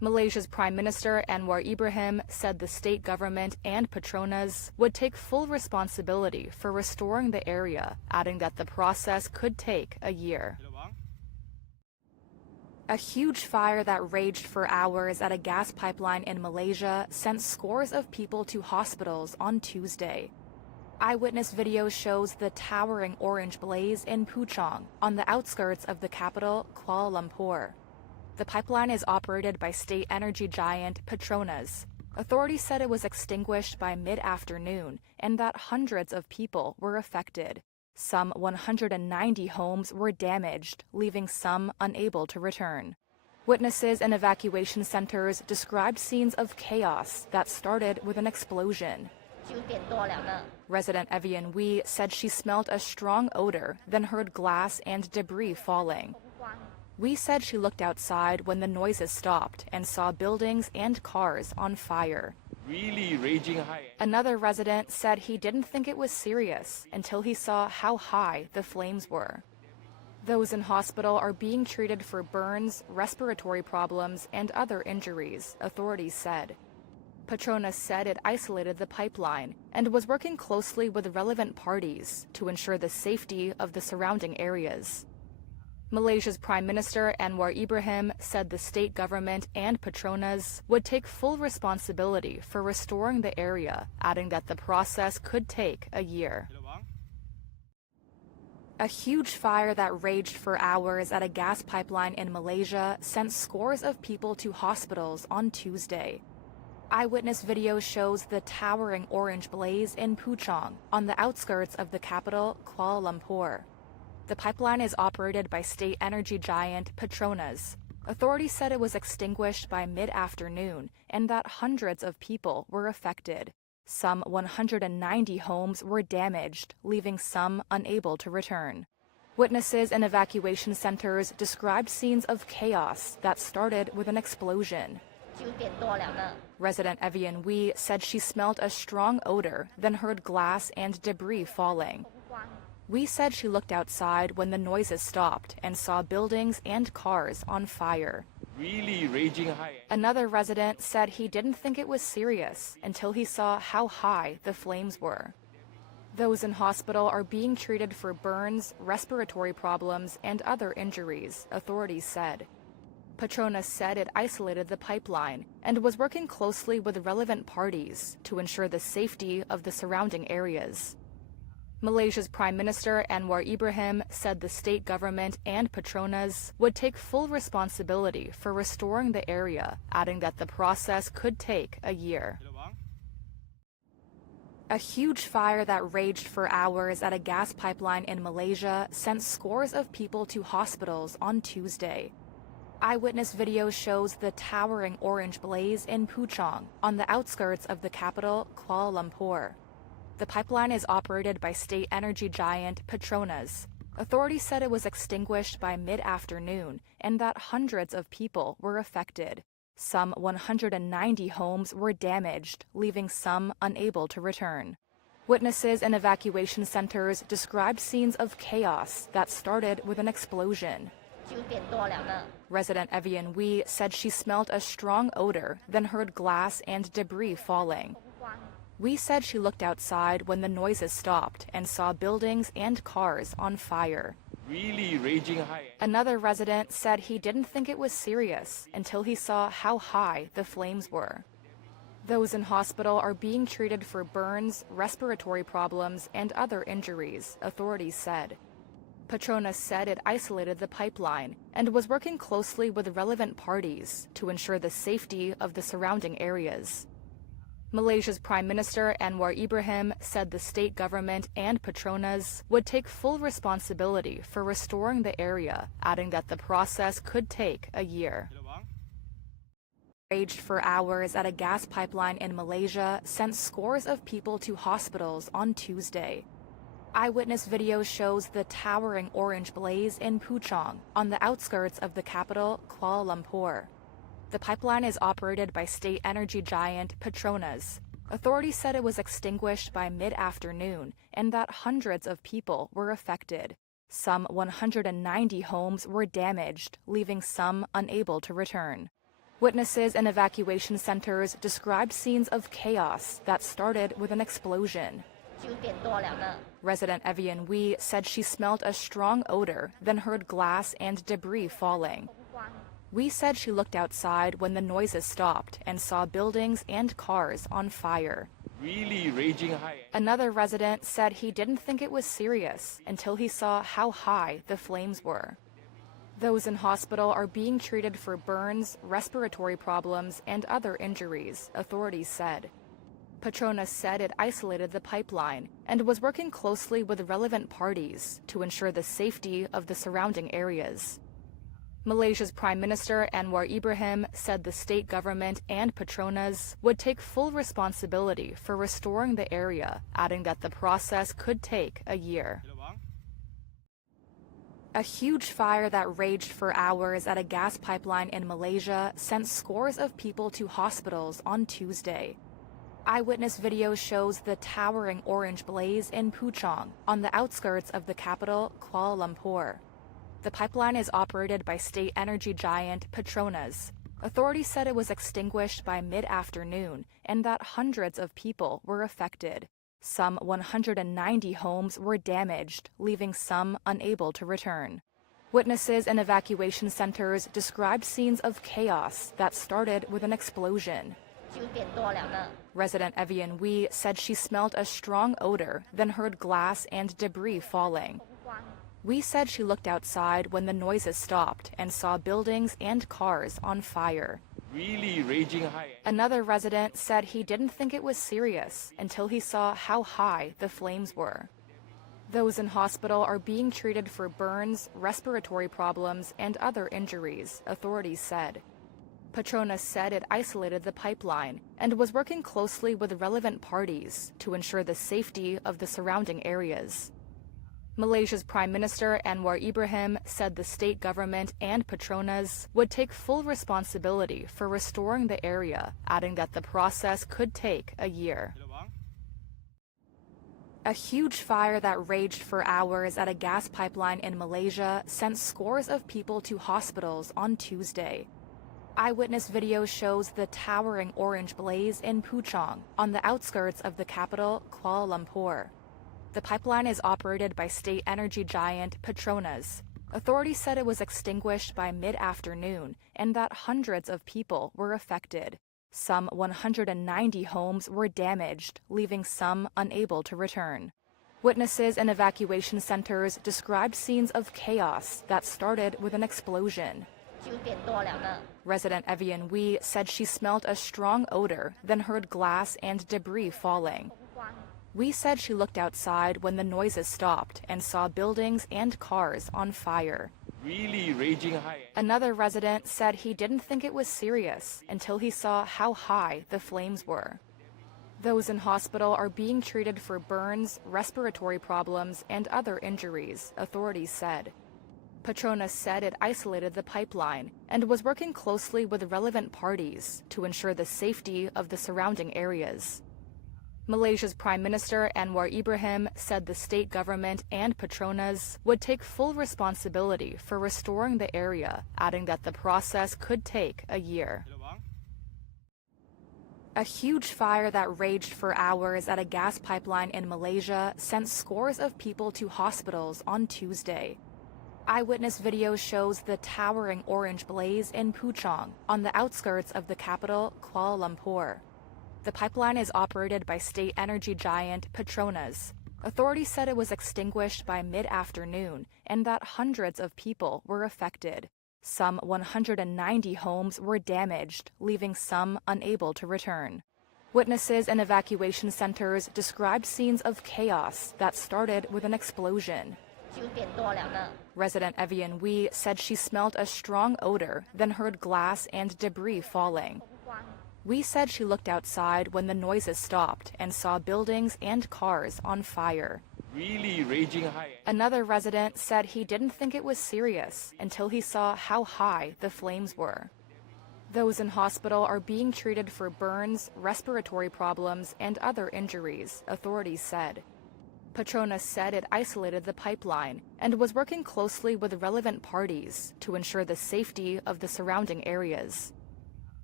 Malaysia's Prime Minister Anwar Ibrahim said the state government and Petronas would take full responsibility for restoring the area, adding that the process could take a year. A huge fire that raged for hours at a gas pipeline in Malaysia sent scores of people to hospitals on Tuesday. Eyewitness video shows the towering orange blaze in Puchong, on the outskirts of the capital, Kuala Lumpur. The pipeline is operated by state energy giant Petronas. Authorities said it was extinguished by mid-afternoon and that hundreds of people were affected. Some 190 homes were damaged, leaving some unable to return. Witnesses in evacuation centers described scenes of chaos that started with an explosion. 9点多了呢。 Resident Evian Wee said she smelled a strong odor, then heard glass and debris falling. Wee said she looked outside when the noises stopped and saw buildings and cars on fire. Really raging high. Another resident said he didn't think it was serious until he saw how high the flames were. Those in hospital are being treated for burns, respiratory problems, and other injuries, authorities said. Petronas said it isolated the pipeline and was working closely with relevant parties to ensure the safety of the surrounding areas. Malaysia's Prime Minister Anwar Ibrahim said the state government and Petronas would take full responsibility for restoring the area, adding that the process could take a year. A huge fire that raged for hours at a gas pipeline in Malaysia sent scores of people to hospitals on Tuesday. Eyewitness video shows the towering orange blaze in Puchong, on the outskirts of the capital, Kuala Lumpur. The pipeline is operated by state energy giant Petronas. Authorities said it was extinguished by mid-afternoon and that hundreds of people were affected. Some 190 homes were damaged, leaving some unable to return. Witnesses in evacuation centers described scenes of chaos that started with an explosion. 9点多了呢。 Resident Evian Wee said she smelled a strong odor, then heard glass and debris falling. Wee said she looked outside when the noises stopped and saw buildings and cars on fire. Really raging high. Another resident said he didn't think it was serious until he saw how high the flames were. Those in hospital are being treated for burns, respiratory problems, and other injuries, authorities said. Petronas said it isolated the pipeline and was working closely with relevant parties to ensure the safety of the surrounding areas. Malaysia's Prime Minister Anwar Ibrahim said the state government and Petronas would take full responsibility for restoring the area, adding that the process could take a year. A huge fire that raged for hours at a gas pipeline in Malaysia sent scores of people to hospitals on Tuesday. Eyewitness video shows the towering orange blaze in Puchong, on the outskirts of the capital, Kuala Lumpur. The pipeline is operated by state energy giant Petronas. Authorities said it was extinguished by mid-afternoon and that hundreds of people were affected. Some 190 homes were damaged, leaving some unable to return. Witnesses in evacuation centers described scenes of chaos that started with an explosion. 9点多了呢。 Resident Evian Wee said she smelled a strong odor, then heard glass and debris falling. Wee said she looked outside when the noises stopped and saw buildings and cars on fire. Really raging high. Another resident said he didn't think it was serious until he saw how high the flames were. Those in hospital are being treated for burns, respiratory problems, and other injuries, authorities said. Petronas said it isolated the pipeline and was working closely with relevant parties to ensure the safety of the surrounding areas. Malaysia's Prime Minister Anwar Ibrahim said the state government and Petronas would take full responsibility for restoring the area, adding that the process could take a year. Raged for hours at a gas pipeline in Malaysia sent scores of people to hospitals on Tuesday. Eyewitness video shows the towering orange blaze in Puchong, on the outskirts of the capital, Kuala Lumpur. The pipeline is operated by state energy giant Petronas. Authorities said it was extinguished by mid-afternoon and that hundreds of people were affected. Some 190 homes were damaged, leaving some unable to return. Witnesses in evacuation centers described scenes of chaos that started with an explosion. 9点多了呢。 Resident Evian Wee said she smelled a strong odor, then heard glass and debris falling. Wee said she looked outside when the noises stopped and saw buildings and cars on fire. Really raging high. Another resident said he didn't think it was serious until he saw how high the flames were. Those in hospital are being treated for burns, respiratory problems, and other injuries, authorities said. Petronas said it isolated the pipeline and was working closely with relevant parties to ensure the safety of the surrounding areas. Malaysia's Prime Minister Anwar Ibrahim said the state government and Petronas would take full responsibility for restoring the area, adding that the process could take a year. A huge fire that raged for hours at a gas pipeline in Malaysia sent scores of people to hospitals on Tuesday. Eyewitness video shows the towering orange blaze in Puchong, on the outskirts of the capital, Kuala Lumpur. The pipeline is operated by state energy giant Petronas. Authorities said it was extinguished by mid-afternoon and that hundreds of people were affected. Some 190 homes were damaged, leaving some unable to return. Witnesses in evacuation centers described scenes of chaos that started with an explosion. 9点多了呢。 Resident Evian Wee said she smelled a strong odor, then heard glass and debris falling. Wee said she looked outside when the noises stopped and saw buildings and cars on fire. Really raging high. Another resident said he didn't think it was serious until he saw how high the flames were. Those in hospital are being treated for burns, respiratory problems, and other injuries, authorities said. Petronas said it isolated the pipeline and was working closely with relevant parties to ensure the safety of the surrounding areas. Malaysia's Prime Minister Anwar Ibrahim said the state government and Petronas would take full responsibility for restoring the area, adding that the process could take a year. A huge fire that raged for hours at a gas pipeline in Malaysia sent scores of people to hospitals on Tuesday. Eyewitness video shows the towering orange blaze in Puchong, on the outskirts of the capital, Kuala Lumpur. The pipeline is operated by state energy giant Petronas. Authorities said it was extinguished by mid-afternoon and that hundreds of people were affected. Some 190 homes were damaged, leaving some unable to return. Witnesses in evacuation centers described scenes of chaos that started with an explosion. 9点多了呢。 Resident Evian Wee said she smelled a strong odor, then heard glass and debris falling. Wee said she looked outside when the noises stopped and saw buildings and cars on fire. Really raging high. Another resident said he didn't think it was serious until he saw how high the flames were. Those in hospital are being treated for burns, respiratory problems, and other injuries, authorities said. Petronas said it isolated the pipeline and was working closely with relevant parties to ensure the safety of the surrounding areas. Malaysia's Prime Minister Anwar Ibrahim said the state government and Petronas would take full responsibility for restoring the area, adding that the process could take a year. A huge fire that raged for hours at a gas pipeline in Malaysia sent scores of people to hospitals on Tuesday. Eyewitness video shows the towering orange blaze in Puchong, on the outskirts of the capital, Kuala Lumpur. The pipeline is operated by state energy giant Petronas. Authorities said it was extinguished by mid-afternoon and that hundreds of people were affected. Some 190 homes were damaged, leaving some unable to return. Witnesses in evacuation centers described scenes of chaos that started with an explosion. 9点多了呢。 Resident Evian Wee said she smelled a strong odor, then heard glass and debris falling. Wee said she looked outside when the noises stopped and saw buildings and cars on fire. Really raging high. Another resident said he didn't think it was serious until he saw how high the flames were. Those in hospital are being treated for burns, respiratory problems, and other injuries, authorities said. Petronas said it isolated the pipeline and was working closely with relevant parties to ensure the safety of the surrounding areas.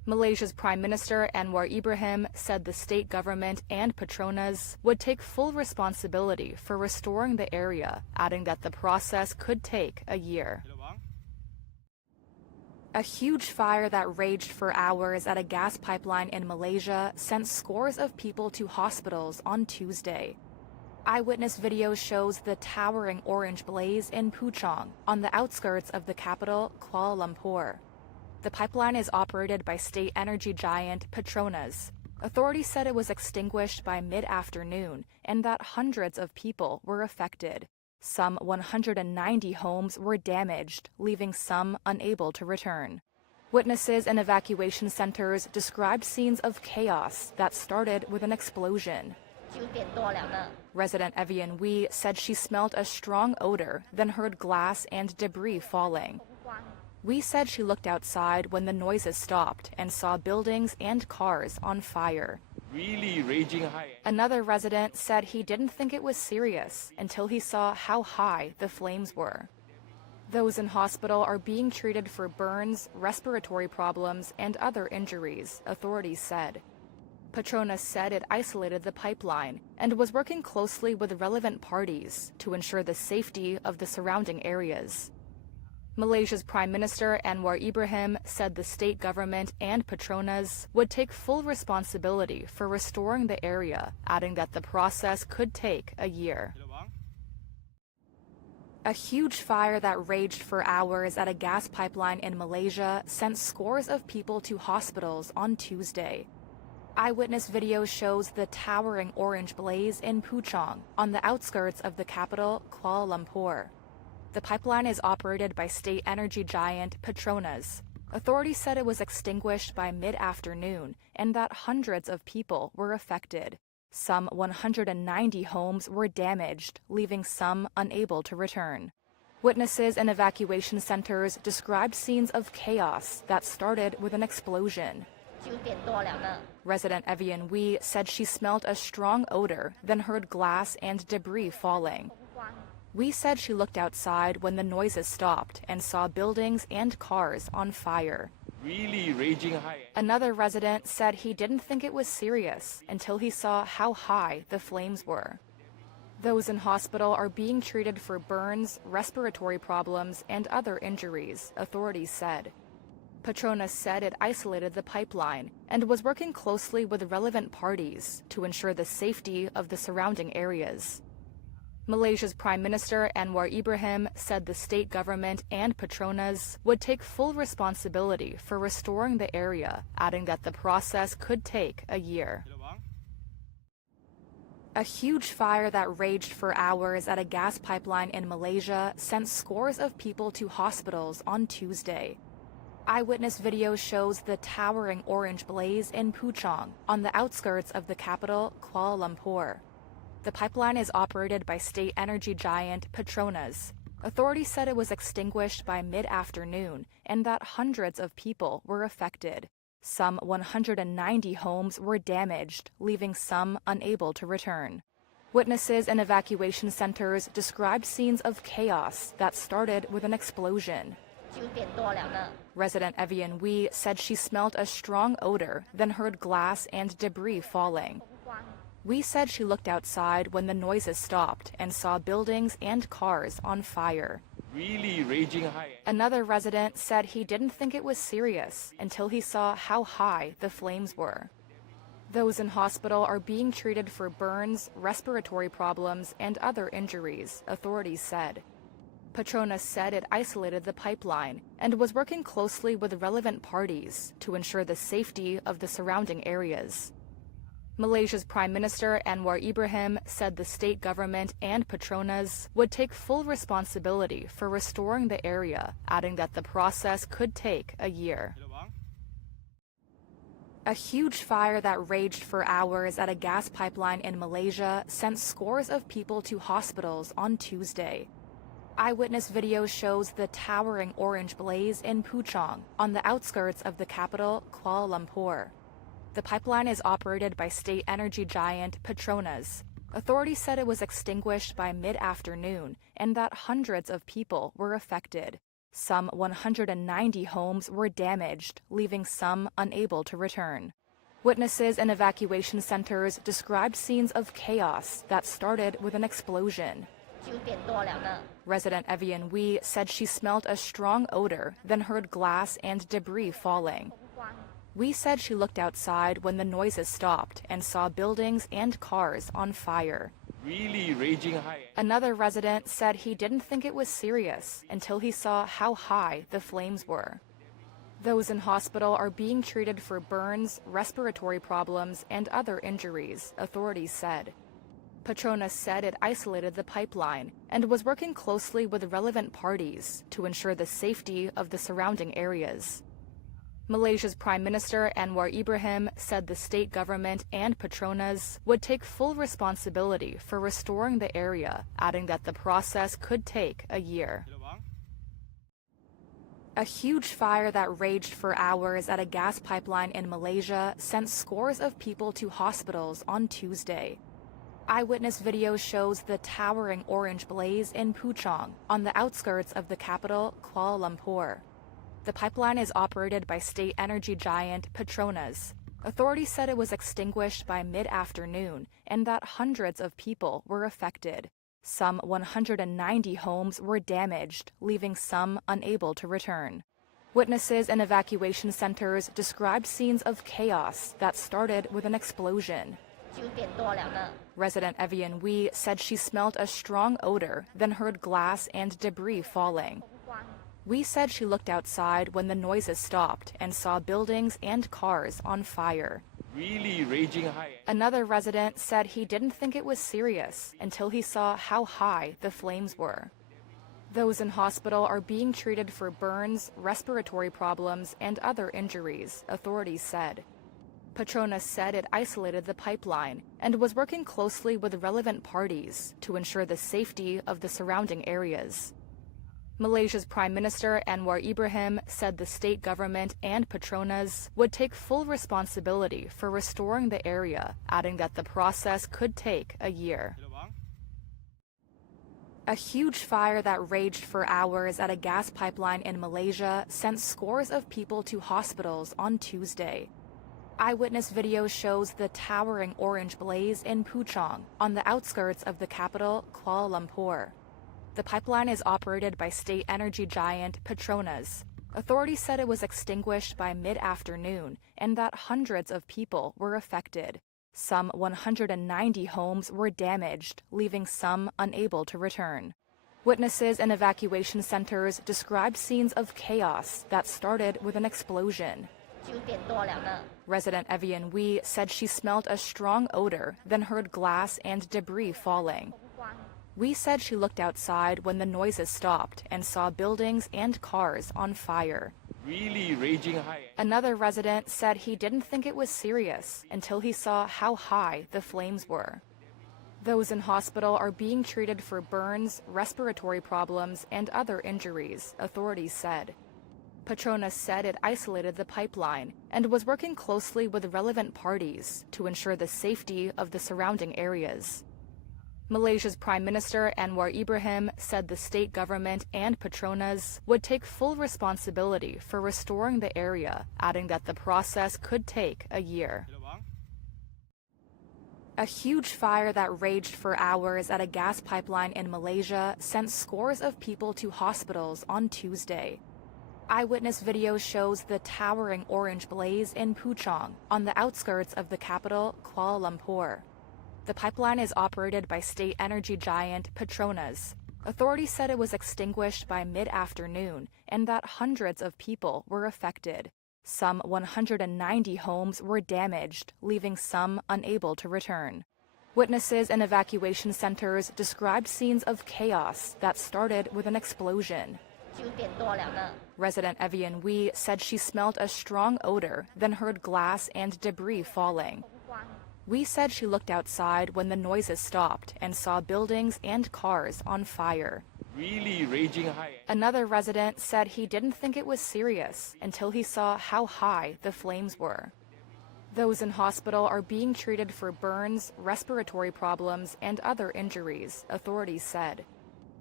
Malaysia's Prime Minister Anwar Ibrahim said the state government and Petronas would take full responsibility for restoring the area, adding that the process could take a year. A huge fire that raged for hours at a gas pipeline in Malaysia sent scores of people to hospitals on Tuesday. Eyewitness video shows the towering orange blaze in Puchong, on the outskirts of the capital, Kuala Lumpur. The pipeline is operated by state energy giant Petronas. Authorities said it was extinguished by mid-afternoon and that hundreds of people were affected. Some 190 homes were damaged, leaving some unable to return. Witnesses in evacuation centers described scenes of chaos that started with an explosion. 9点多了呢。 Resident Evian Wee said she smelled a strong odor, then heard glass and debris falling. Wee said she looked outside when the noises stopped and saw buildings and cars on fire. Really raging high. Another resident said he didn't think it was serious until he saw how high the flames were. Those in hospital are being treated for burns, respiratory problems, and other injuries, authorities said. Petronas said it isolated the pipeline and was working closely with relevant parties to ensure the safety of the surrounding areas. Malaysia's Prime Minister Anwar Ibrahim said the state government and Petronas would take full responsibility for restoring the area, adding that the process could take a year. A huge fire that raged for hours at a gas pipeline in Malaysia sent scores of people to hospitals on Tuesday. Eyewitness video shows the towering orange blaze in Puchong, on the outskirts of the capital, Kuala Lumpur. The pipeline is operated by state energy giant Petronas. Authorities said it was extinguished by mid-afternoon and that hundreds of people were affected. Some 190 homes were damaged, leaving some unable to return. Witnesses in evacuation centers described scenes of chaos that started with an explosion. 9点多了呢。 Resident Evian Wee said she smelled a strong odor, then heard glass and debris falling. Wee said she looked outside when the noises stopped and saw buildings and cars on fire. Really raging high. Another resident said he didn't think it was serious until he saw how high the flames were. Those in hospital are being treated for burns, respiratory problems, and other injuries, authorities said. Petronas said it isolated the pipeline and was working closely with relevant parties to ensure the safety of the surrounding areas. Malaysia's Prime Minister Anwar Ibrahim said the state government and Petronas would take full responsibility for restoring the area, adding that the process could take a year. A huge fire that raged for hours at a gas pipeline in Malaysia sent scores of people to hospitals on Tuesday. Eyewitness video shows the towering orange blaze in Puchong, on the outskirts of the capital, Kuala Lumpur. The pipeline is operated by state energy giant Petronas. Authorities said it was extinguished by mid-afternoon and that hundreds of people were affected. Some 190 homes were damaged, leaving some unable to return. Witnesses in evacuation centers described scenes of chaos that started with an explosion. 9点多了呢。 Resident Evian Wee said she smelled a strong odor, then heard glass and debris falling. Wee said she looked outside when the noises stopped and saw buildings and cars on fire. Really raging high. Another resident said he didn't think it was serious until he saw how high the flames were. Those in hospital are being treated for burns, respiratory problems, and other injuries, authorities said. Petronas said it isolated the pipeline and was working closely with relevant parties to ensure the safety of the surrounding areas. Malaysia's Prime Minister Anwar Ibrahim said the state government and Petronas would take full responsibility for restoring the area, adding that the process could take a year. A huge fire that raged for hours at a gas pipeline in Malaysia sent scores of people to hospitals on Tuesday. Eyewitness video shows the towering orange blaze in Puchong, on the outskirts of the capital, Kuala Lumpur. The pipeline is operated by state energy giant Petronas. Authorities said it was extinguished by mid-afternoon and that hundreds of people were affected. Some 190 homes were damaged, leaving some unable to return. Witnesses in evacuation centers described scenes of chaos that started with an explosion. 9点多了呢。 Resident Evian Wee said she smelled a strong odor, then heard glass and debris falling. Wee said she looked outside when the noises stopped and saw buildings and cars on fire. Really raging high. Another resident said he didn't think it was serious until he saw how high the flames were. Those in hospital are being treated for burns, respiratory problems, and other injuries, authorities said. Petronas said it isolated the pipeline and was working closely with relevant parties to ensure the safety of the surrounding areas. Malaysia's Prime Minister Anwar Ibrahim said the state government and Petronas would take full responsibility for restoring the area, adding that the process could take a year. A huge fire that raged for hours at a gas pipeline in Malaysia sent scores of people to hospitals on Tuesday. Eyewitness video shows the towering orange blaze in Puchong, on the outskirts of the capital, Kuala Lumpur. The pipeline is operated by state energy giant Petronas. Authorities said it was extinguished by mid-afternoon and that hundreds of people were affected. Some 190 homes were damaged, leaving some unable to return. Witnesses in evacuation centers described scenes of chaos that started with an explosion. 9点多了呢。 Resident Evian Wee said she smelled a strong odor, then heard glass and debris falling. Wee said she looked outside when the noises stopped and saw buildings and cars on fire. Really raging high. Another resident said he didn't think it was serious until he saw how high the flames were. Those in hospital are being treated for burns, respiratory problems, and other injuries, authorities said. Petronas said it isolated the pipeline and was working closely with relevant parties to ensure the safety of the surrounding areas. Malaysia's Prime Minister Anwar Ibrahim said the state government and Petronas would take full responsibility for restoring the area, adding that the process could take a year. A huge fire that raged for hours at a gas pipeline in Malaysia sent scores of people to hospitals on Tuesday. Eyewitness video shows the towering orange blaze in Puchong, on the outskirts of the capital, Kuala Lumpur. The pipeline is operated by state energy giant Petronas. Authorities said it was extinguished by mid-afternoon and that hundreds of people were affected. Some 190 homes were damaged, leaving some unable to return. Witnesses in evacuation centers described scenes of chaos that started with an explosion. 9点多了呢。 Resident Evian Wee said she smelled a strong odor, then heard glass and debris falling. Wee said she looked outside when the noises stopped and saw buildings and cars on fire. Really raging high. Another resident said he didn't think it was serious until he saw how high the flames were. Those in hospital are being treated for burns, respiratory problems, and other injuries, authorities said. Petronas said it isolated the pipeline and was working closely with relevant parties to ensure the safety of the surrounding areas. Malaysia's Prime Minister Anwar Ibrahim said the state government and Petronas would take full responsibility for restoring the area, adding that the process could take a year. A huge fire that raged for hours at a gas pipeline in Malaysia sent scores of people to hospitals on Tuesday. Eyewitness video shows the towering orange blaze in Puchong, on the outskirts of the capital, Kuala Lumpur. The pipeline is operated by state energy giant Petronas. Authorities said it was extinguished by mid-afternoon and that hundreds of people were affected. Some 190 homes were damaged, leaving some unable to return. Witnesses in evacuation centers described scenes of chaos that started with an explosion. 9点多了呢。 Resident Evian Wee said she smelled a strong odor, then heard glass and debris falling. Wee said she looked outside when the noises stopped and saw buildings and cars on fire. Really raging high. Another resident said he didn't think it was serious until he saw how high the flames were. Those in hospital are being treated for burns, respiratory problems, and other injuries, authorities said.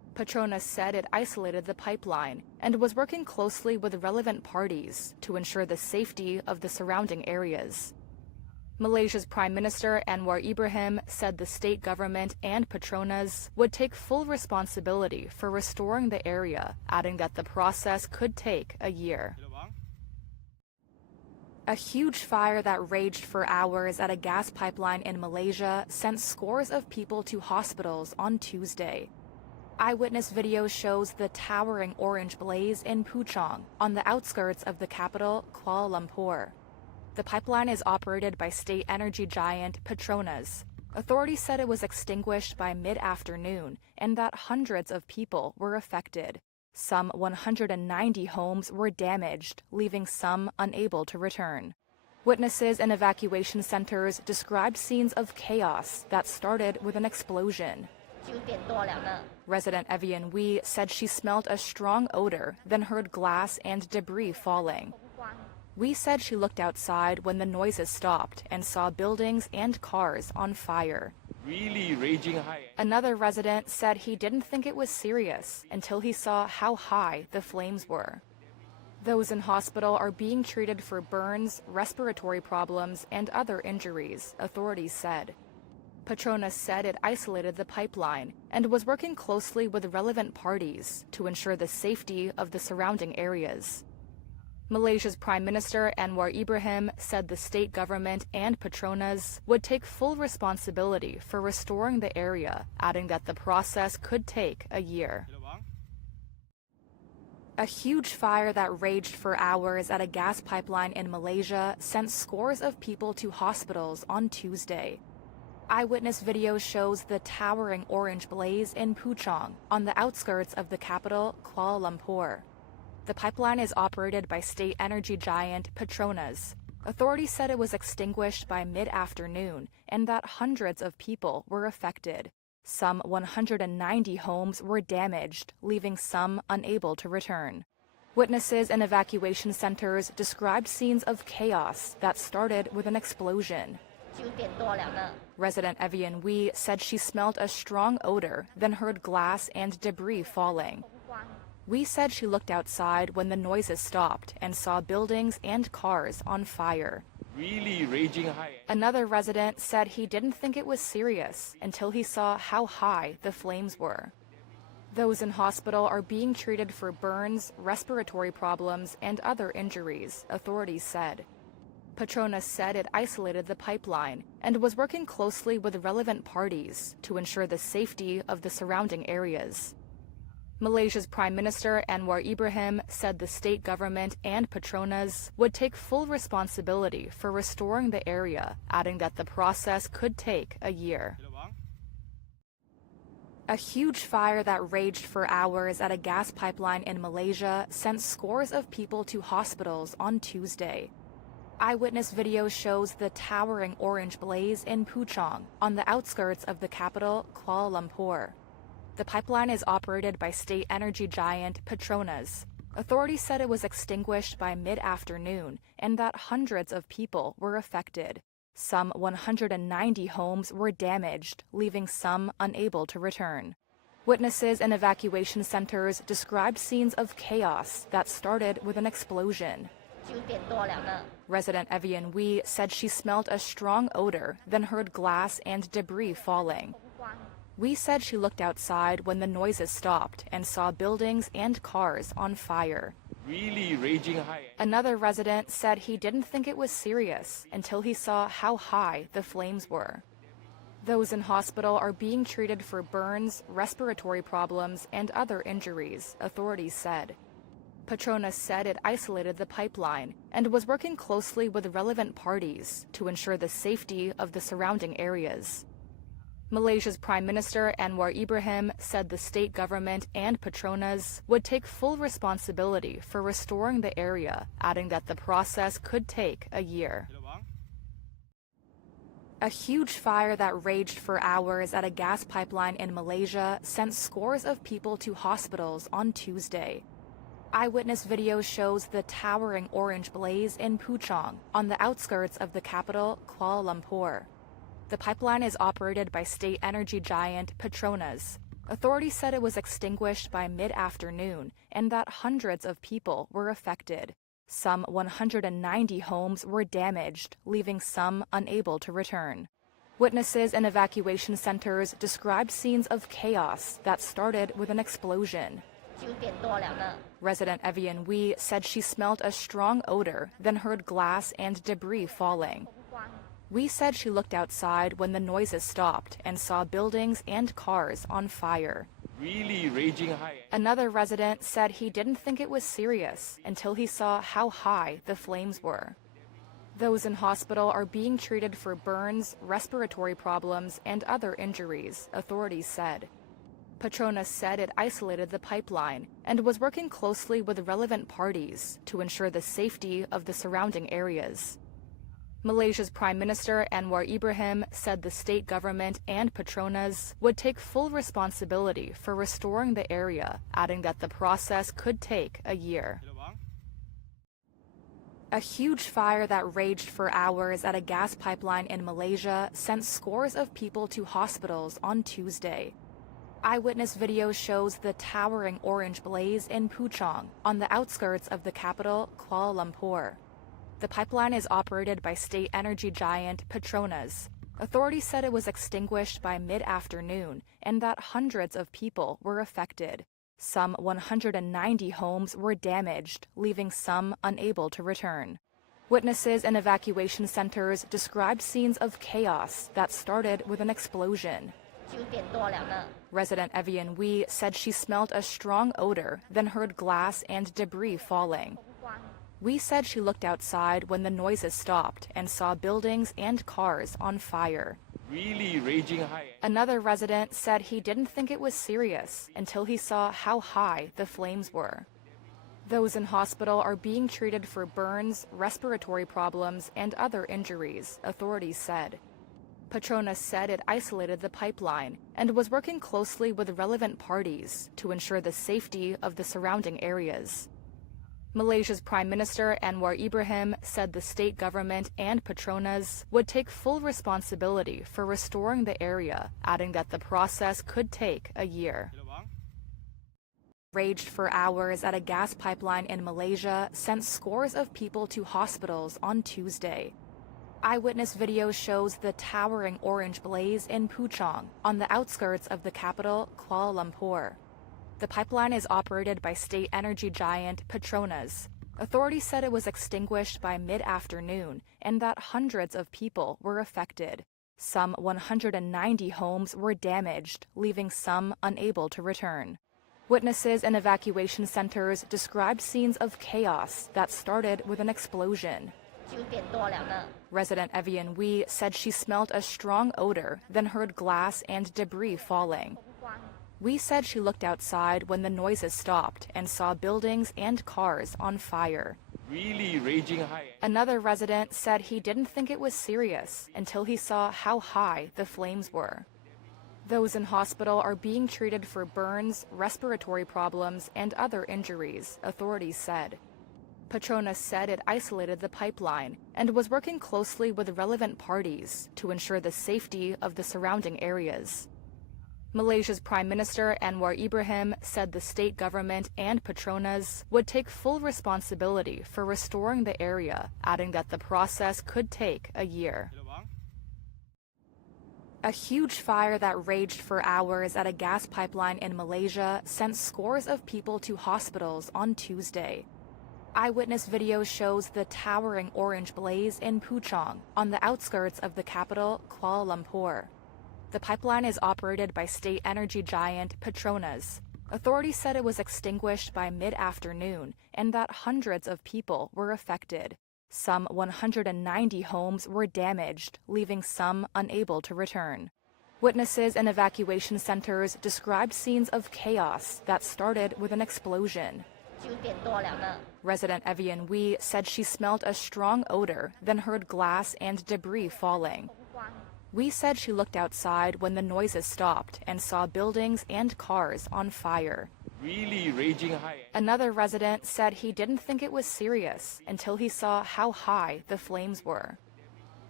Petronas said it isolated the pipeline and was working closely with relevant parties to ensure the safety of the surrounding areas. Malaysia's Prime Minister Anwar Ibrahim said the state government and Petronas would take full responsibility for restoring the area, adding that the process could take a year. A huge fire that raged for hours at a gas pipeline in Malaysia sent scores of people to hospitals on Tuesday. Eyewitness video shows the towering orange blaze in Puchong, on the outskirts of the capital, Kuala Lumpur. The pipeline is operated by state energy giant Petronas. Authorities said it was extinguished by mid-afternoon and that hundreds of people were affected. Some 190 homes were damaged, leaving some unable to return. Witnesses in evacuation centers described scenes of chaos that started with an explosion. 9点多了呢。 Resident Evian Wee said she smelled a strong odor, then heard glass and debris falling. Wee said she looked outside when the noises stopped and saw buildings and cars on fire. Really raging high. Another resident said he didn't think it was serious until he saw how high the flames were. Those in hospital are being treated for burns, respiratory problems, and other injuries, authorities said. Petronas said it isolated the pipeline and was working closely with relevant parties to ensure the safety of the surrounding areas. Malaysia's Prime Minister Anwar Ibrahim said the state government and Petronas would take full responsibility for restoring the area, adding that the process could take a year. A huge fire that raged for hours at a gas pipeline in Malaysia sent scores of people to hospitals on Tuesday. Eyewitness video shows the towering orange blaze in Puchong, on the outskirts of the capital, Kuala Lumpur. The pipeline is operated by state energy giant Petronas. Authorities said it was extinguished by mid-afternoon and that hundreds of people were affected. Some 190 homes were damaged, leaving some unable to return. Witnesses in evacuation centers described scenes of chaos that started with an explosion. 9点多了呢。 Resident Evian Wee said she smelled a strong odor, then heard glass and debris falling. Wee said she looked outside when the noises stopped and saw buildings and cars on fire. Really raging high. Another resident said he didn't think it was serious until he saw how high the flames were. Those in hospital are being treated for burns, respiratory problems, and other injuries, authorities said. Petronas said it isolated the pipeline and was working closely with relevant parties to ensure the safety of the surrounding areas. Malaysia's Prime Minister Anwar Ibrahim said the state government and Petronas would take full responsibility for restoring the area, adding that the process could take a year. A huge fire that raged for hours at a gas pipeline in Malaysia sent scores of people to hospitals on Tuesday. Eyewitness video shows the towering orange blaze in Puchong, on the outskirts of the capital, Kuala Lumpur. The pipeline is operated by state energy giant Petronas. Authorities said it was extinguished by mid-afternoon and that hundreds of people were affected. Some 190 homes were damaged, leaving some unable to return. Witnesses in evacuation centers described scenes of chaos that started with an explosion. 9点多了呢。 Resident Evian Wee said she smelled a strong odor, then heard glass and debris falling. Wee said she looked outside when the noises stopped and saw buildings and cars on fire. Really raging high. Another resident said he didn't think it was serious until he saw how high the flames were. Those in hospital are being treated for burns, respiratory problems, and other injuries, authorities said. Petronas said it isolated the pipeline and was working closely with relevant parties to ensure the safety of the surrounding areas. Malaysia's Prime Minister Anwar Ibrahim said the state government and Petronas would take full responsibility for restoring the area, adding that the process could take a year. A huge fire that raged for hours at a gas pipeline in Malaysia sent scores of people to hospitals on Tuesday. Eyewitness video shows the towering orange blaze in Puchong, on the outskirts of the capital, Kuala Lumpur. The pipeline is operated by state energy giant Petronas. Authorities said it was extinguished by mid-afternoon and that hundreds of people were affected. Some 190 homes were damaged, leaving some unable to return. Witnesses in evacuation centers described scenes of chaos that started with an explosion. 9点多了呢。 Resident Evian Wee said she smelled a strong odor, then heard glass and debris falling. Wee said she looked outside when the noises stopped and saw buildings and cars on fire. Really raging high. Another resident said he didn't think it was serious until he saw how high the flames were. Those in hospital are being treated for burns, respiratory problems, and other injuries, authorities said. Petronas said it isolated the pipeline and was working closely with relevant parties to ensure the safety of the surrounding areas. Malaysia's Prime Minister Anwar Ibrahim said the state government and Petronas would take full responsibility for restoring the area, adding that the process could take a year. A huge fire that raged for hours at a gas pipeline in Malaysia sent scores of people to hospitals on Tuesday. Eyewitness video shows the towering orange blaze in Puchong, on the outskirts of the capital, Kuala Lumpur. The pipeline is operated by state energy giant Petronas. Authorities said it was extinguished by mid-afternoon and that hundreds of people were affected. Some 190 homes were damaged, leaving some unable to return. Witnesses in evacuation centers described scenes of chaos that started with an explosion. 9点多了呢。 Resident Evian Wee said she smelled a strong odor, then heard glass and debris falling. Wee said she looked outside when the noises stopped and saw buildings and cars on fire. Really raging high. Another resident said he didn't think it was serious until he saw how high the flames were. Those in hospital are being treated for burns, respiratory problems, and other injuries, authorities said. Petronas said it isolated the pipeline and was working closely with relevant parties to ensure the safety of the surrounding areas. Malaysia's Prime Minister Anwar Ibrahim said the state government and Petronas would take full responsibility for restoring the area, adding that the process could take a year. Raged for hours at a gas pipeline in Malaysia sent scores of people to hospitals on Tuesday. Eyewitness video shows the towering orange blaze in Puchong, on the outskirts of the capital, Kuala Lumpur. The pipeline is operated by state energy giant Petronas. Authorities said it was extinguished by mid-afternoon and that hundreds of people were affected. Some 190 homes were damaged, leaving some unable to return. Witnesses in evacuation centers described scenes of chaos that started with an explosion. 9点多了呢。 Resident Evian Wee said she smelled a strong odor, then heard glass and debris falling. Wee said she looked outside when the noises stopped and saw buildings and cars on fire. Really raging high. Another resident said he didn't think it was serious until he saw how high the flames were. Those in hospital are being treated for burns, respiratory problems, and other injuries, authorities said. Petronas said it isolated the pipeline and was working closely with relevant parties to ensure the safety of the surrounding areas. Malaysia's Prime Minister Anwar Ibrahim said the state government and Petronas would take full responsibility for restoring the area, adding that the process could take a year. A huge fire that raged for hours at a gas pipeline in Malaysia sent scores of people to hospitals on Tuesday. Eyewitness video shows the towering orange blaze in Puchong, on the outskirts of the capital, Kuala Lumpur. The pipeline is operated by state energy giant Petronas. Authorities said it was extinguished by mid-afternoon and that hundreds of people were affected. Some 190 homes were damaged, leaving some unable to return. Witnesses in evacuation centers described scenes of chaos that started with an explosion. 9点多了呢。 Resident Evian Wee said she smelled a strong odor, then heard glass and debris falling. Wee said she looked outside when the noises stopped and saw buildings and cars on fire. Really raging high. Another resident said he didn't think it was serious until he saw how high the flames were.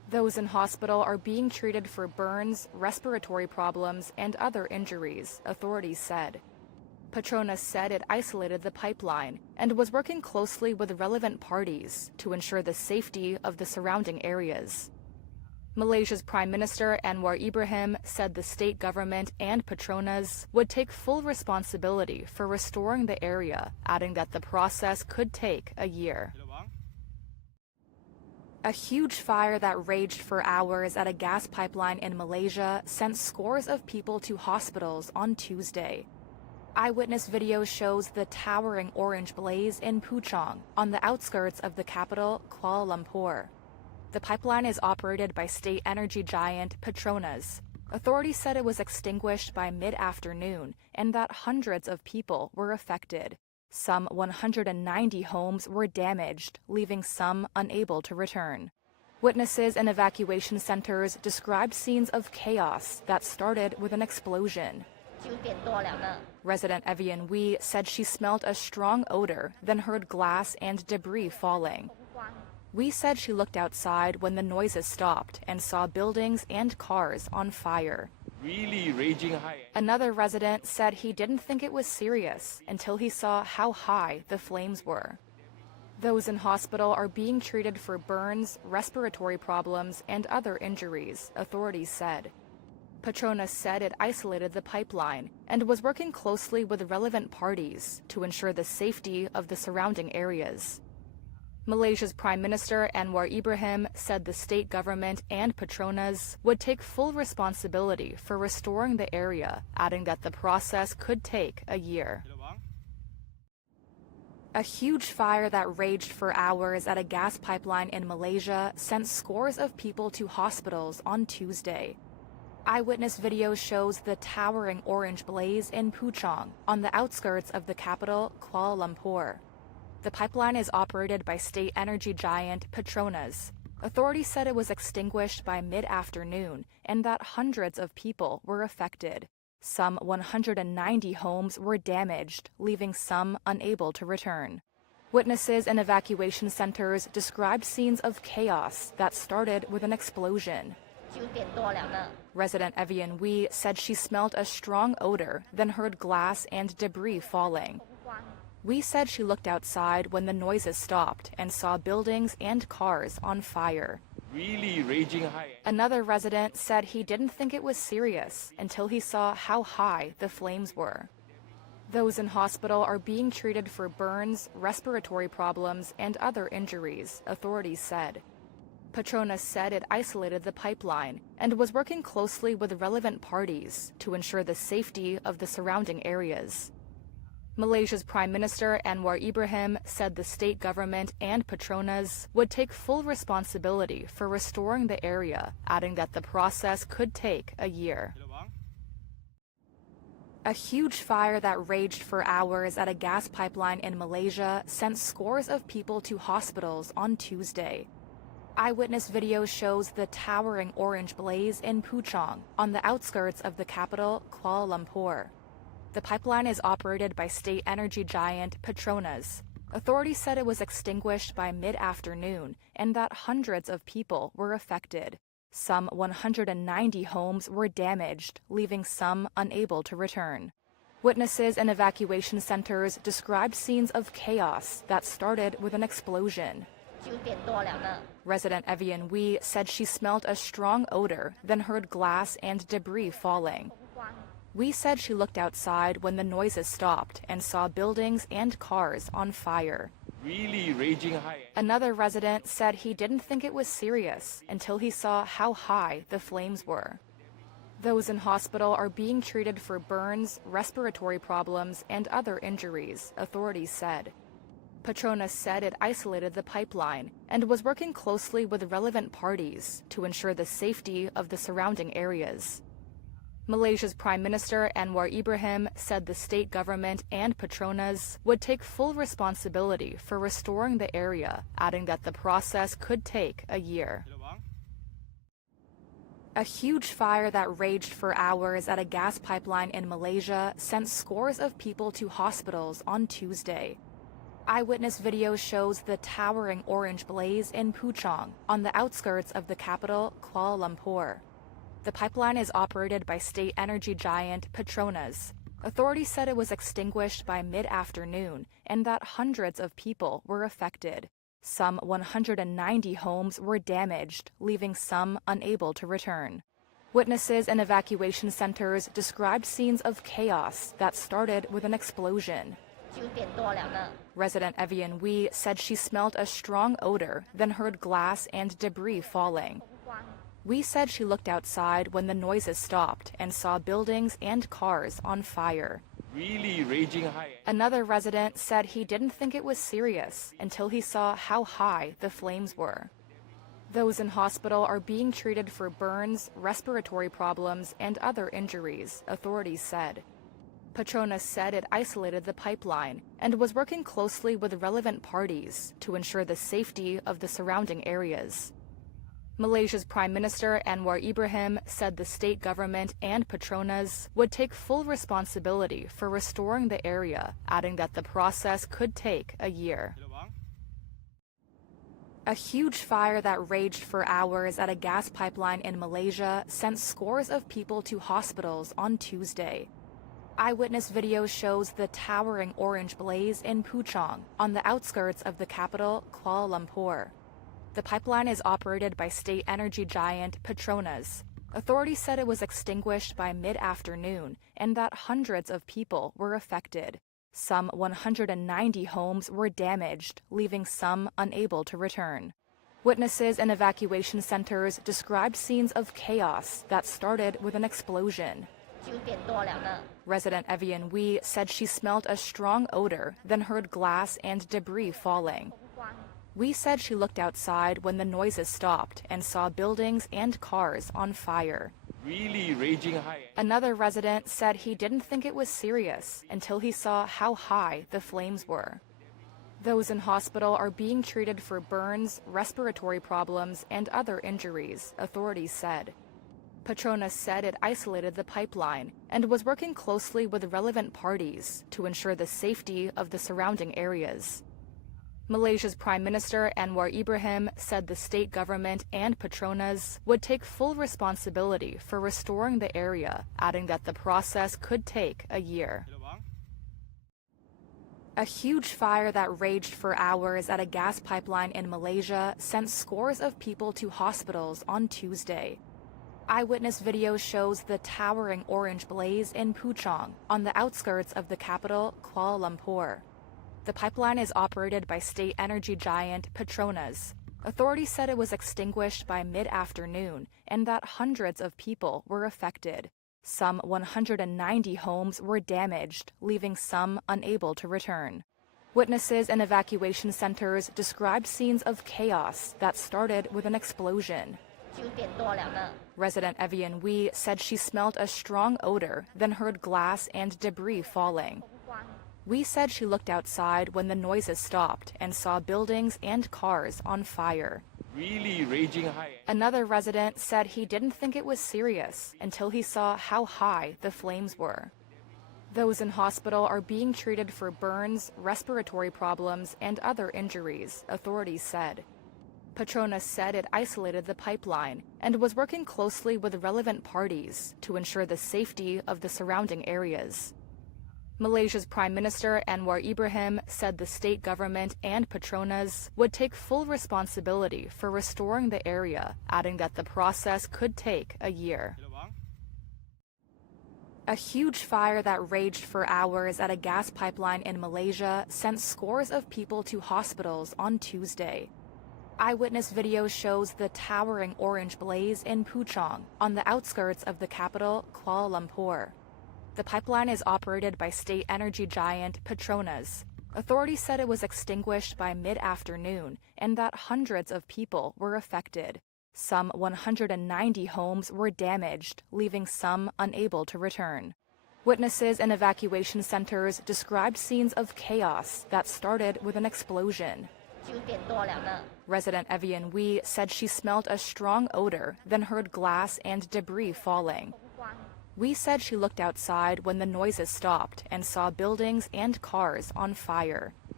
Those in hospital are being treated for burns, respiratory problems, and other injuries, authorities said. Petronas said it isolated the pipeline and was working closely with relevant parties to ensure the safety of the surrounding areas. Malaysia's Prime Minister Anwar Ibrahim said the state government and Petronas would take full responsibility for restoring the area, adding that the process could take a year. A huge fire that raged for hours at a gas pipeline in Malaysia sent scores of people to hospitals on Tuesday. Eyewitness video shows the towering orange blaze in Puchong, on the outskirts of the capital, Kuala Lumpur. The pipeline is operated by state energy giant Petronas. Authorities said it was extinguished by mid-afternoon and that hundreds of people were affected. Some 190 homes were damaged, leaving some unable to return. Witnesses in evacuation centers described scenes of chaos that started with an explosion. Resident Evian Wee said she smelled a strong odor, then heard glass and debris falling. Wee said she looked outside when the noises stopped and saw buildings and cars on fire. Really raging high. Another resident said he didn't think it was serious until he saw how high the flames were. Those in hospital are being treated for burns, respiratory problems, and other injuries, authorities said. Petronas said it isolated the pipeline and was working closely with relevant parties to ensure the safety of the surrounding areas. Malaysia's Prime Minister Anwar Ibrahim said the state government and Petronas would take full responsibility for restoring the area, adding that the process could take a year. A huge fire that raged for hours at a gas pipeline in Malaysia sent scores of people to hospitals on Tuesday. Eyewitness video shows the towering orange blaze in Puchong, on the outskirts of the capital, Kuala Lumpur. The pipeline is operated by state energy giant Petronas. Authorities said it was extinguished by mid-afternoon and that hundreds of people were affected. Some 190 homes were damaged, leaving some unable to return. Witnesses in evacuation centers described scenes of chaos that started with an explosion. Resident Evian Wee said she smelled a strong odor, then heard glass and debris falling. Wee said she looked outside when the noises stopped and saw buildings and cars on fire. Really raging high. Another resident said he didn't think it was serious until he saw how high the flames were. Those in hospital are being treated for burns, respiratory problems, and other injuries, authorities said. Petronas said it isolated the pipeline and was working closely with relevant parties to ensure the safety of the surrounding areas. Malaysia's Prime Minister Anwar Ibrahim said the state government and Petronas would take full responsibility for restoring the area, adding that the process could take a year. A huge fire that raged for hours at a gas pipeline in Malaysia sent scores of people to hospitals on Tuesday. Eyewitness video shows the towering orange blaze in Puchong, on the outskirts of the capital, Kuala Lumpur. The pipeline is operated by state energy giant Petronas. Authorities said it was extinguished by mid-afternoon and that hundreds of people were affected. Some 190 homes were damaged, leaving some unable to return. Witnesses in evacuation centers described scenes of chaos that started with an explosion. Resident Evian Wee said she smelled a strong odor, then heard glass and debris falling. Wee said she looked outside when the noises stopped and saw buildings and cars on fire. Really raging high. Another resident said he didn't think it was serious until he saw how high the flames were. Those in hospital are being treated for burns, respiratory problems, and other injuries, authorities said. Petronas said it isolated the pipeline and was working closely with relevant parties to ensure the safety of the surrounding areas. Malaysia's Prime Minister Anwar Ibrahim said the state government and Petronas would take full responsibility for restoring the area, adding that the process could take a year. A huge fire that raged for hours at a gas pipeline in Malaysia sent scores of people to hospitals on Tuesday. Eyewitness video shows the towering orange blaze in Puchong, on the outskirts of the capital, Kuala Lumpur. The pipeline is operated by state energy giant Petronas. Authorities said it was extinguished by mid-afternoon and that hundreds of people were affected. Some 190 homes were damaged, leaving some unable to return. Witnesses in evacuation centers described scenes of chaos that started with an explosion. 9点多了呢。 Resident Evian Wee said she smelled a strong odor, then heard glass and debris falling. Wee said she looked outside when the noises stopped and saw buildings and cars on fire. Really raging high. Another resident said he didn't think it was serious until he saw how high the flames were. Those in hospital are being treated for burns, respiratory problems, and other injuries, authorities said. Petronas said it isolated the pipeline and was working closely with relevant parties to ensure the safety of the surrounding areas. Malaysia's Prime Minister Anwar Ibrahim said the state government and Petronas would take full responsibility for restoring the area, adding that the process could take a year. A huge fire that raged for hours at a gas pipeline in Malaysia sent scores of people to hospitals on Tuesday. Eyewitness video shows the towering orange blaze in Puchong, on the outskirts of the capital, Kuala Lumpur. The pipeline is operated by state energy giant Petronas. Authorities said it was extinguished by mid-afternoon and that hundreds of people were affected. Some 190 homes were damaged, leaving some unable to return. Witnesses in evacuation centers described scenes of chaos that started with an explosion. 9点多了呢。 Resident Evian Wee said she smelled a strong odor, then heard glass and debris falling. Wee said she looked outside when the noises stopped and saw buildings and cars on fire. Really raging high. Another resident said he didn't think it was serious until he saw how high the flames were. Those in hospital are being treated for burns, respiratory problems, and other injuries, authorities said. Petronas said it isolated the pipeline and was working closely with relevant parties to ensure the safety of the surrounding areas. Malaysia's Prime Minister Anwar Ibrahim said the state government and Petronas would take full responsibility for restoring the area, adding that the process could take a year. A huge fire that raged for hours at a gas pipeline in Malaysia sent scores of people to hospitals on Tuesday. Eyewitness video shows the towering orange blaze in Puchong, on the outskirts of the capital, Kuala Lumpur. The pipeline is operated by state energy giant Petronas. Authorities said it was extinguished by mid-afternoon and that hundreds of people were affected. Some 190 homes were damaged, leaving some unable to return. Witnesses in evacuation centers described scenes of chaos that started with an explosion. 9点多了呢。 Resident Evian Wee said she smelled a strong odor, then heard glass and debris falling. Wee said she looked outside when the noises stopped and saw buildings and cars on fire. Really raging high. Another resident said he didn't think it was serious until he saw how high the flames were. Those in hospital are being treated for burns, respiratory problems, and other injuries, authorities said. Petronas said it isolated the pipeline and was working closely with relevant parties to ensure the safety of the surrounding areas. Malaysia's Prime Minister Anwar Ibrahim said the state government and Petronas would take full responsibility for restoring the area, adding that the process could take a year. A huge fire that raged for hours at a gas pipeline in Malaysia sent scores of people to hospitals on Tuesday. Eyewitness video shows the towering orange blaze in Puchong, on the outskirts of the capital, Kuala Lumpur. The pipeline is operated by state energy giant Petronas. Authorities said it was extinguished by mid-afternoon and that hundreds of people were affected. Some 190 homes were damaged, leaving some unable to return. Witnesses in evacuation centers described scenes of chaos that started with an explosion. 9点多了呢。 Resident Evian Wee said she smelled a strong odor, then heard glass and debris falling. Wee said she looked outside when the noises stopped and saw buildings and cars on fire.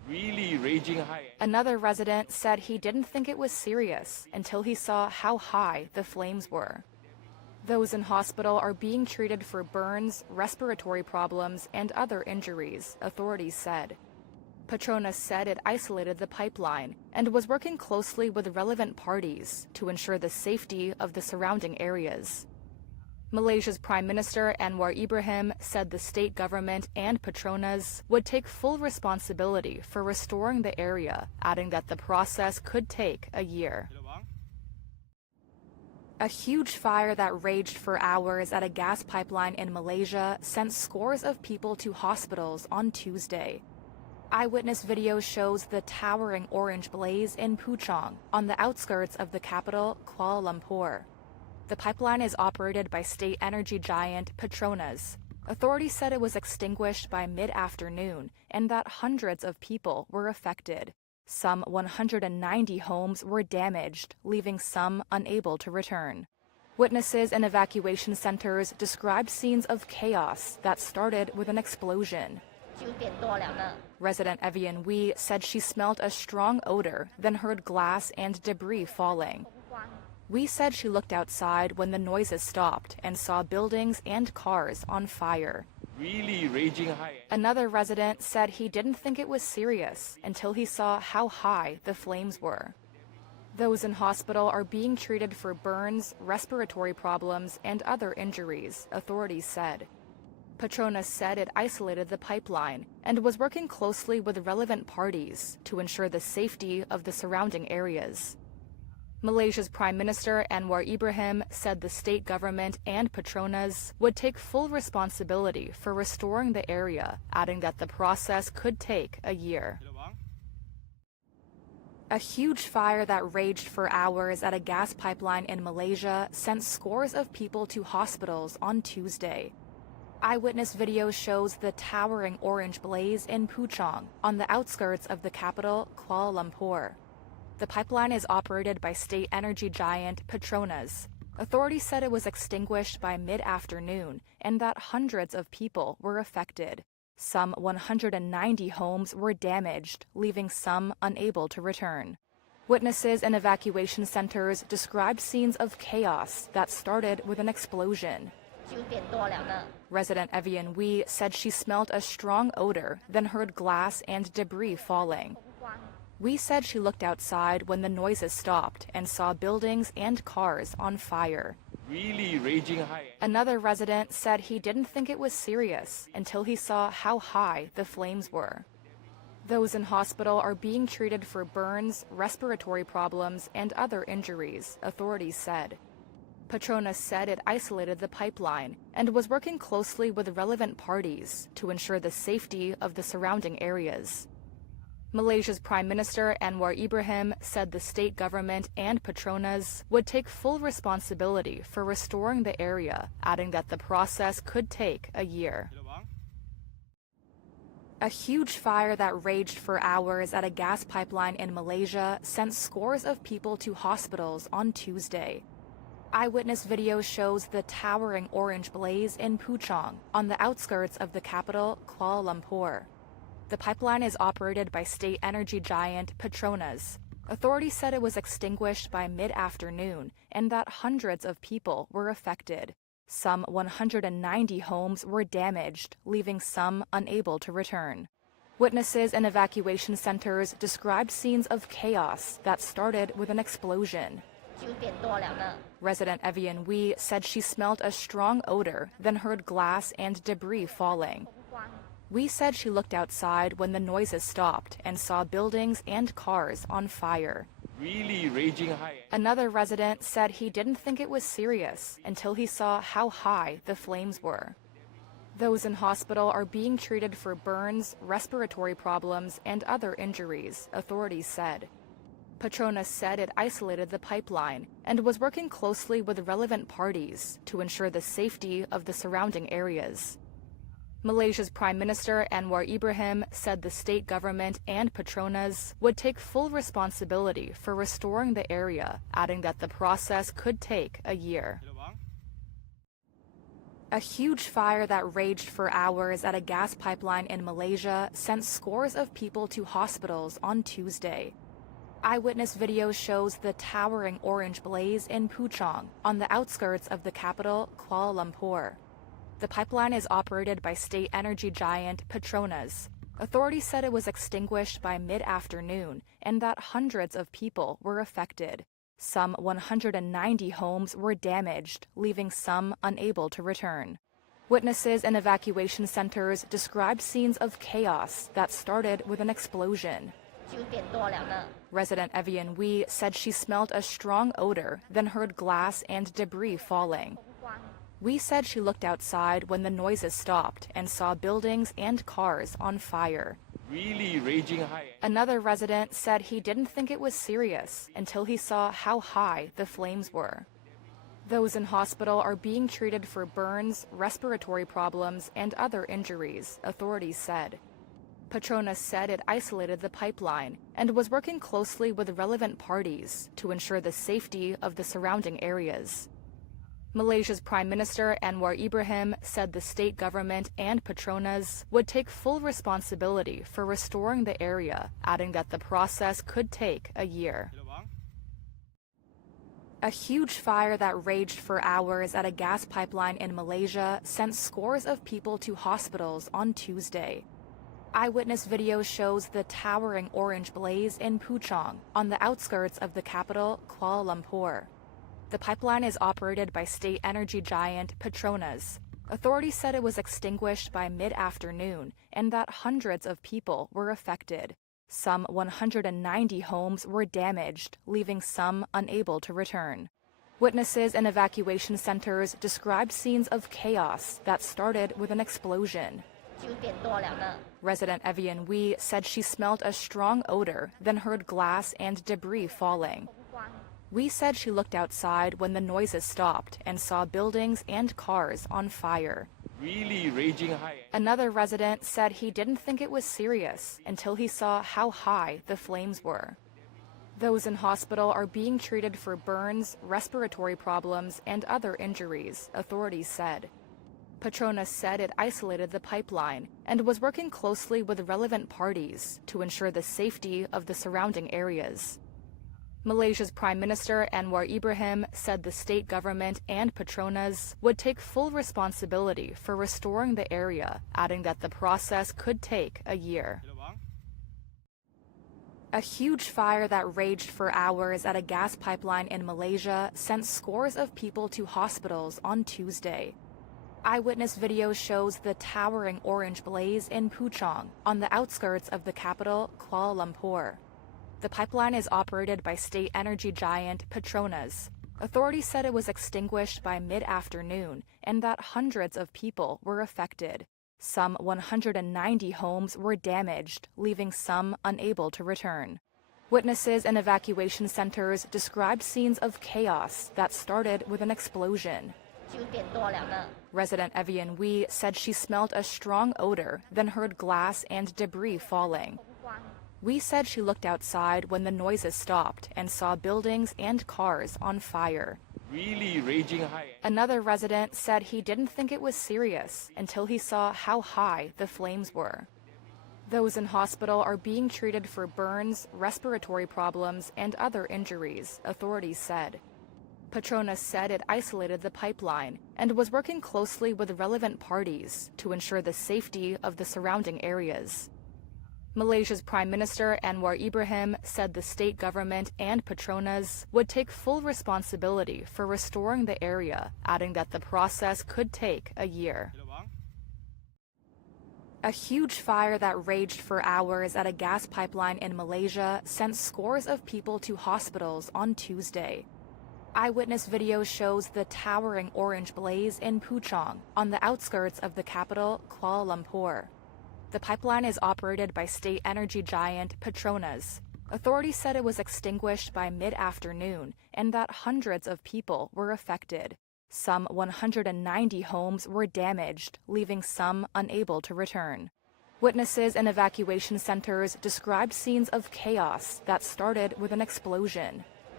really raging high. Another resident said he didn't think it was serious until he saw how high the flames were. Those in hospital are being treated for burns, respiratory problems, and other injuries, authorities said. Petronas said it isolated the pipeline and was working closely with relevant parties to ensure the safety of the surrounding areas. Malaysia's Prime Minister Anwar Ibrahim said the state government and Petronas would take full responsibility for restoring the area, adding that the process could take a year. A huge fire that raged for hours at a gas pipeline in Malaysia sent scores of people to hospitals on Tuesday. Eyewitness video shows the towering orange blaze in Puchong, on the outskirts of the capital, Kuala Lumpur. The pipeline is operated by state energy giant Petronas. Authorities said it was extinguished by mid-afternoon and that hundreds of people were affected. Some 190 homes were damaged, leaving some unable to return. Witnesses in evacuation centers described scenes of chaos that started with an explosion. 9点多了呢。 Resident Evian Wee said she smelled a strong odor, then heard glass and debris falling. Wee said she looked outside when the noises stopped and saw buildings and cars on fire. Really raging high. Another resident said he didn't think it was serious until he saw how high the flames were. Those in hospital are being treated for burns, respiratory problems, and other injuries, authorities said. Petronas said it isolated the pipeline and was working closely with relevant parties to ensure the safety of the surrounding areas. Malaysia's Prime Minister Anwar Ibrahim said the state government and Petronas would take full responsibility for restoring the area, adding that the process could take a year. A huge fire that raged for hours at a gas pipeline in Malaysia sent scores of people to hospitals on Tuesday. Eyewitness video shows the towering orange blaze in Puchong, on the outskirts of the capital, Kuala Lumpur. The pipeline is operated by state energy giant Petronas. Authorities said it was extinguished by mid-afternoon and that hundreds of people were affected. Some 190 homes were damaged, leaving some unable to return. Witnesses in evacuation centers described scenes of chaos that started with an explosion. 9点多了呢。 Resident Evian Wee said she smelled a strong odor, then heard glass and debris falling. Wee said she looked outside when the noises stopped and saw buildings and cars on fire. Really raging high. Another resident said he didn't think it was serious until he saw how high the flames were. Those in hospital are being treated for burns, respiratory problems, and other injuries, authorities said. Petronas said it isolated the pipeline and was working closely with relevant parties to ensure the safety of the surrounding areas. Malaysia's Prime Minister Anwar Ibrahim said the state government and Petronas would take full responsibility for restoring the area, adding that the process could take a year. A huge fire that raged for hours at a gas pipeline in Malaysia sent scores of people to hospitals on Tuesday. Eyewitness video shows the towering orange blaze in Puchong, on the outskirts of the capital, Kuala Lumpur. The pipeline is operated by state energy giant Petronas. Authorities said it was extinguished by mid-afternoon and that hundreds of people were affected. Some 190 homes were damaged, leaving some unable to return. Witnesses in evacuation centers described scenes of chaos that started with an explosion. 9点多了呢。 Resident Evian Wee said she smelled a strong odor, then heard glass and debris falling. Wee said she looked outside when the noises stopped and saw buildings and cars on fire. Really raging high. Another resident said he didn't think it was serious until he saw how high the flames were. Those in hospital are being treated for burns, respiratory problems, and other injuries, authorities said. Petronas said it isolated the pipeline and was working closely with relevant parties to ensure the safety of the surrounding areas. Malaysia's Prime Minister Anwar Ibrahim said the state government and Petronas would take full responsibility for restoring the area, adding that the process could take a year. A huge fire that raged for hours at a gas pipeline in Malaysia sent scores of people to hospitals on Tuesday. Eyewitness video shows the towering orange blaze in Puchong, on the outskirts of the capital, Kuala Lumpur. The pipeline is operated by state energy giant Petronas. Authorities said it was extinguished by mid-afternoon and that hundreds of people were affected. Some 190 homes were damaged, leaving some unable to return. Witnesses in evacuation centers described scenes of chaos that started with an explosion. 9点多了呢。 Resident Evian Wee said she smelled a strong odor, then heard glass and debris falling. Wee said she looked outside when the noises stopped and saw buildings and cars on fire. Really raging high. Another resident said he didn't think it was serious until he saw how high the flames were. Those in hospital are being treated for burns, respiratory problems, and other injuries, authorities said. Petronas said it isolated the pipeline and was working closely with relevant parties to ensure the safety of the surrounding areas. Malaysia's Prime Minister Anwar Ibrahim said the state government and Petronas would take full responsibility for restoring the area, adding that the process could take a year. A huge fire that raged for hours at a gas pipeline in Malaysia sent scores of people to hospitals on Tuesday. Eyewitness video shows the towering orange blaze in Puchong, on the outskirts of the capital, Kuala Lumpur. The pipeline is operated by state energy giant Petronas. Authorities said it was extinguished by mid-afternoon and that hundreds of people were affected. Some 190 homes were damaged, leaving some unable to return. Witnesses in evacuation centers described scenes of chaos that started with an explosion. 9点多了呢。 Resident Evian Wee said she smelled a strong odor, then heard glass and debris falling. Wee said she looked outside when the noises stopped and saw buildings and cars on fire. Really raging high. Another resident said he didn't think it was serious until he saw how high the flames were. Those in hospital are being treated for burns, respiratory problems, and other injuries, authorities said. Petronas said it isolated the pipeline and was working closely with relevant parties to ensure the safety of the surrounding areas. Malaysia's Prime Minister Anwar Ibrahim said the state government and Petronas would take full responsibility for restoring the area, adding that the process could take a year. A huge fire that raged for hours at a gas pipeline in Malaysia sent scores of people to hospitals on Tuesday. Eyewitness video shows the towering orange blaze in Puchong, on the outskirts of the capital, Kuala Lumpur. The pipeline is operated by state energy giant Petronas. Authorities said it was extinguished by mid-afternoon and that hundreds of people were affected. Some 190 homes were damaged, leaving some unable to return. Witnesses in evacuation centers described scenes of chaos that started with an explosion. 9点多了呢。 Resident Evian Wee said she smelled a strong odor, then heard glass and debris falling. Wee said she looked outside when the noises stopped and saw buildings and cars on fire. Really raging high. Another resident said he didn't think it was serious until he saw how high the flames were. Those in hospital are being treated for burns, respiratory problems, and other injuries, authorities said. Petronas said it isolated the pipeline and was working closely with relevant parties to ensure the safety of the surrounding areas. Malaysia's Prime Minister Anwar Ibrahim said the state government and Petronas would take full responsibility for restoring the area, adding that the process could take a year. A huge fire that raged for hours at a gas pipeline in Malaysia sent scores of people to hospitals on Tuesday. Eyewitness video shows the towering orange blaze in Puchong, on the outskirts of the capital, Kuala Lumpur. The pipeline is operated by state energy giant Petronas. Authorities said it was extinguished by mid-afternoon and that hundreds of people were affected. Some 190 homes were damaged, leaving some unable to return. Witnesses in evacuation centers described scenes of chaos that started with an explosion.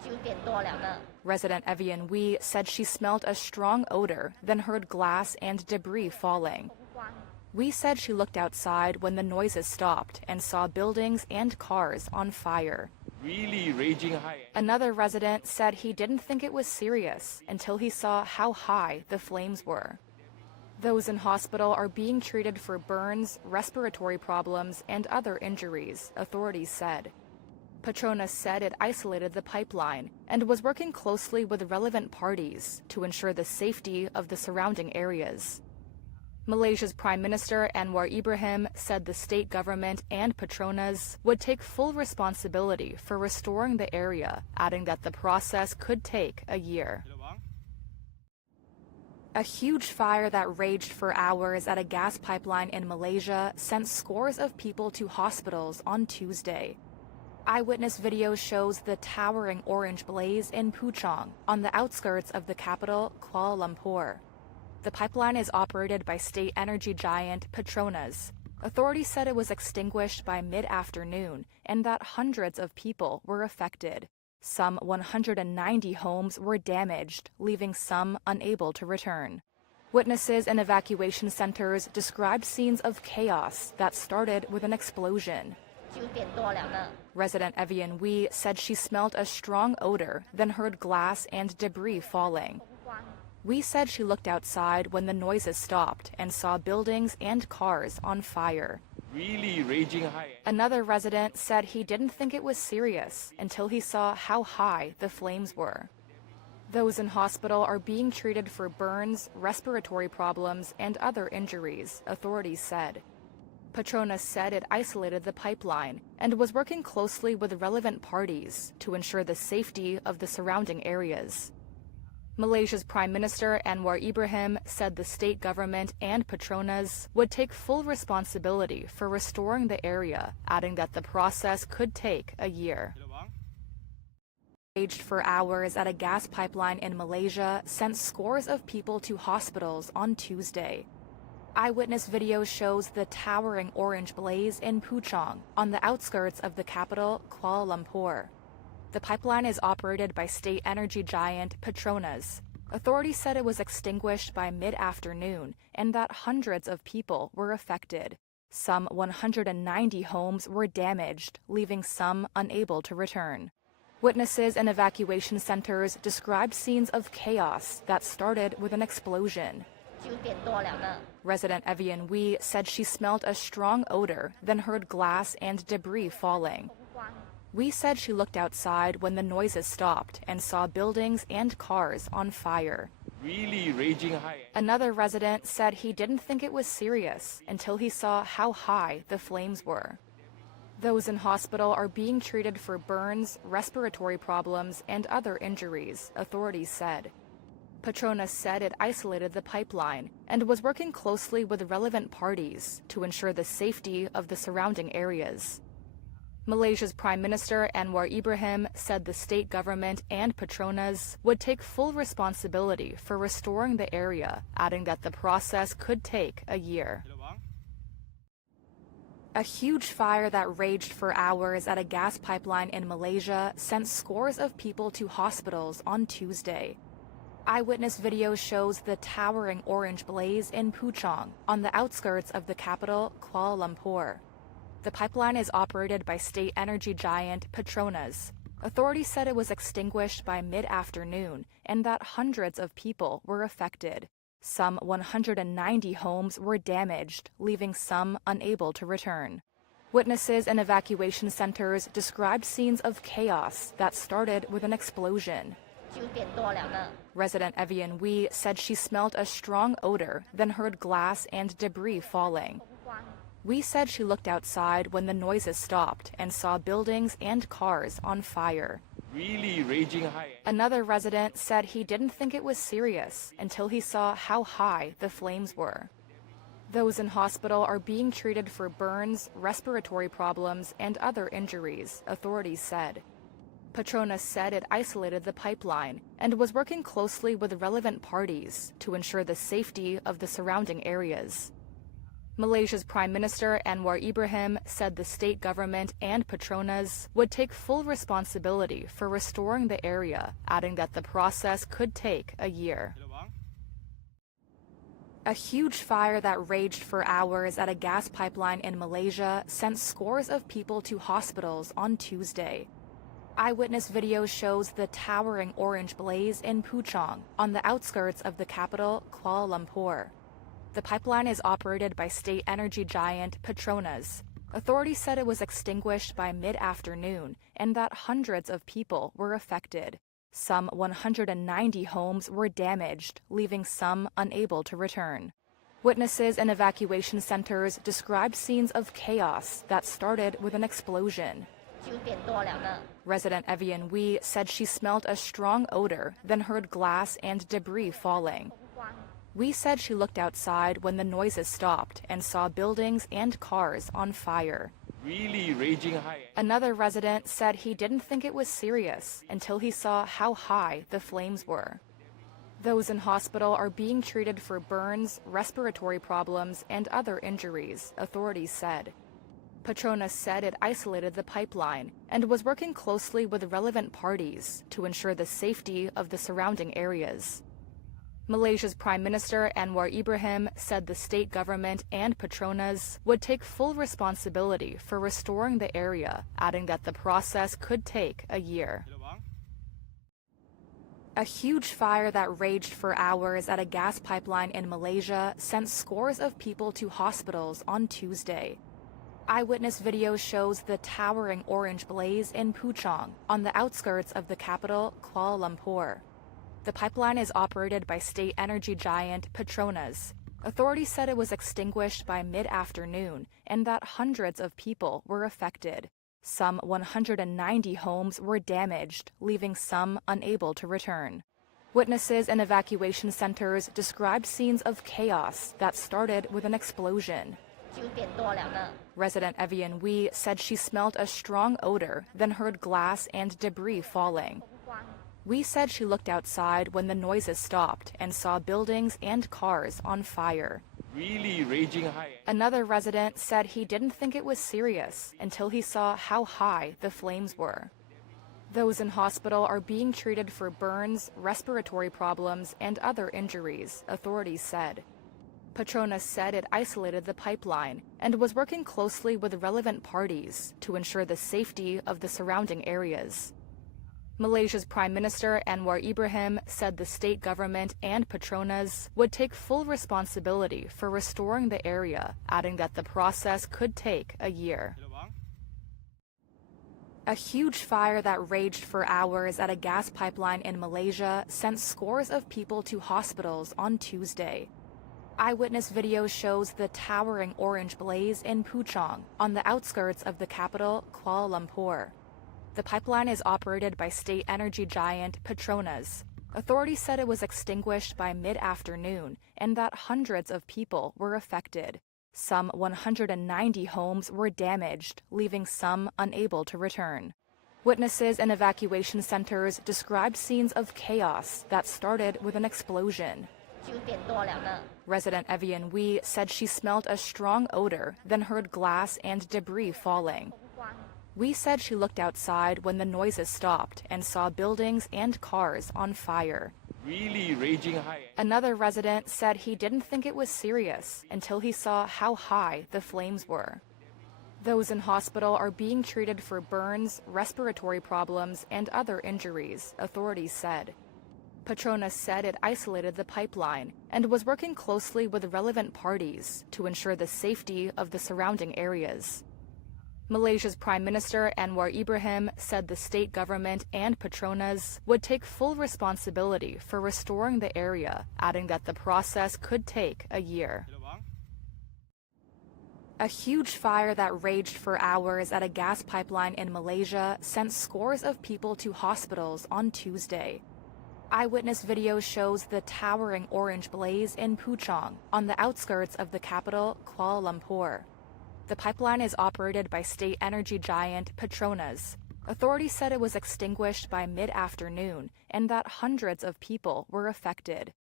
9点多2个。 Resident Evian Wee said she smelled a strong odor, then heard glass and debris falling. Wee said she looked outside when the noises stopped and saw buildings and cars on fire. Really raging high. Another resident said he didn't think it was serious until he saw how high the flames were. Those in hospital are being treated for burns, respiratory problems, and other injuries, authorities said. Petronas said it isolated the pipeline and was working closely with relevant parties to ensure the safety of the surrounding areas. Malaysia's Prime Minister Anwar Ibrahim said the state government and Petronas would take full responsibility for restoring the area, adding that the process could take a year. A huge fire that raged for hours at a gas pipeline in Malaysia sent scores of people to hospitals on Tuesday. Eyewitness video shows the towering orange blaze in Puchong, on the outskirts of the capital, Kuala Lumpur. The pipeline is operated by state energy giant Petronas. Authorities said it was extinguished by mid-afternoon and that hundreds of people were affected. Some 190 homes were damaged, leaving some unable to return. Witnesses in evacuation centers described scenes of chaos that started with an explosion. 9点多2个。 Resident Evian Wee said she smelled a strong odor, then heard glass and debris falling. Wee said she looked outside when the noises stopped and saw buildings and cars on fire. Really raging high. Another resident said he didn't think it was serious until he saw how high the flames were. Those in hospital are being treated for burns, respiratory problems, and other injuries, authorities said. Petronas said it isolated the pipeline and was working closely with relevant parties to ensure the safety of the surrounding areas. Malaysia's Prime Minister Anwar Ibrahim said the state government and Petronas would take full responsibility for restoring the area, adding that the process could take a year. Raged for hours at a gas pipeline in Malaysia sent scores of people to hospitals on Tuesday. Eyewitness video shows the towering orange blaze in Puchong, on the outskirts of the capital, Kuala Lumpur. The pipeline is operated by state energy giant Petronas. Authorities said it was extinguished by mid-afternoon and that hundreds of people were affected. Some 190 homes were damaged, leaving some unable to return. Witnesses in evacuation centers described scenes of chaos that started with an explosion. 9点多2个。 Resident Evian Wee said she smelled a strong odor, then heard glass and debris falling. Wee said she looked outside when the noises stopped and saw buildings and cars on fire. Really raging high. Another resident said he didn't think it was serious until he saw how high the flames were. Those in hospital are being treated for burns, respiratory problems, and other injuries, authorities said. Petronas said it isolated the pipeline and was working closely with relevant parties to ensure the safety of the surrounding areas. Malaysia's Prime Minister Anwar Ibrahim said the state government and Petronas would take full responsibility for restoring the area, adding that the process could take a year. A huge fire that raged for hours at a gas pipeline in Malaysia sent scores of people to hospitals on Tuesday. Eyewitness video shows the towering orange blaze in Puchong, on the outskirts of the capital, Kuala Lumpur. The pipeline is operated by state energy giant Petronas. Authorities said it was extinguished by mid-afternoon and that hundreds of people were affected. Some 190 homes were damaged, leaving some unable to return. Witnesses in evacuation centers described scenes of chaos that started with an explosion. 9点多2个。 Resident Evian Wee said she smelled a strong odor, then heard glass and debris falling. Wee said she looked outside when the noises stopped and saw buildings and cars on fire. Really raging high. Another resident said he didn't think it was serious until he saw how high the flames were. Those in hospital are being treated for burns, respiratory problems, and other injuries, authorities said. Petronas said it isolated the pipeline and was working closely with relevant parties to ensure the safety of the surrounding areas. Malaysia's Prime Minister Anwar Ibrahim said the state government and Petronas would take full responsibility for restoring the area, adding that the process could take a year. A huge fire that raged for hours at a gas pipeline in Malaysia sent scores of people to hospitals on Tuesday. Eyewitness video shows the towering orange blaze in Puchong, on the outskirts of the capital, Kuala Lumpur. The pipeline is operated by state energy giant Petronas. Authorities said it was extinguished by mid-afternoon and that hundreds of people were affected. Some 190 homes were damaged, leaving some unable to return. Witnesses in evacuation centers described scenes of chaos that started with an explosion. 9点多了呢。 Resident Evian Wee said she smelled a strong odor, then heard glass and debris falling. Wee said she looked outside when the noises stopped and saw buildings and cars on fire. Really raging high. Another resident said he didn't think it was serious until he saw how high the flames were. Those in hospital are being treated for burns, respiratory problems, and other injuries, authorities said. Petronas said it isolated the pipeline and was working closely with relevant parties to ensure the safety of the surrounding areas. Malaysia's Prime Minister Anwar Ibrahim said the state government and Petronas would take full responsibility for restoring the area, adding that the process could take a year. A huge fire that raged for hours at a gas pipeline in Malaysia sent scores of people to hospitals on Tuesday. Eyewitness video shows the towering orange blaze in Puchong, on the outskirts of the capital, Kuala Lumpur. The pipeline is operated by state energy giant Petronas. Authorities said it was extinguished by mid-afternoon and that hundreds of people were affected. Some 190 homes were damaged, leaving some unable to return. Witnesses in evacuation centers described scenes of chaos that started with an explosion. 9点多了呢。 Resident Evian Wee said she smelled a strong odor, then heard glass and debris falling. Wee said she looked outside when the noises stopped and saw buildings and cars on fire. Really raging high. Another resident said he didn't think it was serious until he saw how high the flames were. Those in hospital are being treated for burns, respiratory problems, and other injuries, authorities said. Petronas said it isolated the pipeline and was working closely with relevant parties to ensure the safety of the surrounding areas. Malaysia's Prime Minister Anwar Ibrahim said the state government and Petronas would take full responsibility for restoring the area, adding that the process could take a year. A huge fire that raged for hours at a gas pipeline in Malaysia sent scores of people to hospitals on Tuesday. Eyewitness video shows the towering orange blaze in Puchong, on the outskirts of the capital, Kuala Lumpur. The pipeline is operated by state energy giant Petronas. Authorities said it was extinguished by mid-afternoon and that hundreds of people were affected. Some 190 homes were damaged, leaving some unable to return. Witnesses in evacuation centers described scenes of chaos that started with an explosion. 9点多了呢。 Resident Evian Wee said she smelled a strong odor, then heard glass and debris falling. Wee said she looked outside when the noises stopped and saw buildings and cars on fire. Really raging high. Another resident said he didn't think it was serious until he saw how high the flames were. Those in hospital are being treated for burns, respiratory problems, and other injuries, authorities said. Petronas said it isolated the pipeline and was working closely with relevant parties to ensure the safety of the surrounding areas. Malaysia's Prime Minister Anwar Ibrahim said the state government and Petronas would take full responsibility for restoring the area, adding that the process could take a year. A huge fire that raged for hours at a gas pipeline in Malaysia sent scores of people to hospitals on Tuesday. Eyewitness video shows the towering orange blaze in Puchong, on the outskirts of the capital, Kuala Lumpur. The pipeline is operated by state energy giant Petronas. Authorities said it was extinguished by mid-afternoon and that hundreds of people were affected.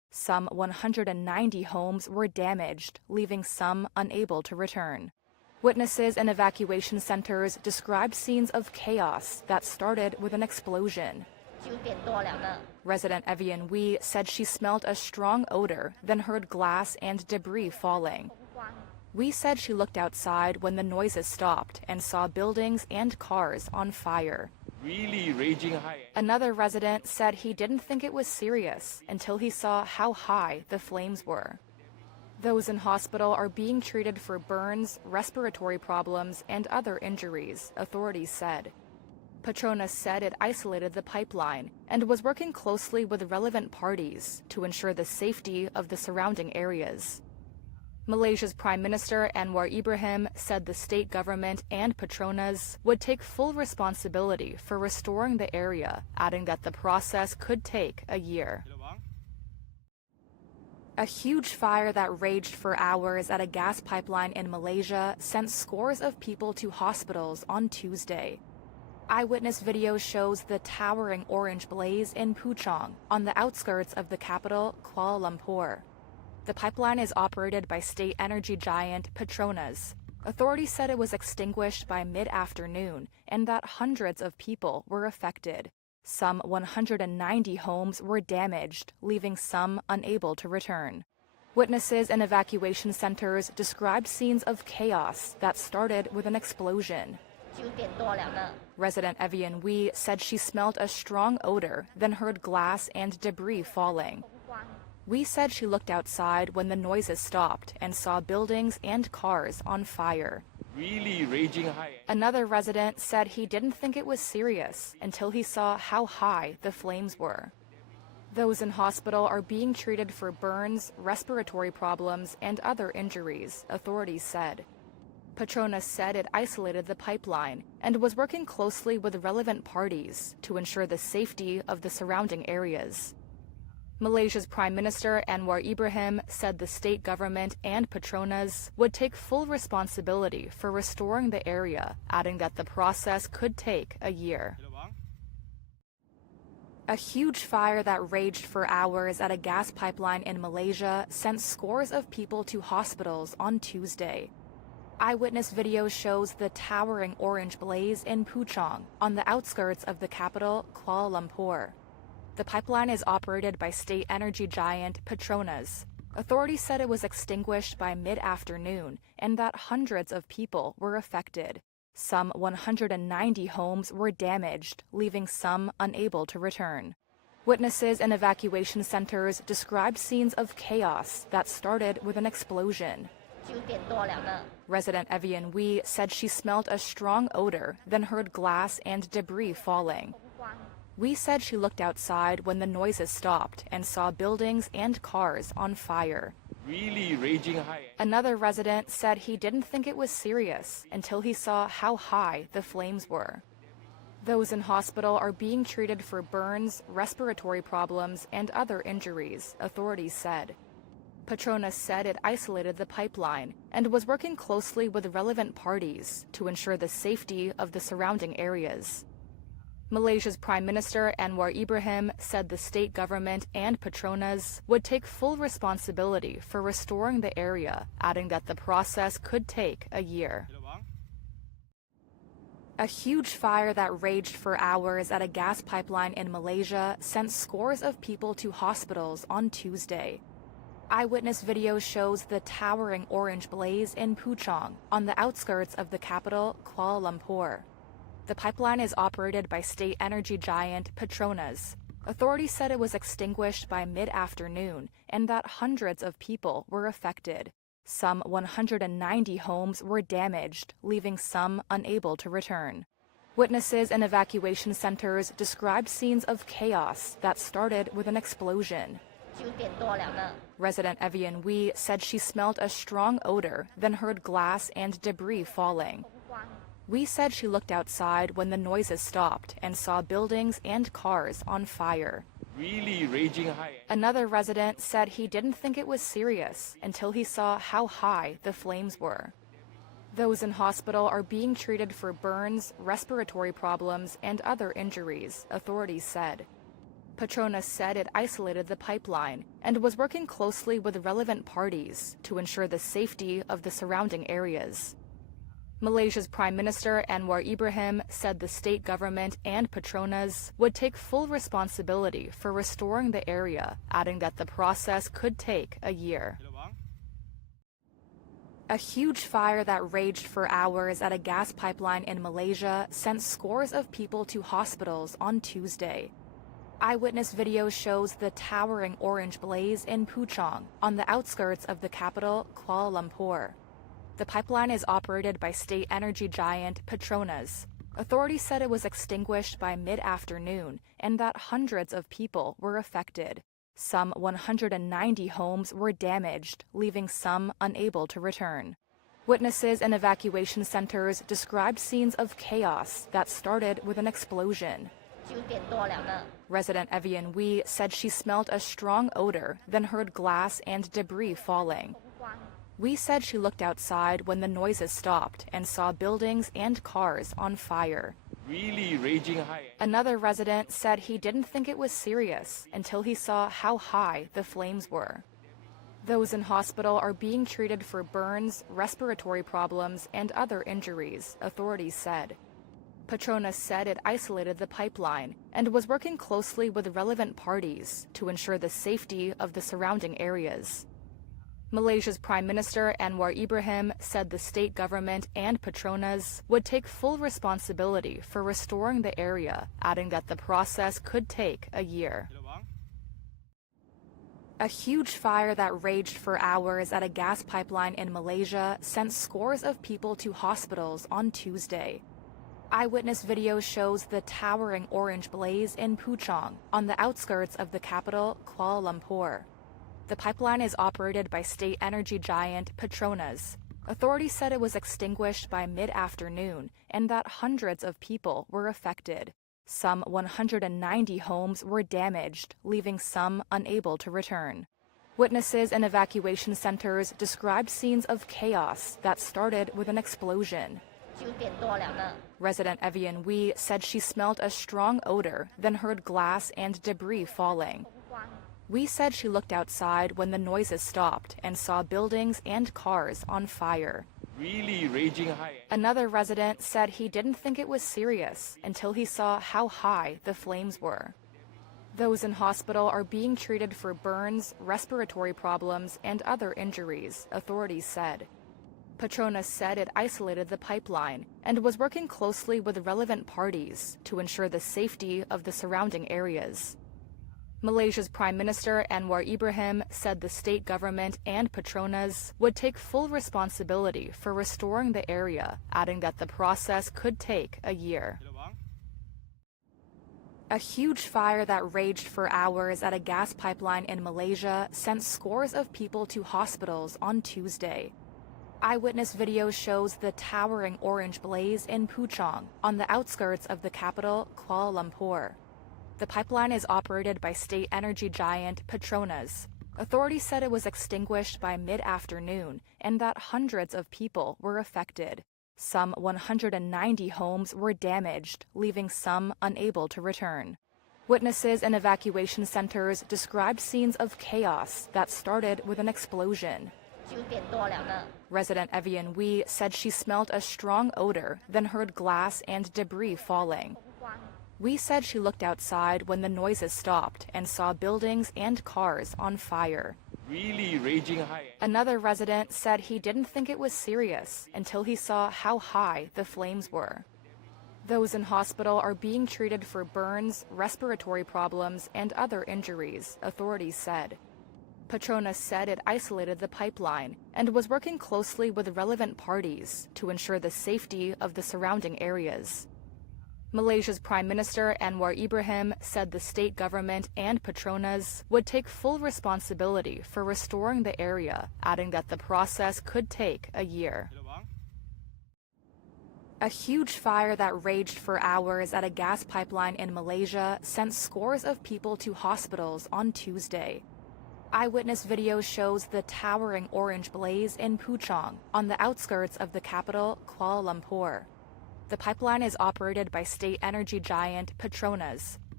Some 190 homes were damaged, leaving some unable to return. Witnesses in evacuation centers described scenes of chaos that started with an explosion. 9点多了呢。 Resident Evian Wee said she smelled a strong odor, then heard glass and debris falling. Wee said she looked outside when the noises stopped and saw buildings and cars on fire. Really raging high. Another resident said he didn't think it was serious until he saw how high the flames were. Those in hospital are being treated for burns, respiratory problems, and other injuries, authorities said. Petronas said it isolated the pipeline and was working closely with relevant parties to ensure the safety of the surrounding areas. Malaysia's Prime Minister Anwar Ibrahim said the state government and Petronas would take full responsibility for restoring the area, adding that the process could take a year. A huge fire that raged for hours at a gas pipeline in Malaysia sent scores of people to hospitals on Tuesday. Eyewitness video shows the towering orange blaze in Puchong, on the outskirts of the capital, Kuala Lumpur. The pipeline is operated by state energy giant Petronas. Authorities said it was extinguished by mid-afternoon and that hundreds of people were affected. Some 190 homes were damaged, leaving some unable to return. Witnesses in evacuation centers described scenes of chaos that started with an explosion. 9点多了呢。 Resident Evian Wee said she smelled a strong odor, then heard glass and debris falling. Wee said she looked outside when the noises stopped and saw buildings and cars on fire. Really raging high. Another resident said he didn't think it was serious until he saw how high the flames were. Those in hospital are being treated for burns, respiratory problems, and other injuries, authorities said. Petronas said it isolated the pipeline and was working closely with relevant parties to ensure the safety of the surrounding areas. Malaysia's Prime Minister Anwar Ibrahim said the state government and Petronas would take full responsibility for restoring the area, adding that the process could take a year. A huge fire that raged for hours at a gas pipeline in Malaysia sent scores of people to hospitals on Tuesday. Eyewitness video shows the towering orange blaze in Puchong, on the outskirts of the capital, Kuala Lumpur. The pipeline is operated by state energy giant Petronas. Authorities said it was extinguished by mid-afternoon and that hundreds of people were affected. Some 190 homes were damaged, leaving some unable to return. Witnesses in evacuation centers described scenes of chaos that started with an explosion. 9点多了呢。 Resident Evian Wee said she smelled a strong odor, then heard glass and debris falling. Wee said she looked outside when the noises stopped and saw buildings and cars on fire. Really raging high. Another resident said he didn't think it was serious until he saw how high the flames were. Those in hospital are being treated for burns, respiratory problems, and other injuries, authorities said. Petronas said it isolated the pipeline and was working closely with relevant parties to ensure the safety of the surrounding areas. Malaysia's Prime Minister Anwar Ibrahim said the state government and Petronas would take full responsibility for restoring the area, adding that the process could take a year. A huge fire that raged for hours at a gas pipeline in Malaysia sent scores of people to hospitals on Tuesday. Eyewitness video shows the towering orange blaze in Puchong, on the outskirts of the capital, Kuala Lumpur. The pipeline is operated by state energy giant Petronas. Authorities said it was extinguished by mid-afternoon and that hundreds of people were affected. Some 190 homes were damaged, leaving some unable to return. Witnesses in evacuation centers described scenes of chaos that started with an explosion. 9点多了呢。 Resident Evian Wee said she smelled a strong odor, then heard glass and debris falling. Wee said she looked outside when the noises stopped and saw buildings and cars on fire. Really raging high. Another resident said he didn't think it was serious until he saw how high the flames were. Those in hospital are being treated for burns, respiratory problems, and other injuries, authorities said. Petronas said it isolated the pipeline and was working closely with relevant parties to ensure the safety of the surrounding areas. Malaysia's Prime Minister Anwar Ibrahim said the state government and Petronas would take full responsibility for restoring the area, adding that the process could take a year. A huge fire that raged for hours at a gas pipeline in Malaysia sent scores of people to hospitals on Tuesday. Eyewitness video shows the towering orange blaze in Puchong, on the outskirts of the capital, Kuala Lumpur. The pipeline is operated by state energy giant Petronas. Authorities said it was extinguished by mid-afternoon and that hundreds of people were affected. Some 190 homes were damaged, leaving some unable to return. Witnesses in evacuation centers described scenes of chaos that started with an explosion. Resident Evian Wee said she smelled a strong odor, then heard glass and debris falling. Wee said she looked outside when the noises stopped and saw buildings and cars on fire. Really raging high. Another resident said he didn't think it was serious until he saw how high the flames were. Those in hospital are being treated for burns, respiratory problems, and other injuries, authorities said. Petronas said it isolated the pipeline and was working closely with relevant parties to ensure the safety of the surrounding areas. Malaysia's Prime Minister Anwar Ibrahim said the state government and Petronas would take full responsibility for restoring the area, adding that the process could take a year. A huge fire that raged for hours at a gas pipeline in Malaysia sent scores of people to hospitals on Tuesday. Eyewitness video shows the towering orange blaze in Puchong, on the outskirts of the capital, Kuala Lumpur. The pipeline is operated by state energy giant Petronas. Authorities said it was extinguished by mid-afternoon and that hundreds of people were affected. Some 190 homes were damaged, leaving some unable to return. Witnesses in evacuation centers described scenes of chaos that started with an explosion. Resident Evian Wee said she smelled a strong odor, then heard glass and debris falling. Wee said she looked outside when the noises stopped and saw buildings and cars on fire. Really raging high. Another resident said he didn't think it was serious until he saw how high the flames were. Those in hospital are being treated for burns, respiratory problems, and other injuries, authorities said. Petronas said it isolated the pipeline and was working closely with relevant parties to ensure the safety of the surrounding areas. Malaysia's Prime Minister Anwar Ibrahim said the state government and Petronas would take full responsibility for restoring the area, adding that the process could take a year. A huge fire that raged for hours at a gas pipeline in Malaysia sent scores of people to hospitals on Tuesday. Eyewitness video shows the towering orange blaze in Puchong, on the outskirts of the capital, Kuala Lumpur. The pipeline is operated by state energy giant Petronas. Authorities said it was extinguished by mid-afternoon and that hundreds of people were affected. Some 190 homes were damaged, leaving some unable to return. Witnesses in evacuation centers described scenes of chaos that started with an explosion. Resident Evian Wee said she smelled a strong odor, then heard glass and debris falling. Wee said she looked outside when the noises stopped and saw buildings and cars on fire. Really raging high. Another resident said he didn't think it was serious until he saw how high the flames were. Those in hospital are being treated for burns, respiratory problems, and other injuries, authorities said. Petronas said it isolated the pipeline and was working closely with relevant parties to ensure the safety of the surrounding areas. Malaysia's Prime Minister Anwar Ibrahim said the state government and Petronas would take full responsibility for restoring the area, adding that the process could take a year. A huge fire that raged for hours at a gas pipeline in Malaysia sent scores of people to hospitals on Tuesday. Eyewitness video shows the towering orange blaze in Puchong, on the outskirts of the capital, Kuala Lumpur. The pipeline is operated by state energy giant Petronas.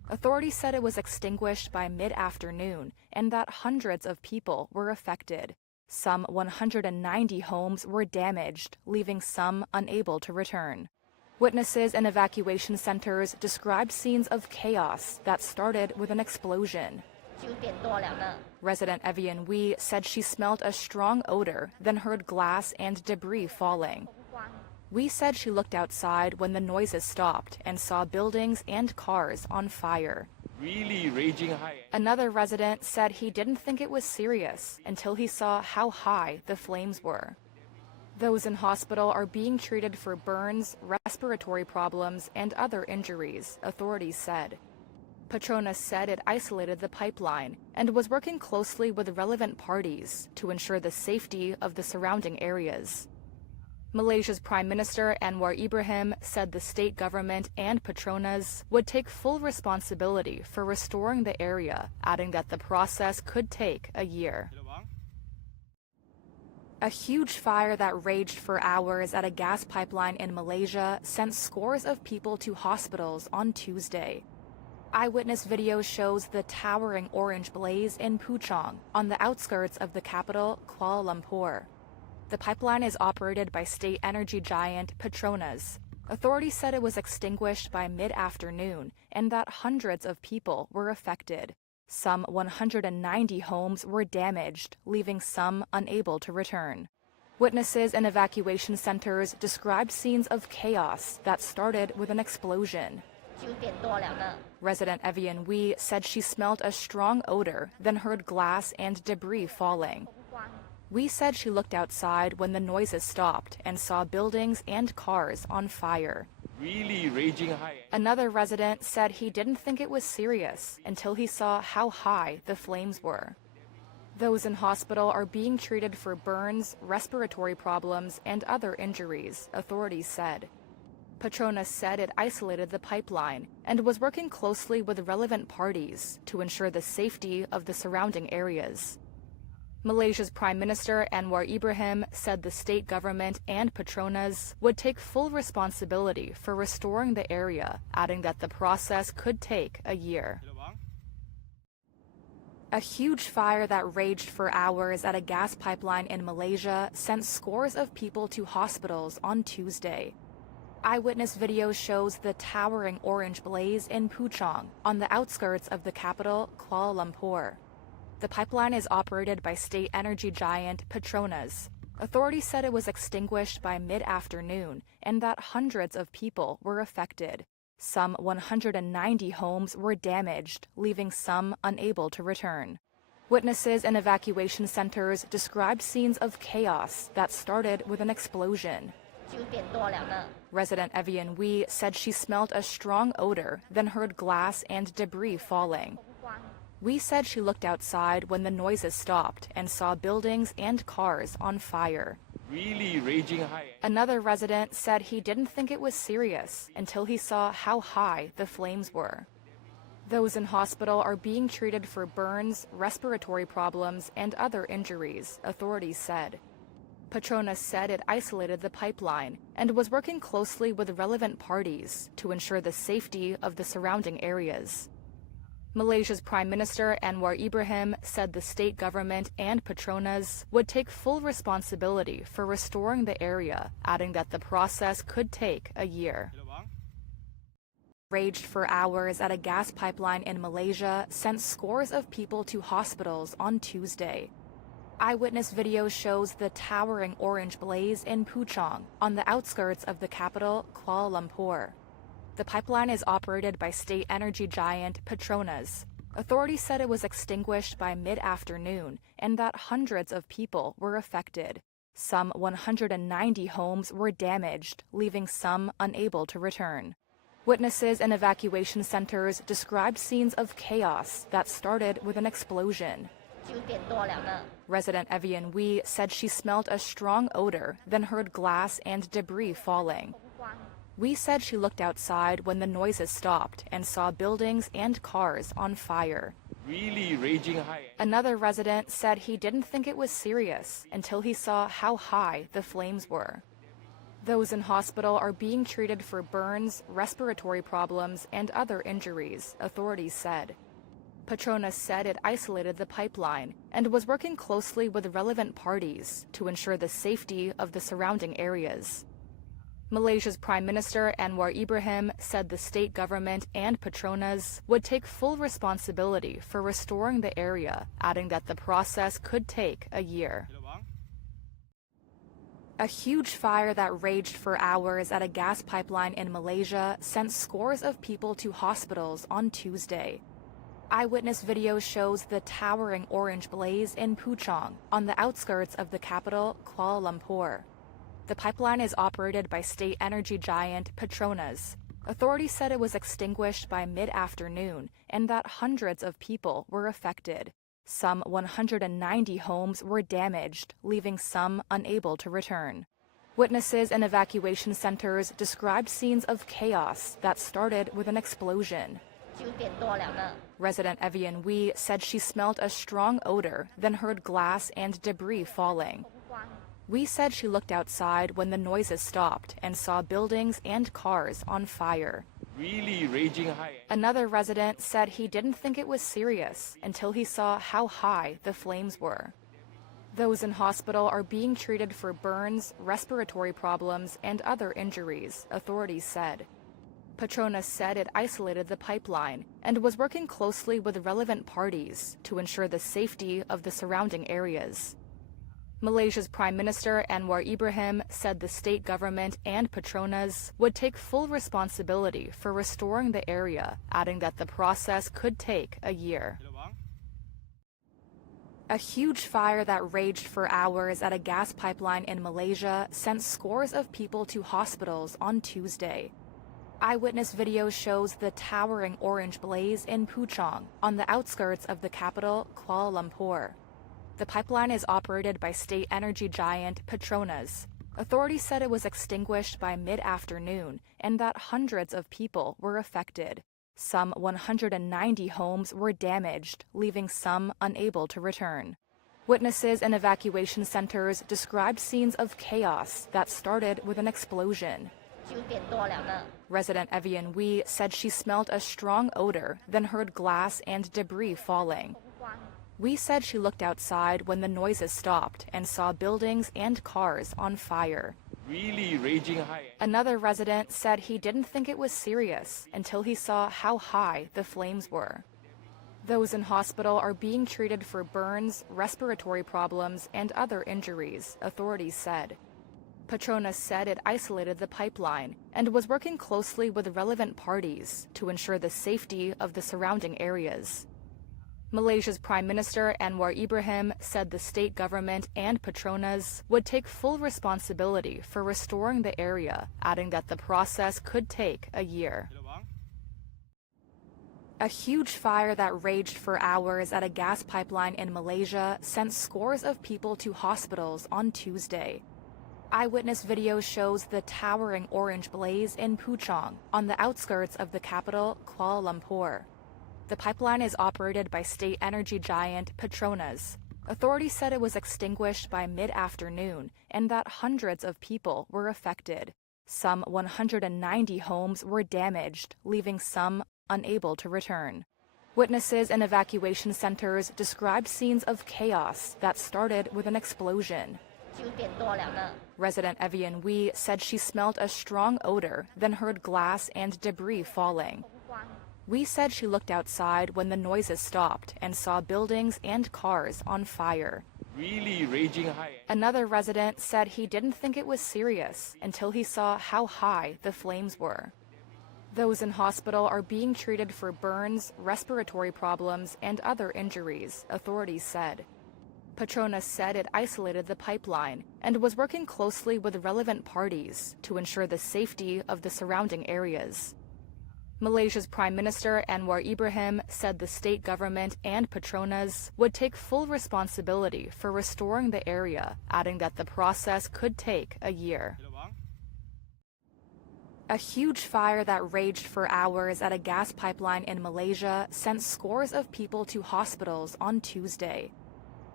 Authorities said it was extinguished by mid-afternoon and that hundreds of people were affected. Some 190 homes were damaged, leaving some unable to return. Witnesses in evacuation centers described scenes of chaos that started with an explosion. 9点多了呢。 Resident Evian Wee said she smelled a strong odor, then heard glass and debris falling. Wee said she looked outside when the noises stopped and saw buildings and cars on fire. Really raging high. Another resident said he didn't think it was serious until he saw how high the flames were. Those in hospital are being treated for burns, respiratory problems, and other injuries, authorities said. Petronas said it isolated the pipeline and was working closely with relevant parties to ensure the safety of the surrounding areas. Malaysia's Prime Minister Anwar Ibrahim said the state government and Petronas would take full responsibility for restoring the area, adding that the process could take a year. A huge fire that raged for hours at a gas pipeline in Malaysia sent scores of people to hospitals on Tuesday. Eyewitness video shows the towering orange blaze in Puchong, on the outskirts of the capital, Kuala Lumpur. The pipeline is operated by state energy giant Petronas. Authorities said it was extinguished by mid-afternoon and that hundreds of people were affected. Some 190 homes were damaged, leaving some unable to return. Witnesses in evacuation centers described scenes of chaos that started with an explosion. 9点多了呢。 Resident Evian Wee said she smelled a strong odor, then heard glass and debris falling. Wee said she looked outside when the noises stopped and saw buildings and cars on fire. Really raging high. Another resident said he didn't think it was serious until he saw how high the flames were. Those in hospital are being treated for burns, respiratory problems, and other injuries, authorities said. Petronas said it isolated the pipeline and was working closely with relevant parties to ensure the safety of the surrounding areas. Malaysia's Prime Minister Anwar Ibrahim said the state government and Petronas would take full responsibility for restoring the area, adding that the process could take a year. A huge fire that raged for hours at a gas pipeline in Malaysia sent scores of people to hospitals on Tuesday. Eyewitness video shows the towering orange blaze in Puchong, on the outskirts of the capital, Kuala Lumpur. The pipeline is operated by state energy giant Petronas. Authorities said it was extinguished by mid-afternoon and that hundreds of people were affected. Some 190 homes were damaged, leaving some unable to return. Witnesses in evacuation centers described scenes of chaos that started with an explosion. 9点多了呢。 Resident Evian Wee said she smelled a strong odor, then heard glass and debris falling. Wee said she looked outside when the noises stopped and saw buildings and cars on fire. Really raging high. Another resident said he didn't think it was serious until he saw how high the flames were. Those in hospital are being treated for burns, respiratory problems, and other injuries, authorities said. Petronas said it isolated the pipeline and was working closely with relevant parties to ensure the safety of the surrounding areas. Malaysia's Prime Minister Anwar Ibrahim said the state government and Petronas would take full responsibility for restoring the area, adding that the process could take a year. Raged for hours at a gas pipeline in Malaysia sent scores of people to hospitals on Tuesday. Eyewitness video shows the towering orange blaze in Puchong, on the outskirts of the capital, Kuala Lumpur. The pipeline is operated by state energy giant Petronas. Authorities said it was extinguished by mid-afternoon and that hundreds of people were affected. Some 190 homes were damaged, leaving some unable to return. Witnesses in evacuation centers described scenes of chaos that started with an explosion. 9点多了呢。 Resident Evian Wee said she smelled a strong odor, then heard glass and debris falling. Wee said she looked outside when the noises stopped and saw buildings and cars on fire. Really raging high. Another resident said he didn't think it was serious until he saw how high the flames were. Those in hospital are being treated for burns, respiratory problems, and other injuries, authorities said. Petronas said it isolated the pipeline and was working closely with relevant parties to ensure the safety of the surrounding areas. Malaysia's Prime Minister Anwar Ibrahim said the state government and Petronas would take full responsibility for restoring the area, adding that the process could take a year. A huge fire that raged for hours at a gas pipeline in Malaysia sent scores of people to hospitals on Tuesday. Eyewitness video shows the towering orange blaze in Puchong, on the outskirts of the capital, Kuala Lumpur. The pipeline is operated by state energy giant Petronas. Authorities said it was extinguished by mid-afternoon and that hundreds of people were affected. Some 190 homes were damaged, leaving some unable to return. Witnesses in evacuation centers described scenes of chaos that started with an explosion. 9点多了呢。 Resident Evian Wee said she smelled a strong odor, then heard glass and debris falling. Wee said she looked outside when the noises stopped and saw buildings and cars on fire. Really raging high. Another resident said he didn't think it was serious until he saw how high the flames were. Those in hospital are being treated for burns, respiratory problems, and other injuries, authorities said. Petronas said it isolated the pipeline and was working closely with relevant parties to ensure the safety of the surrounding areas. Malaysia's Prime Minister Anwar Ibrahim said the state government and Petronas would take full responsibility for restoring the area, adding that the process could take a year. A huge fire that raged for hours at a gas pipeline in Malaysia sent scores of people to hospitals on Tuesday. Eyewitness video shows the towering orange blaze in Puchong, on the outskirts of the capital, Kuala Lumpur. The pipeline is operated by state energy giant Petronas. Authorities said it was extinguished by mid-afternoon and that hundreds of people were affected. Some 190 homes were damaged, leaving some unable to return. Witnesses in evacuation centers described scenes of chaos that started with an explosion. 9点多了呢。 Resident Evian Wee said she smelled a strong odor, then heard glass and debris falling. Wee said she looked outside when the noises stopped and saw buildings and cars on fire. Really raging high. Another resident said he didn't think it was serious until he saw how high the flames were. Those in hospital are being treated for burns, respiratory problems, and other injuries, authorities said. Petronas said it isolated the pipeline and was working closely with relevant parties to ensure the safety of the surrounding areas. Malaysia's Prime Minister Anwar Ibrahim said the state government and Petronas would take full responsibility for restoring the area, adding that the process could take a year. A huge fire that raged for hours at a gas pipeline in Malaysia sent scores of people to hospitals on Tuesday. Eyewitness video shows the towering orange blaze in Puchong, on the outskirts of the capital, Kuala Lumpur. The pipeline is operated by state energy giant Petronas. Authorities said it was extinguished by mid-afternoon and that hundreds of people were affected. Some 190 homes were damaged, leaving some unable to return. Witnesses in evacuation centers described scenes of chaos that started with an explosion. 9点多了呢。 Resident Evian Wee said she smelled a strong odor, then heard glass and debris falling. Wee said she looked outside when the noises stopped and saw buildings and cars on fire. Really raging high. Another resident said he didn't think it was serious until he saw how high the flames were. Those in hospital are being treated for burns, respiratory problems, and other injuries, authorities said. Petronas said it isolated the pipeline and was working closely with relevant parties to ensure the safety of the surrounding areas. Malaysia's Prime Minister Anwar Ibrahim said the state government and Petronas would take full responsibility for restoring the area, adding that the process could take a year. A huge fire that raged for hours at a gas pipeline in Malaysia sent scores of people to hospitals on Tuesday.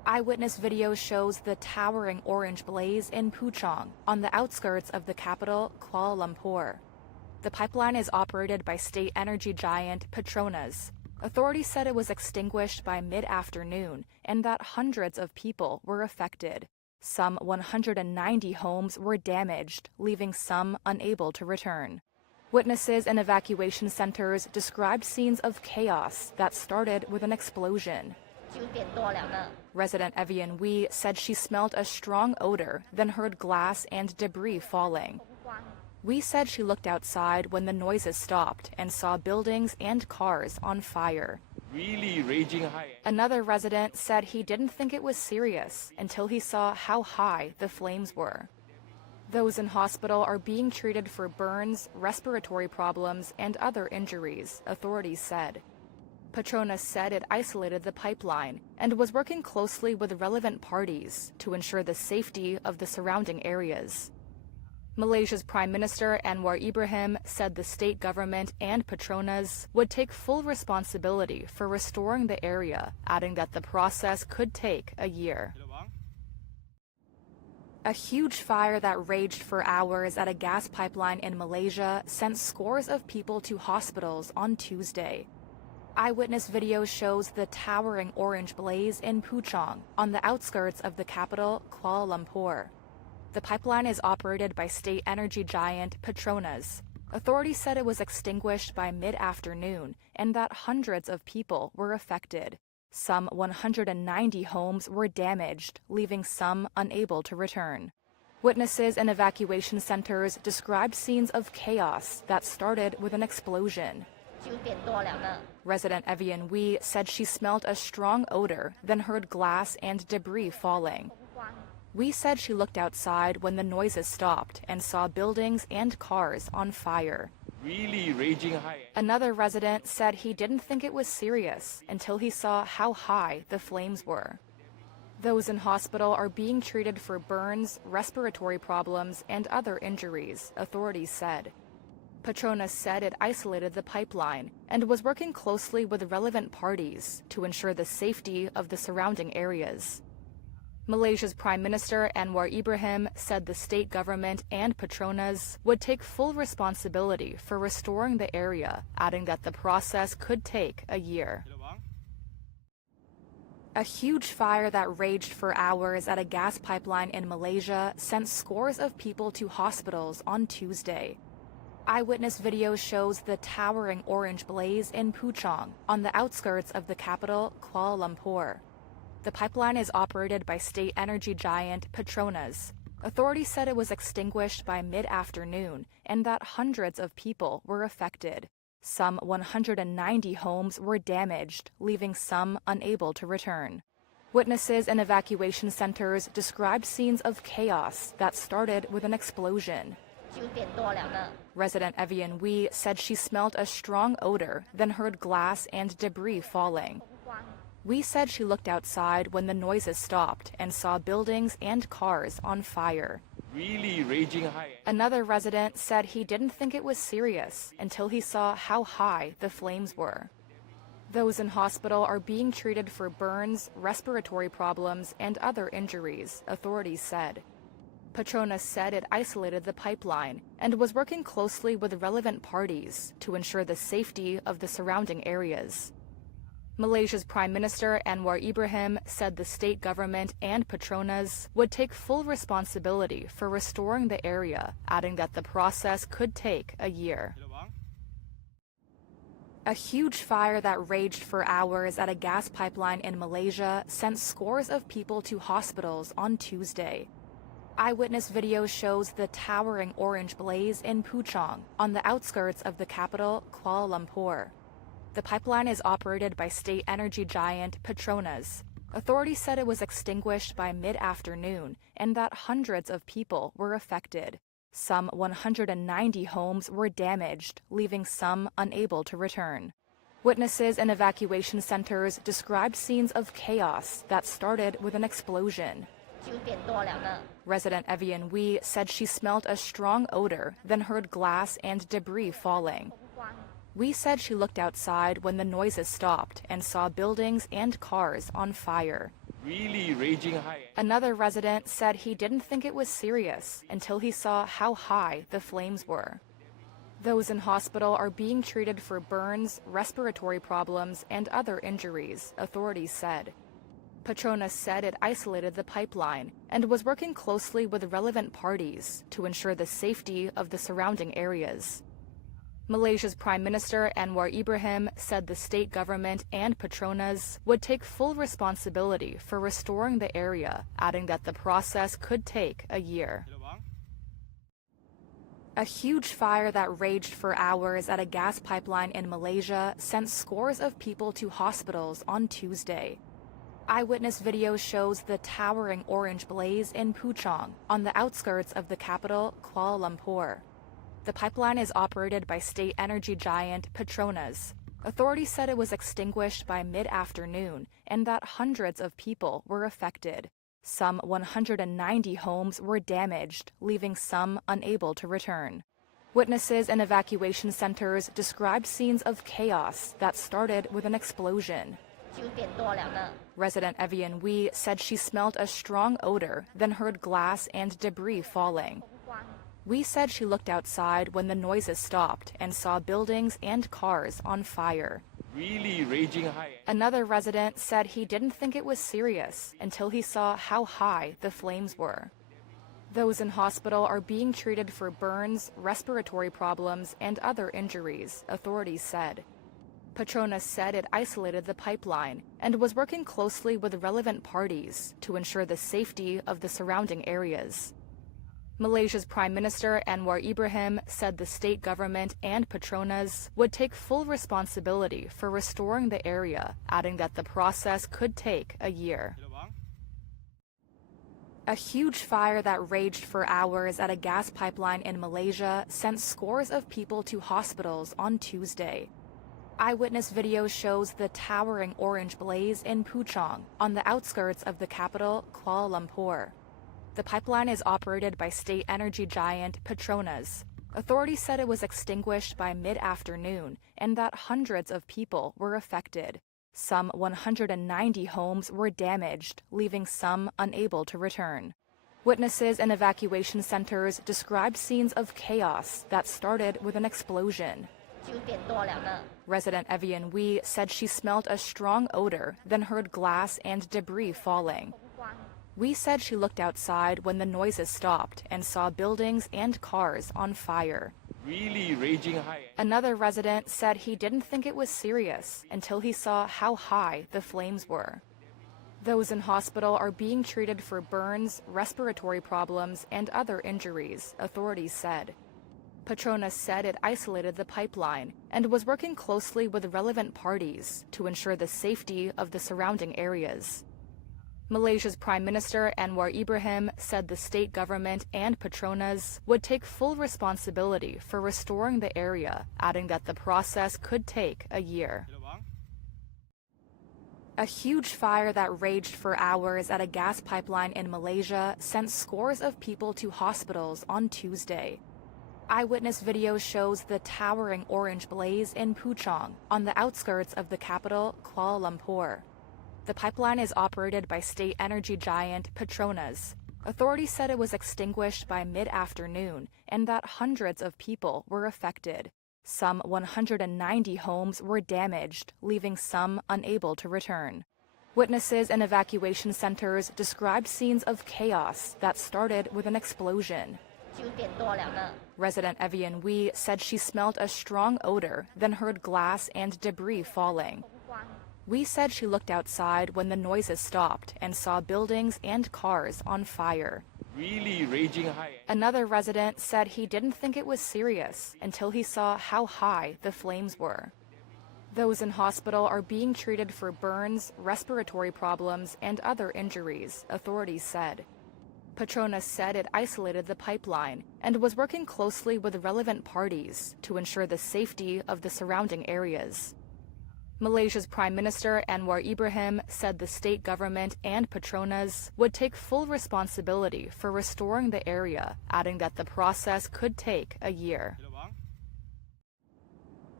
Eyewitness video shows the towering orange blaze in Puchong, on the outskirts of the capital, Kuala Lumpur. The pipeline is operated by state energy giant Petronas. Authorities said it was extinguished by mid-afternoon and that hundreds of people were affected. Some 190 homes were damaged, leaving some unable to return. Witnesses in evacuation centers described scenes of chaos that started with an explosion. 9点多2个 Resident Evian Wee said she smelled a strong odor, then heard glass and debris falling. Wee said she looked outside when the noises stopped and saw buildings and cars on fire. Really raging high. Another resident said he didn't think it was serious until he saw how high the flames were. Those in hospital are being treated for burns, respiratory problems, and other injuries, authorities said. Petronas said it isolated the pipeline and was working closely with relevant parties to ensure the safety of the surrounding areas. Malaysia's Prime Minister Anwar Ibrahim said the state government and Petronas would take full responsibility for restoring the area, adding that the process could take a year. A huge fire that raged for hours at a gas pipeline in Malaysia sent scores of people to hospitals on Tuesday. Eyewitness video shows the towering orange blaze in Puchong, on the outskirts of the capital, Kuala Lumpur. The pipeline is operated by state energy giant Petronas. Authorities said it was extinguished by mid-afternoon and that hundreds of people were affected. Some 190 homes were damaged, leaving some unable to return. Witnesses in evacuation centers described scenes of chaos that started with an explosion. 9点多2个 Resident Evian Wee said she smelled a strong odor, then heard glass and debris falling. Wee said she looked outside when the noises stopped and saw buildings and cars on fire. Really raging high. Another resident said he didn't think it was serious until he saw how high the flames were. Those in hospital are being treated for burns, respiratory problems, and other injuries, authorities said. Petronas said it isolated the pipeline and was working closely with relevant parties to ensure the safety of the surrounding areas. Malaysia's Prime Minister Anwar Ibrahim said the state government and Petronas would take full responsibility for restoring the area, adding that the process could take a year. A huge fire that raged for hours at a gas pipeline in Malaysia sent scores of people to hospitals on Tuesday. Eyewitness video shows the towering orange blaze in Puchong, on the outskirts of the capital, Kuala Lumpur. The pipeline is operated by state energy giant Petronas. Authorities said it was extinguished by mid-afternoon and that hundreds of people were affected. Some 190 homes were damaged, leaving some unable to return. Witnesses in evacuation centers described scenes of chaos that started with an explosion. 9点多2个 Resident Evian Wee said she smelled a strong odor, then heard glass and debris falling. Wee said she looked outside when the noises stopped and saw buildings and cars on fire. Really raging high. Another resident said he didn't think it was serious until he saw how high the flames were. Those in hospital are being treated for burns, respiratory problems, and other injuries, authorities said. Petronas said it isolated the pipeline and was working closely with relevant parties to ensure the safety of the surrounding areas. Malaysia's Prime Minister Anwar Ibrahim said the state government and Petronas would take full responsibility for restoring the area, adding that the process could take a year. A huge fire that raged for hours at a gas pipeline in Malaysia sent scores of people to hospitals on Tuesday. Eyewitness video shows the towering orange blaze in Puchong, on the outskirts of the capital, Kuala Lumpur. The pipeline is operated by state energy giant Petronas. Authorities said it was extinguished by mid-afternoon and that hundreds of people were affected. Some 190 homes were damaged, leaving some unable to return. Witnesses in evacuation centers described scenes of chaos that started with an explosion. 9点多2个 Resident Evian Wee said she smelled a strong odor, then heard glass and debris falling. Wee said she looked outside when the noises stopped and saw buildings and cars on fire. really raging high. Another resident said he didn't think it was serious until he saw how high the flames were. Those in hospital are being treated for burns, respiratory problems, and other injuries, authorities said. Petronas said it isolated the pipeline and was working closely with relevant parties to ensure the safety of the surrounding areas. Malaysia's Prime Minister Anwar Ibrahim said the state government and Petronas would take full responsibility for restoring the area, adding that the process could take a year. A huge fire that raged for hours at a gas pipeline in Malaysia sent scores of people to hospitals on Tuesday. Eyewitness video shows the towering orange blaze in Puchong, on the outskirts of the capital, Kuala Lumpur. The pipeline is operated by state energy giant Petronas. Authorities said it was extinguished by mid-afternoon and that hundreds of people were affected. Some 190 homes were damaged, leaving some unable to return. Witnesses in evacuation centers described scenes of chaos that started with an explosion. 9点多了呢。 Resident Evian Wee said she smelled a strong odor, then heard glass and debris falling. Wee said she looked outside when the noises stopped and saw buildings and cars on fire. Really raging high. Another resident said he didn't think it was serious until he saw how high the flames were. Those in hospital are being treated for burns, respiratory problems, and other injuries, authorities said. Petronas said it isolated the pipeline and was working closely with relevant parties to ensure the safety of the surrounding areas. Malaysia's Prime Minister Anwar Ibrahim said the state government and Petronas would take full responsibility for restoring the area, adding that the process could take a year. A huge fire that raged for hours at a gas pipeline in Malaysia sent scores of people to hospitals on Tuesday. Eyewitness video shows the towering orange blaze in Puchong, on the outskirts of the capital, Kuala Lumpur. The pipeline is operated by state energy giant Petronas. Authorities said it was extinguished by mid-afternoon and that hundreds of people were affected. Some 190 homes were damaged, leaving some unable to return. Witnesses in evacuation centers described scenes of chaos that started with an explosion. 9点多了呢。 Resident Evian Wee said she smelled a strong odor, then heard glass and debris falling. Wee said she looked outside when the noises stopped and saw buildings and cars on fire. Really raging high. Another resident said he didn't think it was serious until he saw how high the flames were. Those in hospital are being treated for burns, respiratory problems, and other injuries, authorities said. Petronas said it isolated the pipeline and was working closely with relevant parties to ensure the safety of the surrounding areas. Malaysia's Prime Minister Anwar Ibrahim said the state government and Petronas would take full responsibility for restoring the area, adding that the process could take a year. A huge fire that raged for hours at a gas pipeline in Malaysia sent scores of people to hospitals on Tuesday. Eyewitness video shows the towering orange blaze in Puchong, on the outskirts of the capital, Kuala Lumpur. The pipeline is operated by state energy giant Petronas. Authorities said it was extinguished by mid-afternoon and that hundreds of people were affected. Some 190 homes were damaged, leaving some unable to return. Witnesses in evacuation centers described scenes of chaos that started with an explosion. 9点多了呢。 Resident Evian Wee said she smelled a strong odor, then heard glass and debris falling. Wee said she looked outside when the noises stopped and saw buildings and cars on fire. Really raging high. Another resident said he didn't think it was serious until he saw how high the flames were. Those in hospital are being treated for burns, respiratory problems, and other injuries, authorities said. Petronas said it isolated the pipeline and was working closely with relevant parties to ensure the safety of the surrounding areas. Malaysia's Prime Minister Anwar Ibrahim said the state government and Petronas would take full responsibility for restoring the area, adding that the process could take a year.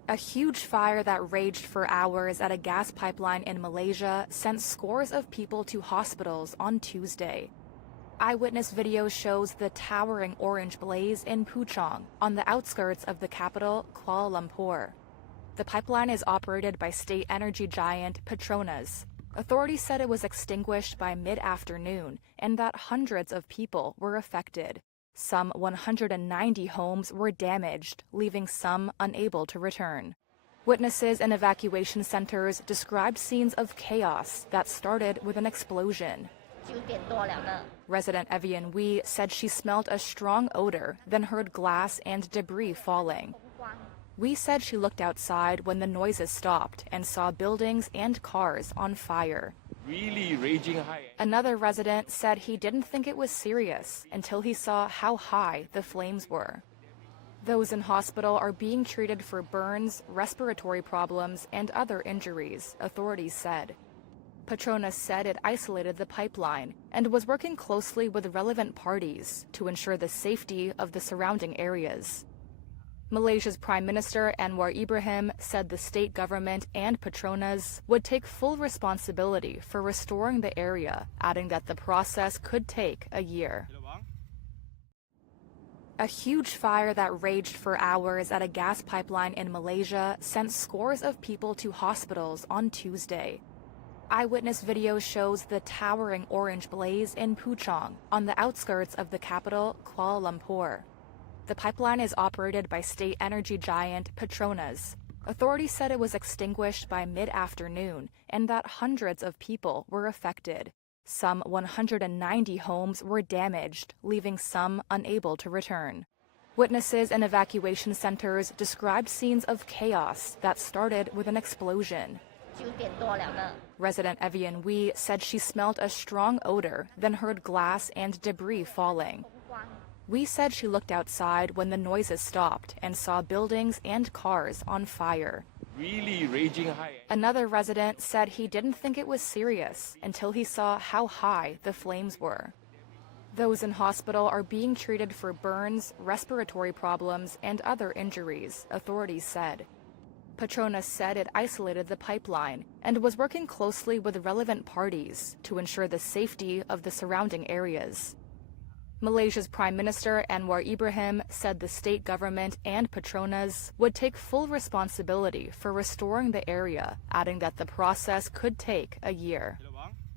A huge fire that raged for hours at a gas pipeline in Malaysia sent scores of people to hospitals on Tuesday. Eyewitness video shows the towering orange blaze in Puchong, on the outskirts of the capital, Kuala Lumpur. The pipeline is operated by state energy giant Petronas. Authorities said it was extinguished by mid-afternoon and that hundreds of people were affected. Some 190 homes were damaged, leaving some unable to return. Witnesses in evacuation centers described scenes of chaos that started with an explosion. 9点多了呢。 Resident Evian Wee said she smelled a strong odor, then heard glass and debris falling. Wee said she looked outside when the noises stopped and saw buildings and cars on fire. Really raging high. Another resident said he didn't think it was serious until he saw how high the flames were. Those in hospital are being treated for burns, respiratory problems, and other injuries, authorities said. Petronas said it isolated the pipeline and was working closely with relevant parties to ensure the safety of the surrounding areas. Malaysia's Prime Minister Anwar Ibrahim said the state government and Petronas would take full responsibility for restoring the area, adding that the process could take a year. A huge fire that raged for hours at a gas pipeline in Malaysia sent scores of people to hospitals on Tuesday. Eyewitness video shows the towering orange blaze in Puchong, on the outskirts of the capital, Kuala Lumpur. The pipeline is operated by state energy giant Petronas. Authorities said it was extinguished by mid-afternoon and that hundreds of people were affected. Some 190 homes were damaged, leaving some unable to return. Witnesses in evacuation centers described scenes of chaos that started with an explosion. 9点多了呢。 Resident Evian Wee said she smelled a strong odor, then heard glass and debris falling. Wee said she looked outside when the noises stopped and saw buildings and cars on fire. Really raging high. Another resident said he didn't think it was serious until he saw how high the flames were. Those in hospital are being treated for burns, respiratory problems, and other injuries, authorities said. Petronas said it isolated the pipeline and was working closely with relevant parties to ensure the safety of the surrounding areas. Malaysia's Prime Minister Anwar Ibrahim said the state government and Petronas would take full responsibility for restoring the area, adding that the process could take a year.